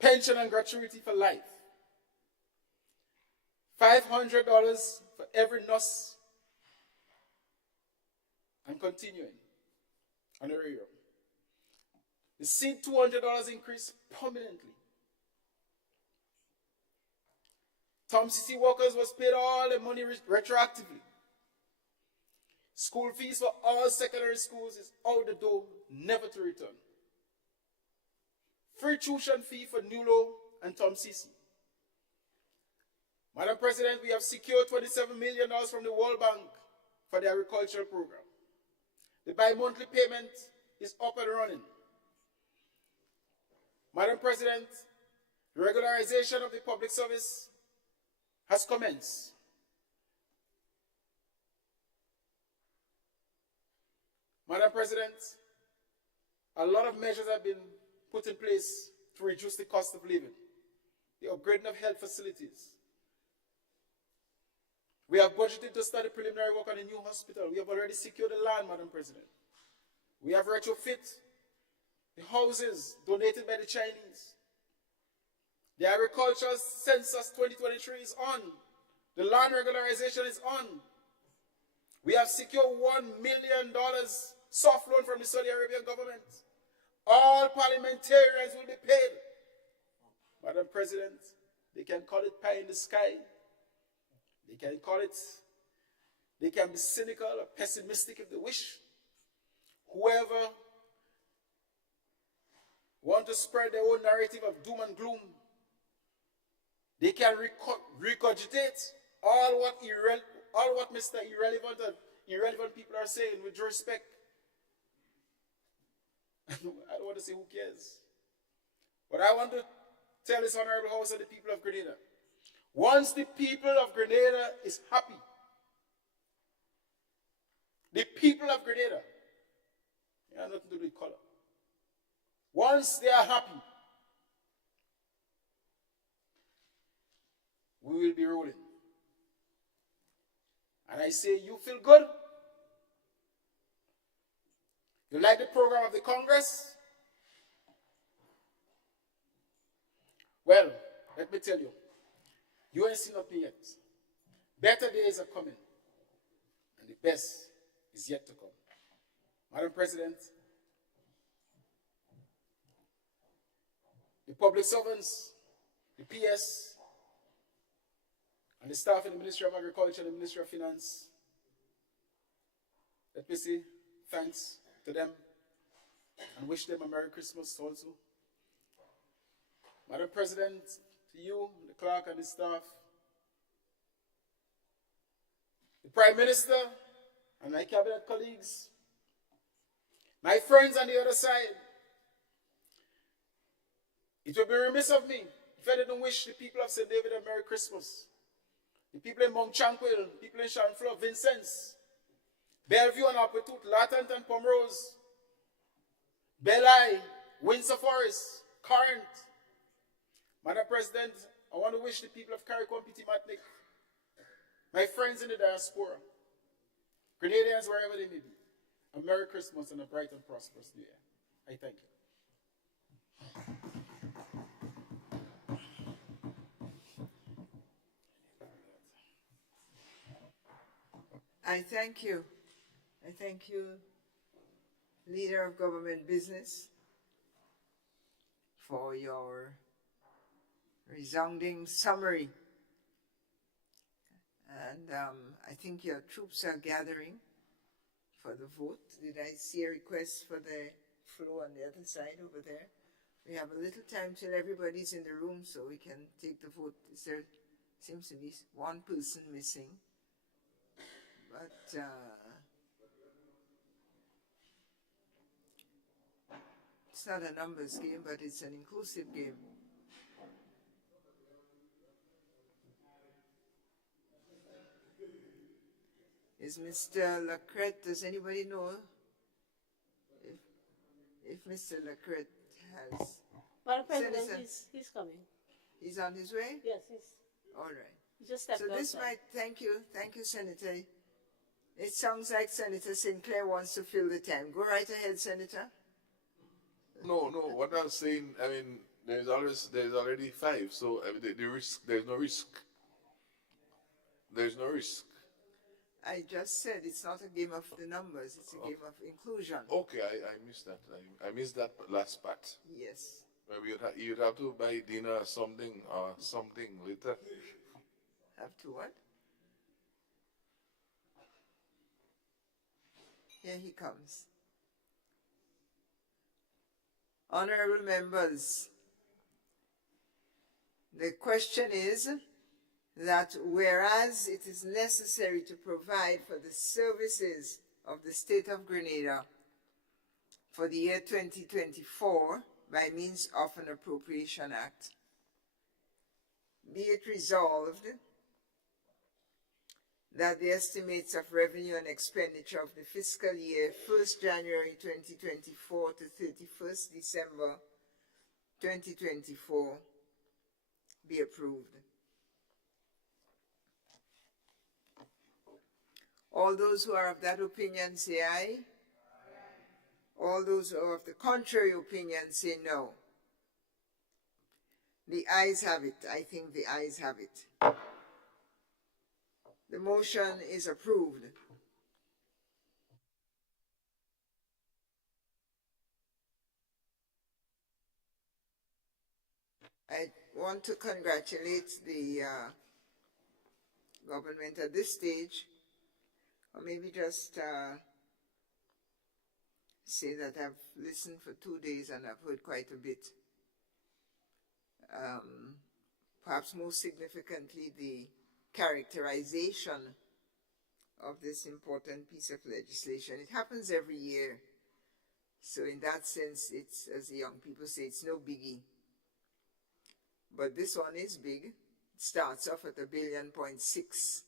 Pension and gratuity for life. $500 for every nurse and continuing honorarium. The seed $200 increase permanently. Tom City workers was paid all the money retroactively. School fees for all secondary schools is out the door, never to return. Free tuition fee for Nulo and Tom City. Madam President, we have secured $27 million from the World Bank for the agricultural program. The bi-monthly payment is up and running. Madam President, the regularization of the public service has commenced. Madam President, a lot of measures have been put in place to reduce the cost of living, the upgrading of health facilities. We have budgeted to start the preliminary work on a new hospital. We have already secured the land, Madam President. We have retrofit the houses donated by the Chinese. The agricultural census 2023 is on. The land regularization is on. We have secured $1 million soft loan from the Saudi Arabian government. All parliamentarians will be paid. Madam President, they can call it pie in the sky. They can be cynical or pessimistic if they wish. Whoever want to spread their own narrative of doom and gloom, they can regurgitate all what Mr. Irrelevant people are saying with due respect. I don't want to say who cares. But I want to tell this honorable house of the people of Grenada. Once the people of Grenada is happy, the people of Grenada, they have nothing to do with color. Once they are happy, we will be rolling. And I say, you feel good? You like the program of the Congress? Well, let me tell you, you ain't seen nothing yet. Better days are coming, and the best is yet to come. Madam President, the public servants, the PS, and the staff in the Ministry of Agriculture and the Ministry of Finance, let me say thanks to them and wish them a Merry Christmas also. Madam President, to you, the clerk and the staff, the Prime Minister and my cabinet colleagues, my friends on the other side, it would be remiss of me if I didn't wish the people of St. David a Merry Christmas. The people in Mount Tranquil, people in Shanfloor, Vincennes, Bellevue and Appletooth, Latant and Pomrose, Belai, Windsor Forest, Corinth. Madam President, I want to wish the people of Carriacou and Petit-Matnick, my friends in the diaspora, Grenadians wherever they may be, a Merry Christmas and a bright and prosperous New Year. I thank you. I thank you. I thank you, Leader of Government Business, for your resounding summary. And I think your troops are gathering for the vote. Did I see a request for the floor on the other side over there? We have a little time till everybody's in the room so we can take the vote. There seems to be one person missing. But it's not a numbers game, but it's an inclusive game. Is Mr. Lacrette, does anybody know if Mr. Lacrette has? Madam President, Senator. he's coming. He's on his way? Yes, he's, All right. he just stepped So this outside. might, thank you, Senator. It sounds like Senator Sinclair wants to fill the time. Go right ahead, Senator. No, what I'm saying, I mean, there's already 5, so I mean, the risk, there's no risk. There's no risk. I just said it's not a game of the numbers, it's a game of inclusion. Okay, I missed that. I missed that last part. Yes. Where you'd have to buy dinner or something later. Have to what? Here he comes. Honorable members, the question is that whereas it is necessary to provide for the services of the state of Grenada for the year 2024 by means of an appropriation act, be it resolved that the estimates of revenue and expenditure of the fiscal year 1st January 2024 to 31st December 2024 be approved. All those who are of that opinion say aye. All those who are of the contrary opinion say no. The ayes have it. I think the ayes have it. The motion is approved. I want to congratulate the government at this stage, or maybe just say that I've listened for 2 days and I've heard quite a bit. Perhaps most significantly, the characterization of this important piece of legislation. It happens every year. So in that sense, it's, as the young people say, it's no biggie. But this one is big. It starts off at $1.6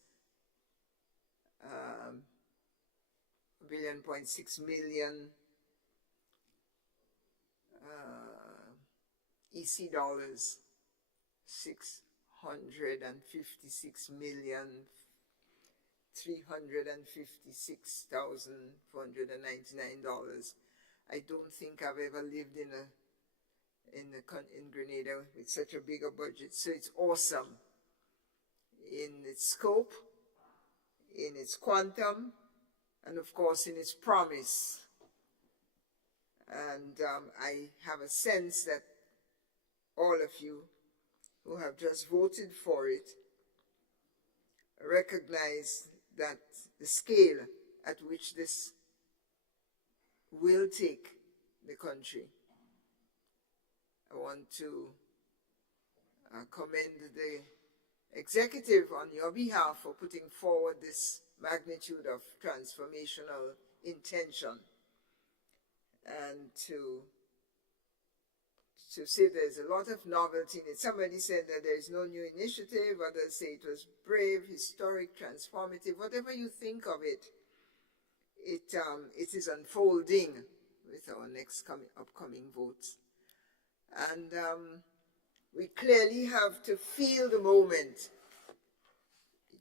billion EC dollars, 656,356,499 I don't think I've ever lived in Grenada with such a bigger budget. So it's awesome in its scope, in its quantum, and of course in its promise. And I have a sense that all of you who have just voted for it recognize that the scale at which this will take the country. I want to commend the executive on your behalf for putting forward this magnitude of transformational intention, and to say there's a lot of novelty in it. Somebody said that there is no new initiative, others say it was brave, historic, transformative, whatever you think of it, it is unfolding with our next upcoming votes. And we clearly have to feel the moment,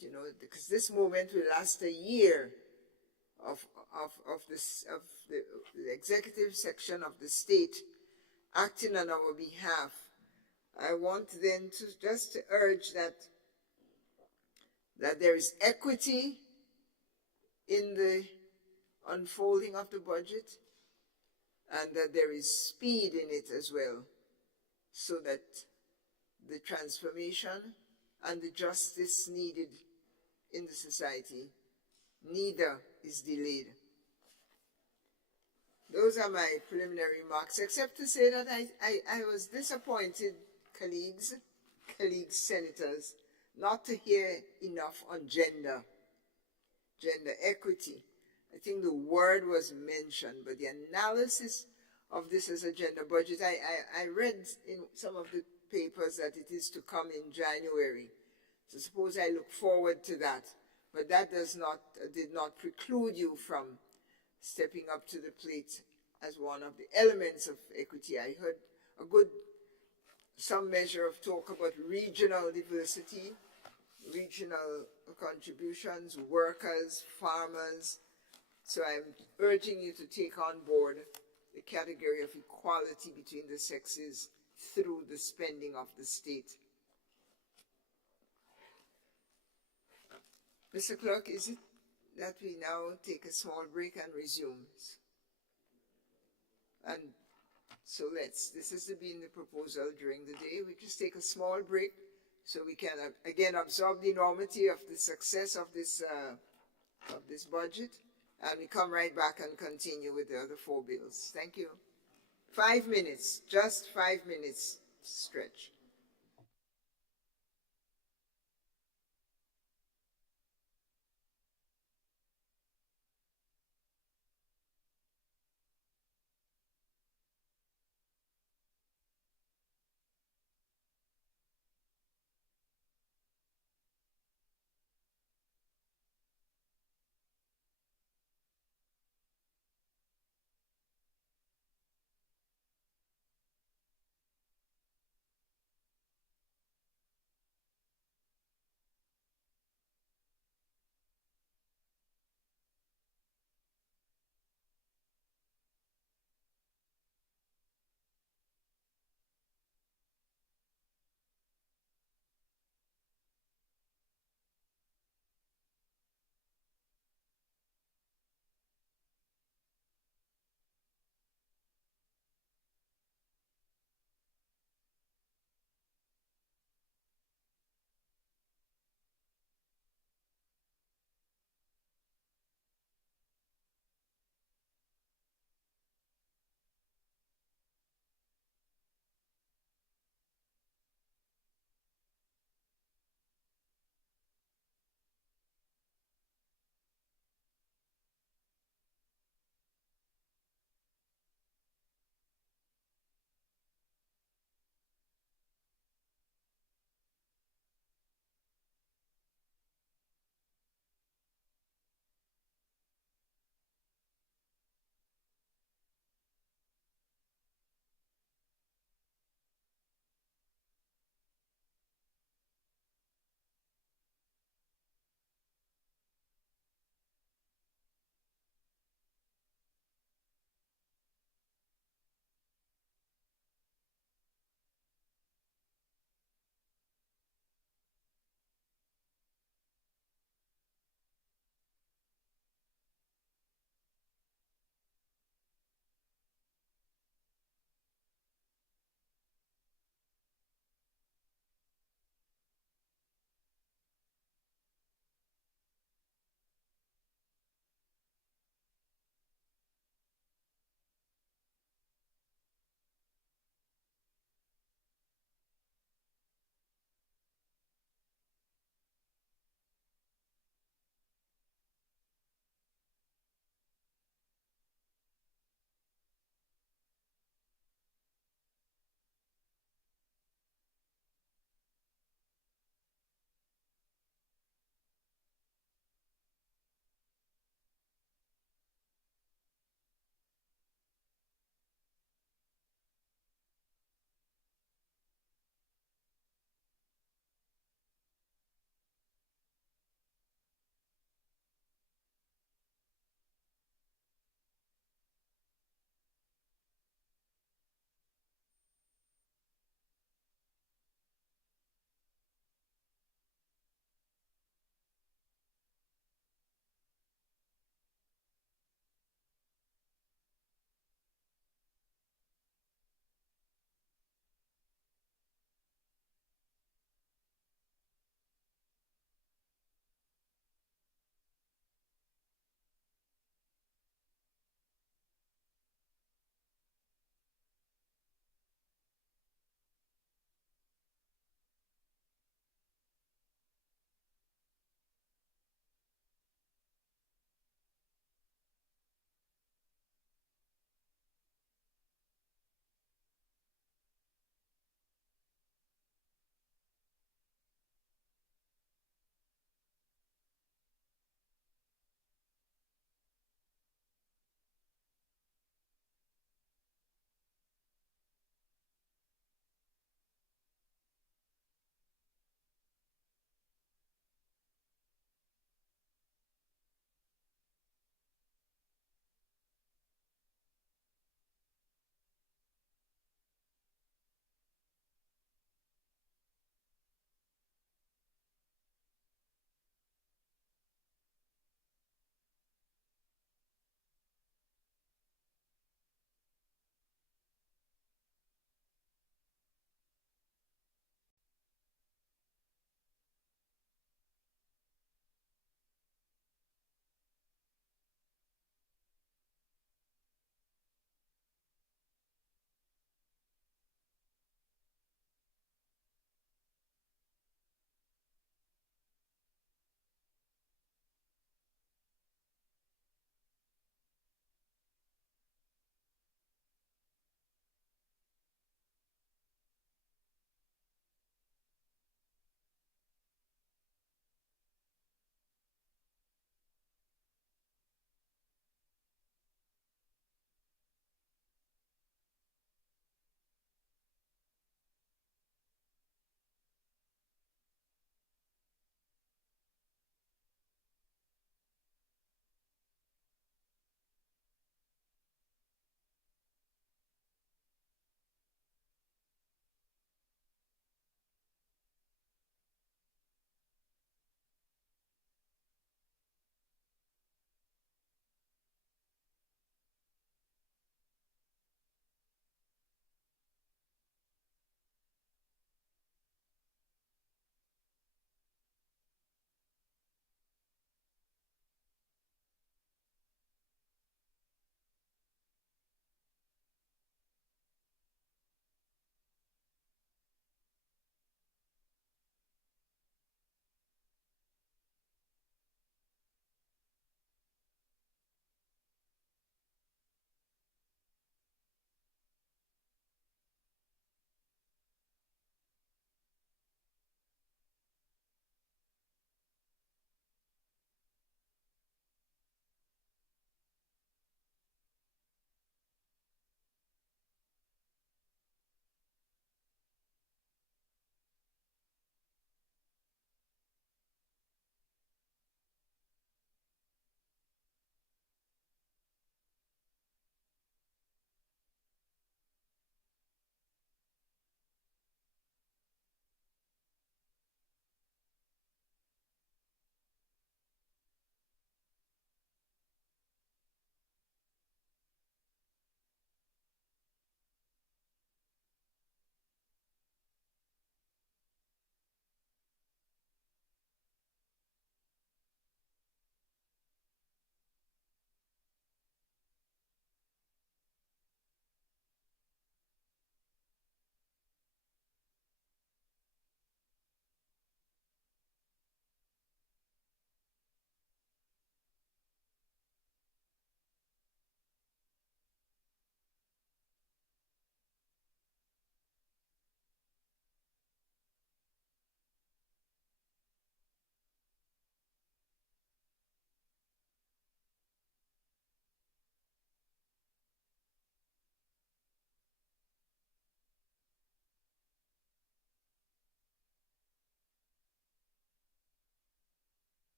you know, because this moment will last a year of the executive section of the state acting on our behalf. I want then to just urge that there is equity in the unfolding of the budget, and that there is speed in it as well, so that the transformation and the justice needed in the society, neither is delayed. Those are my preliminary remarks, except to say that I was disappointed, colleagues, senators, not to hear enough on gender equity. I think the word was mentioned, but the analysis of this as a gender budget, I read in some of the papers that it is to come in January. So suppose I look forward to that. But that did not preclude you from stepping up to the plate as one of the elements of equity. I heard a good some measure of talk about regional diversity, regional contributions, workers, farmers. So I'm urging you to take on board the category of equality between the sexes through the spending of the state. Mr. Clerk, is it that we now take a small break and resume? And so this has been the proposal during the day. We just take a small break so we can again absorb the enormity of the success of this budget, and we come right back and continue with the other 4 bills. Thank you. 5 minutes, just 5 minutes stretch.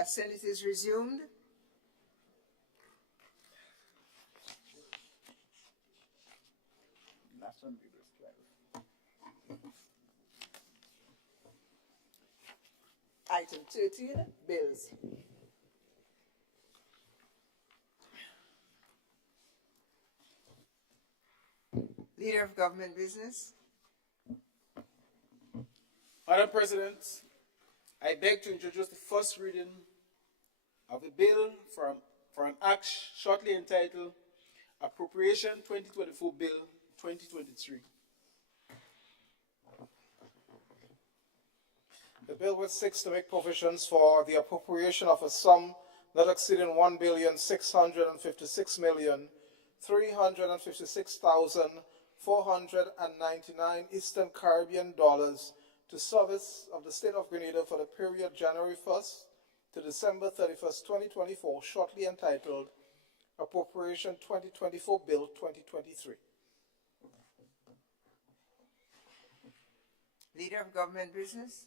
The Senate is resumed. Item 13, bills. Leader of Government Business. Madam President, I beg to introduce the first reading of a bill for an act shortly entitled Appropriation 2024 Bill 2023. The bill which seeks to make provisions for the appropriation of a sum not exceeding $1,656,356,499 Eastern Caribbean dollars to service of the state of Grenada for the period January 1st to December 31st, 2024, shortly entitled Appropriation 2024 Bill 2023. Leader of Government Business.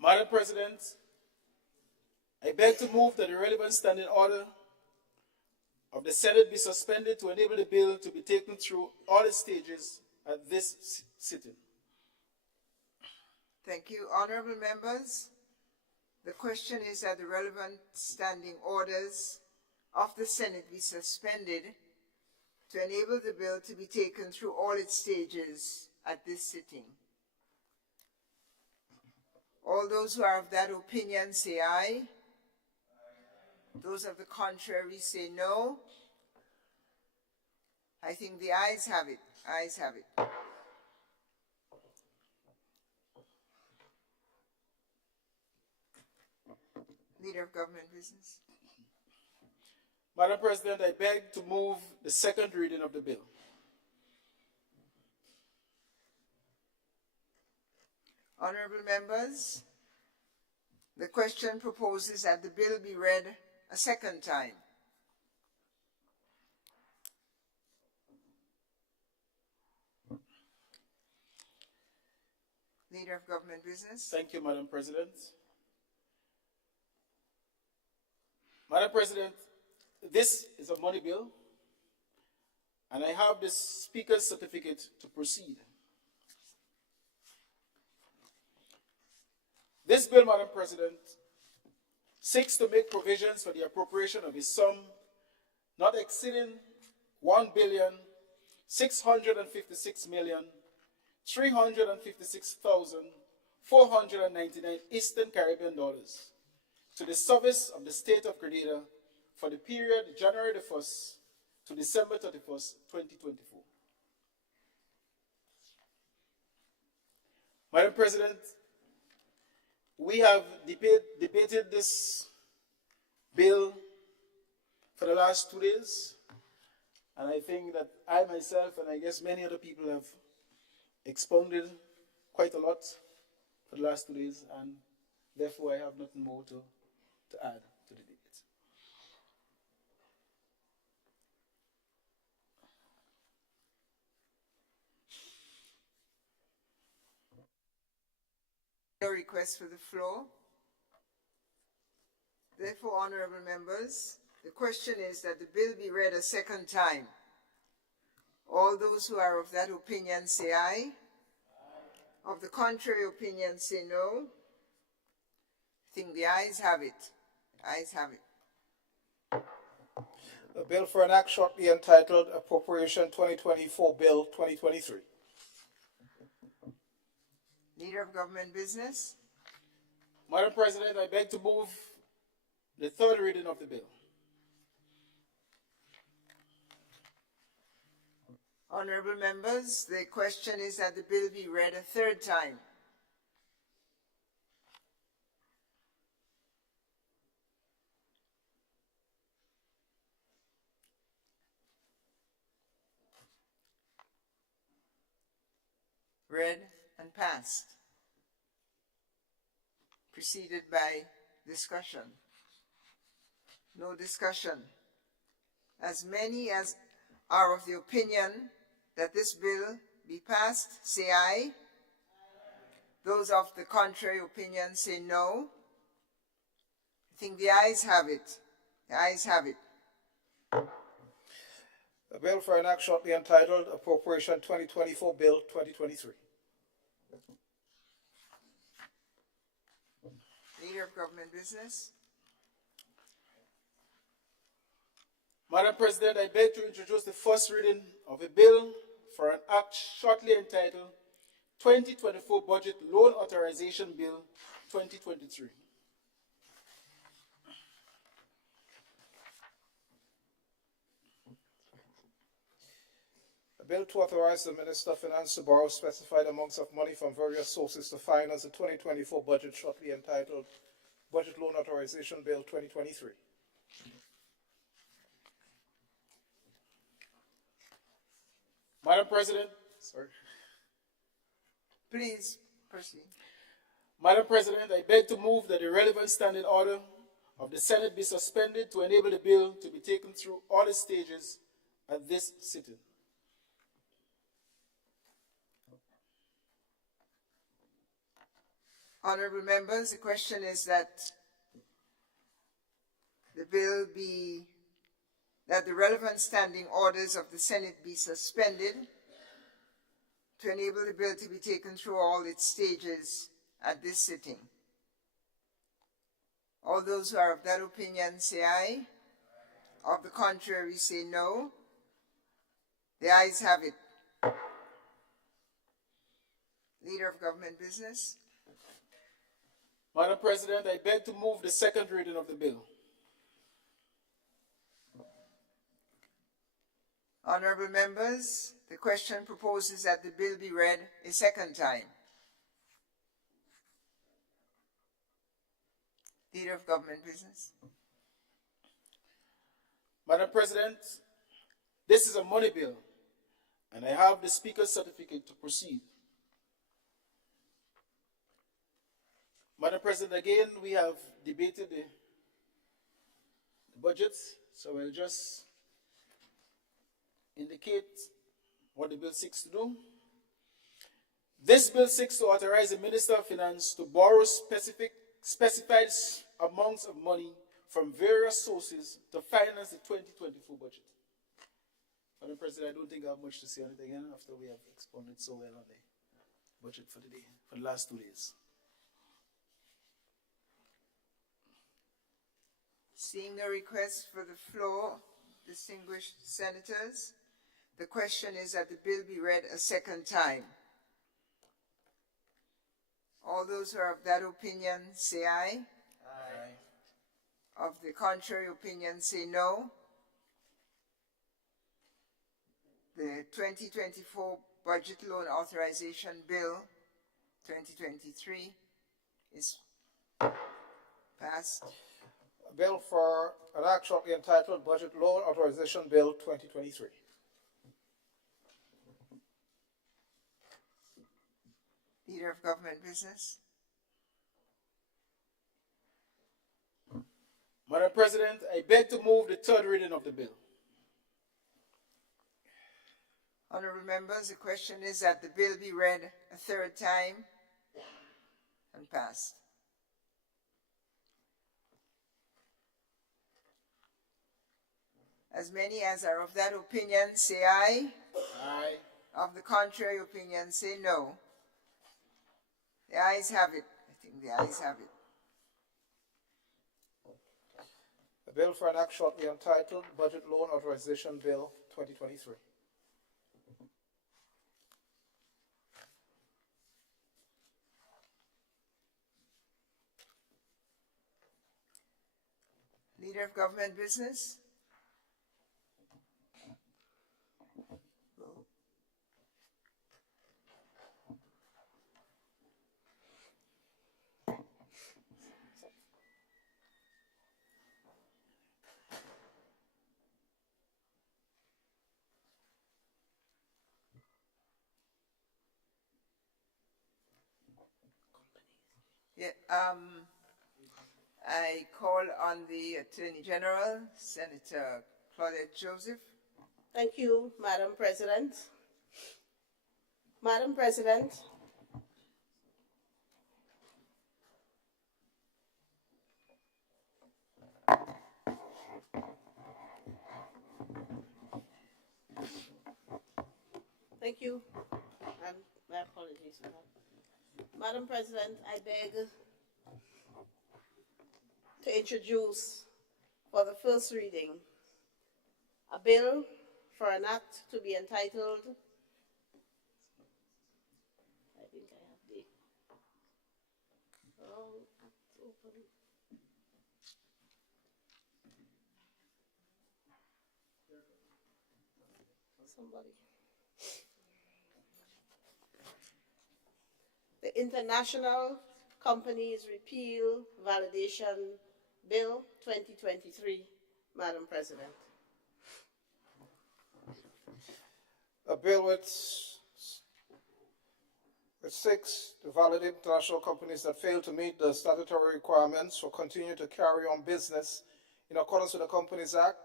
Madam President, I beg to move that the relevant standing order of the Senate be suspended to enable the bill to be taken through all its stages at this sitting. Thank you. Honorable members, the question is that the relevant standing orders of the Senate be suspended to enable the bill to be taken through all its stages at this sitting. All those who are of that opinion say aye. Those of the contrary say no. I think the ayes have it. Ayes have it. Leader of Government Business. Madam President, I beg to move the second reading of the bill. Honorable members, the question proposes that the bill be read a second time. Leader of Government Business. Thank you, Madam President. Madam President, this is a money bill, and I have the Speaker's certificate to proceed. This bill, Madam President, seeks to make provisions for the appropriation of a sum not exceeding $1,656,356,499 Eastern Caribbean dollars to the service of the state of Grenada for the period January the 1st to December 31st, 2024. Madam President, we have debated this bill for the last 2 days, and I think that I myself, and I guess many other people, have expounded quite a lot for the last 2 days, and therefore I have nothing more to add to the debate. No request for the floor. Therefore, honorable members, the question is that the bill be read a second time. All those who are of that opinion say aye. Of the contrary opinion say no. I think the ayes have it. Ayes have it. A bill for an act shortly entitled Appropriation 2024 Bill 2023. Leader of Government Business. Madam President, I beg to move the third reading of the bill. Honorable members, the question is that the bill be read a third time. Read and passed. Preceded by discussion. No discussion. As many as are of the opinion that this bill be passed, say aye. Those of the contrary opinion say no. think the ayes have it. The ayes have it. A bill for an act shortly entitled Appropriation 2024 Bill 2023. Leader of Government Business. Madam President, I beg to introduce the first reading of a bill for an act shortly entitled 2024 Budget Loan Authorization Bill 2023. A bill to authorize the Minister of Finance to borrow specified amounts of money from various sources to finance the 2024 budget shortly entitled Budget Loan Authorization Bill 2023. Madam President, Please proceed. Madam President, I beg to move that the relevant standing order of the Senate be suspended to enable the bill to be taken through all its stages at this sitting. Honorable members, the question is that the relevant standing orders of the Senate be suspended to enable the bill to be taken through all its stages at this sitting. All those who are of that opinion say aye. Of the contrary, say no. The ayes have it. Leader of Government Business. Madam President, I beg to move the second reading of the bill. Honorable members, the question proposes that the bill be read a second time. Leader of Government Business. Madam President, this is a money bill, and I have the Speaker's certificate to proceed. Madam President, again, we have debated the budget, so I'll just indicate what the bill seeks to do. This bill seeks to authorize the Minister of Finance to borrow specified amounts of money from various sources to finance the 2024 budget. Madam President, I don't think I have much to say on it again after we have expounded so well on the budget for the day, for the last 2 days. Seeing no request for the floor, distinguished senators, the question is that the bill be read a second time. All those who are of that opinion say aye. Aye. Of the contrary opinion say no. The 2024 Budget Loan Authorization Bill 2023 is passed. A bill for an act shortly entitled Budget Loan Authorization Bill 2023. Leader of Government Business. Madam President, I beg to move the third reading of the bill. Honorable members, the question is that the bill be read a third time and passed. As many as are of that opinion say aye. Aye. Of the contrary opinion say no. The ayes have it. I think the ayes have it. A bill for an act shortly entitled Budget Loan Authorization Bill 2023. Leader of Government Business. Yeah, I call on the Attorney General, Senator Claudette Joseph. Thank you, Madam President. Madam President, you, and my apologies for that. Madam President, I beg to introduce for the first reading a bill for an act to be entitled, I think I have the wrong act open. Somebody. The International Companies Repeal Validation Bill 2023, Madam President. A bill which seeks to validate international companies that fail to meet the statutory requirements for continue to carry on business in accordance with the Companies Act,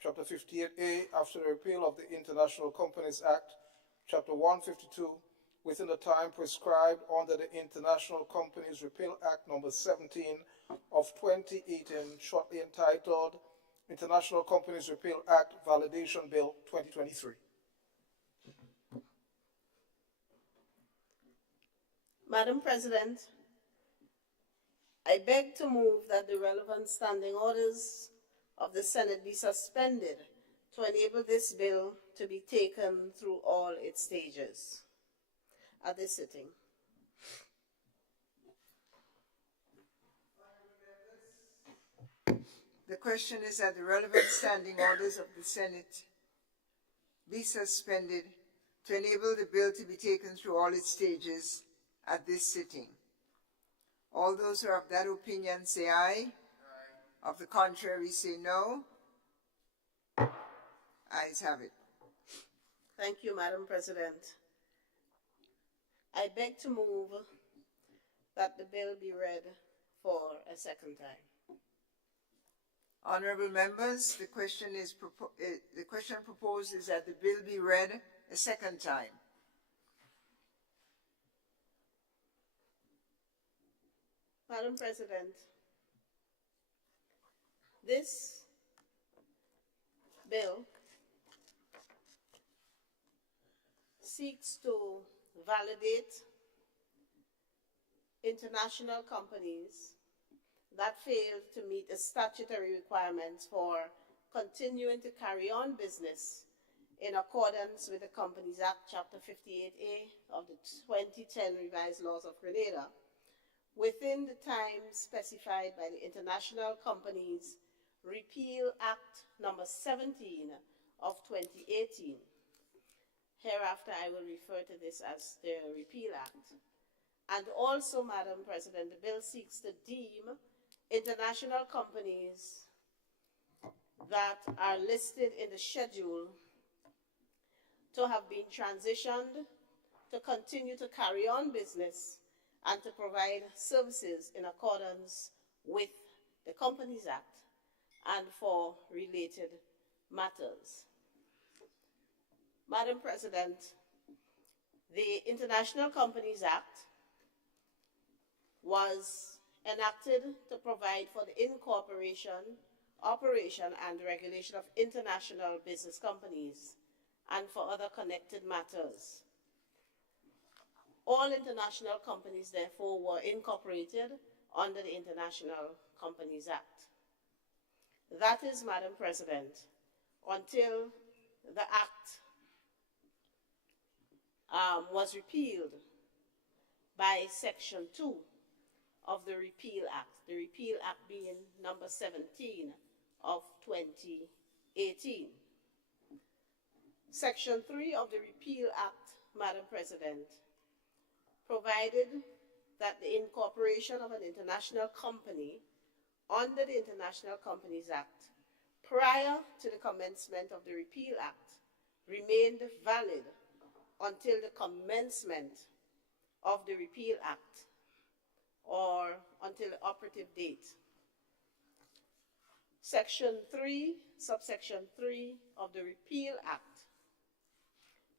Chapter 58A, after the repeal of the International Companies Act, Chapter 152, within the time prescribed under the International Companies Repeal Act Number 17 of 2018, shortly entitled International Companies Repeal Act Validation Bill 2023. Madam President, I beg to move that the relevant standing orders of the Senate be suspended to enable this bill to be taken through all its stages at this sitting. The question is that the relevant standing orders of the Senate be suspended to enable the bill to be taken through all its stages at this sitting. All those who are of that opinion say aye. Of the contrary, say no. Ayes have it. Thank you, Madam President. I beg to move that the bill be read for a second time. Honorable members, the question proposed is that the bill be read a second time. Madam President, this bill seeks to validate international companies that failed to meet the statutory requirements for continuing to carry on business in accordance with the Companies Act, Chapter 58A of the 2010 Revised Laws of Grenada, within the time specified by the International Companies Repeal Act Number 17 of 2018. Hereafter, I will refer to this as the Repeal Act. And also, Madam President, the bill seeks to deem international companies that are listed in the schedule to have been transitioned to continue to carry on business and to provide services in accordance with the Companies Act and for related matters. Madam President, the International Companies Act was enacted to provide for the incorporation, operation, and regulation of international business companies and for other connected matters. All international companies, therefore, were incorporated under the International Companies Act. That is, Madam President, until the Act was repealed by Section 2 of the Repeal Act, the Repeal Act being number 17 of 2018. Section 3 of the Repeal Act, Madam President, provided that the incorporation of an international company under the International Companies Act prior to the commencement of the Repeal Act remained valid until the commencement of the Repeal Act or until the operative date. Section 3, subsection 3 of the Repeal Act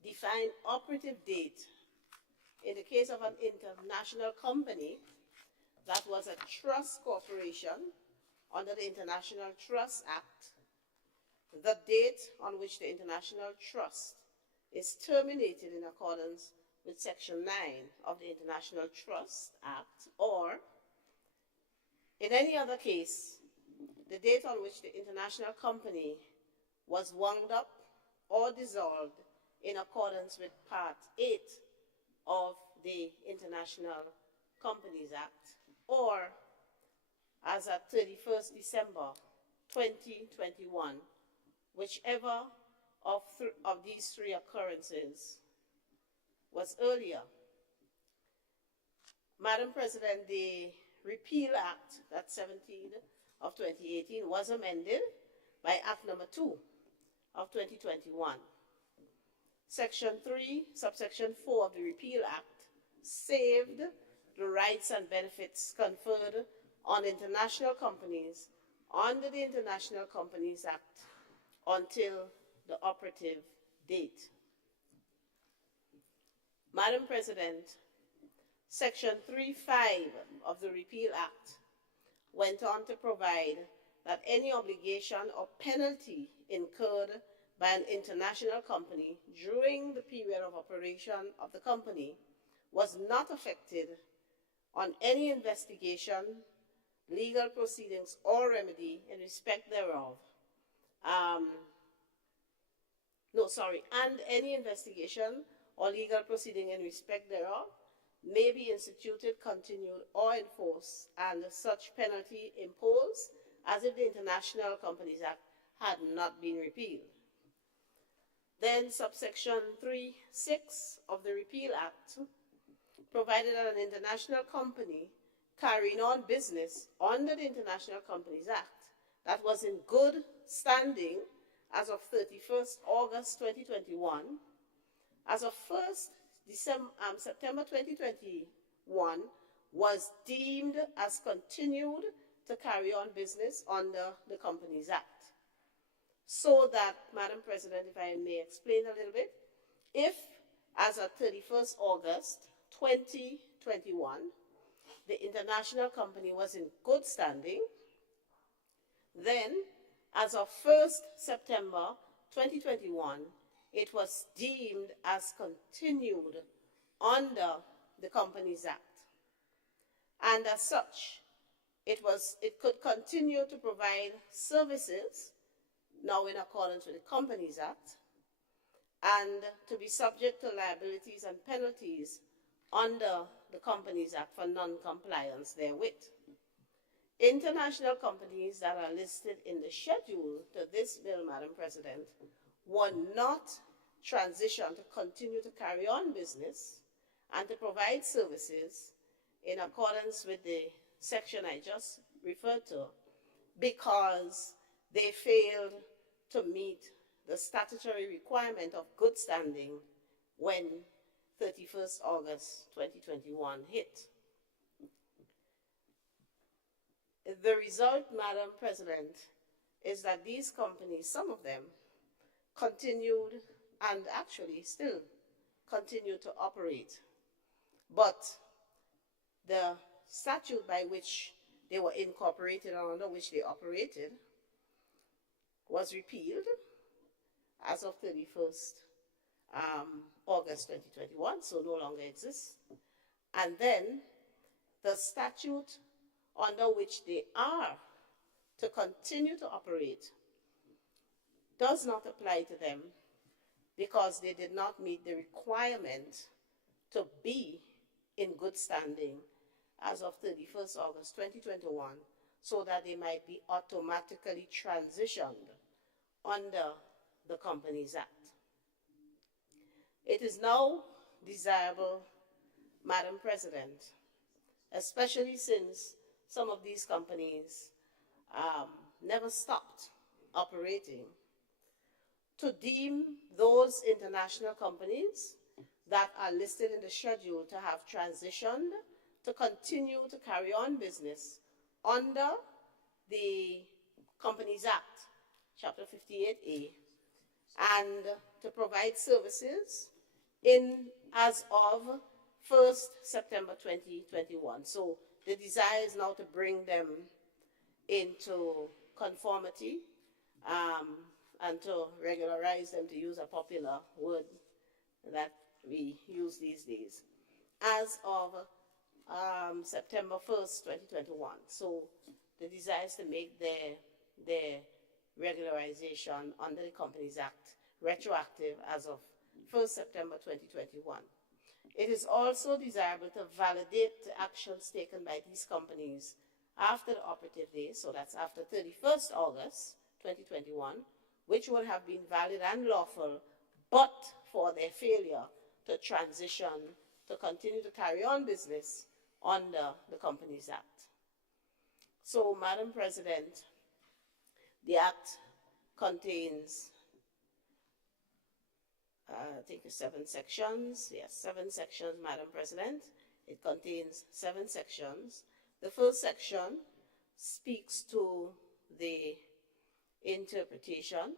defined operative date in the case of an international company that was a trust corporation under the International Trust Act, the date on which the international trust is terminated in accordance with Section 9 of the International Trust Act, or in any other case, the date on which the international company was wound up or dissolved in accordance with Part 8 of the International Companies Act, or as at 31st December 2021, whichever of these three occurrences was earlier. Madam President, the Repeal Act, that 17th of 2018, was amended by Act number 2 of 2021. Section 3, subsection 4 of the Repeal Act saved the rights and benefits conferred on international companies under the International Companies Act until the operative date. Madam President, Section 3(5) of the Repeal Act went on to provide that any obligation or penalty incurred by an international company during the period of operation of the company was not affected on any investigation, legal proceedings, or remedy in respect thereof. And any investigation or legal proceeding in respect thereof may be instituted, continued, or enforced, and such penalty imposed as if the International Companies Act had not been repealed. Then subsection 3(6) of the Repeal Act provided that an international company carrying on business under the International Companies Act that was in good standing as of 31st August 2021, as of 1st September 2021, was deemed as continued to carry on business under the Companies Act. So that, Madam President, if I may explain a little bit, if as of 31st August 2021, the international company was in good standing, then as of 1st September 2021, it was deemed as continued under the Companies Act. And as such, it could continue to provide services now in accordance with the Companies Act, and to be subject to liabilities and penalties under the Companies Act for non-compliance therewith. International companies that are listed in the schedule to this bill, Madam President, were not transitioned to continue to carry on business and to provide services in accordance with the section I just referred to, because they failed to meet the statutory requirement of good standing when 31st August 2021 hit. The result, Madam President, is that these companies, some of them, continued and actually still continue to operate. But the statute by which they were incorporated and under which they operated was repealed as of 31st August 2021, so no longer exists. And then the statute under which they are to continue to operate does not apply to them because they did not meet the requirement to be in good standing as of 31st August 2021, so that they might be automatically transitioned under the Companies Act. It is now desirable, Madam President, especially since some of these companies never stopped operating, to deem those international companies that are listed in the schedule to have transitioned to continue to carry on business under the Companies Act, Chapter 58A, and to provide services as of 1st September 2021. So the desire is now to bring them into conformity and to regularize them, to use a popular word, that we use these days as of September 1st, 2021. So the desire is to make their regularization under the Companies Act retroactive as of 1st September 2021. It is also desirable to validate the actions taken by these companies after the operative day, so that's after 31st August 2021, which would have been valid and lawful, but for their failure to transition, to continue to carry on business under the Companies Act. So, Madam President, the Act contains, I think, 7 sections. Yes, 7 sections, Madam President. It contains 7 sections. The first section speaks to the interpretation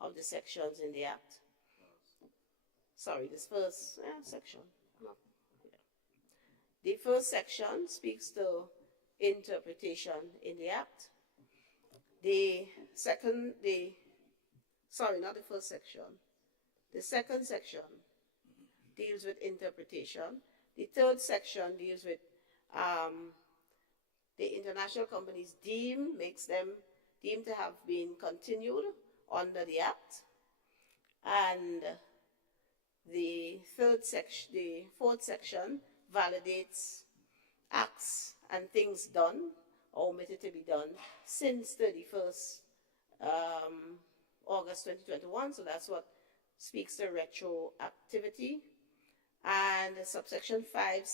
of the sections in the Act. Sorry, this first section. No, yeah. The first section speaks to interpretation in the Act. Sorry, not the first section. The second section deals with interpretation. The third section deals with the international companies makes them deemed to have been continued under the Act. And the fourth section validates acts and things done or omitted to be done since 31st August 2021. So that's what speaks to retroactivity. And subsection 5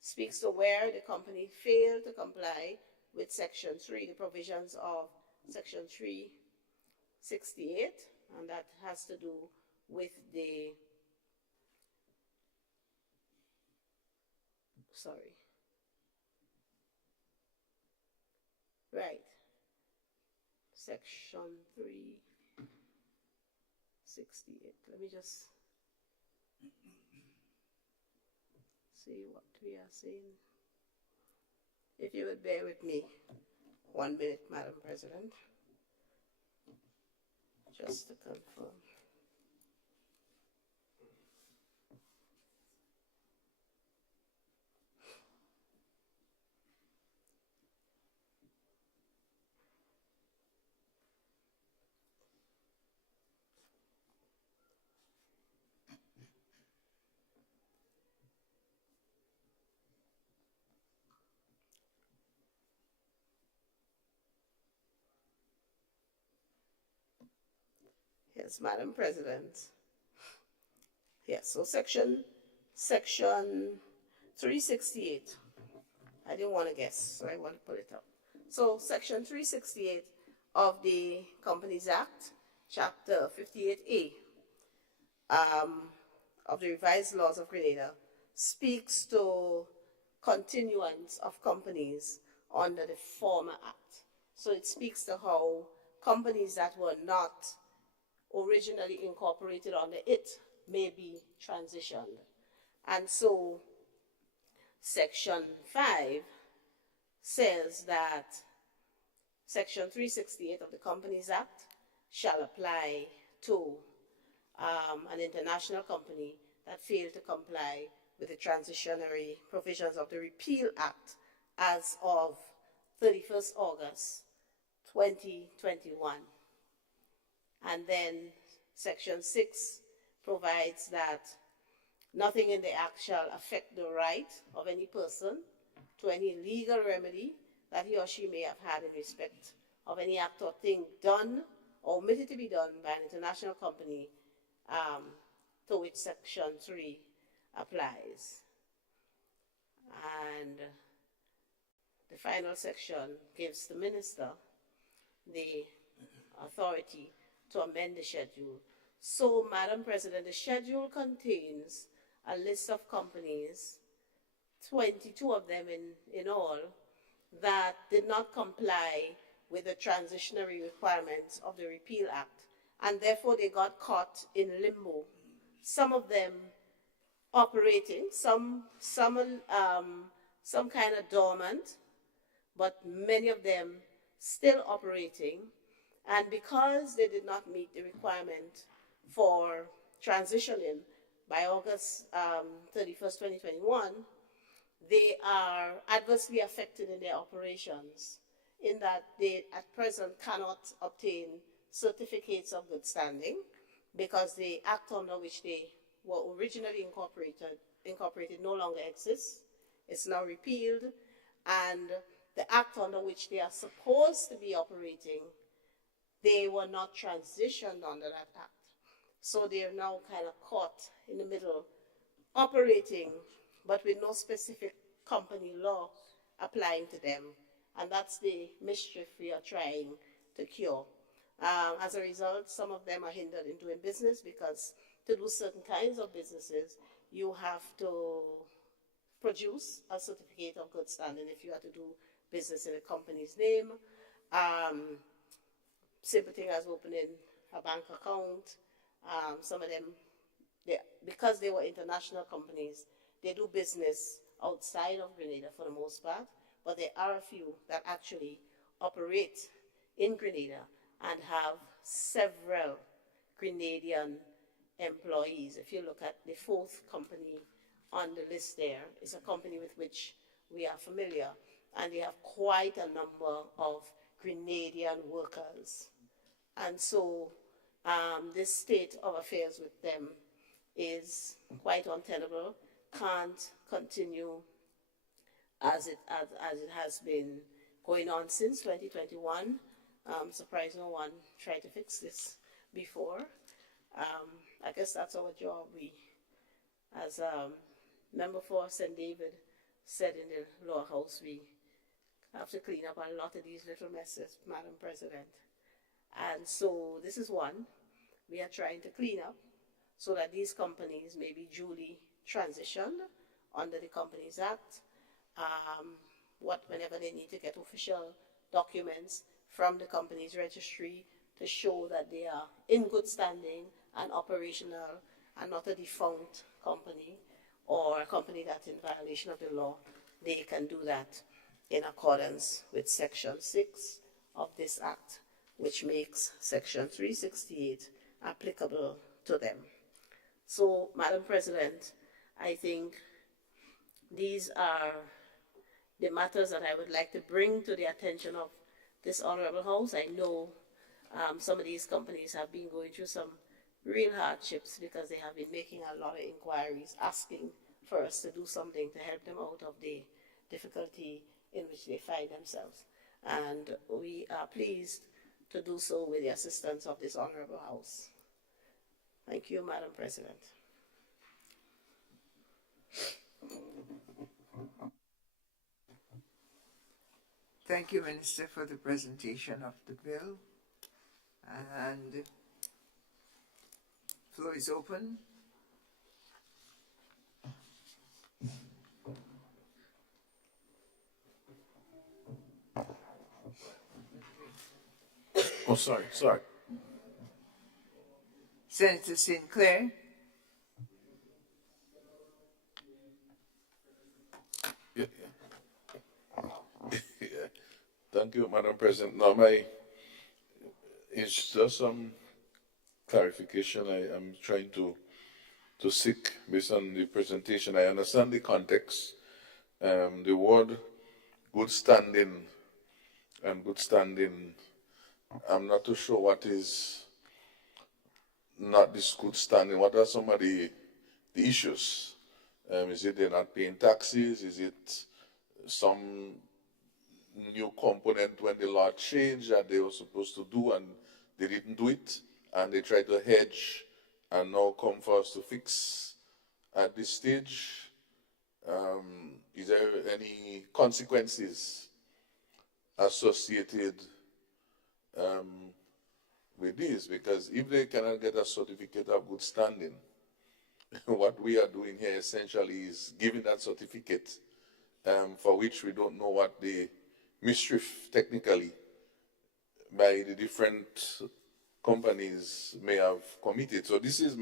speaks to where the company failed to comply with Section 3, the provisions of Section 368, and that has to do with the, Section 368. Let me just see what we are saying. If you would bear with me 1 minute, Madam President, just to confirm. Yes, Madam President. Yes, so section 368. I didn't want to guess, so I want to put it up. So section 368 of the Companies Act, chapter 58A of the revised laws of Grenada, speaks to continuance of companies under the former act. So it speaks to how companies that were not originally incorporated under it may be transitioned. And so Section 5 says that Section 368 of the Companies Act shall apply to an international company that failed to comply with the transitionary provisions of the Repeal Act as of 31st August 2021. And then Section 6 provides that nothing in the Act shall affect the right of any person to any legal remedy that he or she may have had in respect of any act or thing done or omitted to be done by an international company to which Section 3 applies. And the final section gives the minister the authority to amend the schedule. So, Madam President, the schedule contains a list of companies, 22 of them in all, that did not comply with the transitionary requirements of the Repeal Act, and therefore they got caught in limbo. Some of them operating, some kind of dormant, but many of them still operating. And because they did not meet the requirement for transitioning, by August 31st, 2021, they are adversely affected in their operations in that they at present cannot obtain certificates of good standing because the act under which they were originally incorporated no longer exists. It's now repealed, and the act under which they are supposed to be operating, they were not transitioned under that act. So they are now kind of caught in the middle, operating, but with no specific company law applying to them. And that's the mischief we are trying to cure. As a result, some of them are hindered in doing business because to do certain kinds of businesses, you have to produce a certificate of good standing if you are to do business in a company's name. Simple thing as opening a bank account. Some of them, because they were international companies, they do business outside of Grenada for the most part, but there are a few that actually operate in Grenada and have several Grenadian employees. If you look at the fourth company on the list there, it's a company with which we are familiar, and they have quite a number of Grenadian workers. And so this state of affairs with them is quite untenable, can't continue as it has been going on since 2021. Surprised no one tried to fix this before. I guess that's our job. We, as Member for St. David said in the lower house, we have to clean up a lot of these little messes, Madam President. And so this is one we are trying to clean up so that these companies may be duly transitioned under the Companies Act, whenever they need to get official documents from the company's registry to show that they are in good standing and operational and not a defunct company or a company that's in violation of the law. They can do that in accordance with Section 6 of this Act, which makes Section 368 applicable to them. So, Madam President, I think these are the matters that I would like to bring to the attention of this Honorable House. I know some of these companies have been going through some real hardships because they have been making a lot of inquiries, asking for us to do something to help them out of the difficulty in which they find themselves. And we are pleased to do so with the assistance of this Honorable House. Thank you, Madam President. Thank you, Minister, for the presentation of the bill. And the floor is open. Oh, sorry. Senator Sinclair. Yeah. Thank you, Madam President. Now, it's just some clarification I'm trying to seek based on the presentation. I understand the context. The word good standing and good standing, I'm not too sure what is not this good standing. What are some of the issues? Is it they're not paying taxes? Is it some new component when the law changed that they were supposed to do and they didn't do it, and they tried to hedge and now come for us to fix at this stage? Is there any consequences associated with this? Because if they cannot get a certificate of good standing, what we are doing here essentially is giving that certificate for which we don't know what the mischief technically by the different companies may have committed. So this is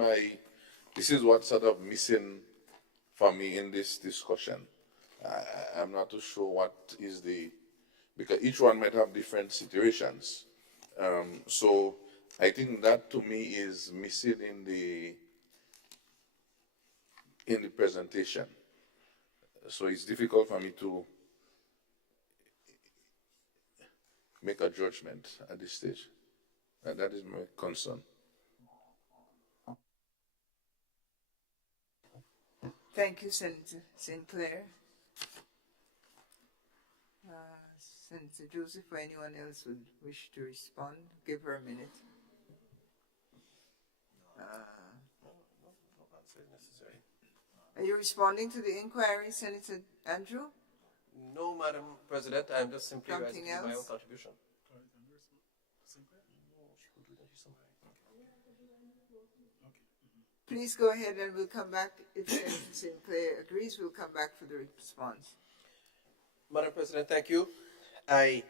what's sort of missing for me in this discussion. I'm not too sure what is because each one might have different situations. So I think that to me is missing in the presentation. So it's difficult for me to make a judgment at this stage. And that is my concern. Thank you, Senator Sinclair. Senator Joseph, or anyone else would wish to respond, give her a minute. Are you responding to the inquiry, Senator Andrew? No, Madam President, I'm just simply Something raising my own else? contribution. Please go ahead and we'll come back. If Senator Sinclair agrees, we'll come back for the response. Madam President, thank you. I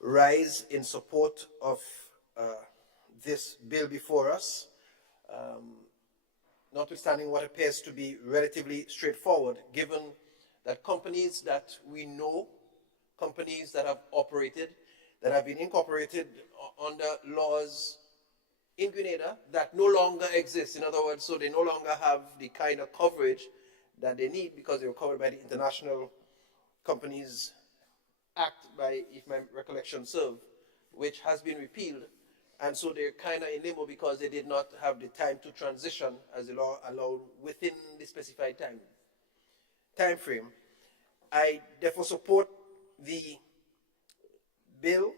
rise in support of this bill before us, notwithstanding what appears to be relatively straightforward, given that companies that we know, companies that have operated, that have been incorporated under laws in Grenada that no longer exist. In other words, so they no longer have the kind of coverage that they need because they were covered by the International Companies Act, by, if my recollection serves, which has been repealed. And so they're kind of in limbo because they did not have the time to transition as the law allowed within the specified time frame. I therefore support the bill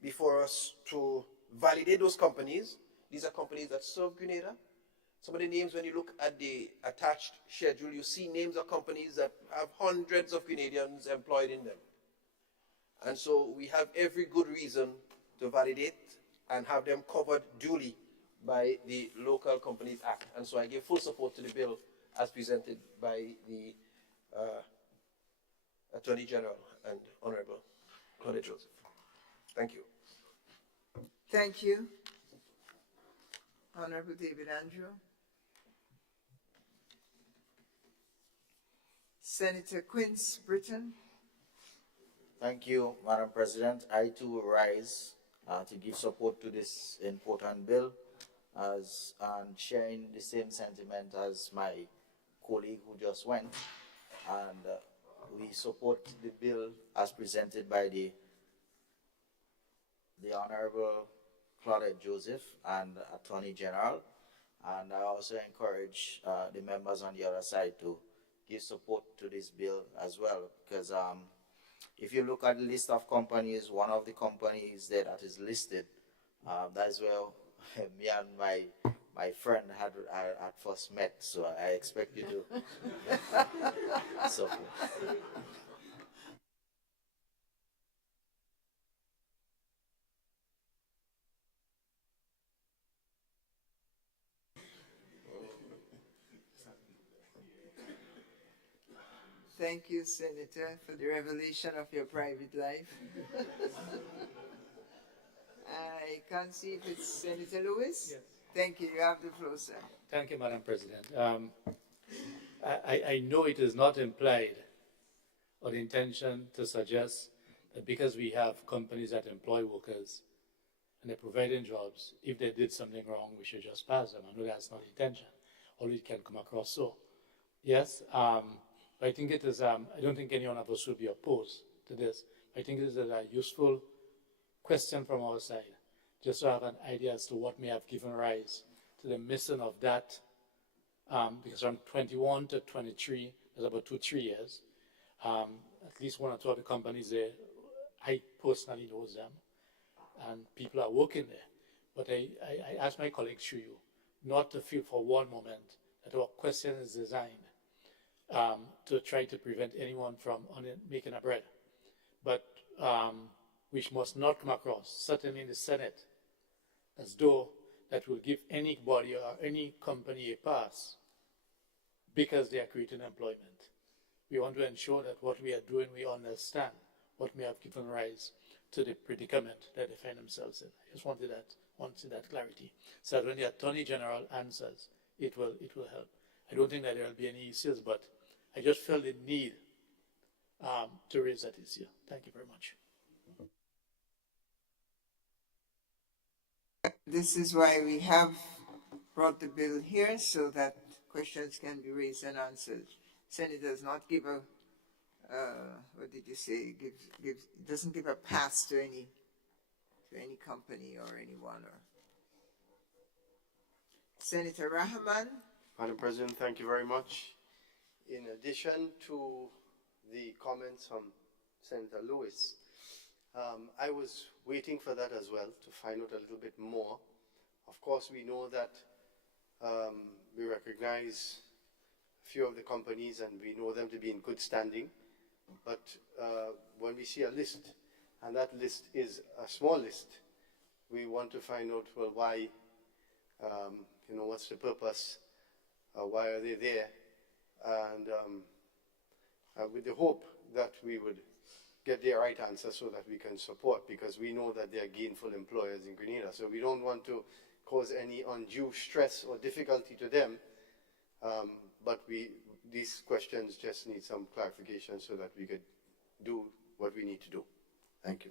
before us to validate those companies. These are companies that serve Grenada. Some of the names, when you look at the attached schedule, you see names of companies that have hundreds of Grenadians employed in them. And so we have every good reason to validate and have them covered duly by the Local Companies Act. And so I give full support to the bill as presented by the Attorney General and Honorable Claudette Joseph. Thank you. Thank you. Honorable David Andrew. Senator Quince Britton. Thank you, Madam President. I too rise to give support to this important bill, and sharing the same sentiment as my colleague who just went. And we support the bill as presented by the Honorable Claudette Joseph and Attorney General. And I also encourage the members on the other side to give support to this bill as well, because if you look at the list of companies, one of the companies there that is listed, that's where me and my friend had first met. So I expect you to support. Thank you, Senator, for the revelation of your private life. I can't see if it's Senator Lewis. Yes. Thank you. You have the floor, sir. Thank you, Madam President. I know it is not implied or the intention to suggest that because we have companies that employ workers and they're providing jobs, if they did something wrong, we should just pass them. I know that's not the intention, although it can come across so. Yes, I think it is, I don't think anyone of us should be opposed to this. I think it is a useful question from our side, just to have an idea as to what may have given rise to the missing of that, because from 21 to 23, there's about 2-3 years. At least one or two of the companies there, I personally know them, and people are working there. But I ask my colleagues through you not to feel for one moment that our question is designed to try to prevent anyone from making a bread. But which must not come across, certainly in the Senate, as though that will give anybody or any company a pass because they are creating employment. We want to ensure that what we are doing, we understand what may have given rise to the predicament that they find themselves in. I just wanted that clarity. So that when the Attorney General answers, it will help. I don't think that there will be any issues, but I just felt the need to raise that issue. Thank you very much. This is why we have brought the bill here, so that questions can be raised and answered. Senate does not give a, what did you say, doesn't give a pass to any company or anyone. Or Senator Rahman. Madam President, thank you very much. In addition to the comments from Senator Lewis, I was waiting for that as well to find out a little bit more. Of course, we know that we recognize a few of the companies and we know them to be in good standing. But when we see a list, and that list is a small list, we want to find out, well, why, you know, what's the purpose, why are they there, and with the hope that we would get the right answer so that we can support, because we know that they are gainful employers in Grenada. So we don't want to cause any undue stress or difficulty to them, but these questions just need some clarification so that we could do what we need to do. Thank you.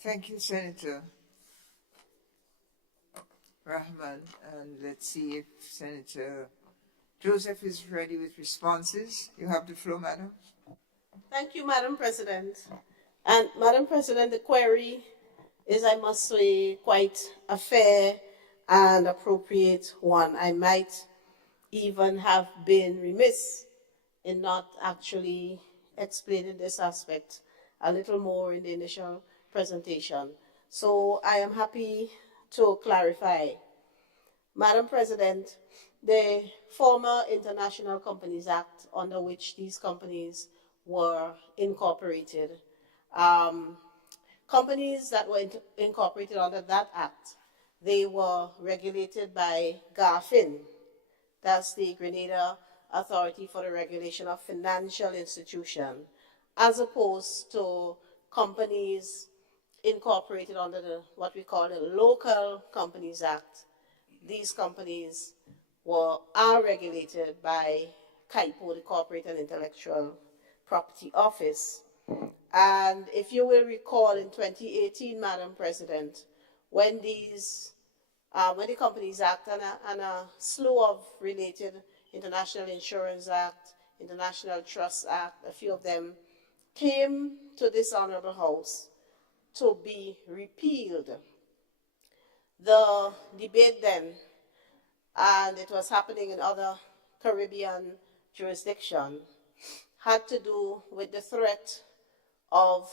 Thank you, Senator Rahman. And let's see if Senator Joseph is ready with responses. You have the floor, Madam. Thank you, Madam President. And Madam President, the query is, I must say, quite a fair and appropriate one. I might even have been remiss in not actually explaining this aspect a little more in the initial presentation. So I am happy to clarify. Madam President, the former International Companies Act, under which these companies were incorporated, companies that were incorporated under that act, they were regulated by GAFIN, that's the Grenada Authority for the Regulation of Financial Institutions, as opposed to companies incorporated under what we call the Local Companies Act. These companies are regulated by CAIPO, the Corporate and Intellectual Property Office. And if you will recall, in 2018, Madam President, when the Companies Act and a slew of related International Insurance Act, International Trust Act, a few of them came to this Honorable House to be repealed. The debate then, and it was happening in other Caribbean jurisdictions, had to do with the threat of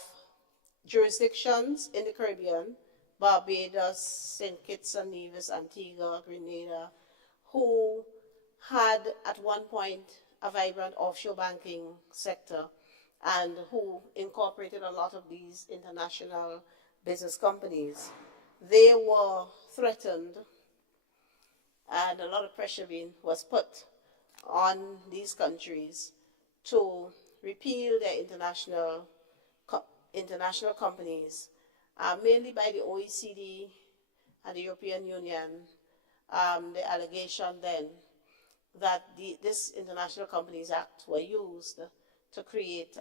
jurisdictions in the Caribbean, Barbados, St. Kitts and Nevis, Antigua, Grenada, who had at one point a vibrant offshore banking sector and who incorporated a lot of these international business companies. They were threatened, and a lot of pressure was put on these countries to repeal their international companies, mainly by the OECD and the European Union. The allegation then that this International Companies Act were used to create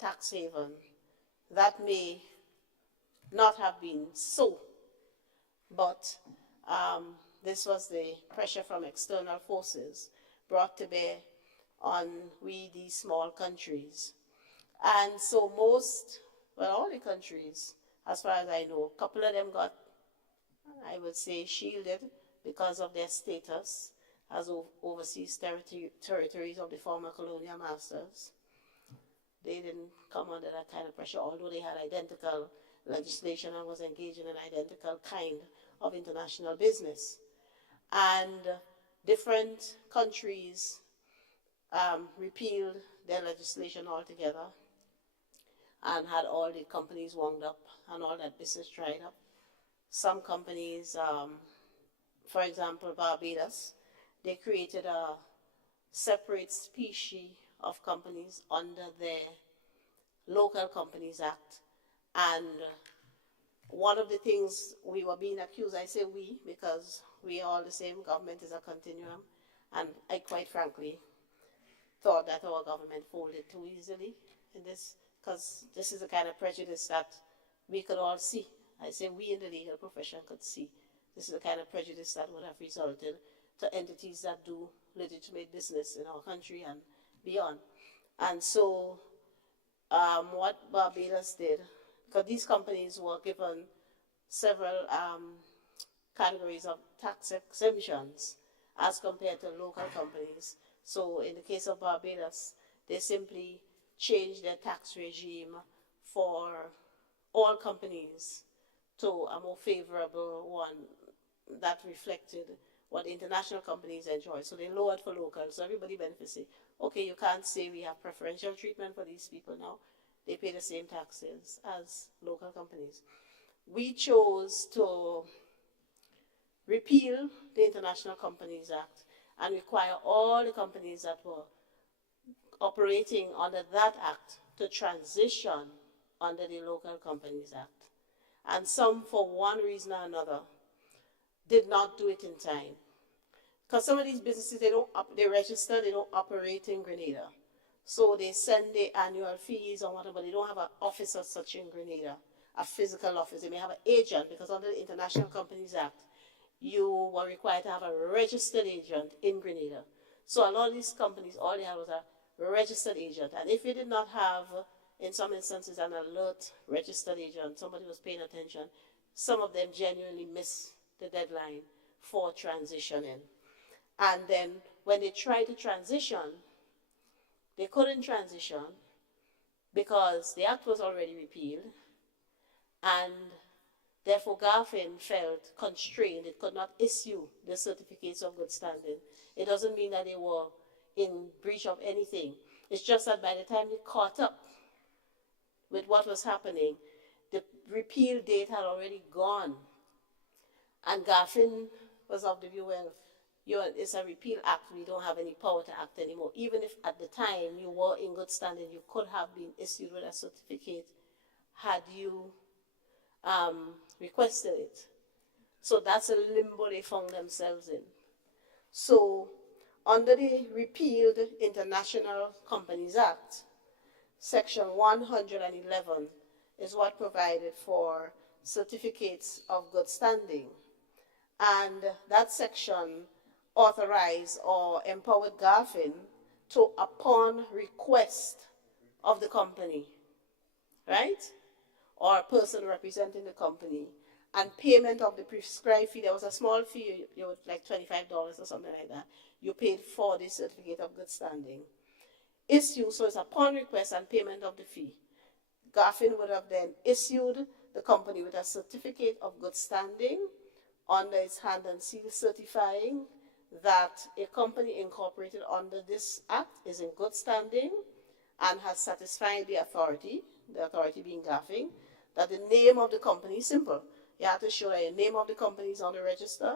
tax haven. That may not have been so, but this was the pressure from external forces brought to bear on these small countries. And so all the countries, as far as I know, a couple of them got, I would say, shielded because of their status as overseas territories of the former colonial masters. They didn't come under that kind of pressure, although they had identical legislation and was engaged in an identical kind of international business. And different countries repealed their legislation altogether and had all the companies wound up and all that business dried up. Some companies, for example, Barbados, they created a separate species of companies under their Local Companies Act. And one of the things we were being accused, I say we, because we are all the same, government is a continuum, and I quite frankly thought that our government folded too easily in this, because this is the kind of prejudice that we could all see. I say we in the legal profession could see this is the kind of prejudice that would have resulted to entities that do legitimate business in our country and beyond. And so what Barbados did, because these companies were given several categories of tax exemptions as compared to local companies. So in the case of Barbados, they simply changed their tax regime for all companies to a more favorable one that reflected what international companies enjoy. So they lowered for locals, so everybody benefits. Okay, you can't say we have preferential treatment for these people now. They pay the same taxes as local companies. We chose to repeal the International Companies Act and require all the companies that were operating under that act to transition under the Local Companies Act. And some, for one reason or another, did not do it in time. Because some of these businesses, they register, they don't operate in Grenada. So they send the annual fees or whatever, but they don't have an office as such in Grenada, a physical office. They may have an agent, because under the International Companies Act, you were required to have a registered agent in Grenada. So a lot of these companies, all they had was a registered agent. And if you did not have, in some instances, an alert registered agent, somebody was paying attention, some of them genuinely missed the deadline for transitioning. And then when they tried to transition, they couldn't transition because the act was already repealed, and therefore GAFIN felt constrained. It could not issue the certificates of good standing. It doesn't mean that they were in breach of anything. It's just that by the time they caught up with what was happening, the repeal date had already gone. And GAFIN was of the view, well, it's a repeal act, we don't have any power to act anymore. Even if at the time you were in good standing, you could have been issued with a certificate had you requested it. So that's a limbo they found themselves in. So under the repealed International Companies Act, Section 111 is what provided for certificates of good standing. And that section authorized or empowered GAFIN to, upon request of the company, right, or a person representing the company, and payment of the prescribed fee. There was a small fee, you would like $25 or something like that. You paid for the certificate of good standing. Issue, so it's upon request and payment of the fee. GAFIN would have then issued the company with a certificate of good standing under its hand and seal, certifying that a company incorporated under this act is in good standing and has satisfied the authority being GAFIN, that the name of the company is simple. You have to show that the name of the company is on the register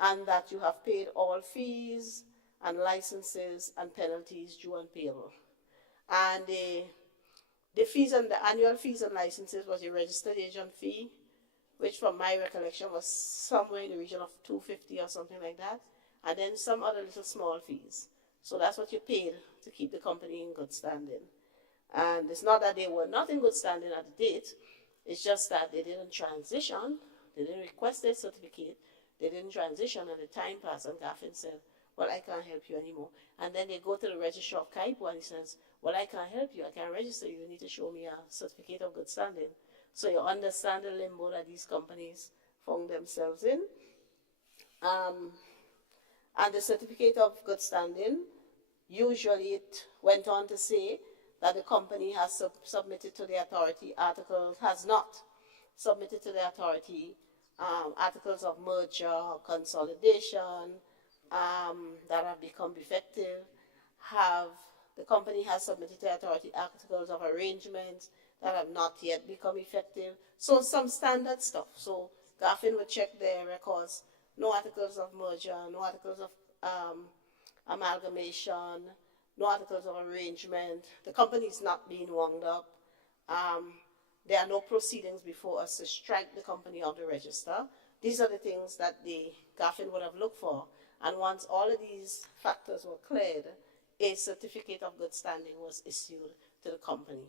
and that you have paid all fees and licenses and penalties due and payable. And the fees and the annual fees and licenses was a registered agent fee, which from my recollection was somewhere in the region of $250 or something like that, and then some other little small fees. So that's what you paid to keep the company in good standing. And it's not that they were not in good standing at the date, it's just that they didn't transition, they didn't request their certificate, they didn't transition, and the time passed, and GAFIN said, well, I can't help you anymore. And then they go to the registrar of KIPO and he says, well, I can't help you, I can't register you, you need to show me a certificate of good standing. So you understand the limbo that these companies found themselves in. And the certificate of good standing, usually it went on to say that the company has submitted to the authority articles, has not submitted to the authority articles of merger or consolidation that have become effective. The company has submitted to the authority articles of arrangement that have not yet become effective. So some standard stuff. So GAFIN would check their records. No articles of merger, no articles of amalgamation, no articles of arrangement. The company is not being wound up. There are no proceedings before us to strike the company off the register. These are the things that the GAFIN would have looked for. And once all of these factors were cleared, a certificate of good standing was issued to the company.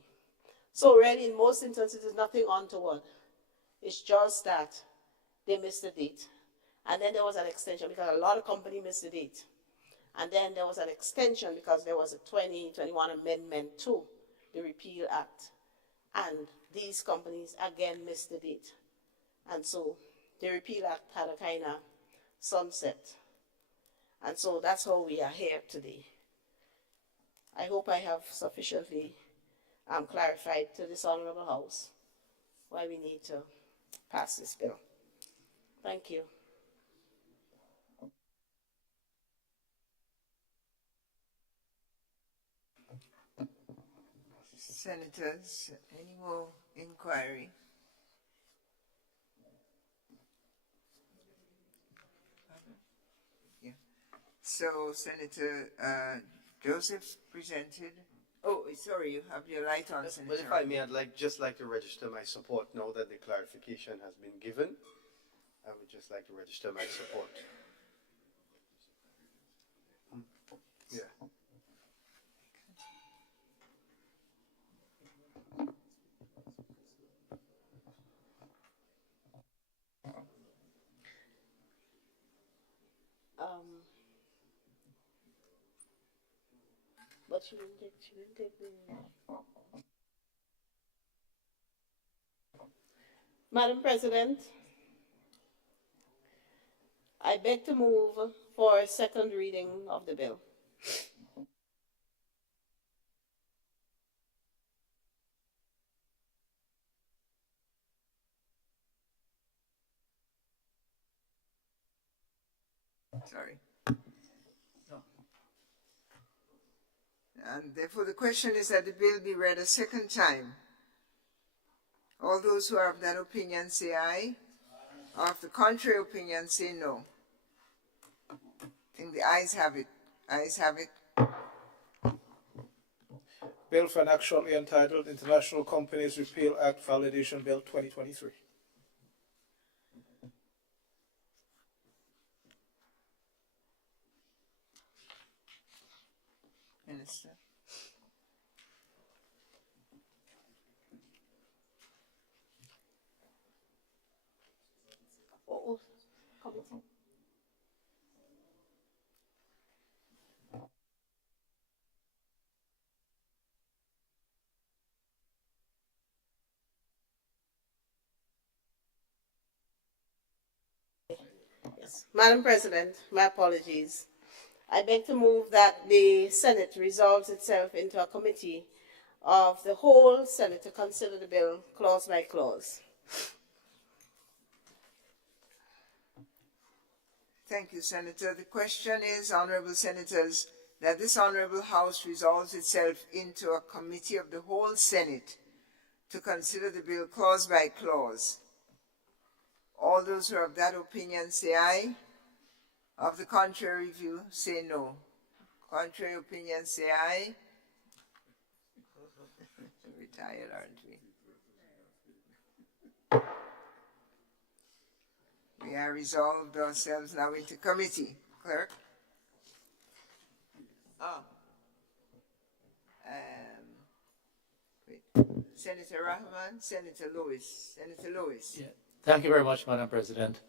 So really, in most instances, there's nothing untoward. It's just that they missed the date. And then there was an extension because a lot of companies missed the date. And then there was an extension because there was a 2021 amendment to the Repeal Act. And these companies again missed the date. And so the Repeal Act had a kind of sunset. And so that's how we are here today. I hope I have sufficiently clarified to this Honorable House why we need to pass this bill. Thank you. Senators, any more inquiry? Yeah. So Senator Joseph presented. Oh, sorry, you have your light on, Senator. But if I may, I'd just like to register my support now that the clarification has been given. I would just like to register my support. Yeah. But she didn't take the... Madam President, I beg to move for a second reading of the bill. Sorry. And therefore the question is that the bill be read a second time. All those who are of that opinion say aye. Of the contrary opinion say no. I think the ayes have it. Ayes have it. Bill for an act shortly entitled International Companies Repeal Act Validation Bill 2023. Minister. Committee. Yes. Madam President, my apologies. I beg to move that the Senate resolves itself into a committee of the whole Senate to consider the bill clause by clause. Thank you, Senator. The question is, Honorable Senators, that this Honorable House resolves itself into a committee of the whole Senate to consider the bill clause by clause. All those who are of that opinion say aye. Of the contrary view, say no. Contrary opinion, say aye. We're tired, aren't we? We are resolved ourselves now into committee. Clerk? Senator Rahman, Senator Lewis. Senator Lewis. Yeah. Thank you very much, Madam President.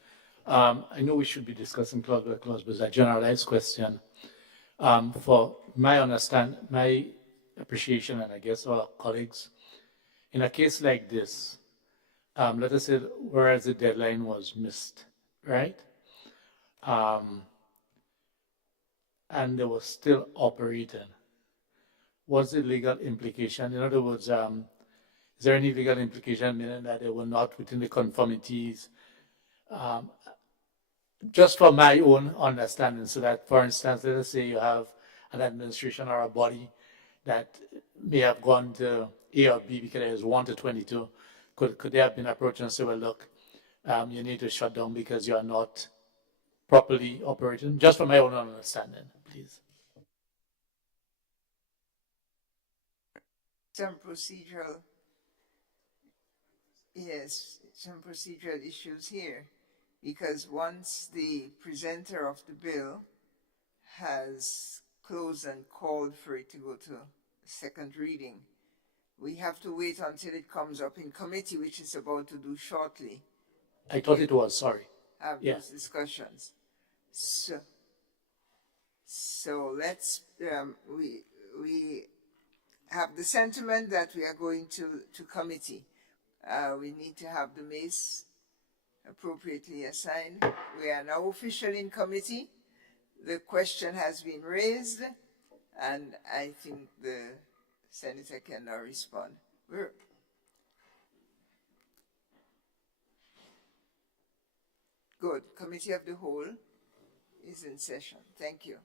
I know we should be discussing clause by clause, but it's a generalized question. For my appreciation, and I guess our colleagues, in a case like this, let us say, whereas the deadline was missed, right? And they were still operating. What's the legal implication? In other words, is there any legal implication meaning that they were not within the conformities? Just for my own understanding, so that, for instance, let us say you have an administration or a body that may have gone to A or B because it is 1 to 22. Could they have been approached and say, well, look, you need to shut down because you are not properly operating? Just for my own understanding, please. Some procedural, yes, some procedural issues here. Because once the presenter of the bill has closed and called for it to go to second reading, we have to wait until it comes up in committee, which is about to do shortly. I thought it was, sorry. have Yeah. those discussions. So let's, we have the sentiment that we are going to committee. We need to have the mace appropriately assigned. We are now officially in committee. The question has been raised, and I think the senator can now respond. Good. Committee of the Whole is in session. Thank you.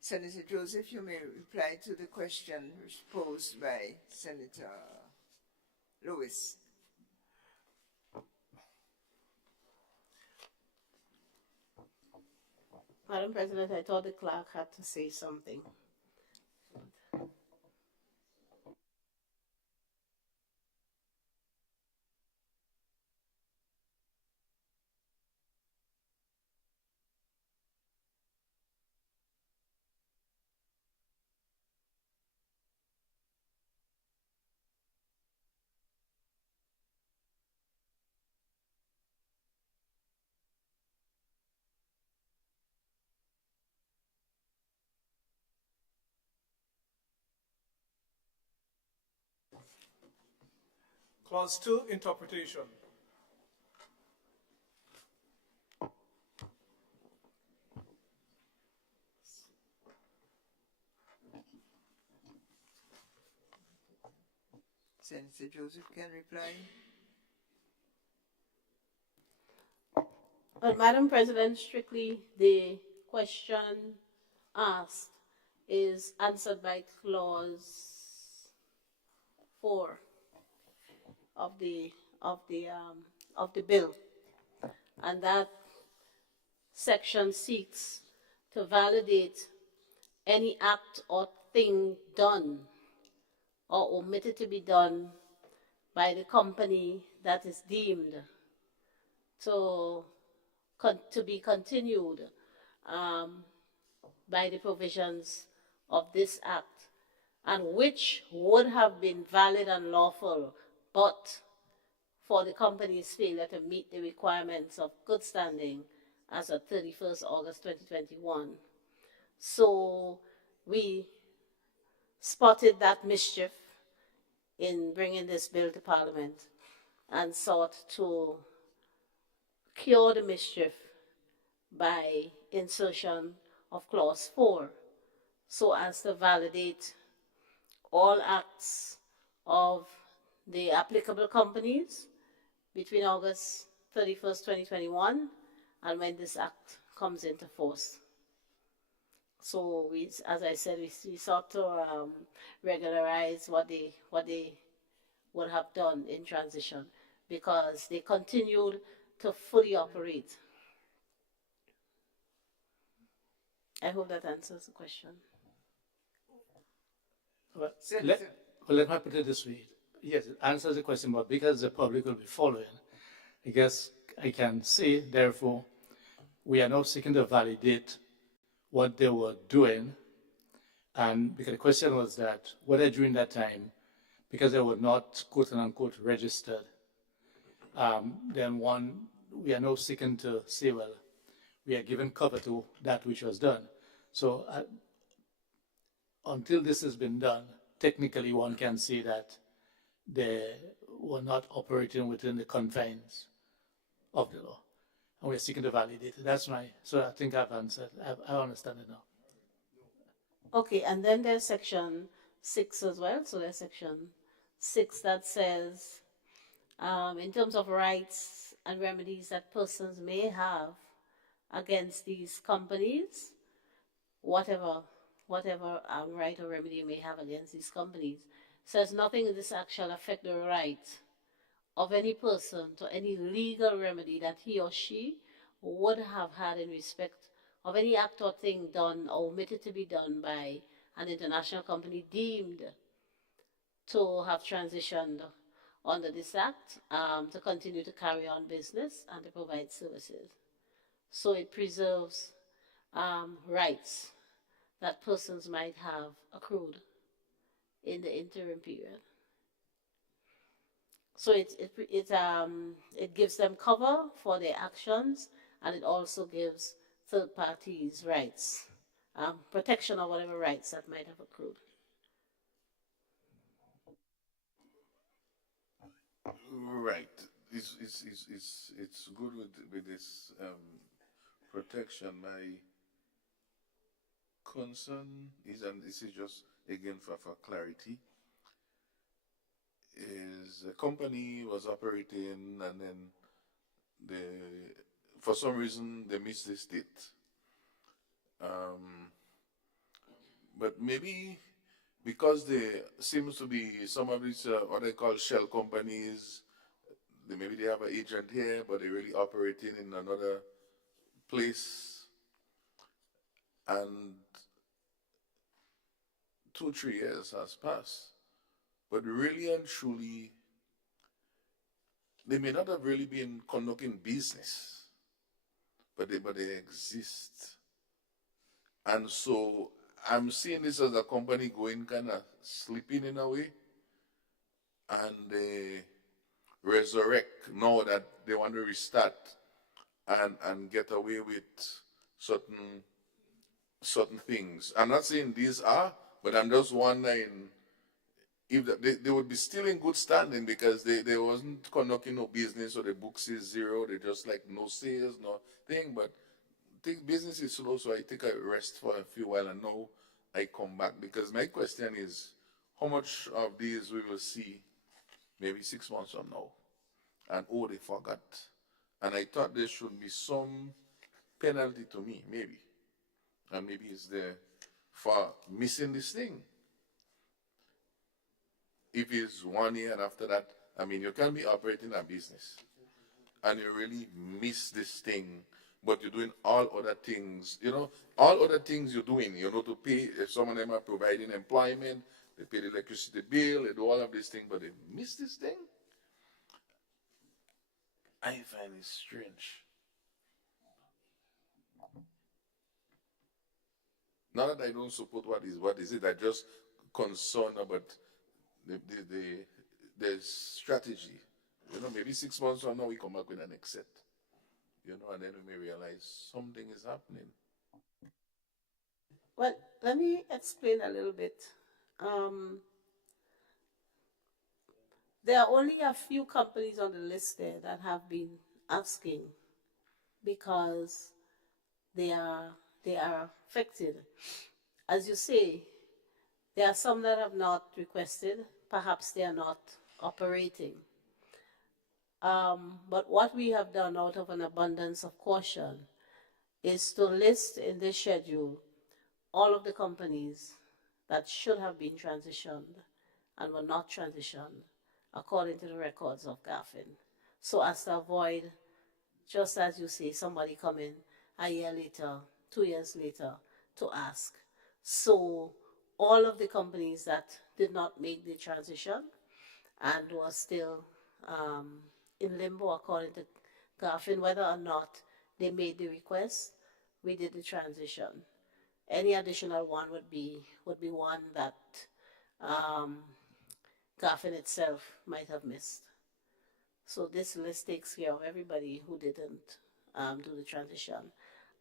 Senator Joseph, you may reply to the question posed by Senator Lewis. Madam President, I thought the clerk had to say something. Clause 2, interpretation. Senator Joseph can reply. But Madam President, strictly the question asked is answered by clause 4 of the bill, and that section seeks to validate any act or thing done or omitted to be done by the company that is deemed to be continued by the provisions of this act, and which would have been valid and lawful but for the company's failure to meet the requirements of good standing as of 31st August 2021. So we spotted that mischief in bringing this bill to Parliament and sought to cure the mischief by insertion of clause 4, so as to validate all acts of the applicable companies between August 31st, 2021 and when this act comes into force. So we, as I said, we sought to regularize what they would have done in transition, because they continued to fully operate. I hope that answers the question. Well, let me put it this way. Yes, it answers the question, but because the public will be following, I guess I can say, therefore, we are now seeking to validate what they were doing. And because the question was that whether during that time, because they were not quote unquote registered, then we are now seeking to say, well, we are giving cover to that which was done. So until this has been done, technically one can say that they were not operating within the confines of the law. And we're seeking to validate it. That's so I think I've answered. I understand it now. Okay, and then there's section 6 as well. So there's section 6 that says, in terms of rights and remedies that persons may have against these companies, whatever right or remedy you may have against these companies, says nothing in this act shall affect the right of any person to any legal remedy that he or she would have had in respect of any act or thing done or omitted to be done by an international company deemed to have transitioned under this act to continue to carry on business and to provide services. So it preserves rights that persons might have accrued in the interim period. So it gives them cover for their actions and it also gives third parties rights, protection of whatever rights that might have accrued. Right. It's good with this protection. My concern is, and this is just again for clarity, is a company was operating and then for some reason they missed this date. But maybe because there seems to be some of these what they call shell companies, maybe they have an agent here, but they're really operating in another place. And 2-3 years has passed. But really and truly, they may not have really been conducting business, but they exist. And so I'm seeing this as a company going kind of sleeping in a way, and they resurrect now that they want to restart and get away with certain things. I'm not saying these are, but I'm just wondering if they would be still in good standing because they wasn't conducting no business, or the books is zero. They just like no sales, no thing. But I think business is slow, so I take a rest for a few while and now I come back. Because my question is, how much of these we will see maybe 6 months from now? And oh, they forgot. And I thought there should be some penalty to me, maybe. And maybe it's there for missing this thing. If it's 1 year and after that, I mean, you can be operating a business and you really miss this thing, but you're doing all other things, all other things you're doing, to pay. If some of them are providing employment, they pay the electricity bill, they do all of these things, but they miss this thing. I find it strange. Not that I don't support what is it, I just concerned about the strategy. Maybe 6 months from now we come back with an exit. And then we may realize something is happening. Well, let me explain a little bit. There are only a few companies on the list there that have been asking because they are affected. As you say, there are some that have not requested. Perhaps they are not operating. But what we have done out of an abundance of caution is to list in this schedule all of the companies that should have been transitioned and were not transitioned according to the records of GAFIN. So as to avoid, just as you say, somebody coming a year later, 2 years later to ask. So all of the companies that did not make the transition and were still in limbo according to GAFIN, whether or not they made the request, we did the transition. Any additional one would be one that GAFIN itself might have missed. So this list takes care of everybody who didn't do the transition.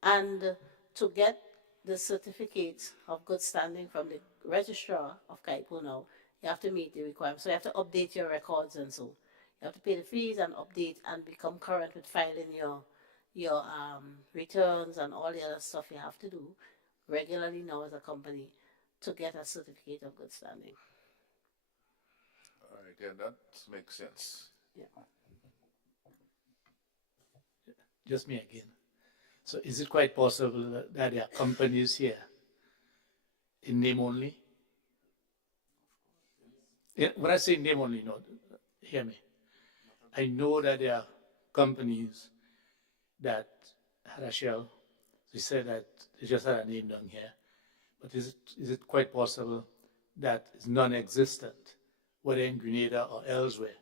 And to get the certificate of good standing from the registrar of Kaipuno, you have to meet the requirements. So you have to update your records and so. You have to pay the fees and update and become current with filing your returns and all the other stuff you have to do regularly now as a company to get a certificate of good standing. All right, yeah, that makes sense. Yeah. Just me again. So is it quite possible that there are companies here in name only? When I say name only, hear me. I know that there are companies that had a shell. They said that they just had a name down here. But is it quite possible that it's non-existent, whether in Grenada or elsewhere?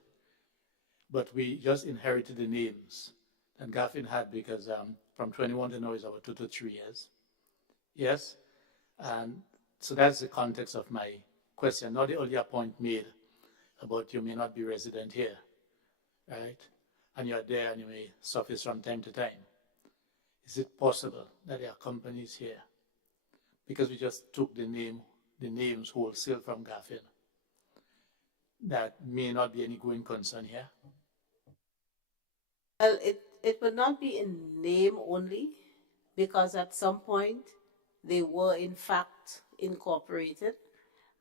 But we just inherited the names that GAFIN had because from 21 to now is about 2 to 3 years. Yes? And so that's the context of my question, not the earlier point made about you may not be resident here, right? And you're there and you may surface from time to time. Is it possible that there are companies here, because we just took the names wholesale from Gaffin, that may not be any going concern here? Well, it would not be in name only, because at some point they were in fact incorporated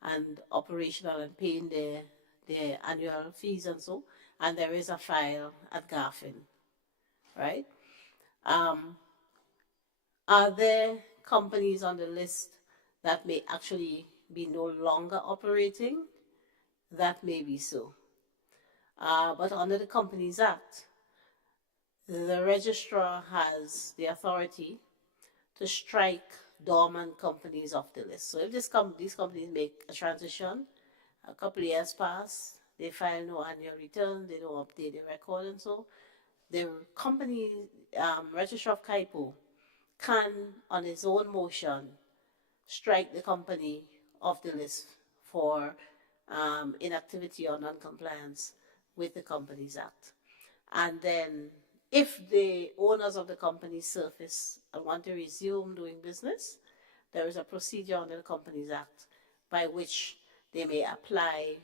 and operational and paying their annual fees and so, and there is a file at Gaffin, right? Are there companies on the list that may actually be no longer operating? That may be so. But under the Companies Act, the registrar has the authority to strike dormant companies off the list. So if these companies make a transition, a couple of years pass, they file no annual return, they don't update the record and so, the company, registrar of KIPO, can, on his own motion, strike the company off the list for inactivity or non-compliance with the Companies Act. And then if the owners of the company surface and want to resume doing business, there is a procedure under the Companies Act by which they may apply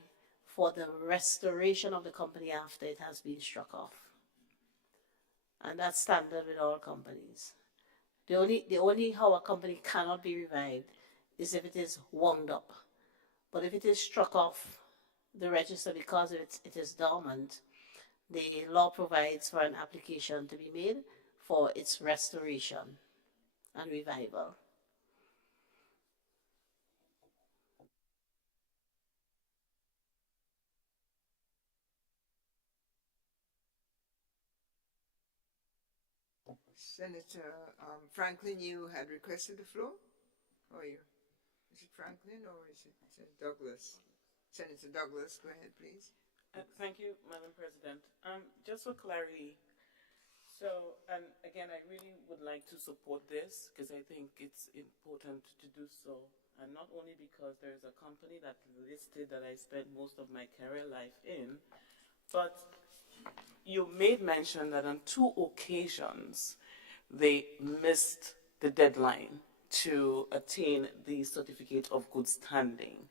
for the restoration of the company after it has been struck off. And that's standard with all companies. The only how a company cannot be revived is if it is wound up. But if it is struck off the register because it is dormant, the law provides for an application to be made for its restoration and revival. Senator Franklin, you had requested the floor? Or you? Is it Franklin or is it Douglas? Senator Douglas, go ahead, please. Thank you, Madam President. Just for clarity, so, and again, I really would like to support this because I think it's important to do so. And not only because there's a company that listed that I spent most of my career life in, but you made mention that on 2 occasions they missed the deadline to attain the certificate of good standing.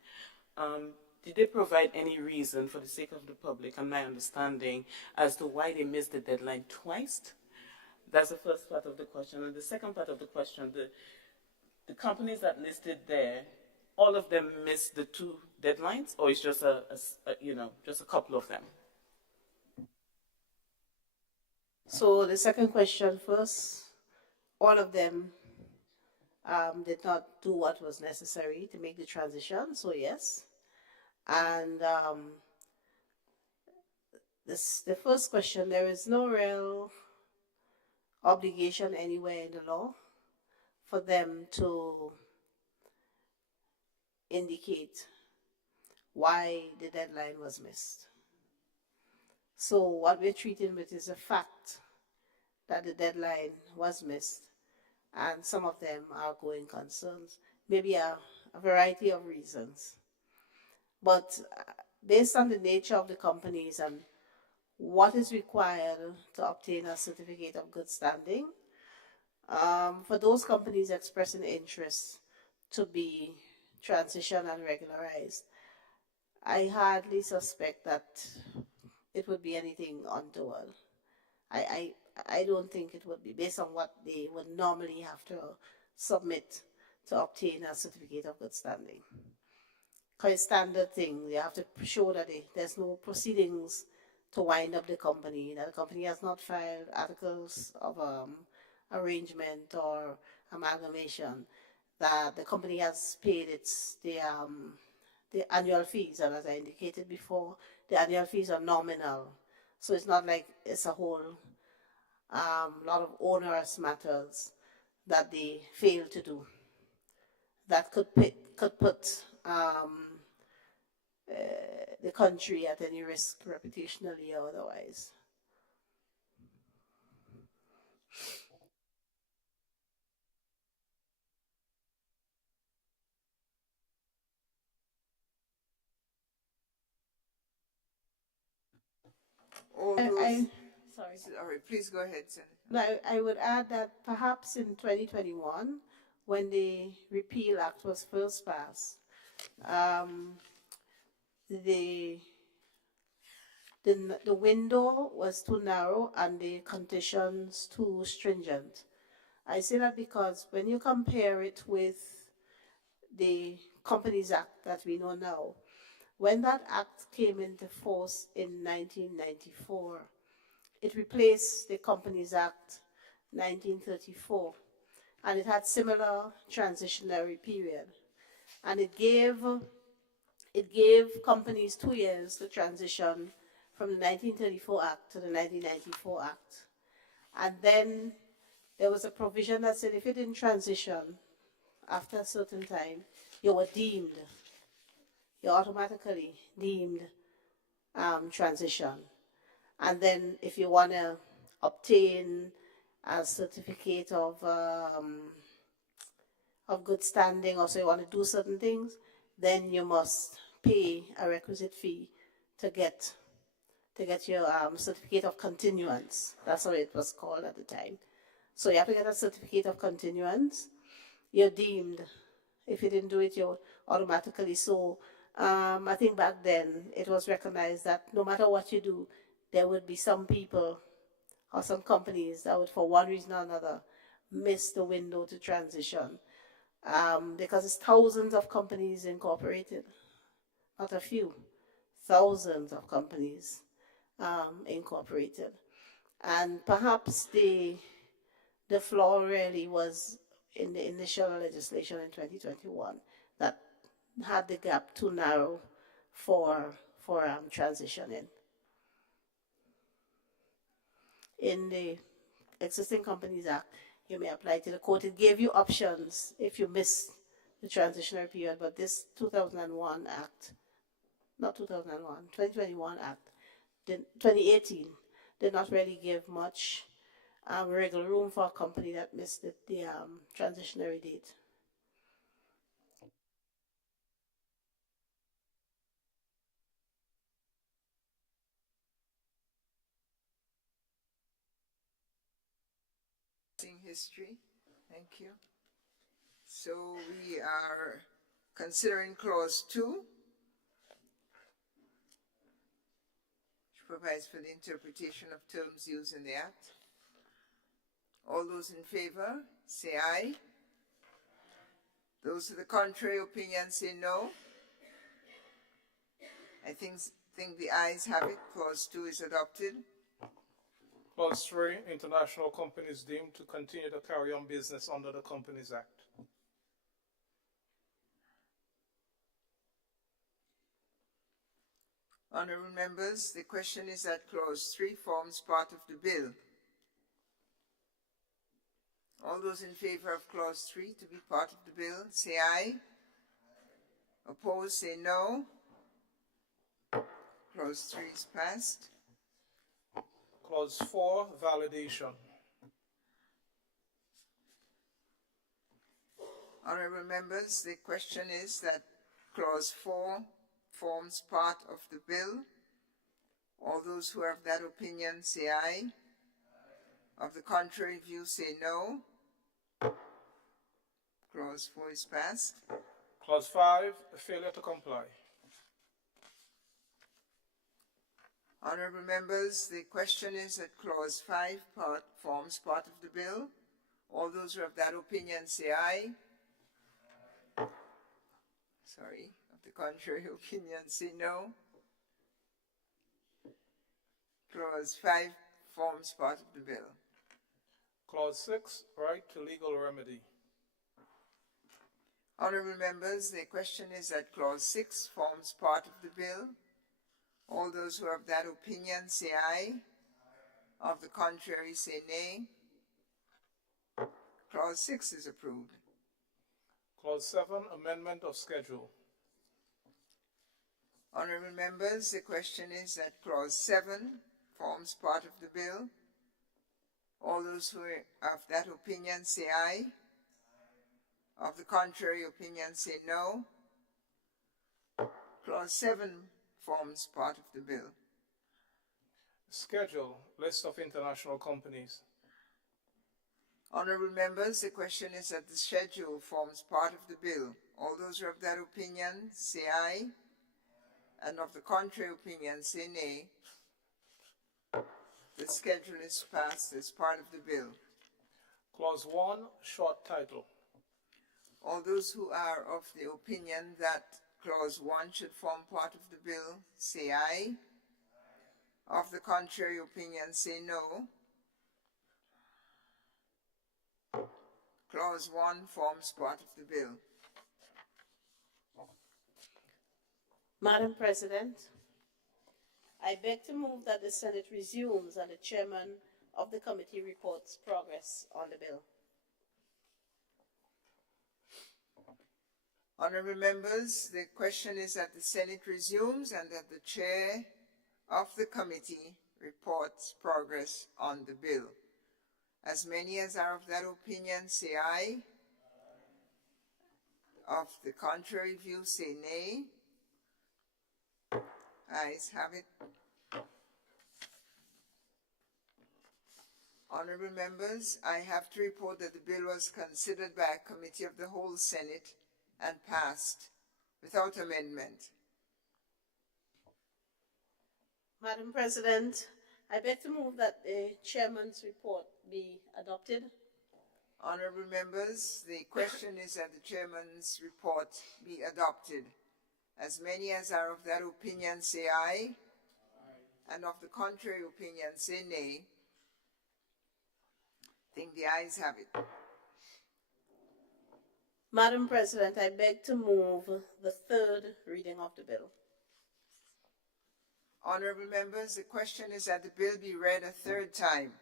Did they provide any reason, for the sake of the public and my understanding, as to why they missed the deadline twice? That's the first part of the question. And the second part of the question, the companies that listed there, all of them missed the 2 deadlines, or it's just just a couple of them? So the second question first, all of them did not do what was necessary to make the transition, so yes. And the first question, there is no real obligation anywhere in the law for them to indicate why the deadline was missed. So what we're treating with is a fact that the deadline was missed, and some of them are going concerns, maybe a variety of reasons. But based on the nature of the companies and what is required to obtain a certificate of good standing, for those companies expressing interest to be transitioned and regularized, I hardly suspect that it would be anything untoward. I don't think it would be, based on what they would normally have to submit to obtain a certificate of good standing. Because it's standard thing, they have to show that there's no proceedings to wind up the company, that the company has not filed articles of arrangement or amalgamation, that the company has paid the annual fees, and as I indicated before, the annual fees are nominal. So it's not like it's a whole lot of onerous matters that they fail to do that could put the country at any risk, reputationally or otherwise. All those, sorry. Sorry, please go ahead, Senator. No, I would add that perhaps in 2021, when the Repeal Act was first passed, the window was too narrow and the conditions too stringent. I say that because when you compare it with the Companies Act that we know now, when that act came into force in 1994, it replaced the Companies Act 1934, and it had similar transitionary period, and it gave companies 2 years to transition from the 1934 Act to the 1994 Act. And then there was a provision that said if you didn't transition after a certain time, you're automatically deemed transition. And then if you want to obtain a certificate of good standing, or so you want to do certain things, then you must pay a requisite fee to get your certificate of continuance. That's what it was called at the time. So you have to get a certificate of continuance. You're deemed. If you didn't do it, you're automatically. So I think back then it was recognized that no matter what you do, there would be some people or some companies that would, for one reason or another, miss the window to transition. Because it's thousands of companies incorporated, not a few, thousands of companies incorporated. And perhaps the flaw really was in the initial legislation in 2021 that had the gap too narrow for transitioning. In the Existing Companies Act, you may apply to the court. It gave you options if you miss the transitionary period, but this 2001 Act, not 2001, 2021 Act, 2018, did not really give much wiggle room for a company that missed the transitionary date. History. Thank you. So we are considering Clause 2, which provides for the interpretation of terms used in the Act. All those in favor, say aye. Those to the contrary opinion, say no. I think the ayes have it. Clause 2 is adopted. Clause 3, international companies deemed to continue to carry on business under the Companies Act. Honourable members, the question is that Clause 3 forms part of the bill. All those in favour of Clause 3 to be part of the bill, say aye. Opposed, say no. Clause 3 is passed. Clause 4, validation. Honourable members, the question is that Clause 4 forms part of the bill. All those who are of that opinion say aye. Of the contrary view, say no. Clause 4 is passed. Clause 5, failure to comply. Honourable members, the question is that Clause 5 forms part of the bill. All those who are of that opinion say aye. Sorry, of the contrary opinion say no. Clause 5 forms part of the bill. Clause 6, right to legal remedy. Honourable members, the question is that Clause 6 forms part of the bill. All those who are of that opinion say aye. Of the contrary say nay. Clause 6 is approved. Clause 7, amendment of schedule. Honourable members, the question is that Clause 7 forms part of the bill. All those who are of that opinion say aye. Of the contrary opinion say no. Clause 7 forms part of the bill. Schedule, list of international companies. Honourable members, the question is that the schedule forms part of the bill. All those who are of that opinion, say aye. And of the contrary opinion, say nay. The schedule is passed as part of the bill. Clause 1, short title. All those who are of the opinion that Clause 1 should form part of the bill, say aye. Of the contrary opinion, say no. Clause 1 forms part of the bill. Madam President, I beg to move that the Senate resumes and the chairman of the committee reports progress on the bill. Honourable members, the question is that the Senate resumes and that the chair of the committee reports progress on the bill. As many as are of that opinion, say aye. Of the contrary view, say nay. Ayes have it. Honourable members, I have to report that the bill was considered by a committee of the whole Senate and passed without amendment. Madam President, I beg to move that the chairman's report be adopted. Honourable members, the question is that the chairman's report be adopted. As many as are of that opinion say aye. And of the contrary opinion say nay. I think the ayes have it. Madam President, I beg to move the third reading of the bill. Honourable members, the question is that the bill be read a third time.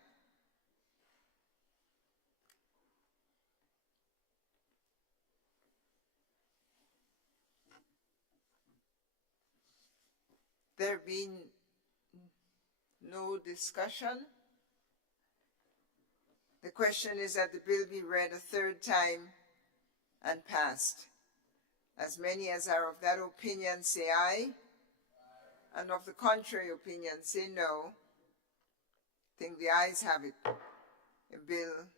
There being no discussion, the question is that the bill be read a third time and passed. As many as are of that opinion say aye. And of the contrary opinion, say no. I think the ayes have it. The bill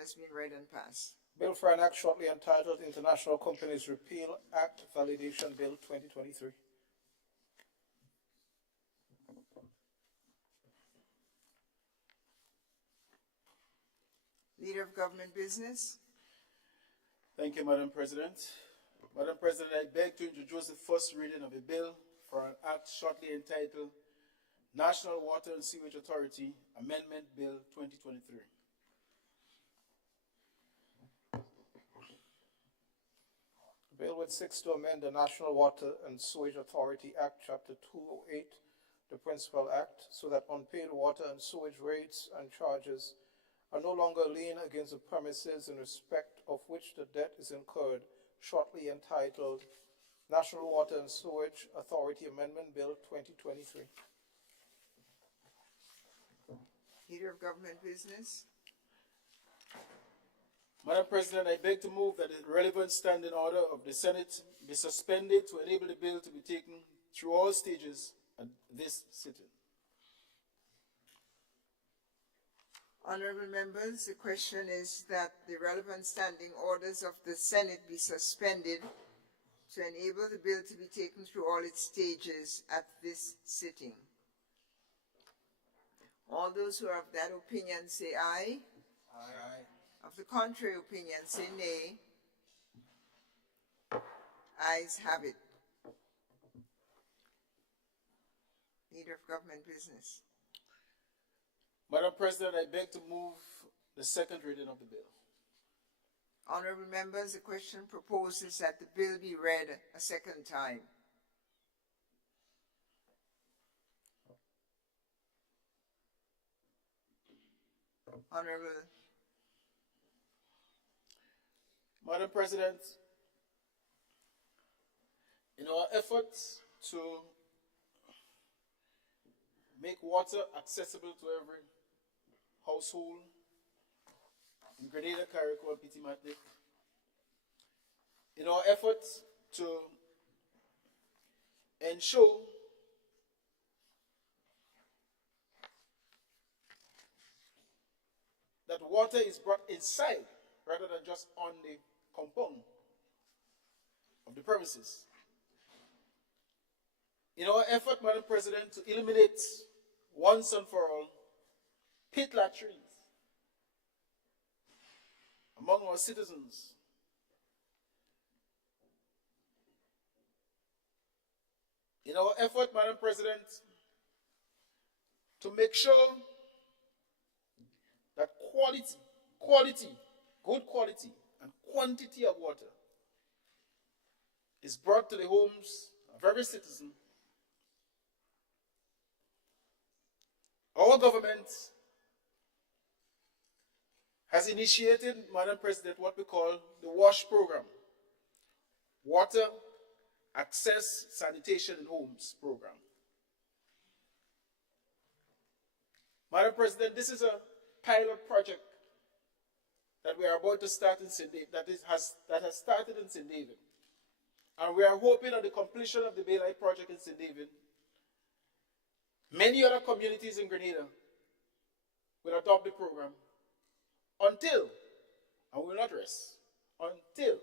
has been read and passed. Bill for an act shortly entitled International Companies Repeal Act Validation Bill 2023. Leader of Government Business. Thank you, Madam President. Madam President, I beg to introduce the first reading of a bill for an act shortly entitled National Water and Sewage Authority Amendment Bill 2023. Bill which seeks to amend the National Water and Sewage Authority Act, Chapter 208, the Principal Act, so that unpaid water and sewage rates and charges are no longer lien against the premises in respect of which the debt is incurred, shortly entitled National Water and Sewage Authority Amendment Bill 2023. Leader of Government Business. Madam President, I beg to move that the relevant standing order of the Senate be suspended to enable the bill to be taken through all stages at this sitting. Honourable members, the question is that the relevant standing orders of the Senate be suspended to enable the bill to be taken through all its stages at this sitting. All those who are of that opinion say aye. Aye. Of the contrary opinion say nay. Ayes have it. Leader of Government Business. Madam President, I beg to move the second reading of the bill. Honourable members, the question proposes that the bill be read a second time. Honourable. Madam President, in our efforts to make water accessible to every household in Grenada, Carriacou, and Petit Martinique, in our efforts to ensure water is brought inside rather than just on the compound of the premises. In our effort, Madam President, to eliminate once and for all pit latrines among our citizens, in our effort, Madam President, to make sure that good quality and quantity of water is brought to the homes of every citizen, our government has initiated, Madam President, what we call the WASH program, Water Access Sanitation in Homes program. Madam President, this is a pilot project that we are about to start in St. David, that has started in St. David. And we are hoping at the completion of the Baylite project in St. David, many other communities in Grenada will adopt the program until, and we will not rest, until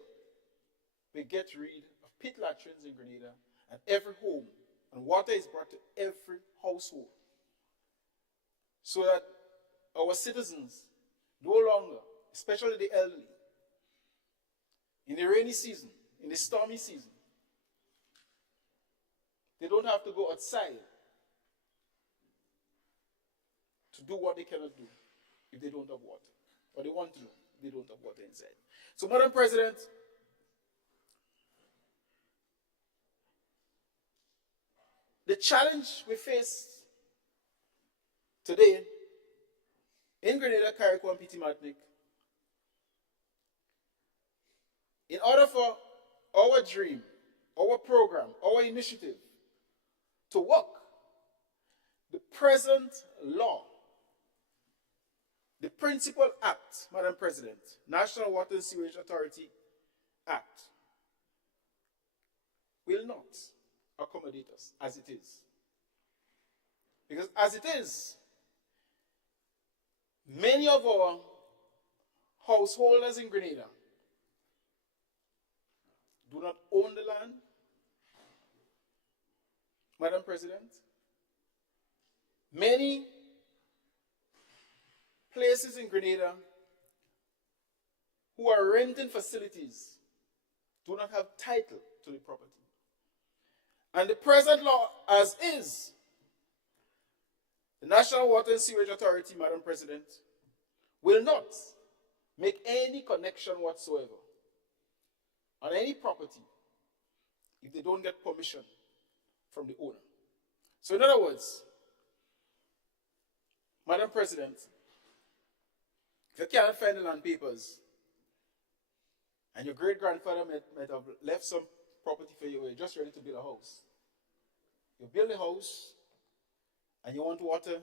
we get rid of pit latrines in Grenada and every home, and water is brought to every household, so that our citizens no longer, especially the elderly, in the rainy season, in the stormy season, they don't have to go outside to do what they cannot do if they don't have water. Or they want to do, they don't have water inside. So, Madam President, the challenge we face today in Grenada, Carriacou, and Petite Martinique, in order for our dream, our program, our initiative to work, the present law, the principal act, Madam President, National Water and Sewerage Authority Act, will not accommodate us as it is. Because as it is, many of our householders in Grenada do not own the land, Madam President. Many places in Grenada who are renting facilities do not have title to the property. And the present law as is, the National Water and Sewerage Authority, Madam President, will not make any connection whatsoever on any property if they don't get permission from the owner. So in other words, Madam President, if you cannot find the land papers, and your great-grandfather might have left some property for you, you're just ready to build a house. You build a house, and you want water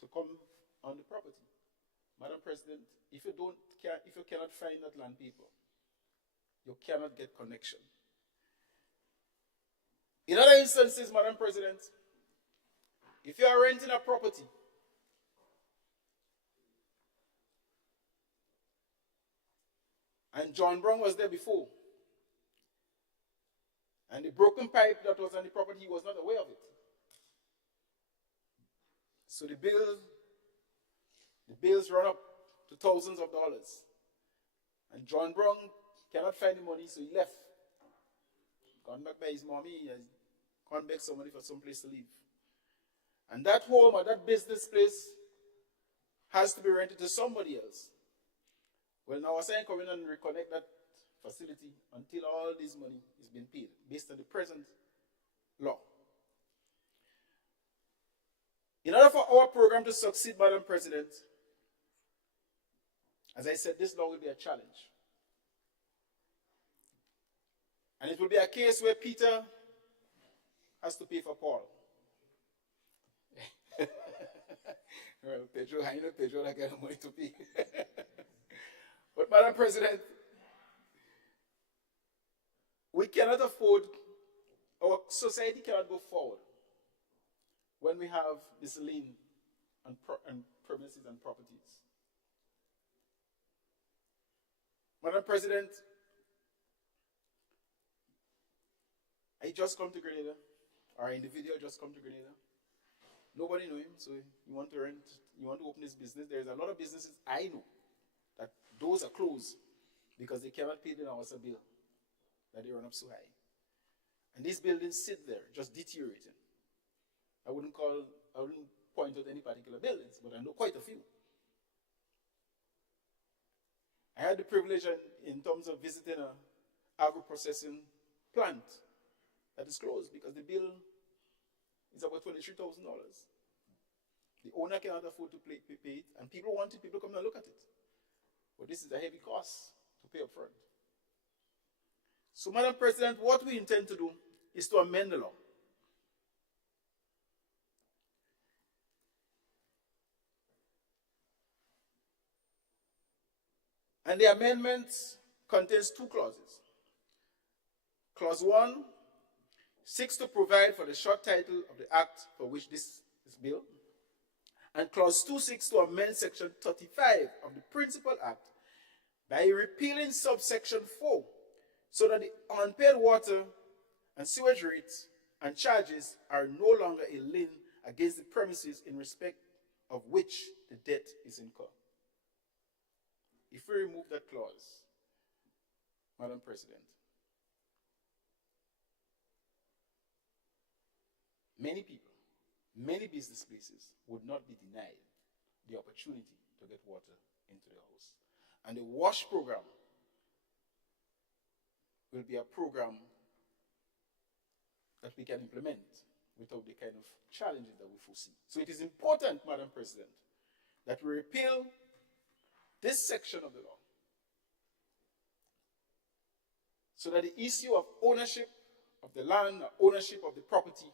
to come on the property. Madam President, if you cannot find that land paper, you cannot get connection. In other instances, Madam President, if you are renting a property, and John Brown was there before, and the broken pipe that was on the property, he was not aware of it. So the bills run up to thousands of dollars. And John Brown cannot find the money, so he left. Gone back by his mommy, he gone back some money for some place to live. And that home or that business place has to be rented to somebody else. Well, now I say come in and reconnect that facility until all this money is being paid based on the present law. In order for our program to succeed, Madam President, as I said, this law will be a challenge. And it will be a case where Peter has to pay for Paul. Well, Pedro, I know Pedro not got money to pay. But Madam President, we cannot afford, our society cannot go forward when we have this lien on premises and properties. Madam President, I just come to Grenada, or an individual just come to Grenada. Nobody know him, so you want to rent, you want to open this business. There's a lot of businesses I know that doors are closed because they cannot pay the house bill that they run up so high. And these buildings sit there, just deteriorating. I wouldn't point out any particular buildings, but I know quite a few. I had the privilege in terms of visiting a agro-processing plant that is closed because the bill is about $23,000. The owner cannot afford to pay it, and people want it, people come and look at it. But this is a heavy cost to pay up front. So, Madam President, what we intend to do is to amend the law. And the amendment contains two clauses. Clause 1 seeks to provide for the short title of the act for which this is billed. And clause 2 seeks to amend section 35 of the Principal Act by repealing subsection 4 so that the unpaid water and sewage rates and charges are no longer a lien against the premises in respect of which the debt is incurred. If we remove that clause, Madam President, many people, many business places would not be denied the opportunity to get water into their house. And the WASH program will be a program that we can implement without the kind of challenges that we foresee. So it is important, Madam President, that we repeal this section of the law so that the issue of ownership of the land, ownership of the property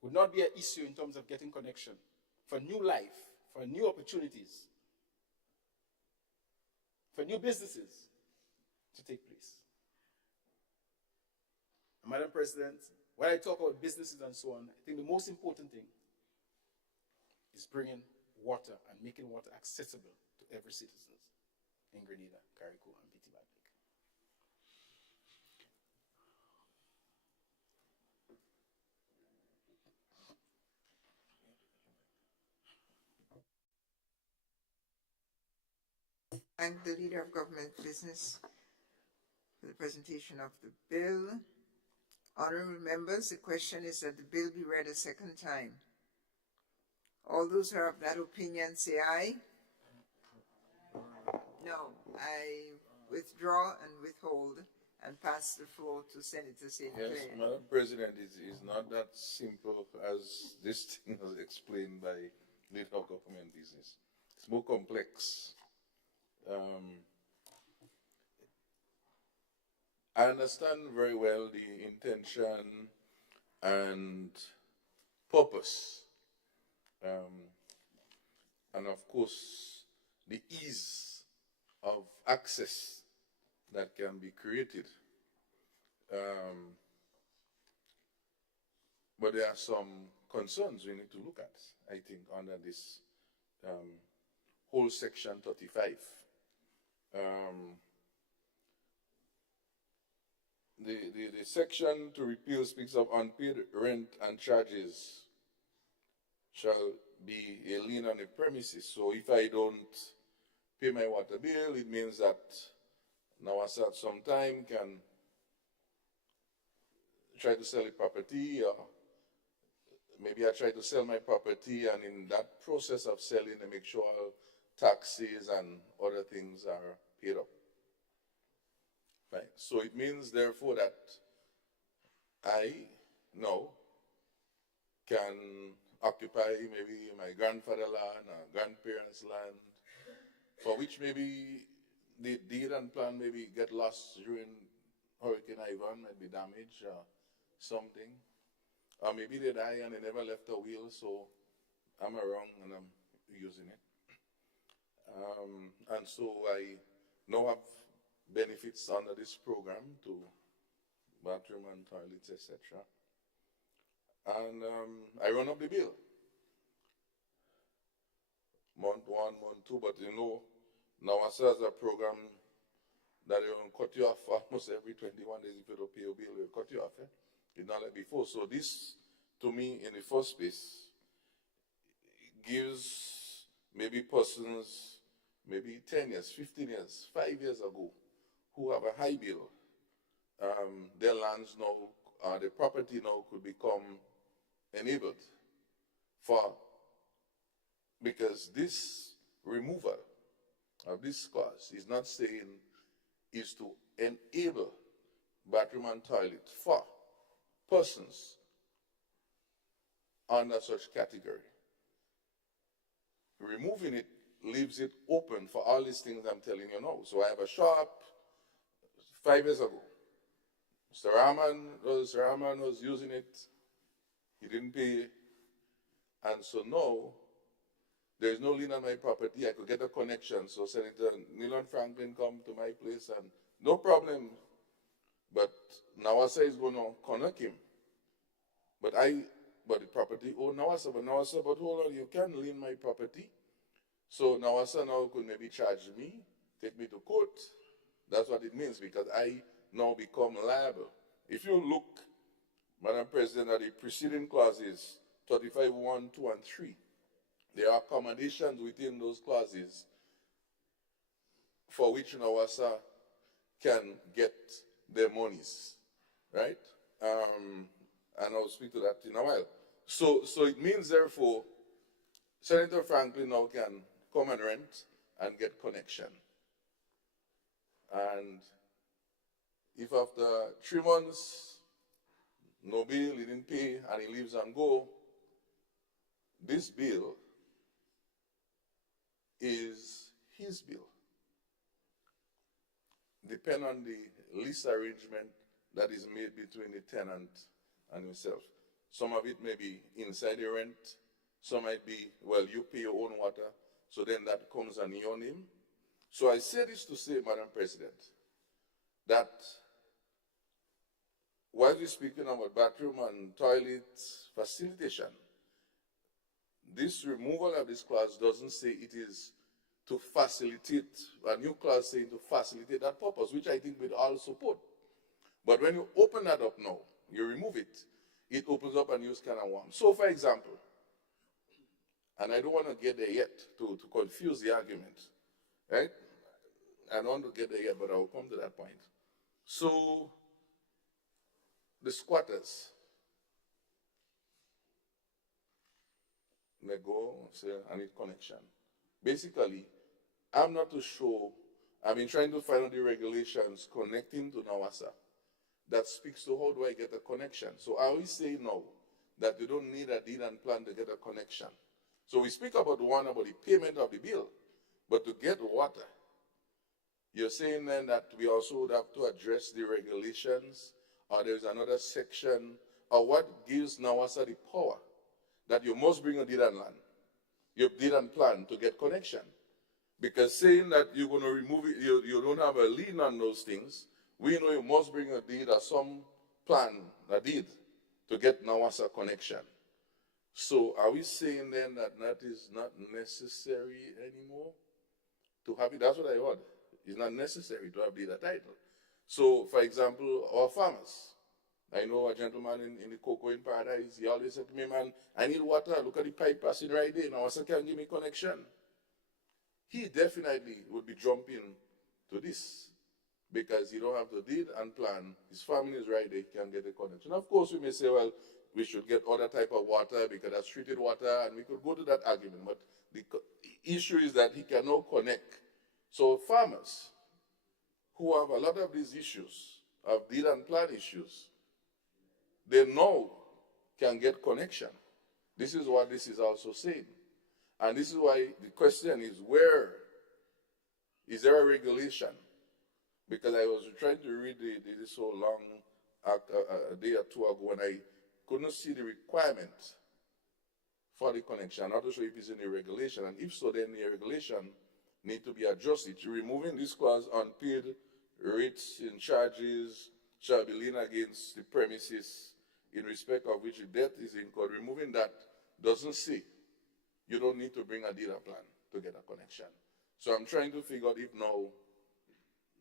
would not be an issue in terms of getting connection for new life, for new opportunities, for new businesses to take place. And Madam President, when I talk about businesses and so on, I think the most important thing is bringing water and making water accessible to every citizen in Grenada, Carriacou, and Petite Martinique. Thank the Leader of Government Business for the presentation of the bill. Honourable members, the question is that the bill be read a second time. All those who are of that opinion say aye. No, I withdraw and withhold and pass the floor to Senator St. Clair. Yes, Madam President, it's not that simple as this thing was explained by Leader of Government Business. It's more complex. I understand very well the intention and purpose, and of course the ease of access that can be created. But there are some concerns we need to look at, I think, under this whole section 35. The section to repeal speaks of unpaid rent and charges shall be a lien on the premises. So if I don't pay my water bill, it means that now at some time can try to sell the property, or maybe I try to sell my property, and in that process of selling, I make sure taxes and other things are paid up. Right. So it means, therefore, that I now can occupy maybe my grandfather's land or grandparents' land, for which maybe the deed and plan maybe get lost during Hurricane Ivan, might be damaged or something. Or maybe they die and they never left a will, so I'm around and I'm using it. And so I now have benefits under this program to bathroom and toilets, etc. And I run up the bill. Month 1, month 2, but you know, NAWASA has a program that they will cut you off almost every 21 days if you don't pay your bill, they'll cut you off. It's not like before. So this, to me, in the first place, gives maybe persons, maybe 10 years, 15 years, 5 years ago, who have a high bill, their lands now, the property now could become enabled because this removal of this clause is not saying is to enable bathroom and toilet for persons under such category. Removing it leaves it open for all these things I'm telling you now. So I have a shop 5 years ago. Mr. Rahman was using it. He didn't pay. And so now, there is no lien on my property. I could get a connection. So Senator Nilon Franklin come to my place and no problem. But NAWASA is going to connect him. But the property owned NAWASA. But hold on, you can't lien my property. So NAWASA now could maybe charge me, take me to court. That's what it means, because I now become liable. If you look, Madam President, at the preceding clauses, 35, 1, 2, and 3, there are accommodations within those clauses for which NAWASA can get their monies, right? And I'll speak to that in a while. So it means, therefore, Senator Franklin now can come and rent and get connection. And if after 3 months, no bill, he didn't pay, and he leaves and go, this bill is his bill. Depend on the lease arrangement that is made between the tenant and himself. Some of it may be inside the rent. Some might be, well, you pay your own water, so then that comes on your name. So I say this to say, Madam President, that while we're speaking about bathroom and toilet facilitation, this removal of this clause doesn't say it is to facilitate, a new clause saying to facilitate that purpose, which I think we'd all support. But when you open that up now, you remove it, it opens up a new can of worms. So, for example, and I don't want to get there yet to confuse the argument, right? I don't want to get there yet, but I will come to that point. So, the squatters, they go, say, I need connection. Basically, I'm not too sure. I've been trying to find out the regulations connecting to NAWASA that speaks to how do I get a connection. So I always say now that you don't need a deed and plan to get a connection. So we speak about about the payment of the bill, but to get water, you're saying then that we also would have to address the regulations, or there's another section, or what gives NAWASA the power that you must bring a deed and land, your deed and plan to get connection. Because saying that you're going to remove it, you don't have a lien on those things, we know you must bring a deed or some plan, a deed, to get NAWASA connection. So are we saying then that that is not necessary anymore to have it? That's what I heard. It's not necessary to have deed or title. So, for example, our farmers. I know a gentleman in the Cocoa in Paradise, he always said to me, man, I need water, look at the pipe passing right there, NAWASA can give me connection. He definitely would be jumping to this because he don't have the deed and plan. His family is right there, he can get a connection. Of course, we may say, well, we should get other type of water because that's treated water, and we could go to that argument. But the issue is that he cannot connect. So farmers who have a lot of these issues, of deed and plan issues, they now can get connection. This is what this is also saying. And this is why the question is, where is there a regulation? Because I was trying to read this so long, a day or two ago, and I couldn't see the requirement for the connection. I'm not sure if it's in the regulation, and if so, then the regulation need to be adjusted. Removing this clause, unpaid rates and charges shall be leaned against the premises in respect of which the debt is incurred. Removing that doesn't say you don't need to bring a deed or plan to get a connection. So I'm trying to figure out if now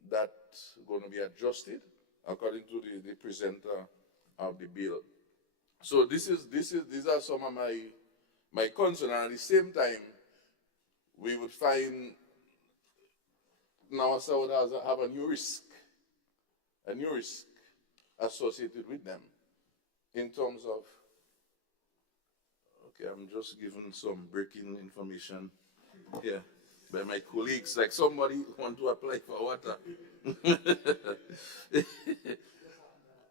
that's going to be adjusted according to the presenter of the bill. So these are some of my concerns, and at the same time, we would find NAWASA would have a new risk associated with them in terms of, okay, I'm just giving some breaking information here by my colleagues, like somebody want to apply for water.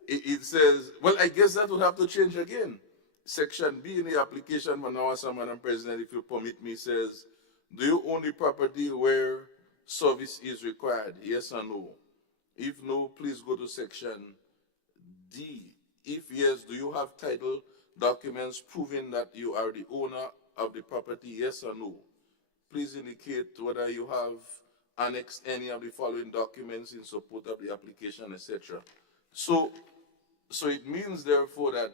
It says, well, I guess that would have to change again. Section B in the application for NAWASA, Madam President, if you permit me, says, do you own the property where service is required? Yes or no? If no, please go to section D. If yes, do you have title documents proving that you are the owner of the property? Yes or no? Please indicate whether you have annexed any of the following documents in support of the application, etc. So it means, therefore, that,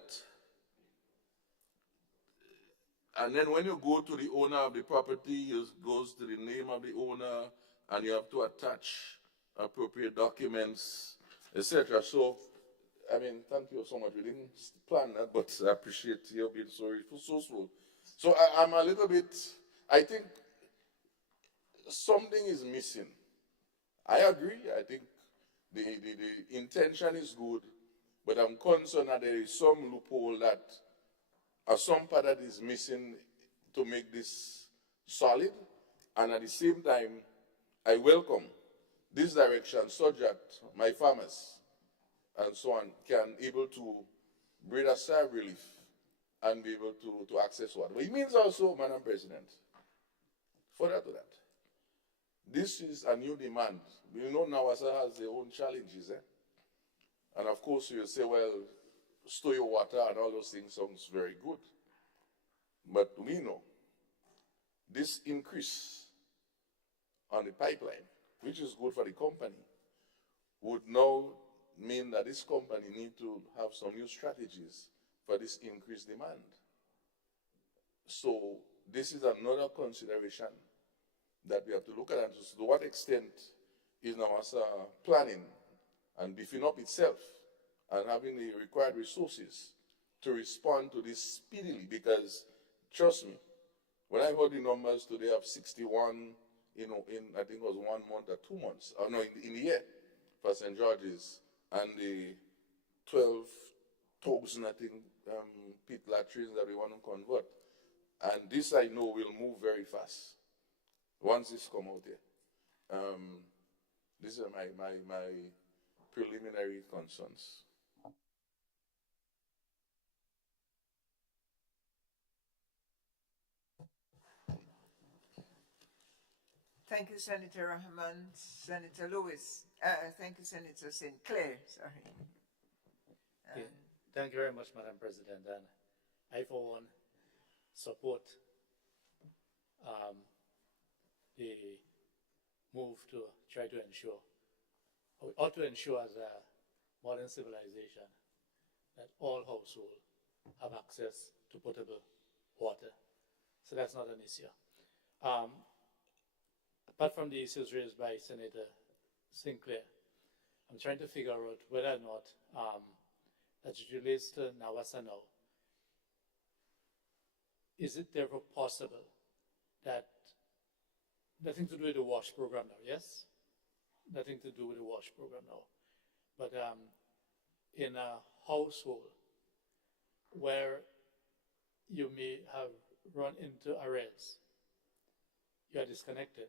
and then when you go to the owner of the property, it goes to the name of the owner, and you have to attach appropriate documents, etc. So, I mean, thank you so much. We didn't plan that, but I appreciate you being so resourceful. So I'm a little bit, I think something is missing. I agree. I think the intention is good, but I'm concerned that there is some loophole that, or some part that is missing to make this solid. And at the same time, I welcome this direction such that my farmers and so on can able to breathe a sigh of relief and be able to access water. But it means also, Madam President, further to that, this is a new demand. You know, NAWASA has their own challenges. And of course, you say, well, store your water and all those things sounds very good. But we know this increase on the pipeline, which is good for the company, would now mean that this company need to have some new strategies for this increased demand. So this is another consideration that we have to look at, and to what extent is NAWASA planning and beefing up itself and having the required resources to respond to this speedily, because trust me, when I heard the numbers today of 61, in I think it was 1 month or 2 months, or no, in the year for St. George's, and the 12,000, I think, pit latrines that we want to convert. And this I know will move very fast once this come out here. These are my preliminary concerns. Thank you, Senator Rahman. Senator Lewis. Thank you, Senator St. Clair. Sorry. Okay. Thank you very much, Madam President. And I, for one, support the move to try to ensure, or we ought to ensure as a modern civilization, that all households have access to potable water. So that's not an issue. Apart from the issues raised by Senator Sinclair, I'm trying to figure out whether or not, as it relates to NAWASA now, is it therefore possible that, nothing to do with the WASH program now, yes? Nothing to do with the WASH program now. But in a household where you may have run into arrears, you are disconnected.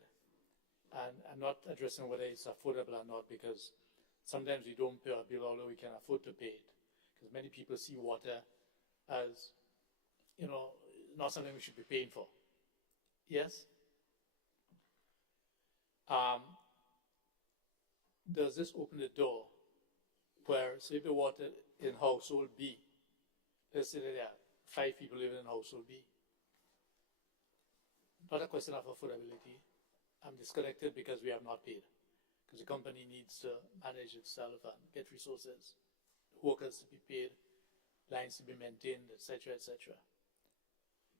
And I'm not addressing whether it's affordable or not, because sometimes we don't pay our bill, although we can afford to pay it. Because many people see water as, you know, not something we should be paying for. Yes? Does this open the door where, say, the water in household B, let's say that there are 5 people living in household B, not a question of affordability. I'm disconnected because we have not paid, because the company needs to manage itself and get resources, workers to be paid, lines to be maintained, etc., etc.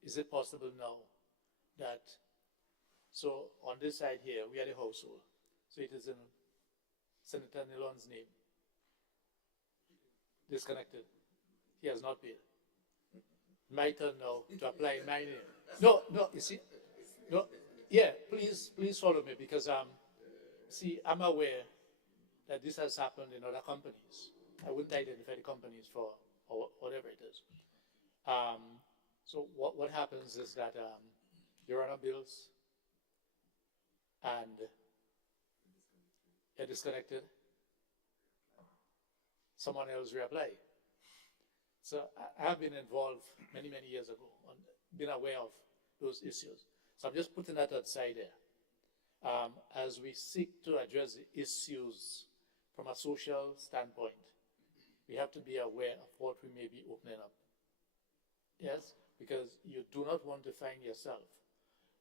Is it possible now that So on this side here, we are the household. So it is in Senator Nilon's name. Disconnected. He has not paid. My turn now to apply my name. No, you see, no, yeah, please follow me because see, I'm aware that this has happened in other companies. I wouldn't identify the companies for or whatever it is. So what happens is that you run up bills and you're disconnected. Someone else reapply. So I have been involved many years ago, been aware of those issues. So I'm just putting that outside there. As we seek to address the issues from a social standpoint, we have to be aware of what we may be opening up. Yes, because you do not want to find yourself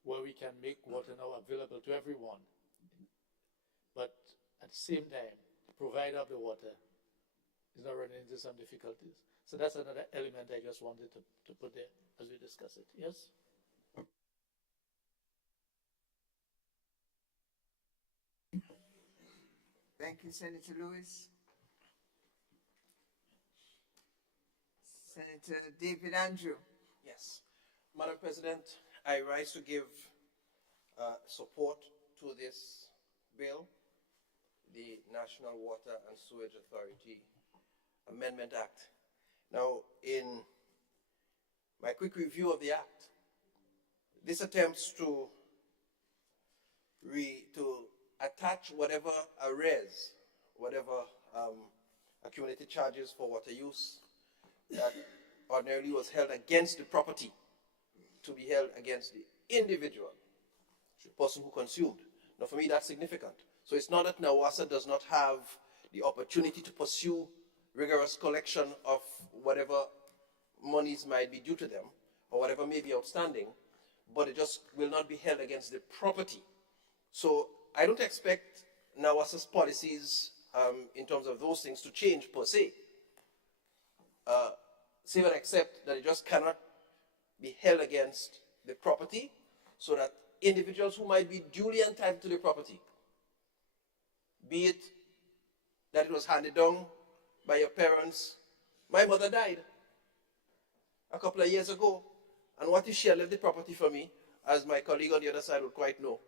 where we can make water now available to everyone, but at the same time, the provider of the water is not running into some difficulties. So that's another element I just wanted to put there as we discuss it. Yes? Thank you, Senator Lewis. Senator David Andrew. Yes. Madam President, I rise to give support to this bill, the National Water and Sewage Authority Amendment Act. Now, in my quick review of the Act, this attempts to attach whatever arrears, whatever accumulated charges for water use that ordinarily was held against the property to be held against the individual, the person who consumed. Now, for me, that's significant. So it's not that NAWASA does not have the opportunity to pursue rigorous collection of whatever monies might be due to them or whatever may be outstanding, but it just will not be held against the property. So I don't expect NAWASA's policies in terms of those things to change per se, save and except that it just cannot be held against the property so that individuals who might be duly entitled to the property, be it that it was handed down by your parents. My mother died a couple of years ago, and what if she had left the property for me, as my colleague on the other side would quite know,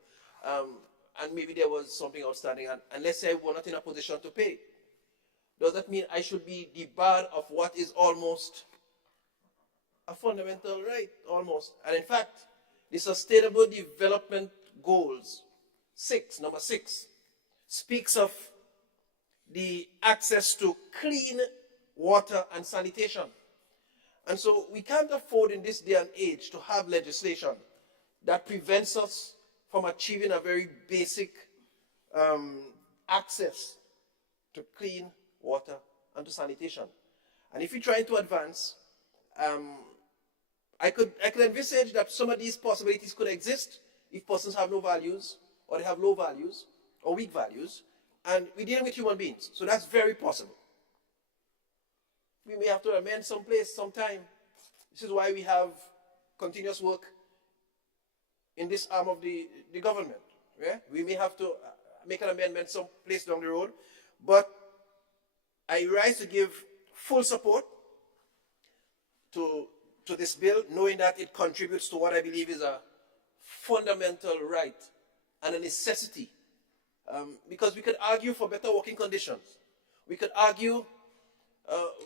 and maybe there was something outstanding, and let's say I were not in a position to pay. Does that mean I should be debarred of what is almost a fundamental right, almost? And in fact, the Sustainable Development Goals, number 6, speaks of the access to clean water and sanitation. And so we can't afford in this day and age to have legislation that prevents us from achieving a very basic access to clean water and to sanitation. And if you're trying to advance, I could envisage that some of these possibilities could exist if persons have no values, or they have low values, or weak values, and we're dealing with human beings. So that's very possible. We may have to amend someplace, sometime. This is why we have continuous work in this arm of the government. Yeah? We may have to make an amendment someplace down the road, but I rise to give full support to this bill, knowing that it contributes to what I believe is a fundamental right and a necessity. Because we could argue for better working conditions. We could argue,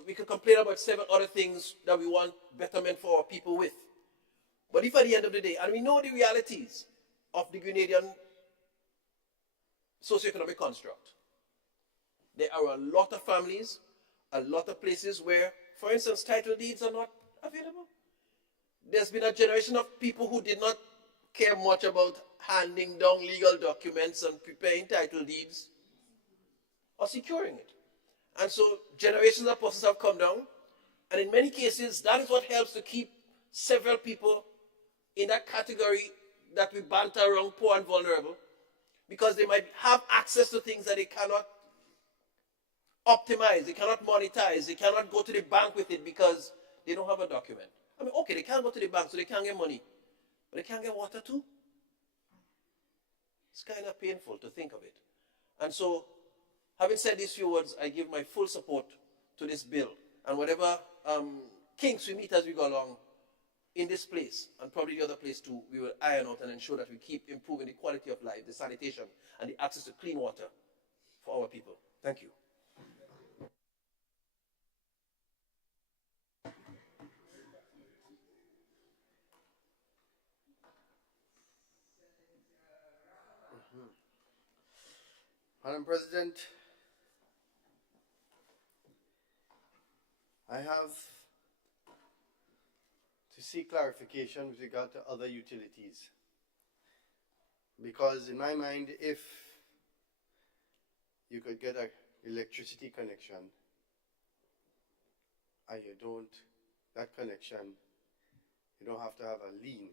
we could complain about several other things that we want betterment for our people with. But if at the end of the day, and we know the realities of the Grenadian socioeconomic construct, there are a lot of families, a lot of places where, for instance, title deeds are not available. There's been a generation of people who did not care much about handing down legal documents and preparing title deeds or securing it. And so generations of persons have come down, and in many cases, that is what helps to keep several people in that category that we banter around poor and vulnerable, because they might have access to things that they cannot optimize, they cannot monetize, they cannot go to the bank with it because they don't have a document. I mean, okay, they can't go to the bank, so they can't get money, but they can't get water too. It's kind of painful to think of it. And so, having said these few words, I give my full support to this bill. And whatever kinks we meet as we go along in this place, and probably the other place too, we will iron out and ensure that we keep improving the quality of life, the sanitation, and the access to clean water for our people. Thank you. Madam President, I have to seek clarification with regard to other utilities. Because in my mind, if you could get an electricity connection and you don't, that connection, you don't have to have a lien,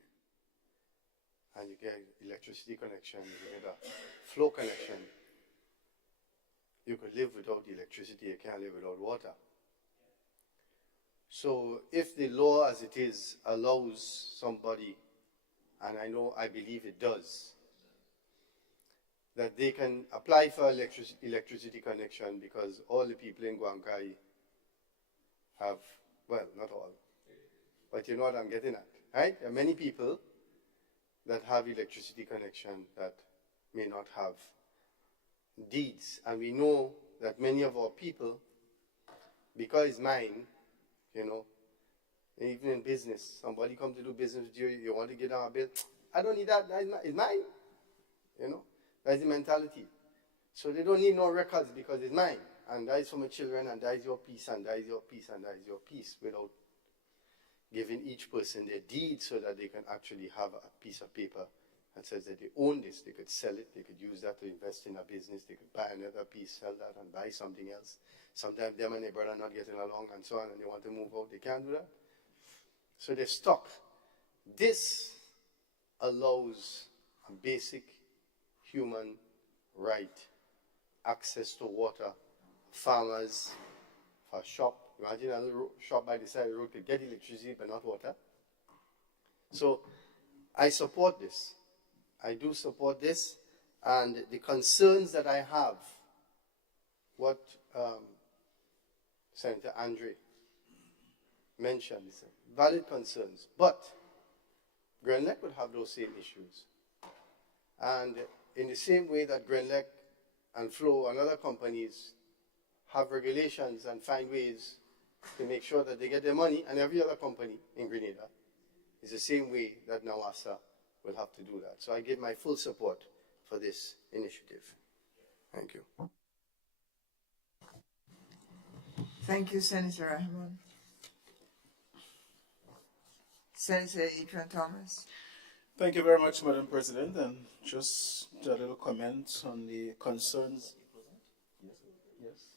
and you get electricity connection, you get a flow connection, you could live without the electricity, you can't live without water. So if the law as it is allows somebody, and I believe it does, that they can apply for electricity connection because all the people in Guangai have, well, not all, but you know what I'm getting at, right? There are many people that have electricity connection that may not have deeds. And we know that many of our people, because it's mine, you know, even in business, somebody come to do business with you, you want to get on a bill, I don't need that, it's mine, you know, that's the mentality. So they don't need no records because it's mine, and that is for my children, and that is your peace, and that is your peace, and that is your peace, without giving each person their deed so that they can actually have a piece of paper that says that they own this. They could sell it, they could use that to invest in a business, they could buy another piece, sell that, and buy something else. Sometimes them and their brother are not getting along and so on, and they want to move out, they can't do that. So they're stuck. This allows a basic human right, access to water. Farmers, for a shop, imagine a little shop by the side of the road could get electricity but not water. So I support this. I do support this, and the concerns that I have, what Senator Andre mentioned, is valid concerns, but Grenlec would have those same issues. And in the same way that Grenlec and Flow and other companies have regulations and find ways to make sure that they get their money, and every other company in Grenada, is the same way that NAWASA will have to do that. So I give my full support for this initiative. Thank you. Thank you, Senator Rahman. Senator Adrian Thomas. Thank you very much, Madam President, and just a little comment on the concerns. Yes.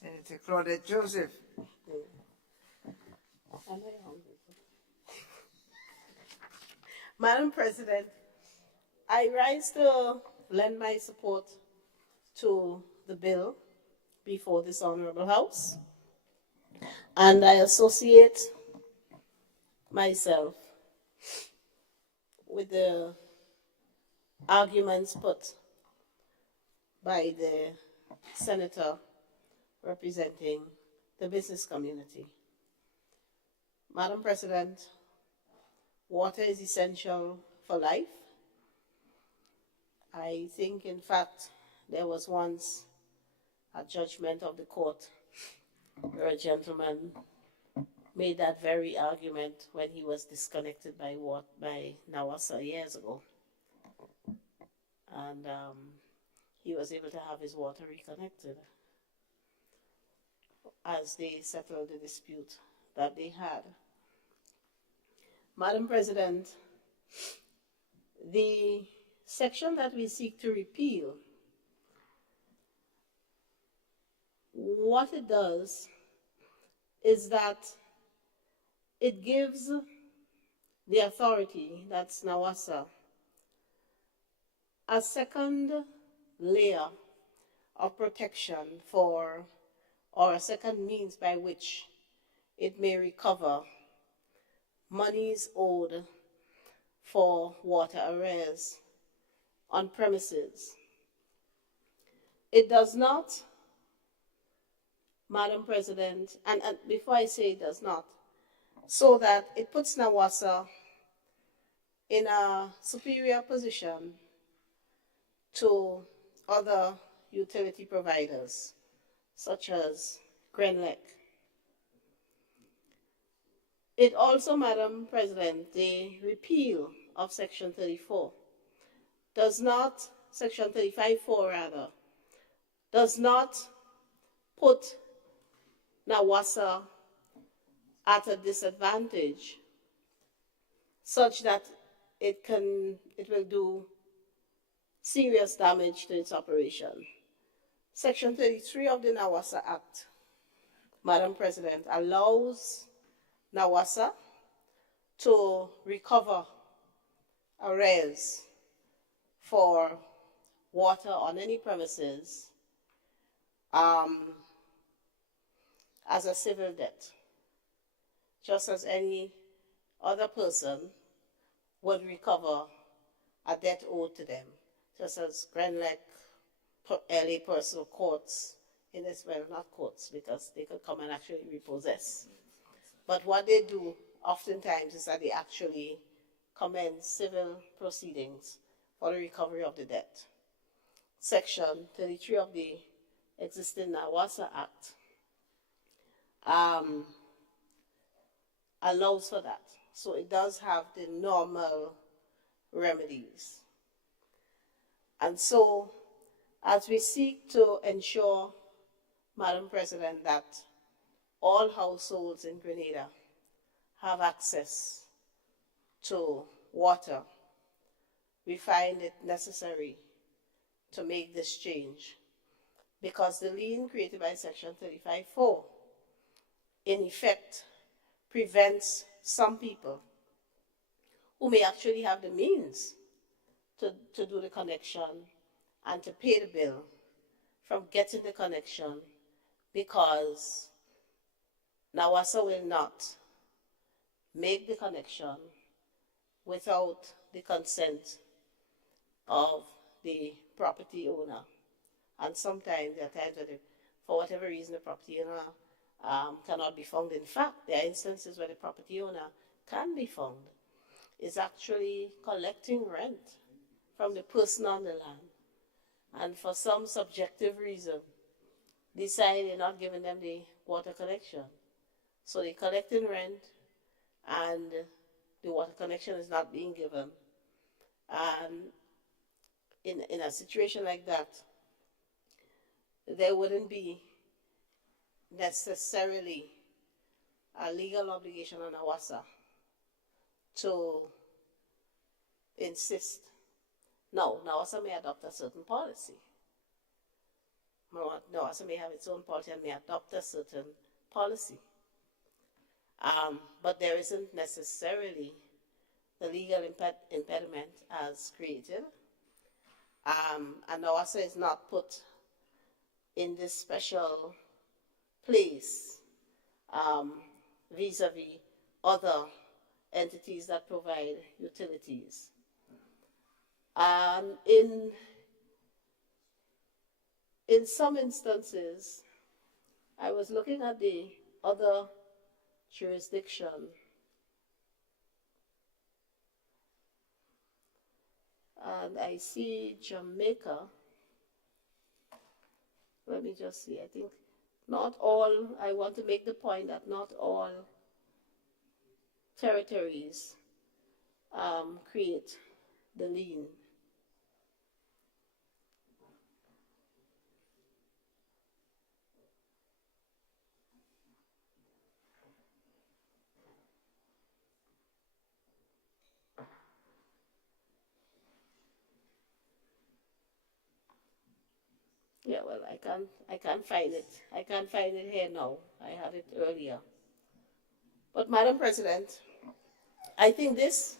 Senator Claudette Joseph. Madam President, I rise to lend my support to the bill before this Honorable House, and I associate myself with the arguments put by the Senator representing the business community. Madam President, water is essential for life. I think, in fact, there was once a judgment of the court where a gentleman made that very argument when he was disconnected by NAWASA years ago. And he was able to have his water reconnected as they settled the dispute that they had. Madam President, the section that we seek to repeal, what it does is that it gives the authority, that's NAWASA, a second layer of protection for, or a second means by which it may recover monies owed for water arrears on premises. It does not, Madam President, and before I say it does not, so that it puts NAWASA in a superior position to other utility providers, such as Grenlec. It also, Madam President, the repeal of Section 34 does not, Section 35(4) rather, does not put NAWASA at a disadvantage such that it will do serious damage to its operation. Section 33 of the NAWASA Act, Madam President, allows NAWASA to recover arrears for water on any premises as a civil debt, just as any other person would recover a debt owed to them, just as Grenlec, LA personal courts, in this, well, not courts, because they could come and actually repossess. But what they do oftentimes is that they actually commence civil proceedings for the recovery of the debt. Section 33 of the existing NAWASA Act allows for that. So it does have the normal remedies. And so, as we seek to ensure, Madam President, that all households in Grenada have access to water, we find it necessary to make this change, because the lien created by Section 35(4) in effect prevents some people who may actually have the means to do the connection and to pay the bill from getting the connection, because NAWASA will not make the connection without the consent of the property owner. And sometimes there are times where, for whatever reason, the property owner cannot be found. In fact, there are instances where the property owner can be found, is actually collecting rent from the person on the land, and for some subjective reason decide they're not giving them the water connection. So they're collecting rent and the water connection is not being given. And in a situation like that, there wouldn't be necessarily a legal obligation on NAWASA to insist. No, NAWASA may adopt a certain policy. NAWASA may have its own policy and may adopt a certain policy. But there isn't necessarily the legal impediment as created. And NAWASA is not put in this special place vis-a-vis other entities that provide utilities. In some instances, I was looking at the other jurisdiction, and I see Jamaica. Let me just see. I think not all, I want to make the point that not all territories create the lien. Yeah, well, I can't find it. I can't find it here now. I had it earlier. But Madam President, I think this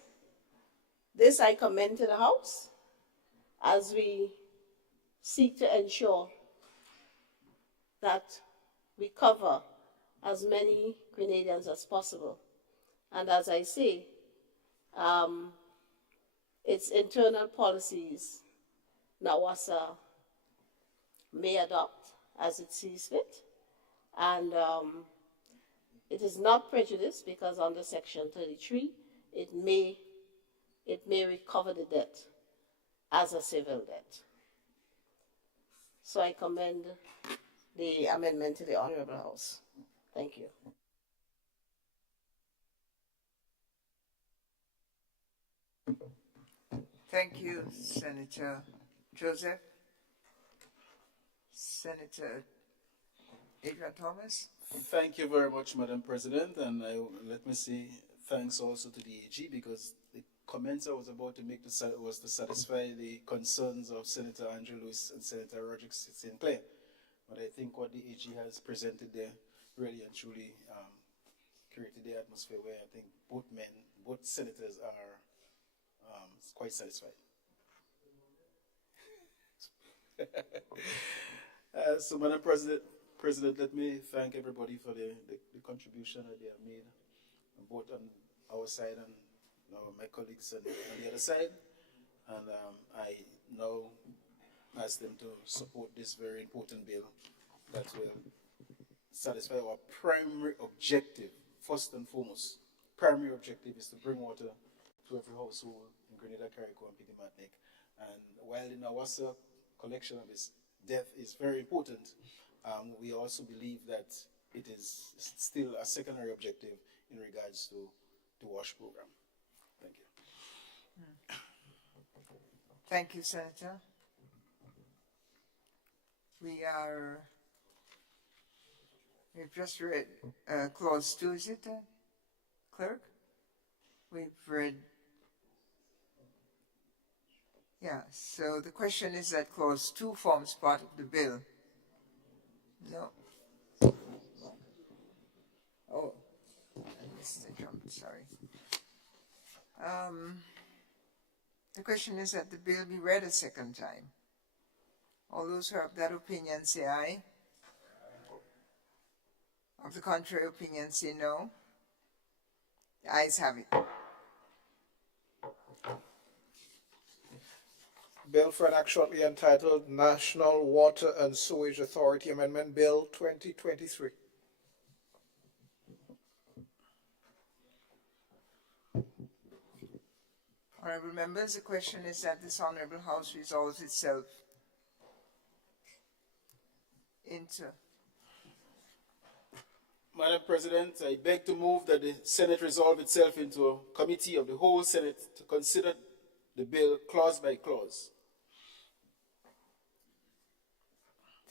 I commend to the House as we seek to ensure that we cover as many Grenadians as possible. And as I say, its internal policies NAWASA may adopt as it sees fit. And it is not prejudice because under Section 33, it may recover the debt as a civil debt. So I commend the amendment to the Honorable House. Thank you. Thank you, Senator Joseph. Senator Adrian Thomas. Thank you very much, Madam President, and let me say thanks also to the AG because the comments I was about to make was to satisfy the concerns of Senator Andrew Lewis and Senator Roderick St. Clair. But I think what the AG has presented there really and truly created the atmosphere where I think both senators are quite satisfied. So, Madam President, let me thank everybody for the contribution that they have made, both on our side and my colleagues on the other side. And I now ask them to support this very important bill that will satisfy our primary objective. First and foremost, primary objective is to bring water to every household in Grenada, Carriacou, and Petite Martinique. And while the NAWASA collection of this debt is very important, we also believe that it is still a secondary objective in regards to the WASH program. Thank you. Thank you, Senator. We've just read Clause 2, is it, Clerk? We've read, yeah, so the question is that Clause 2 forms part of the bill. No. Oh, I missed the jump, sorry. The question is that the bill be read a second time. All those who are of that opinion say aye. Of the contrary opinion say no. The ayes have it. Bill for an act shortly entitled National Water and Sewage Authority Amendment Bill 2023. Honourable members, the question is that this Honourable House resolves itself into. Madam President, I beg to move that the Senate resolve itself into a committee of the whole Senate to consider the bill clause by clause.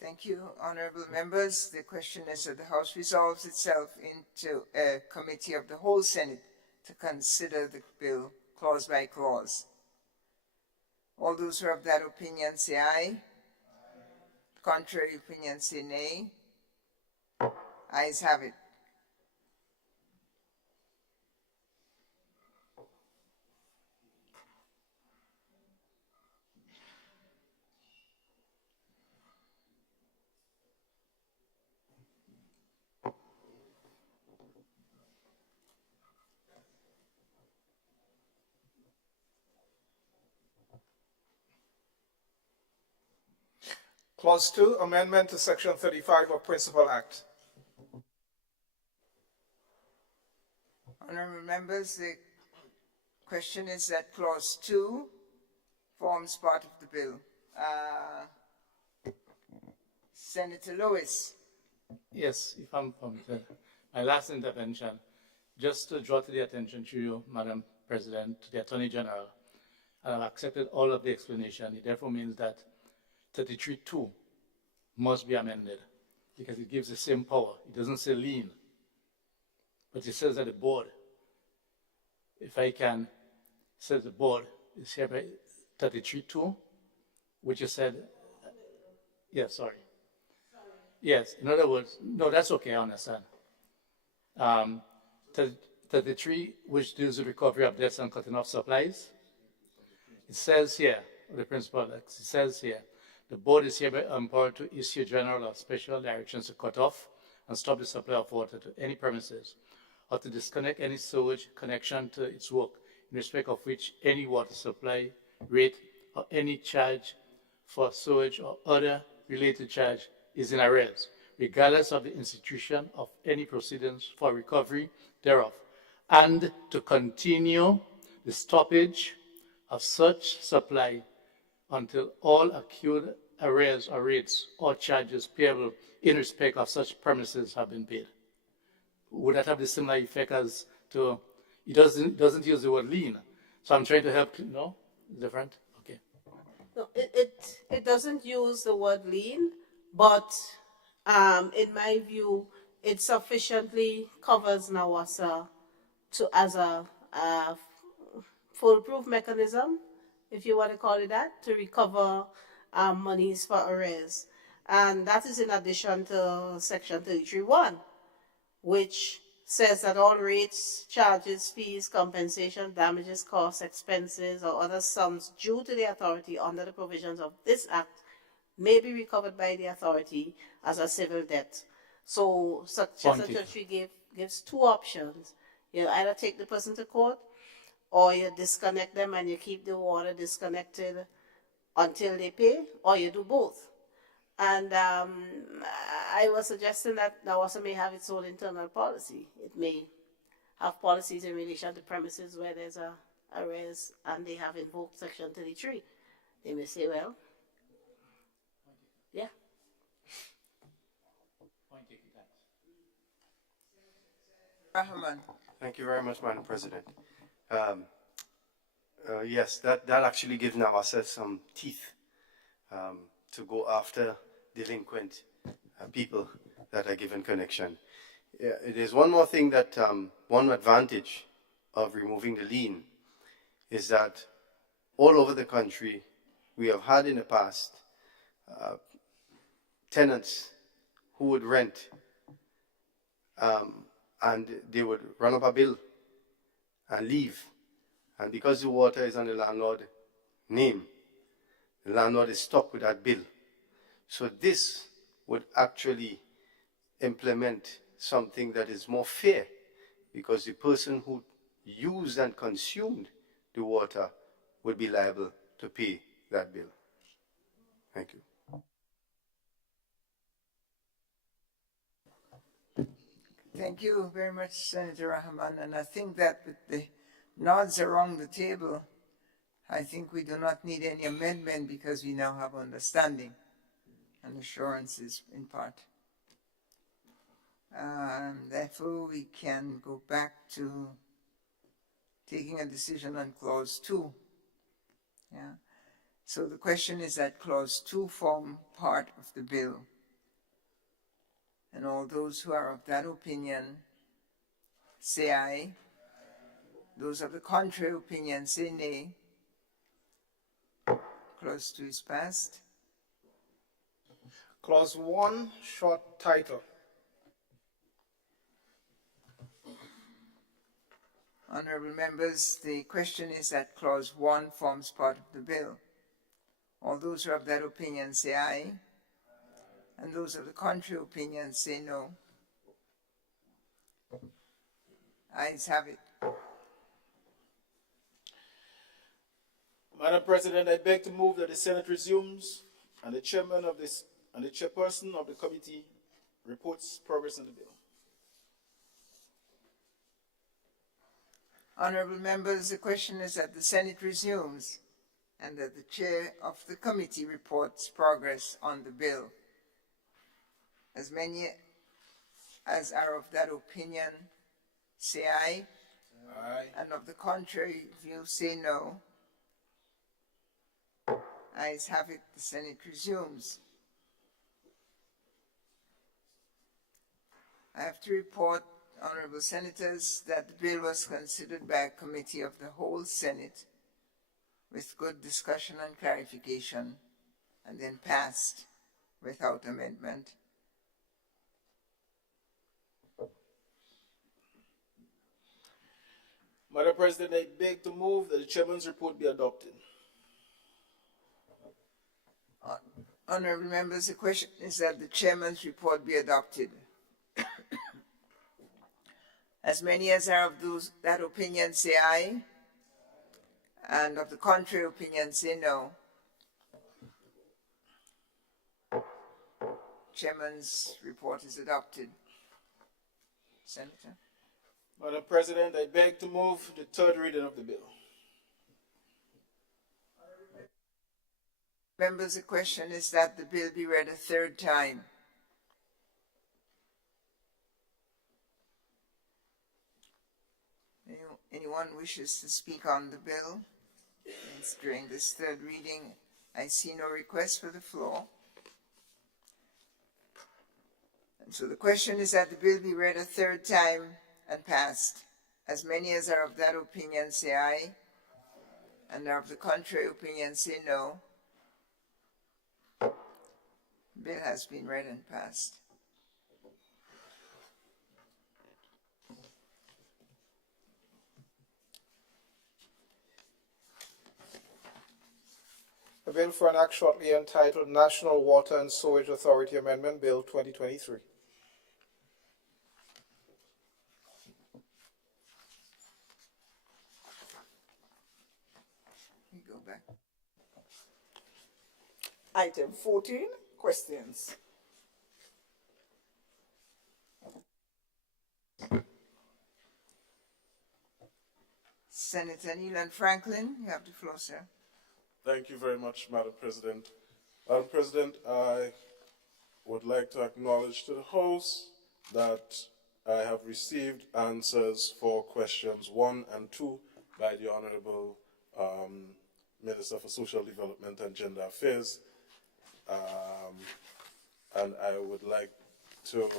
Thank you, honourable members. The question is that the House resolves itself into a committee of the whole Senate to consider the bill clause by clause. All those who are of that opinion say aye. Contrary opinion say nay. Ayes have it. Clause 2, Amendment to Section 35 of Principal Act. Honourable members, the question is that Clause 2 forms part of the bill. Senator Lewis. Yes, if I'm permitted. My last intervention, just to draw to the attention to you, Madam President, to the Attorney General, and I've accepted all of the explanation. It therefore means that 33(2) must be amended because it gives the same power. It doesn't say lien, but it says that the board, if I can, says the board is hereby 33(2), which you said, yes, sorry. Yes, in other words, no, that's okay, I understand. 33, which deals with recovery of debts and cutting off supplies. It says here, the principal, it says here, the board is hereby empowered to issue general or special directions to cut off and stop the supply of water to any premises, or to disconnect any sewage connection to its work, in respect of which any water supply rate or any charge for sewage or other related charge is in arrears, regardless of the institution of any proceedings for recovery thereof, and to continue the stoppage of such supply until all accrued arrears or rates or charges payable in respect of such premises have been paid. Would that have the similar effect as to, it doesn't use the word lien, so I'm trying to help, no? Different? Okay. No, it doesn't use the word lien, but in my view, it sufficiently covers NAWASA as a foolproof mechanism, if you want to call it that, to recover monies for arrears. And that is in addition to Section 33(1), which says that all rates, charges, fees, compensation, damages, costs, expenses, or other sums due to the authority under the provisions of this Act may be recovered by the authority as a civil debt. So Section 33 gives two options. You either take the person to court, or you disconnect them and you keep the water disconnected until they pay, or you do both. And I was suggesting that NAWASA may have its own internal policy. It may have policies in relation to premises where there's a arrears and they have invoked Section 33. They may say, well, yeah. Rahman. Thank you very much, Madam President. Yes, that actually gives NAWASA some teeth to go after delinquent people that are given connection. Yeah, there's one more thing that, one advantage of removing the lien is that all over the country, we have had in the past tenants who would rent and they would run up a bill and leave. And because the water is on the landlord's name, the landlord is stuck with that bill. So this would actually implement something that is more fair, because the person who used and consumed the water would be liable to pay that bill. Thank you. Thank you very much, Senator Rahman. And I think that with the nods around the table, I think we do not need any amendment because we now have understanding and assurances in part. Therefore, we can go back to taking a decision on Clause 2. Yeah. So the question is that Clause 2 form part of the bill. And all those who are of that opinion say aye. Those of the contrary opinion say nay. Clause 2 is passed. Clause 1, short title. Honourable members, the question is that Clause 1 forms part of the bill. All those who are of that opinion say aye, and those of the contrary opinion say no. Ayes have it. Madam President, I beg to move that the Senate resumes and the chairman of this and the chairperson of the committee reports progress on the bill. Honourable members, the question is that the Senate resumes and that the chair of the committee reports progress on the bill. As many as are of that opinion say aye. Aye. And of the contrary view say no. Ayes have it, the Senate resumes. I have to report, honourable senators, that the bill was considered by a committee of the whole Senate with good discussion and clarification, and then passed without amendment. Madam President, I beg to move that the chairman's report be adopted. Honourable members, the question is that the chairman's report be adopted. As many as are of that opinion say aye, and of the contrary opinion say no. Chairman's report is adopted. Senator. Madam President, I beg to move the third reading of the bill. Members, the question is that the bill be read a third time. Anyone wishes to speak on the bill? During this third reading, I see no request for the floor. And so the question is that the bill be read a third time and passed. As many as are of that opinion say aye, and are of the contrary opinion say no. The bill has been read and passed. A bill for an act shortly entitled National Water and Sewage Authority Amendment Bill 2023. Go back. Item 14, questions. Senator Neelan Franklin, you have the floor, sir. Thank you very much, Madam President. Madam President, I would like to acknowledge to the House that I have received answers for questions 1 and 2 by the Honorable Minister for Social Development and Gender Affairs. And I would like to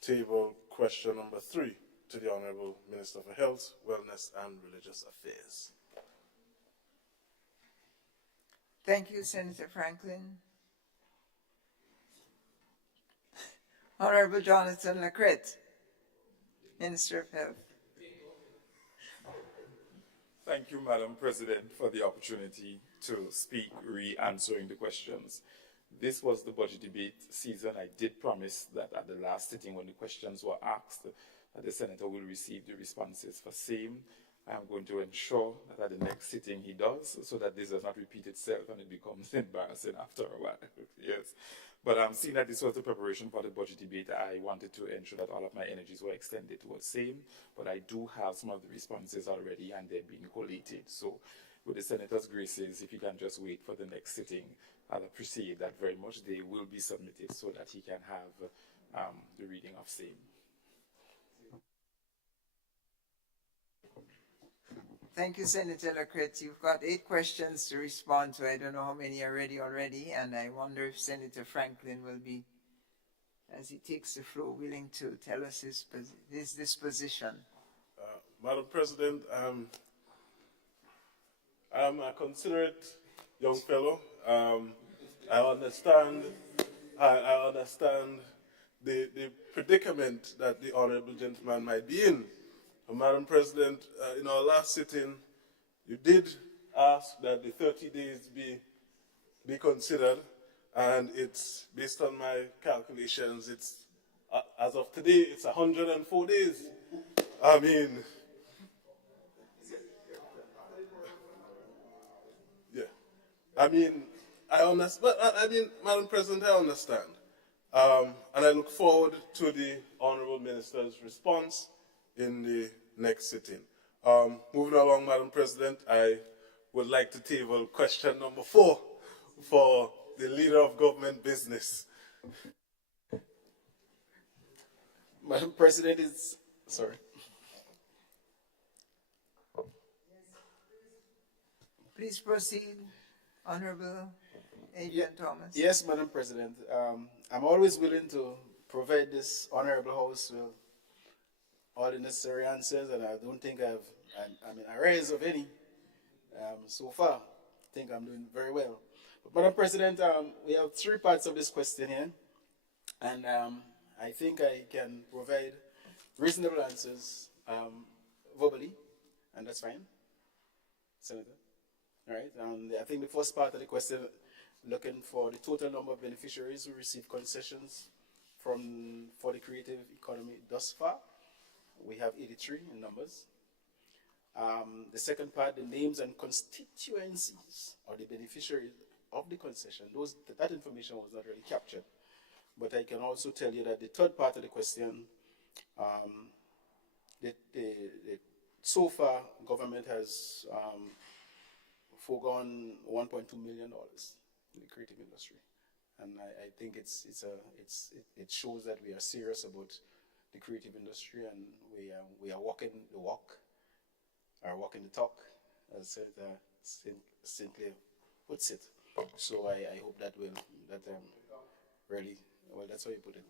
table question number 3 to the Honorable Minister for Health, Wellness and Religious Affairs. Thank you, Senator Franklin. Honorable Jonathan Lacrette, Minister of Health. Thank you, Madam President, for the opportunity to speak re-answering the questions. This was the budget debate season. I did promise that at the last sitting when the questions were asked, that the Senator will receive the responses for same. I am going to ensure that at the next sitting he does, so that this does not repeat itself and it becomes embarrassing after a while. Yes. But seeing that this was the preparation for the budget debate, I wanted to ensure that all of my energies were extended towards same. But I do have some of the responses already and they're being collated. So with the Senator's graces, if he can just wait for the next sitting, I'll appreciate that very much. They will be submitted so that he can have the reading of same. Thank you, Senator Lacrette. You've got 8 questions to respond to. I don't know how many are ready already, and I wonder if Senator Franklin will be, as he takes the floor, willing to tell us his disposition. Madam President, I'm a considerate young fellow. I understand the predicament that the honorable gentleman might be in. Madam President, in our last sitting, you did ask that the 30 days be considered, and it's based on my calculations. It's as of today, it's 104 days. I mean, yeah. I mean, I understand. I mean, Madam President, I understand, and I look forward to the honourable minister's response in the next sitting. Moving along, Madam President, I would like to table question number 4 for the Leader of Government Business. Madam President is, sorry. Please proceed, Honorable Adrian Thomas. Yes, Madam President. I'm always willing to provide this Honorable House with all the necessary answers, and I don't think I'm in arrears of any so far. I think I'm doing very well. But Madam President, we have 3 parts of this question here, and I think I can provide reasonable answers verbally, and that's fine, Senator. All right. I think the first part of the question, looking for the total number of beneficiaries who receive concessions for the creative economy thus far. we have 83 in numbers. The second part, the names and constituencies or the beneficiaries of the concession, that information was not really captured. But I can also tell you that the third part of the question, so far, government has foregone $1.2 million in the creative industry. And I think it shows that we are serious about the creative industry, and we are walking the walk, or walking the talk, as Sinclair puts it. So I hope that really, well, that's how you put it,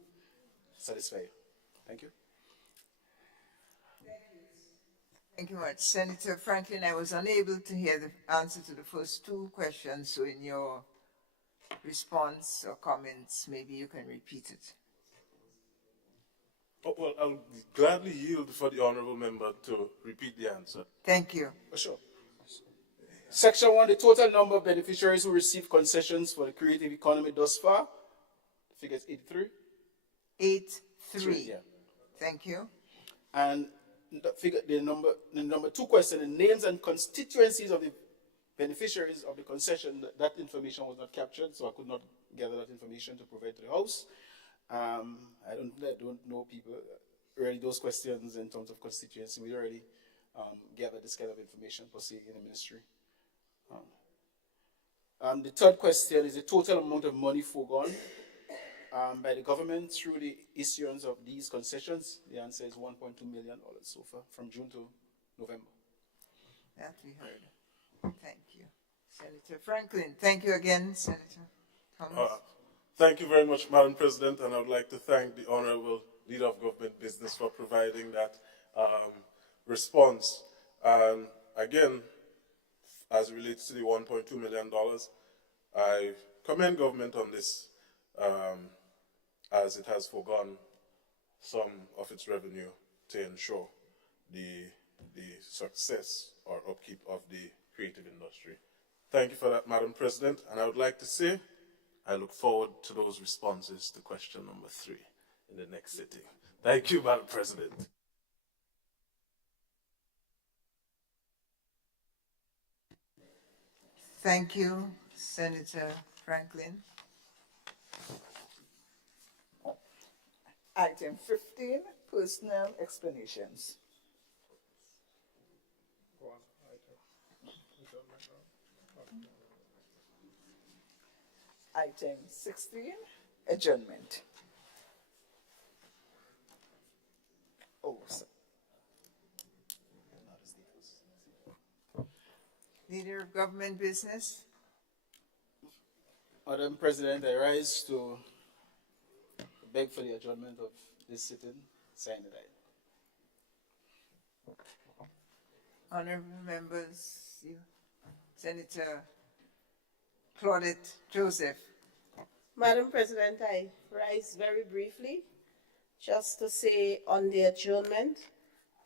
satisfy you. Thank you. Thank you much. Senator Franklin, I was unable to hear the answer to the first two questions, so in your response or comments, maybe you can repeat it. Oh, well, I'll gladly yield for the honourable member to repeat the answer. Thank you. Sure. Section 1, the total number of beneficiaries who received concessions for the creative economy thus far, the figure is 83. 83. Yeah. Thank you. And the number two question, the names and constituencies of the beneficiaries of the concession, that information was not captured, so I could not gather that information to provide to the House. I don't know people, really those questions in terms of constituency. We don't really gather this kind of information per se in the ministry. The third question is the total amount of money foregone by the government through the issuance of these concessions. The answer is $1.2 million so far, from June to November. That we heard. Thank you. Senator Franklin. Thank you again, Senator Thomas. Thank you very much, Madam President, and I would like to thank the Honourable Leader of Government Business for providing that response. Again, as it relates to the $1.2 million, I commend government on this, as it has foregone some of its revenue to ensure the success or upkeep of the creative industry. Thank you for that, Madam President, and I would like to say I look forward to those responses to question number 3 in the next sitting. Thank you, Madam President. Thank you, Senator Franklin. Item 15, personnel explanations. Item 16, adjournment. Oh, sorry. Leader of Government Business. Madam President, I rise to beg for the adjournment of this sitting. Sign it. Honourable members, Senator Claudette Joseph. Madam President, I rise very briefly just to say on the adjournment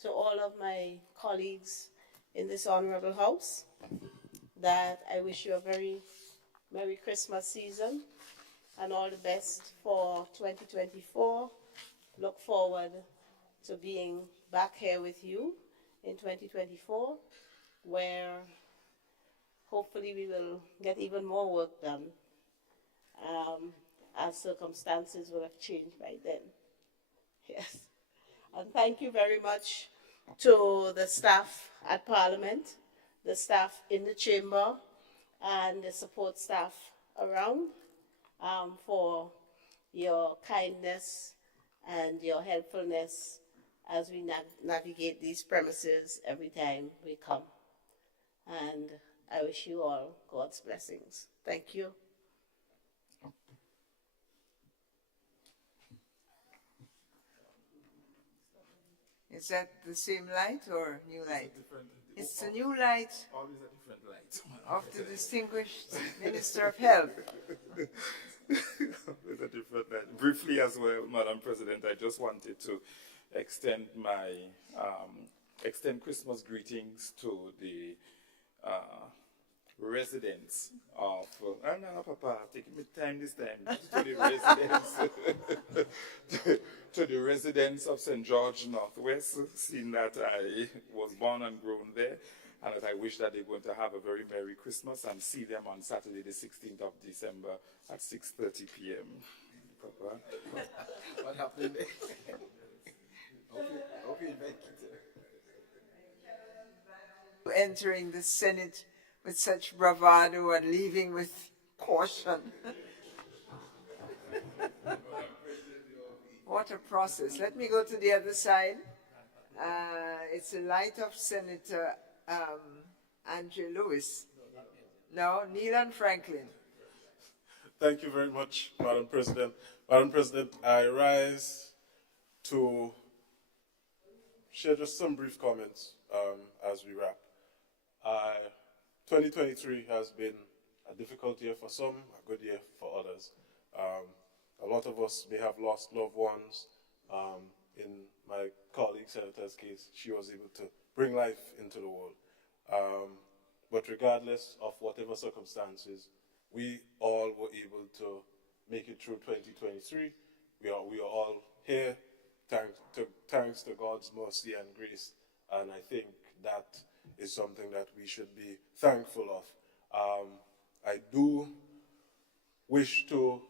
to all of my colleagues in this honorable House that I wish you a very Merry Christmas season and all the best for 2024. Look forward to being back here with you in 2024, where hopefully we will get even more work done as circumstances will have changed by then. Yes. And thank you very much to the staff at Parliament, the staff in the chamber, and the support staff around for your kindness and your helpfulness as we navigate these premises every time we come. And I wish you all God's blessings. Thank you. Is that the same light or new light? It's a new light. Always a different light. Of the distinguished Minister of Health. With a different light. Briefly as well, Madam President, I just wanted to extend my extend Christmas greetings to the residents of no, Papa, taking me time this time to the residents to to the residents of St. George Northwest, seeing that I was born and grown there, and that I wish that they're going to have a very Merry Christmas and see them on Saturday, the 16th of December at 6:30 p.m. Papa. What happened there? Okay, Entering the Senate with such bravado and leaving with caution. What a process. Let me go to the other side. It's the light of Senator Andrew Lewis. No, Neelan Franklin. Thank you very much, Madam President. Madam President, I rise to share just some brief comments as we wrap. 2023 has been a difficult year for some, a good year for others. A lot of us may have lost loved ones. In my colleague Senator's case, she was able to bring life into the world. But regardless of whatever circumstances, we all were able to make it through 2023. We are all here thanks to God's mercy and grace. And I think that is something that we should be thankful of. I do wish to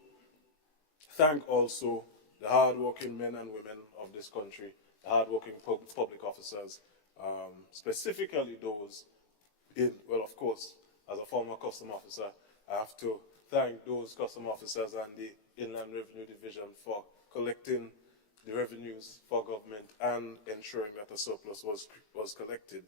thank also the hardworking men and women of this country, the hardworking public officers, specifically those well, of course, as a former custom officer, I have to thank those custom officers and the Inland Revenue Division for collecting the revenues for government and ensuring that a surplus was collected.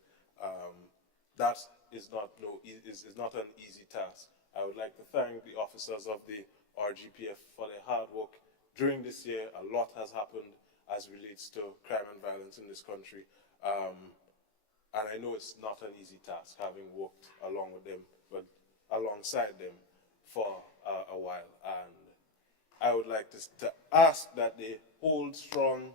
That is not an easy task. I would like to thank the officers of the RGPF for their hard work. During this year, a lot has happened as relates to crime and violence in this country. And I know it's not an easy task, having worked along with them, but alongside them for a while. And I would like to ask that they hold strong,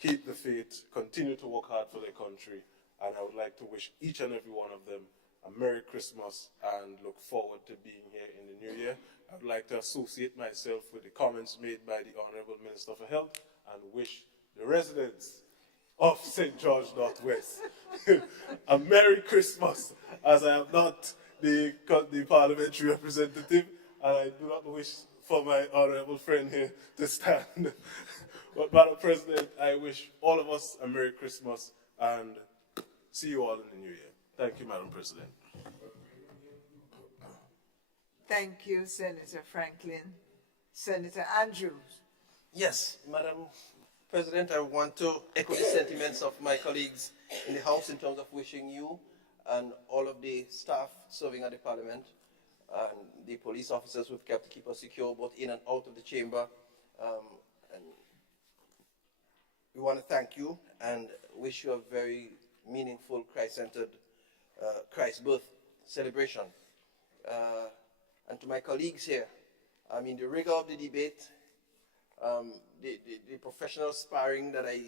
keep the faith, continue to work hard for their country. And I would like to wish each and every one of them a Merry Christmas and look forward to being here in the new year. I would like to associate myself with the comments made by the Honorable Minister for Health and wish the residents of St. George Northwest a Merry Christmas, as I am not the parliamentary representative and I do not wish for my honorable friend here to stand. But Madam President, I wish all of us a Merry Christmas and see you all in the new year. Thank you, Madam President. Thank you, Senator Franklin. Senator Andrews. Yes, Madam President, I want to echo the sentiments of my colleagues in the House in terms of wishing you and all of the staff serving at the Parliament and the police officers who've kept to keep us secure both in and out of the chamber. And we want to thank you and wish you a very meaningful Christ-centered Christ birth celebration. And to my colleagues here, I mean, the rigor of the debate, the professional sparring that I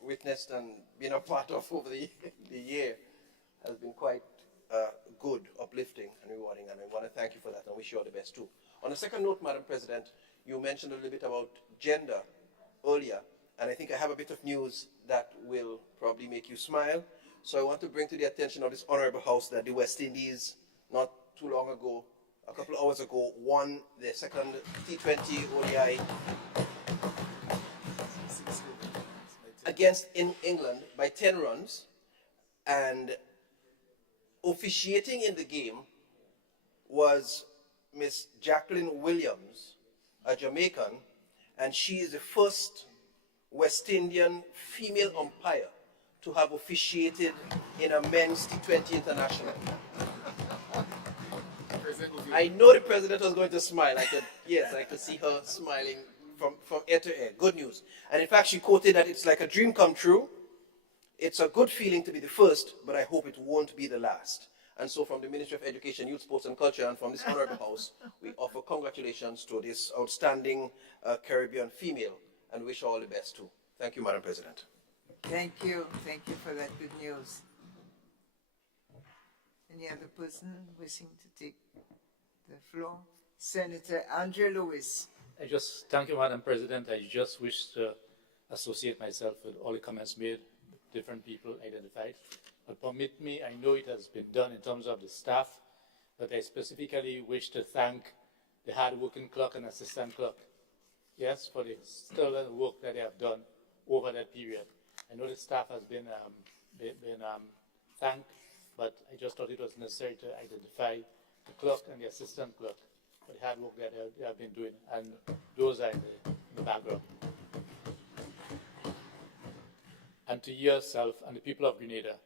witnessed and been a part of over the year has been quite good, uplifting, and rewarding, and I want to thank you for that and wish you all the best too. On a second note, Madam President, you mentioned a little bit about gender earlier, and I think I have a bit of news that will probably make you smile. So I want to bring to the attention of this honorable House that the West Indies, not too long ago, a couple of hours ago, won their second T20 ODI against England by 10 runs, and officiating in the game was Miss Jacqueline Williams, a Jamaican, and she is the first West Indian female umpire to have officiated in a men's T20 international. I know the president was going to smile. I could see her smiling from ear to ear. Good news. And in fact, she quoted that it's like a dream come true. It's a good feeling to be the first, but I hope it won't be the last. And so from the Ministry of Education, Youth, Sports and Culture and from this honorable House, we offer congratulations to this outstanding Caribbean female and wish her all the best too. Thank you, Madam President. Thank you. Thank you for that good news. Any other person wishing to take the floor? Senator Andrew Lewis. Thank you, Madam President. I just wish to associate myself with all the comments made, different people identified. But permit me, I know it has been done in terms of the staff, but I specifically wish to thank the hard-working clerk and assistant clerk, yes, for the sterling work that they have done over that period. I know the staff has been thanked, but I just thought it was necessary to identify the clerk and the assistant clerk for the hard work that they have been doing, and those are in the background. And to yourself and the people of Grenada,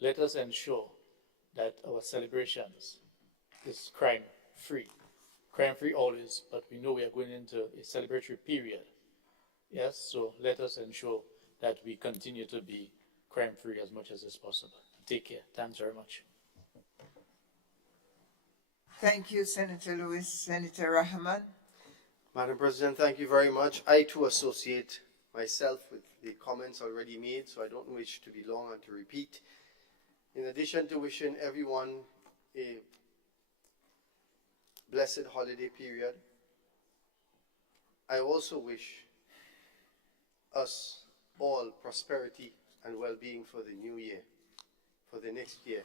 let us ensure that our celebrations is crime-free. Crime-free always, but we know we are going into a celebratory period. Yes, so let us ensure that we continue to be crime-free as much as is possible. Take care. Thanks very much. Thank you, Senator Lewis. Senator Rahman. Madam President, thank you very much. I too associate myself with the comments already made, so I don't wish to be long and to repeat. In addition to wishing everyone a blessed holiday period, I also wish us all prosperity and well-being for the new year, for the next year.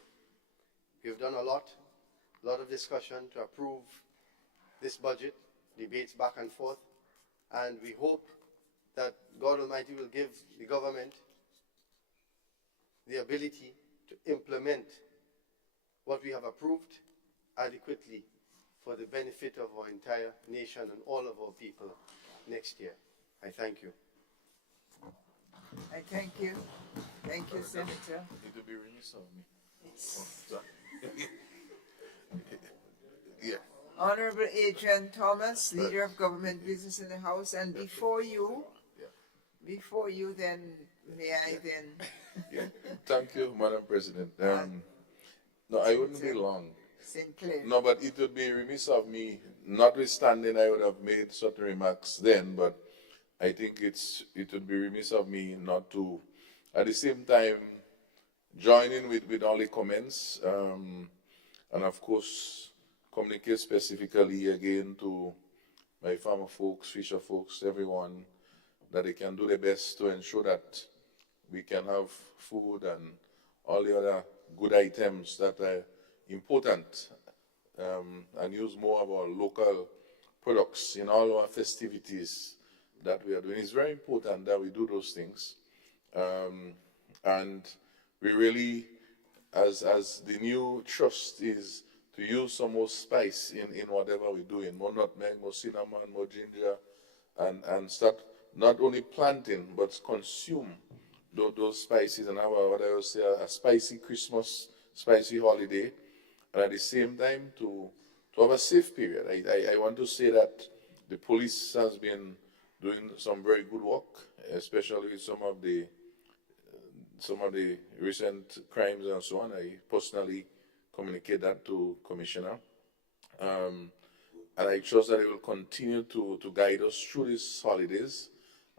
We've done a lot of discussion to approve this budget, debates back and forth, and we hope that God Almighty will give the government the ability to implement what we have approved adequately for the benefit of our entire nation and all of our people next year. I thank you. I thank you. Thank you, Senator. It will be remiss of me. Yeah. Honorable Adrian Thomas, Leader of Government Business in the House, and before you then, may I then... Yeah. Thank you, Madam President. No, I wouldn't be long. Sinclair. No, but it would be remiss of me, notwithstanding I would have made certain remarks then, but I think it would be remiss of me not to, at the same time, join in with all the comments, and of course, communicate specifically again to my farmer folks, fisher folks, everyone, that they can do their best to ensure that we can have food and all the other good items that are important, and use more of our local products in all our festivities that we are doing. It's very important that we do those things, and we really, as the new trust is to use some more spice in whatever we're doing, more nutmeg, more cinnamon, more ginger, and start not only planting but consume those spices and have what I would say a spicy Christmas, spicy holiday, and at the same time to have a safe period. I want to say that the police has been doing some very good work, especially with some of the recent crimes and so on. I personally communicate that to Commissioner, and I trust that they will continue to guide us through these holidays,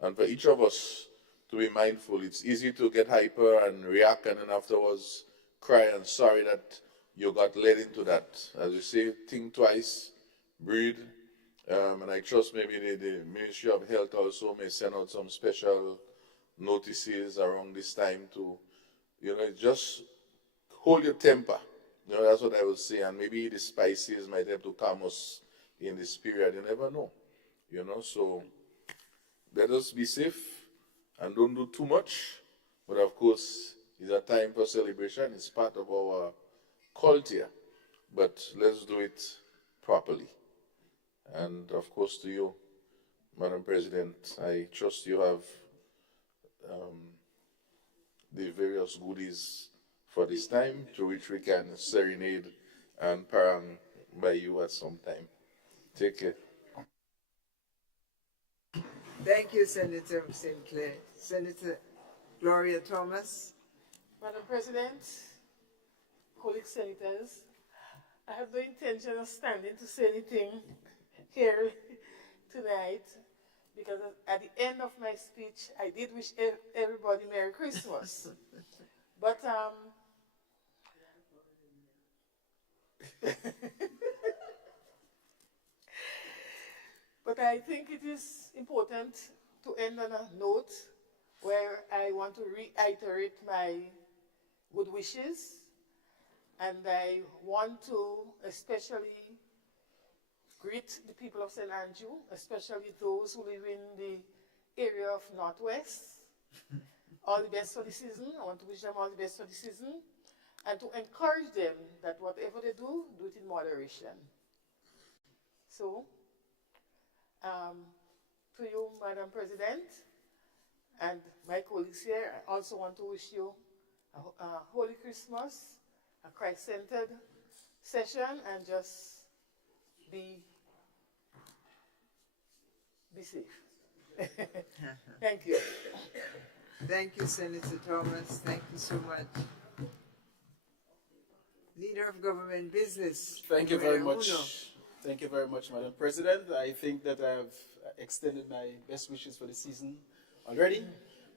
and for each of us to be mindful. It's easy to get hyper and react and then afterwards cry and sorry that you got led into that. As you say, think twice, breathe, and I trust maybe the Ministry of Health also may send out some special notices around this time to, just hold your temper. That's what I would say, and maybe the spices might help to calm us in this period. You never know, so let us be safe and don't do too much, but of course, it's a time for celebration. It's part of our culture, but let's do it properly. And of course, to you, Madam President, I trust you have the various goodies for this time, through which we can serenade and parang by you at some time. Take care. Thank you, Senator Sinclair. Senator Gloria Thomas. Madam President, colleague senators, I have no intention of standing to say anything here tonight, because at the end of my speech, I did wish everybody Merry Christmas. But but I think it is important to end on a note where I want to reiterate my good wishes, and I want to especially greet the people of St. Andrew, especially those who live in the area of Northwest. All the best for the season. I want to wish them all the best for the season, and to encourage them that whatever they do it in moderation. So, to you, Madam President, and my colleagues here, I also want to wish you a Holy Christmas, a Christ-centered session, and just be safe. Thank you. Thank you, Senator Thomas. Thank you so much. Leader of Government Business. Thank you very Mayor much. Uno. Thank you very much, Madam President. I think that I've extended my best wishes for the season already,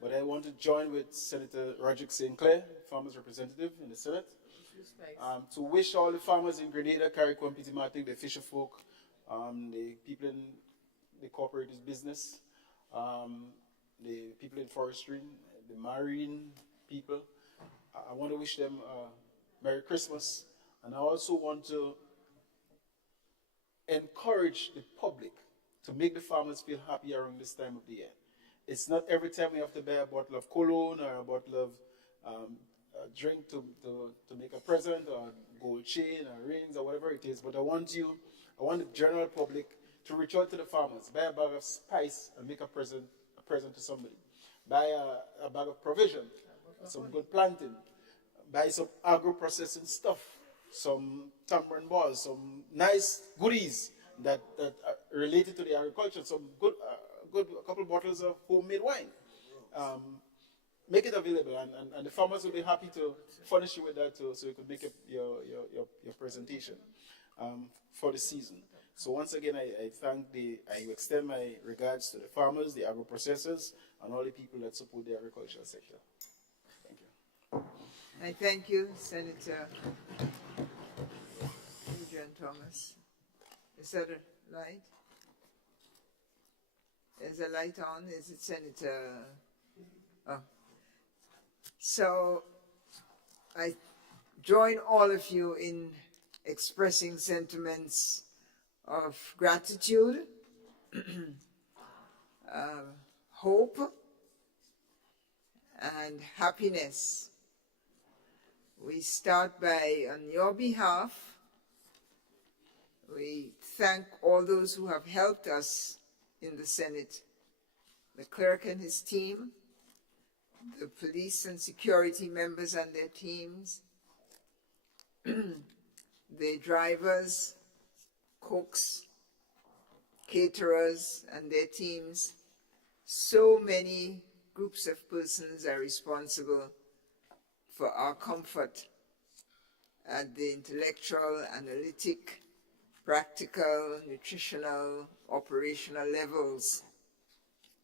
but I want to join with Senator Roderick St. Clair, Farmers Representative in the Senate, to wish all the farmers in Grenada, Carriacou, Petit Martin, the fisher folk, the people in the cooperative business, the people in forestry, the marine people. I want to wish them Merry Christmas, and I also want to encourage the public to make the farmers feel happy around this time of the year. It's not every time we have to buy a bottle of cologne or a bottle of a drink to make a present, or a gold chain or rings or whatever it is, but I want the general public to reach out to the farmers, buy a bag of spice and make a present to somebody. Buy a bag of provision, some good planting, buy some agro-processing stuff, some tambourine balls, some nice goodies that are related to the agriculture, some good a couple bottles of homemade wine. Make it available, and the farmers will be happy to furnish you with that too, so you can make your presentation for the season. So once again, I extend my regards to the farmers, the agro-processors, and all the people that support the agricultural sector. Thank you. I thank you, Senator Adrian Thomas. Is that a light? Is the light on? Is it Senator? Oh. So I join all of you in expressing sentiments of gratitude, hope, and happiness. We start by, on your behalf, we thank all those who have helped us in the Senate, the clerk and his team, the police and security members and their teams, the drivers, cooks, caterers and their teams. So many groups of persons are responsible for our comfort at the intellectual, analytic, practical, nutritional, operational levels.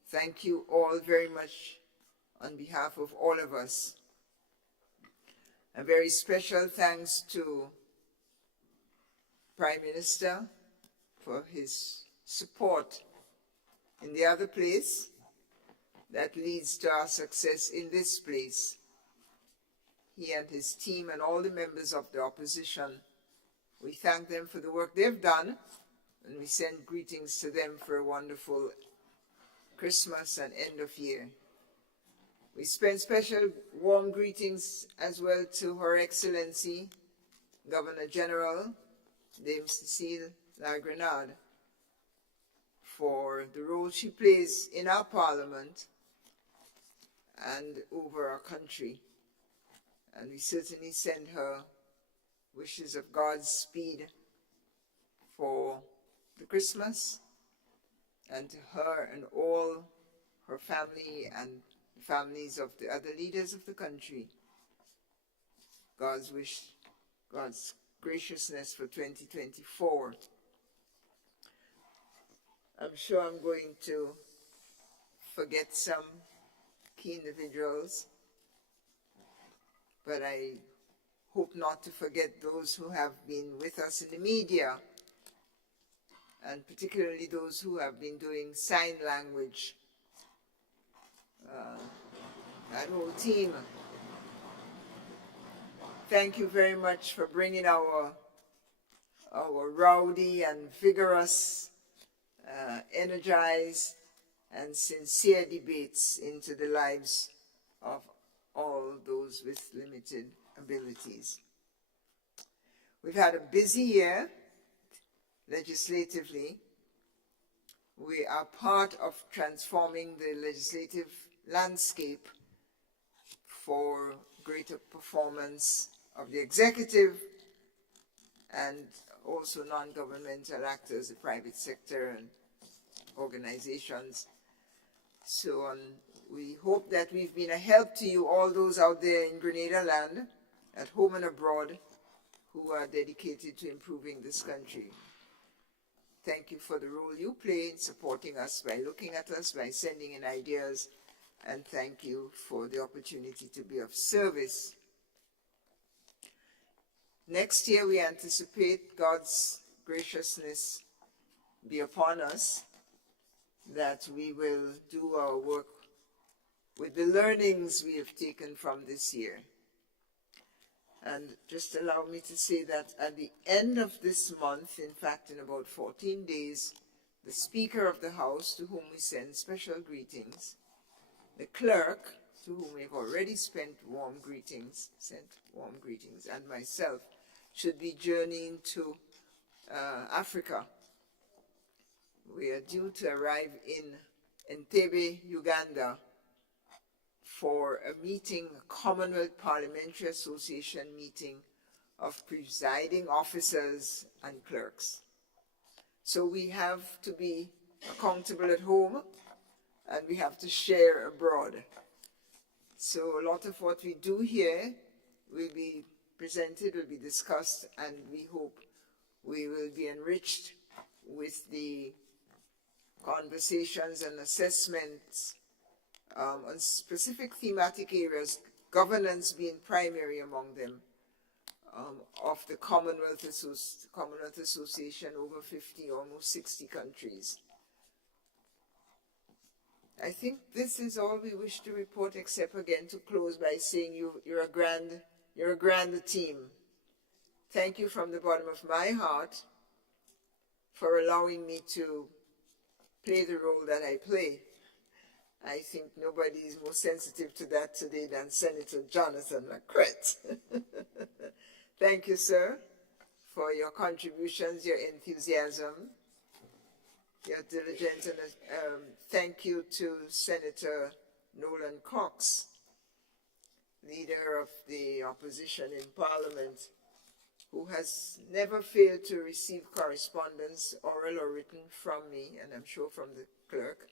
Thank you all very much on behalf of all of us. A very special thanks to Prime Minister for his support in the other place that leads to our success in this place. He and his team and all the members of the opposition, we thank them for the work they've done, and we send greetings to them for a wonderful Christmas and end of year. We send special warm greetings as well to Her Excellency, Governor General, Dame Cecile La Grenade, for the role she plays in our Parliament and over our country. And we certainly send her wishes of God's speed for the Christmas, and to her and all her family and the families of the other leaders of the country, God's wish, God's graciousness for 2024. I'm sure I'm going to forget some key individuals, but I hope not to forget those who have been with us in the media, and particularly those who have been doing sign language that whole team. Thank you very much for bringing our rowdy and vigorous, energized and sincere debates into the lives of all those with limited abilities. We've had a busy year legislatively. We are part of transforming the legislative landscape for greater performance of the executive and also non-governmental actors, the private sector and organizations. So we hope that we've been a help to you, all those out there in Grenada land, at home and abroad, who are dedicated to improving this country. Thank you for the role you play in supporting us by looking at us, by sending in ideas, and thank you for the opportunity to be of service. Next year, we anticipate God's graciousness be upon us, that we will do our work with the learnings we have taken from this year. And just allow me to say that at the end of this month, in fact, in about 14 days, the Speaker of the House, to whom we send special greetings, the Clerk, to whom we've already sent warm greetings, and myself, should be journeying to Africa. We are due to arrive in Entebbe, Uganda, for a meeting, a Commonwealth Parliamentary Association meeting of presiding officers and clerks. So we have to be accountable at home and we have to share abroad. So a lot of what we do here will be presented, will be discussed, and we hope we will be enriched with the conversations and assessments on specific thematic areas, governance being primary among them, of the Commonwealth Association, over 50, almost 60 countries. I think this is all we wish to report, except again to close by saying you're a grand team. Thank you from the bottom of my heart for allowing me to play the role that I play. I think nobody is more sensitive to that today than Senator Jonathan Lacrette. Thank you, sir, for your contributions, your enthusiasm, your diligence, and thank you to Senator Nolan Cox, leader of the opposition in Parliament, who has never failed to receive correspondence, oral or written, from me, and I'm sure from the clerk,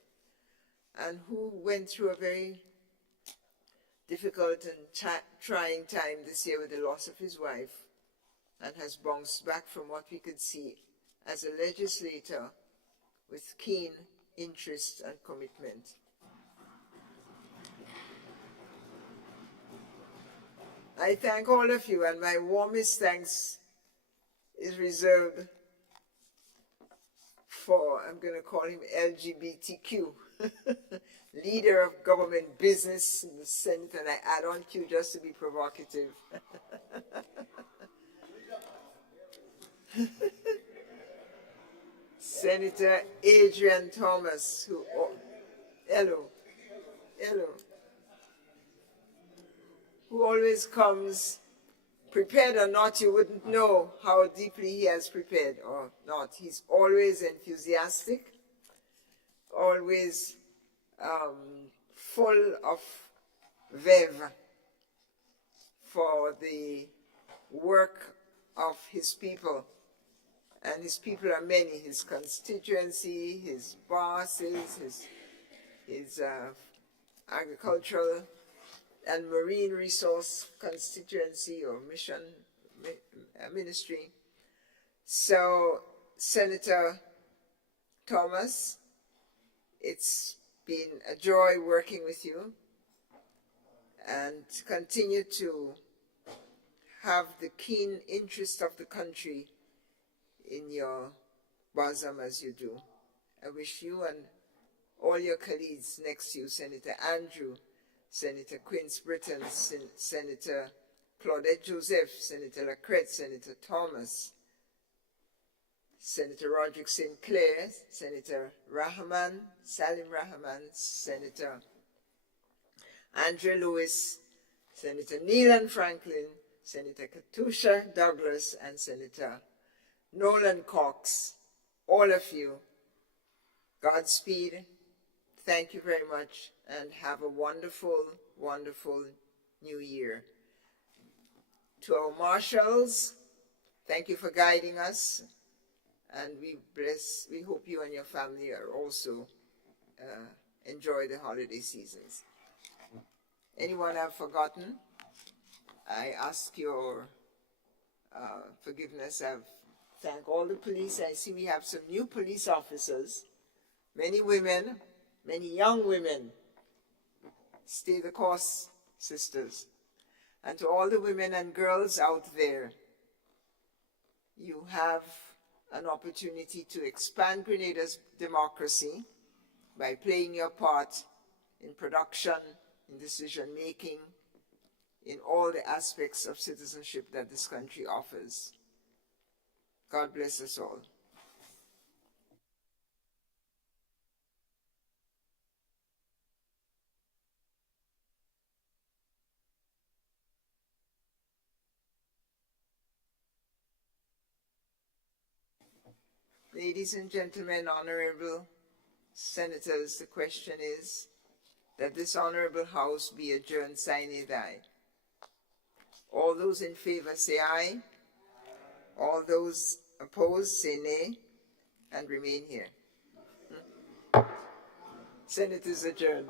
and who went through a very difficult and trying time this year with the loss of his wife, and has bounced back from what we could see as a legislator with keen interest and commitment. I thank all of you, and my warmest thanks is reserved for, I'm going to call him LGBTQ, leader of government business in the Senate, and I add on Q just to be provocative. Senator Adrian Thomas, who, who always comes prepared or not, you wouldn't know how deeply he has prepared or not. He's always enthusiastic, always full of verve for the work of his people. And his people are many: his constituency, his bosses, his agricultural and marine resource constituency or ministry. So, Senator Thomas, it's been a joy working with you, and continue to have the keen interest of the country in your bosom as you do. I wish you and all your colleagues next to you, Senator Andrew, Senator Quince Britton, Senator Claudette Joseph, Senator Lacrette, Senator Thomas, Senator Roderick St. Clair, Senator Rahman, Salim Rahman, Senator Andrea Lewis, Senator Neelan Franklin, Senator Katusha Douglas, and Senator Nolan Cox. All of you, Godspeed. Thank you very much, and have a wonderful, wonderful new year. To our marshals, thank you for guiding us, and we hope you and your family are also enjoy the holiday seasons. Anyone I've forgotten, I ask your forgiveness. I've thanked all the police. I see we have some new police officers, many women, many young women. Stay the course, sisters. And to all the women and girls out there, you have an opportunity to expand Grenada's democracy by playing your part in production, in decision-making, in all the aspects of citizenship that this country offers. God bless us all. Ladies and gentlemen, honorable senators, the question is that this honorable house be adjourned sine die. All those in favor say aye. All those opposed say nay and remain here. Senate is adjourned.